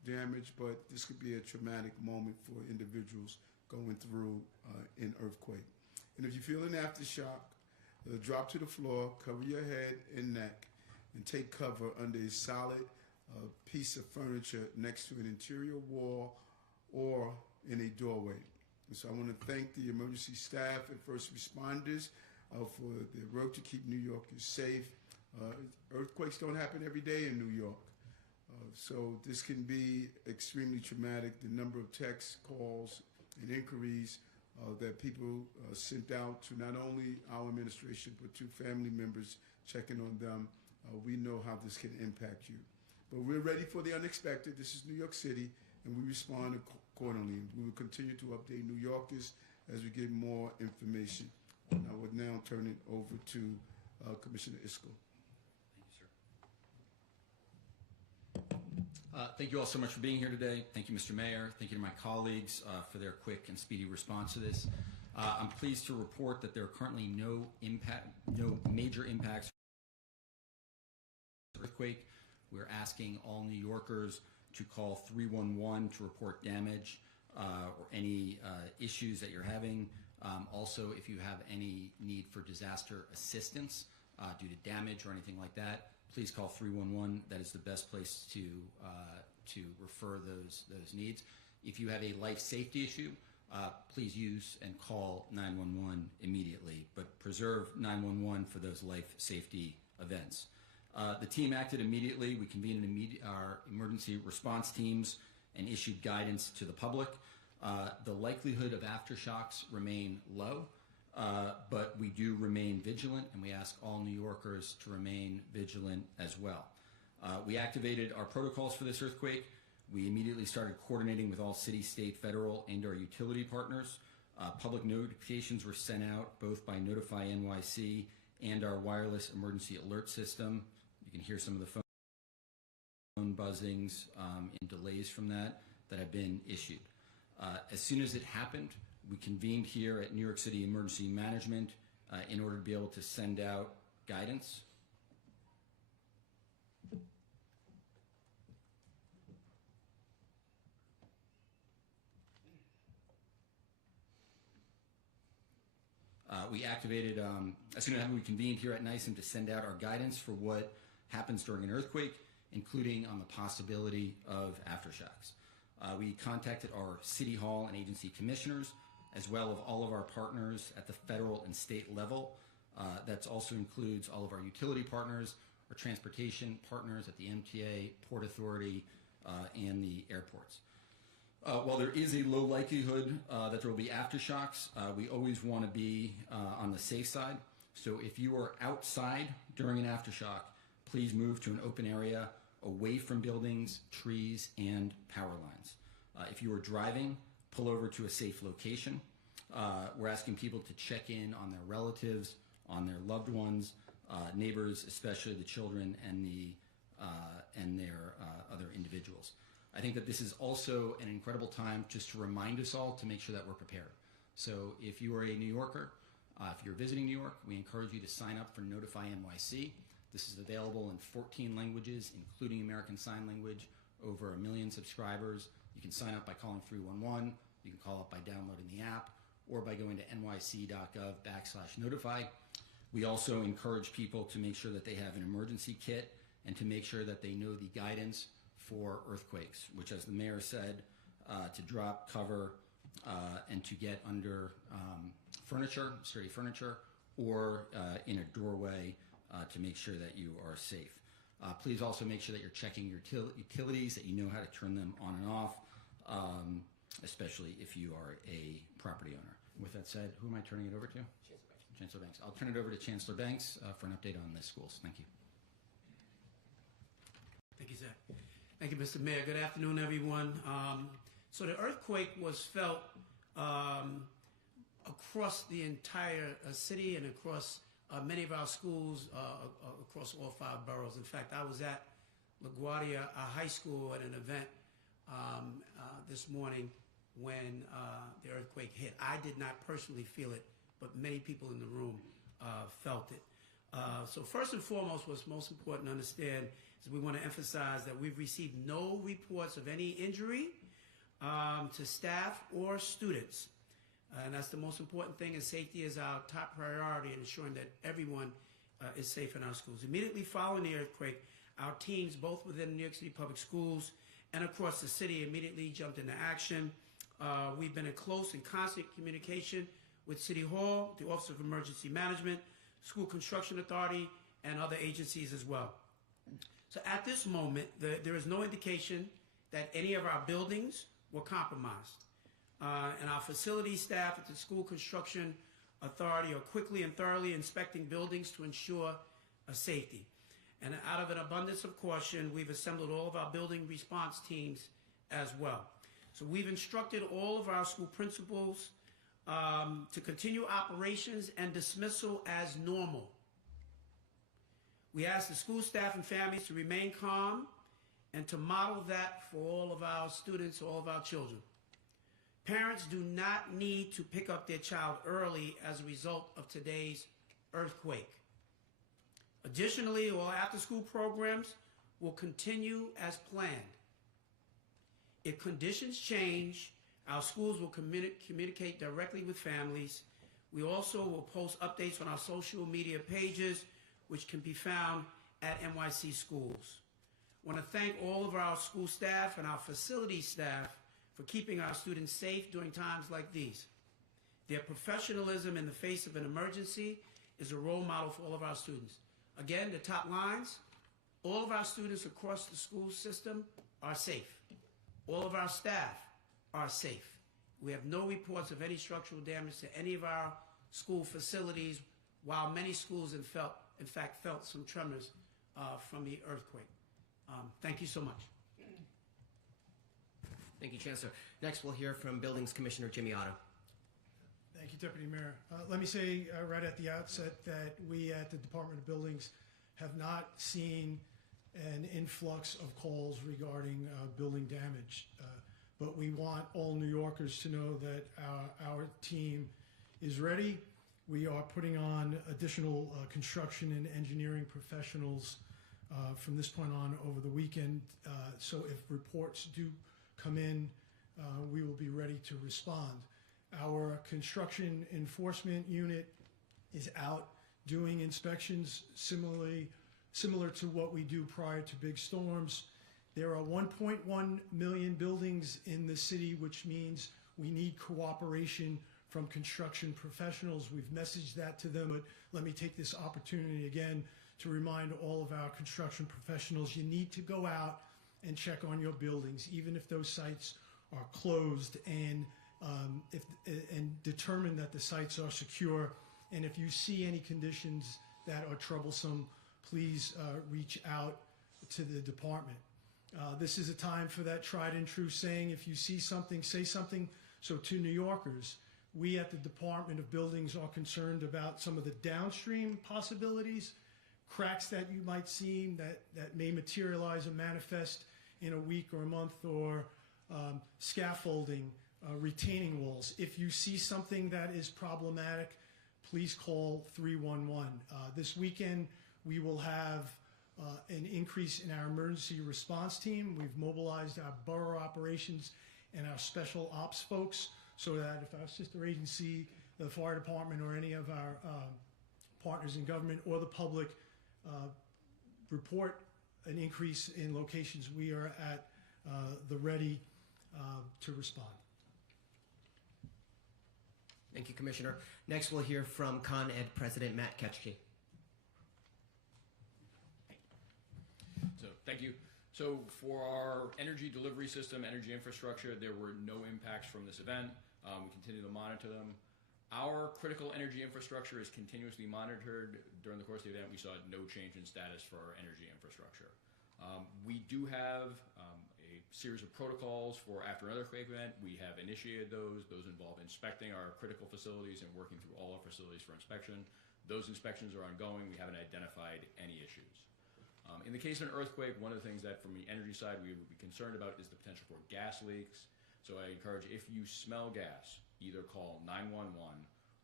damage, but this could be a traumatic moment for individuals going through an earthquake. And if you feel an aftershock, drop to the floor, cover your head and neck, and take cover under a solid piece of furniture next to an interior wall or in a doorway. And so I want to thank the emergency staff and first responders for their work to keep New Yorkers safe. Earthquakes don't happen every day in New York. So this can be extremely traumatic. The number of texts, calls, and inquiries that people sent out to not only our administration, but to family members checking on them, we know how this can impact you. But we're ready for the unexpected. This is New York City, and we respond accordingly. We will continue to update New Yorkers as we get more information. And I would now turn it over to Commissioner Isco. Thank you all so much for being here today. Thank you, Mr. Mayor. Thank you to my colleagues for their quick and speedy response to this. I'm pleased to report that there are currently no major impacts from the earthquake. We're asking all New Yorkers to call 311 to report damage or any issues that you're having. Also, if you have any need for disaster assistance due to damage or anything like that, please call 311. That is the best place to refer those needs. If you have a life safety issue, please use and call 911 immediately, but preserve 911 for those life safety events. The team acted immediately. We convened our emergency response teams and issued guidance to the public. The likelihood of aftershocks remain low, but we do remain vigilant, and we ask all New Yorkers to remain vigilant as well. We activated our protocols for this earthquake. We immediately started coordinating with all city, state, federal, and our utility partners. Public notifications were sent out both by Notify NYC and our wireless emergency alert system. You can hear some of the phone buzzings and delays from that have been issued. As soon as it happened, we convened here at New York City Emergency Management in order to be able to send out guidance. We activated, as soon as we convened here at NYSEM to send out our guidance for what happens during an earthquake, including on the possibility of aftershocks. We contacted our City Hall and agency commissioners, as well as all of our partners at the federal and state level. That also includes all of our utility partners, our transportation partners at the MTA, Port Authority, and the airports. While there is a low likelihood that there will be aftershocks, we always want to be on the safe side. So if you are outside during an aftershock, please move to an open area away from buildings, trees, and power lines. If you are driving, pull over to a safe location. We're asking people to check in on their relatives, on their loved ones, neighbors, especially the children and their other individuals. I think that this is also an incredible time just to remind us all to make sure that we're prepared. So if you are a New Yorker, if you're visiting New York, we encourage you to sign up for Notify NYC. This is available in 14 languages, including American Sign Language, over 1 million subscribers. You can sign up by calling 311. You can call up by downloading the app or by going to nyc.gov/notify. We also encourage people to make sure that they have an emergency kit and to make sure that they know the guidance for earthquakes, which, as the mayor said, to drop, cover, and to get under furniture, sturdy furniture, or in a doorway to make sure that you are safe. Please also make sure that you're checking your utilities, that you know how to turn them on and off, especially if you are a property owner. With that said, who am I turning it over to? Chancellor Banks. I'll turn it over to Chancellor Banks for an update on the schools. Thank you. Thank you, Zach. Thank you, Mr. Mayor. Good afternoon, everyone. So the earthquake was felt across the entire city and across many of our schools across all 5 boroughs. In fact, I was at LaGuardia High School at an event this morning when the earthquake hit. I did not personally feel it, but many people in the room felt it. So first and foremost, what's most important to understand is we want to emphasize that we've received no reports of any injury to staff or students. And that's the most important thing, and safety is our top priority in ensuring that everyone is safe in our schools. Immediately following the earthquake, our teams, both within New York City Public Schools and across the city, immediately jumped into action. We've been in close and constant communication with City Hall, the Office of Emergency Management, School Construction Authority, and other agencies as well. So at this moment, there is no indication that any of our buildings were compromised. And our facility staff at the School Construction Authority are quickly and thoroughly inspecting buildings to ensure safety. And out of an abundance of caution, we've assembled all of our building response teams as well. So we've instructed all of our school principals to continue operations and dismissal as normal. We ask the school staff and families to remain calm and to model that for all of our students, all of our children. Parents do not need to pick up their child early as a result of today's earthquake. Additionally, all after-school programs will continue as planned. If conditions change, our schools will communicate directly with families. We also will post updates on our social media pages, which can be found at NYC Schools. I want to thank all of our school staff and our facility staff for keeping our students safe during times like these. Their professionalism in the face of an emergency is a role model for all of our students. Again, the top lines, all of our students across the school system are safe. All of our staff are safe. We have no reports of any structural damage to any of our school facilities, while many schools in fact felt some tremors from the earthquake. Thank you so much. Thank you, Chancellor. Next, we'll hear from Buildings Commissioner Jimmy Otto. Thank you, Deputy Mayor. Let me say right at the outset that we at the Department of Buildings have not seen an influx of calls regarding building damage. But we want all New Yorkers to know that our team is ready. We are putting on additional construction and engineering professionals from this point on over the weekend. So if reports do come in, we will be ready to respond. Our construction enforcement unit is out doing inspections similar to what we do prior to big storms. There are 1.1 million buildings in the city, which means we need cooperation from construction professionals. We've messaged that to them, but let me take this opportunity again to remind all of our construction professionals, you need to go out and check on your buildings, even if those sites are closed, and determine that the sites are secure. And if you see any conditions that are troublesome, please reach out to the department. This is a time for that tried and true saying, if you see something, say something. So to New Yorkers, we at the Department of Buildings are concerned about some of the downstream possibilities, cracks that you might see that may materialize and manifest in a week or a month, or scaffolding, retaining walls. If you see something that is problematic, please call 311. This weekend, we will have an increase in our emergency response team. We've mobilized our borough operations and our special ops folks so that if our sister agency, the fire department, or any of our partners in government or the public report an increase in locations, we are at the ready to respond. Thank you, Commissioner. Next, we'll hear from Con Ed President Matt Ketchke. So, thank you. So, for our energy delivery system, energy infrastructure, there were no impacts from this event. We continue to monitor them. Our critical energy infrastructure is continuously monitored. During the course of the event, we saw no change in status for our energy infrastructure. We do have a series of protocols for after an earthquake event. We have initiated those. Those involve inspecting our critical facilities and working through all our facilities for inspection. Those inspections are ongoing. We haven't identified any issues. In the case of an earthquake, one of the things that from the energy side we would be concerned about is the potential for gas leaks. So I encourage, if you smell gas, either call 911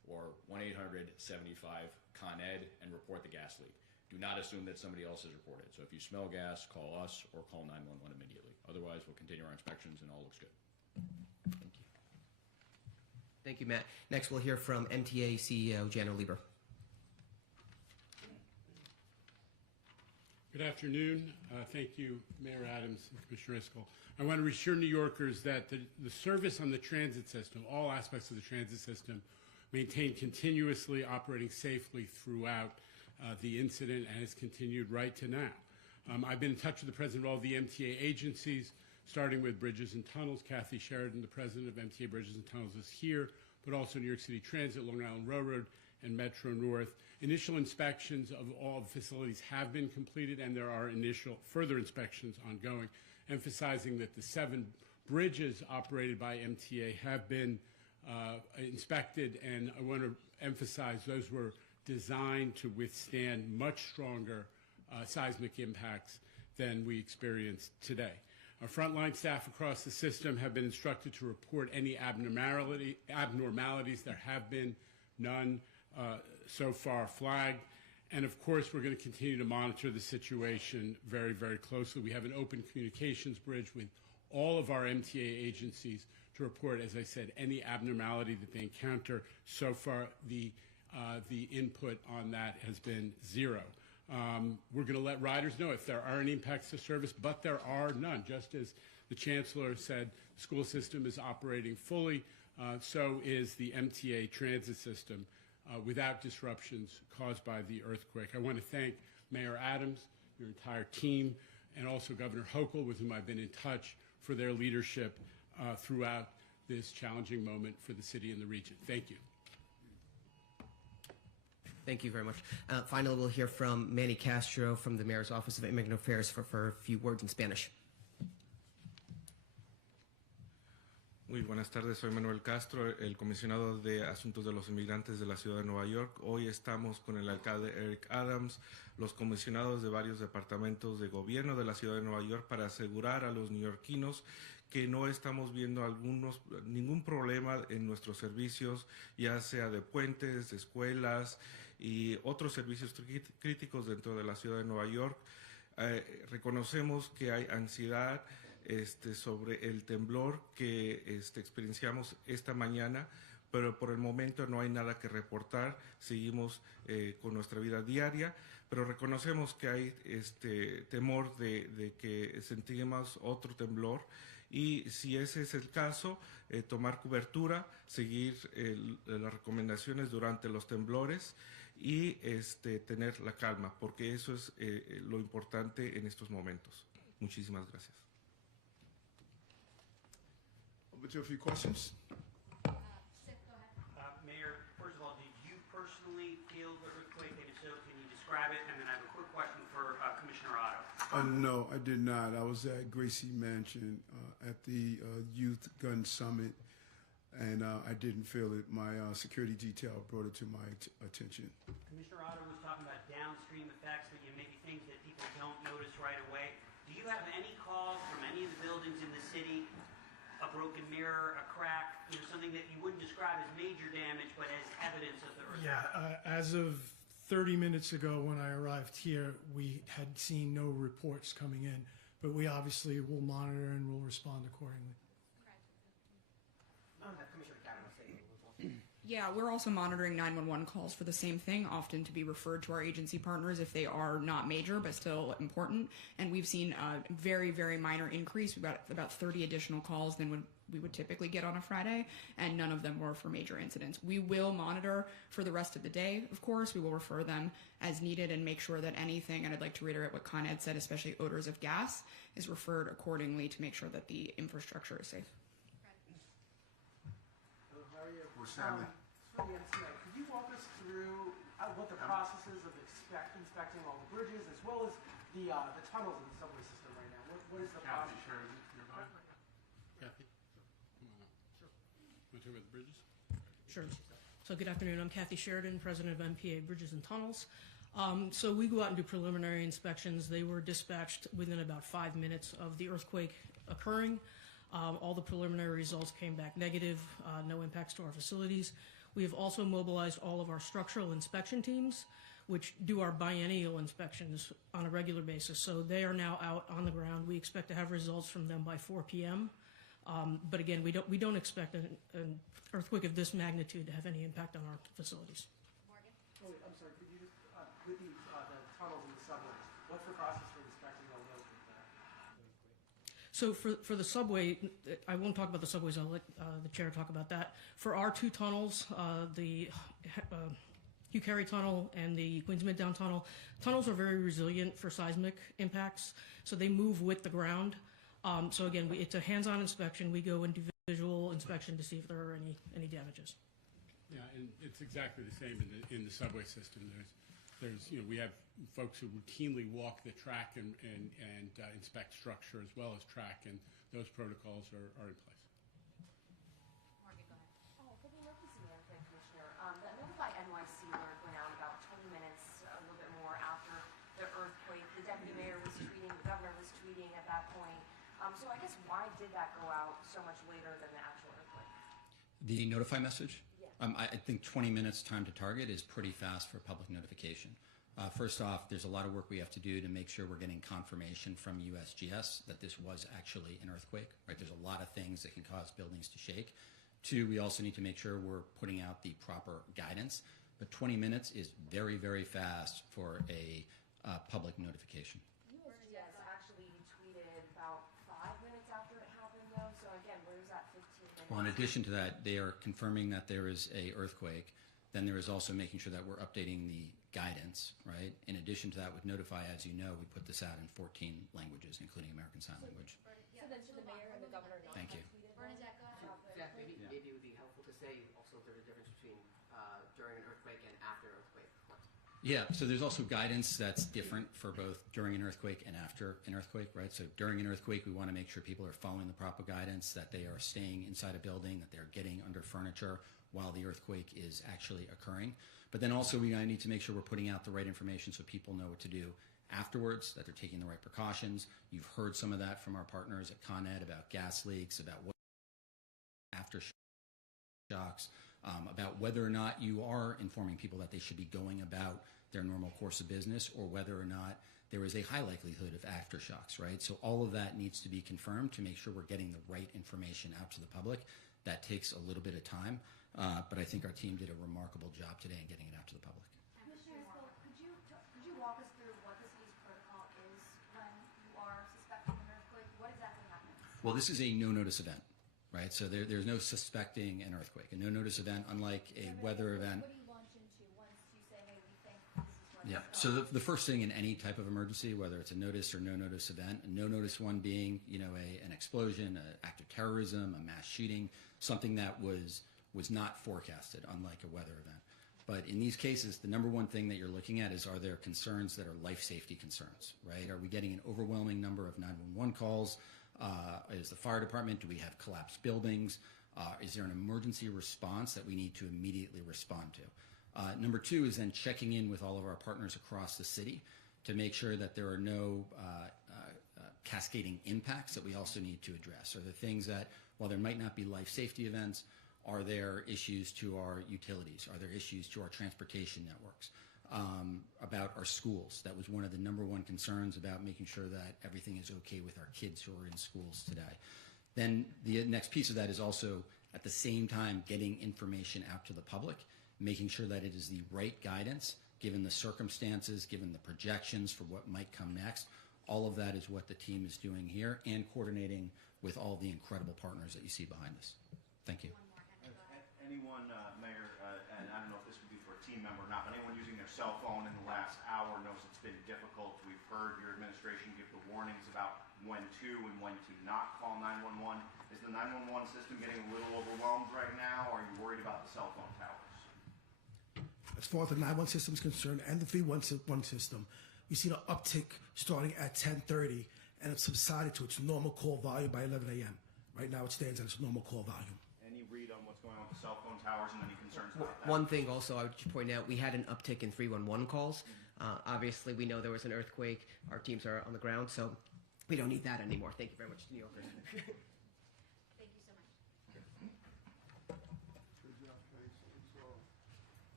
or 1-800-75-CON-ED and report the gas leak. Do not assume that somebody else has reported. So if you smell gas, call us or call 911 immediately. Otherwise, we'll continue our inspections and all looks good. Thank you. Thank you, Matt. Next, we'll hear from MTA CEO Jano Lieber. Good afternoon. Thank you, Mayor Adams and Commissioner Iscol. I want to reassure New Yorkers that the service on the transit system, all aspects of the transit system, maintained continuously operating safely throughout the incident and has continued right to now. I've been in touch with the president of all the MTA agencies, starting with Bridges and Tunnels. Kathy Sheridan, the president of MTA Bridges and Tunnels, is here, but also New York City Transit, Long Island Railroad, and Metro North. Initial inspections of all facilities have been completed, and there are initial further inspections ongoing, emphasizing that the 7 bridges operated by MTA have been inspected, and I want to emphasize those were designed to withstand much stronger seismic impacts than we experienced today. Our frontline staff across the system have been instructed to report any abnormalities. There have been none so far flagged. And of course, we're going to continue to monitor the situation very, very closely. We have an open communications bridge with all of our MTA agencies to report, as I said, any abnormality that they encounter. So far, the input on that has been 0. We're going to let riders know if there are any impacts to service, but there are none. Just as the Chancellor said, the school system is operating fully, so is the MTA transit system without disruptions caused by the earthquake. I want to thank Mayor Adams, your entire team, and also Governor Hochul, with whom I've been in touch, for their leadership throughout this challenging moment for the city and the region. Thank you. Thank you very much. Finally, we'll hear from Manny Castro from the Mayor's Office of Immigrant Affairs for a few words in Spanish. Muy buenas tardes, soy Manuel Castro, el comisionado de Asuntos de los Inmigrantes de la Ciudad de Nueva York. Hoy estamos con el alcalde Eric Adams, los comisionados de varios departamentos de gobierno de la Ciudad de Nueva York, para asegurar a los neoyorquinos que no estamos viendo ningún problema en nuestros servicios, ya sea de puentes, de escuelas y otros servicios críticos dentro de la Ciudad de Nueva York. Reconocemos que hay ansiedad sobre el temblor que experienciamos esta mañana, pero por el momento no hay nada que reportar. Seguimos con nuestra vida diaria, pero reconocemos que hay temor de que sentimos otro temblor, y si ese es el caso, tomar cobertura, seguir las recomendaciones durante los temblores y tener la calma, porque eso es lo importante en estos momentos. Muchísimas gracias. Over to a few questions. Mayor, first of all, did you personally feel the earthquake? And if so, can you describe it? And then I have a quick question for Commissioner Otto. No, I did not. I was at Gracie Mansion at the Youth Gun Summit, and I didn't feel it. My security detail brought it to my attention. Commissioner Otto was talking about downstream effects, that maybe things that people don't notice right away. Do you have any calls from any of the buildings in the city, a broken mirror, a crack, something that you wouldn't describe as major damage, but as evidence of the earthquake? Yeah, as of 30 minutes ago when I arrived here, we had seen no reports coming in, but we obviously will monitor and will respond accordingly. Yeah, we're also monitoring 911 calls for the same thing, often to be referred to our agency partners if they are not major but still important. And we've seen a very, very minor increase. We've got about 30 additional calls than we would typically get on a Friday, and none of them were for major incidents. We will monitor for the rest of the day, of course. We will refer them as needed and make sure that anything, and I'd like to reiterate what Con Ed said, especially odors of gas, is referred accordingly to make sure that the infrastructure is safe. For the MTA, could you walk us through what the processes of inspecting all the bridges, as well as the tunnels in the subway system right now? What is the process? Kathy Sheridan, nearby. Kathy, come on up. Sure. Want to talk about the bridges? Sure. So good afternoon. I'm Kathy Sheridan, president of MPA Bridges and Tunnels. So we go out and do preliminary inspections. They were dispatched within about 5 minutes of the earthquake occurring. All the preliminary results came back negative, no impacts to our facilities. We have also mobilized all of our structural inspection teams, which do our biennial inspections on a regular basis. So they are now out on the ground. We expect to have results from them by 4 p.m. But again, we don't expect an earthquake of this magnitude to have any impact on our facilities. Morgan? Oh, wait, I'm sorry, could you just, with the tunnels and the subways, what's the process for inspecting all those with the earthquake? So for the subway, I won't talk about the subways. I'll let the chair talk about that. For our two tunnels, the Hugh Carey Tunnel and the Queens Midtown Tunnel, tunnels are very resilient for seismic impacts, so they move with the ground. So again, it's a hands-on inspection. We go and do visual inspection to see if there are any damages. Yeah, and it's exactly the same in the subway system. There's we have folks who routinely walk the track and inspect structure as well as track, and those protocols are in place. Morgan, go ahead. Oh, for the emergency management commissioner, that Notify NYC alert went out about 20 minutes, a little bit more after the earthquake. The deputy mayor was tweeting, the governor was tweeting at that point. So I guess why did that go out so much later than the actual earthquake? The notify message? Yeah. I think 20 minutes time to target is pretty fast for public notification. First off, there's a lot of work we have to do to make sure we're getting confirmation from USGS that this was actually an earthquake, right? There's a lot of things that can cause buildings to shake. Two, we also need to make sure we're putting out the proper guidance. But 20 minutes is very, very fast for a public notification. USGS actually tweeted about 5 minutes after it happened, though. So again, where's that 15 minutes? Well, in addition to that, they are confirming that there is a earthquake. Then there is also making sure that we're updating the guidance, right? In addition to that, with Notify, as you know, we put this out in 14 languages, including American Sign Language. So then should the mayor and the governor not Thank you. have tweeted Bernadette, go ahead. Zach, maybe it would be helpful to say also if there's a difference between during an earthquake and after an earthquake. Yeah, so there's also guidance that's different for both during an earthquake and after an earthquake, right? So during an earthquake, we want to make sure people are following the proper guidance, that they are staying inside a building, that they're getting under furniture while the earthquake is actually occurring. But then also we need to make sure we're putting out the right information so people know what to do afterwards, that they're taking the right precautions. You've heard some of that from our partners at Con Ed about gas leaks, about what aftershocks, about whether or not you are informing people that they should be going about their normal course of business, or whether or not there is a high likelihood of aftershocks, right? So all of that needs to be confirmed to make sure we're getting the right information out to the public. That takes a little bit of time, but I think our team did a remarkable job today in getting it out to the public. Commissioner, could you walk us through what the city's protocol is when you are suspecting an earthquake? What exactly happens? Well, this is a no-notice event, right? So there's no suspecting an earthquake. A no-notice event, unlike a weather event. What do you launch into once you say, hey, we think this is what Yeah. So the first thing in any type of emergency, whether it's a notice or no-notice event, a no-notice one being, an explosion, an act of terrorism, a mass shooting, something that was not forecasted, unlike a weather event. But in these cases, the number one thing that you're looking at is, are there concerns that are life safety concerns, right? Are we getting an overwhelming number of 911 calls? Is the fire department, do we have collapsed buildings? Is there an emergency response that we need to immediately respond to? Number two is then checking in with all of our partners across the city to make sure that there are no cascading impacts that we also need to address. Are there things that, while there might not be life safety events, are there issues to our utilities? Are there issues to our transportation networks? About our schools. That was one of the number one concerns, about making sure that everything is okay with our kids who are in schools today. Then the next piece of that is also, at the same time, getting information out to the public, making sure that it is the right guidance, given the circumstances, given the projections for what might come next. All of that is what the team is doing here, and coordinating with all the incredible partners that you see behind us. Thank you. Anyone, Mayor, and I don't know if this would be for a team member or not, but anyone using their cell phone in the last hour knows it's been difficult. We've heard your administration give the warnings about when to and when to not call 911. Is the 911 system getting a little overwhelmed right now, or are you worried about the cell phone towers? As far as the 911 system is concerned, and the 311 system, we've seen an uptick starting at 10:30, and it's subsided to its normal call volume by 11 a.m. Right now it stands at its normal call volume. Any read on what's going on with the cell phone towers and any concerns about that? One thing also I would just point out, we had an uptick in 311 calls. Obviously, we know there was an earthquake. Our teams are on the ground, so we don't need that anymore. Thank you very much, New Yorkers. Thank you so much.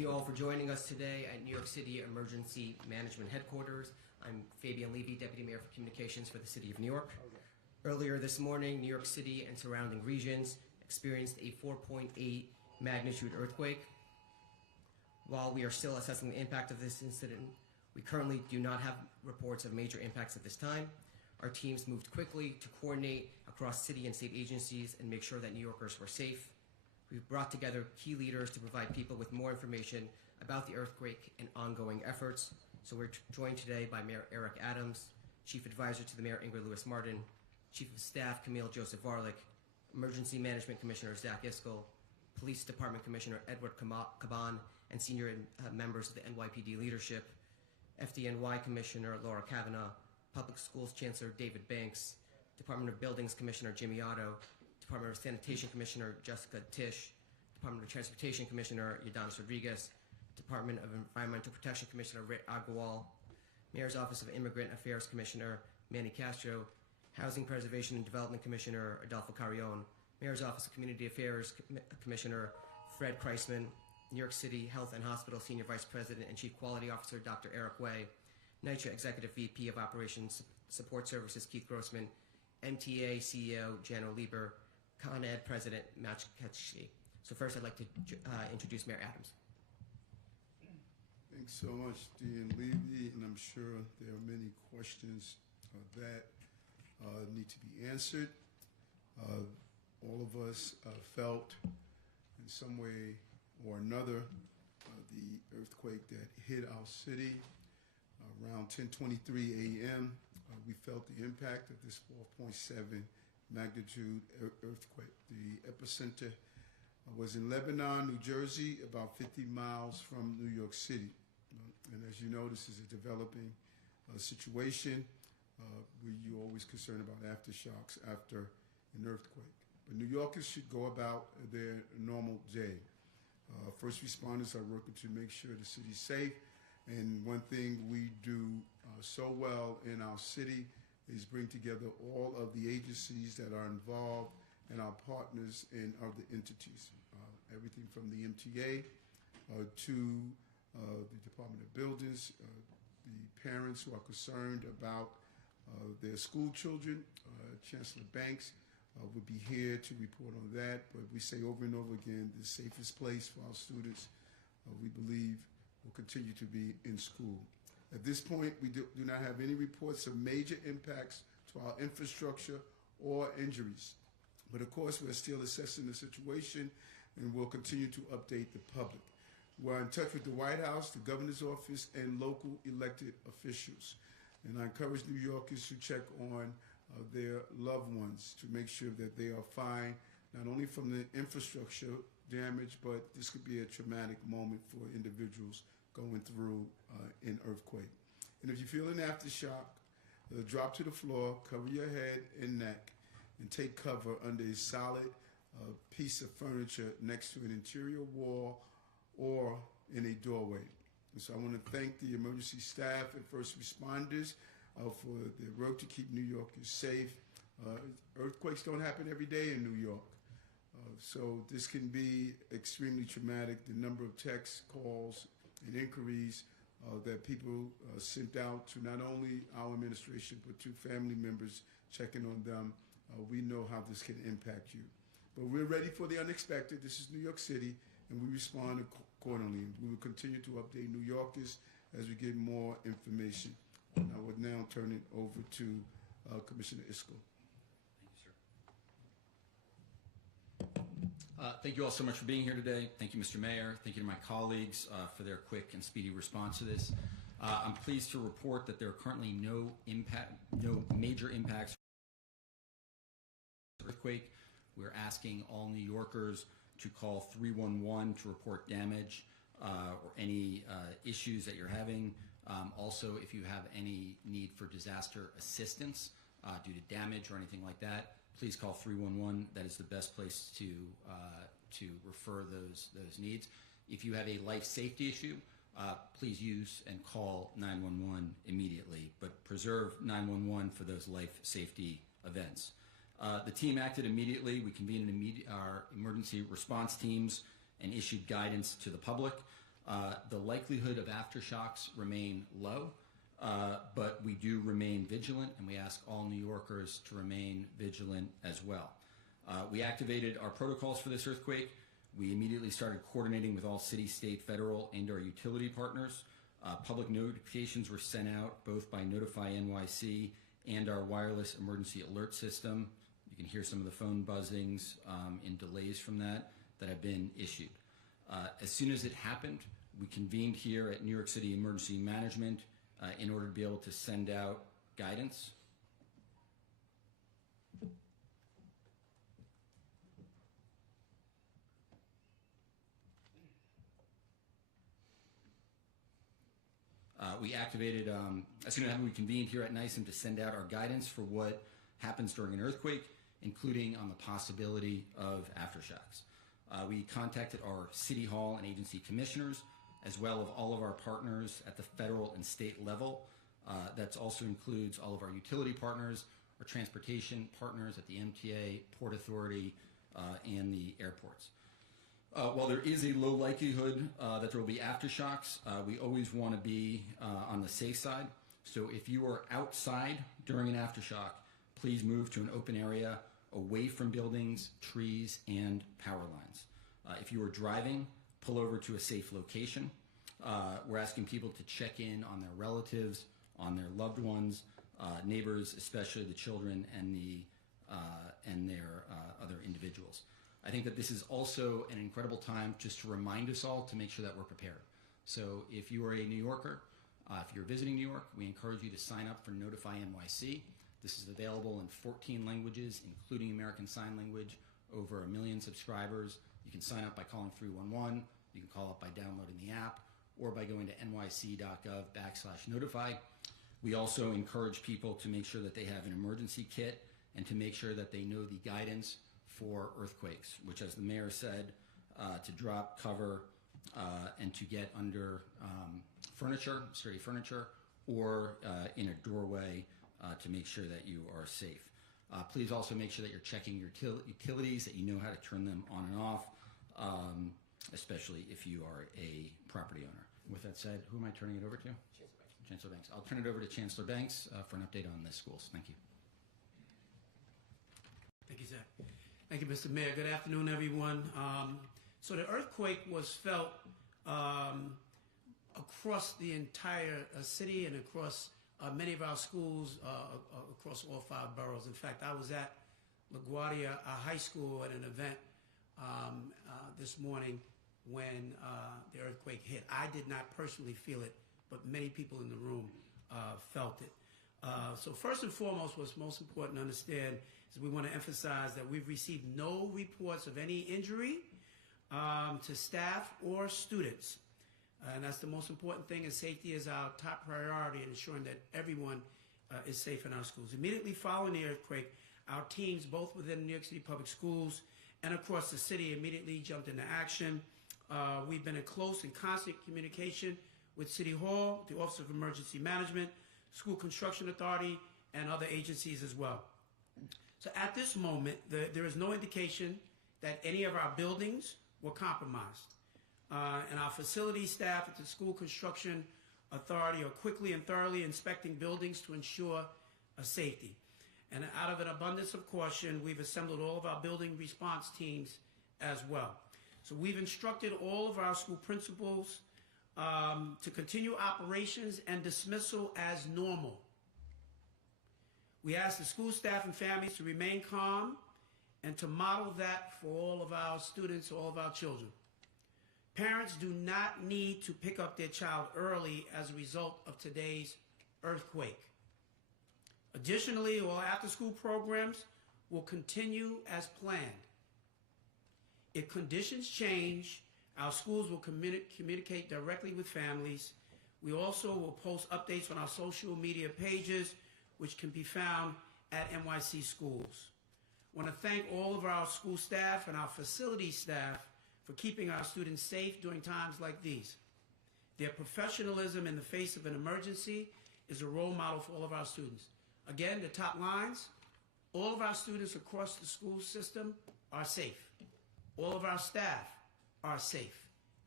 you all for joining us today at New York City Emergency Management Headquarters. I'm Fabian Levy, Deputy Mayor for Communications for the City of New York. Earlier this morning, New York City and surrounding regions experienced a 4.8 magnitude earthquake. While we are still assessing the impact of this incident, we currently do not have reports of major impacts at this time. Our teams moved quickly to coordinate across city and state agencies and make sure that New Yorkers were safe. We've brought together key leaders to provide people with more information about the earthquake and ongoing efforts. So we're joined today by Mayor Eric Adams, Chief Advisor to the Mayor Ingrid Lewis-Martin, Chief of Staff Camille Joseph Varlick, Emergency Management Commissioner Zach Iskell, Police Department Commissioner Edward Caban, and senior members of the NYPD leadership, FDNY Commissioner Laura Kavanaugh, Public Schools Chancellor David Banks, Department of Buildings Commissioner Jimmy Otto, Department of Sanitation Commissioner Jessica Tisch, Department of Transportation Commissioner Yadanis Rodriguez, Department of Environmental Protection Commissioner Rit Agrawal, Mayor's Office of Immigrant Affairs Commissioner Manny Castro, Housing Preservation and Development Commissioner Adolfo Carrion, Mayor's Office of Community Affairs Commissioner Fred Kreisman, New York City Health and Hospital Senior Vice President and Chief Quality Officer Dr. Eric Way, NYCHA Executive VP of Operations Support Services Keith Grossman, MTA CEO Jano Lieber, Con Ed President Matt Ketchy. So first I'd like to introduce Mayor Adams. Thanks so much, Dean Levy, and I'm sure there are many questions that need to be answered. All of us felt in some way or another the earthquake that hit our city around 10:23 a.m. We felt the impact of this 4.7 magnitude earthquake. The epicenter was in Lebanon, New Jersey, about 50 miles from New York City. And as you know, this is a developing situation where you're always concerned about aftershocks after an earthquake. But New Yorkers should go about their normal day. First responders are working to make sure the city's safe. And one thing we do so well in our city is bring together all of the agencies that are involved and our partners in other entities. Everything from the MTA to the Department of Buildings, the parents who are concerned about their school children. Chancellor Banks would be here to report on that, but we say over and over again, the safest place for our students, we believe, will continue to be in school. At this point, we do not have any reports of major impacts to our infrastructure or injuries. But of course, we're still assessing the situation and we'll continue to update the public. We're in touch with the White House, the governor's office, and local elected officials. And I encourage New Yorkers to check on their loved ones to make sure that they are fine, not only from the infrastructure damage, but this could be a traumatic moment for individuals going through an earthquake. And if you feel an aftershock, drop to the floor, cover your head and neck, and take cover under a solid piece of furniture next to an interior wall or in a doorway. And so I want to thank the emergency staff and first responders for their work to keep New Yorkers safe. Earthquakes don't happen every day in New York. So this can be extremely traumatic. The number of texts, calls, and inquiries that people sent out to not only our administration, but to family members checking on them, we know how this can impact you. But we're ready for the unexpected. This is New York City, and we respond accordingly. We will continue to update New Yorkers as we get more information. And I would now turn it over to Commissioner Iskell. Thank you all so much for being here today. Thank you, Mr. Mayor. Thank you to my colleagues for their quick and speedy response to this. I'm pleased to report that there are currently no major impacts from the earthquake. We're asking all New Yorkers to call 311 to report damage or any issues that you're having. Also, if you have any need for disaster assistance due to damage or anything like that, please call 311. That is the best place to refer those needs. If you have a life safety issue, please use and call 911 immediately, but preserve 911 for those life safety events. The team acted immediately. We convened our emergency response teams and issued guidance to the public. The likelihood of aftershocks remain low, but we do remain vigilant, and we ask all New Yorkers to remain vigilant as well. We activated our protocols for this earthquake. We immediately started coordinating with all city, state, federal, and our utility partners. Public notifications were sent out both by Notify NYC and our wireless emergency alert system. You can hear some of the phone buzzings and delays from that have been issued. As soon as it happened, we convened here at New York City Emergency Management in order to be able to send out guidance. We activated, as soon as we convened here at NYSEM to send out our guidance for what happens during an earthquake, including on the possibility of aftershocks. We contacted our City Hall and agency commissioners, as well as all of our partners at the federal and state level. That also includes all of our utility partners, our transportation partners at the MTA, Port Authority, and the airports. While there is a low likelihood that there will be aftershocks, we always want to be on the safe side. So if you are outside during an aftershock, please move to an open area away from buildings, trees, and power lines. If you are driving, pull over to a safe location. We're asking people to check in on their relatives, on their loved ones, neighbors, especially the children and their other individuals. I think that this is also an incredible time just to remind us all to make sure that we're prepared. So if you are a New Yorker, if you're visiting New York, we encourage you to sign up for Notify NYC. This is available in 14 languages, including American Sign Language, over 1 million subscribers. You can sign up by calling 311. You can call up by downloading the app or by going to nyc.gov/notify. We also encourage people to make sure that they have an emergency kit and to make sure that they know the guidance for earthquakes, which, as the mayor said, to drop, cover, and to get under furniture, sturdy furniture, or in a doorway to make sure that you are safe. Please also make sure that you're checking your utilities, that you know how to turn them on and off, especially if you are a property owner. With that said, who am I turning it over to? Chancellor Banks. I'll turn it over to Chancellor Banks for an update on the schools. Thank you. Thank you, Zach. Thank you, Mr. Mayor. Good afternoon, everyone. So the earthquake was felt across the entire city and across many of our schools across all 5 boroughs. In fact, I was at LaGuardia High School at an event this morning when the earthquake hit. I did not personally feel it, but many people in the room felt it. So first and foremost, what's most important to understand is we want to emphasize that we've received no reports of any injury to staff or students. And that's the most important thing, and safety is our top priority in ensuring that everyone is safe in our schools. Immediately following the earthquake, our teams, both within New York City Public Schools and across the city, immediately jumped into action. We've been in close and constant communication with City Hall, the Office of Emergency Management, School Construction Authority, and other agencies as well. So at this moment, there is no indication that any of our buildings were compromised. And our facility staff at the School Construction Authority are quickly and thoroughly inspecting buildings to ensure safety. And out of an abundance of caution, we've assembled all of our building response teams as well. So we've instructed all of our school principals to continue operations and dismissal as normal. We ask the school staff and families to remain calm and to model that for all of our students, all of our children. Parents do not need to pick up their child early as a result of today's earthquake. Additionally, all after-school programs will continue as planned. If conditions change, our schools will communicate directly with families. We also will post updates on our social media pages, which can be found at NYC Schools. I want to thank all of our school staff and our facility staff for keeping our students safe during times like these. Their professionalism in the face of an emergency is a role model for all of our students. Again, the top lines, all of our students across the school system are safe. All of our staff are safe.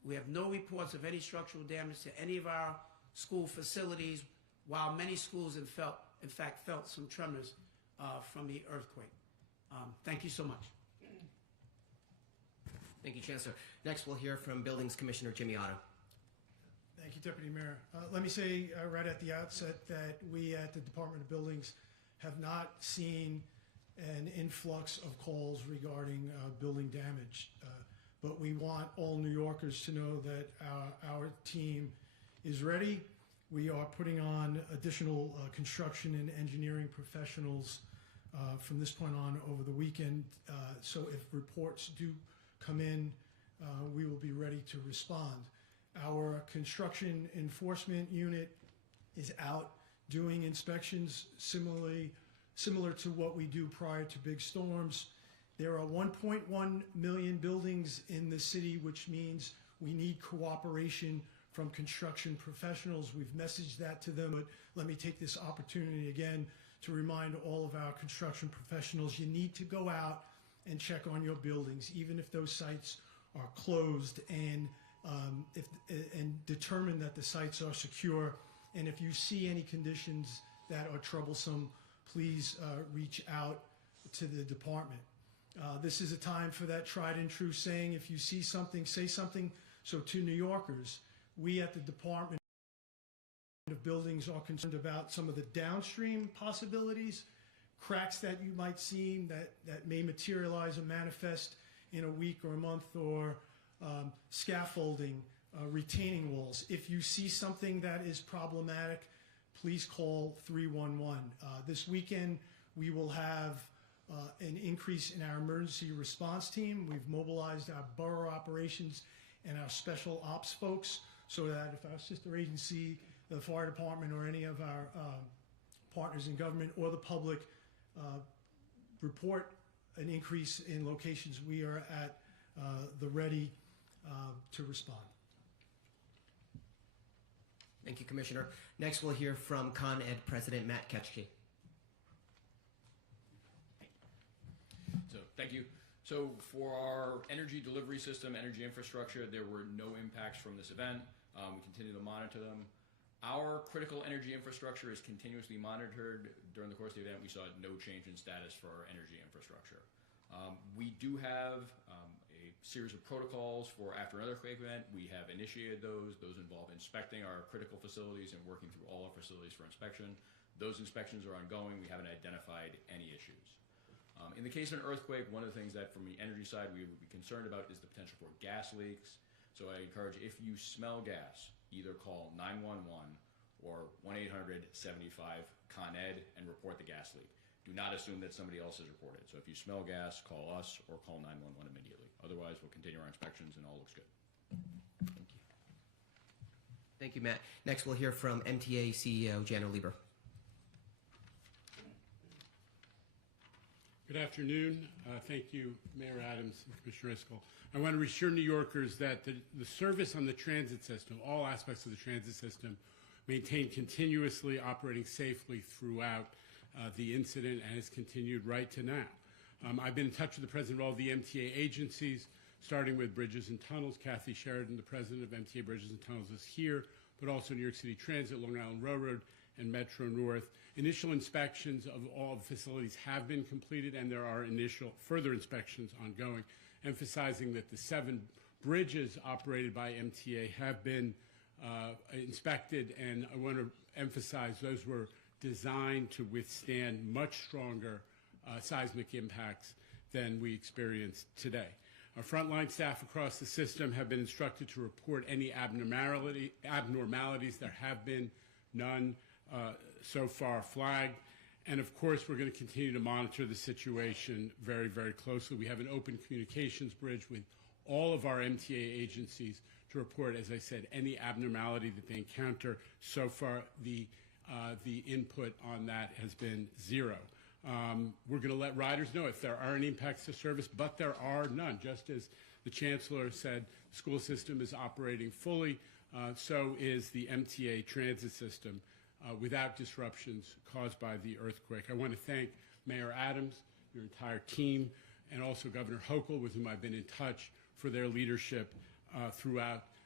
We have no reports of any structural damage to any of our school facilities, while many schools in fact felt some tremors from the earthquake. Thank you so much. Thank you, Chancellor. Next, we'll hear from Buildings Commissioner Jimmy Otto. Thank you, Deputy Mayor. Let me say right at the outset that we at the Department of Buildings have not seen an influx of calls regarding building damage. But we want all New Yorkers to know that our team is ready. We are putting on additional construction and engineering professionals from this point on over the weekend. So if reports do come in, we will be ready to respond. Our construction enforcement unit is out doing inspections similar to what we do prior to big storms. There are 1.1 million buildings in the city, which means we need cooperation from construction professionals. We've messaged that to them, but let me take this opportunity again to remind all of our construction professionals, you need to go out and check on your buildings, even if those sites are closed, and determine that the sites are secure. And if you see any conditions that are troublesome, please reach out to the department. This is a time for that tried and true saying, if you see something, say something. So to New Yorkers, we at the Department of Buildings are concerned about some of the downstream possibilities, cracks that you might see that may materialize and manifest in a week or a month, or scaffolding, retaining walls. If you see something that is problematic, please call 311. This weekend, we will have an increase in our emergency response team. We've mobilized our borough operations and our special ops folks so that if our sister agency, the fire department, or any of our partners in government or the public report an increase in locations, we are at the ready to respond. Thank you, Commissioner. Next, we'll hear from Con Ed President Matt Ketchke. So, thank you. So, for our energy delivery system, energy infrastructure, there were no impacts from this event. We continue to monitor them. Our critical energy infrastructure is continuously monitored. During the course of the event, we saw no change in status for our energy infrastructure. We do have a series of protocols for after an earthquake event. We have initiated those. Those involve inspecting our critical facilities and working through all our facilities for inspection. Those inspections are ongoing. We haven't identified any issues. In the case of an earthquake, one of the things that from the energy side we would be concerned about is the potential for gas leaks. So I encourage, if you smell gas, either call 911 or 1-800-75-CON-ED and report the gas leak. Do not assume that somebody else has reported. So if you smell gas, call us or call 911 immediately. Otherwise, we'll continue our inspections and all looks good. Thank you. Thank you, Matt. Next, we'll hear from MTA CEO Jano Lieber. Good afternoon. Thank you, Mayor Adams and Commissioner Iscol. I want to reassure New Yorkers that the service on the transit system, all aspects of the transit system, maintained continuously operating safely throughout the incident and has continued right to now. I've been in touch with the president of all the MTA agencies, starting with Bridges and Tunnels. Kathy Sheridan, the president of MTA Bridges and Tunnels, is here, but also New York City Transit, Long Island Railroad, and Metro North. Initial inspections of all the facilities have been completed, and there are initial further inspections ongoing, emphasizing that the 7 bridges operated by MTA have been inspected, and I want to emphasize those were designed to withstand much stronger seismic impacts than we experienced today. Our frontline staff across the system have been instructed to report any abnormalities. There have been none so far flagged. And of course, we're going to continue to monitor the situation very, very closely. We have an open communications bridge with all of our MTA agencies to report, as I said, any abnormality that they encounter. So far, the input on that has been 0. We're going to let riders know if there are any impacts to service, but there are none. Just as the Chancellor said, the school system is operating fully, so is the MTA transit system without disruptions caused by the earthquake. I want to thank Mayor Adams, your entire team, and also Governor Hochul, with whom I've been in touch, for their leadership throughout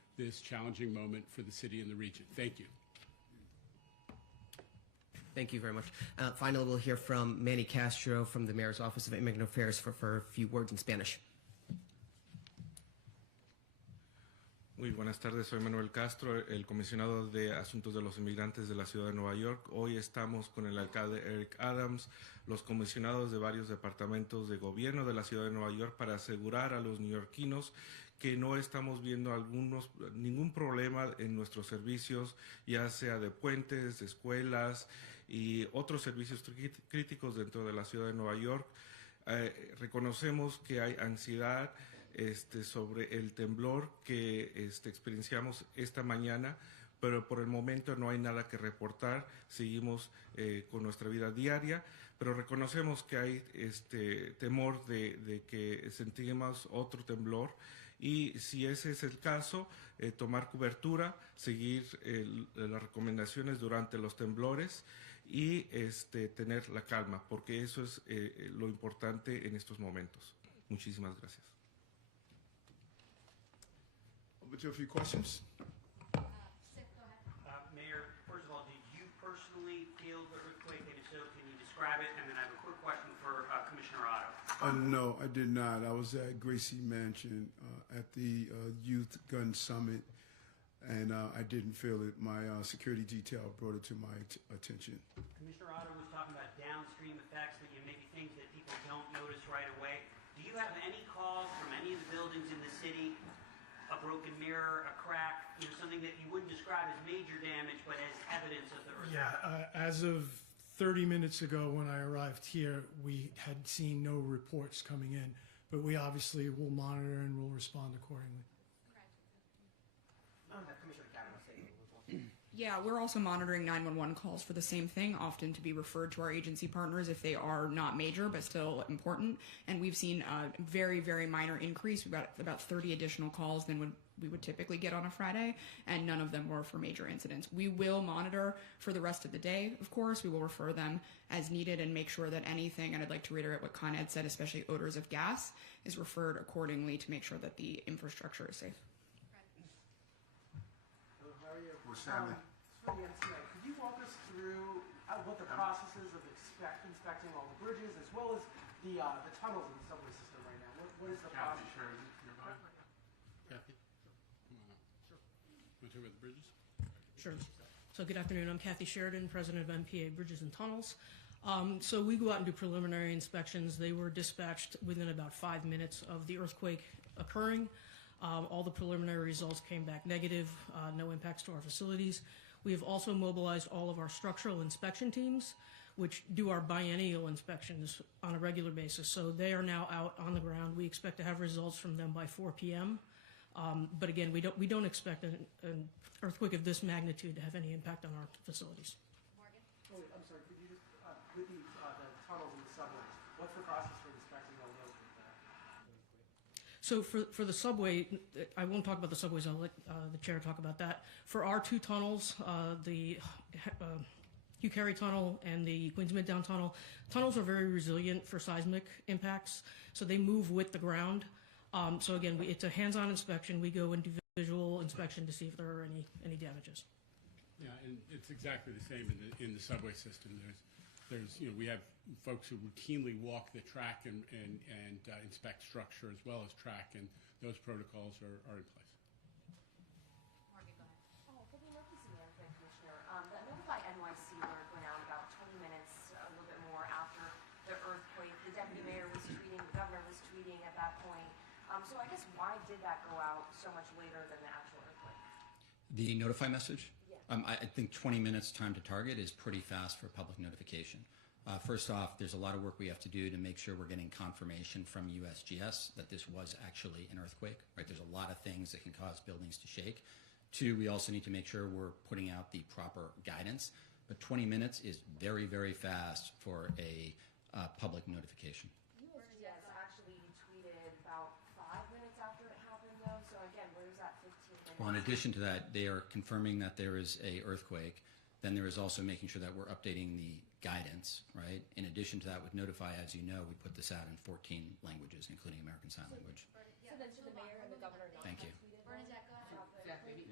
this challenging moment for the city and the region. Thank you. Thank you very much. Finally, we'll hear from Manny Castro from the Mayor's Office of Immigrant Affairs for a few words in Spanish. Muy buenas tardes, soy Manuel Castro, el comisionado de Asuntos de los Inmigrantes de la Ciudad de Nueva York. Hoy estamos con el alcalde Eric Adams, los comisionados de varios departamentos de gobierno de la Ciudad de Nueva York para asegurar a los neoyorquinos que no estamos viendo ningún problema en nuestros servicios, ya sea de puentes, de escuelas y otros servicios críticos dentro de la Ciudad de Nueva York. Reconocemos que hay ansiedad sobre el temblor que experienciamos esta mañana, pero por el momento no hay nada que reportar. Seguimos con nuestra vida diaria, pero reconocemos que hay temor de que sentimos otro temblor, y si ese es el caso, tomar cobertura, seguir las recomendaciones durante los temblores y tener la calma, porque eso es lo importante en estos momentos. Muchísimas gracias. Over to a few questions. Mayor, first of all, did you personally feel the earthquake? And if so, can you describe it? And then I have a quick question for Commissioner Otto. No, I did not. I was at Gracie Mansion at the Youth Gun Summit, and I didn't feel it. My security detail brought it to my attention. Commissioner Otto was talking about downstream effects, that maybe things that people don't notice right away. Do you have any calls from any of the buildings in the city, a broken mirror, a crack, something that you wouldn't describe as major damage, but as evidence of the earthquake? Yeah, as of 30 minutes ago when I arrived here, we had seen no reports coming in, but we obviously will monitor and will respond accordingly. Commissioner Castro, say Yeah, we're also monitoring 911 calls for the same thing, often to be referred to our agency partners if they are not major but still important. And we've seen a very, very minor increase. We've got about 30 additional calls than we would typically get on a Friday, and none of them were for major incidents. We will monitor for the rest of the day, of course. We will refer them as needed and make sure that anything, and I'd like to reiterate what Con Ed said, especially odors of gas, is referred accordingly to make sure that the infrastructure is safe. Or Stanley. For the NCI, could you walk us through what the process is of inspecting all the bridges as well as the tunnels in the subway system right now? What is the process? Kathy, Kathy, come on up. Sure. Want to talk about the bridges? Sure. So good afternoon. I'm Kathy Sheridan, president of MPA Bridges and Tunnels. So we go out and do preliminary inspections. They were dispatched within about 5 minutes of the earthquake occurring. All the preliminary results came back negative, no impacts to our facilities. We have also mobilized all of our structural inspection teams, which do our biennial inspections on a regular basis. So they are now out on the ground. We expect to have results from them by 4 p.m. But again, we don't expect an earthquake of this magnitude to have any impact on our facilities. Morgan? Oh, wait, I'm sorry. Could you just with the tunnels and the subways? What's the process for inspecting all those? So for the subway, I won't talk about the subways. I'll let the chair talk about that. For our two tunnels, the Hugh Carey Tunnel and the Queens Midtown Tunnel, tunnels are very resilient for seismic impacts, so they move with the ground. So again, it's a hands-on inspection. We go and do visual inspection to see if there are any damages. Yeah, and it's exactly the same in the subway system. We have folks who routinely walk the track and inspect structure as well as track, and those protocols are in place. Morgan, go ahead. Oh, for the emergency management commissioner, that Notify NYC alert went out about 20 minutes, a little bit more after the earthquake. The deputy mayor was tweeting, the governor was tweeting at that point. So I guess why did that go out so much later than the actual earthquake? The notify message? Yeah. I think 20 minutes time to target is pretty fast for public notification. First off, there's a lot of work we have to do to make sure we're getting confirmation from USGS that this was actually an earthquake, right? There's a lot of things that can cause buildings to shake. Two, we also need to make sure we're putting out the proper guidance. But 20 minutes is very, very fast for a public notification. USGS actually tweeted about 5 minutes after it happened, though. So again, where's that 15 minutes? Well, in addition to that, they are confirming that there is a earthquake. Then there is also making sure that we're updating the guidance, right? In addition to that, with Notify, as you know, we put this out in 14 languages, including American Sign Language. So then should the mayor and the governor not Thank you. Bernadette, go ahead.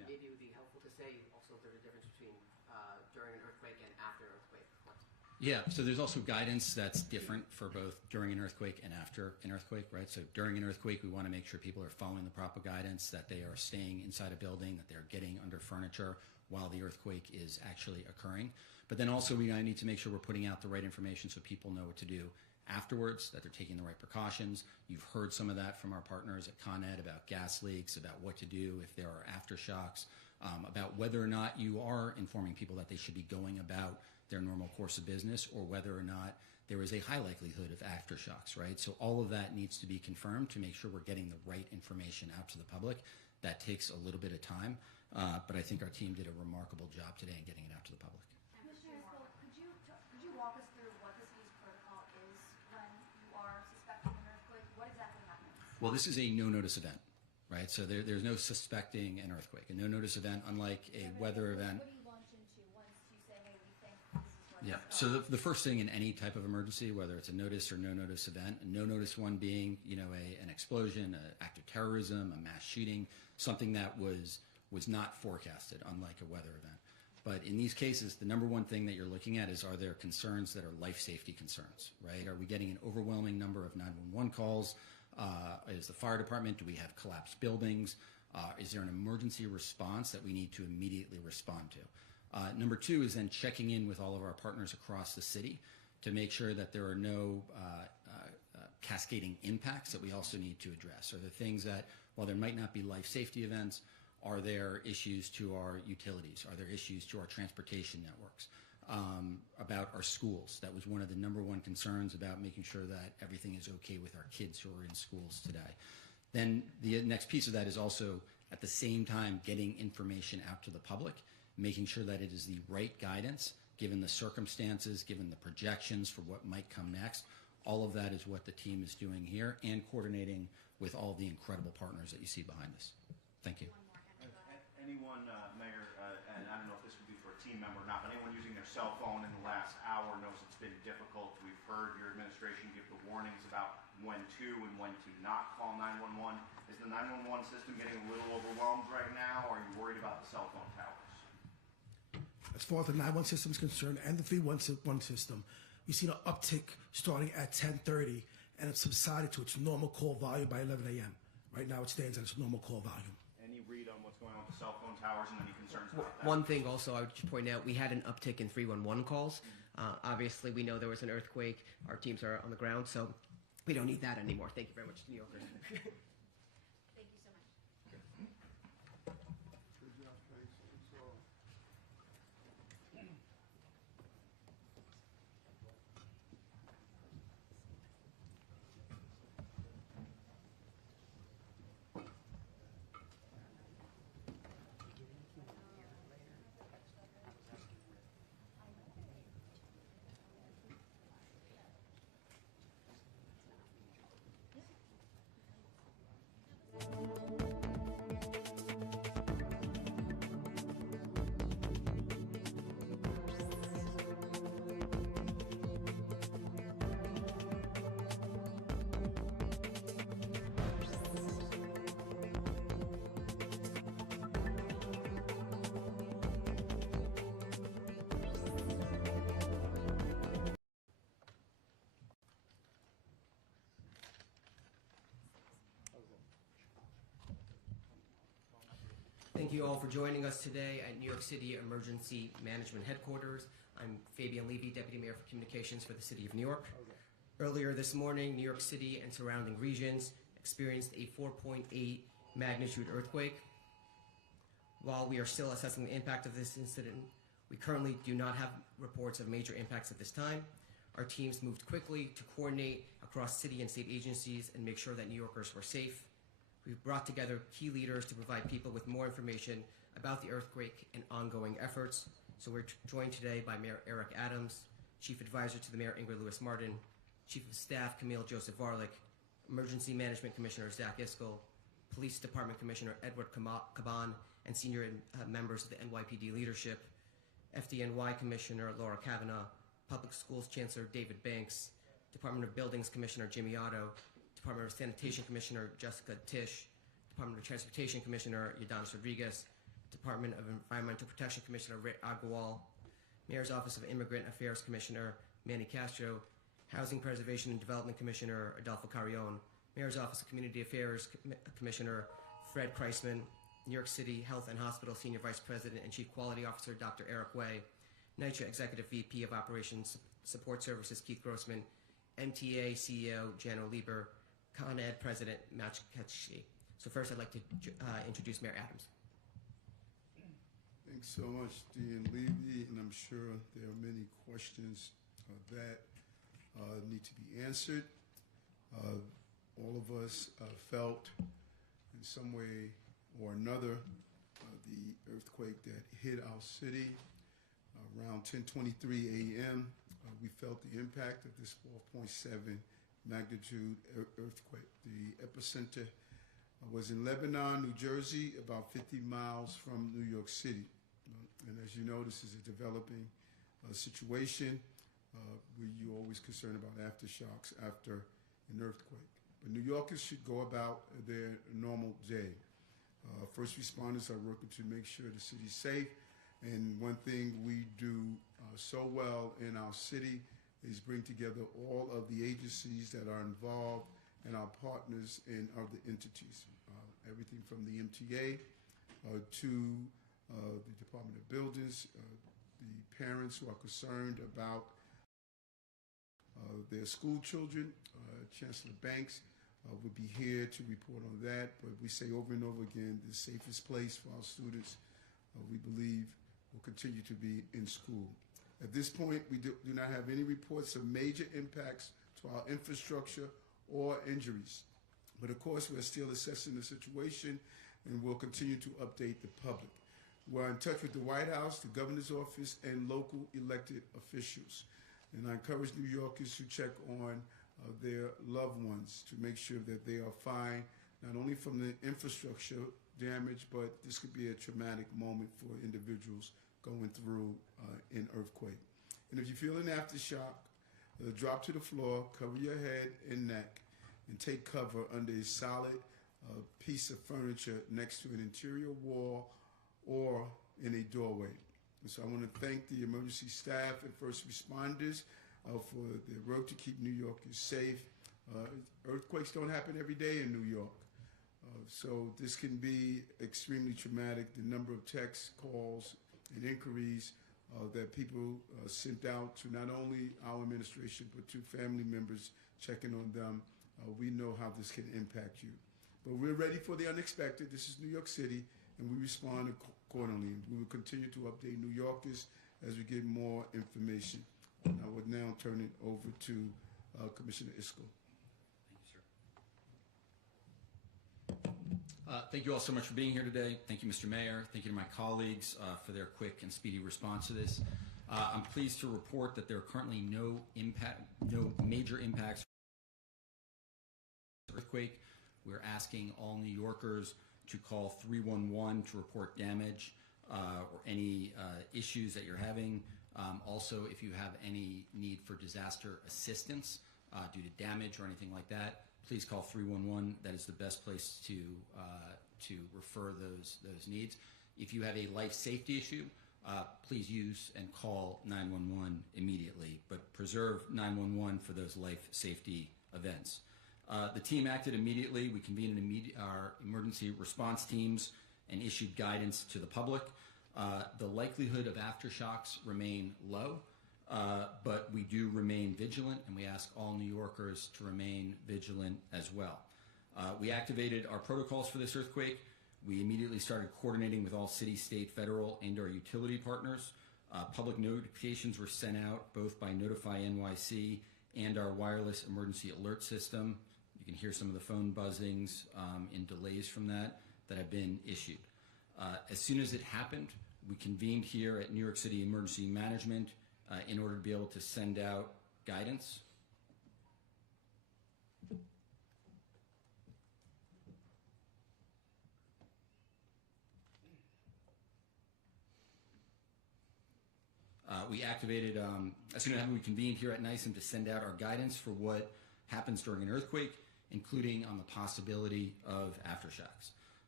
say also there's a difference between during an earthquake and after an earthquake? Yeah, so there's also guidance that's different for both during an earthquake and after an earthquake, right? So during an earthquake, we want to make sure people are following the proper guidance, that they are staying inside a building, that they're getting under furniture while the earthquake is actually occurring. But then also we need to make sure we're putting out the right information so people know what to do afterwards, that they're taking the right precautions. You've heard some of that from our partners at Con Ed about gas leaks, about what to do if there are aftershocks, about whether or not you are informing people that they should be going about their normal course of business, or whether or not there is a high likelihood of aftershocks, right? So all of that needs to be confirmed to make sure we're getting the right information out to the public. That takes a little bit of time, but I think our team did a remarkable job today in getting it out to the public. Commissioner Hill, could you walk us through what the city's protocol is when you are suspecting an earthquake? What exactly happens? Well, this is a no-notice event, right? So there's no suspecting an earthquake. A no-notice event, unlike a weather event. What do you launch into once you say, hey, we think this is going Yeah. to So the first thing in any type of emergency, whether it's a notice or no notice event, a no notice one being, an explosion, an act of terrorism, a mass shooting, something that was not forecasted, unlike a weather event. But in these cases, the number one thing that you're looking at is, are there concerns that are life safety concerns, right? Are we getting an overwhelming number of 911 calls? Is the fire department, do we have collapsed buildings? Is there an emergency response that we need to immediately respond to? Number two is then checking in with all of our partners across the city to make sure that there are no cascading impacts that we also need to address. Are there things that, while there might not be life safety events, are there issues to our utilities? Are there issues to our transportation networks? About our schools. That was one of the number one concerns, about making sure that everything is okay with our kids who are in schools today. Then the next piece of that is also, at the same time, getting information out to the public, making sure that it is the right guidance, given the circumstances, given the projections for what might come next. All of that is what the team is doing here, and coordinating with all the incredible partners that you see behind us. Thank you. Anyone, Mayor, and I don't know if this would be for a team member or not, but anyone using their cell phone in the last hour knows it's been difficult. We've heard your administration give the warnings about when to and when to not call 911. Is the 911 system getting a little overwhelmed right now, or are you worried about the cell phone towers? As far as the 911 system is concerned and the 311 system, we've seen an uptick starting at 10:30, and it's subsided to its normal call volume by 11 a.m. Right now it stands at its normal call volume. Any read on what's going on with the cell phone towers and any concerns about that? One thing also I would just point out, we had an uptick in 311 calls. Obviously, we know there was an earthquake. Our teams are on the ground, so we don't need that anymore. Thank you very much, New Yorkers. Thank you so much. Good job, thanks. That's all. Thank you all for joining us today at New York City Emergency Management Headquarters. I'm Fabian Levy, Deputy Mayor for Communications for the City of New York. Earlier this morning, New York City and surrounding regions experienced a 4.8 magnitude earthquake. While we are still assessing the impact of this incident, we currently do not have reports of major impacts at this time. Our teams moved quickly to coordinate across city and state agencies and make sure that New Yorkers were safe. We've brought together key leaders to provide people with more information about the earthquake and ongoing efforts. So we're joined today by Mayor Eric Adams, Chief Advisor to the Mayor Ingrid Lewis-Martin, Chief of Staff Camille Joseph Varlick, Emergency Management Commissioner Zach Iskell, Police Department Commissioner Edward Caban, and senior members of the NYPD leadership, FDNY Commissioner Laura Kavanaugh, Public Schools Chancellor David Banks, Department of Buildings Commissioner Jimmy Otto, Department of Sanitation Commissioner Jessica Tisch, Department of Transportation Commissioner Yadanis Rodriguez, Department of Environmental Protection Commissioner Rick Agarwal, Mayor's Office of Immigrant Affairs Commissioner Manny Castro, Housing Preservation and Development Commissioner Adolfo Carrion, Mayor's Office of Community Affairs Commissioner Fred Kreisman, New York City Health and Hospital Senior Vice President and Chief Quality Officer Dr. Eric Way, NYCHA Executive VP of Operations Support Services Keith Grossman, MTA CEO Jano Lieber, Con Ed President Matt Ketchy. So first I'd like to introduce Mayor Adams. Thanks so much, Dean Levy, and I'm sure there are many questions that need to be answered. All of us felt in some way or another the earthquake that hit our city around 10:23 a.m. We felt the impact of this 4.7 magnitude earthquake. The epicenter was in Lebanon, New Jersey, about 50 miles from New York City. And as you know, this is a developing situation where you're always concerned about aftershocks after an earthquake. But New Yorkers should go about their normal day. First responders are working to make sure the city's safe. And one thing we do so well in our city is bring together all of the agencies that are involved and our partners in other entities. Everything from the MTA to the Department of Buildings, the parents who are concerned about their school children. Chancellor Banks would be here to report on that, but we say over and over again, the safest place for our students, we believe, will continue to be in school. At this point, we do not have any reports of major impacts to our infrastructure or injuries. But of course, we're still assessing the situation and we'll continue to update the public. We're in touch with the White House, the governor's office, and local elected officials. And I encourage New Yorkers to check on their loved ones to make sure that they are fine, not only from the infrastructure damage, but this could be a traumatic moment for individuals going through an earthquake. And if you feel an aftershock, drop to the floor, cover your head and neck, and take cover under a solid piece of furniture next to an interior wall or in a doorway. And so I want to thank the emergency staff and first responders for their work to keep New Yorkers safe. Earthquakes don't happen every day in New York. So this can be extremely traumatic. The number of texts, calls, and inquiries that people sent out to not only our administration, but to family members checking on them, we know how this can impact you. But we're ready for the unexpected. This is New York City, and we respond accordingly. We will continue to update New Yorkers as we get more information. And I would now turn it over to Commissioner Isco. Thank you, sir. Thank you all so much for being here today. Thank you, Mr. Mayor. Thank you to my colleagues for their quick and speedy response to this. I'm pleased to report that there are currently no major impacts from the earthquake. We're asking all New Yorkers to call 311 to report damage or any issues that you're having. Also, if you have any need for disaster assistance due to damage or anything like that, please call 311. That is the best place to refer those needs. If you have a life safety issue, please use and call 911 immediately, but preserve 911 for those life safety events. The team acted immediately. We convened our emergency response teams and issued guidance to the public. The likelihood of aftershocks remain low, but we do remain vigilant, and we ask all New Yorkers to remain vigilant as well. We activated our protocols for this earthquake. We immediately started coordinating with all city, state, federal, and our utility partners. Public notifications were sent out both by Notify NYC and our wireless emergency alert system. You can hear some of the phone buzzings and delays from that have been issued. As soon as it happened, we convened here at New York City Emergency Management in order to be able to send out guidance. We activated, as soon as we convened here at NYSEM to send out our guidance for what happens during an earthquake, including on the possibility of aftershocks.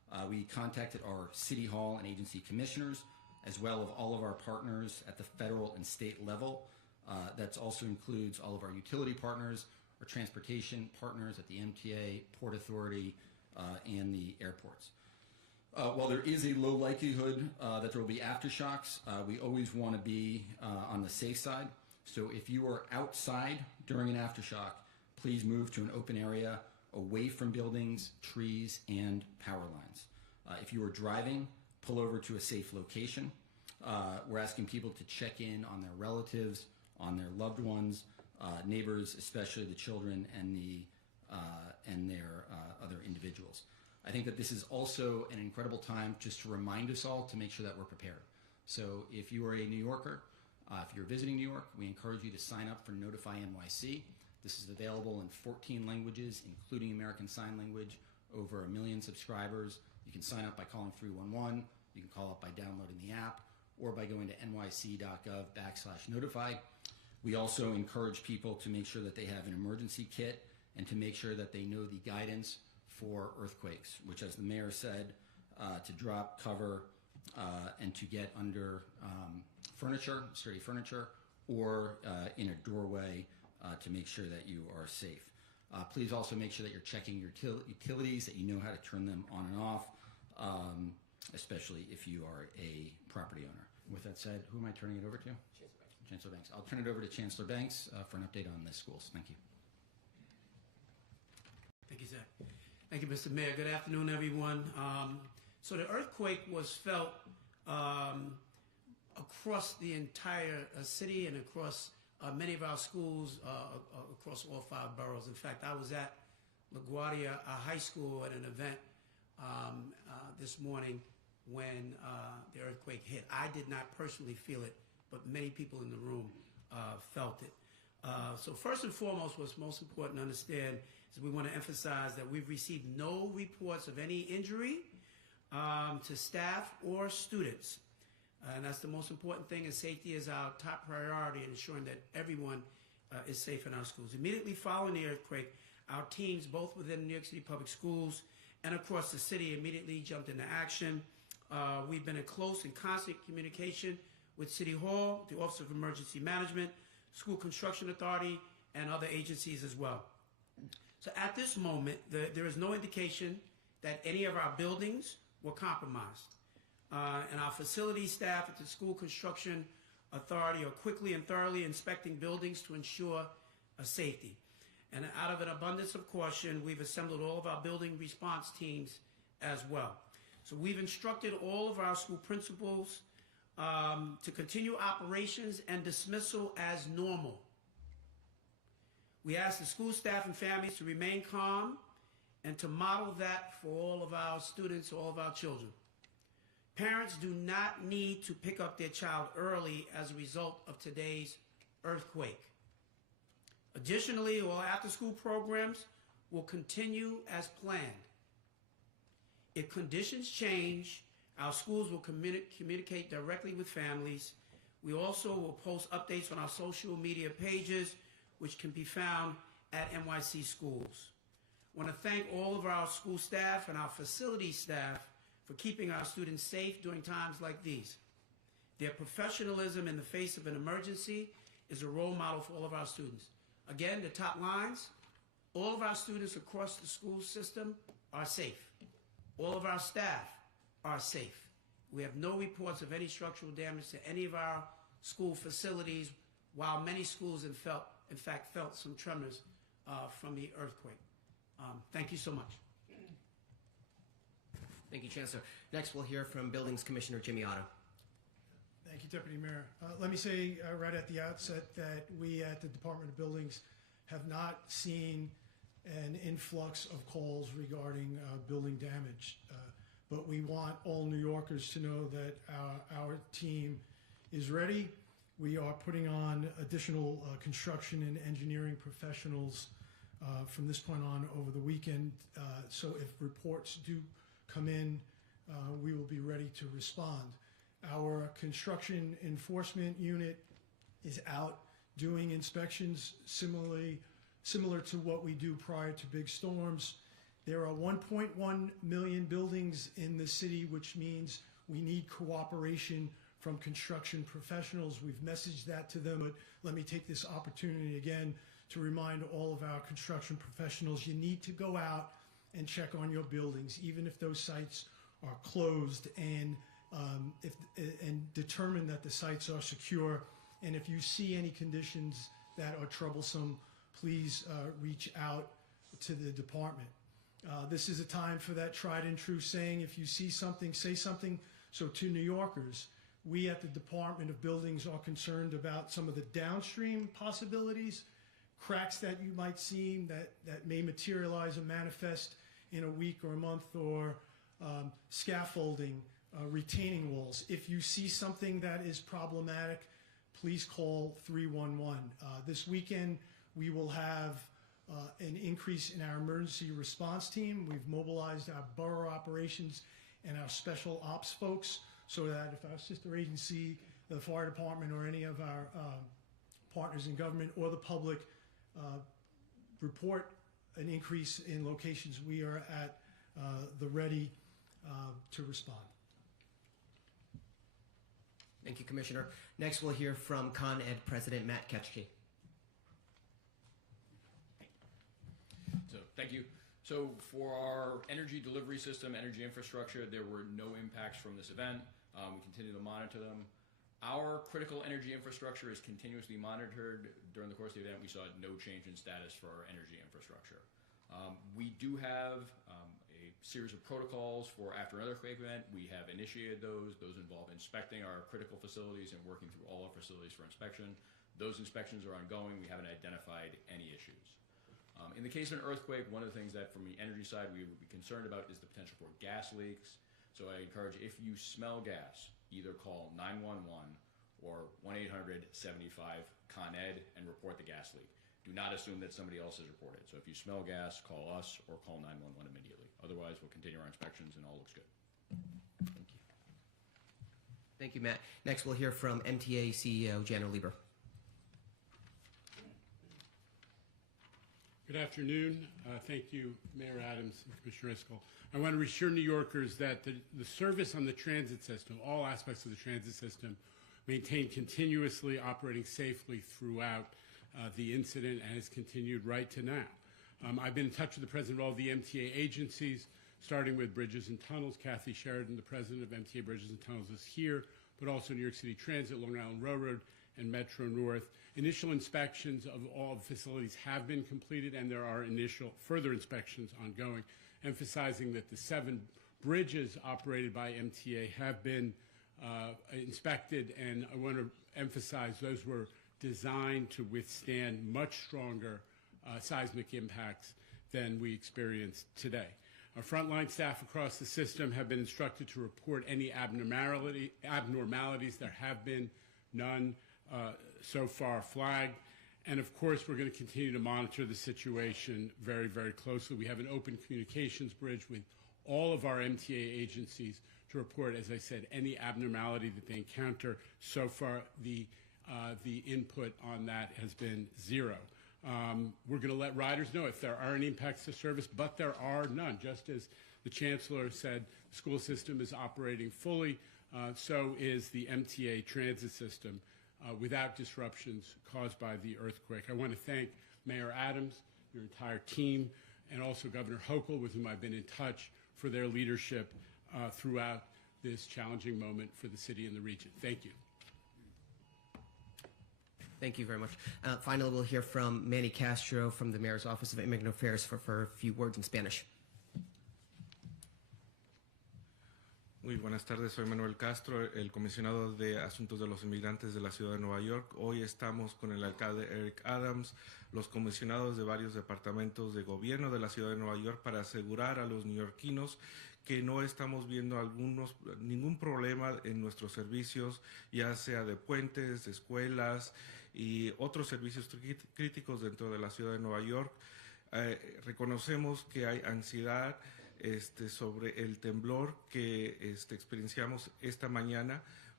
We contacted our City Hall and agency commissioners, as well as all of our partners at the federal and state level. That also includes all of our utility partners, our transportation partners at the MTA, Port Authority, and the airports. While there is a low likelihood that there will be aftershocks, we always want to be on the safe side. So if you are outside during an aftershock, please move to an open area away from buildings, trees, and power lines. If you are driving, pull over to a safe location. We're asking people to check in on their relatives, on their loved ones, neighbors, especially the children and their other individuals. I think that this is also an incredible time just to remind us all to make sure that we're prepared. So if you are a New Yorker, if you're visiting New York, we encourage you to sign up for Notify NYC. This is available in 14 languages, including American Sign Language, over 1 million subscribers. You can sign up by calling 311. You can call up by downloading the app or by going to nyc.gov/notify. We also encourage people to make sure that they have an emergency kit and to make sure that they know the guidance for earthquakes, which, as the mayor said, to drop, cover, and to get under furniture, sturdy furniture, or in a doorway to make sure that you are safe. Please also make sure that you're checking your utilities, that you know how to turn them on and off, especially if you are a property owner. With that said, who am I turning it over to? Chancellor Banks. I'll turn it over to Chancellor Banks for an update on the schools. Thank you. Thank you, Zach. Thank you, Mr. Mayor. Good afternoon, everyone. So the earthquake was felt across the entire city and across many of our schools across all 5 boroughs. In fact, I was at LaGuardia High School at an event this morning when the earthquake hit. I did not personally feel it, but many people in the room felt it. So first and foremost, what's most important to understand is we want to emphasize that we've received no reports of any injury to staff or students. And that's the most important thing, and safety is our top priority in ensuring that everyone is safe in our schools. Immediately following the earthquake, our teams, both within New York City Public Schools and across the city, immediately jumped into action. We've been in close and constant communication with City Hall, the Office of Emergency Management, School Construction Authority, and other agencies as well. So at this moment, there is no indication that any of our buildings were compromised. And our facility staff at the School Construction Authority are quickly and thoroughly inspecting buildings to ensure safety. And out of an abundance of caution, we've assembled all of our building response teams as well. So we've instructed all of our school principals to continue operations and dismissal as normal. We ask the school staff and families to remain calm and to model that for all of our students, all of our children. Parents do not need to pick up their child early as a result of today's earthquake. Additionally, all after-school programs will continue as planned. If conditions change, our schools will communicate directly with families. We also will post updates on our social media pages, which can be found at NYC Schools. I want to thank all of our school staff and our facility staff for keeping our students safe during times like these. Their professionalism in the face of an emergency is a role model for all of our students. Again, the top lines, all of our students across the school system are safe. All of our staff are safe. We have no reports of any structural damage to any of our school facilities, while many schools in fact felt some tremors from the earthquake. Thank you so much. Thank you, Chancellor. Next, we'll hear from Buildings Commissioner Jimmy Otto. Thank you, Deputy Mayor. Let me say right at the outset that we at the Department of Buildings have not seen an influx of calls regarding building damage. But we want all New Yorkers to know that our team is ready. We are putting on additional construction and engineering professionals from this point on over the weekend. So if reports do come in, we will be ready to respond. Our construction enforcement unit is out doing inspections similar to what we do prior to big storms. There are 1.1 million buildings in the city, which means we need cooperation from construction professionals. We've messaged that to them, but let me take this opportunity again to remind all of our construction professionals, you need to go out and check on your buildings, even if those sites are closed, and determine that the sites are secure. And if you see any conditions that are troublesome, please reach out to the department. This is a time for that tried and true saying, if you see something, say something. So to New Yorkers, we at the Department of Buildings are concerned about some of the downstream possibilities, cracks that you might see that may materialize and manifest in a week or a month, or scaffolding, retaining walls. If you see something that is problematic, please call 311. This weekend, we will have an increase in our emergency response team. We've mobilized our borough operations and our special ops folks so that if our sister agency, the fire department, or any of our partners in government or the public report an increase in locations, we are at the ready to respond. Thank you, Commissioner. Next, we'll hear from Con Ed President Matt Ketchke. So, thank you. So, for our energy delivery system, energy infrastructure, there were no impacts from this event. We continue to monitor them. Our critical energy infrastructure is continuously monitored. During the course of the event, we saw no change in status for our energy infrastructure. We do have a series of protocols for after an earthquake event. We have initiated those. Those involve inspecting our critical facilities and working through all our facilities for inspection. Those inspections are ongoing. We haven't identified any issues. In the case of an earthquake, one of the things that from the energy side we would be concerned about is the potential for gas leaks. So I encourage, if you smell gas, either call 911 or 1-800-75-CON-ED and report the gas leak. Do not assume that somebody else has reported. So if you smell gas, call us or call 911 immediately. Otherwise, we'll continue our inspections and all looks good. Thank you. Thank you, Matt. Next, we'll hear from MTA CEO Jana Lieber. Good afternoon. Thank you, Mayor Adams and Commissioner Iscol. I want to reassure New Yorkers that the service on the transit system, all aspects of the transit system, maintained continuously operating safely throughout the incident and has continued right to now. I've been in touch with the president of all the MTA agencies, starting with Bridges and Tunnels. Kathy Sheridan, the president of MTA Bridges and Tunnels, is here, but also New York City Transit, Long Island Railroad, and Metro North. Initial inspections of all the facilities have been completed, and there are initial further inspections ongoing, emphasizing that the 7 bridges operated by MTA have been inspected, and I want to emphasize those were designed to withstand much stronger seismic impacts than we experienced today. Our frontline staff across the system have been instructed to report any abnormalities. There have been none so far flagged. And of course, we're going to continue to monitor the situation very, very closely. We have an open communications bridge with all of our MTA agencies to report, as I said, any abnormality that they encounter. So far, the input on that has been 0. We're going to let riders know if there are any impacts to service, but there are none. Just as the Chancellor said, the school system is operating fully, so is the MTA transit system without disruptions caused by the earthquake. I want to thank Mayor Adams, your entire team, and also Governor Hochul, with whom I've been in touch, for their leadership throughout this challenging moment for the city and the region. Thank you. Thank you very much. Finally, we'll hear from Manny Castro from the Mayor's Office of Immigrant Affairs for a few words in Spanish. Muy buenas tardes, soy Manuel Castro, el comisionado de Asuntos de los Inmigrantes de la Ciudad de Nueva York. Hoy estamos con el alcalde Eric Adams, los comisionados de varios departamentos de gobierno de la Ciudad de Nueva York, para asegurar a los neoyorquinos que no estamos viendo ningún problema en nuestros servicios, ya sea de puentes, de escuelas y otros servicios críticos dentro de la Ciudad de Nueva York. Reconocemos que hay ansiedad sobre el temblor que experienciamos esta mañana,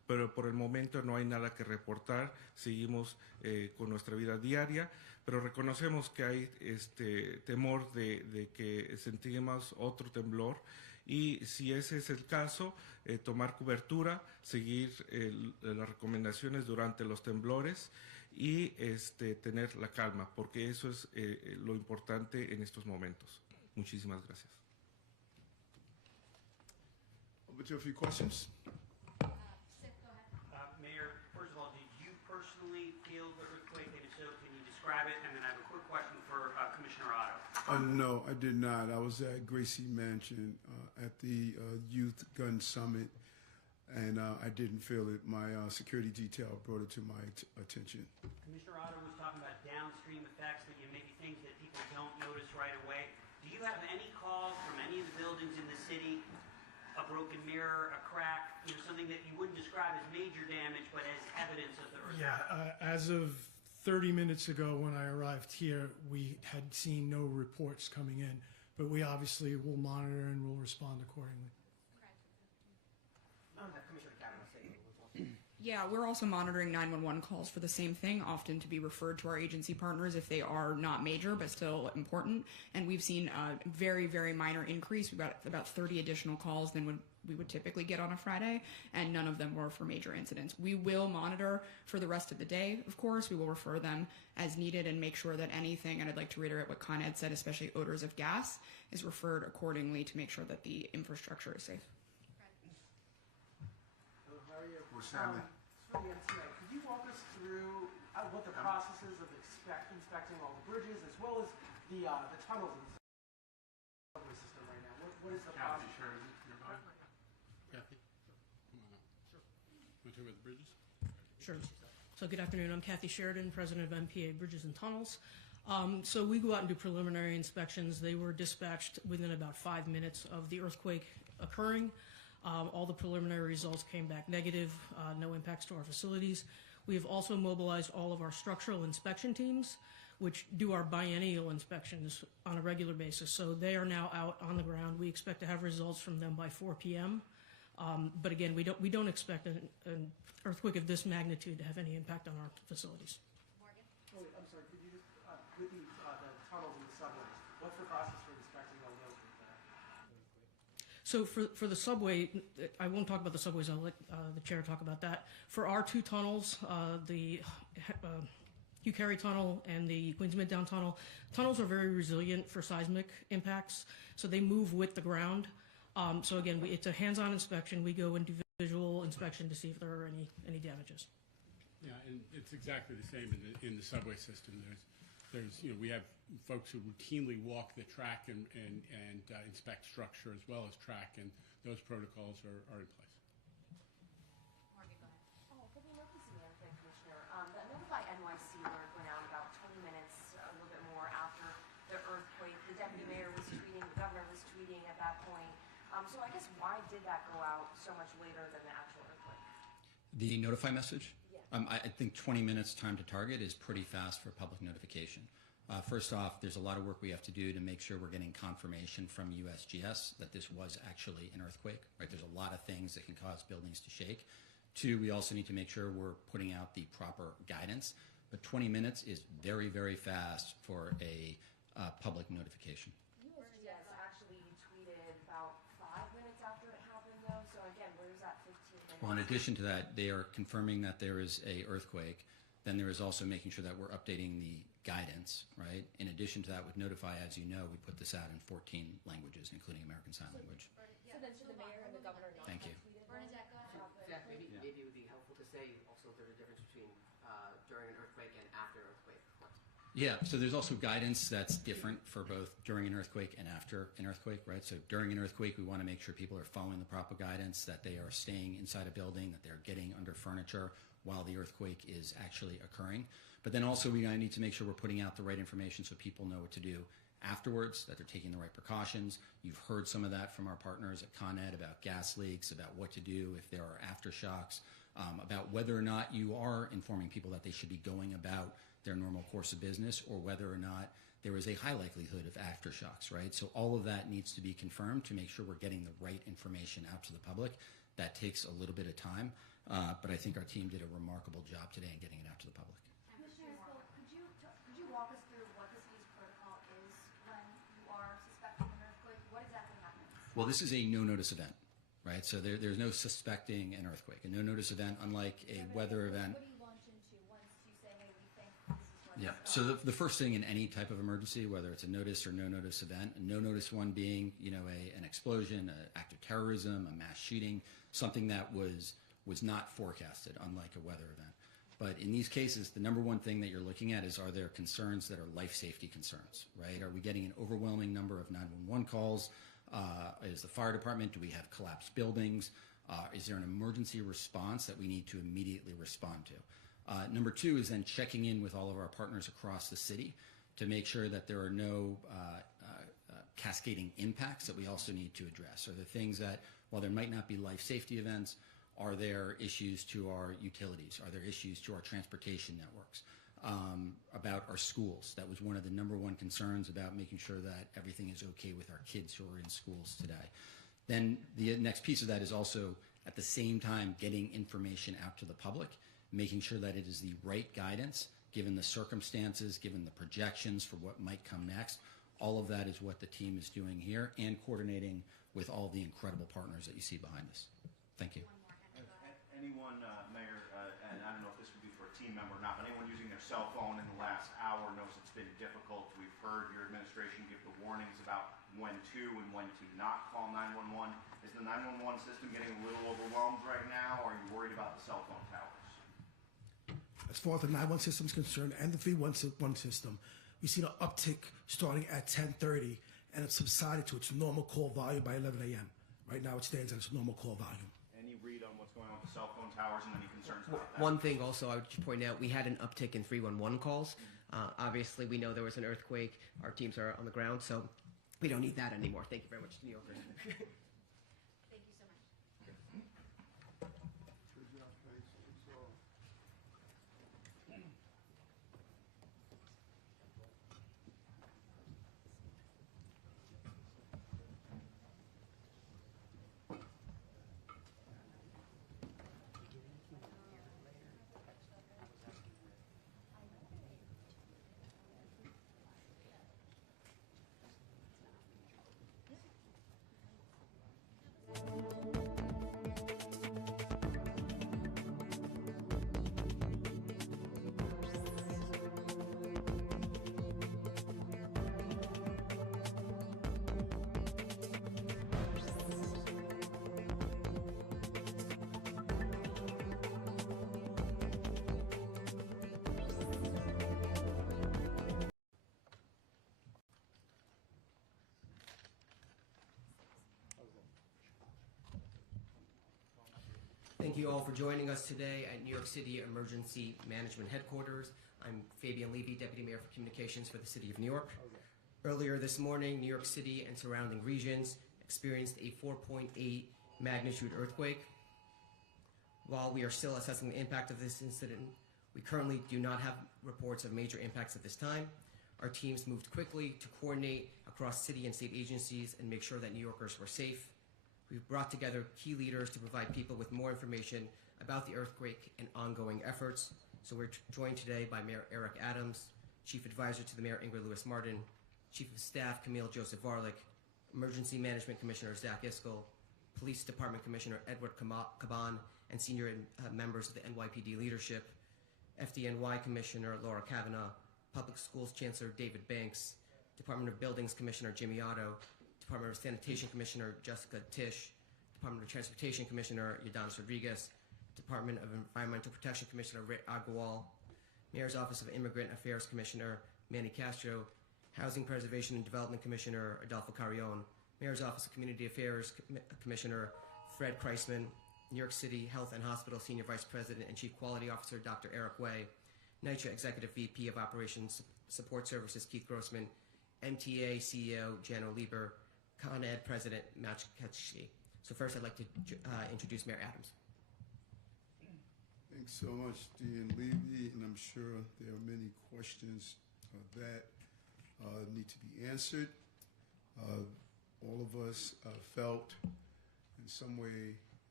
pero por el momento no hay nada que reportar. Seguimos con nuestra vida diaria, pero reconocemos que hay temor de que sentimos otro temblor, y si ese es el caso, tomar cobertura, seguir las recomendaciones durante los temblores y tener la calma, porque eso es lo importante en estos momentos. Muchísimas gracias. Over to a few questions. Mayor, first of all, did you personally feel the earthquake? And if so, can you describe it? And then I have a quick question for Commissioner Otto. No, I did not. I was at Gracie Mansion at the Youth Gun Summit, and I didn't feel it. My security detail brought it to my attention. Commissioner Otto was talking about downstream effects, that maybe things that people don't notice right away. Do you have any calls from any of the buildings in the city, a broken mirror, a crack, something that you wouldn't describe as major damage, but as evidence of the earthquake? Yeah, as of 30 minutes ago when I arrived here, we had seen no reports coming in, but we obviously will monitor and will respond accordingly. Yeah, we're also monitoring 911 calls for the same thing, often to be referred to our agency partners if they are not major but still important. And we've seen a very, very minor increase. We've got about 30 additional calls than we would typically get on a Friday, and none of them were for major incidents. We will monitor for the rest of the day, of course. We will refer them as needed and make sure that anything, and I'd like to reiterate what Con Ed said, especially odors of gas, is referred accordingly to make sure that the infrastructure is safe. For the MTA, could you walk us through what the process is of inspecting all the bridges as well as the tunnels in the subway system right now? What is the process? Kathy, sure. Kathy, come on up. Sure. Want to talk about the bridges? Sure. So good afternoon. I'm Kathy Sheridan, president of MPA Bridges and Tunnels. So we go out and do preliminary inspections. They were dispatched within about 5 minutes of the earthquake occurring. All the preliminary results came back negative, no impacts to our facilities. We have also mobilized all of our structural inspection teams, which do our biennial inspections on a regular basis. So they are now out on the ground. We expect to have results from them by 4 p.m. But again, we don't expect an earthquake of this magnitude to have any impact on our facilities. Morgan? Oh, wait, I'm sorry. Could you just, with the tunnels and the subways, what's the process for inspecting all those? So for the subway, I won't talk about the subways. I'll let the chair talk about that. For our two tunnels, the Hugh Carey Tunnel and the Queens Midtown Tunnel, tunnels are very resilient for seismic impacts, so they move with the ground. So again, it's a hands-on inspection. We go and do visual inspection to see if there are any damages. Yeah, and it's exactly the same in the subway system. There's we have folks who routinely walk the track and inspect structure as well as track, and those protocols are in place. Morgan, go ahead. Oh, for the emergency management commissioner, the Notify NYC alert went out about 20 minutes, a little bit more after the earthquake. The deputy mayor was tweeting, the governor was tweeting at that point. So I guess why did that go out so much later than the actual earthquake? The notify message? Yeah. I think 20 minutes time to target is pretty fast for public notification. First off, there's a lot of work we have to do to make sure we're getting confirmation from USGS that this was actually an earthquake, right? There's a lot of things that can cause buildings to shake. Two, we also need to make sure we're putting out the proper guidance. But 20 minutes is very, very fast for a public notification. USGS actually tweeted about 5 minutes after it happened, though. So again, where's that 15 minutes? Well, in addition to that, they are confirming that there is a earthquake. Then there is also making sure that we're updating the guidance, right? In addition to that, with Notify, as you know, we put this out in 14 languages, including American Sign Language. So then should the mayor and the governor not Thank you. have tweeted? Bernadette, go ahead. Maybe it would be helpful to say also there's a difference between during an earthquake and after an earthquake. Yeah, so there's also guidance that's different for both during an earthquake and after an earthquake, right? So during an earthquake, we want to make sure people are following the proper guidance, that they are staying inside a building, that they're getting under furniture while the earthquake is actually occurring. But then also we need to make sure we're putting out the right information so people know what to do afterwards, that they're taking the right precautions. You've heard some of that from our partners at Con Ed about gas leaks, about what to do if there are aftershocks, about whether or not you are informing people that they should be going about their normal course of business, or whether or not there is a high likelihood of aftershocks, right? So all of that needs to be confirmed to make sure we're getting the right information out to the public. that takes a little bit of time, but I think our team did a remarkable job today in getting it out to the public. Commissioner Hill, could you walk us through what the city's protocol is when you are suspecting an earthquake? What exactly happens? Well, this is a no-notice event, right? So there's no suspecting an earthquake. A no-notice event, unlike a weather event. What do you launch into once you say, hey, we think this is what Yeah. So the first thing in any type of emergency, whether it's a notice or no-notice event, a no-notice one being, an explosion, an act of terrorism, a mass shooting, something that was not forecasted, unlike a weather event. But in these cases, the number one thing that you're looking at is, are there concerns that are life safety concerns, right? Are we getting an overwhelming number of 911 calls? Is the fire department, do we have collapsed buildings? Is there an emergency response that we need to immediately respond to? Number two is then checking in with all of our partners across the city to make sure that there are no cascading impacts that we also need to address. Are there things that, while there might not be life safety events, are there issues to our utilities? Are there issues to our transportation networks? About our schools. That was one of the number one concerns, about making sure that everything is okay with our kids who are in schools today. Then the next piece of that is also, at the same time, getting information out to the public, making sure that it is the right guidance, given the circumstances, given the projections for what might come next. All of that is what the team is doing here, and coordinating with all the incredible partners that you see behind us. Thank you. Anyone, Mayor, and I don't know if this would be for a team member or not, but anyone using their cell phone in the last hour knows it's been difficult. We've heard your administration give the warnings about when to and when to not call 911. Is the 911 system getting a little overwhelmed right now, or are you worried about the cell phone towers? As far as the 911 system is concerned and the 311 system, we've seen an uptick starting at 10:30, and it's subsided to its normal call volume by 11 a.m. Right now it stands at its normal call volume. Any read on what's going on with the cell phone towers and any concerns about that? One thing also I would just point out, we had an uptick in 311 calls. Obviously, we know there was an earthquake. Our teams are on the ground, so we don't need that anymore. Thank you very much, New Yorkers. Thank you so much. Good job, thanks. That's all. Thank you all for joining us today at New York City Emergency Management Headquarters. I'm Fabian Levy, Deputy Mayor for Communications for the City of New York. Earlier this morning, New York City and surrounding regions experienced a 4.8 magnitude earthquake. While we are still assessing the impact of this incident, we currently do not have reports of major impacts at this time. Our teams moved quickly to coordinate across city and state agencies and make sure that New Yorkers were safe. We've brought together key leaders to provide people with more information about the earthquake and ongoing efforts. So we're joined today by Mayor Eric Adams, Chief Advisor to the Mayor Ingrid Lewis-Martin, Chief of Staff Camille Joseph Varlick, Emergency Management Commissioner Zach Iskell, Police Department Commissioner Edward Caban, and senior members of the NYPD leadership, FDNY Commissioner Laura Kavanaugh, Public Schools Chancellor David Banks, Department of Buildings Commissioner Jimmy Otto, Department of Sanitation Commissioner Jessica Tisch, Department of Transportation Commissioner Yadanis Rodriguez, Department of Environmental Protection Commissioner Ray Agarwal, Mayor's Office of Immigrant Affairs Commissioner Manny Castro, Housing Preservation and Development Commissioner Adolfo Carrion, Mayor's Office of Community Affairs Commissioner Fred Kreisman, New York City Health and Hospital Senior Vice President and Chief Quality Officer Dr. Eric Way, NYCHA Executive VP of Operations Support Services Keith Grossman, MTA CEO Jano Lieber, Con Ed President Matt Ketchke. So first I'd like to introduce Mayor Adams. Thanks so much, Dean Levy, and I'm sure there are many questions that need to be answered. All of us felt in some way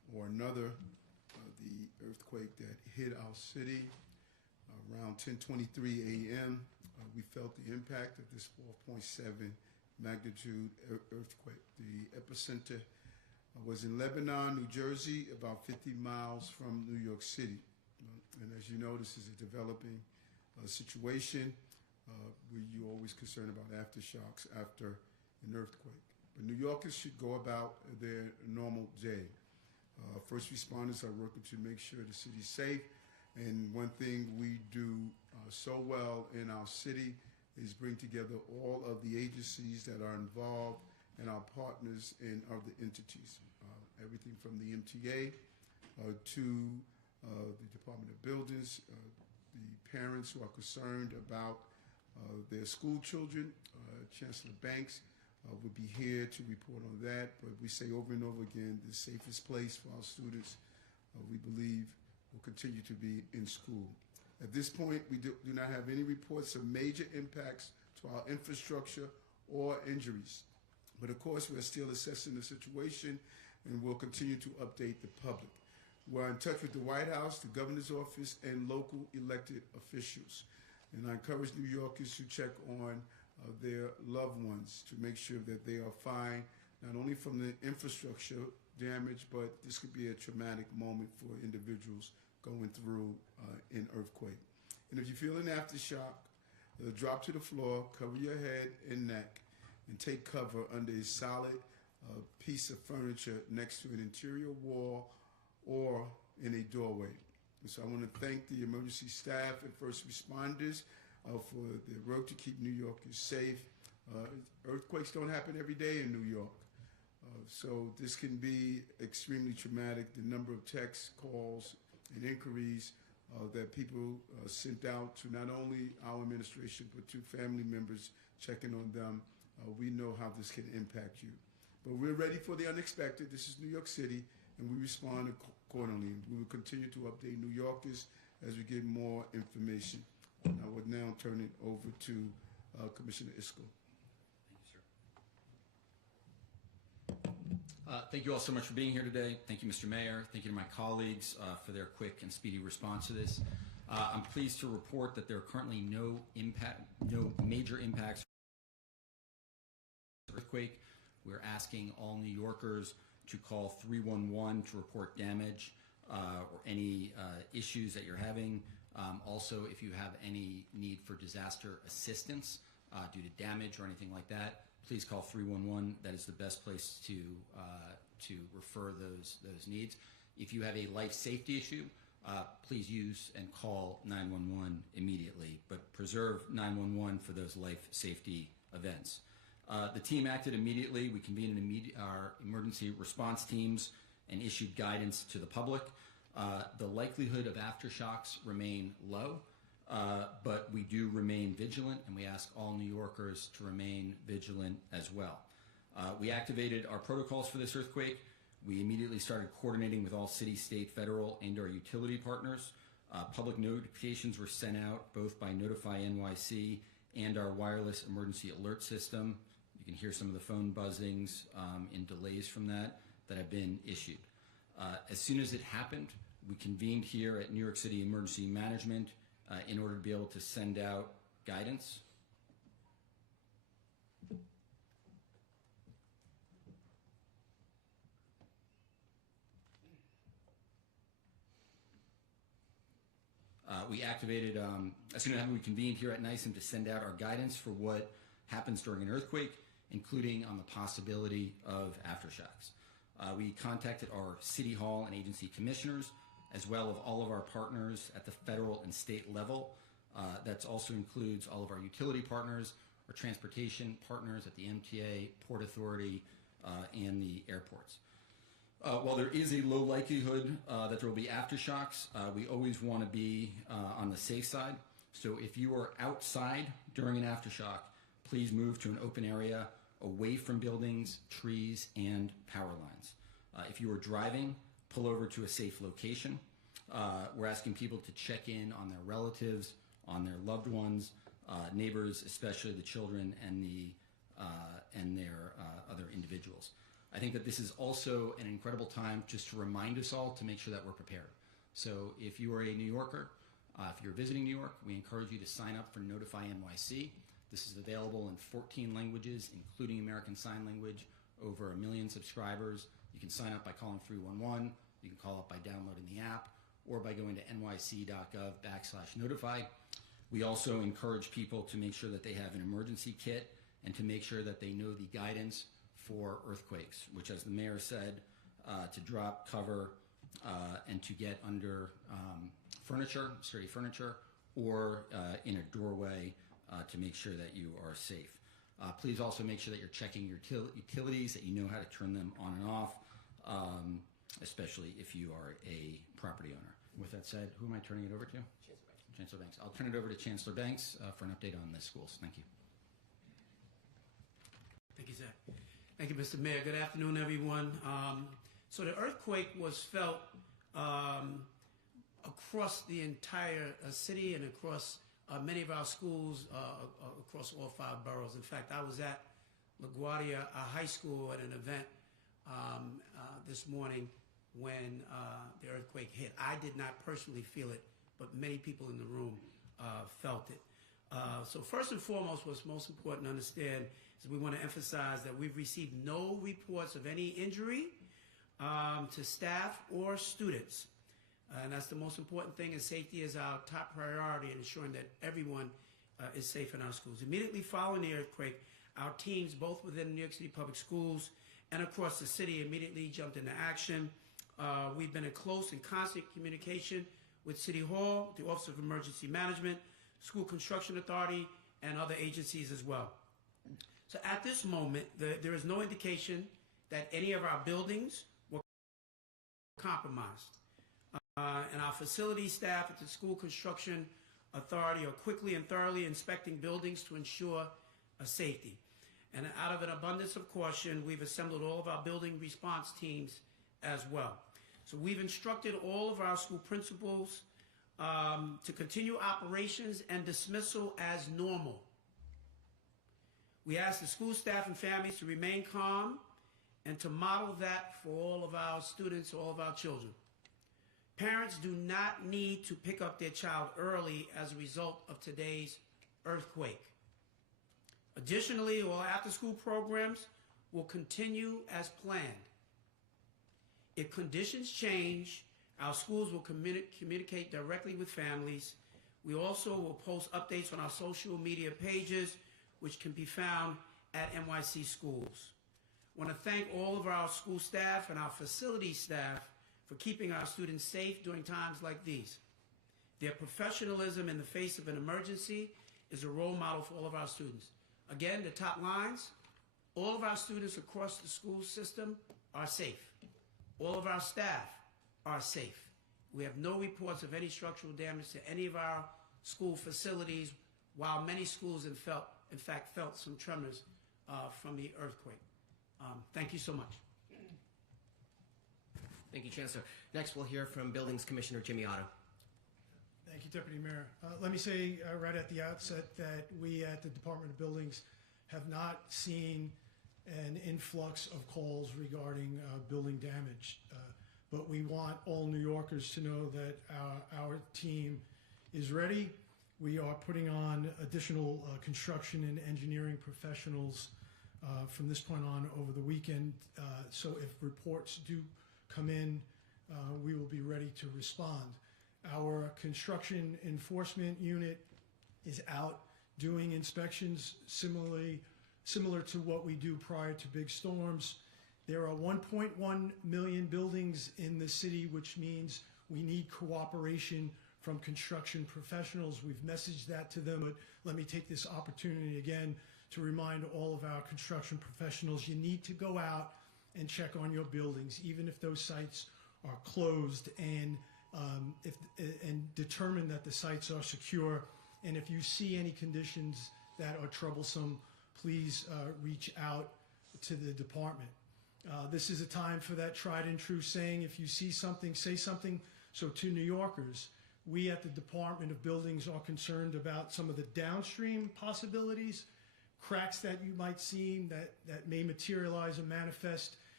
or another, the earthquake that hit our city around 10:23 a.m. We felt the impact of this 4.7 magnitude earthquake. The epicenter was in Lebanon, New Jersey, about 50 miles from New York City. And as you know, this is a developing situation where you're always concerned about aftershocks after an earthquake. But New Yorkers should go about their normal day. First responders are working to make sure the city's safe. And one thing we do so well in our city is bring together all of the agencies that are involved and our partners in other entities. Everything from the MTA to the Department of Buildings, the parents who are concerned about their school children. Chancellor Banks would be here to report on that, but we say over and over again, the safest place for our students, we believe, will continue to be in school. At this point, we do not have any reports of major impacts to our infrastructure or injuries. But of course, we're still assessing the situation and we'll continue to update the public. We're in touch with the White House, the governor's office, and local elected officials. And I encourage New Yorkers to check on their loved ones to make sure that they are fine, not only from the infrastructure damage, but this could be a traumatic moment for individuals going through an earthquake. And if you feel an aftershock, drop to the floor, cover your head and neck, and take cover under a solid piece of furniture next to an interior wall or in a doorway. And so I want to thank the emergency staff and first responders for their work to keep New Yorkers safe. Earthquakes don't happen every day in New York. So this can be extremely traumatic. The number of texts, calls, and inquiries that people sent out to not only our administration, but to family members checking on them, we know how this can impact you. But we're ready for the unexpected. This is New York City, and we respond accordingly. We will continue to update New Yorkers as we get more information. And I would now turn it over to Commissioner Isco. Thank you all so much for being here today. Thank you, Mr. Mayor. Thank you to my colleagues for their quick and speedy response to this. I'm pleased to report that there are currently no major impacts from the earthquake. We're asking all New Yorkers to call 311 to report damage or any issues that you're having. Also, if you have any need for disaster assistance due to damage or anything like that, please call 311. That is the best place to refer those needs. If you have a life safety issue, please use and call 911 immediately, but preserve 911 for those life safety events. The team acted immediately. We convened our emergency response teams and issued guidance to the public. The likelihood of aftershocks remain low, but we do remain vigilant, and we ask all New Yorkers to remain vigilant as well. We activated our protocols for this earthquake. We immediately started coordinating with all city, state, federal, and our utility partners. Public notifications were sent out both by Notify NYC and our wireless emergency alert system. You can hear some of the phone buzzings and delays from that have been issued. As soon as it happened, we convened here at New York City Emergency Management in order to be able to send out guidance. We activated, as soon as we convened here at NYSEM to send out our guidance for what happens during an earthquake, including on the possibility of aftershocks. We contacted our City Hall and agency commissioners, as well as all of our partners at the federal and state level. That also includes all of our utility partners, our transportation partners at the MTA, Port Authority, and the airports. While there is a low likelihood that there will be aftershocks, we always want to be on the safe side. So if you are outside during an aftershock, please move to an open area away from buildings, trees, and power lines. If you are driving, pull over to a safe location. We're asking people to check in on their relatives, on their loved ones, neighbors, especially the children and their other individuals. I think that this is also an incredible time just to remind us all to make sure that we're prepared. So if you are a New Yorker, if you're visiting New York, we encourage you to sign up for Notify NYC. This is available in 14 languages, including American Sign Language, over 1 million subscribers. You can sign up by calling 311. You can call up by downloading the app or by going to nyc.gov/notify. We also encourage people to make sure that they have an emergency kit and to make sure that they know the guidance for earthquakes, which, as the mayor said, to drop, cover, and to get under furniture, sturdy furniture, or in a doorway to make sure that you are safe. Please also make sure that you're checking your utilities, that you know how to turn them on and off, especially if you are a property owner. With that said, who am I turning it over to? Chancellor Banks. I'll turn it over to Chancellor Banks for an update on the schools. Thank you. Thank you, Zach. Thank you, Mr. Mayor. Good afternoon, everyone. So the earthquake was felt across the entire city and across many of our schools across all 5 boroughs. In fact, I was at LaGuardia High School at an event this morning when the earthquake hit. I did not personally feel it, but many people in the room felt it. So first and foremost, what's most important to understand is we want to emphasize that we've received no reports of any injury to staff or students. And that's the most important thing, and safety is our top priority in ensuring that everyone is safe in our schools. Immediately following the earthquake, our teams, both within New York City Public Schools and across the city, immediately jumped into action. We've been in close and constant communication with City Hall, the Office of Emergency Management, School Construction Authority, and other agencies as well. So at this moment, there is no indication that any of our buildings were compromised. And our facility staff at the School Construction Authority are quickly and thoroughly inspecting buildings to ensure safety. And out of an abundance of caution, we've assembled all of our building response teams as well. So we've instructed all of our school principals to continue operations and dismissal as normal. We ask the school staff and families to remain calm and to model that for all of our students, all of our children. Parents do not need to pick up their child early as a result of today's earthquake. Additionally, all after-school programs will continue as planned. If conditions change, our schools will communicate directly with families. We also will post updates on our social media pages, which can be found at NYC Schools. I want to thank all of our school staff and our facility staff for keeping our students safe during times like these. Their professionalism in the face of an emergency is a role model for all of our students. Again, the top lines, all of our students across the school system are safe. All of our staff are safe. We have no reports of any structural damage to any of our school facilities, while many schools in fact felt some tremors from the earthquake. Thank you so much. Thank you, Chancellor. Next, we'll hear from Buildings Commissioner Jimmy Otto. Thank you, Deputy Mayor. Let me say right at the outset that we at the Department of Buildings have not seen an influx of calls regarding building damage. But we want all New Yorkers to know that our team is ready. We are putting on additional construction and engineering professionals from this point on over the weekend. So if reports do come in, we will be ready to respond. Our construction enforcement unit is out doing inspections similar to what we do prior to big storms. There are 1.1 million buildings in the city, which means we need cooperation from construction professionals. We've messaged that to them, but let me take this opportunity again to remind all of our construction professionals, you need to go out and check on your buildings, even if those sites are closed, and determine that the sites are secure. And if you see any conditions that are troublesome, please reach out to the department. This is a time for that tried and true saying, if you see something, say something. So to New Yorkers, we at the Department of Buildings are concerned about some of the downstream possibilities, cracks that you might see that may materialize and manifest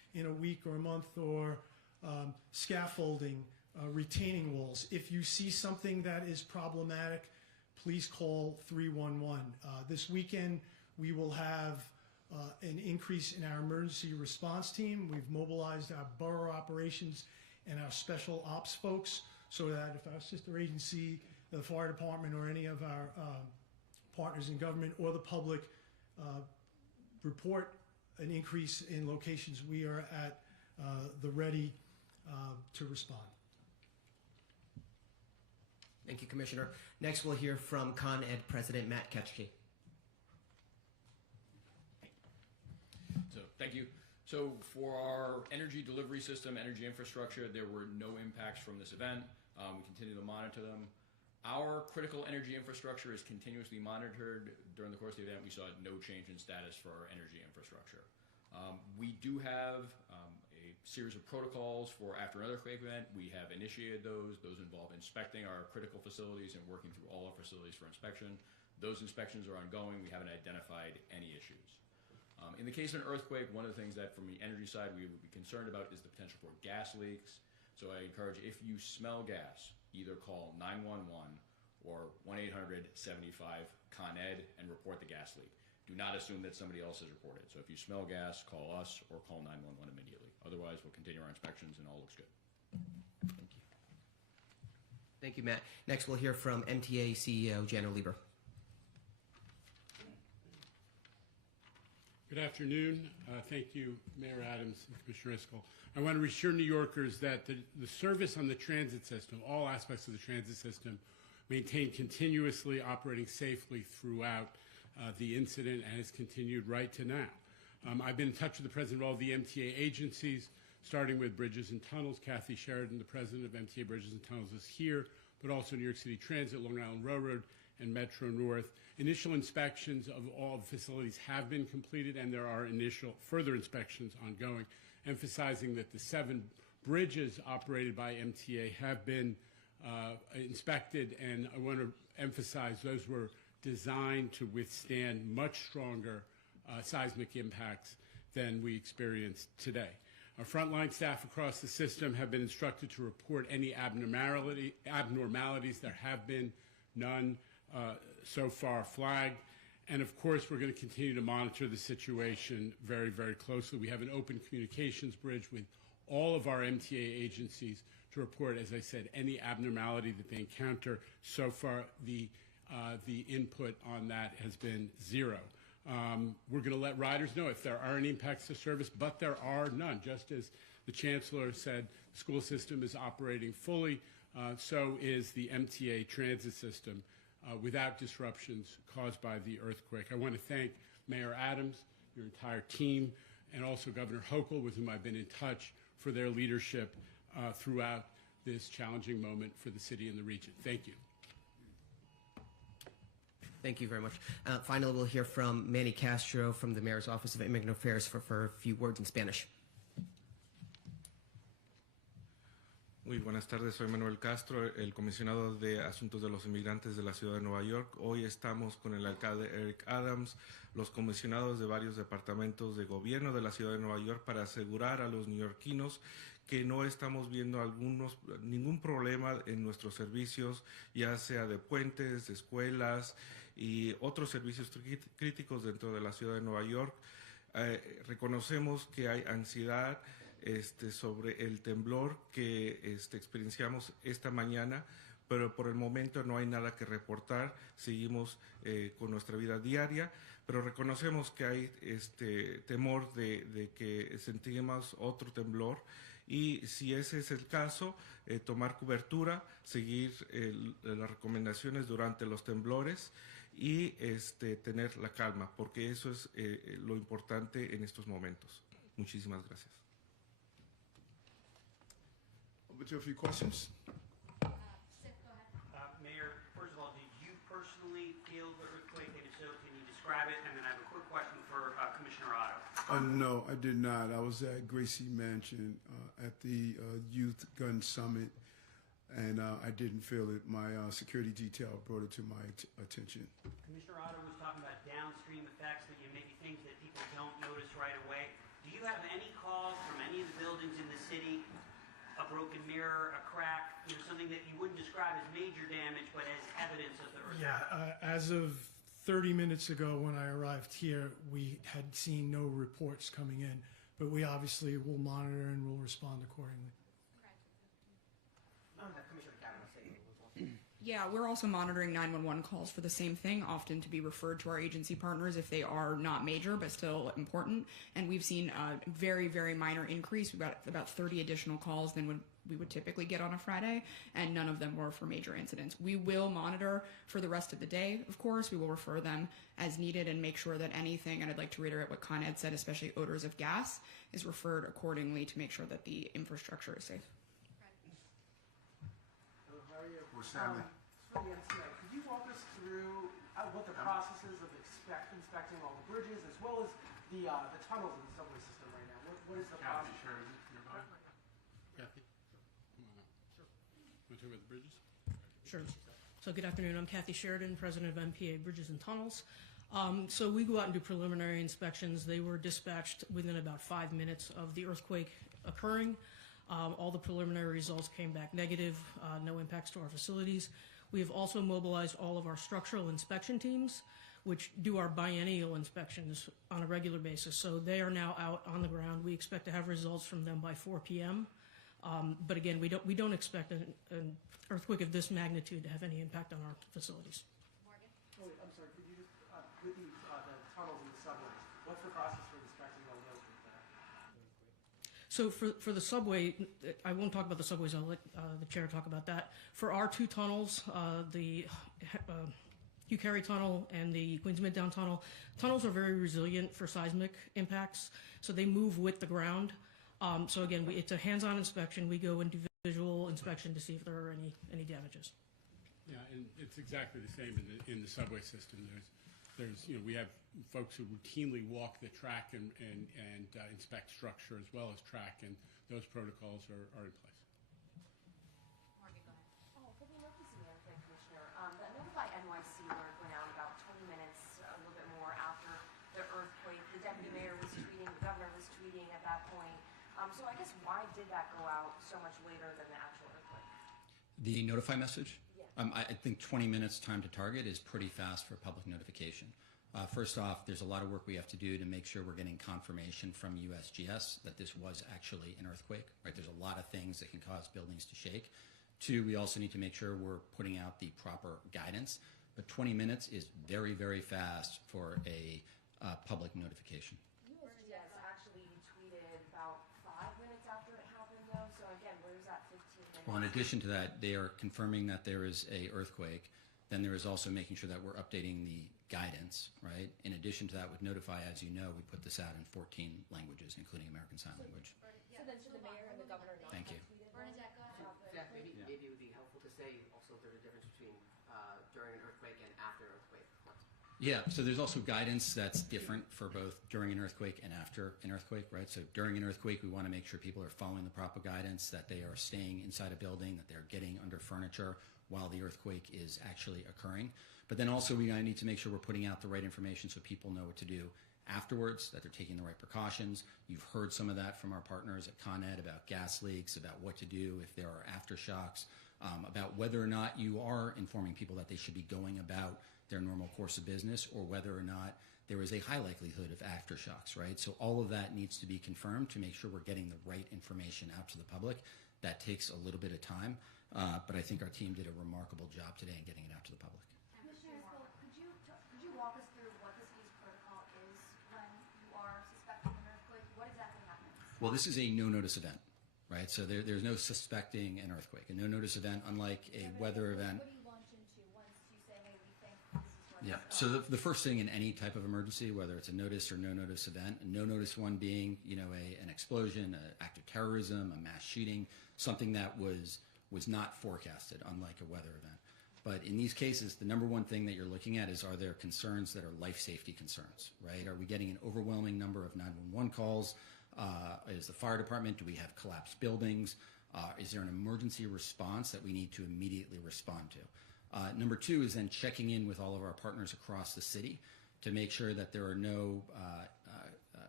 in a week or a month, or scaffolding, retaining walls. If you see something that is problematic, please call 311. This weekend, we will have an increase in our emergency response team. We've mobilized our borough operations and our special ops folks so that if our sister agency, the fire department, or any of our partners in government or the public report an increase in locations, we are at the ready to respond. Thank you, Commissioner. Next, we'll hear from Con Ed President Matt Ketchke. So, thank you. So, for our energy delivery system, energy infrastructure, there were no impacts from this event. We continue to monitor them. Our critical energy infrastructure is continuously monitored. During the course of the event, we saw no change in status for our energy infrastructure. We do have a series of protocols for after an earthquake event. We have initiated those. Those involve inspecting our critical facilities and working through all our facilities for inspection. Those inspections are ongoing. We haven't identified any issues. In the case of an earthquake, one of the things that from the energy side we would be concerned about is the potential for gas leaks. So I encourage, if you smell gas, either call 911 or 1-800-75-CON-ED and report the gas leak. Do not assume that somebody else has reported. So if you smell gas, call us or call 911 immediately. Otherwise, we'll continue our inspections and all looks good. Thank you. Thank you, Matt. Next, we'll hear from MTA CEO Jana Lieber. Good afternoon. Thank you, Mayor Adams and Commissioner Iscol. I want to reassure New Yorkers that the service on the transit system, all aspects of the transit system, maintained continuously operating safely throughout the incident and has continued right to now. I've been in touch with the president of all the MTA agencies, starting with Bridges and Tunnels. Kathy Sheridan, the president of MTA Bridges and Tunnels, is here, but also New York City Transit, Long Island Railroad, and Metro North. Initial inspections of all facilities have been completed, and there are initial further inspections ongoing, emphasizing that the 7 bridges operated by MTA have been inspected, and I want to emphasize those were designed to withstand much stronger seismic impacts than we experienced today. Our frontline staff across the system have been instructed to report any abnormalities. There have been none so far flagged. And of course, we're going to continue to monitor the situation very, very closely. We have an open communications bridge with all of our MTA agencies to report, as I said, any abnormality that they encounter. So far, the input on that has been 0. We're going to let riders know if there are any impacts to service, but there are none. Just as the Chancellor said, the school system is operating fully, so is the MTA transit system without disruptions caused by the earthquake. I want to thank Mayor Adams, your entire team, and also Governor Hochul, with whom I've been in touch, for their leadership throughout this challenging moment for the city and the region. Thank you. Thank you very much. Finally, we'll hear from Manny Castro from the Mayor's Office of Immigrant Affairs for a few words in Spanish. Muy buenas tardes, soy Manuel Castro, el comisionado de Asuntos de los Inmigrantes de la Ciudad de Nueva York. Hoy estamos con el alcalde Eric Adams, los comisionados de varios departamentos de gobierno de la Ciudad de Nueva York, para asegurar a los neoyorquinos que no estamos viendo ningún problema en nuestros servicios, ya sea de puentes, de escuelas y otros servicios críticos dentro de la Ciudad de Nueva York. Reconocemos que hay ansiedad sobre el temblor que experienciamos esta mañana, pero por el momento no hay nada que reportar. Seguimos con nuestra vida diaria, pero reconocemos que hay temor de que sentimos otro temblor, y si ese es el caso, tomar cobertura, seguir las recomendaciones durante los temblores y tener la calma, porque eso es lo importante en estos momentos. Muchísimas gracias. Over to a few questions. Mayor, first of all, did you personally feel the earthquake? And if so, can you describe it? And then I have a quick question for Commissioner Otto. No, I did not. I was at Gracie Mansion at the Youth Gun Summit, and I didn't feel it. My security detail brought it to my attention. Commissioner Otto was talking about downstream effects, that maybe things that people don't notice right away. Do you have any calls from any of the buildings in the city, a broken mirror, a crack, something that you wouldn't describe as major damage, but as evidence of the earthquake? Yeah, as of 30 minutes ago when I arrived here, we had seen no reports coming in, but we obviously will monitor and will respond accordingly. Commissioner Kavanaugh saying it was Yeah, we're also monitoring 911 calls for the same thing, often to be referred to our agency partners if they are not major but still important. And we've seen a very, very minor increase. We've got about 30 additional calls than we would typically get on a Friday, and none of them were for major incidents. We will monitor for the rest of the day, of course. We will refer them as needed and make sure that anything, and I'd like to reiterate what Con Ed said, especially odors of gas, is referred accordingly to make sure that the infrastructure is safe. Stanley. For the MCA, could you walk us through what the process is of inspecting all the bridges as well as the tunnels in the subway system right now? What is the process? Sure, is it nearby? Kathy? Come on up. Sure. Want to talk about the bridges? Sure. So good afternoon. I'm Kathy Sheridan, president of MPA Bridges and Tunnels. So we go out and do preliminary inspections. They were dispatched within about 5 minutes of the earthquake occurring. All the preliminary results came back negative, no impacts to our facilities. We have also mobilized all of our structural inspection teams, which do our biennial inspections on a regular basis. So they are now out on the ground. We expect to have results from them by 4 p.m. But again, we don't expect an earthquake of this magnitude to have any impact on our facilities. Morgan? Oh, wait, I'm sorry. Could you just, with the tunnels and the subways, what's the process for inspecting all those with that? So for the subway, I won't talk about the subways. I'll let the chair talk about that. For our two tunnels, the Hugh Carey Tunnel and the Queens Midtown Tunnel, tunnels are very resilient for seismic impacts, so they move with the ground. So again, it's a hands-on inspection. We go and do visual inspection to see if there are any damages. Yeah, and it's exactly the same in the subway system. There's we have folks who routinely walk the track and inspect structure as well as track, and those protocols are in place. Morgan, go ahead. Oh, for the emergency management commissioner, that Notify NYC alert went out about 20 minutes, a little bit more after the earthquake. The deputy mayor was tweeting, the governor was tweeting at that point. So I guess why did that go out so much later than the actual earthquake? The notify message? Yeah. I think 20 minutes time to target is pretty fast for public notification. First off, there's a lot of work we have to do to make sure we're getting confirmation from USGS that this was actually an earthquake, right? There's a lot of things that can cause buildings to shake. Two, we also need to make sure we're putting out the proper guidance. But 20 minutes is very, very fast for a public notification. USGS actually tweeted about 5 minutes after it happened, though. So again, where's that 15 minutes? Well, in addition to that, they are confirming that there is a earthquake. Then there is also making sure that we're updating the guidance, right? In addition to that, with Notify, as you know, we put this out in 14 languages, including American Sign Language. So then should the mayor and the governor not Thank you. have tweeted? Bernadette, go ahead. Zach, maybe it would be helpful to say also there's a difference between during an earthquake and after an earthquake. Yeah, so there's also guidance that's different for both during an earthquake and after an earthquake, right? So during an earthquake, we want to make sure people are following the proper guidance, that they are staying inside a building, that they're getting under furniture while the earthquake is actually occurring. But then also we need to make sure we're putting out the right information so people know what to do afterwards, that they're taking the right precautions. You've heard some of that from our partners at Con Ed about gas leaks, about what to do if there are aftershocks, about whether or not you are informing people that they should be going about their normal course of business, or whether or not there is a high likelihood of aftershocks, right? So all of that needs to be confirmed to make sure we're getting the right information out to the public. That takes a little bit of time, but I think our team did a remarkable job today in getting it out to the public. Commissioner, could you walk us through what the city's protocol is when you are suspecting an earthquake? What exactly happens? Well, this is a no-notice event, right? So there's no suspecting an earthquake. A no-notice event, unlike a weather event. What do you launch into once you say, hey, we think this is where Yeah. So the first thing in any type of emergency, whether it's a notice or no-notice event, a no-notice one being, an explosion, an act of terrorism, a mass shooting, something that was not forecasted, unlike a weather event. But in these cases, the number one thing that you're looking at is, are there concerns that are life safety concerns, right? Are we getting an overwhelming number of 911 calls? Is the fire department, do we have collapsed buildings? Is there an emergency response that we need to immediately respond to? Number two is then checking in with all of our partners across the city to make sure that there are no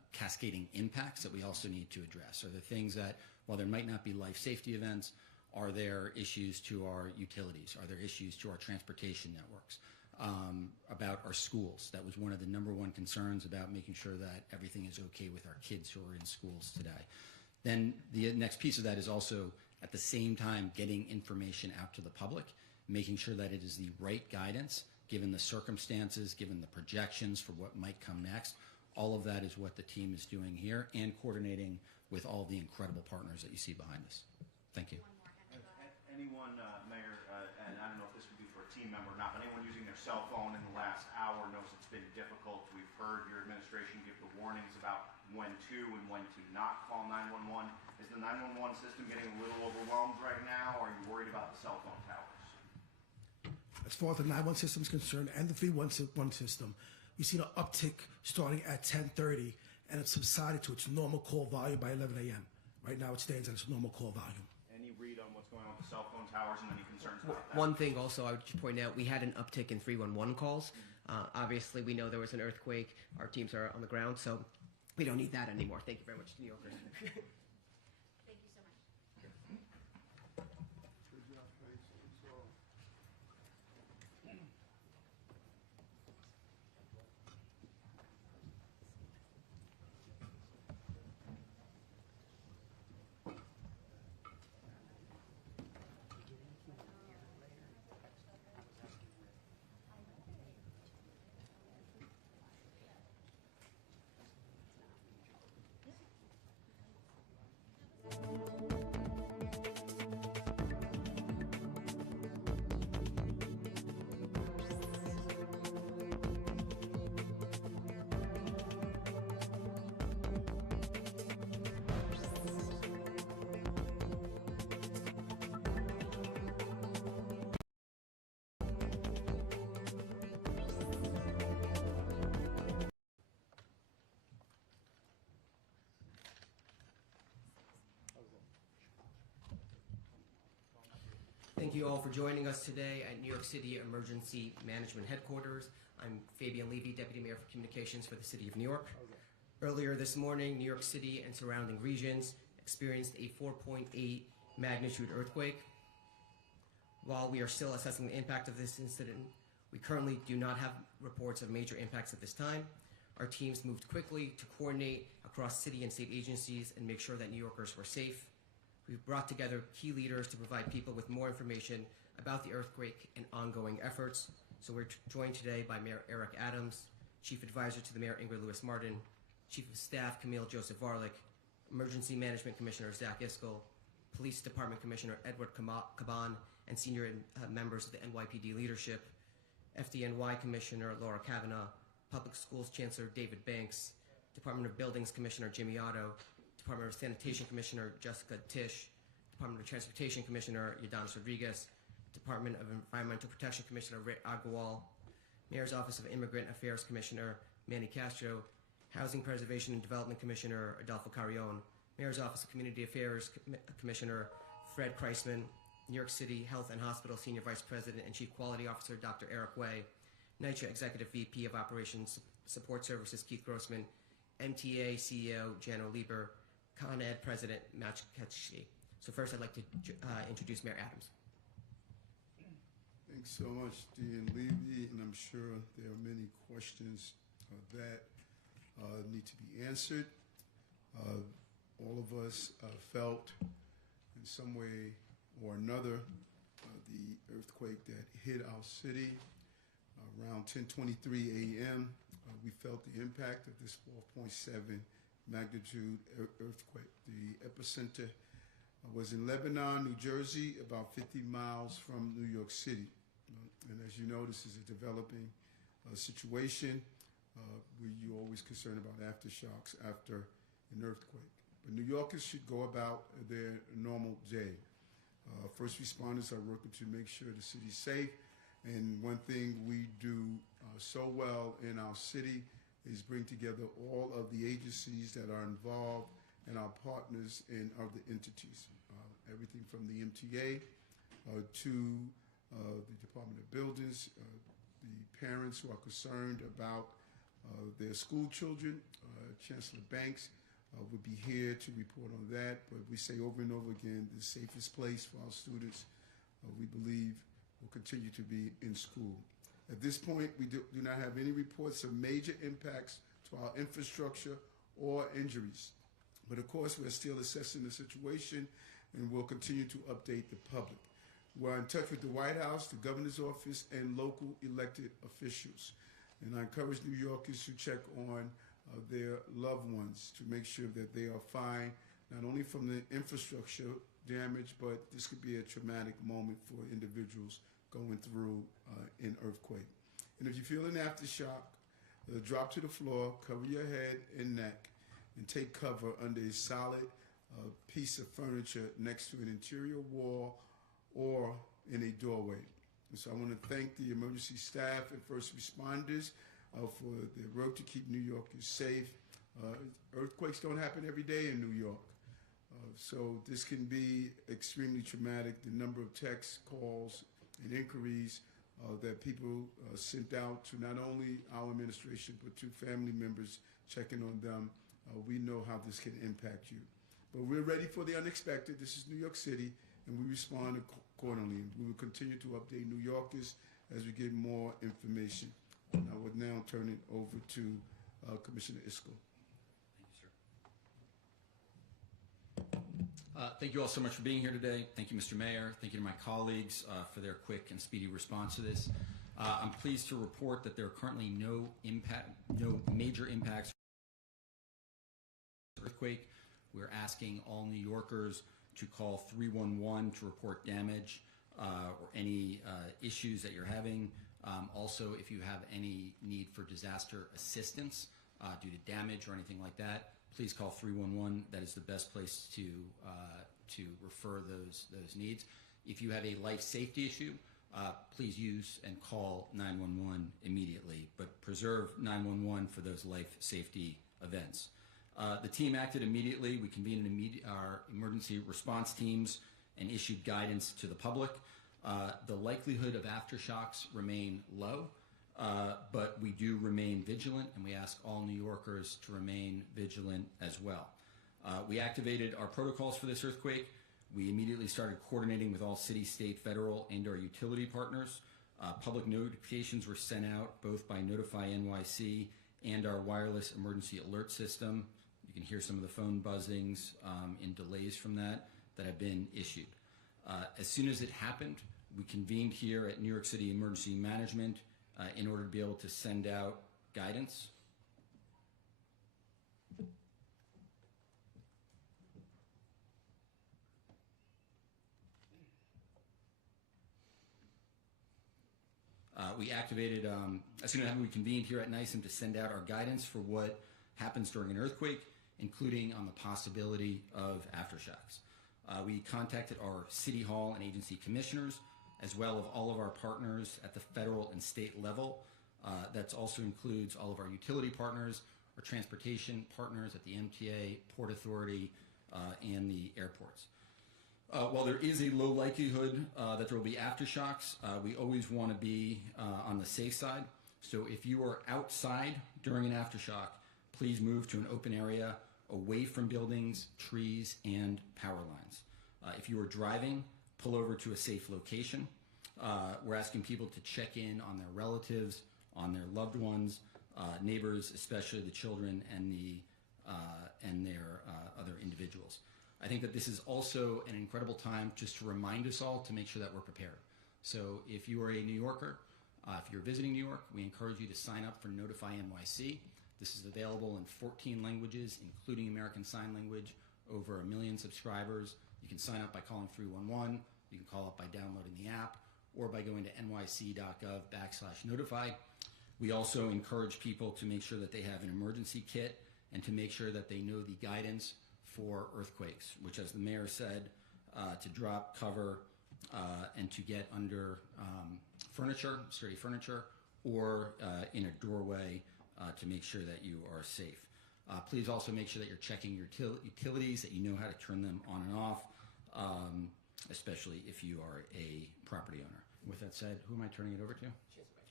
cascading impacts that we also need to address? Are there things that, while there might not be life safety events, are there issues to our utilities? Are there issues to our transportation networks? About our schools? That was one of the number one concerns about making sure that everything is okay with our kids who are in schools today. Then the next piece of that is also, at the same time, getting information out to the public, making sure that it is the right guidance, given the circumstances, given the projections for what might come next. All of that is what the team is doing here, and coordinating with all the incredible partners that you see behind us. Thank you. Anyone, Mayor, and I don't know if this would be for a team member or not, but anyone using their cell phone in the last hour knows it's been difficult. We've heard your administration give the warnings about when to and when to not call 911. Is the 911 system getting a little overwhelmed right now, or are you worried about the cell phone towers? As far as the 911 system is concerned and the 311 system, we've seen an uptick starting at 10:30, and it's subsided to its normal call volume by 11 a.m. Right now it stands at its normal call volume. Any read on what's going on with the cell phone towers and any concerns about that? One thing also I would point out, we had an uptick in 311 calls. Obviously, we know there was an earthquake. Our teams are on the ground, so we don't need that anymore. Thank you very much, New Yorkers. Thank you so much. Thank you all for joining us today at New York City Emergency Management Headquarters. I'm Fabian Levy, Deputy Mayor for Communications for the City of New York. Earlier this morning, New York City and surrounding regions experienced a 4.8 magnitude earthquake. While we are still assessing the impact of this incident, we currently do not have reports of major impacts at this time. Our teams moved quickly to coordinate across city and state agencies and make sure that New Yorkers were safe. We've brought together key leaders to provide people with more information about the earthquake and ongoing efforts. So we're joined today by Mayor Eric Adams, Chief Advisor to the Mayor Ingrid Lewis-Martin, Chief of Staff Camille Joseph Varlick, Emergency Management Commissioner Zach Iskel, Police Department Commissioner Edward Caban, and senior members of the NYPD leadership, FDNY Commissioner Laura Kavanaugh, Public Schools Chancellor David Banks, Department of Buildings Commissioner Jimmy Otto, Department of Sanitation Commissioner Jessica Tisch, Department of Transportation Commissioner Yadanis Rodriguez, Department of Environmental Protection Commissioner Rick Agarwal, Mayor's Office of Immigrant Affairs Commissioner Manny Castro, Housing Preservation and Development Commissioner Adolfo Carrion, Mayor's Office of Community Affairs Commissioner Fred Kreisman, New York City Health and Hospital Senior Vice President and Chief Quality Officer Dr. Eric Way, NYCHA Executive VP of Operations Support Services Keith Grossman, MTA CEO Jano Lieber, Con Ed President Matt Ketchke. So first I'd like to introduce Mayor Adams. Thanks so much, Dean Levy, and I'm sure there are many questions that need to be answered. All of us felt in some way or another the earthquake that hit our city around 10:23 a.m. We felt the impact of this 4.7 magnitude earthquake. The epicenter was in Lebanon, New Jersey, about 50 miles from New York City. And as you know, this is a developing situation where you're always concerned about aftershocks after an earthquake. But New Yorkers should go about their normal day. First responders are working to make sure the city's safe. And one thing we do so well in our city is bring together all of the agencies that are involved and our partners in other entities. Everything from the MTA to the Department of Buildings, the parents who are concerned about Their school children, Chancellor Banks, would be here to report on that, but we say over and over again, the safest place for our students, we believe, will continue to be in school. At this point, we do not have any reports of major impacts to our infrastructure or injuries. But of course, we're still assessing the situation and we'll continue to update the public. We're in touch with the White House, the governor's office, and local elected officials. And I encourage New Yorkers to check on their loved ones to make sure that they are fine, not only from the infrastructure damage, but this could be a traumatic moment for individuals going through an earthquake. And if you feel an aftershock, drop to the floor, cover your head and neck, and take cover under a solid piece of furniture next to an interior wall or in a doorway. And so I want to thank the emergency staff and first responders for their work to keep New Yorkers safe. Earthquakes don't happen every day in New York. So this can be extremely traumatic. The number of texts, calls, and inquiries that people sent out to not only our administration, but to family members checking on them, we know how this can impact you. But we're ready for the unexpected. This is New York City, and we respond accordingly. We will continue to update New Yorkers as we get more information. And I would now turn it over to Commissioner Isco. Thank you, sir. Thank you all so much for being here today. Thank you, Mr. Mayor. Thank you to my colleagues for their quick and speedy response to this. I'm pleased to report that there are currently no major impacts from the earthquake. We're asking all New Yorkers to call 311 to report damage or any issues that you're having. Also, if you have any need for disaster assistance due to damage or anything like that, please call 311. That is the best place to refer those needs. If you have a life safety issue, please use and call 911 immediately, but preserve 911 for those life safety events. The team acted immediately. We convened our emergency response teams and issued guidance to the public. The likelihood of aftershocks remain low, but we do remain vigilant, and we ask all New Yorkers to remain vigilant as well. We activated our protocols for this earthquake. We immediately started coordinating with all city, state, federal, and our utility partners. Public notifications were sent out both by Notify NYC and our wireless emergency alert system. You can hear some of the phone buzzings and delays from that have been issued. As soon as it happened, we convened here at New York City Emergency Management in order to be able to send out guidance. We activated, as soon as we convened here at NYSEM to send out our guidance for what happens during an earthquake, including on the possibility of aftershocks. We contacted our City Hall and agency commissioners, as well as all of our partners at the federal and state level. That also includes all of our utility partners, our transportation partners at the MTA, Port Authority, and the airports. While there is a low likelihood that there will be aftershocks, we always want to be on the safe side. So if you are outside during an aftershock, please move to an open area away from buildings, trees, and power lines. If you are driving, pull over to a safe location. We're asking people to check in on their relatives, on their loved ones, neighbors, especially the children and their other individuals. I think that this is also an incredible time just to remind us all to make sure that we're prepared. So if you are a New Yorker, if you're visiting New York, we encourage you to sign up for Notify NYC. This is available in 14 languages, including American Sign Language, over 1 million subscribers. You can sign up by calling 311. You can call up by downloading the app or by going to nyc.gov/notify. We also encourage people to make sure that they have an emergency kit and to make sure that they know the guidance for earthquakes, which, as the mayor said, to drop, cover, and to get under furniture, sturdy furniture, or in a doorway to make sure that you are safe. Please also make sure that you're checking your utilities, that you know how to turn them on and off, especially if you are a property owner. With that said, who am I turning it over to?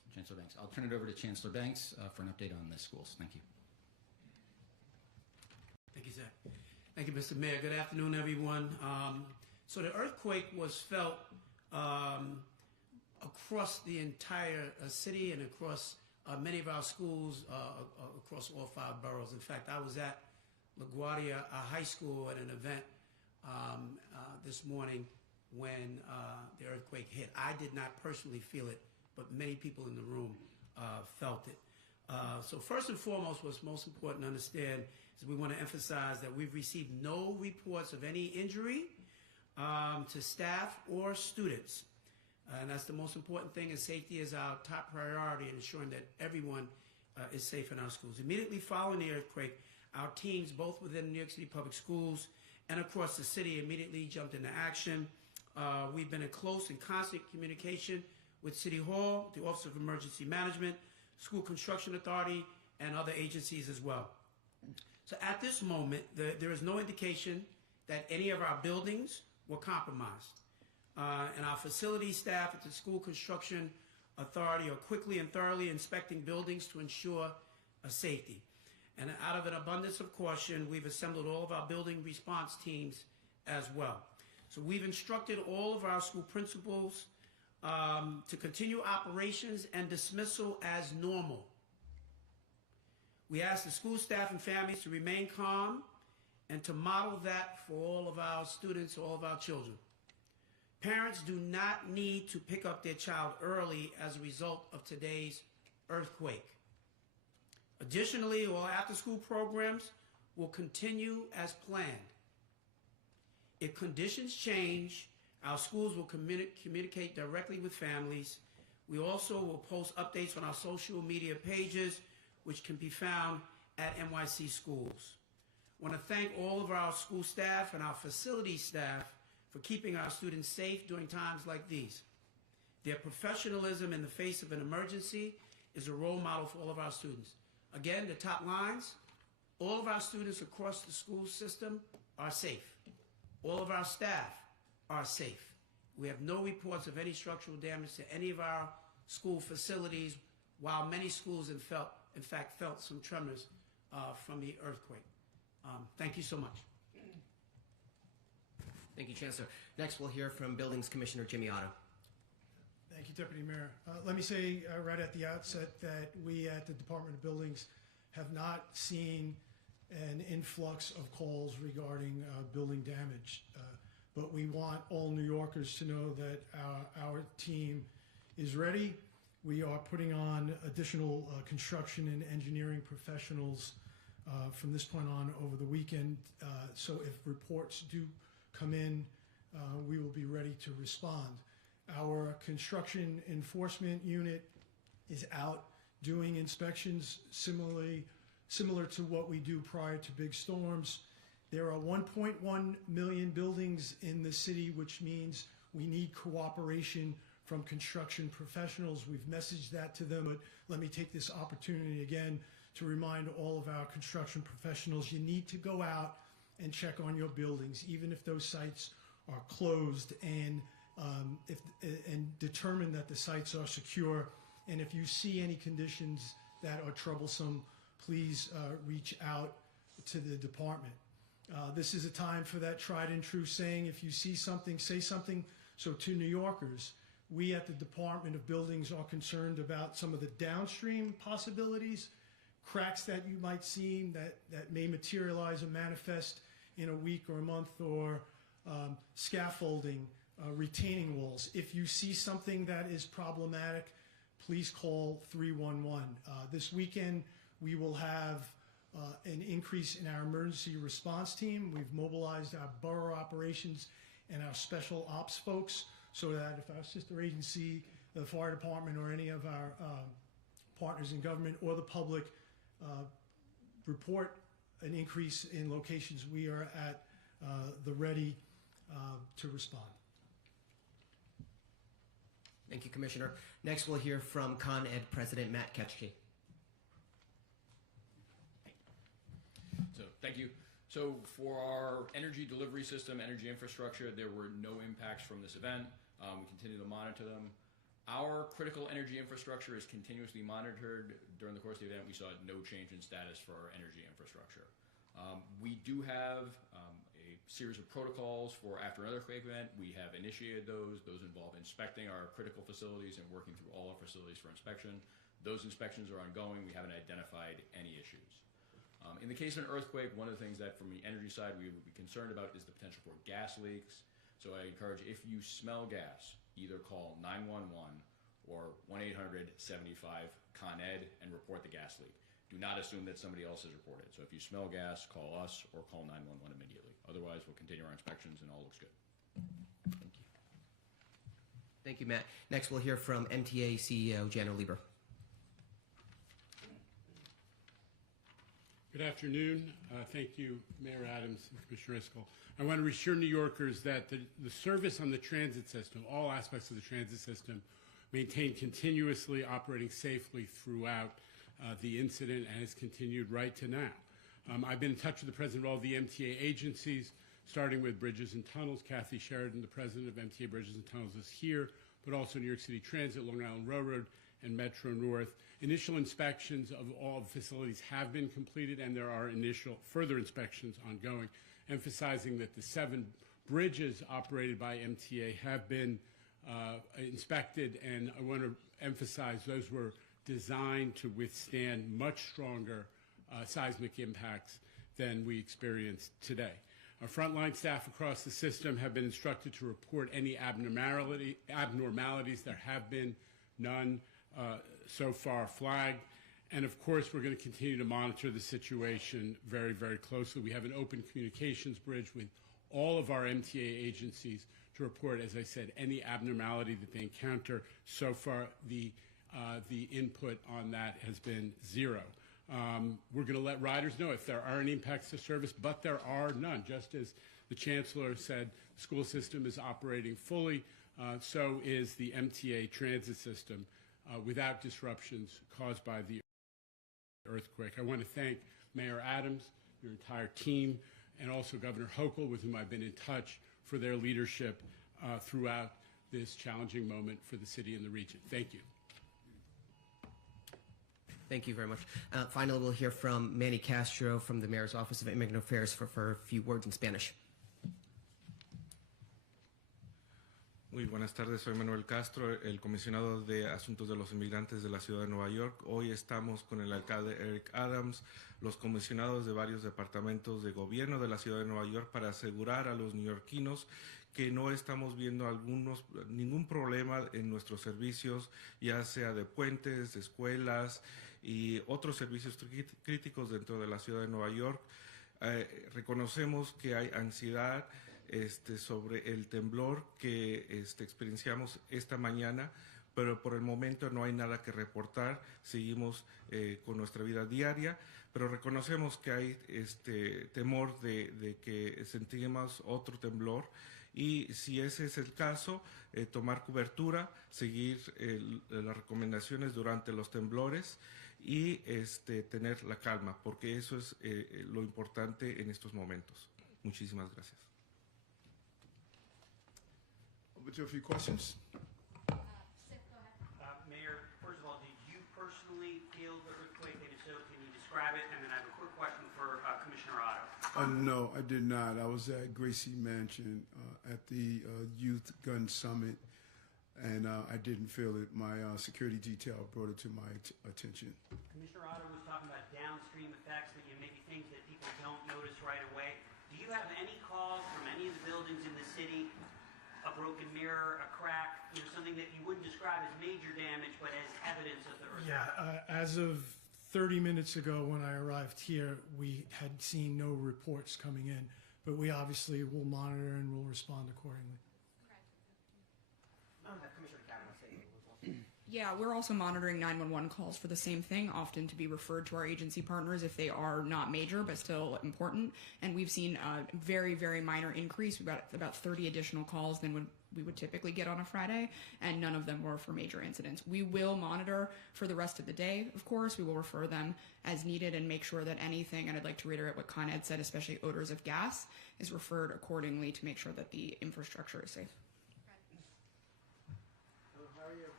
Chancellor Banks. I'll turn it over to Chancellor Banks for an update on the schools. Thank you. Thank you, Zach. Thank you, Mr. Mayor. Good afternoon, everyone. So the earthquake was felt across the entire city and across many of our schools across all 5 boroughs. In fact, I was at LaGuardia High School at an event this morning when the earthquake hit. I did not personally feel it, but many people in the room felt it. So first and foremost, what's most important to understand is we want to emphasize that we've received no reports of any injury to staff or students. And that's the most important thing, and safety is our top priority in ensuring that everyone is safe in our schools. Immediately following the earthquake, our teams, both within New York City Public Schools and across the city, immediately jumped into action. We've been in close and constant communication with City Hall, the Office of Emergency Management, School Construction Authority, and other agencies as well. So at this moment, there is no indication that any of our buildings were compromised. And our facility staff at the School Construction Authority are quickly and thoroughly inspecting buildings to ensure safety. And out of an abundance of caution, we've assembled all of our building response teams as well. So we've instructed all of our school principals to continue operations and dismissal as normal. We ask the school staff and families to remain calm and to model that for all of our students, all of our children. Parents do not need to pick up their child early as a result of today's earthquake. Additionally, all after-school programs will continue as planned. If conditions change, our schools will communicate directly with families. We also will post updates on our social media pages, which can be found at NYC Schools. I want to thank all of our school staff and our facility staff for keeping our students safe during times like these. Their professionalism in the face of an emergency is a role model for all of our students. Again, the top lines, all of our students across the school system are safe. All of our staff are safe. We have no reports of any structural damage to any of our school facilities, while many schools in fact felt some tremors from the earthquake. Thank you so much. Thank you, Chancellor. Next, we'll hear from Buildings Commissioner Jimmy Otto. Thank you, Deputy Mayor. Let me say right at the outset that we at the Department of Buildings have not seen an influx of calls regarding building damage. But we want all New Yorkers to know that our team is ready. We are putting on additional construction and engineering professionals from this point on over the weekend. So if reports do come in, we will be ready to respond. Our construction enforcement unit is out doing inspections similar to what we do prior to big storms. There are 1.1 million buildings in the city, which means we need cooperation from construction professionals. We've messaged that to them, but let me take this opportunity again to remind all of our construction professionals, you need to go out and check on your buildings, even if those sites are closed, and determine that the sites are secure. And if you see any conditions that are troublesome, please reach out to the department. This is a time for that tried and true saying, if you see something, say something. So to New Yorkers, we at the Department of Buildings are concerned about some of the downstream possibilities, cracks that you might see that may materialize and manifest in a week or a month, or scaffolding, retaining walls. If you see something that is problematic, please call 311. This weekend, we will have an increase in our emergency response team. We've mobilized our borough operations and our special ops folks so that if our sister agency, the fire department, or any of our partners in government or the public report an increase in locations, we are at the ready to respond. Thank you, Commissioner. Next, we'll hear from Con Ed President Matt Ketchke. So, thank you. So, for our energy delivery system, energy infrastructure, there were no impacts from this event. We continue to monitor them. Our critical energy infrastructure is continuously monitored. During the course of the event, we saw no change in status for our energy infrastructure. We do have a series of protocols for after an earthquake event. We have initiated those. Those involve inspecting our critical facilities and working through all our facilities for inspection. Those inspections are ongoing. We haven't identified any issues. In the case of an earthquake, one of the things that from the energy side we would be concerned about is the potential for gas leaks. So I encourage, if you smell gas, either call 911 or 1-800-75-CON-ED and report the gas leak. Do not assume that somebody else has reported. So if you smell gas, call us or call 911 immediately. Otherwise, we'll continue our inspections and all looks good. Thank you. Thank you, Matt. Next, we'll hear from MTA CEO Jano Lieber. Good afternoon. Thank you, Mayor Adams and Commissioner Iscol. I want to reassure New Yorkers that the service on the transit system, all aspects of the transit system, maintained continuously operating safely throughout the incident and has continued right to now. I've been in touch with the president of all the MTA agencies, starting with Bridges and Tunnels. Kathy Sheridan, the president of MTA Bridges and Tunnels, is here, but also New York City Transit, Long Island Railroad, and Metro North. Initial inspections of all the facilities have been completed, and there are initial further inspections ongoing, emphasizing that the 7 bridges operated by MTA have been inspected, and I want to emphasize those were designed to withstand much stronger seismic impacts than we experienced today. Our frontline staff across the system have been instructed to report any abnormalities. There have been none so far flagged. And of course, we're going to continue to monitor the situation very, very closely. We have an open communications bridge with all of our MTA agencies to report, as I said, any abnormality that they encounter. So far, the input on that has been 0. We're going to let riders know if there are any impacts to service, but there are none. Just as the Chancellor said, the school system is operating fully, so is the MTA transit system without disruptions caused by the earthquake. I want to thank Mayor Adams, your entire team, and also Governor Hochul, with whom I've been in touch, for their leadership throughout this challenging moment for the city and the region. Thank you. Thank you very much. Finally, we'll hear from Manny Castro from the Mayor's Office of Immigrant Affairs for a few words in Spanish. Muy buenas tardes, soy Manuel Castro, el comisionado de Asuntos de los Inmigrantes de la Ciudad de Nueva York. Hoy estamos con el alcalde Eric Adams, los comisionados de varios departamentos de gobierno de la Ciudad de Nueva York, para asegurar a los neoyorquinos que no estamos viendo ningún problema en nuestros servicios, ya sea de puentes, de escuelas y otros servicios críticos dentro de la Ciudad de Nueva York. Reconocemos que hay ansiedad sobre el temblor que experienciamos esta mañana, pero por el momento no hay nada que reportar. Seguimos con nuestra vida diaria, pero reconocemos que hay temor de que sentimos otro temblor, y si ese es el caso, tomar cobertura, seguir las recomendaciones durante los temblores y tener la calma, porque eso es lo importante en estos momentos. Muchísimas gracias. Over to a few questions. Mayor, first of all, did you personally feel the earthquake? And if so, can you describe it? And then I have a quick question for Commissioner Otto. No, I did not. I was at Gracie Mansion at the Youth Gun Summit, and I didn't feel it. My security detail brought it to my attention. Commissioner Otto was talking about downstream effects, that maybe things that people don't notice right away. Do you have any calls from any of the buildings in the city, a broken mirror, a crack, something that you wouldn't describe as major damage, but as evidence of the earthquake? Yeah, as of 30 minutes ago when I arrived here, we had seen no reports coming in, but we obviously will monitor and will respond accordingly. Commissioner Kavanaugh say a little bit. Yeah, we're also monitoring 911 calls for the same thing, often to be referred to our agency partners if they are not major but still important. And we've seen a very, very minor increase. We've got about 30 additional calls than we would typically get on a Friday, and none of them were for major incidents. We will monitor for the rest of the day, of course. We will refer them as needed and make sure that anything, and I'd like to reiterate what Con Ed said, especially odors of gas, is referred accordingly to make sure that the infrastructure is safe. We're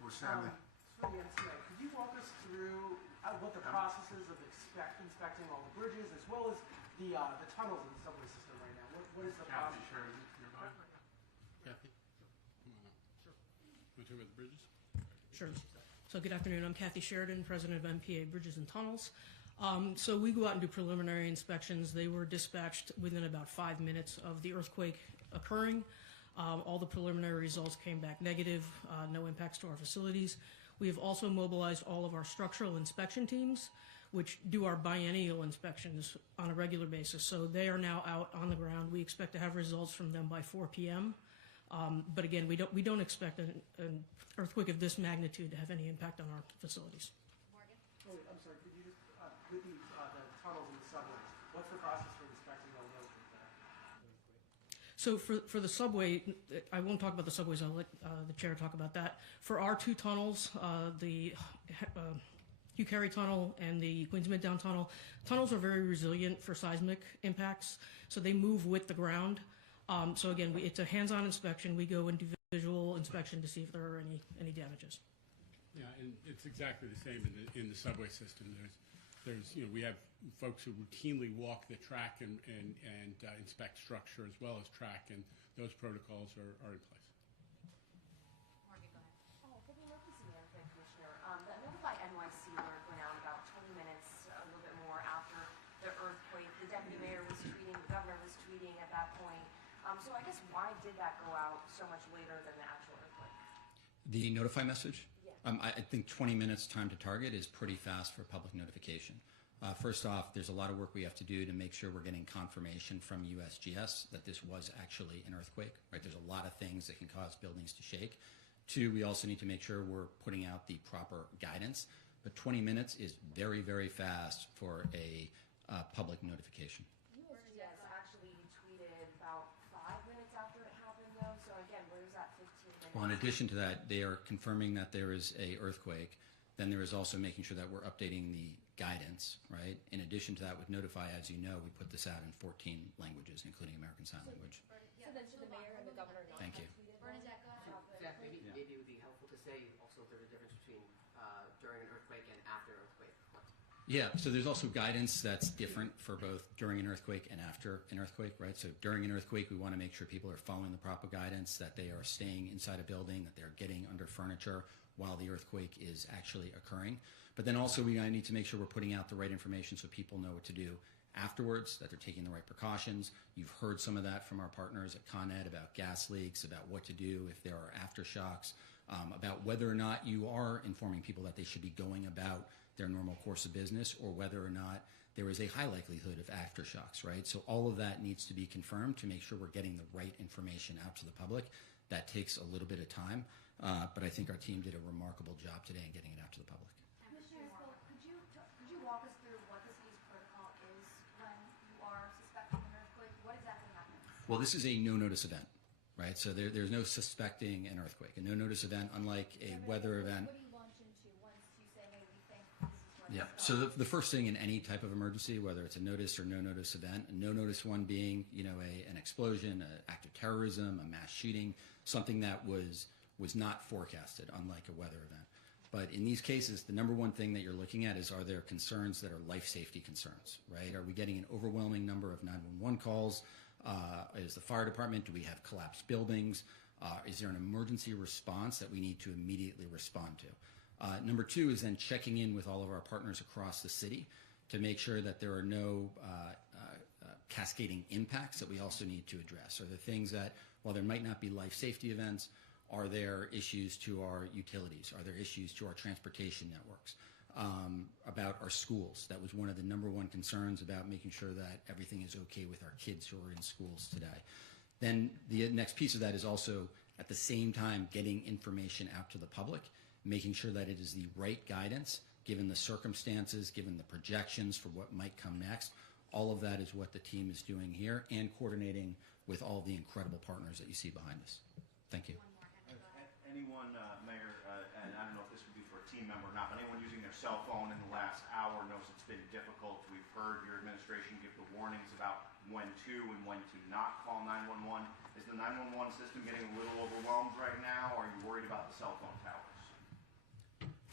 Stanley. For the MTA, could you walk us through what the process is of inspecting all the bridges as well as the tunnels in the subway system right now? What is the Kathy process? Sheridan, nearby. Kathy? Come on up. Sure. Want to talk about the bridges? Sure. So good afternoon. I'm Kathy Sheridan, president of MPA Bridges and Tunnels. So we go out and do preliminary inspections. They were dispatched within about 5 minutes of the earthquake occurring. All the preliminary results came back negative, no impacts to our facilities. We have also mobilized all of our structural inspection teams, which do our biennial inspections on a regular basis. So they are now out on the ground. We expect to have results from them by 4 p.m. But again, we don't expect an earthquake of this magnitude to have any impact on our facilities. Morgan? Oh, wait, I'm sorry. Could you just with the tunnels and the subways? What's the process for inspecting all those? So for the subway, I won't talk about the subways. I'll let the chair talk about that. For our two tunnels, the Hugh Carey Tunnel and the Queens Midtown Tunnel, tunnels are very resilient for seismic impacts, so they move with the ground. So again, it's a hands-on inspection. We go and do visual inspection to see if there are any damages. Yeah, and it's exactly the same in the subway system. There's we have folks who routinely walk the track and inspect structure as well as track, and those protocols are in place. Morgan, go ahead. Good emergency management commissioner. The Notify NYC alert went out about 20 minutes, a little bit more after the earthquake. The deputy mayor was tweeting, the governor was tweeting at that point. So I guess why did that go out so much later than the actual earthquake? The notify message? Yeah. I think 20 minutes time to target is pretty fast for public notification. First off, there's a lot of work we have to do to make sure we're getting confirmation from USGS that this was actually an earthquake, right? There's a lot of things that can cause buildings to shake. Two, we also need to make sure we're putting out the proper guidance. But 20 minutes is very, very fast for a public notification. USGS actually tweeted about 5 minutes after it happened, though. So again, where's that 15 minutes? Well, in addition to that, they are confirming that there is a earthquake. Then there is also making sure that we're updating the guidance, right? In addition to that, with Notify, as you know, we put this out in 14 languages, including American Sign Language. So then should the mayor and the governor not Thank you. have tweeted? Bernadette, go ahead. Zach, maybe it would be helpful to say also there's a difference between during an earthquake and after an earthquake. Yeah, so there's also guidance that's different for both during an earthquake and after an earthquake, right? So during an earthquake, we want to make sure people are following the proper guidance, that they are staying inside a building, that they're getting under furniture while the earthquake is actually occurring. But then also we need to make sure we're putting out the right information so people know what to do afterwards, that they're taking the right precautions. You've heard some of that from our partners at Con Ed about gas leaks, about what to do if there are aftershocks, about whether or not you are informing people that they should be going about their normal course of business, or whether or not there is a high likelihood of aftershocks, right? So all of that needs to be confirmed to make sure we're getting the right information out to the public. That takes a little bit of time, but I think our team did a remarkable job today in getting it out to the public. Commissioner, could you walk us through what the city's protocol is when you are suspecting an earthquake? What exactly happens? Well, this is a no-notice event, right? So there's no suspecting an earthquake. A no-notice event, unlike a weather event. What do you launch into once you say, hey, we think this is where Yeah. it's So going? the first thing in any type of emergency, whether it's a notice or no-notice event, a no-notice one being, an explosion, an act of terrorism, a mass shooting, something that was not forecasted, unlike a weather event. But in these cases, the number one thing that you're looking at is, are there concerns that are life safety concerns, right? Are we getting an overwhelming number of 911 calls? Is the fire department, do we have collapsed buildings? Is there an emergency response that we need to immediately respond to? Number two is then checking in with all of our partners across the city to make sure that there are no cascading impacts that we also need to address. Are there things that, while there might not be life safety events, are there issues to our utilities? Are there issues to our transportation networks? About our schools? That was one of the number one concerns, about making sure that everything is okay with our kids who are in schools today. Then the next piece of that is also, at the same time, getting information out to the public, making sure that it is the right guidance, given the circumstances, given the projections for what might come next. All of that is what the team is doing here, and coordinating with all the incredible partners that you see behind us. Thank you. Anyone, Mayor, and I don't know if this would be for a team member or not, but anyone using their cell phone in the last hour knows it's been difficult. We've heard your administration give the warnings about when to and when to not call 911. Is the 911 system getting a little overwhelmed right now, or are you worried about the cell phone towers?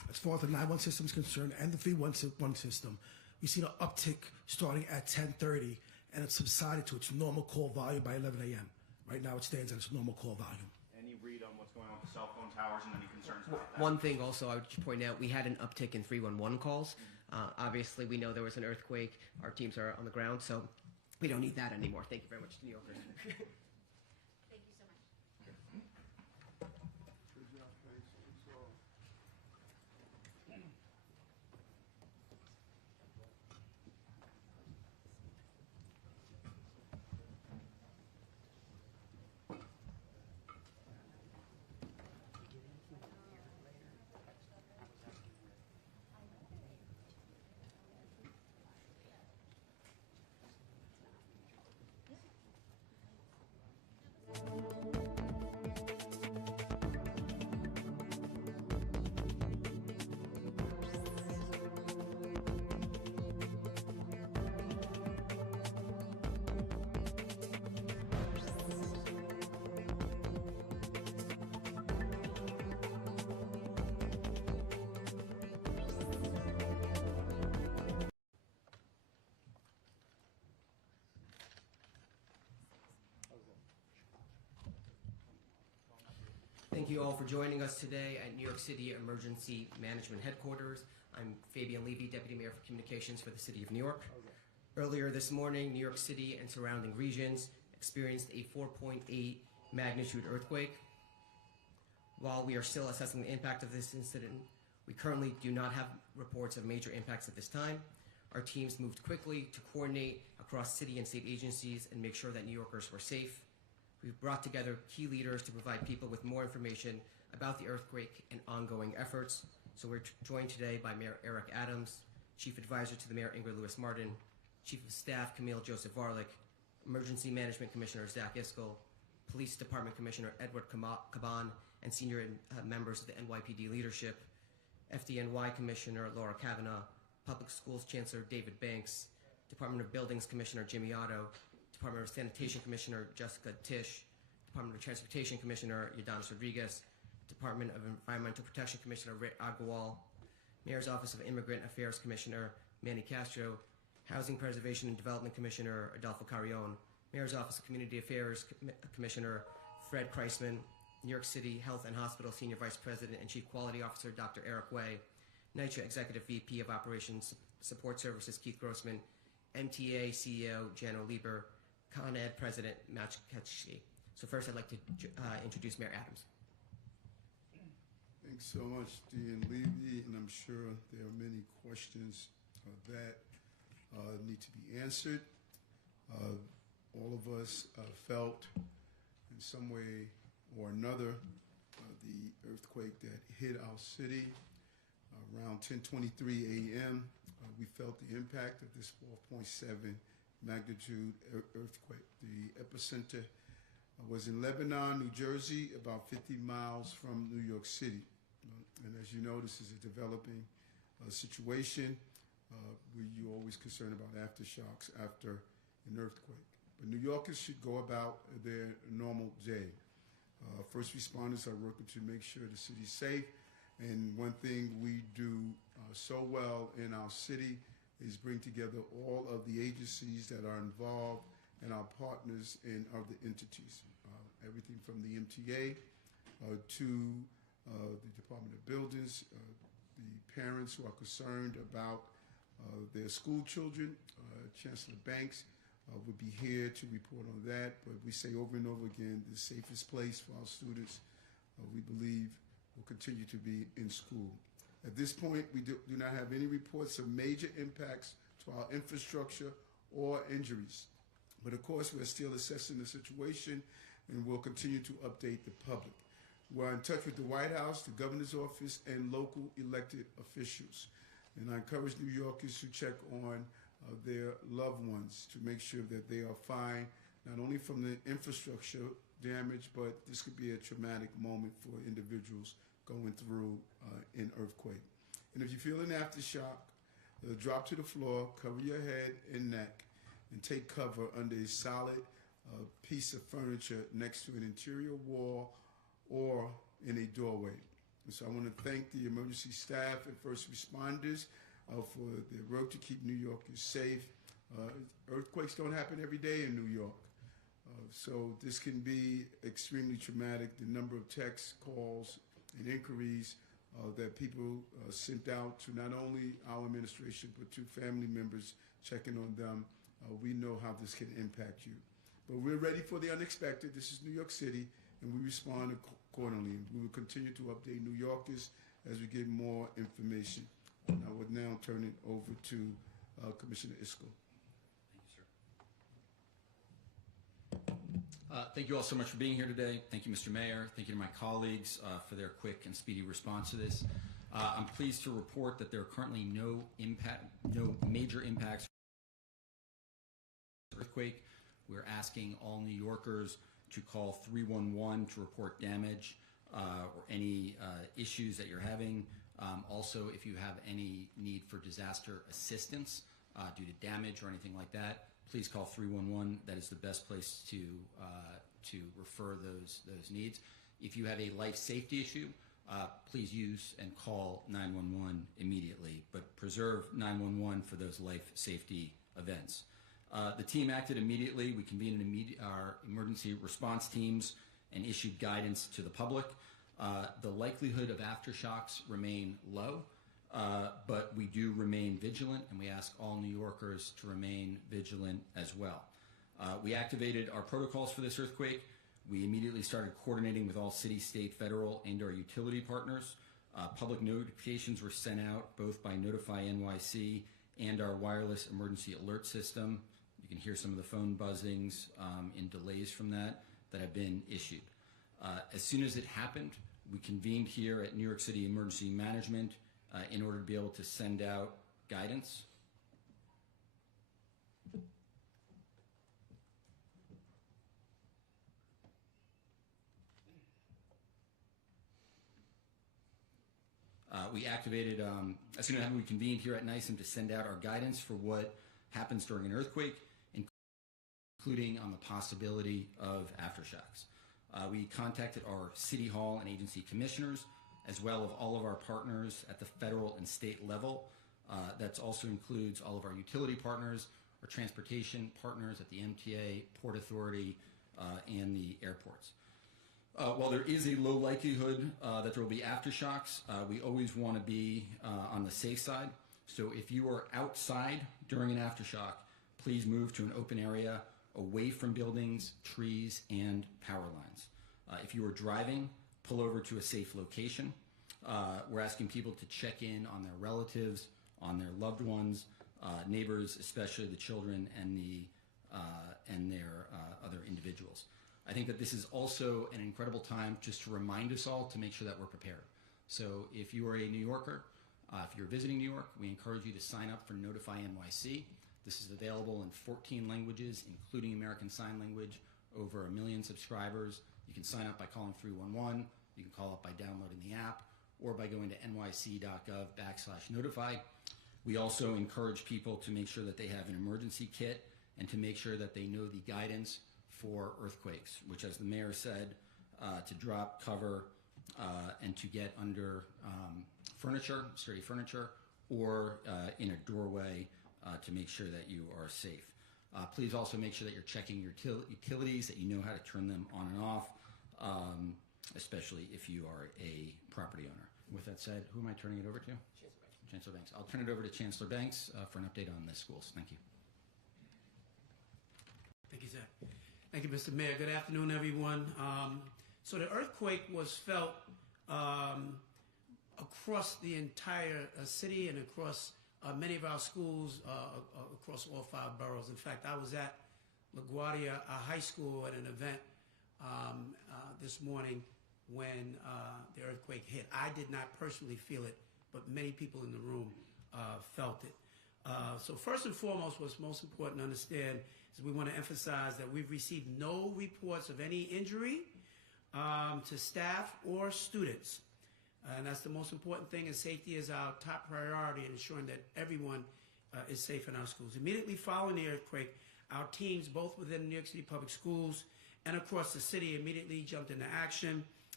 As far as the 911 system is concerned and the 311 system, we've seen an uptick starting at 10:30, and it's subsided to its normal call volume by 11 a.m. Right now, it stands at its normal call volume. Any read on what's going on with the cell phone towers and any concerns about that? One thing also I would just point out, we had an uptick in 311 calls. Obviously, we know there was an earthquake. Our teams are on the ground, so we don't need that anymore. Thank you very much, New Yorkers. Thank you so much. Good job, thanks. That's all. Thank you all for joining us today at New York City Emergency Management Headquarters. I'm Fabian Levy, Deputy Mayor for Communications for the City of New York. Earlier this morning, New York City and surrounding regions experienced a 4.8 magnitude earthquake. While we are still assessing the impact of this incident, we currently do not have reports of major impacts at this time. Our teams moved quickly to coordinate across city and state agencies and make sure that New Yorkers were safe. We've brought together key leaders to provide people with more information about the earthquake and ongoing efforts. So we're joined today by Mayor Eric Adams, Chief Advisor to the Mayor Ingrid Lewis-Martin, Chief of Staff Camille Joseph Varlick, Emergency Management Commissioner Zach Iskell, Police Department Commissioner Edward Caban, and senior members of the NYPD leadership, FDNY Commissioner Laura Kavanaugh, Public Schools Chancellor David Banks, Department of Buildings Commissioner Jimmy Otto, Department of Sanitation Commissioner Jessica Tisch, Department of Transportation Commissioner Yadanis Rodriguez, Department of Environmental Protection Commissioner Ray Agarwal, Mayor's Office of Immigrant Affairs Commissioner Manny Castro, Housing Preservation and Development Commissioner Adolfo Carrion, Mayor's Office of Community Affairs Commissioner Fred Kreisman, New York City Health and Hospital Senior Vice President and Chief Quality Officer Dr. Eric Way, NYCHA Executive VP of Operations Support Services Keith Grossman, MTA CEO Jano Lieber, Con Ed President Matt Ketchke. So first I'd like to introduce Mayor Adams. Thanks so much, Dean Levy, and I'm sure there are many questions that need to be answered. All of us felt in some way or another the earthquake that hit our city around 10:23 a.m. We felt the impact of this 4.7 magnitude earthquake. The epicenter was in Lebanon, New Jersey, about 50 miles from New York City. And as you know, this is a developing situation. You're always concerned about aftershocks after an earthquake. But New Yorkers should go about their normal day. First responders are working to make sure the city's safe. And one thing we do so well in our city is bring together all of the agencies that are involved and our partners in other entities. Everything from the MTA to the Department of Buildings, the parents who are concerned about their school children. Chancellor Banks would be here to report on that, but we say over and over again, the safest place for our students, we believe, will continue to be in school. At this point, we do not have any reports of major impacts to our infrastructure or injuries. But of course, we're still assessing the situation and we'll continue to update the public. We're in touch with the White House, the governor's office, and local elected officials. And I encourage New Yorkers to check on their loved ones to make sure that they are fine, not only from the infrastructure damage, but this could be a traumatic moment for individuals going through an earthquake. And if you feel an aftershock, drop to the floor, cover your head and neck, and take cover under a solid piece of furniture next to an interior wall or in a doorway. And so I want to thank the emergency staff and first responders for their work to keep New Yorkers safe. Earthquakes don't happen every day in New York. So this can be extremely traumatic. The number of texts, calls, and inquiries that people sent out to not only our administration, but to family members checking on them, we know how this can impact you. But we're ready for the unexpected. This is New York City, and we respond accordingly. We will continue to update New Yorkers as we get more information. And I would now turn it over to Commissioner Isco. Thank you all so much for being here today. Thank you, Mr. Mayor. Thank you to my colleagues for their quick and speedy response to this. I'm pleased to report that there are currently no major impacts from the earthquake. We're asking all New Yorkers to call 311 to report damage or any issues that you're having. Also, if you have any need for disaster assistance due to damage or anything like that, please call 311. That is the best place to refer those needs. If you have a life safety issue, please use and call 911 immediately, but preserve 911 for those life safety events. The team acted immediately. We convened our emergency response teams and issued guidance to the public. The likelihood of aftershocks remain low, but we do remain vigilant, and we ask all New Yorkers to remain vigilant as well. We activated our protocols for this earthquake. We immediately started coordinating with all city, state, federal, and our utility partners. Public notifications were sent out both by Notify NYC and our wireless emergency alert system. You can hear some of the phone buzzings and delays from that have been issued. As soon as it happened, we convened here at New York City Emergency Management in order to be able to send out guidance. We activated, as soon as we convened here at NYSEM to send out our guidance for what happens during an earthquake, including on the possibility of aftershocks. We contacted our City Hall and agency commissioners, as well as all of our partners at the federal and state level. That also includes all of our utility partners, our transportation partners at the MTA, Port Authority, and the airports. While there is a low likelihood that there will be aftershocks, we always want to be on the safe side. So if you are outside during an aftershock, please move to an open area away from buildings, trees, and power lines. If you are driving, pull over to a safe location. We're asking people to check in on their relatives, on their loved ones, neighbors, especially the children and their other individuals. I think that this is also an incredible time just to remind us all to make sure that we're prepared. So if you are a New Yorker, if you're visiting New York, we encourage you to sign up for Notify NYC. This is available in 14 languages, including American Sign Language, over 1 million subscribers. You can sign up by calling 311. You can call up by downloading the app or by going to nyc.gov/notify. We also encourage people to make sure that they have an emergency kit and to make sure that they know the guidance for earthquakes, which, as the mayor said, to drop, cover, and to get under furniture, sturdy furniture, or in a doorway to make sure that you are safe. Please also make sure that you're checking your utilities, that you know how to turn them on and off, especially if you are a property owner. With that said, who am I turning it over to? Chancellor Banks. I'll turn it over to Chancellor Banks for an update on the schools. Thank you. Thank you, Zach. Thank you, Mr. Mayor. Good afternoon, everyone. So the earthquake was felt across the entire city and across many of our schools across all 5 boroughs. In fact, I was at LaGuardia High School at an event this morning when the earthquake hit. I did not personally feel it, but many people in the room felt it. So first and foremost, what's most important to understand is we want to emphasize that we've received no reports of any injury to staff or students. And that's the most important thing, and safety is our top priority in ensuring that everyone is safe in our schools. Immediately following the earthquake, our teams, both within New York City Public Schools and across the city, immediately jumped into action.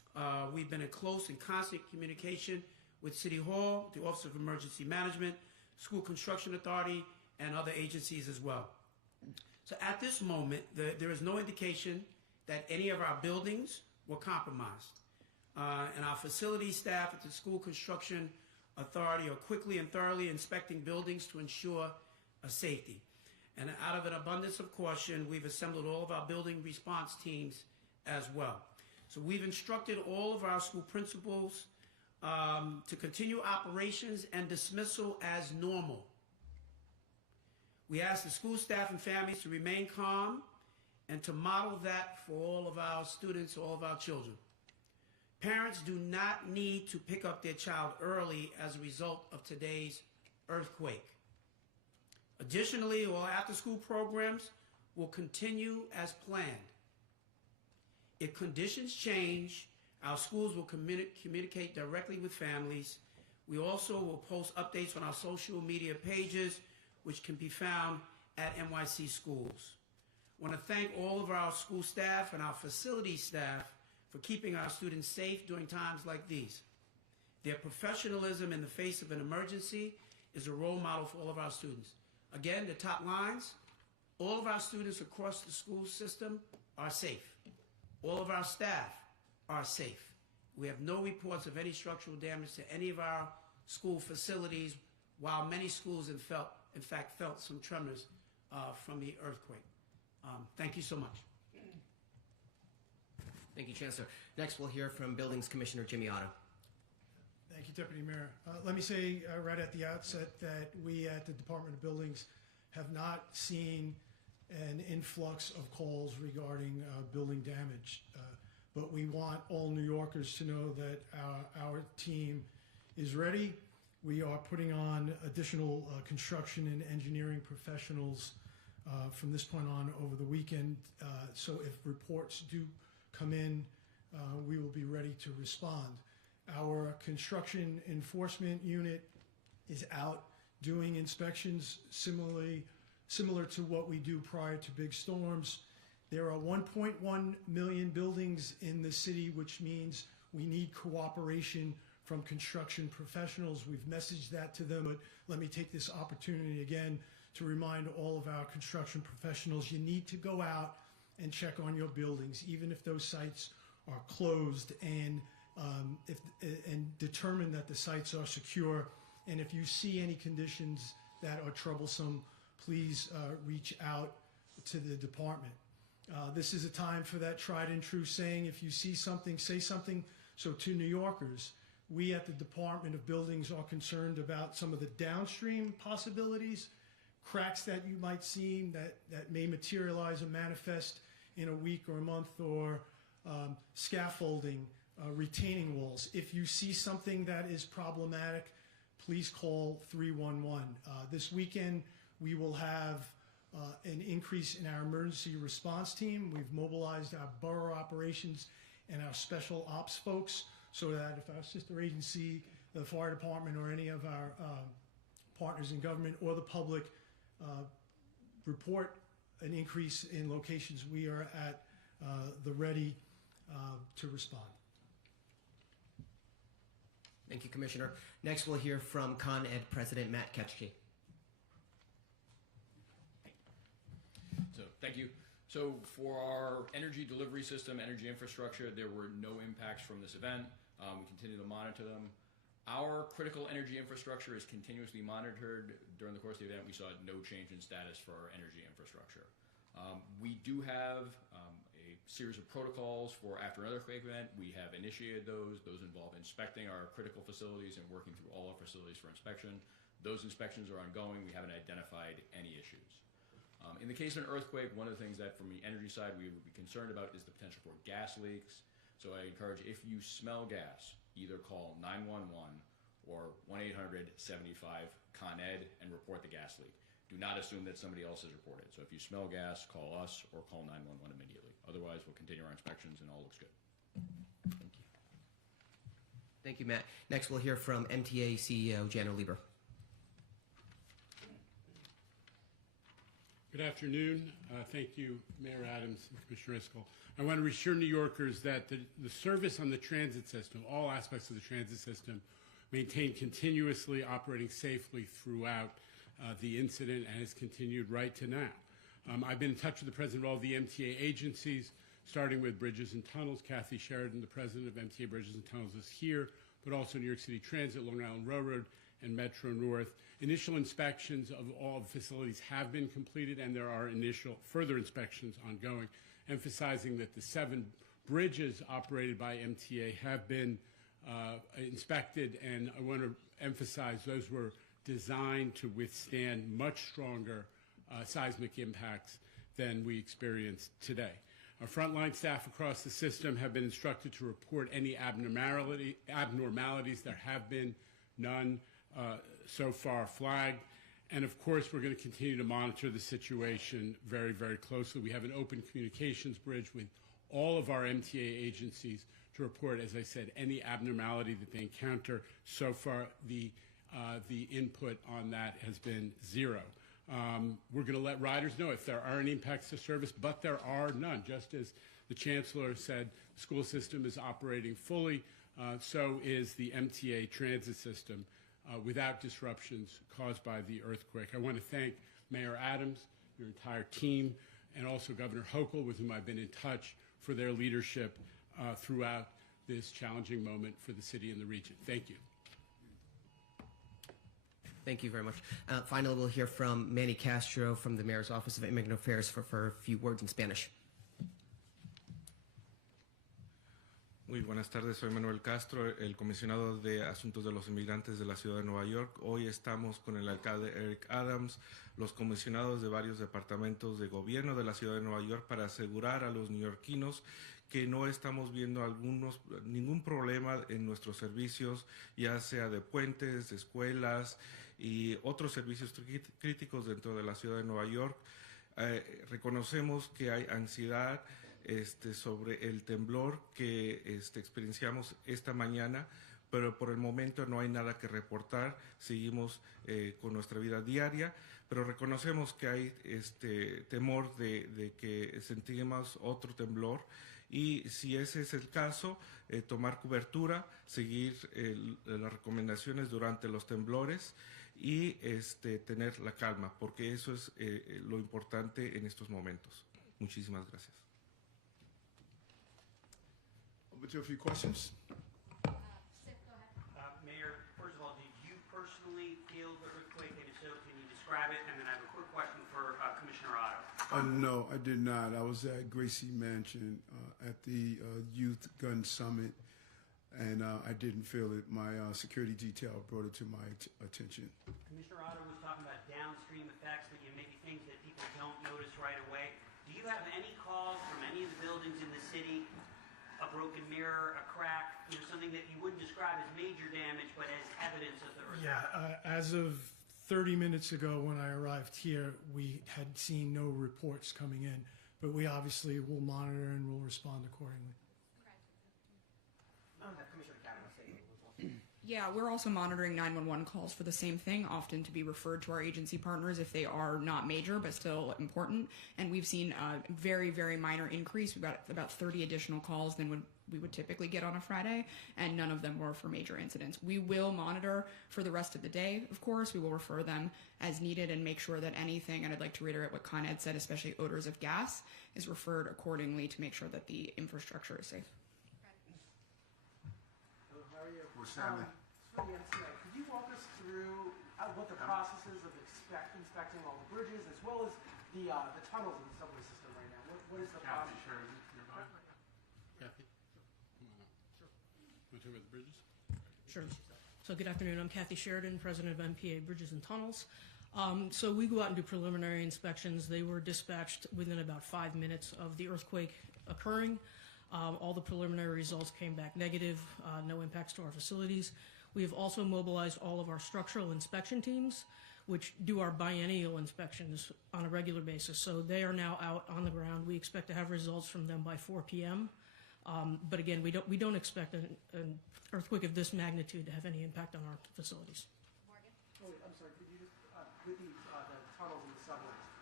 We've been in close and constant communication with City Hall, the Office of Emergency Management, School Construction Authority, and other agencies as well. So at this moment, there is no indication that any of our buildings were compromised. And our facility staff at the School Construction Authority are quickly and thoroughly inspecting buildings to ensure safety. And out of an abundance of caution, we've assembled all of our building response teams as well. So we've instructed all of our school principals to continue operations and dismissal as normal. We ask the school staff and families to remain calm and to model that for all of our students, all of our children. Parents do not need to pick up their child early as a result of today's earthquake. Additionally, all after-school programs will continue as planned. If conditions change, our schools will communicate directly with families. We also will post updates on our social media pages, which can be found at NYC Schools. I want to thank all of our school staff and our facility staff for keeping our students safe during times like these. Their professionalism in the face of an emergency is a role model for all of our students. Again, the top lines, all of our students across the school system are safe. All of our staff are safe. We have no reports of any structural damage to any of our school facilities, while many schools in fact felt some tremors from the earthquake. Thank you so much. Thank you, Chancellor. Next, we'll hear from Buildings Commissioner Jimmy Otto. Thank you, Deputy Mayor. Let me say right at the outset that we at the Department of Buildings have not seen an influx of calls regarding building damage. But we want all New Yorkers to know that our team is ready. We are putting on additional construction and engineering professionals from this point on over the weekend. So if reports do come in, we will be ready to respond. Our construction enforcement unit is out doing inspections similar to what we do prior to big storms. There are 1.1 million buildings in the city, which means we need cooperation from construction professionals. We've messaged that to them, but let me take this opportunity again to remind all of our construction professionals, you need to go out and check on your buildings, even if those sites are closed, and determine that the sites are secure. And if you see any conditions that are troublesome, please reach out to the department. This is a time for that tried and true saying, if you see something, say something. So to New Yorkers, we at the Department of Buildings are concerned about some of the downstream possibilities, cracks that you might see that may materialize and manifest in a week or a month, or scaffolding, retaining walls. If you see something that is problematic, please call 311. This weekend, we will have an increase in our emergency response team. We've mobilized our borough operations and our special ops folks so that if our sister agency, the fire department, or any of our partners in government or the public report an increase in locations, we are at the ready to respond. Thank you, Commissioner. Next, we'll hear from Con Ed President Matt Ketchke. So, thank you. So, for our energy delivery system, energy infrastructure, there were no impacts from this event. We continue to monitor them. Our critical energy infrastructure is continuously monitored. During the course of the event, we saw no change in status for our energy infrastructure. We do have a series of protocols for after an earthquake event. We have initiated those. Those involve inspecting our critical facilities and working through all our facilities for inspection. Those inspections are ongoing. We haven't identified any issues. In the case of an earthquake, one of the things that from the energy side we would be concerned about is the potential for gas leaks. So I encourage, if you smell gas, either call 911 or 1-800-75-CON-ED and report the gas leak. Do not assume that somebody else has reported. So if you smell gas, call us or call 911 immediately. Otherwise, we'll continue our inspections and all looks good. Thank you. Thank you, Matt. Next, we'll hear from MTA CEO Jana Lieber. Good Good afternoon. Thank you, Mayor Adams and Commissioner Iscol. I want to reassure New Yorkers that the service on the transit system, all aspects of the transit system, maintained continuously, operating safely throughout the incident and has continued right to now. I've been in touch with the president of all the MTA agencies, starting with Bridges and Tunnels. Kathy Sheridan, the president of MTA Bridges and Tunnels, is here, but also New York City Transit, Long Island Railroad, and Metro North. Initial inspections of all facilities have been completed, and there are initial further inspections ongoing, emphasizing that the 7 bridges operated by MTA have been inspected, and I want to emphasize those were designed to withstand much stronger seismic impacts than we experienced today. Our frontline staff across the system have been instructed to report any abnormalities. There have been none so far flagged. And of course, we're going to continue to monitor the situation very, very closely. We have an open communications bridge with all of our MTA agencies to report, as I said, any abnormality that they encounter. So far, the input on that has been 0. We're going to let riders know if there are any impacts to service, but there are none. Just as the Chancellor said, the school system is operating fully, so is the MTA transit system without disruptions caused by the earthquake. I want to thank Mayor Adams, your entire team, and also Governor Hochul, with whom I've been in touch, for their leadership throughout this challenging moment for the city and the region. Thank you. Thank you very much. Finally, we'll hear from Manny Castro from the Mayor's Office of Immigrant Affairs for a few words in Spanish. Muy buenas tardes, soy Manuel Castro, el comisionado de Asuntos de los Inmigrantes de la Ciudad de Nueva York. Hoy estamos con el alcalde Eric Adams, los comisionados de varios departamentos de gobierno de la Ciudad de Nueva York, para asegurar a los neoyorquinos que no estamos viendo ningún problema en nuestros servicios, ya sea de puentes, de escuelas y otros servicios críticos dentro de la Ciudad de Nueva York. Reconocemos que hay ansiedad sobre el temblor que experienciamos esta mañana, pero por el momento no hay nada que reportar. Seguimos con nuestra vida diaria, pero reconocemos que hay temor de que sentimos otro temblor, y si ese es el caso, tomar cobertura, seguir las recomendaciones durante los temblores y tener la calma, porque eso es lo importante en estos momentos. Muchísimas gracias. Over to a few questions. Mayor, first of all, did you personally feel the earthquake? And if so, can you describe it? And then I have a quick question for Commissioner Otto. No, I did not. I was at Gracie Mansion at the Youth Gun Summit, and I didn't feel it. My security detail brought it to my attention. Commissioner Otto was talking about downstream effects, that maybe things that people don't notice right away. Do you have any calls from any of the buildings in the city, a broken mirror, a crack, something that you wouldn't describe as major damage, but as evidence of the earthquake? Yeah, as of 30 minutes ago when I arrived here, we had seen no reports coming in, but we obviously will monitor and will respond accordingly. Yeah, we're also monitoring 911 calls for the same thing, often to be referred to our agency partners if they are not major but still important. And we've seen a very, very minor increase. We've got about 30 additional calls than we would typically get on a Friday, and none of them were for major incidents. We will monitor for the rest of the day, of course. We will refer them as needed and make sure that anything, and I'd like to reiterate what Con Ed said, especially odors of gas, is referred accordingly to make sure that the infrastructure is safe. How are you? We're Stanley. From the MTA, could you walk us through what the process is of inspecting all the bridges as well as the tunnels in the subway system right now? What is the process? Kathy Sheridan, nearby. Kathy, come on up. Sure. Want to talk about the bridges? Sure. So good afternoon. I'm Kathy Sheridan, president of MPA Bridges and Tunnels. So we go out and do preliminary inspections. They were dispatched within about 5 minutes of the earthquake occurring. All the preliminary results came back negative, no impacts to our facilities. We have also mobilized all of our structural inspection teams, which do our biennial inspections on a regular basis. So they are now out on the ground. We expect to have results from them by 4 p.m. But again, we don't expect an earthquake of this magnitude to have any impact on our facilities. Morgan? Oh, I'm sorry, could you just, with the tunnels and the subways,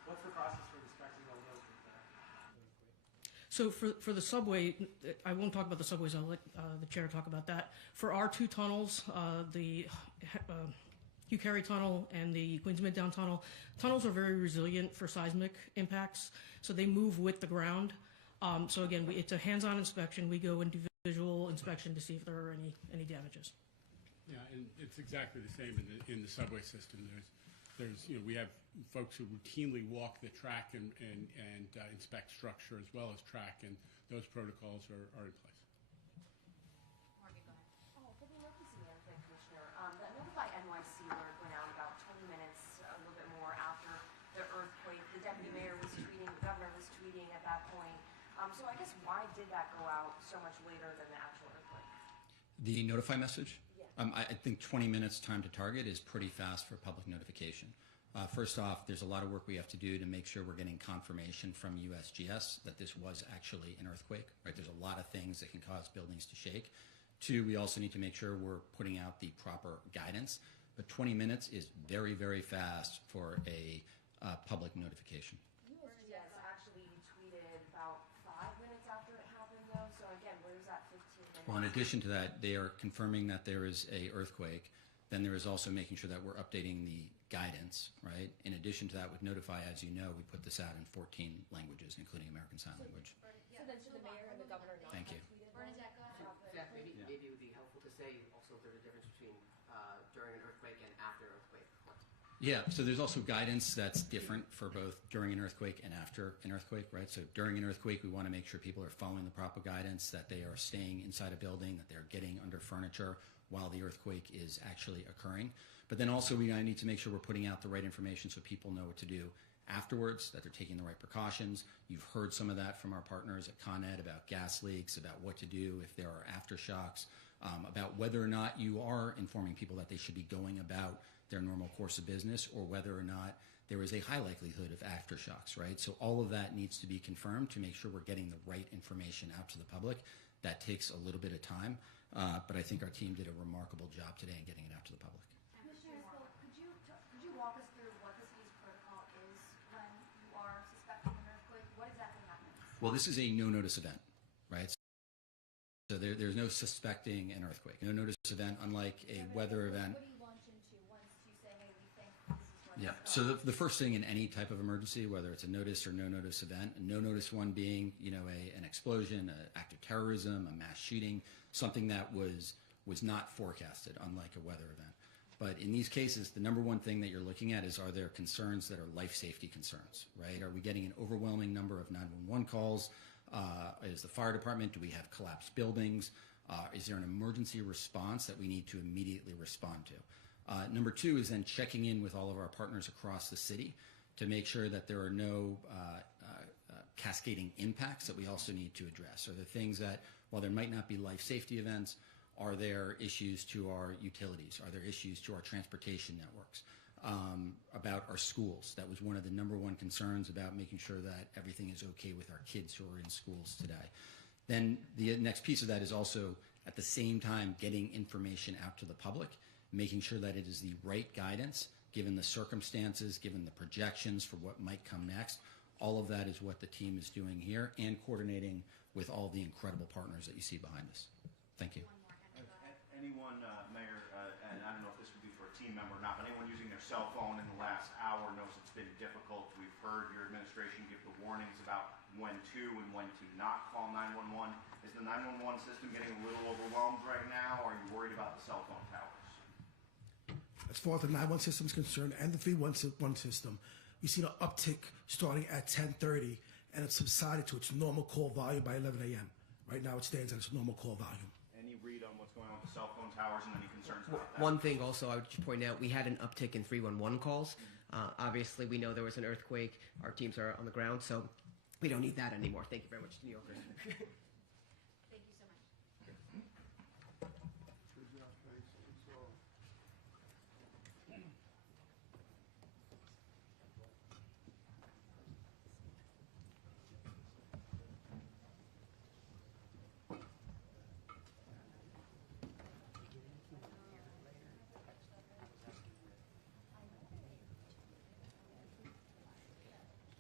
What's the process for inspecting all those with that? So for the subway, I won't talk about the subways. I'll let the chair talk about that. For our two tunnels, the Hugh Carey Tunnel and the Queens Midtown Tunnel, tunnels are very resilient for seismic impacts, so they move with the ground. So again, it's a hands-on inspection. We go and do visual inspection to see if there are any damages. Yeah, and it's exactly the same in the subway system. We have folks who routinely walk the track and inspect structure as well as track, and those protocols are in place. Morgan, go ahead. For the emergency management commissioner, that Notify NYC alert went out about 20 minutes, a little bit more after the earthquake. The deputy mayor was tweeting, the governor was tweeting at that point. So I guess why did that go out so much later than the actual earthquake? The notify message? Yeah. I think 20 minutes time to target is pretty fast for public notification. First off, there's a lot of work we have to do to make sure we're getting confirmation from USGS that this was actually an earthquake, right? There's a lot of things that can cause buildings to shake. Two, we also need to make sure we're putting out the proper guidance. But 20 minutes is very, very fast for a public notification. USGS actually tweeted about 5 minutes after it happened, though. So again, where's that 15 minutes? Well, in addition to that, they are confirming that there is a earthquake. Then there is also making sure that we're updating the guidance, right? In addition to that, with Notify, as you know, we put this out in 14 languages, including American Sign Language. So then should the mayor and the governor not Thank you. have tweeted? Bernadette, go ahead. Zach, maybe it would be helpful to say also there's a difference between during an earthquake and after an earthquake. Yeah, so there's also guidance that's different for both during an earthquake and after an earthquake, right? So during an earthquake, we want to make sure people are following the proper guidance, that they are staying inside a building, that they're getting under furniture while the earthquake is actually occurring. But then also we need to make sure we're putting out the right information so people know what to do afterwards, that they're taking the right precautions. You've heard some of that from our partners at Con Ed about gas leaks, about what to do if there are aftershocks, about whether or not you are informing people that they should be going about their normal course of business, or whether or not there is a high likelihood of aftershocks, right? So all of that needs to be confirmed to make sure we're getting the right information out to the public. That takes a little bit of time, but I think our team did a remarkable job today in getting it out to the public. Commissioner, could you walk us through what the city's protocol is when you are suspecting an earthquake? What exactly happens? Well, this is a no-notice event, right? So there's no suspecting an earthquake. No-notice event, unlike a weather event. What do you launch into once you say, hey, we think this is where Yeah, so the first thing in any type of emergency, whether it's a notice or no-notice event, a no-notice one being, an explosion, an act of terrorism, a mass shooting, something that was not forecasted, unlike a weather event. But in these cases, the number one thing that you're looking at is, are there concerns that are life safety concerns, right? Are we getting an overwhelming number of 911 calls? Is the fire department, do we have collapsed buildings? Is there an emergency response that we need to immediately respond to? Number two is then checking in with all of our partners across the city to make sure that there are no cascading impacts that we also need to address. Are there things that, while there might not be life safety events, are there issues to our utilities? Are there issues to our transportation networks? About our schools. That was one of the number one concerns, about making sure that everything is okay with our kids who are in schools today. Then the next piece of that is also, at the same time, getting information out to the public, making sure that it is the right guidance, given the circumstances, given the projections for what might come next. All of that is what the team is doing here, and coordinating with all the incredible partners that you see behind us. Thank you. Anyone, Mayor, and I don't know if this would be for a team member or not, but anyone using their cell phone in the last hour knows it's been difficult. We've heard your administration give the warnings about when to and when to not call 911. Is the 911 system getting a little overwhelmed right now, or are you worried about the cell phone towers? As far as the 911 system is concerned and the 311 system, we've seen an uptick starting at 10:30, and it's subsided to its normal call volume by 11 a.m. Right now it stands at its normal call volume. Any read on what's going on with the cell phone towers and any concerns about that? One thing also I would just point out, we had an uptick in 311 calls. Obviously, we know there was an earthquake. Our teams are on the ground, so we don't need that anymore. Thank you very much, New Yorkers. Thank you so much. Good job, thanks. That's all.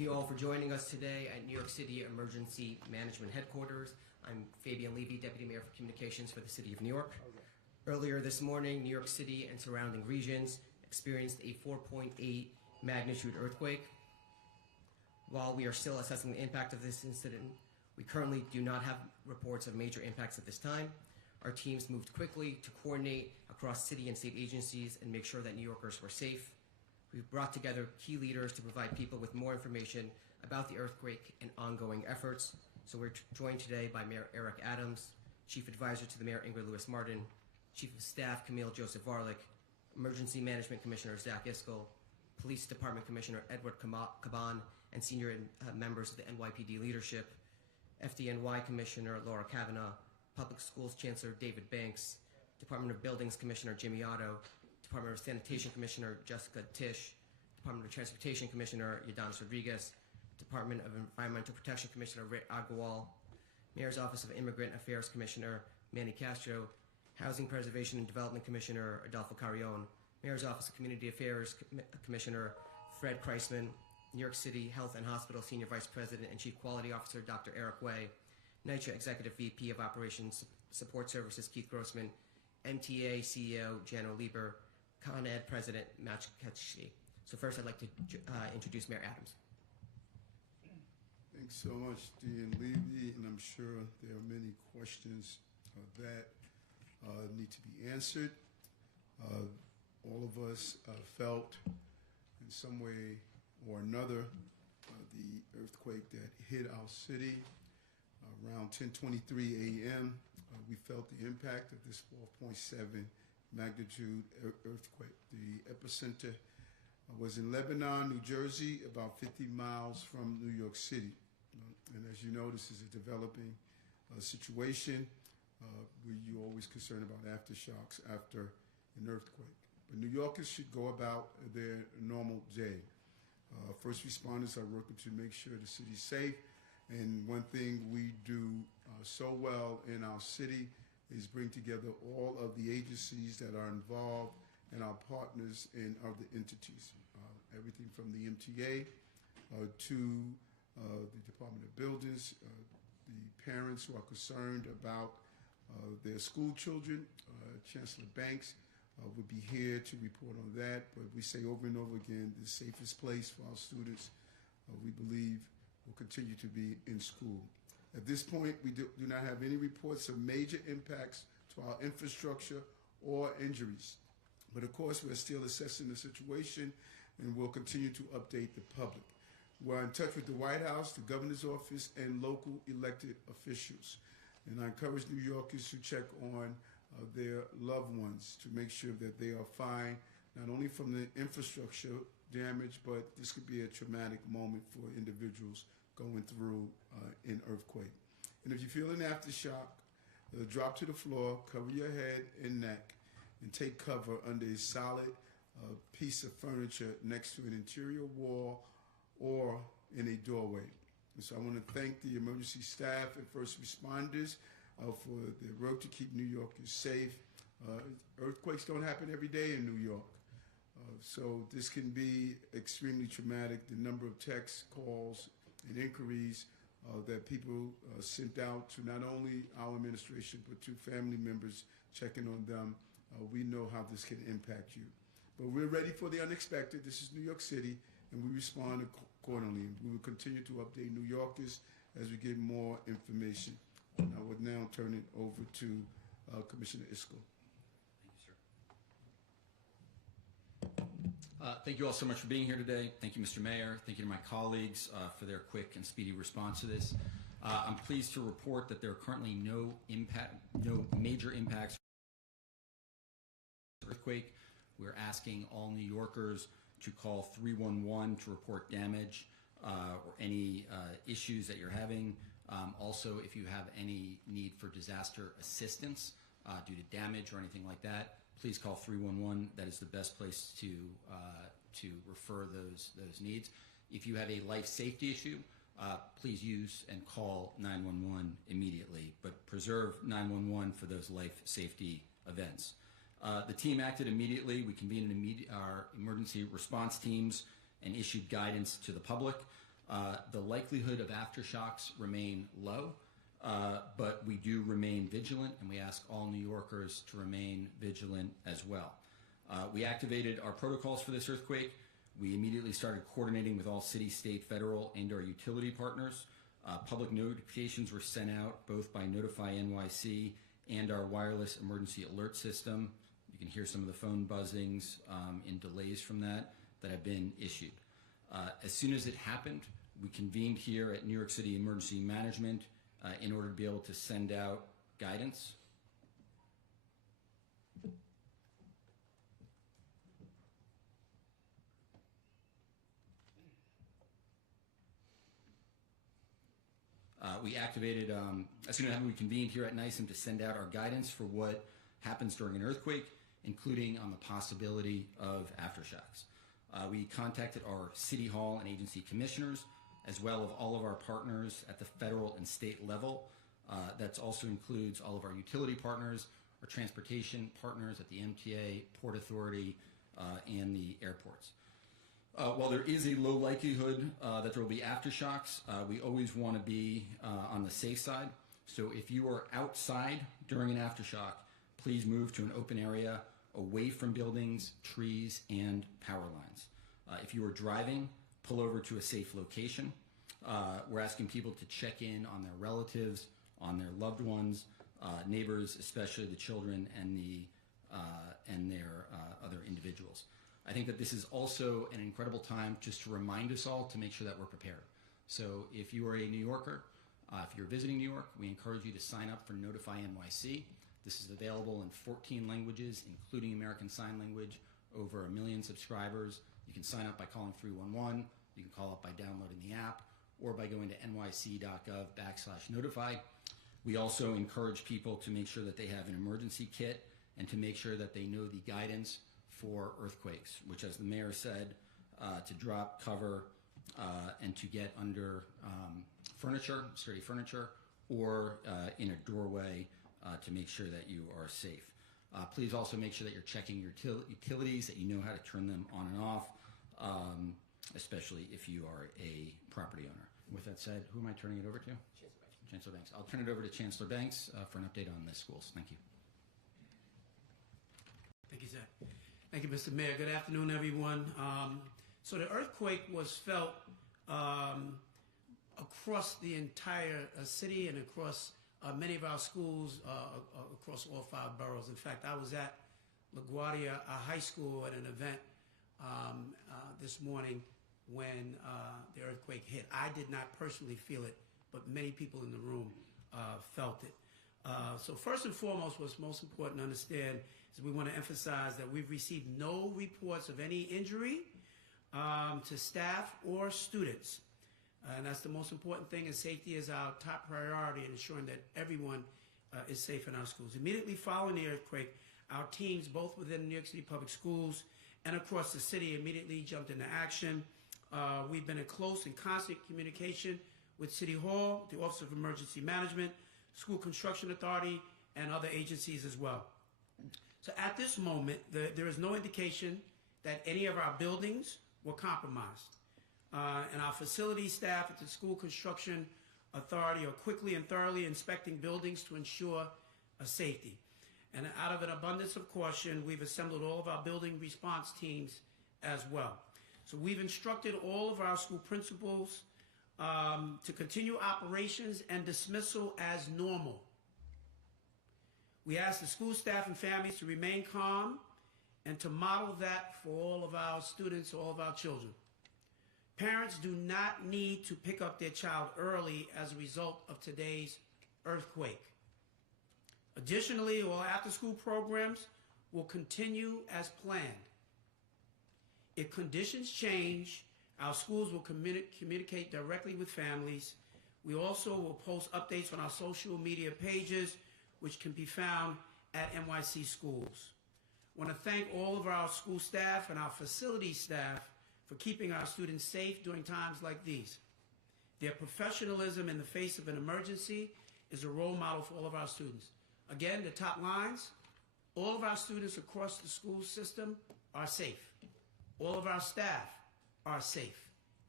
you all for joining us today at New York City Emergency Management Headquarters. I'm Fabian Levy, Deputy Mayor for Communications for the City of New York. Earlier this morning, New York City and surrounding regions experienced a 4.8 magnitude earthquake. While we are still assessing the impact of this incident, we currently do not have reports of major impacts at this time. Our teams moved quickly to coordinate across city and state agencies and make sure that New Yorkers were safe. We've brought together key leaders to provide people with more information about the earthquake and ongoing efforts. So we're joined today by Mayor Eric Adams, Chief Advisor to the Mayor Ingrid Lewis-Martin, Chief of Staff Camille Joseph Varlick, Emergency Management Commissioner Zach Iskell, Police Department Commissioner Edward Caban, and senior members of the NYPD leadership, FDNY Commissioner Laura Kavanaugh, Public Schools Chancellor David Banks, Department of Buildings Commissioner Jimmy Otto, Department of Sanitation Commissioner Jessica Tisch, Department of Transportation Commissioner Yadanis Rodriguez, Department of Environmental Protection Commissioner Ray Agarwal, Mayor's Office of Immigrant Affairs Commissioner Manny Castro, Housing Preservation and Development Commissioner Adolfo Carrion, Mayor's Office of Community Affairs Commissioner Fred Kreisman, New York City Health and Hospital Senior Vice President and Chief Quality Officer Dr. Eric Way, NYCHA Executive VP of Operations Support Services Keith Grossman, MTA CEO Jano Lieber, Con Ed President Matt Ketchke. So first I'd like to introduce Mayor Adams. Thanks so much, Dean Levy, and I'm sure there are many questions that need to be answered. All of us felt in some way or another the earthquake that hit our city around 10:23 a.m. We felt the impact of this 4.7 magnitude earthquake. The epicenter was in Lebanon, New Jersey, about 50 miles from New York City. And as you know, this is a developing situation where you're always concerned about aftershocks after an earthquake. But New Yorkers should go about their normal day. First responders are working to make sure the city's safe. And one thing we do so well in our city is bring together all of the agencies that are involved and our partners in other entities. Everything from the MTA to the Department of Buildings, the parents who are concerned about their school children. Chancellor Banks would be here to report on that, but we say over and over again, the safest place for our students, we believe, will continue to be in school. At this point, we do not have any reports of major impacts to our infrastructure or injuries. But of course, we're still assessing the situation and we'll continue to update the public. We're in touch with the White House, the governor's office, and local elected officials. And I encourage New Yorkers to check on their loved ones to make sure that they are fine, not only from the infrastructure damage, but this could be a traumatic moment for individuals going through an earthquake. And if you feel an aftershock, drop to the floor, cover your head and neck, and take cover under a solid piece of furniture next to an interior wall or in a doorway. And so I want to thank the emergency staff and first responders for their work to keep New Yorkers safe. Earthquakes don't happen every day in New York. So this can be extremely traumatic. The number of text calls and inquiries that people sent out to not only our administration, but to family members checking on them, we know how this can impact you. But we're ready for the unexpected. This is New York City, and we respond accordingly. We will continue to update New Yorkers as we get more information. I would now turn it over to Commissioner Iskell. Thank you, sir. Thank you all so much for being here today. Thank you, Mr. Mayor. Thank you to my colleagues for their quick and speedy response to this. I'm pleased to report that there are currently no major impacts from the earthquake. We're asking all New Yorkers to call 311 to report damage or any issues that you're having. Also, if you have any need for disaster assistance due to damage or anything like that, please call 311. That is the best place to refer those needs. If you have a life safety issue, please use and call 911 immediately, but preserve 911 for those life safety events. The team acted immediately. We convened our emergency response teams and issued guidance to the public. The likelihood of aftershocks remain low, but we do remain vigilant, and we ask all New Yorkers to remain vigilant as well. We activated our protocols for this earthquake. We immediately started coordinating with all city, state, federal, and our utility partners. Public notifications were sent out both by Notify NYC and our wireless emergency alert system. You can hear some of the phone buzzings and delays from that have been issued. As soon as it happened, we convened here at New York City Emergency Management in order to be able to send out guidance. We activated, as soon as we convened here at NYSEM to send out our guidance for what happens during an earthquake, including on the possibility of aftershocks. We contacted our City Hall and agency commissioners, as well as all of our partners at the federal and state level. That also includes all of our utility partners, our transportation partners at the MTA, Port Authority, and the airports. While there is a low likelihood that there will be aftershocks, we always want to be on the safe side. So if you are outside during an aftershock, please move to an open area away from buildings, trees, and power lines. If you are driving, pull over to a safe location. We're asking people to check in on their relatives, on their loved ones, neighbors, especially the children and their other individuals. I think that this is also an incredible time just to remind us all to make sure that we're prepared. So if you are a New Yorker, if you're visiting New York, we encourage you to sign up for Notify NYC. This is available in 14 languages, including American Sign Language, over 1 million subscribers. You can sign up by calling 311. You can call up by downloading the app or by going to nyc.gov/notify. We also encourage people to make sure that they have an emergency kit and to make sure that they know the guidance for earthquakes, which, as the mayor said, to drop, cover, and to get under furniture, sturdy furniture, or in a doorway to make sure that you are safe. Please also make sure that you're checking your utilities, that you know how to turn them on and off, especially if you are a property owner. With that said, who am I turning it over to? Chancellor Banks. I'll turn it over to Chancellor Banks for an update on the schools. Thank you. Thank you, Zach. Thank you, Mr. Mayor. Good afternoon, everyone. So the earthquake was felt across the entire city and across many of our schools across all 5 boroughs. In fact, I was at LaGuardia High School at an event this morning when the earthquake hit. I did not personally feel it, but many people in the room felt it. So first and foremost, what's most important to understand is we want to emphasize that we've received no reports of any injury to staff or students. And that's the most important thing, and safety is our top priority in ensuring that everyone is safe in our schools. Immediately following the earthquake, our teams, both within New York City Public Schools and across the city, immediately jumped into action. We've been in close and constant communication with City Hall, the Office of Emergency Management, School Construction Authority, and other agencies as well. So at this moment, there is no indication that any of our buildings were compromised. And our facility staff at the School Construction Authority are quickly and thoroughly inspecting buildings to ensure safety. And out of an abundance of caution, we've assembled all of our building response teams as well. So we've instructed all of our school principals to continue operations and dismissal as normal. We ask the school staff and families to remain calm and to model that for all of our students, all of our children. Parents do not need to pick up their child early as a result of today's earthquake. Additionally, all after-school programs will continue as planned. If conditions change, our schools will communicate directly with families. We also will post updates on our social media pages, which can be found at NYC Schools. I want to thank all of our school staff and our facility staff for keeping our students safe during times like these. Their professionalism in the face of an emergency is a role model for all of our students. Again, the top lines, all of our students across the school system are safe. All of our staff are safe.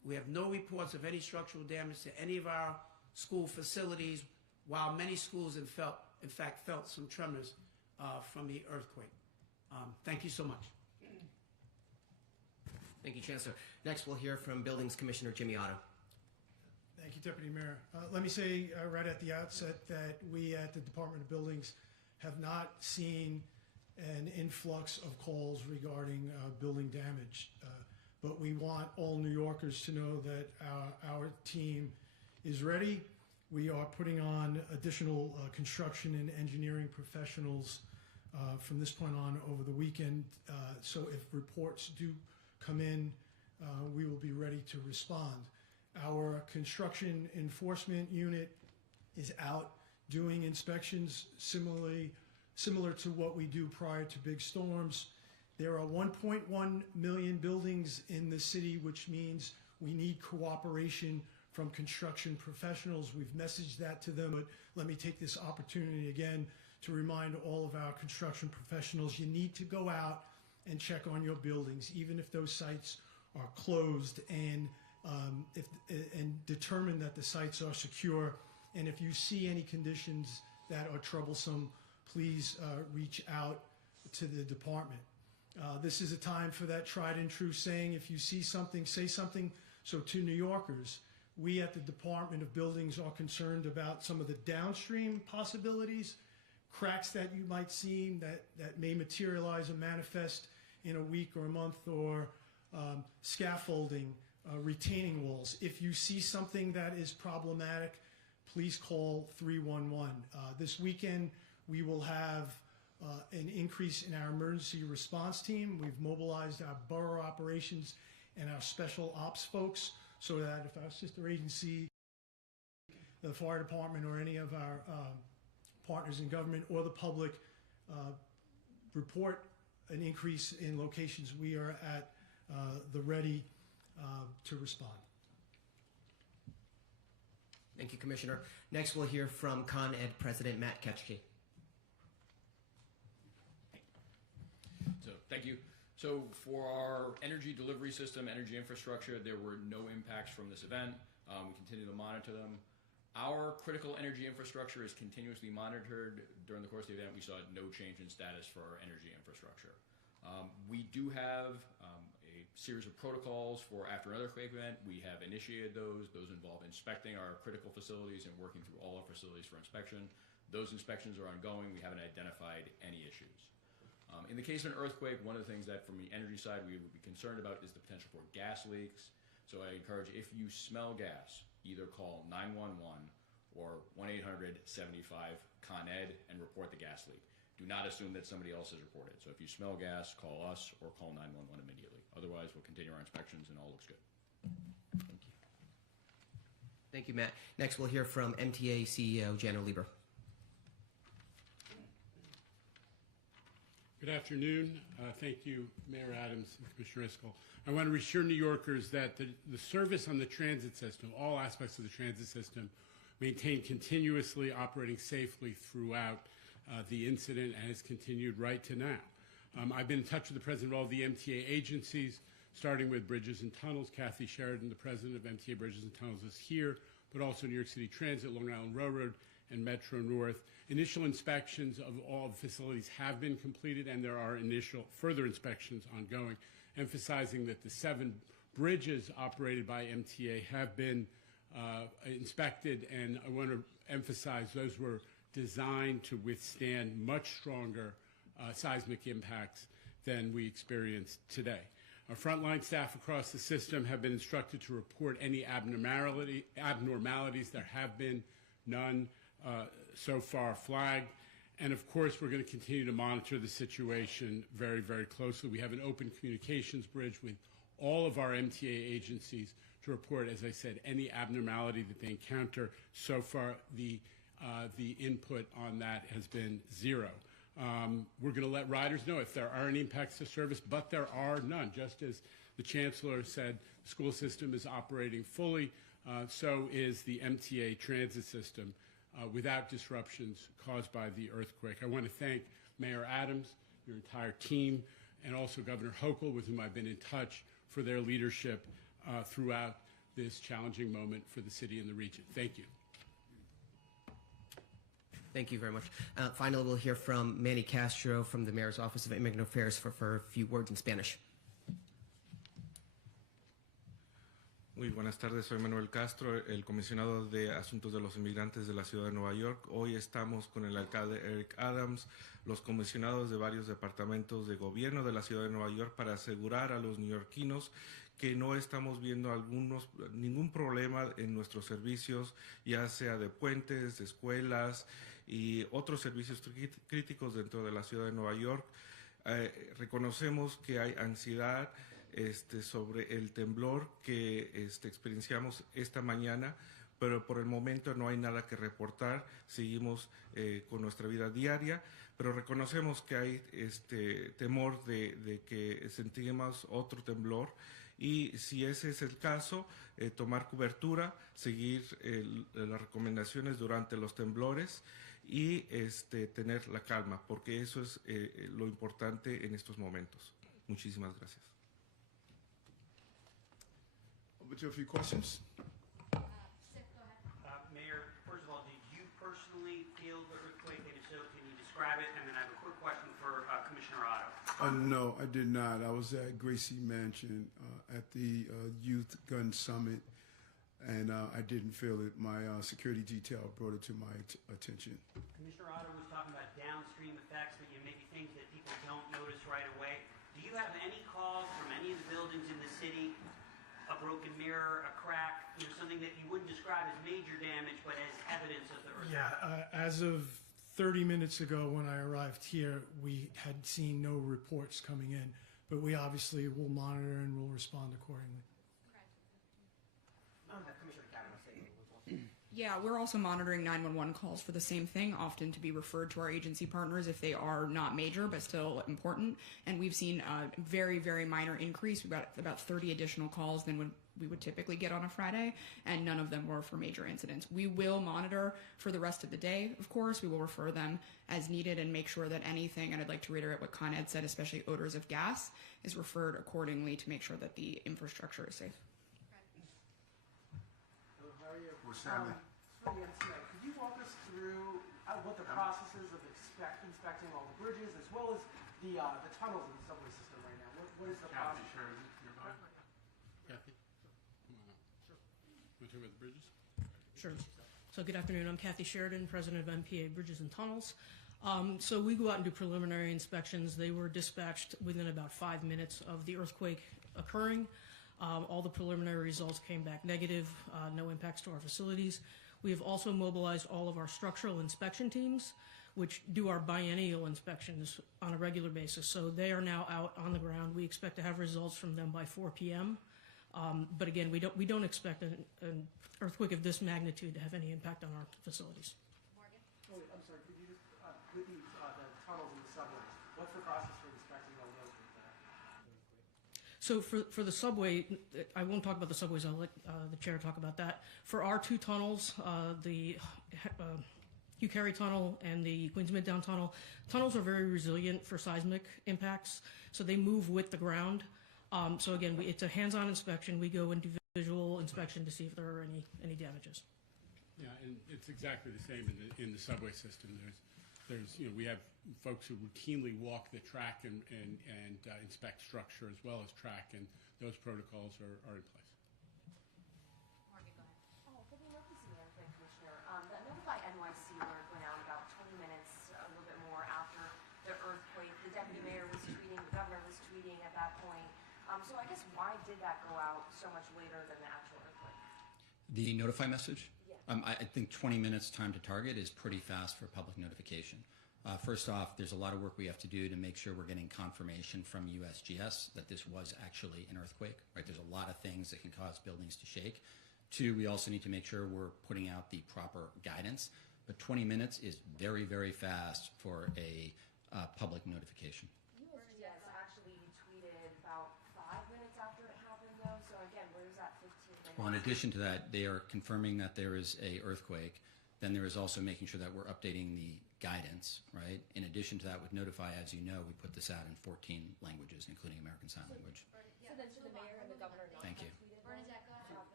We have no reports of any structural damage to any of our school facilities, while many schools in fact felt some tremors from the earthquake. Thank you so much. Thank you, Chancellor. Next, we'll hear from Buildings Commissioner Jimmy Otto. Thank you, Deputy Mayor. Let me say right at the outset that we at the Department of Buildings have not seen an influx of calls regarding building damage. But we want all New Yorkers to know that our team is ready. We are putting on additional construction and engineering professionals from this point on over the weekend. So if reports do come in, we will be ready to respond. Our construction enforcement unit is out doing inspections similar to what we do prior to big storms. There are 1.1 million buildings in the city, which means we need cooperation from construction professionals. We've messaged that to them, but let me take this opportunity again to remind all of our construction professionals, you need to go out and check on your buildings, even if those sites are closed, and determine that the sites are secure. And if you see any conditions that are troublesome, please reach out to the department. This is a time for that tried and true saying, if you see something, say something. So to New Yorkers, we at the Department of Buildings are concerned about some of the downstream possibilities, cracks that you might see that may materialize and manifest in a week or a month, or scaffolding, retaining walls. If you see something that is problematic, please call 311. This weekend, we will have an increase in our emergency response team. We've mobilized our borough operations and our special ops folks so that if our sister agency, the fire department, or any of our partners in government or the public report an increase in locations, we are at the ready to respond. Thank you, Commissioner. Next, we'll hear from Con Ed President Matt Ketchke. So, thank you. So, for our energy delivery system, energy infrastructure, there were no impacts from this event. We continue to monitor them. Our critical energy infrastructure is continuously monitored. During the course of the event, we saw no change in status for our energy infrastructure. We do have a series of protocols for after an earthquake event. We have initiated those. Those involve inspecting our critical facilities and working through all our facilities for inspection. Those inspections are ongoing. We haven't identified any issues. In the case of an earthquake, one of the things that from the energy side we would be concerned about is the potential for gas leaks. So I encourage, if you smell gas, either call 911 or 1-800-75-CON-ED and report the gas leak. Do not assume that somebody else has reported. So if you smell gas, call us or call 911 immediately. Otherwise, we'll continue our inspections and all looks good. Thank you. Thank you, Matt. Next, we'll hear from MTA CEO Jano Lieber. Good afternoon. Thank you, Mayor Adams and Commissioner Iscol. I want to reassure New Yorkers that the service on the transit system, all aspects of the transit system, maintained continuously operating safely throughout the incident and has continued right to now. I've been in touch with the president of all the MTA agencies, starting with Bridges and Tunnels. Kathy Sheridan, the president of MTA Bridges and Tunnels, is here, but also New York City Transit, Long Island Railroad, and Metro North. Initial inspections of all the facilities have been completed, and there are initial further inspections ongoing, emphasizing that the 7 bridges operated by MTA have been inspected, and I want to emphasize those were designed to withstand much stronger seismic impacts than we experienced today. Our frontline staff across the system have been instructed to report any abnormalities. There have been none so far flagged. And of course, we're going to continue to monitor the situation very, very closely. We have an open communications bridge with all of our MTA agencies to report, as I said, any abnormality that they encounter. So far, the input on that has been 0. We're going to let riders know if there are any impacts to service, but there are none. Just as the Chancellor said, the school system is operating fully, so is the MTA transit system without disruptions caused by the earthquake. I want to thank Mayor Adams, your entire team, and also Governor Hochul, with whom I've been in touch, for their leadership throughout this challenging moment for the city and the region. Thank you. Thank you very much. Finally, we'll hear from Manny Castro from the Mayor's Office of Immigrant Affairs for a few words in Spanish. Muy buenas tardes, soy Manuel Castro, el comisionado de Asuntos de los Inmigrantes de la Ciudad de Nueva York. Hoy estamos con el alcalde Eric Adams, los comisionados de varios departamentos de gobierno de la Ciudad de Nueva York para asegurar a los neoyorquinos que no estamos viendo ningún problema en nuestros servicios, ya sea de puentes, de escuelas y otros servicios críticos dentro de la Ciudad de Nueva York. Reconocemos que hay ansiedad sobre el temblor que experienciamos esta mañana, pero por el momento no hay nada que reportar. Seguimos con nuestra vida diaria, pero reconocemos que hay temor de que sentimos otro temblor, y si ese es el caso, tomar cobertura, seguir las recomendaciones durante los temblores y tener la calma, porque eso es lo importante en estos momentos. Muchísimas gracias. Over to a few questions. Mayor, first of all, did you personally feel the earthquake? And if so, can you describe it? And then I have a quick question for Commissioner Otto. No, I did not. I was at Gracie Mansion at the Youth Gun Summit, and I didn't feel it. My security detail brought it to my attention. Commissioner Otto was talking about downstream effects, but maybe things that people don't notice right away. Do you have any calls from any of the buildings in the city, a broken mirror, a crack, something that you wouldn't describe as major damage, but as evidence of the earthquake? Yeah, as of 30 minutes ago when I arrived here, we had seen no reports coming in, but we obviously will monitor and will respond accordingly. Yeah, we're also monitoring 911 calls for the same thing, often to be referred to our agency partners if they are not major but still important. And we've seen a very, very minor increase. We've got about 30 additional calls than we would typically get on a Friday, and none of them were for major incidents. We will monitor for the rest of the day, of course. We will refer them as needed and make sure that anything, and I'd like to reiterate what Con Ed said, especially odors of gas, is referred accordingly to make sure that the infrastructure is safe. Could you walk us through what the process is of inspecting all the bridges as well as the tunnels in the subway system right now? What is the process? Sure. Is it nearby? Kathy? Come on up. Sure. Want to talk about the bridges? Sure. So good afternoon. I'm Kathy Sheridan, president of MPA Bridges and Tunnels. So we go out and do preliminary inspections. They were dispatched within about 5 minutes of the earthquake occurring. All the preliminary results came back negative, no impacts to our facilities. We have also mobilized all of our structural inspection teams, which do our biennial inspections on a regular basis. So they are now out on the ground. We expect to have results from them by 4 p.m. But again, we don't expect an earthquake of this magnitude to have any impact on our facilities. Morgan? Oh, wait, I'm sorry. Could you just, with the tunnels and the subways, what's the process for inspecting all those? So for the subway, I won't talk about the subways. I'll let the chair talk about that. For our two tunnels, the Hugh Carey Tunnel and the Queens Midtown Tunnel, tunnels are very resilient for seismic impacts, so they move with the ground. So again, it's a hands-on inspection. We go and do visual inspection to see if there are any damages. Yeah, and it's exactly the same in the subway system. We have folks who routinely walk the track and inspect structure as well as track, and those protocols are in place. Morgan, go ahead. Good emergency management, Commissioner. The Notify NYC alert went out about 20 minutes, a little bit more after the earthquake. The deputy mayor was tweeting, the governor was tweeting at that point. So I guess why did that go out so much later than the actual earthquake? The notify message? Yeah. I think 20 minutes time to target is pretty fast for public notification. First off, there's a lot of work we have to do to make sure we're getting confirmation from USGS that this was actually an earthquake, right? There's a lot of things that can cause buildings to shake. Two, we also need to make sure we're putting out the proper guidance. But 20 minutes is very, very fast for a public notification. USGS actually tweeted about 5 minutes after it happened, though. So again, where's that 15 minutes? Well, in addition to that, they are confirming that there is a earthquake. Then there is also making sure that we're updating the guidance, right? In addition to that, with Notify, as you know, we put this out in 14 languages, including American Sign Language. So then should the mayor and the governor not Thank you. Bernadette, go ahead.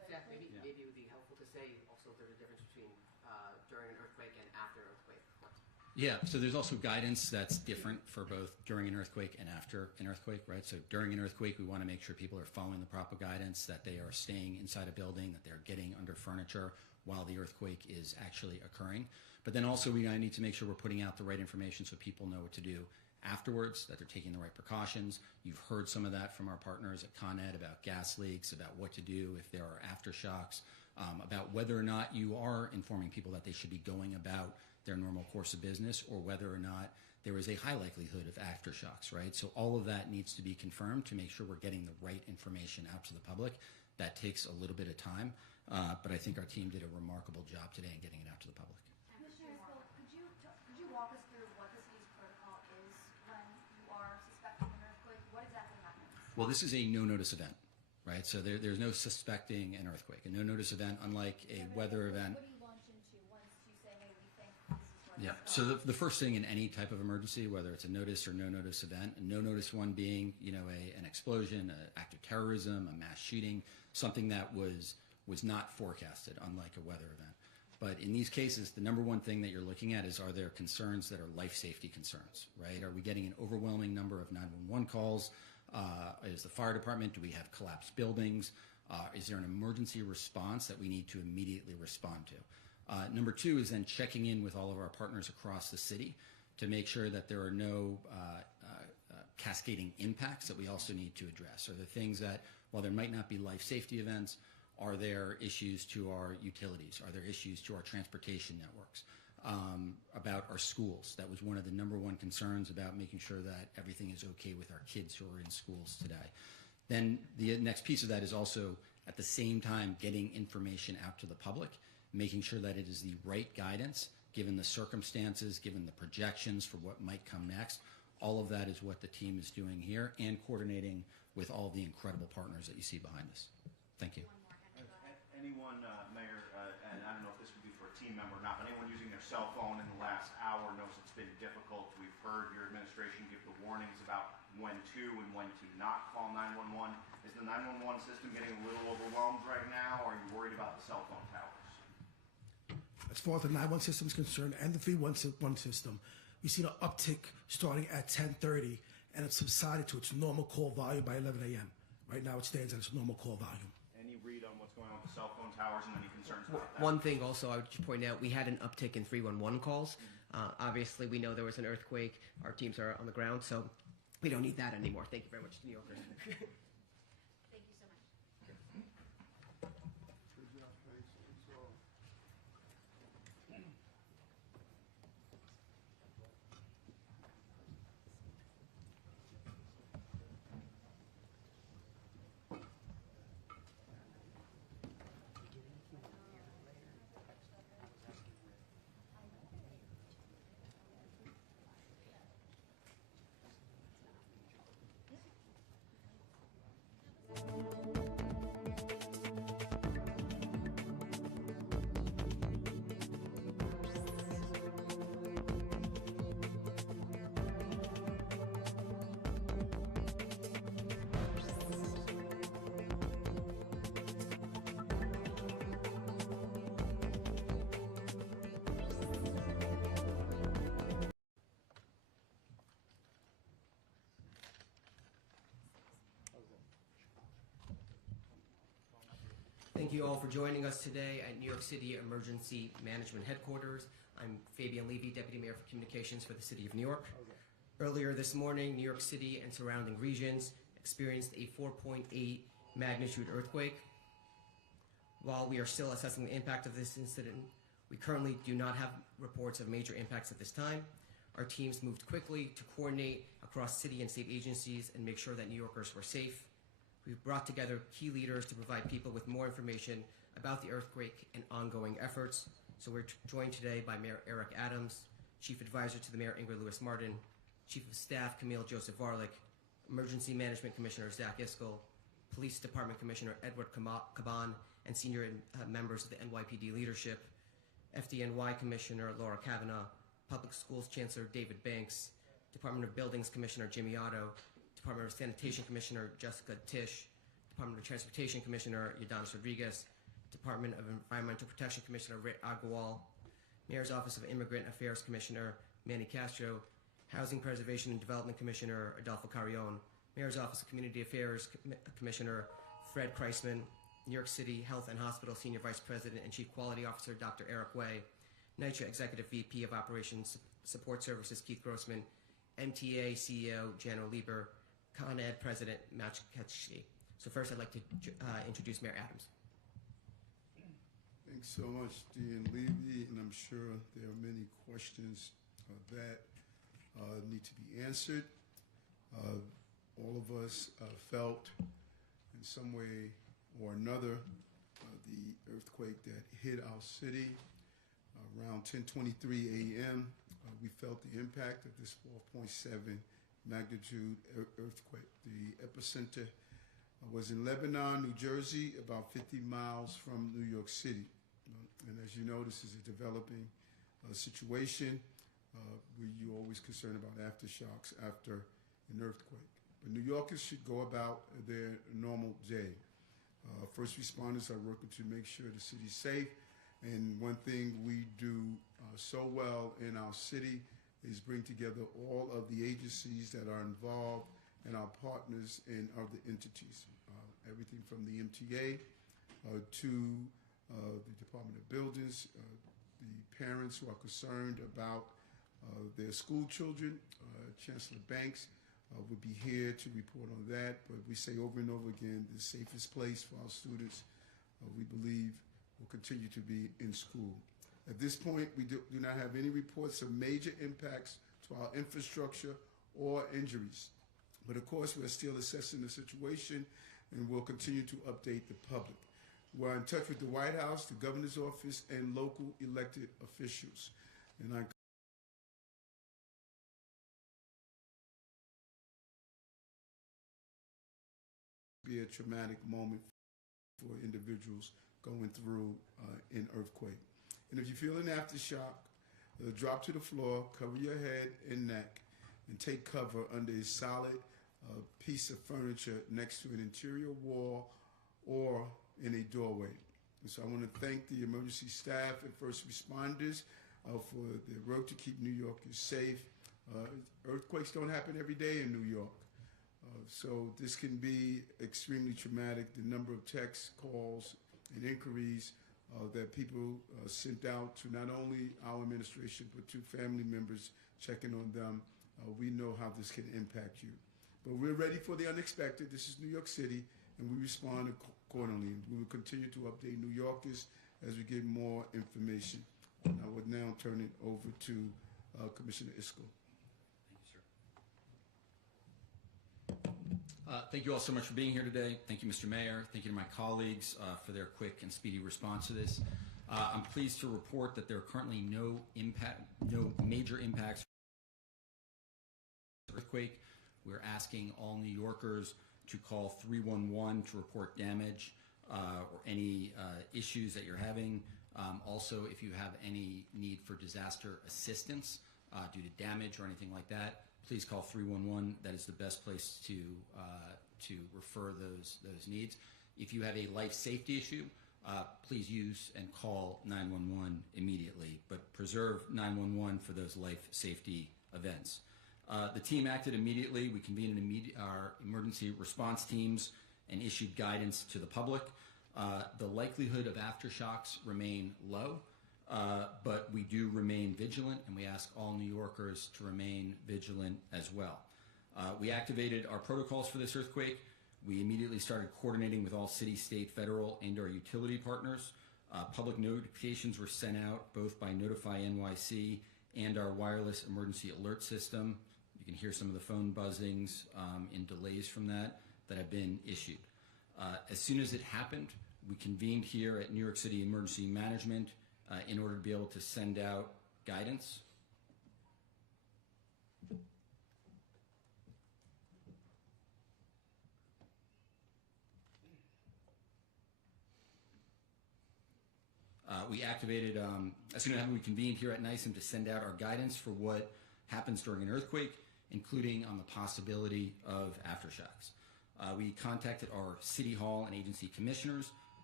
Zach, maybe it would be helpful to say also there's a difference between during an earthquake and after an earthquake. Yeah, so there's also guidance that's different for both during an earthquake and after an earthquake, right? So during an earthquake, we want to make sure people are following the proper guidance, that they are staying inside a building, that they're getting under furniture while the earthquake is actually occurring. But then also we need to make sure we're putting out the right information so people know what to do afterwards, that they're taking the right precautions. You've heard some of that from our partners at Con Ed about gas leaks, about what to do if there are aftershocks, about whether or not you are informing people that they should be going about their normal course of business, or whether or not there is a high likelihood of aftershocks, right? So all of that needs to be confirmed to make sure we're getting the right information out to the public. That takes a little bit of time, but I think our team did a remarkable job today in getting it out to the public. Commissioner Hill, could you walk us through what the city's protocol is when you are suspecting an earthquake? What exactly happens? Well, this is a no-notice event, right? So there's no suspecting an earthquake. A no-notice event, unlike a weather event. What do you launch into once you say, hey, we think this is where Yeah. So the first thing in any type of emergency, whether it's a notice or no notice event, a no notice one being, an explosion, an act of terrorism, a mass shooting, something that was not forecasted, unlike a weather event. But in these cases, the number one thing that you're looking at is, are there concerns that are life safety concerns, right? Are we getting an overwhelming number of 911 calls? Is the fire department, do we have collapsed buildings? Is there an emergency response that we need to immediately respond to? Number two is then checking in with all of our partners across the city to make sure that there are no cascading impacts that we also need to address. Are there things that, while there might not be life safety events, are there issues to our utilities? Are there issues to our transportation networks? About our schools? That was one of the number one concerns, about making sure that everything is okay with our kids who are in schools today. Then the next piece of that is also, at the same time, getting information out to the public, making sure that it is the right guidance, given the circumstances, given the projections for what might come next. All of that is what the team is doing here, and coordinating with all the incredible partners that you see behind us. Thank you. Anyone, Mayor, and I don't know if this would be for a team member or not, but anyone using their cell phone in the last hour knows it's been difficult. We've heard your administration give the warnings about when to and when to not call 911. Is the 911 system getting a little overwhelmed right now, or are you worried about the cell phone towers? As far as the 911 system is concerned, and the 311 system, we've seen an uptick starting at 10:30, and it's subsided to its normal call volume by 11 a.m. Right now, it stands at its normal call volume. Any read on what's going on with the cell phone towers, and any concerns about that? One thing also I would just point out, we had an uptick in 311 calls. Obviously, we know there was an earthquake. Our teams are on the ground, so we don't need that anymore. Thank you very much, New Yorkers. Thank you so much. Good job, thanks. That's all. Thank you all for joining us today at New York City Emergency Management Headquarters. I'm Fabian Levy, Deputy Mayor for Communications for the City of New York. Earlier this morning, New York City and surrounding regions experienced a 4.8 magnitude earthquake. While we are still assessing the impact of this incident, we currently do not have reports of major impacts at this time. Our teams moved quickly to coordinate across city and state agencies and make sure that New Yorkers were safe. We've brought together key leaders to provide people with more information about the earthquake and ongoing efforts. So we're joined today by Mayor Eric Adams, Chief Advisor to the Mayor Ingrid Lewis-Martin, Chief of Staff Camille Joseph Varlick, Emergency Management Commissioner Zach Iskell, Police Department Commissioner Edward Caban, and senior members of the NYPD leadership, FDNY Commissioner Laura Kavanaugh, Public Schools Chancellor David Banks, Department of Buildings Commissioner Jimmy Otto, Department of Sanitation Commissioner Jessica Tisch, Department of Transportation Commissioner Yadanis Rodriguez, Department of Environmental Protection Commissioner Rit Agarwal, Mayor's Office of Immigrant Affairs Commissioner Manny Castro, Housing Preservation and Development Commissioner Adolfo Carrion, Mayor's Office of Community Affairs Commissioner Fred Kreisman, New York City Health and Hospital Senior Vice President and Chief Quality Officer Dr. Eric Way, NYCHA Executive VP of Operations Support Services Keith Grossman, MTA CEO Jano Lieber, Con Ed President Matt Ketchie. So first I'd like to introduce Mayor Adams. Thanks so much, Dean Levy, and I'm sure there are many questions that need to be answered. All of us felt in some way or another the earthquake that hit our city around 10:23 a.m. We felt the impact of this 4.7 magnitude earthquake. The epicenter was in Lebanon, New Jersey, about 50 miles from New York City. And as you know, this is a developing situation where you're always concerned about aftershocks after an earthquake. But New Yorkers should go about their normal day. First responders are working to make sure the city's safe. And one thing we do so well in our city is bring together all of the agencies that are involved and our partners in other entities. Everything from the MTA to the Department of Buildings, the parents who are concerned about their school children. Chancellor Banks would be here to report on that, but we say over and over again, the safest place for our students, we believe, will continue to be in school. At this point, we do not have any reports of major impacts to our infrastructure or injuries. But of course, we're still assessing the situation and we'll continue to update the public. We're in touch with the White House, the governor's office, and local elected officials. And I be a traumatic moment for individuals going through an earthquake. And if you feel an aftershock, drop to the floor, cover your head and neck, and take cover under a solid piece of furniture next to an interior wall or in a doorway. And so I want to thank the emergency staff and first responders for their work to keep New Yorkers safe. Earthquakes don't happen every day in New York. So this can be extremely traumatic. The number of texts, calls, and inquiries that people sent out to not only our administration, but to family members checking on them, we know how this can impact you. But we're ready for the unexpected. This is New York City, and we respond accordingly. We will continue to update New Yorkers as we get more information. And I would now turn it over to Commissioner Isco. Thank you all so much for being here today. Thank you, Mr. Mayor. Thank you to my colleagues for their quick and speedy response to this. I'm pleased to report that there are currently no major impacts from the earthquake. We're asking all New Yorkers to call 311 to report damage or any issues that you're having. Also, if you have any need for disaster assistance due to damage or anything like that, please call 311. That is the best place to refer those needs. If you have a life safety issue, please use and call 911 immediately, but preserve 911 for those life safety events. The team acted immediately. We convened our emergency response teams and issued guidance to the public. The likelihood of aftershocks remain low. But we do remain vigilant, and we ask all New Yorkers to remain vigilant as well. We activated our protocols for this earthquake. We immediately started coordinating with all city, state, federal, and our utility partners. Public notifications were sent out both by Notify NYC and our wireless emergency alert system. You can hear some of the phone buzzings and delays from that have been issued. As soon as it happened, we convened here at New York City Emergency Management in order to be able to send out guidance. We activated, as soon as we convened here at NYSEM to send out our guidance for what happens during an earthquake, including on the possibility of aftershocks. We contacted our City Hall and agency commissioners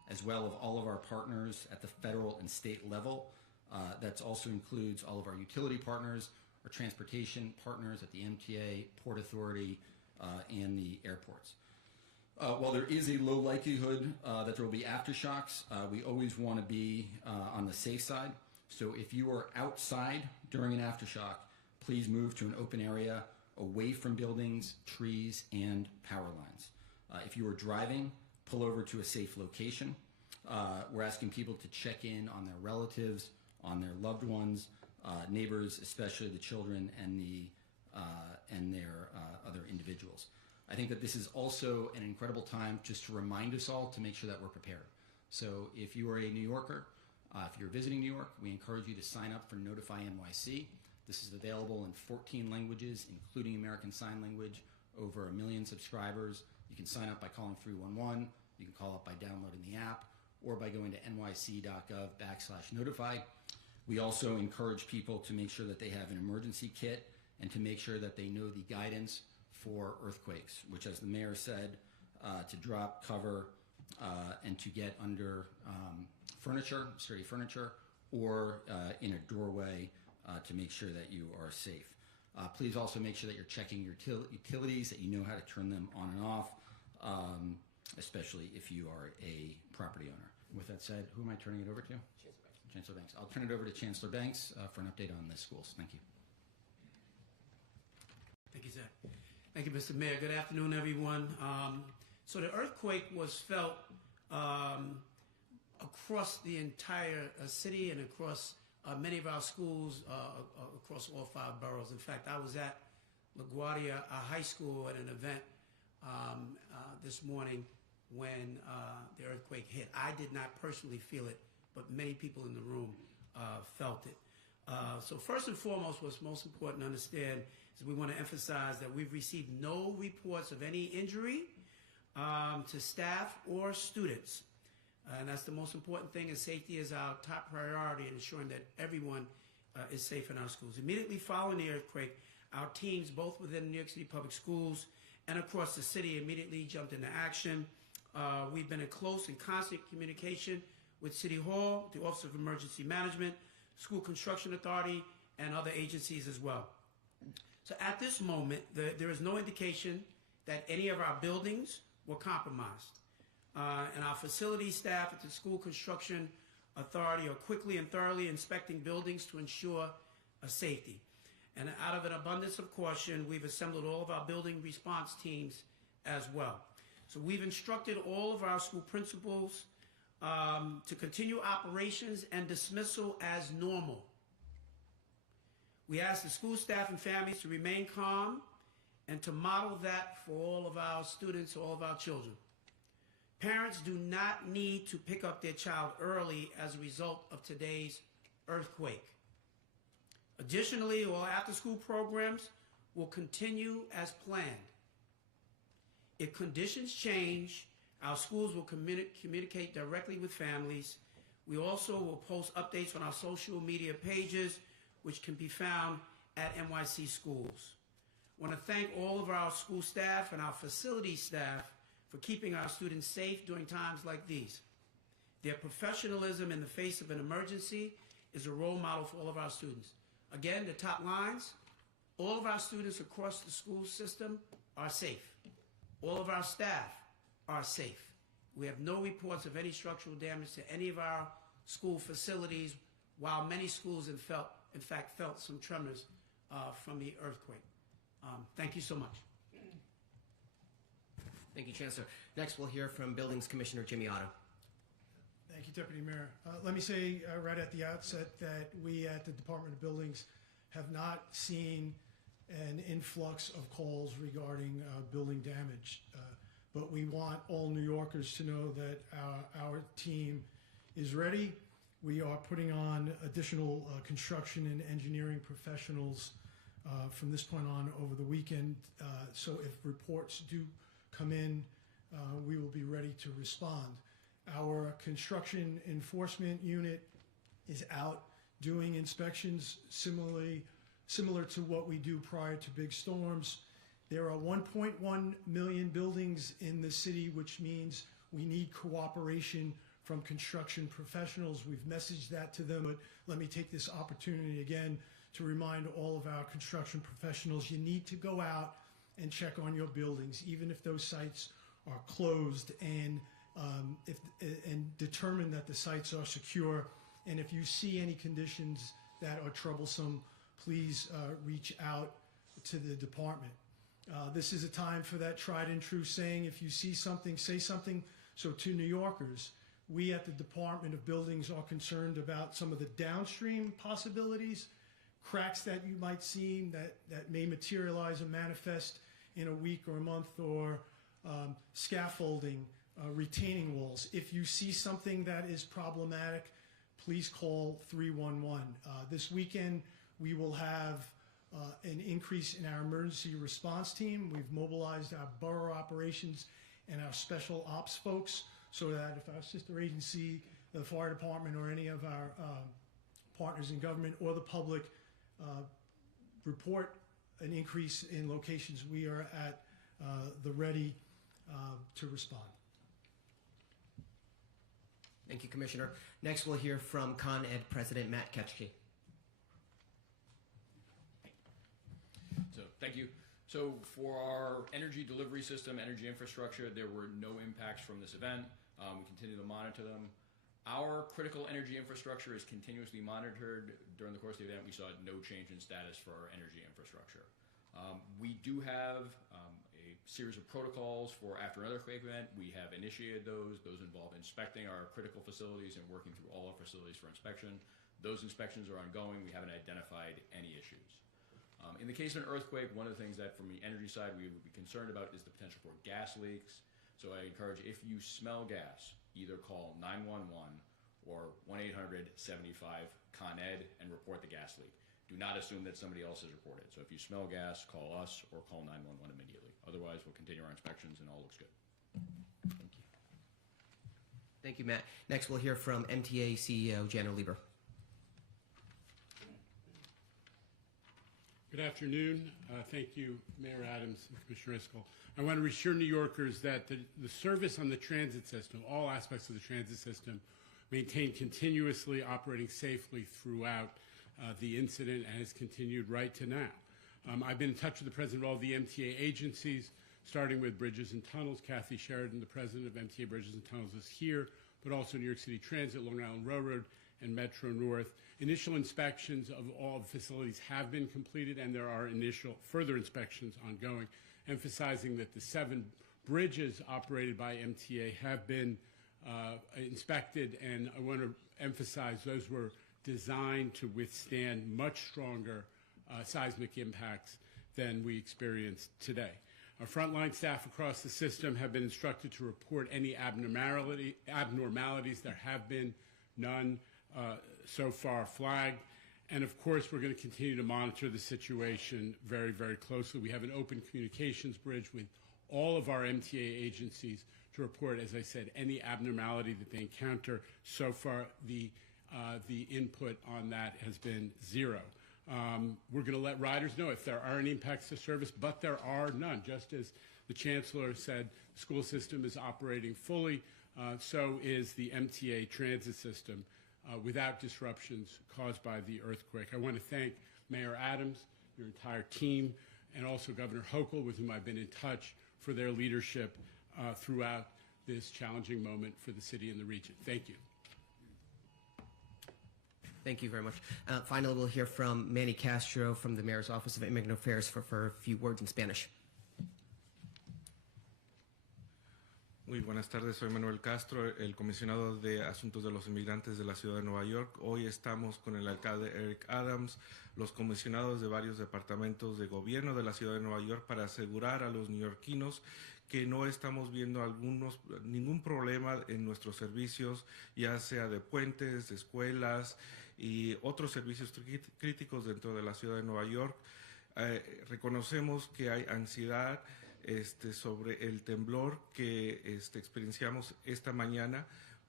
as well as all of our partners at the federal and state level. That also includes all of our utility partners, our transportation partners at the MTA, Port Authority, and the airports. While there is a low likelihood that there will be aftershocks, we always want to be on the safe side. So if you are outside during an aftershock, please move to an open area away from buildings, trees, and power lines. If you are driving, pull over to a safe location. We're asking people to check in on their relatives, on their loved ones, neighbors, especially the children and their other individuals. I think that this is also an incredible time just to remind us all to make sure that we're prepared. So if you are a New Yorker, if you're visiting New York, we encourage you to sign up for Notify NYC. This is available in 14 languages, including American Sign Language, over 1 million subscribers. You can sign up by calling 311. You can call up by downloading the app or by going to nyc.gov/notify. We also encourage people to make sure that they have an emergency kit and to make sure that they know the guidance for earthquakes, which, as the mayor said, to drop, cover, and to get under furniture, sturdy furniture, or in a doorway to make sure that you are safe. Please also make sure that you're checking your utilities, that you know how to turn them on and off, especially if you are a property owner. With that said, who am I turning it over to? Chancellor Banks. I'll turn it over to Chancellor Banks for an update on the schools. Thank you. Thank you, Zach. Thank you, Mr. Mayor. Good afternoon, everyone. So the earthquake was felt across the entire city and across many of our schools across all 5 boroughs. In fact, I was at LaGuardia High School at an event this morning when the earthquake hit. I did not personally feel it, but many people in the room felt it. So first and foremost, what's most important to understand is we want to emphasize that we've received no reports of any injury to staff or students. And that's the most important thing, and safety is our top priority in ensuring that everyone is safe in our schools. Immediately following the earthquake, our teams, both within New York City Public Schools and across the city, immediately jumped into action. We've been in close and constant communication with City Hall, the Office of Emergency Management, School Construction Authority, and other agencies as well. So at this moment, there is no indication that any of our buildings were compromised. And our facility staff at the School Construction Authority are quickly and thoroughly inspecting buildings to ensure safety. And out of an abundance of caution, we've assembled all of our building response teams as well. So we've instructed all of our school principals to continue operations and dismissal as normal. We ask the school staff and families to remain calm and to model that for all of our students, all of our children. Parents do not need to pick up their child early as a result of today's earthquake. Additionally, all after-school programs will continue as planned. If conditions change, our schools will communicate directly with families. We also will post updates on our social media pages, which can be found at NYC Schools. I want to thank all of our school staff and our facility staff for keeping our students safe during times like these. Their professionalism in the face of an emergency is a role model for all of our students. Again, the top lines, all of our students across the school system are safe. All of our staff are safe. We have no reports of any structural damage to any of our school facilities, while many schools in fact felt some tremors from the earthquake. Thank you so much. Thank you, Chancellor. Next, we'll hear from Buildings Commissioner Jimmy Otto. Thank you, Deputy Mayor. Let me say right at the outset that we at the Department of Buildings have not seen an influx of calls regarding building damage. But we want all New Yorkers to know that our team is ready. We are putting on additional construction and engineering professionals from this point on over the weekend. So if reports do come in, we will be ready to respond. Our construction enforcement unit is out doing inspections similar to what we do prior to big storms. There are 1.1 million buildings in the city, which means we need cooperation from construction professionals. We've messaged that to them, but let me take this opportunity again to remind all of our construction professionals, you need to go out and check on your buildings, even if those sites are closed, and determine that the sites are secure. And if you see any conditions that are troublesome, please reach out to the department. This is a time for that tried and true saying, if you see something, say something. So to New Yorkers, we at the Department of Buildings are concerned about some of the downstream possibilities, cracks that you might see that may materialize and manifest in a week or a month, or scaffolding, retaining walls. If you see something that is problematic, please call 311. This weekend, we will have an increase in our emergency response team. We've mobilized our borough operations and our special ops folks so that if our sister agency, the fire department, or any of our partners in government or the public report an increase in locations, we are at the ready to respond. Thank you, Commissioner. Next, we'll hear from Con Ed President Matt Ketchke. So, thank you. So, for our energy delivery system, energy infrastructure, there were no impacts from this event. We continue to monitor them. Our critical energy infrastructure is continuously monitored. During the course of the event, we saw no change in status for our energy infrastructure. We do have a series of protocols for after an earthquake event. We have initiated those. Those involve inspecting our critical facilities and working through all our facilities for inspection. Those inspections are ongoing. We haven't identified any issues. In the case of an earthquake, one of the things that from the energy side we would be concerned about is the potential for gas leaks. So I encourage, if you smell gas, either call 911 or 1-800-75-CON-ED and report the gas leak. Do not assume that somebody else has reported. So if you smell gas, call us or call 911 immediately. Otherwise, we'll continue our inspections and all looks good. Thank you. Thank you, Matt. Next, we'll hear from MTA CEO Jano Lieber. Good afternoon. Thank you, Mayor Adams and Commissioner Iscol. I want to reassure New Yorkers that the service on the transit system, all aspects of the transit system, maintained continuously operating safely throughout the incident and has continued right to now. I've been in touch with the president of all the MTA agencies, starting with Bridges and Tunnels. Kathy Sheridan, the president of MTA Bridges and Tunnels, is here, but also New York City Transit, Long Island Railroad, and Metro North. Initial inspections of all the facilities have been completed, and there are initial further inspections ongoing, emphasizing that the 7 bridges operated by MTA have been inspected, and I want to emphasize those were designed to withstand much stronger seismic impacts than we experienced today. Our frontline staff across the system have been instructed to report any abnormalities. There have been none so far flagged. And of course, we're going to continue to monitor the situation very, very closely. We have an open communications bridge with all of our MTA agencies to report, as I said, any abnormality that they encounter. So far, the input on that has been 0. We're going to let riders know if there are any impacts to service, but there are none. Just as the Chancellor said, the school system is operating fully, so is the MTA transit system without disruptions caused by the earthquake. I want to thank Mayor Adams, your entire team, and also Governor Hochul, with whom I've been in touch, for their leadership throughout this challenging moment for the city and the region. Thank you. Thank you very much. Finally, we'll hear from Manny Castro from the Mayor's Office of Immigrant Affairs for a few words in Spanish. Muy buenas tardes, soy Manuel Castro, el comisionado de Asuntos de los Inmigrantes de la Ciudad de Nueva York. Hoy estamos con el alcalde Eric Adams, los comisionados de varios departamentos de gobierno de la Ciudad de Nueva York, para asegurar a los neoyorquinos que no estamos viendo ningún problema en nuestros servicios, ya sea de puentes, de escuelas y otros servicios críticos dentro de la Ciudad de Nueva York. Reconocemos que hay ansiedad sobre el temblor que experienciamos esta mañana,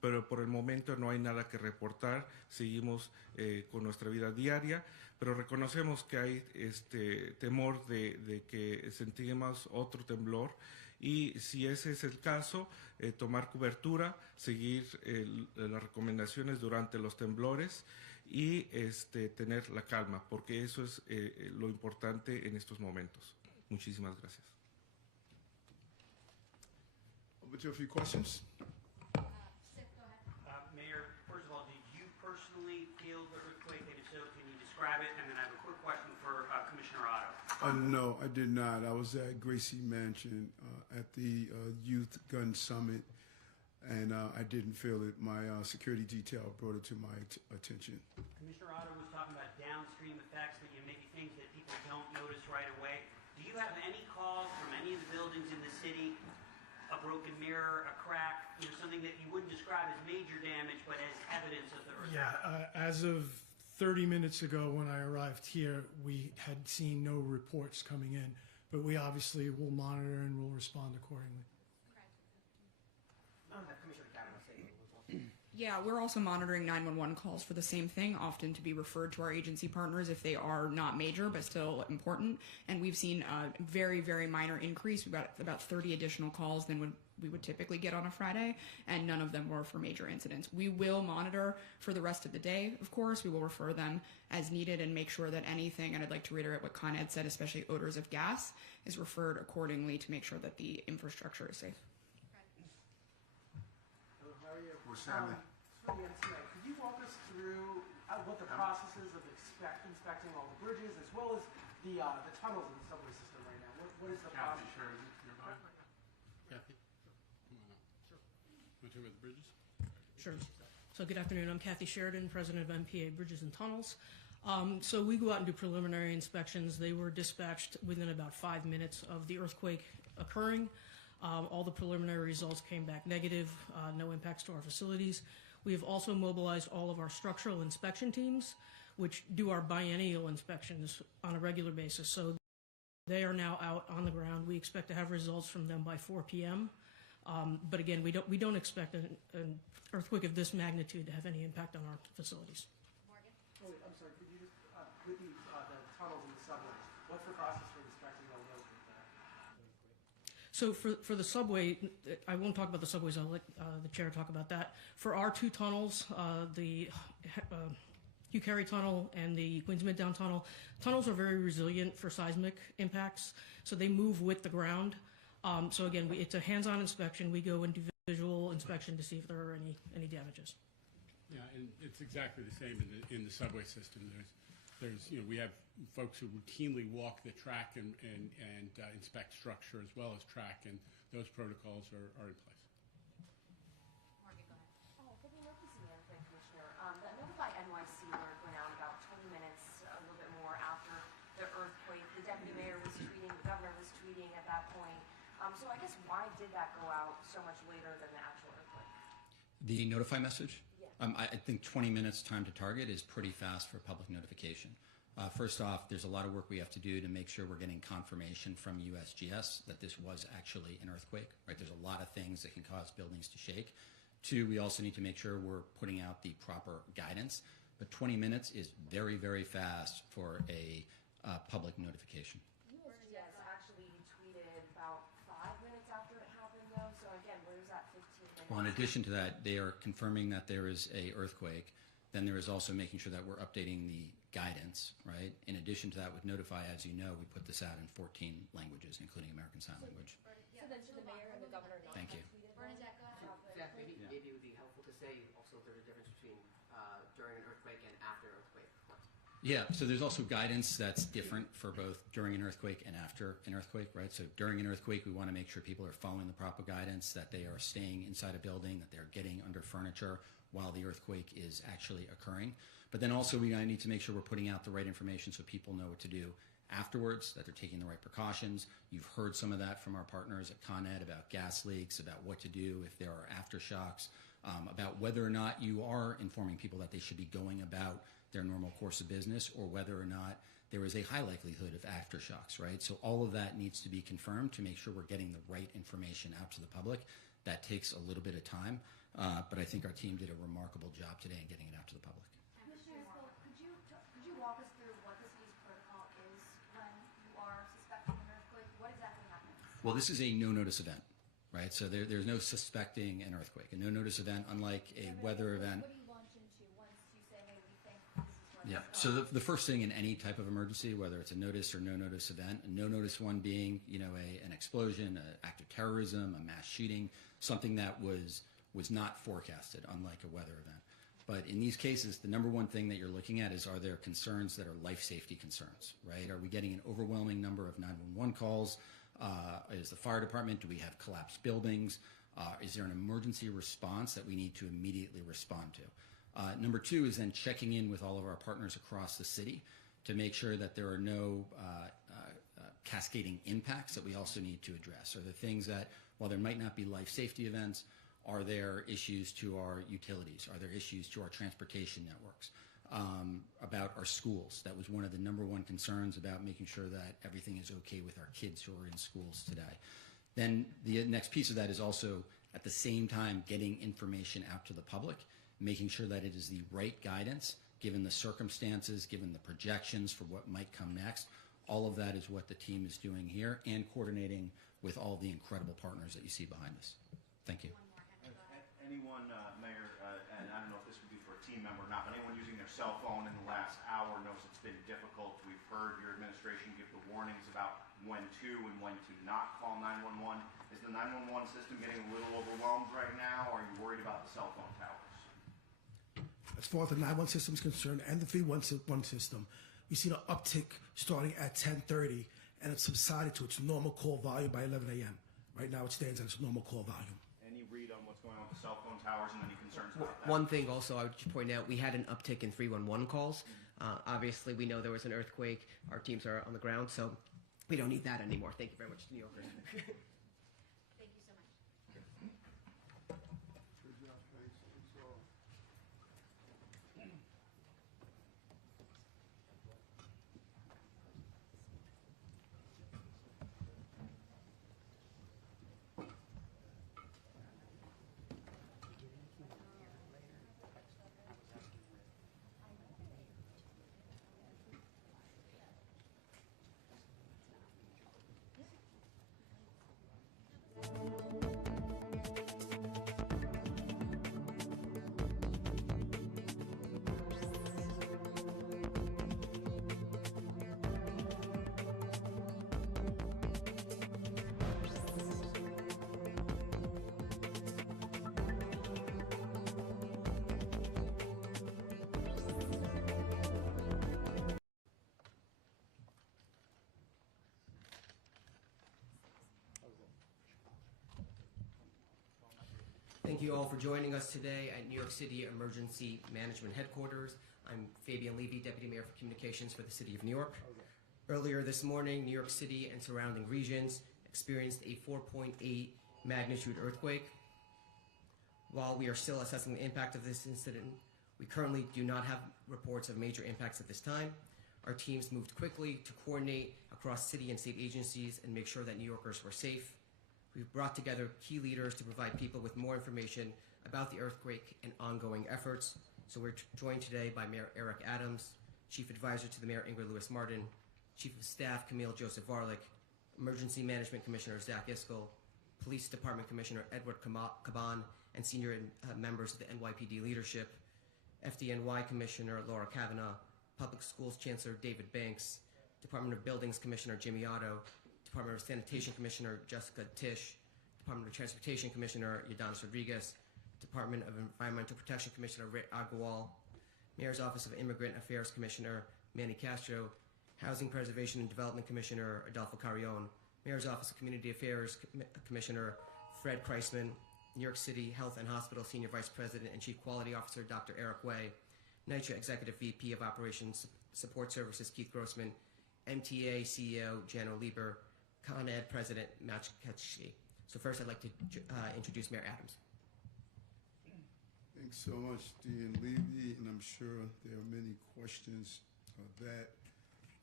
pero por el momento no hay nada que reportar. Seguimos con nuestra vida diaria, pero reconocemos que hay temor de que sentimos otro temblor, y si ese es el caso, tomar cobertura, seguir las recomendaciones durante los temblores y tener la calma, porque eso es lo importante en estos momentos. Muchísimas gracias. Over to a few questions. Mayor, first of all, did you personally feel the earthquake? And if so, can you describe it? And then I have a quick question for Commissioner Otto. No, I did not. I was at Gracie Mansion at the Youth Gun Summit, and I didn't feel it. My security detail brought it to my attention. Commissioner Otto was talking about downstream effects, but maybe things that people don't notice right away. Do you have any calls from any of the buildings in the city, a broken mirror, a crack, something that you wouldn't describe as major damage, but as evidence of the earthquake? Yeah, as of 30 minutes ago when I arrived here, we had seen no reports coming in, but we obviously will monitor and will respond accordingly. Yeah, we're also monitoring 911 calls for the same thing, often to be referred to our agency partners if they are not major but still important. And we've seen a very, very minor increase. We've got about 30 additional calls than we would typically get on a Friday, and none of them were for major incidents. We will monitor for the rest of the day, of course. We will refer them as needed and make sure that anything, and I'd like to reiterate what Con Ed said, especially odors of gas, is referred accordingly to make sure that the infrastructure is safe. Could you walk us through what the process is of inspecting all the bridges as well as the tunnels in the subway system right now? What is the process? Sure, is it nearby? Kathy? Come on up. Sure. Want to talk about the bridges? Sure. So good afternoon. I'm Kathy Sheridan, president of MPA Bridges and Tunnels. So we go out and do preliminary inspections. They were dispatched within about 5 minutes of the earthquake occurring. All the preliminary results came back negative, no impacts to our facilities. We have also mobilized all of our structural inspection teams, which do our biennial inspections on a regular basis. So they are now out on the ground. We expect to have results from them by 4 p.m. But again, we don't expect an earthquake of this magnitude to have any impact on our facilities. Morgan? Oh, wait, I'm sorry. Could you just, with the tunnels in the subway, what's the process for inspecting all those? So for the subway, I won't talk about the subways. I'll let the chair talk about that. For our two tunnels, the Hugh Carey Tunnel and the Queens Midtown Tunnel, tunnels are very resilient for seismic impacts, so they move with the ground. So again, it's a hands-on inspection. We go and do visual inspection to see if there are any damages. Yeah, and it's exactly the same in the subway system. We have folks who routinely walk the track and inspect structure as well as track, and those protocols are in place. Morgan, go ahead. For the emergency management commissioner, the Notify NYC alert went out about 20 minutes, a little bit more after the earthquake. The deputy mayor was tweeting, the governor was tweeting at that point. So I guess why did that go out so much later than the actual earthquake? The notify message? Yeah. I think 20 minutes time to target is pretty fast for public notification. First off, there's a lot of work we have to do to make sure we're getting confirmation from USGS that this was actually an earthquake, right? There's a lot of things that can cause buildings to shake. Two, we also need to make sure we're putting out the proper guidance. But 20 minutes is very, very fast for a public notification. USGS actually tweeted about 5 minutes after it happened, though. So again, where's that 15 minutes? Well, in addition to that, they are confirming that there is a earthquake. Then there is also making sure that we're updating the guidance, right? In addition to that, with Notify, as you know, we put this out in 14 languages, including American Sign Language. So then should the mayor and the governor not Thank you. Bernadette, go ahead. Zach, maybe it would be helpful to say also there's a difference between during an earthquake and after an earthquake. Yeah, so there's also guidance that's different for both during an earthquake and after an earthquake, right? So during an earthquake, we want to make sure people are following the proper guidance, that they are staying inside a building, that they're getting under furniture while the earthquake is actually occurring. But then also we need to make sure we're putting out the right information so people know what to do afterwards, that they're taking the right precautions. You've heard some of that from our partners at Con Ed about gas leaks, about what to do if there are aftershocks, about whether or not you are informing people that they should be going about their normal course of business, or whether or not there is a high likelihood of aftershocks, right? So all of that needs to be confirmed to make sure we're getting the right information out to the public. That takes a little bit of time, but I think our team did a remarkable job today in getting it out to the public. Commissioner, could you walk us through what the city's protocol is when you are suspecting an earthquake? What exactly happens? Well, this is a no-notice event, right? So there's no suspecting an earthquake. A no-notice event, unlike a weather event. What do you launch into once you say, hey, we think this is where Yeah. this is So going? the first thing in any type of emergency, whether it's a notice or no notice event, a no notice one being, an explosion, an act of terrorism, a mass shooting, something that was not forecasted, unlike a weather event. But in these cases, the number one thing that you're looking at is, are there concerns that are life safety concerns, right? Are we getting an overwhelming number of 911 calls? Is the fire department, do we have collapsed buildings? Is there an emergency response that we need to immediately respond to? Number two is then checking in with all of our partners across the city to make sure that there are no cascading impacts that we also need to address. Are there things that, while there might not be life safety events, are there issues to our utilities? Are there issues to our transportation networks? About our schools? That was one of the number one concerns, about making sure that everything is okay with our kids who are in schools today. Then the next piece of that is also, at the same time, getting information out to the public, making sure that it is the right guidance, given the circumstances, given the projections for what might come next. All of that is what the team is doing here, and coordinating with all the incredible partners that you see behind us. Thank you. Anyone, Mayor, and I don't know if this would be for a team member or not, but anyone using their cell phone in the last hour knows it's been difficult. We've heard your administration give the warnings about when to and when to not call 911. Is the 911 system getting a little overwhelmed right now, or are you worried about the cell phone towers? As far as the 911 system is concerned and the 311 system, we've seen an uptick starting at 10:30, and it's subsided to its normal call volume by 11 a.m. Right now it stands at its normal call volume. Any read on what's going on with the cell phone towers and any concerns about that? One thing also I would just point out, we had an uptick in 311 calls. Obviously, we know there was an earthquake. Our teams are on the ground, so we don't need that anymore. Thank you very much, New Yorkers. Thank you so much. Good job, thanks. That's all. Thank you all for joining us today at New York City Emergency Management Headquarters. I'm Fabian Levy, Deputy Mayor for Communications for the City of New York. Earlier this morning, New York City and surrounding regions experienced a 4.8 magnitude earthquake. While we are still assessing the impact of this incident, we currently do not have reports of major impacts at this time. Our teams moved quickly to coordinate across city and state agencies and make sure that New Yorkers were safe. We've brought together key leaders to provide people with more information about the earthquake and ongoing efforts. So we're joined today by Mayor Eric Adams, Chief Advisor to the Mayor Ingrid Lewis-Martin, Chief of Staff Camille Joseph Varlick, Emergency Management Commissioner Zach Iskell, Police Department Commissioner Edward Caban, and senior members of the NYPD leadership, FDNY Commissioner Laura Kavanaugh, Public Schools Chancellor David Banks, Department of Buildings Commissioner Jimmy Otto, Department of Sanitation Commissioner Jessica Tisch, Department of Transportation Commissioner Yadanis Rodriguez, Department of Environmental Protection Commissioner Ray Agarwal, Mayor's Office of Immigrant Affairs Commissioner Manny Castro, Housing Preservation and Development Commissioner Adolfo Carrion, Mayor's Office of Community Affairs Commissioner Fred Kreisman, New York City Health and Hospital Senior Vice President and Chief Quality Officer Dr. Eric Way, NYCHA Executive VP of Operations Support Services Keith Grossman, MTA CEO Jano Lieber, Con Ed President Matt Ketchke. So first I'd like to introduce Mayor Adams. Thanks so much, Dean Levy, and I'm sure there are many questions that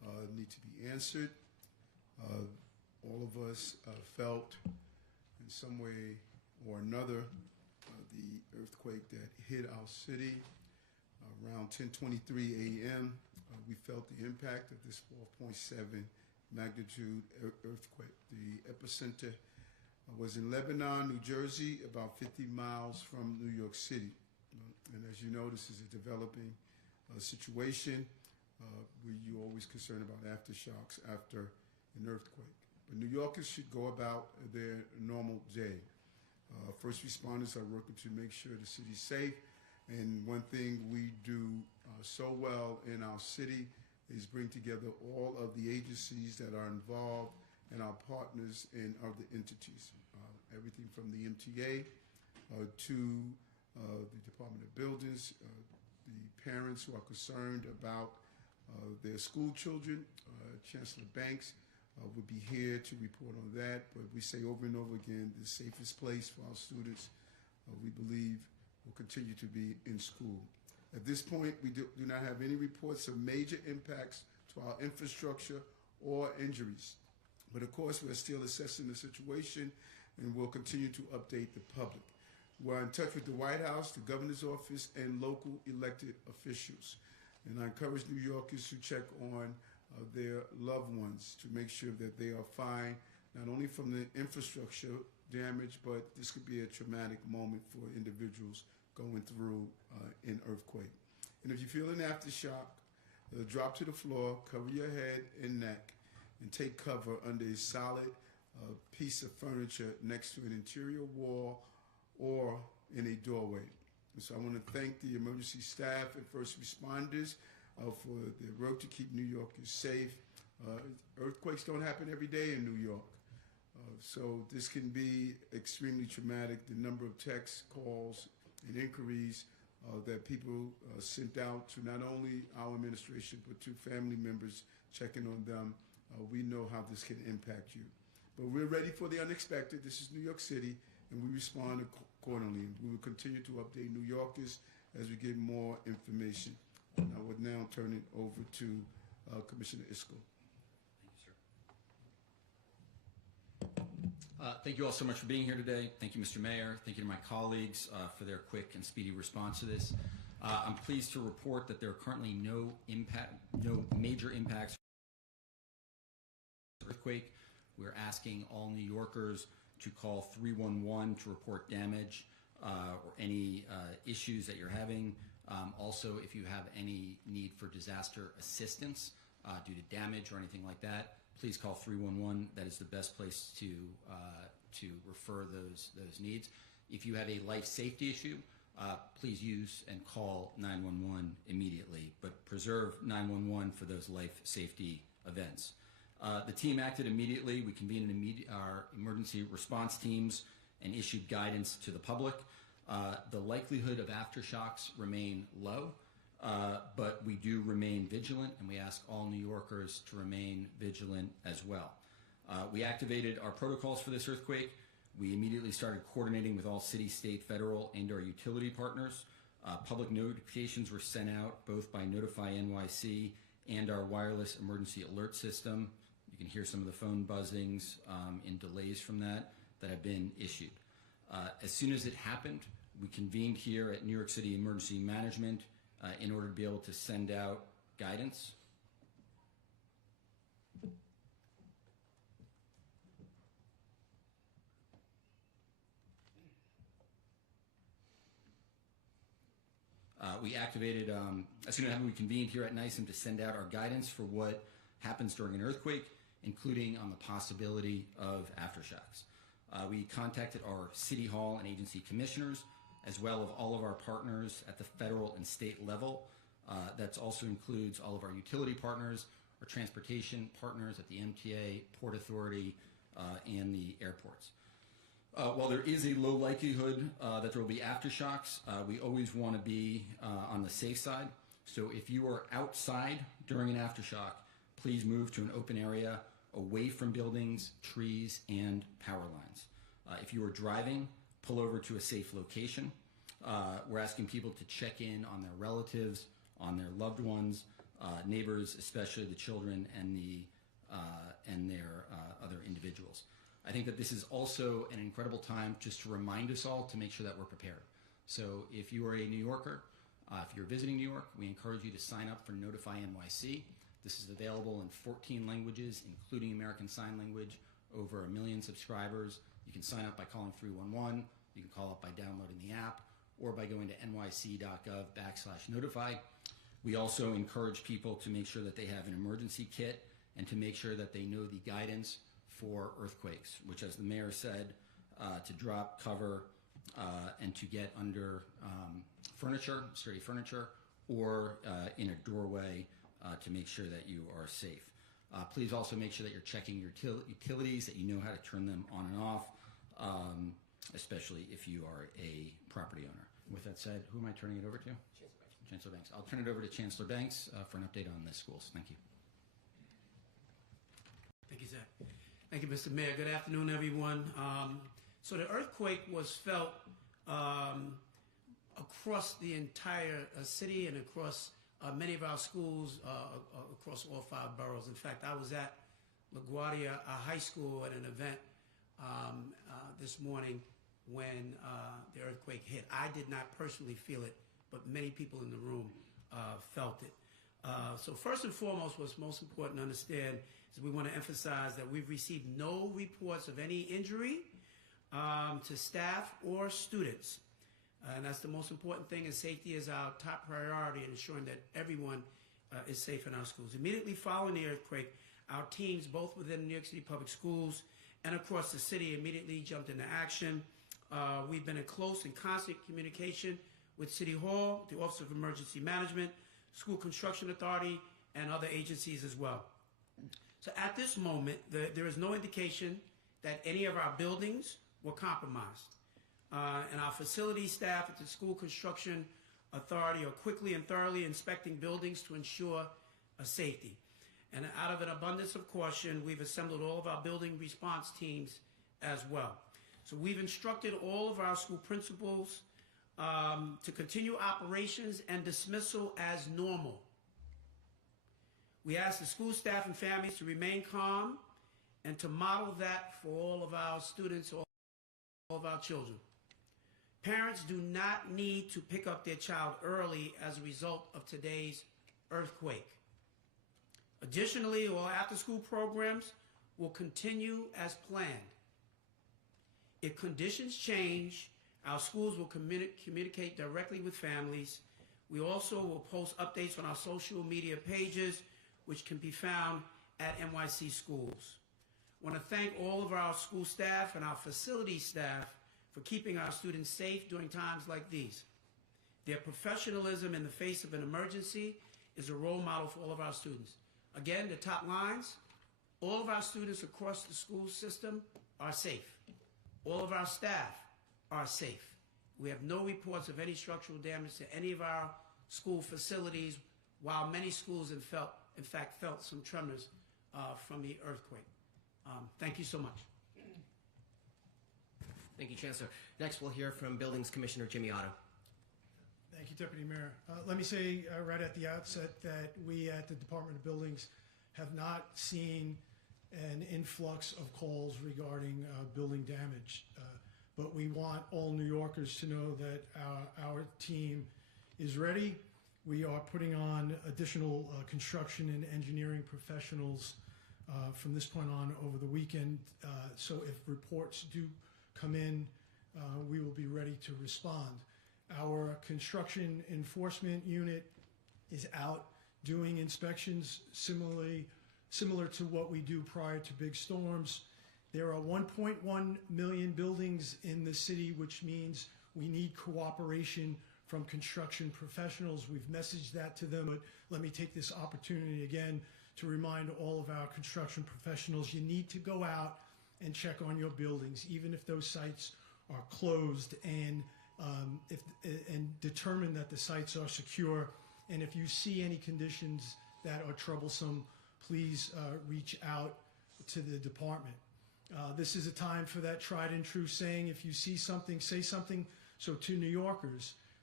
need to be answered. All of us felt in some way or another the earthquake that hit our city around 10:23 a.m. We felt the impact of this 4.7 magnitude earthquake. The epicenter was in Lebanon, New Jersey, about 50 miles from New York City. And as you know, this is a developing situation where you're always concerned about aftershocks after an earthquake. But New Yorkers should go about their normal day. First responders are working to make sure the city's safe. And one thing we do so well in our city is bring together all of the agencies that are involved and our partners in other entities. Everything from the MTA to the Department of Buildings, the parents who are concerned about their school children. Chancellor Banks would be here to report on that, but we say over and over again, the safest place for our students, we believe, will continue to be in school. At this point, we do not have any reports of major impacts to our infrastructure or injuries. But of course, we're still assessing the situation and we'll continue to update the public. We're in touch with the White House, the governor's office, and local elected officials. And I encourage New Yorkers to check on their loved ones to make sure that they are fine, not only from the infrastructure damage, but this could be a traumatic moment for individuals going through an earthquake. And if you feel an aftershock, drop to the floor, cover your head and neck, and take cover under a solid piece of furniture next to an interior wall or in a doorway. And so I want to thank the emergency staff and first responders for their work to keep New Yorkers safe. Earthquakes don't happen every day in New York. So this can be extremely traumatic. The number of texts, calls, and inquiries that people sent out to not only our administration, but to family members checking on them, we know how this can impact you. But we're ready for the unexpected. This is New York City, and we respond accordingly. We will continue to update New Yorkers as we get more information. And I would now turn it over to Commissioner Isco. Thank you all so much for being here today. Thank you, Mr. Mayor. Thank you to my colleagues for their quick and speedy response to this. I'm pleased to report that there are currently no major impacts from the earthquake. We're asking all New Yorkers to call 311 to report damage or any issues that you're having. Also, if you have any need for disaster assistance due to damage or anything like that, please call 311. That is the best place to refer those needs. If you have a life safety issue, please use and call 911 immediately, but preserve 911 for those life safety events. The team acted immediately. We convened our emergency response teams and issued guidance to the public. The likelihood of aftershocks remain low, but we do remain vigilant, and we ask all New Yorkers to remain vigilant as well. We activated our protocols for this earthquake. We immediately started coordinating with all city, state, federal, and our utility partners. Public notifications were sent out both by Notify NYC and our wireless emergency alert system. You can hear some of the phone buzzings and delays from that have been issued. As soon as it happened, we convened here at New York City Emergency Management in order to be able to send out guidance. We activated, as soon as we convened here at NYSEM to send out our guidance for what happens during an earthquake, including on the possibility of aftershocks. We contacted our City Hall and agency commissioners, as well as all of our partners at the federal and state level. That also includes all of our utility partners, our transportation partners at the MTA, Port Authority, and the airports. While there is a low likelihood that there will be aftershocks, we always want to be on the safe side. So if you are outside during an aftershock, please move to an open area away from buildings, trees, and power lines. If you are driving, pull over to a safe location. We're asking people to check in on their relatives, on their loved ones, neighbors, especially the children and their other individuals. I think that this is also an incredible time just to remind us all to make sure that we're prepared. So if you are a New Yorker, if you're visiting New York, we encourage you to sign up for Notify NYC. This is available in 14 languages, including American Sign Language, over 1 million subscribers. You can sign up by calling 311. You can call up by downloading the app or by going to nyc.gov/notify. We also encourage people to make sure that they have an emergency kit and to make sure that they know the guidance for earthquakes, which, as the mayor said, to drop, cover, and to get under furniture, sturdy furniture, or in a doorway to make sure that you are safe. Please also make sure that you're checking your utilities, that you know how to turn them on and off, especially if you are a property owner. With that said, who am I turning it over to? Chancellor Banks. I'll turn it over to Chancellor Banks for an update on the schools. Thank you. Thank you, Zach. Thank you, Mr. Mayor. Good afternoon, everyone. So the earthquake was felt across the entire city and across many of our schools across all 5 boroughs. In fact, I was at LaGuardia High School at an event this morning when the earthquake hit. I did not personally feel it, but many people in the room felt it. So first and foremost, what's most important to understand is we want to emphasize that we've received no reports of any injury to staff or students. And that's the most important thing, and safety is our top priority in ensuring that everyone is safe in our schools. Immediately following the earthquake, our teams, both within New York City Public Schools and across the city, immediately jumped into action. We've been in close and constant communication with City Hall, the Office of Emergency Management, School Construction Authority, and other agencies as well. So at this moment, there is no indication that any of our buildings were compromised. And our facility staff at the School Construction Authority are quickly and thoroughly inspecting buildings to ensure safety. And out of an abundance of caution, we've assembled all of our building response teams as well. So we've instructed all of our school principals to continue operations and dismissal as normal. We ask the school staff and families to remain calm and to model that for all of our students, all of our children. Parents do not need to pick up their child early as a result of today's earthquake. Additionally, all after-school programs will continue as planned. If conditions change, our schools will communicate directly with families. We also will post updates on our social media pages, which can be found at NYC Schools. I want to thank all of our school staff and our facility staff for keeping our students safe during times like these. Their professionalism in the face of an emergency is a role model for all of our students. Again, the top lines, all of our students across the school system are safe. All of our staff are safe. We have no reports of any structural damage to any of our school facilities, while many schools in fact felt some tremors from the earthquake. Thank you so much. Thank you, Chancellor. Next, we'll hear from Buildings Commissioner Jimmy Otto. Thank you, Deputy Mayor. Let me say right at the outset that we at the Department of Buildings have not seen an influx of calls regarding building damage. But we want all New Yorkers to know that our team is ready. We are putting on additional construction and engineering professionals from this point on over the weekend. So if reports do come in, we will be ready to respond. Our construction enforcement unit is out doing inspections similar to what we do prior to big storms. There are 1.1 million buildings in the city, which means we need cooperation from construction professionals. We've messaged that to them, but let me take this opportunity again to remind all of our construction professionals, you need to go out and check on your buildings, even if those sites are closed, and determine that the sites are secure. And if you see any conditions that are troublesome, please reach out to the department. This is a time for that tried and true saying, if you see something, say something. So to New Yorkers,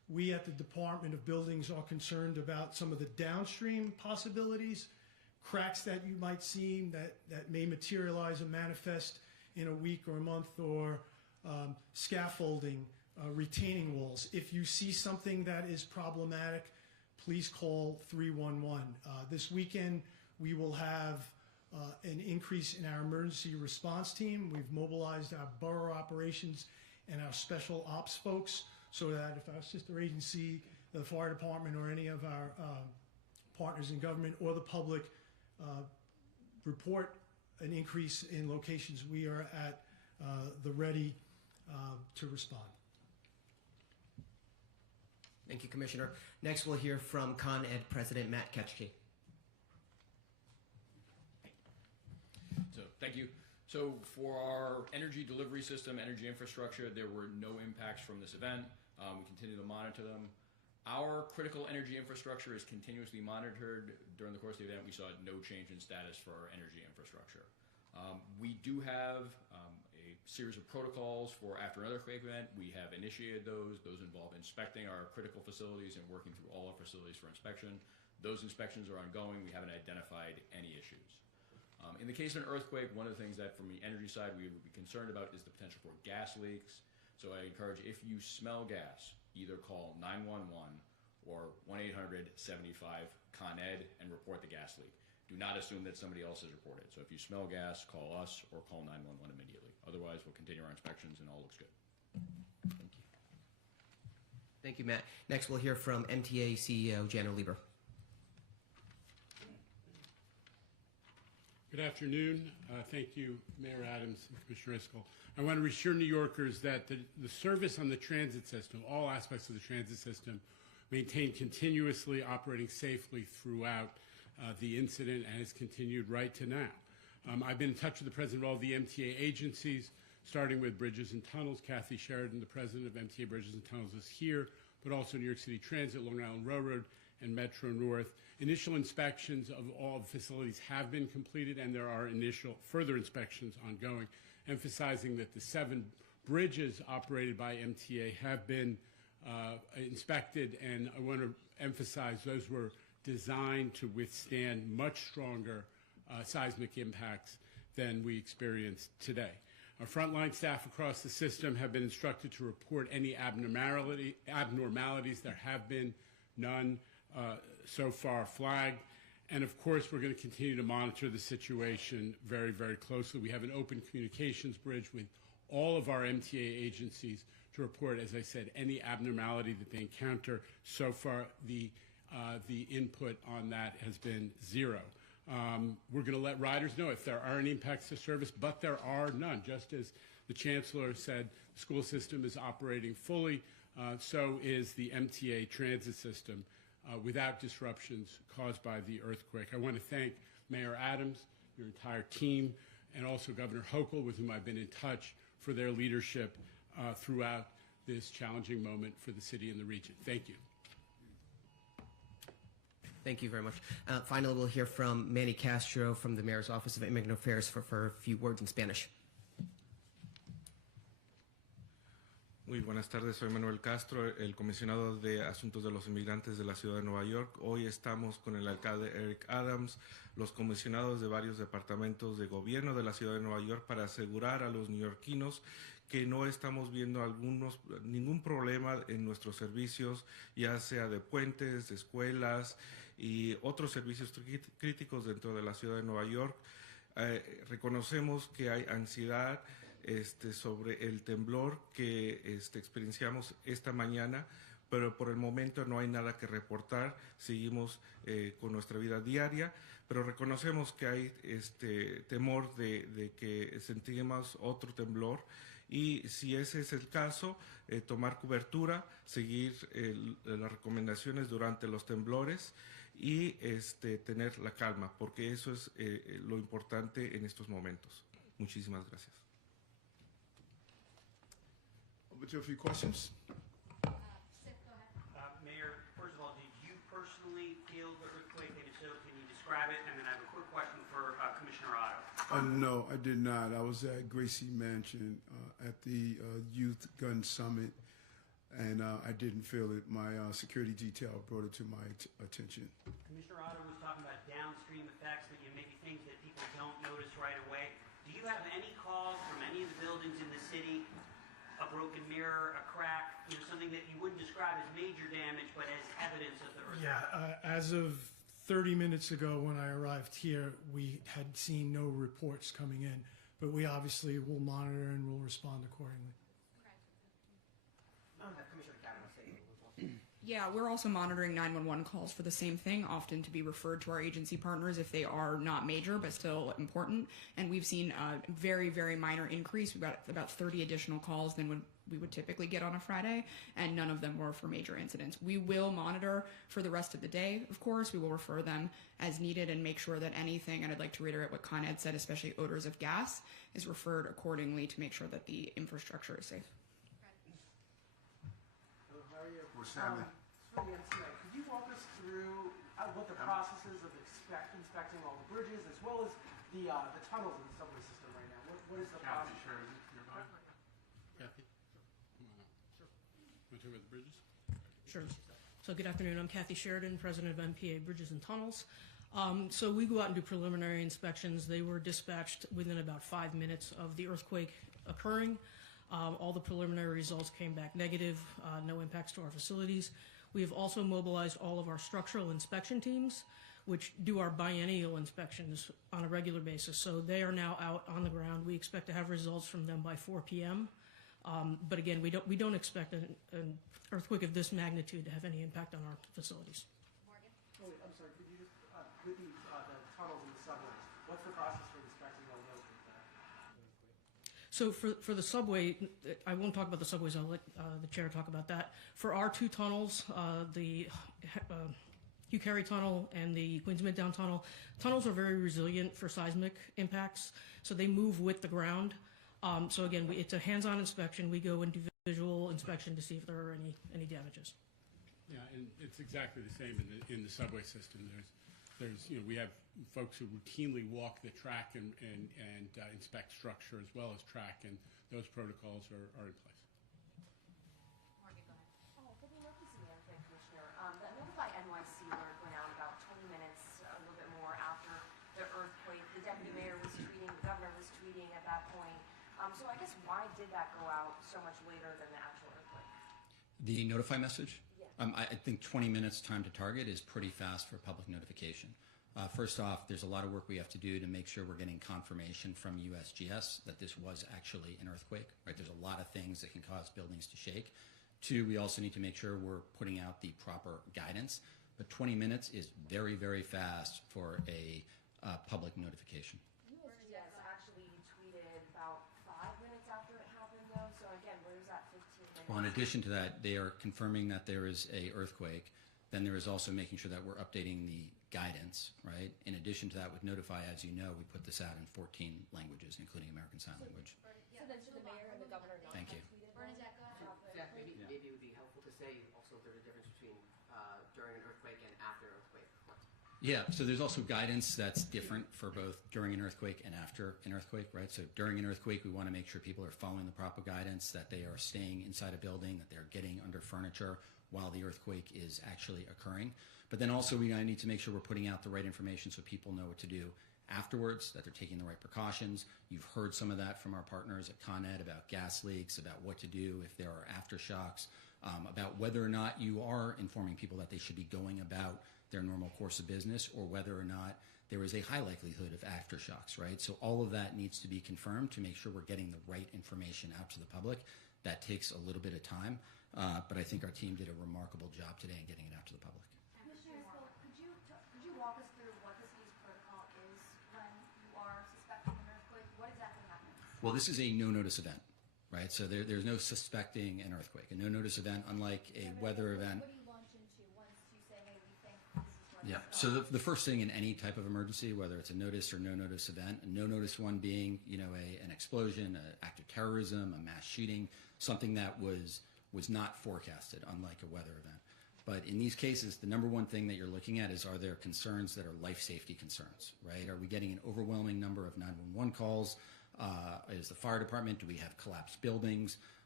we at the Department of Buildings are concerned about some of the downstream possibilities, cracks that you might see that may materialize and manifest in a week or a month, or scaffolding, retaining walls. If you see something that is problematic, please call 311. This weekend, we will have an increase in our emergency response team. We've mobilized our borough operations and our special ops folks so that if our sister agency, the fire department, or any of our partners in government or the public report an increase in locations, we are at the ready to respond. Thank you, Commissioner. Next, we'll hear from Con Ed President Matt Ketchke. So, thank you. So, for our energy delivery system, energy infrastructure, there were no impacts from this event. We continue to monitor them. Our critical energy infrastructure is continuously monitored. During the course of the event, we saw no change in status for our energy infrastructure. We do have a series of protocols for after an earthquake event. We have initiated those. Those involve inspecting our critical facilities and working through all our facilities for inspection. Those inspections are ongoing. We haven't identified any issues. In the case of an earthquake, one of the things that from the energy side we would be concerned about is the potential for gas leaks. So I encourage, if you smell gas, either call 911 or 1-800-75-CON-ED and report the gas leak. Do not assume that somebody else has reported. So if you smell gas, call us or call 911 immediately. Otherwise, we'll continue our inspections and all looks good. Thank you. Thank you, Matt. Next, we'll hear from MTA CEO Jana Lieber. Good afternoon. Thank you, Mayor Adams and Commissioner Iscol. I want to reassure New Yorkers that the service on the transit system, all aspects of the transit system, maintained continuously operating safely throughout the incident and has continued right to now. I've been in touch with the president of all the MTA agencies, starting with Bridges and Tunnels. Kathy Sheridan, the president of MTA Bridges and Tunnels, is here, but also New York City Transit, Long Island Railroad, and Metro North. Initial inspections of all facilities have been completed, and there are initial further inspections ongoing, emphasizing that the 7 bridges operated by MTA have been inspected, and I want to emphasize those were designed to withstand much stronger seismic impacts than we experienced today. Our frontline staff across the system have been instructed to report any abnormalities. There have been none so far flagged. And of course, we're going to continue to monitor the situation very, very closely. We have an open communications bridge with all of our MTA agencies to report, as I said, any abnormality that they encounter. So far, the input on that has been 0. We're going to let riders know if there are any impacts to service, but there are none. Just as the Chancellor said, the school system is operating fully, so is the MTA transit system without disruptions caused by the earthquake. I want to thank Mayor Adams, your entire team, and also Governor Hochul, with whom I've been in touch, for their leadership throughout this challenging moment for the city and the region. Thank you. Thank you very much. Finally, we'll hear from Manny Castro from the Mayor's Office of Immigrant Affairs for a few words in Spanish. Muy buenas tardes, soy Manuel Castro, el comisionado de Asuntos de los Inmigrantes de la Ciudad de Nueva York. Hoy estamos con el alcalde Eric Adams, los comisionados de varios departamentos de gobierno de la Ciudad de Nueva York, para asegurar a los neoyorquinos que no estamos viendo ningún problema en nuestros servicios, ya sea de puentes, de escuelas y otros servicios críticos dentro de la Ciudad de Nueva York. Reconocemos que hay ansiedad sobre el temblor que experienciamos esta mañana, pero por el momento no hay nada que reportar. Seguimos con nuestra vida diaria, pero reconocemos que hay temor de que sentimos otro temblor, y si ese es el caso, tomar cobertura, seguir las recomendaciones durante los temblores y tener la calma, porque eso es lo importante en estos momentos. Muchísimas gracias. Over to a few questions. Mayor, first of all, did you personally feel the earthquake? And if so, can you describe it? And then I have a quick question for Commissioner Otto. No, I did not. I was at Gracie Mansion at the Youth Gun Summit, and I didn't feel it. My security detail brought it to my attention. Commissioner Otto was talking about downstream effects, but maybe things that people don't notice right away. Do you have any calls from any of the buildings in the city, a broken mirror, a crack, something that you wouldn't describe as major damage, but as evidence of the earthquake? Yeah, as of 30 minutes ago when I arrived here, we had seen no reports coming in, but we obviously will monitor and will respond accordingly. Commissioner Kavanaugh say a little as well. Yeah, we're also monitoring 911 calls for the same thing, often to be referred to our agency partners if they are not major but still important. And we've seen a very, very minor increase. We've got about 30 additional calls than we would typically get on a Friday, and none of them were for major incidents. We will monitor for the rest of the day, of course. We will refer them as needed and make sure that anything, and I'd like to reiterate what Con Ed said, especially odors of gas, is referred accordingly to make sure that the infrastructure is safe. How are you? We're Stanley. For the NCI, could you walk us through what the processes of inspecting all the bridges as well as the tunnels in the subway system right now? What is the process? Kathy? Come on up. Sure. Want to talk about the bridges? Sure. So good afternoon. I'm Kathy Sheridan, president of MPA Bridges and Tunnels. So we go out and do preliminary inspections. They were dispatched within about 5 minutes of the earthquake occurring. All the preliminary results came back negative, no impacts to our facilities. We have also mobilized all of our structural inspection teams, which do our biennial inspections on a regular basis. So they are now out on the ground. We expect to have results from them by 4 p.m. But again, we don't expect an earthquake of this magnitude to have any impact on our facilities. Morgan? Oh, wait, I'm sorry. Could you just, with the tunnels and the subways, what's the process for inspecting all those with that earthquake? So for the subway, I won't talk about the subways. I'll let the chair talk about that. For our two tunnels, the Hugh Carey Tunnel and the Queens Midtown Tunnel, tunnels are very resilient for seismic impacts, so they move with the ground. So again, it's a hands-on inspection. We go and do visual inspection to see if there are any damages. Yeah, and it's exactly the same in the subway system. There's we have folks who routinely walk the track and inspect structure as well as track, and those protocols are in place. Morgan, go ahead. For the emergency management commissioner, that Notify NYC alert went out about 20 minutes, a little bit more after the earthquake. The deputy mayor was tweeting, the governor was tweeting at that point. So I guess why did that go out so much later than the actual earthquake? The notify message? Yeah. I think 20 minutes time to target is pretty fast for public notification. First off, there's a lot of work we have to do to make sure we're getting confirmation from USGS that this was actually an earthquake, right? There's a lot of things that can cause buildings to shake. Two, we also need to make sure we're putting out the proper guidance. But 20 minutes is very, very fast for a public notification. USGS actually tweeted about 5 minutes after it happened, though. So again, where's that 15 minutes? Well, in addition to that, they are confirming that there is a earthquake. Then there is also making sure that we're updating the guidance, right? In addition to that, with Notify, as you know, we put this out in 14 languages, including American Sign Language. So then should the mayor and the governor not Thank you. Bernadette, go ahead. Zach, maybe it would be helpful to say also there's a difference between during an earthquake and after an earthquake. Yeah, so there's also guidance that's different for both during an earthquake and after an earthquake, right? So during an earthquake, we want to make sure people are following the proper guidance, that they are staying inside a building, that they're getting under furniture while the earthquake is actually occurring. But then also we need to make sure we're putting out the right information so people know what to do afterwards, that they're taking the right precautions. You've heard some of that from our partners at Con Ed about gas leaks, about what to do if there are aftershocks, about whether or not you are informing people that they should be going about their normal course of business, or whether or not there is a high likelihood of aftershocks, right? So all of that needs to be confirmed to make sure we're getting the right information out to the public. That takes a little bit of time, but I think our team did a remarkable job today in getting it out to the public. Commissioner Hill, could you walk us through what the city's protocol is when you are suspecting an earthquake? What exactly happens? Well, this is a no-notice event, right? So there's no suspecting an earthquake. A no-notice event, unlike a weather event. What do you launch into once you say, hey, we think this is what Yeah. So the first thing in any type of emergency, whether it's a notice or no-notice event, a no-notice one being, an explosion, an act of terrorism, a mass shooting, something that was not forecasted, unlike a weather event. But in these cases, the number one thing that you're looking at is, are there concerns that are life safety concerns, right? Are we getting an overwhelming number of 911 calls? Is the fire department, do we have collapsed buildings?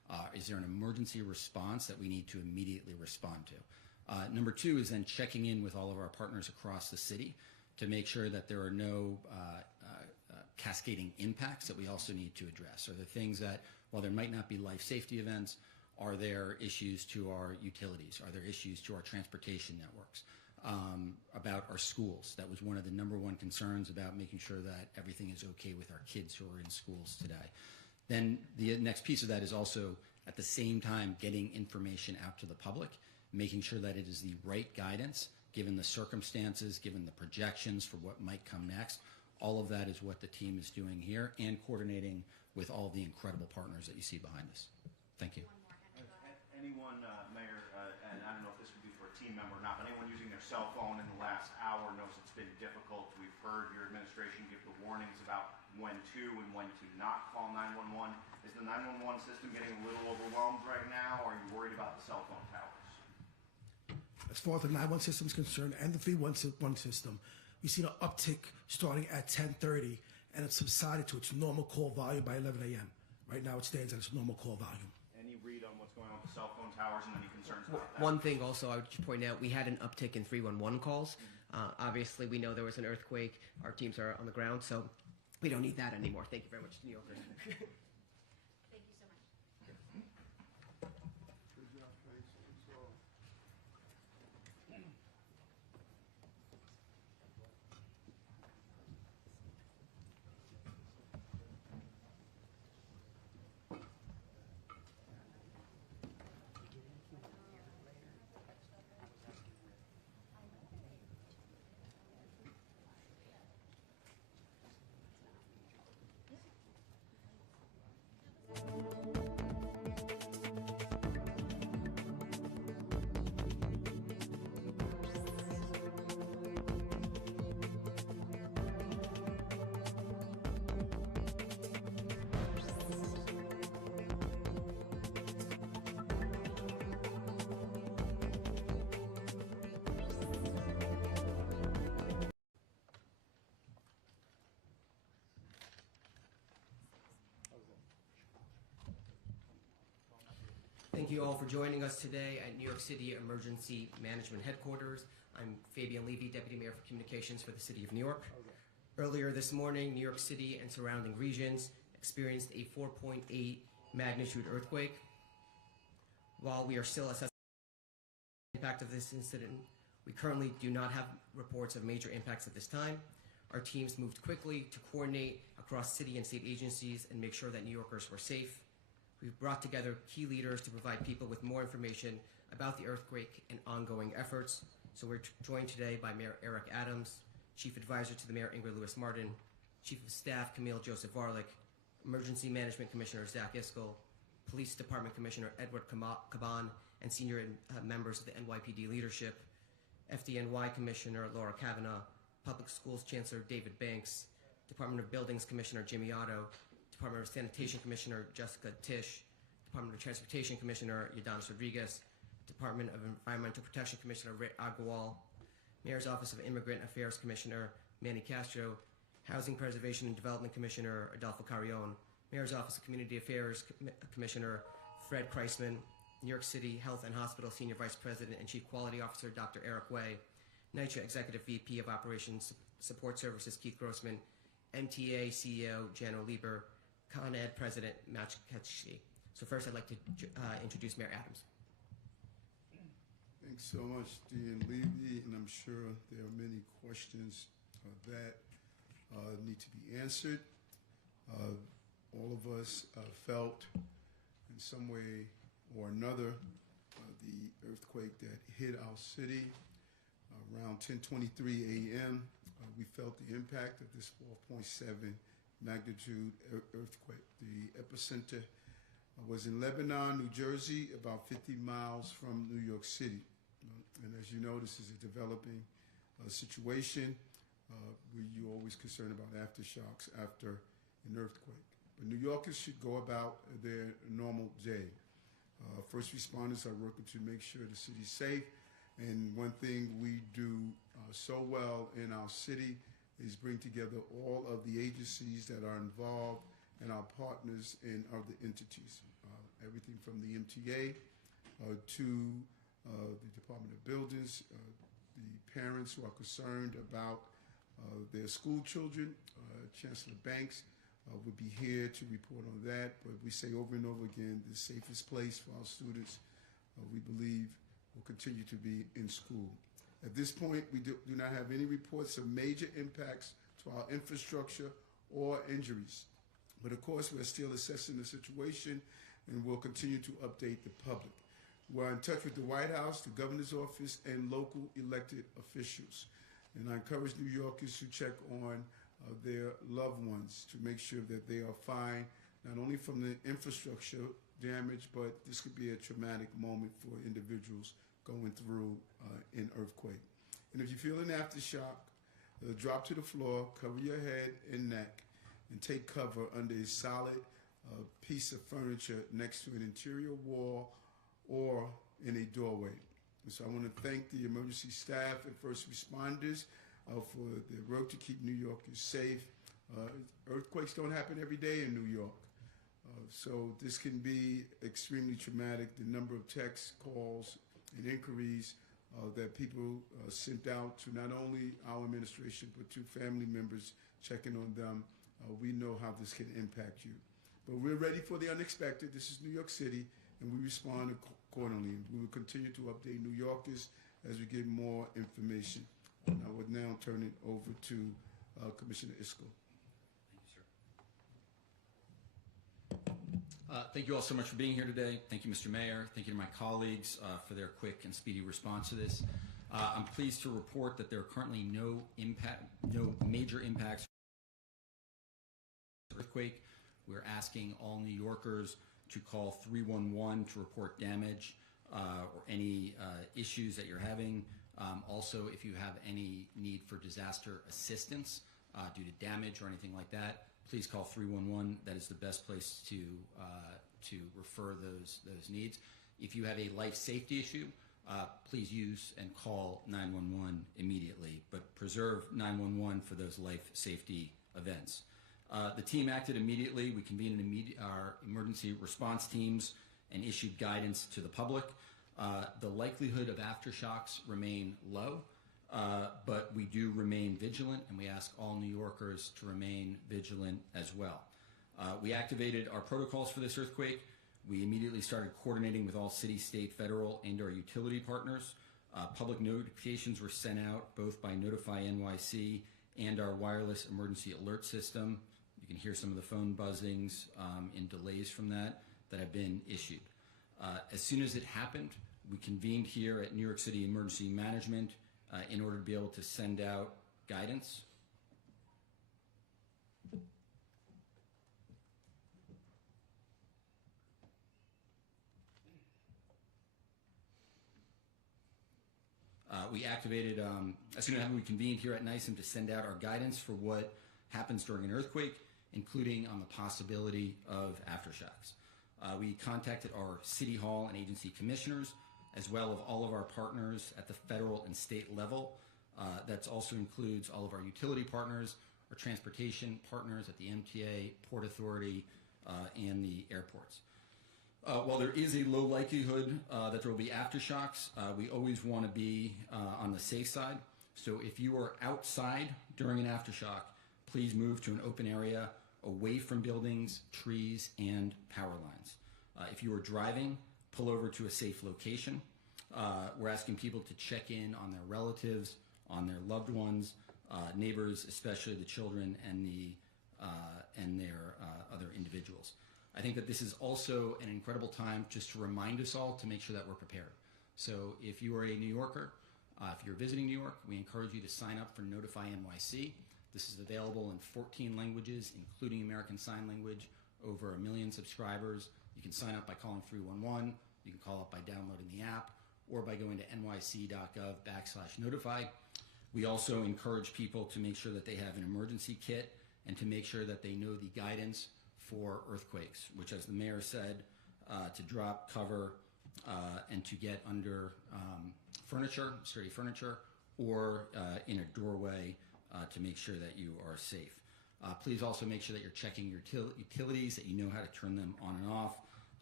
Is there an emergency response that we need to immediately respond to? Number two is then checking in with all of our partners across the city to make sure that there are no cascading impacts that we also need to address. Are there things that, while there might not be life safety events, are there issues to our utilities? Are there issues to our transportation networks? About our schools. That was one of the number one concerns about making sure that everything is okay with our kids who are in schools today. Then the next piece of that is also at the same time getting information out to the public, making sure that it is the right guidance given the circumstances, given the projections for what might come next. All of that is what the team is doing here and coordinating with all the incredible partners that you see behind us. Thank you. Anyone, Mayor, and I don't know if this would be for a team member or not, but anyone using their cell phone in the last hour knows it's been difficult. We've heard your administration give the warnings about when to and when to not call 911. Is the 911 system getting a little overwhelmed right now, or are you worried about the cell phone towers? As far as the 911 system is concerned and the 311 system, we've seen an uptick starting at 10:30, and it's subsided to its normal call volume by 11 a.m. Right now it stands at its normal call volume. Any read on what's going on with the cell phone towers and any concerns about that? One thing also I would just point out, we had an uptick in 311 calls. Obviously, we know there was an earthquake. Our teams are on the ground, so we don't need that anymore. Thank you very much, New Yorkers. Thank you so much. Good job, Trace. Good job. Thank you all for joining us today at New York City Emergency Management Headquarters. I'm Fabian Levy, Deputy Mayor for Communications for the City of New York. Earlier this morning, New York City and surrounding regions experienced a 4.8 magnitude earthquake. While we are still assessing the impact of this incident, we currently do not have reports of major impacts at this time. Our teams moved quickly to coordinate across city and state agencies and make sure that New Yorkers were safe. We've brought together key leaders to provide people with more information about the earthquake and ongoing efforts. So we're joined today by Mayor Eric Adams, Chief Advisor to the Mayor Ingrid Lewis-Martin, Chief of Staff Camille Joseph Varlick, Emergency Management Commissioner Zach Iskell, Police Department Commissioner Edward Caban, and senior members of the NYPD leadership, FDNY Commissioner Laura Kavanaugh, Public Schools Chancellor David Banks, Department of Buildings Commissioner Jimmy Otto, Department of Sanitation Commissioner Jessica Tisch, Department of Transportation Commissioner Yadanis Rodriguez, Department of Environmental Protection Commissioner Ray Agarwal, Mayor's Office of Immigrant Affairs Commissioner Manny Castro, Housing Preservation and Development Commissioner Adolfo Carrion, Mayor's Office of Community Affairs Commissioner Fred Kreisman, New York City Health and Hospital Senior Vice President and Chief Quality Officer Dr. Eric Way, NYCHA Executive VP of Operations Support Services Keith Grossman, MTA CEO Jano Lieber, Con Ed President Matt Ketchie. So first I'd like to introduce Mayor Adams. Thanks so much, Dean Levy, and I'm sure there are many questions that need to be answered. All of us felt in some way or another the earthquake that hit our city around 10:23 a.m. We felt the impact of this 4.7 magnitude earthquake. The epicenter was in Lebanon, New Jersey, about 50 miles from New York City. And as you know, this is a developing situation where you're always concerned about aftershocks after an earthquake. But New Yorkers should go about their normal day. First responders are working to make sure the city's safe. And one thing we do so well in our city is bring together all of the agencies that are involved and our partners in other entities. everything from the MTA to the Department of Buildings, the parents who are concerned about their school children. Chancellor Banks would be here to report on that, but we say over and over again, the safest place for our students, we believe, will continue to be in school. At this point, we do not have any reports of major impacts to our infrastructure or injuries. But of course, we're still assessing the situation and we'll continue to update the public. We're in touch with the White House, the governor's office, and local elected officials. And I encourage New Yorkers to check on their loved ones to make sure that they are fine, not only from the infrastructure damage, but this could be a traumatic moment for individuals going through an earthquake. And if you feel an aftershock, drop to the floor, cover your head and neck, and take cover under a solid piece of furniture next to an interior wall or in a doorway. And so I want to thank the emergency staff and first responders for their work to keep New Yorkers safe. Earthquakes don't happen every day in New York. So this can be extremely traumatic. The number of texts, calls, and inquiries that people sent out to not only our administration, but to family members checking on them, we know how this can impact you. But we're ready for the unexpected. This is New York City, and we respond accordingly. We will continue to update New Yorkers as we get more information. And I would now turn it over to Commissioner Isco. Thank you all so much for being here today. Thank you, Mr. Mayor. Thank you to my colleagues for their quick and speedy response to this. I'm pleased to report that there are currently no major impacts from the earthquake. We're asking all New Yorkers to call 311 to report damage or any issues that you're having. Also, if you have any need for disaster assistance due to damage or anything like that, please call 311. That is the best place to refer those needs. If you have a life safety issue, please use and call 911 immediately, but preserve 911 for those life safety events. The team acted immediately. We convened our emergency response teams and issued guidance to the public. The likelihood of aftershocks remain low, but we do remain vigilant, and we ask all New Yorkers to remain vigilant as well. We activated our protocols for this earthquake. We immediately started coordinating with all city, state, federal, and our utility partners. Public notifications were sent out both by Notify NYC and our wireless emergency alert system. You can hear some of the phone buzzings and delays from that have been issued. As soon as it happened, we convened here at New York City Emergency Management in order to be able to send out guidance. We activated, as soon as we convened here at NYSEM to send out our guidance for what happens during an earthquake, including on the possibility of aftershocks. We contacted our City Hall and agency commissioners, as well as all of our partners at the federal and state level. That also includes all of our utility partners, our transportation partners at the MTA, Port Authority, and the airports. While there is a low likelihood that there will be aftershocks, we always want to be on the safe side. So if you are outside during an aftershock, please move to an open area away from buildings, trees, and power lines. If you are driving, pull over to a safe location. We're asking people to check in on their relatives, on their loved ones, neighbors, especially the children and their other individuals. I think that this is also an incredible time just to remind us all to make sure that we're prepared. So if you are a New Yorker, if you're visiting New York, we encourage you to sign up for Notify NYC. This is available in 14 languages, including American Sign Language, over 1 million subscribers. You can sign up by calling 311. You can call up by downloading the app or by going to nyc.gov/notify. We also encourage people to make sure that they have an emergency kit and to make sure that they know the guidance for earthquakes, which, as the mayor said, to drop, cover, and to get under furniture, sturdy furniture, or in a doorway to make sure that you are safe. Please also make sure that you're checking your utilities, that you know how to turn them on and off,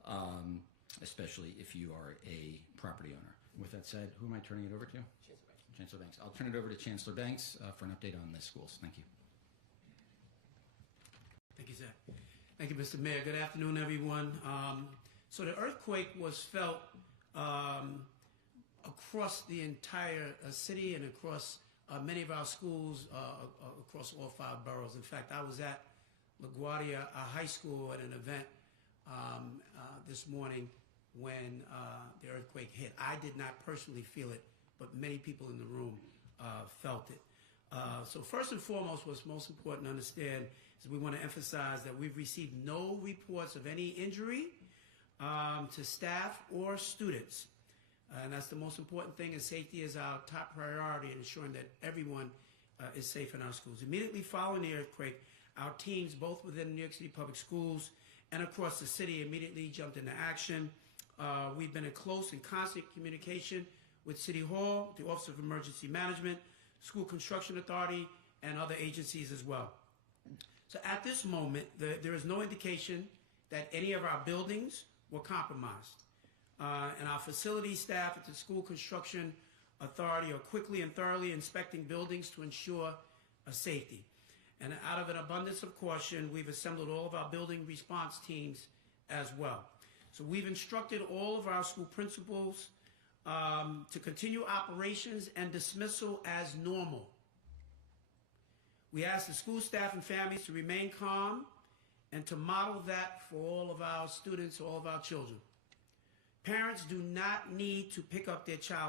especially if you are a property owner. With that said, who am I turning it over to? Chancellor Banks. I'll turn it over to Chancellor Banks for an update on the schools. Thank you. Thank you, Zach. Thank you, Mr. Mayor. Good afternoon, everyone. So the earthquake was felt across the entire city and across many of our schools across all 5 boroughs. In fact, I was at LaGuardia High School at an event this morning when the earthquake hit. I did not personally feel it, but many people in the room felt it. So first and foremost, what's most important to understand is we want to emphasize that we've received no reports of any injury to staff or students. And that's the most important thing, and safety is our top priority in ensuring that everyone is safe in our schools. Immediately following the earthquake, our teams, both within New York City Public Schools and across the city, immediately jumped into action. We've been in close and constant communication with City Hall, the Office of Emergency Management, School Construction Authority, and other agencies as well. So at this moment, there is no indication that any of our buildings were compromised. And our facility staff at the School Construction Authority are quickly and thoroughly inspecting buildings to ensure safety. And out of an abundance of caution, we've assembled all of our building response teams as well. So we've instructed all of our school principals to continue operations and dismissal as normal. We ask the school staff and families to remain calm and to model that for all of our students, all of our children. Parents do not need to pick up their child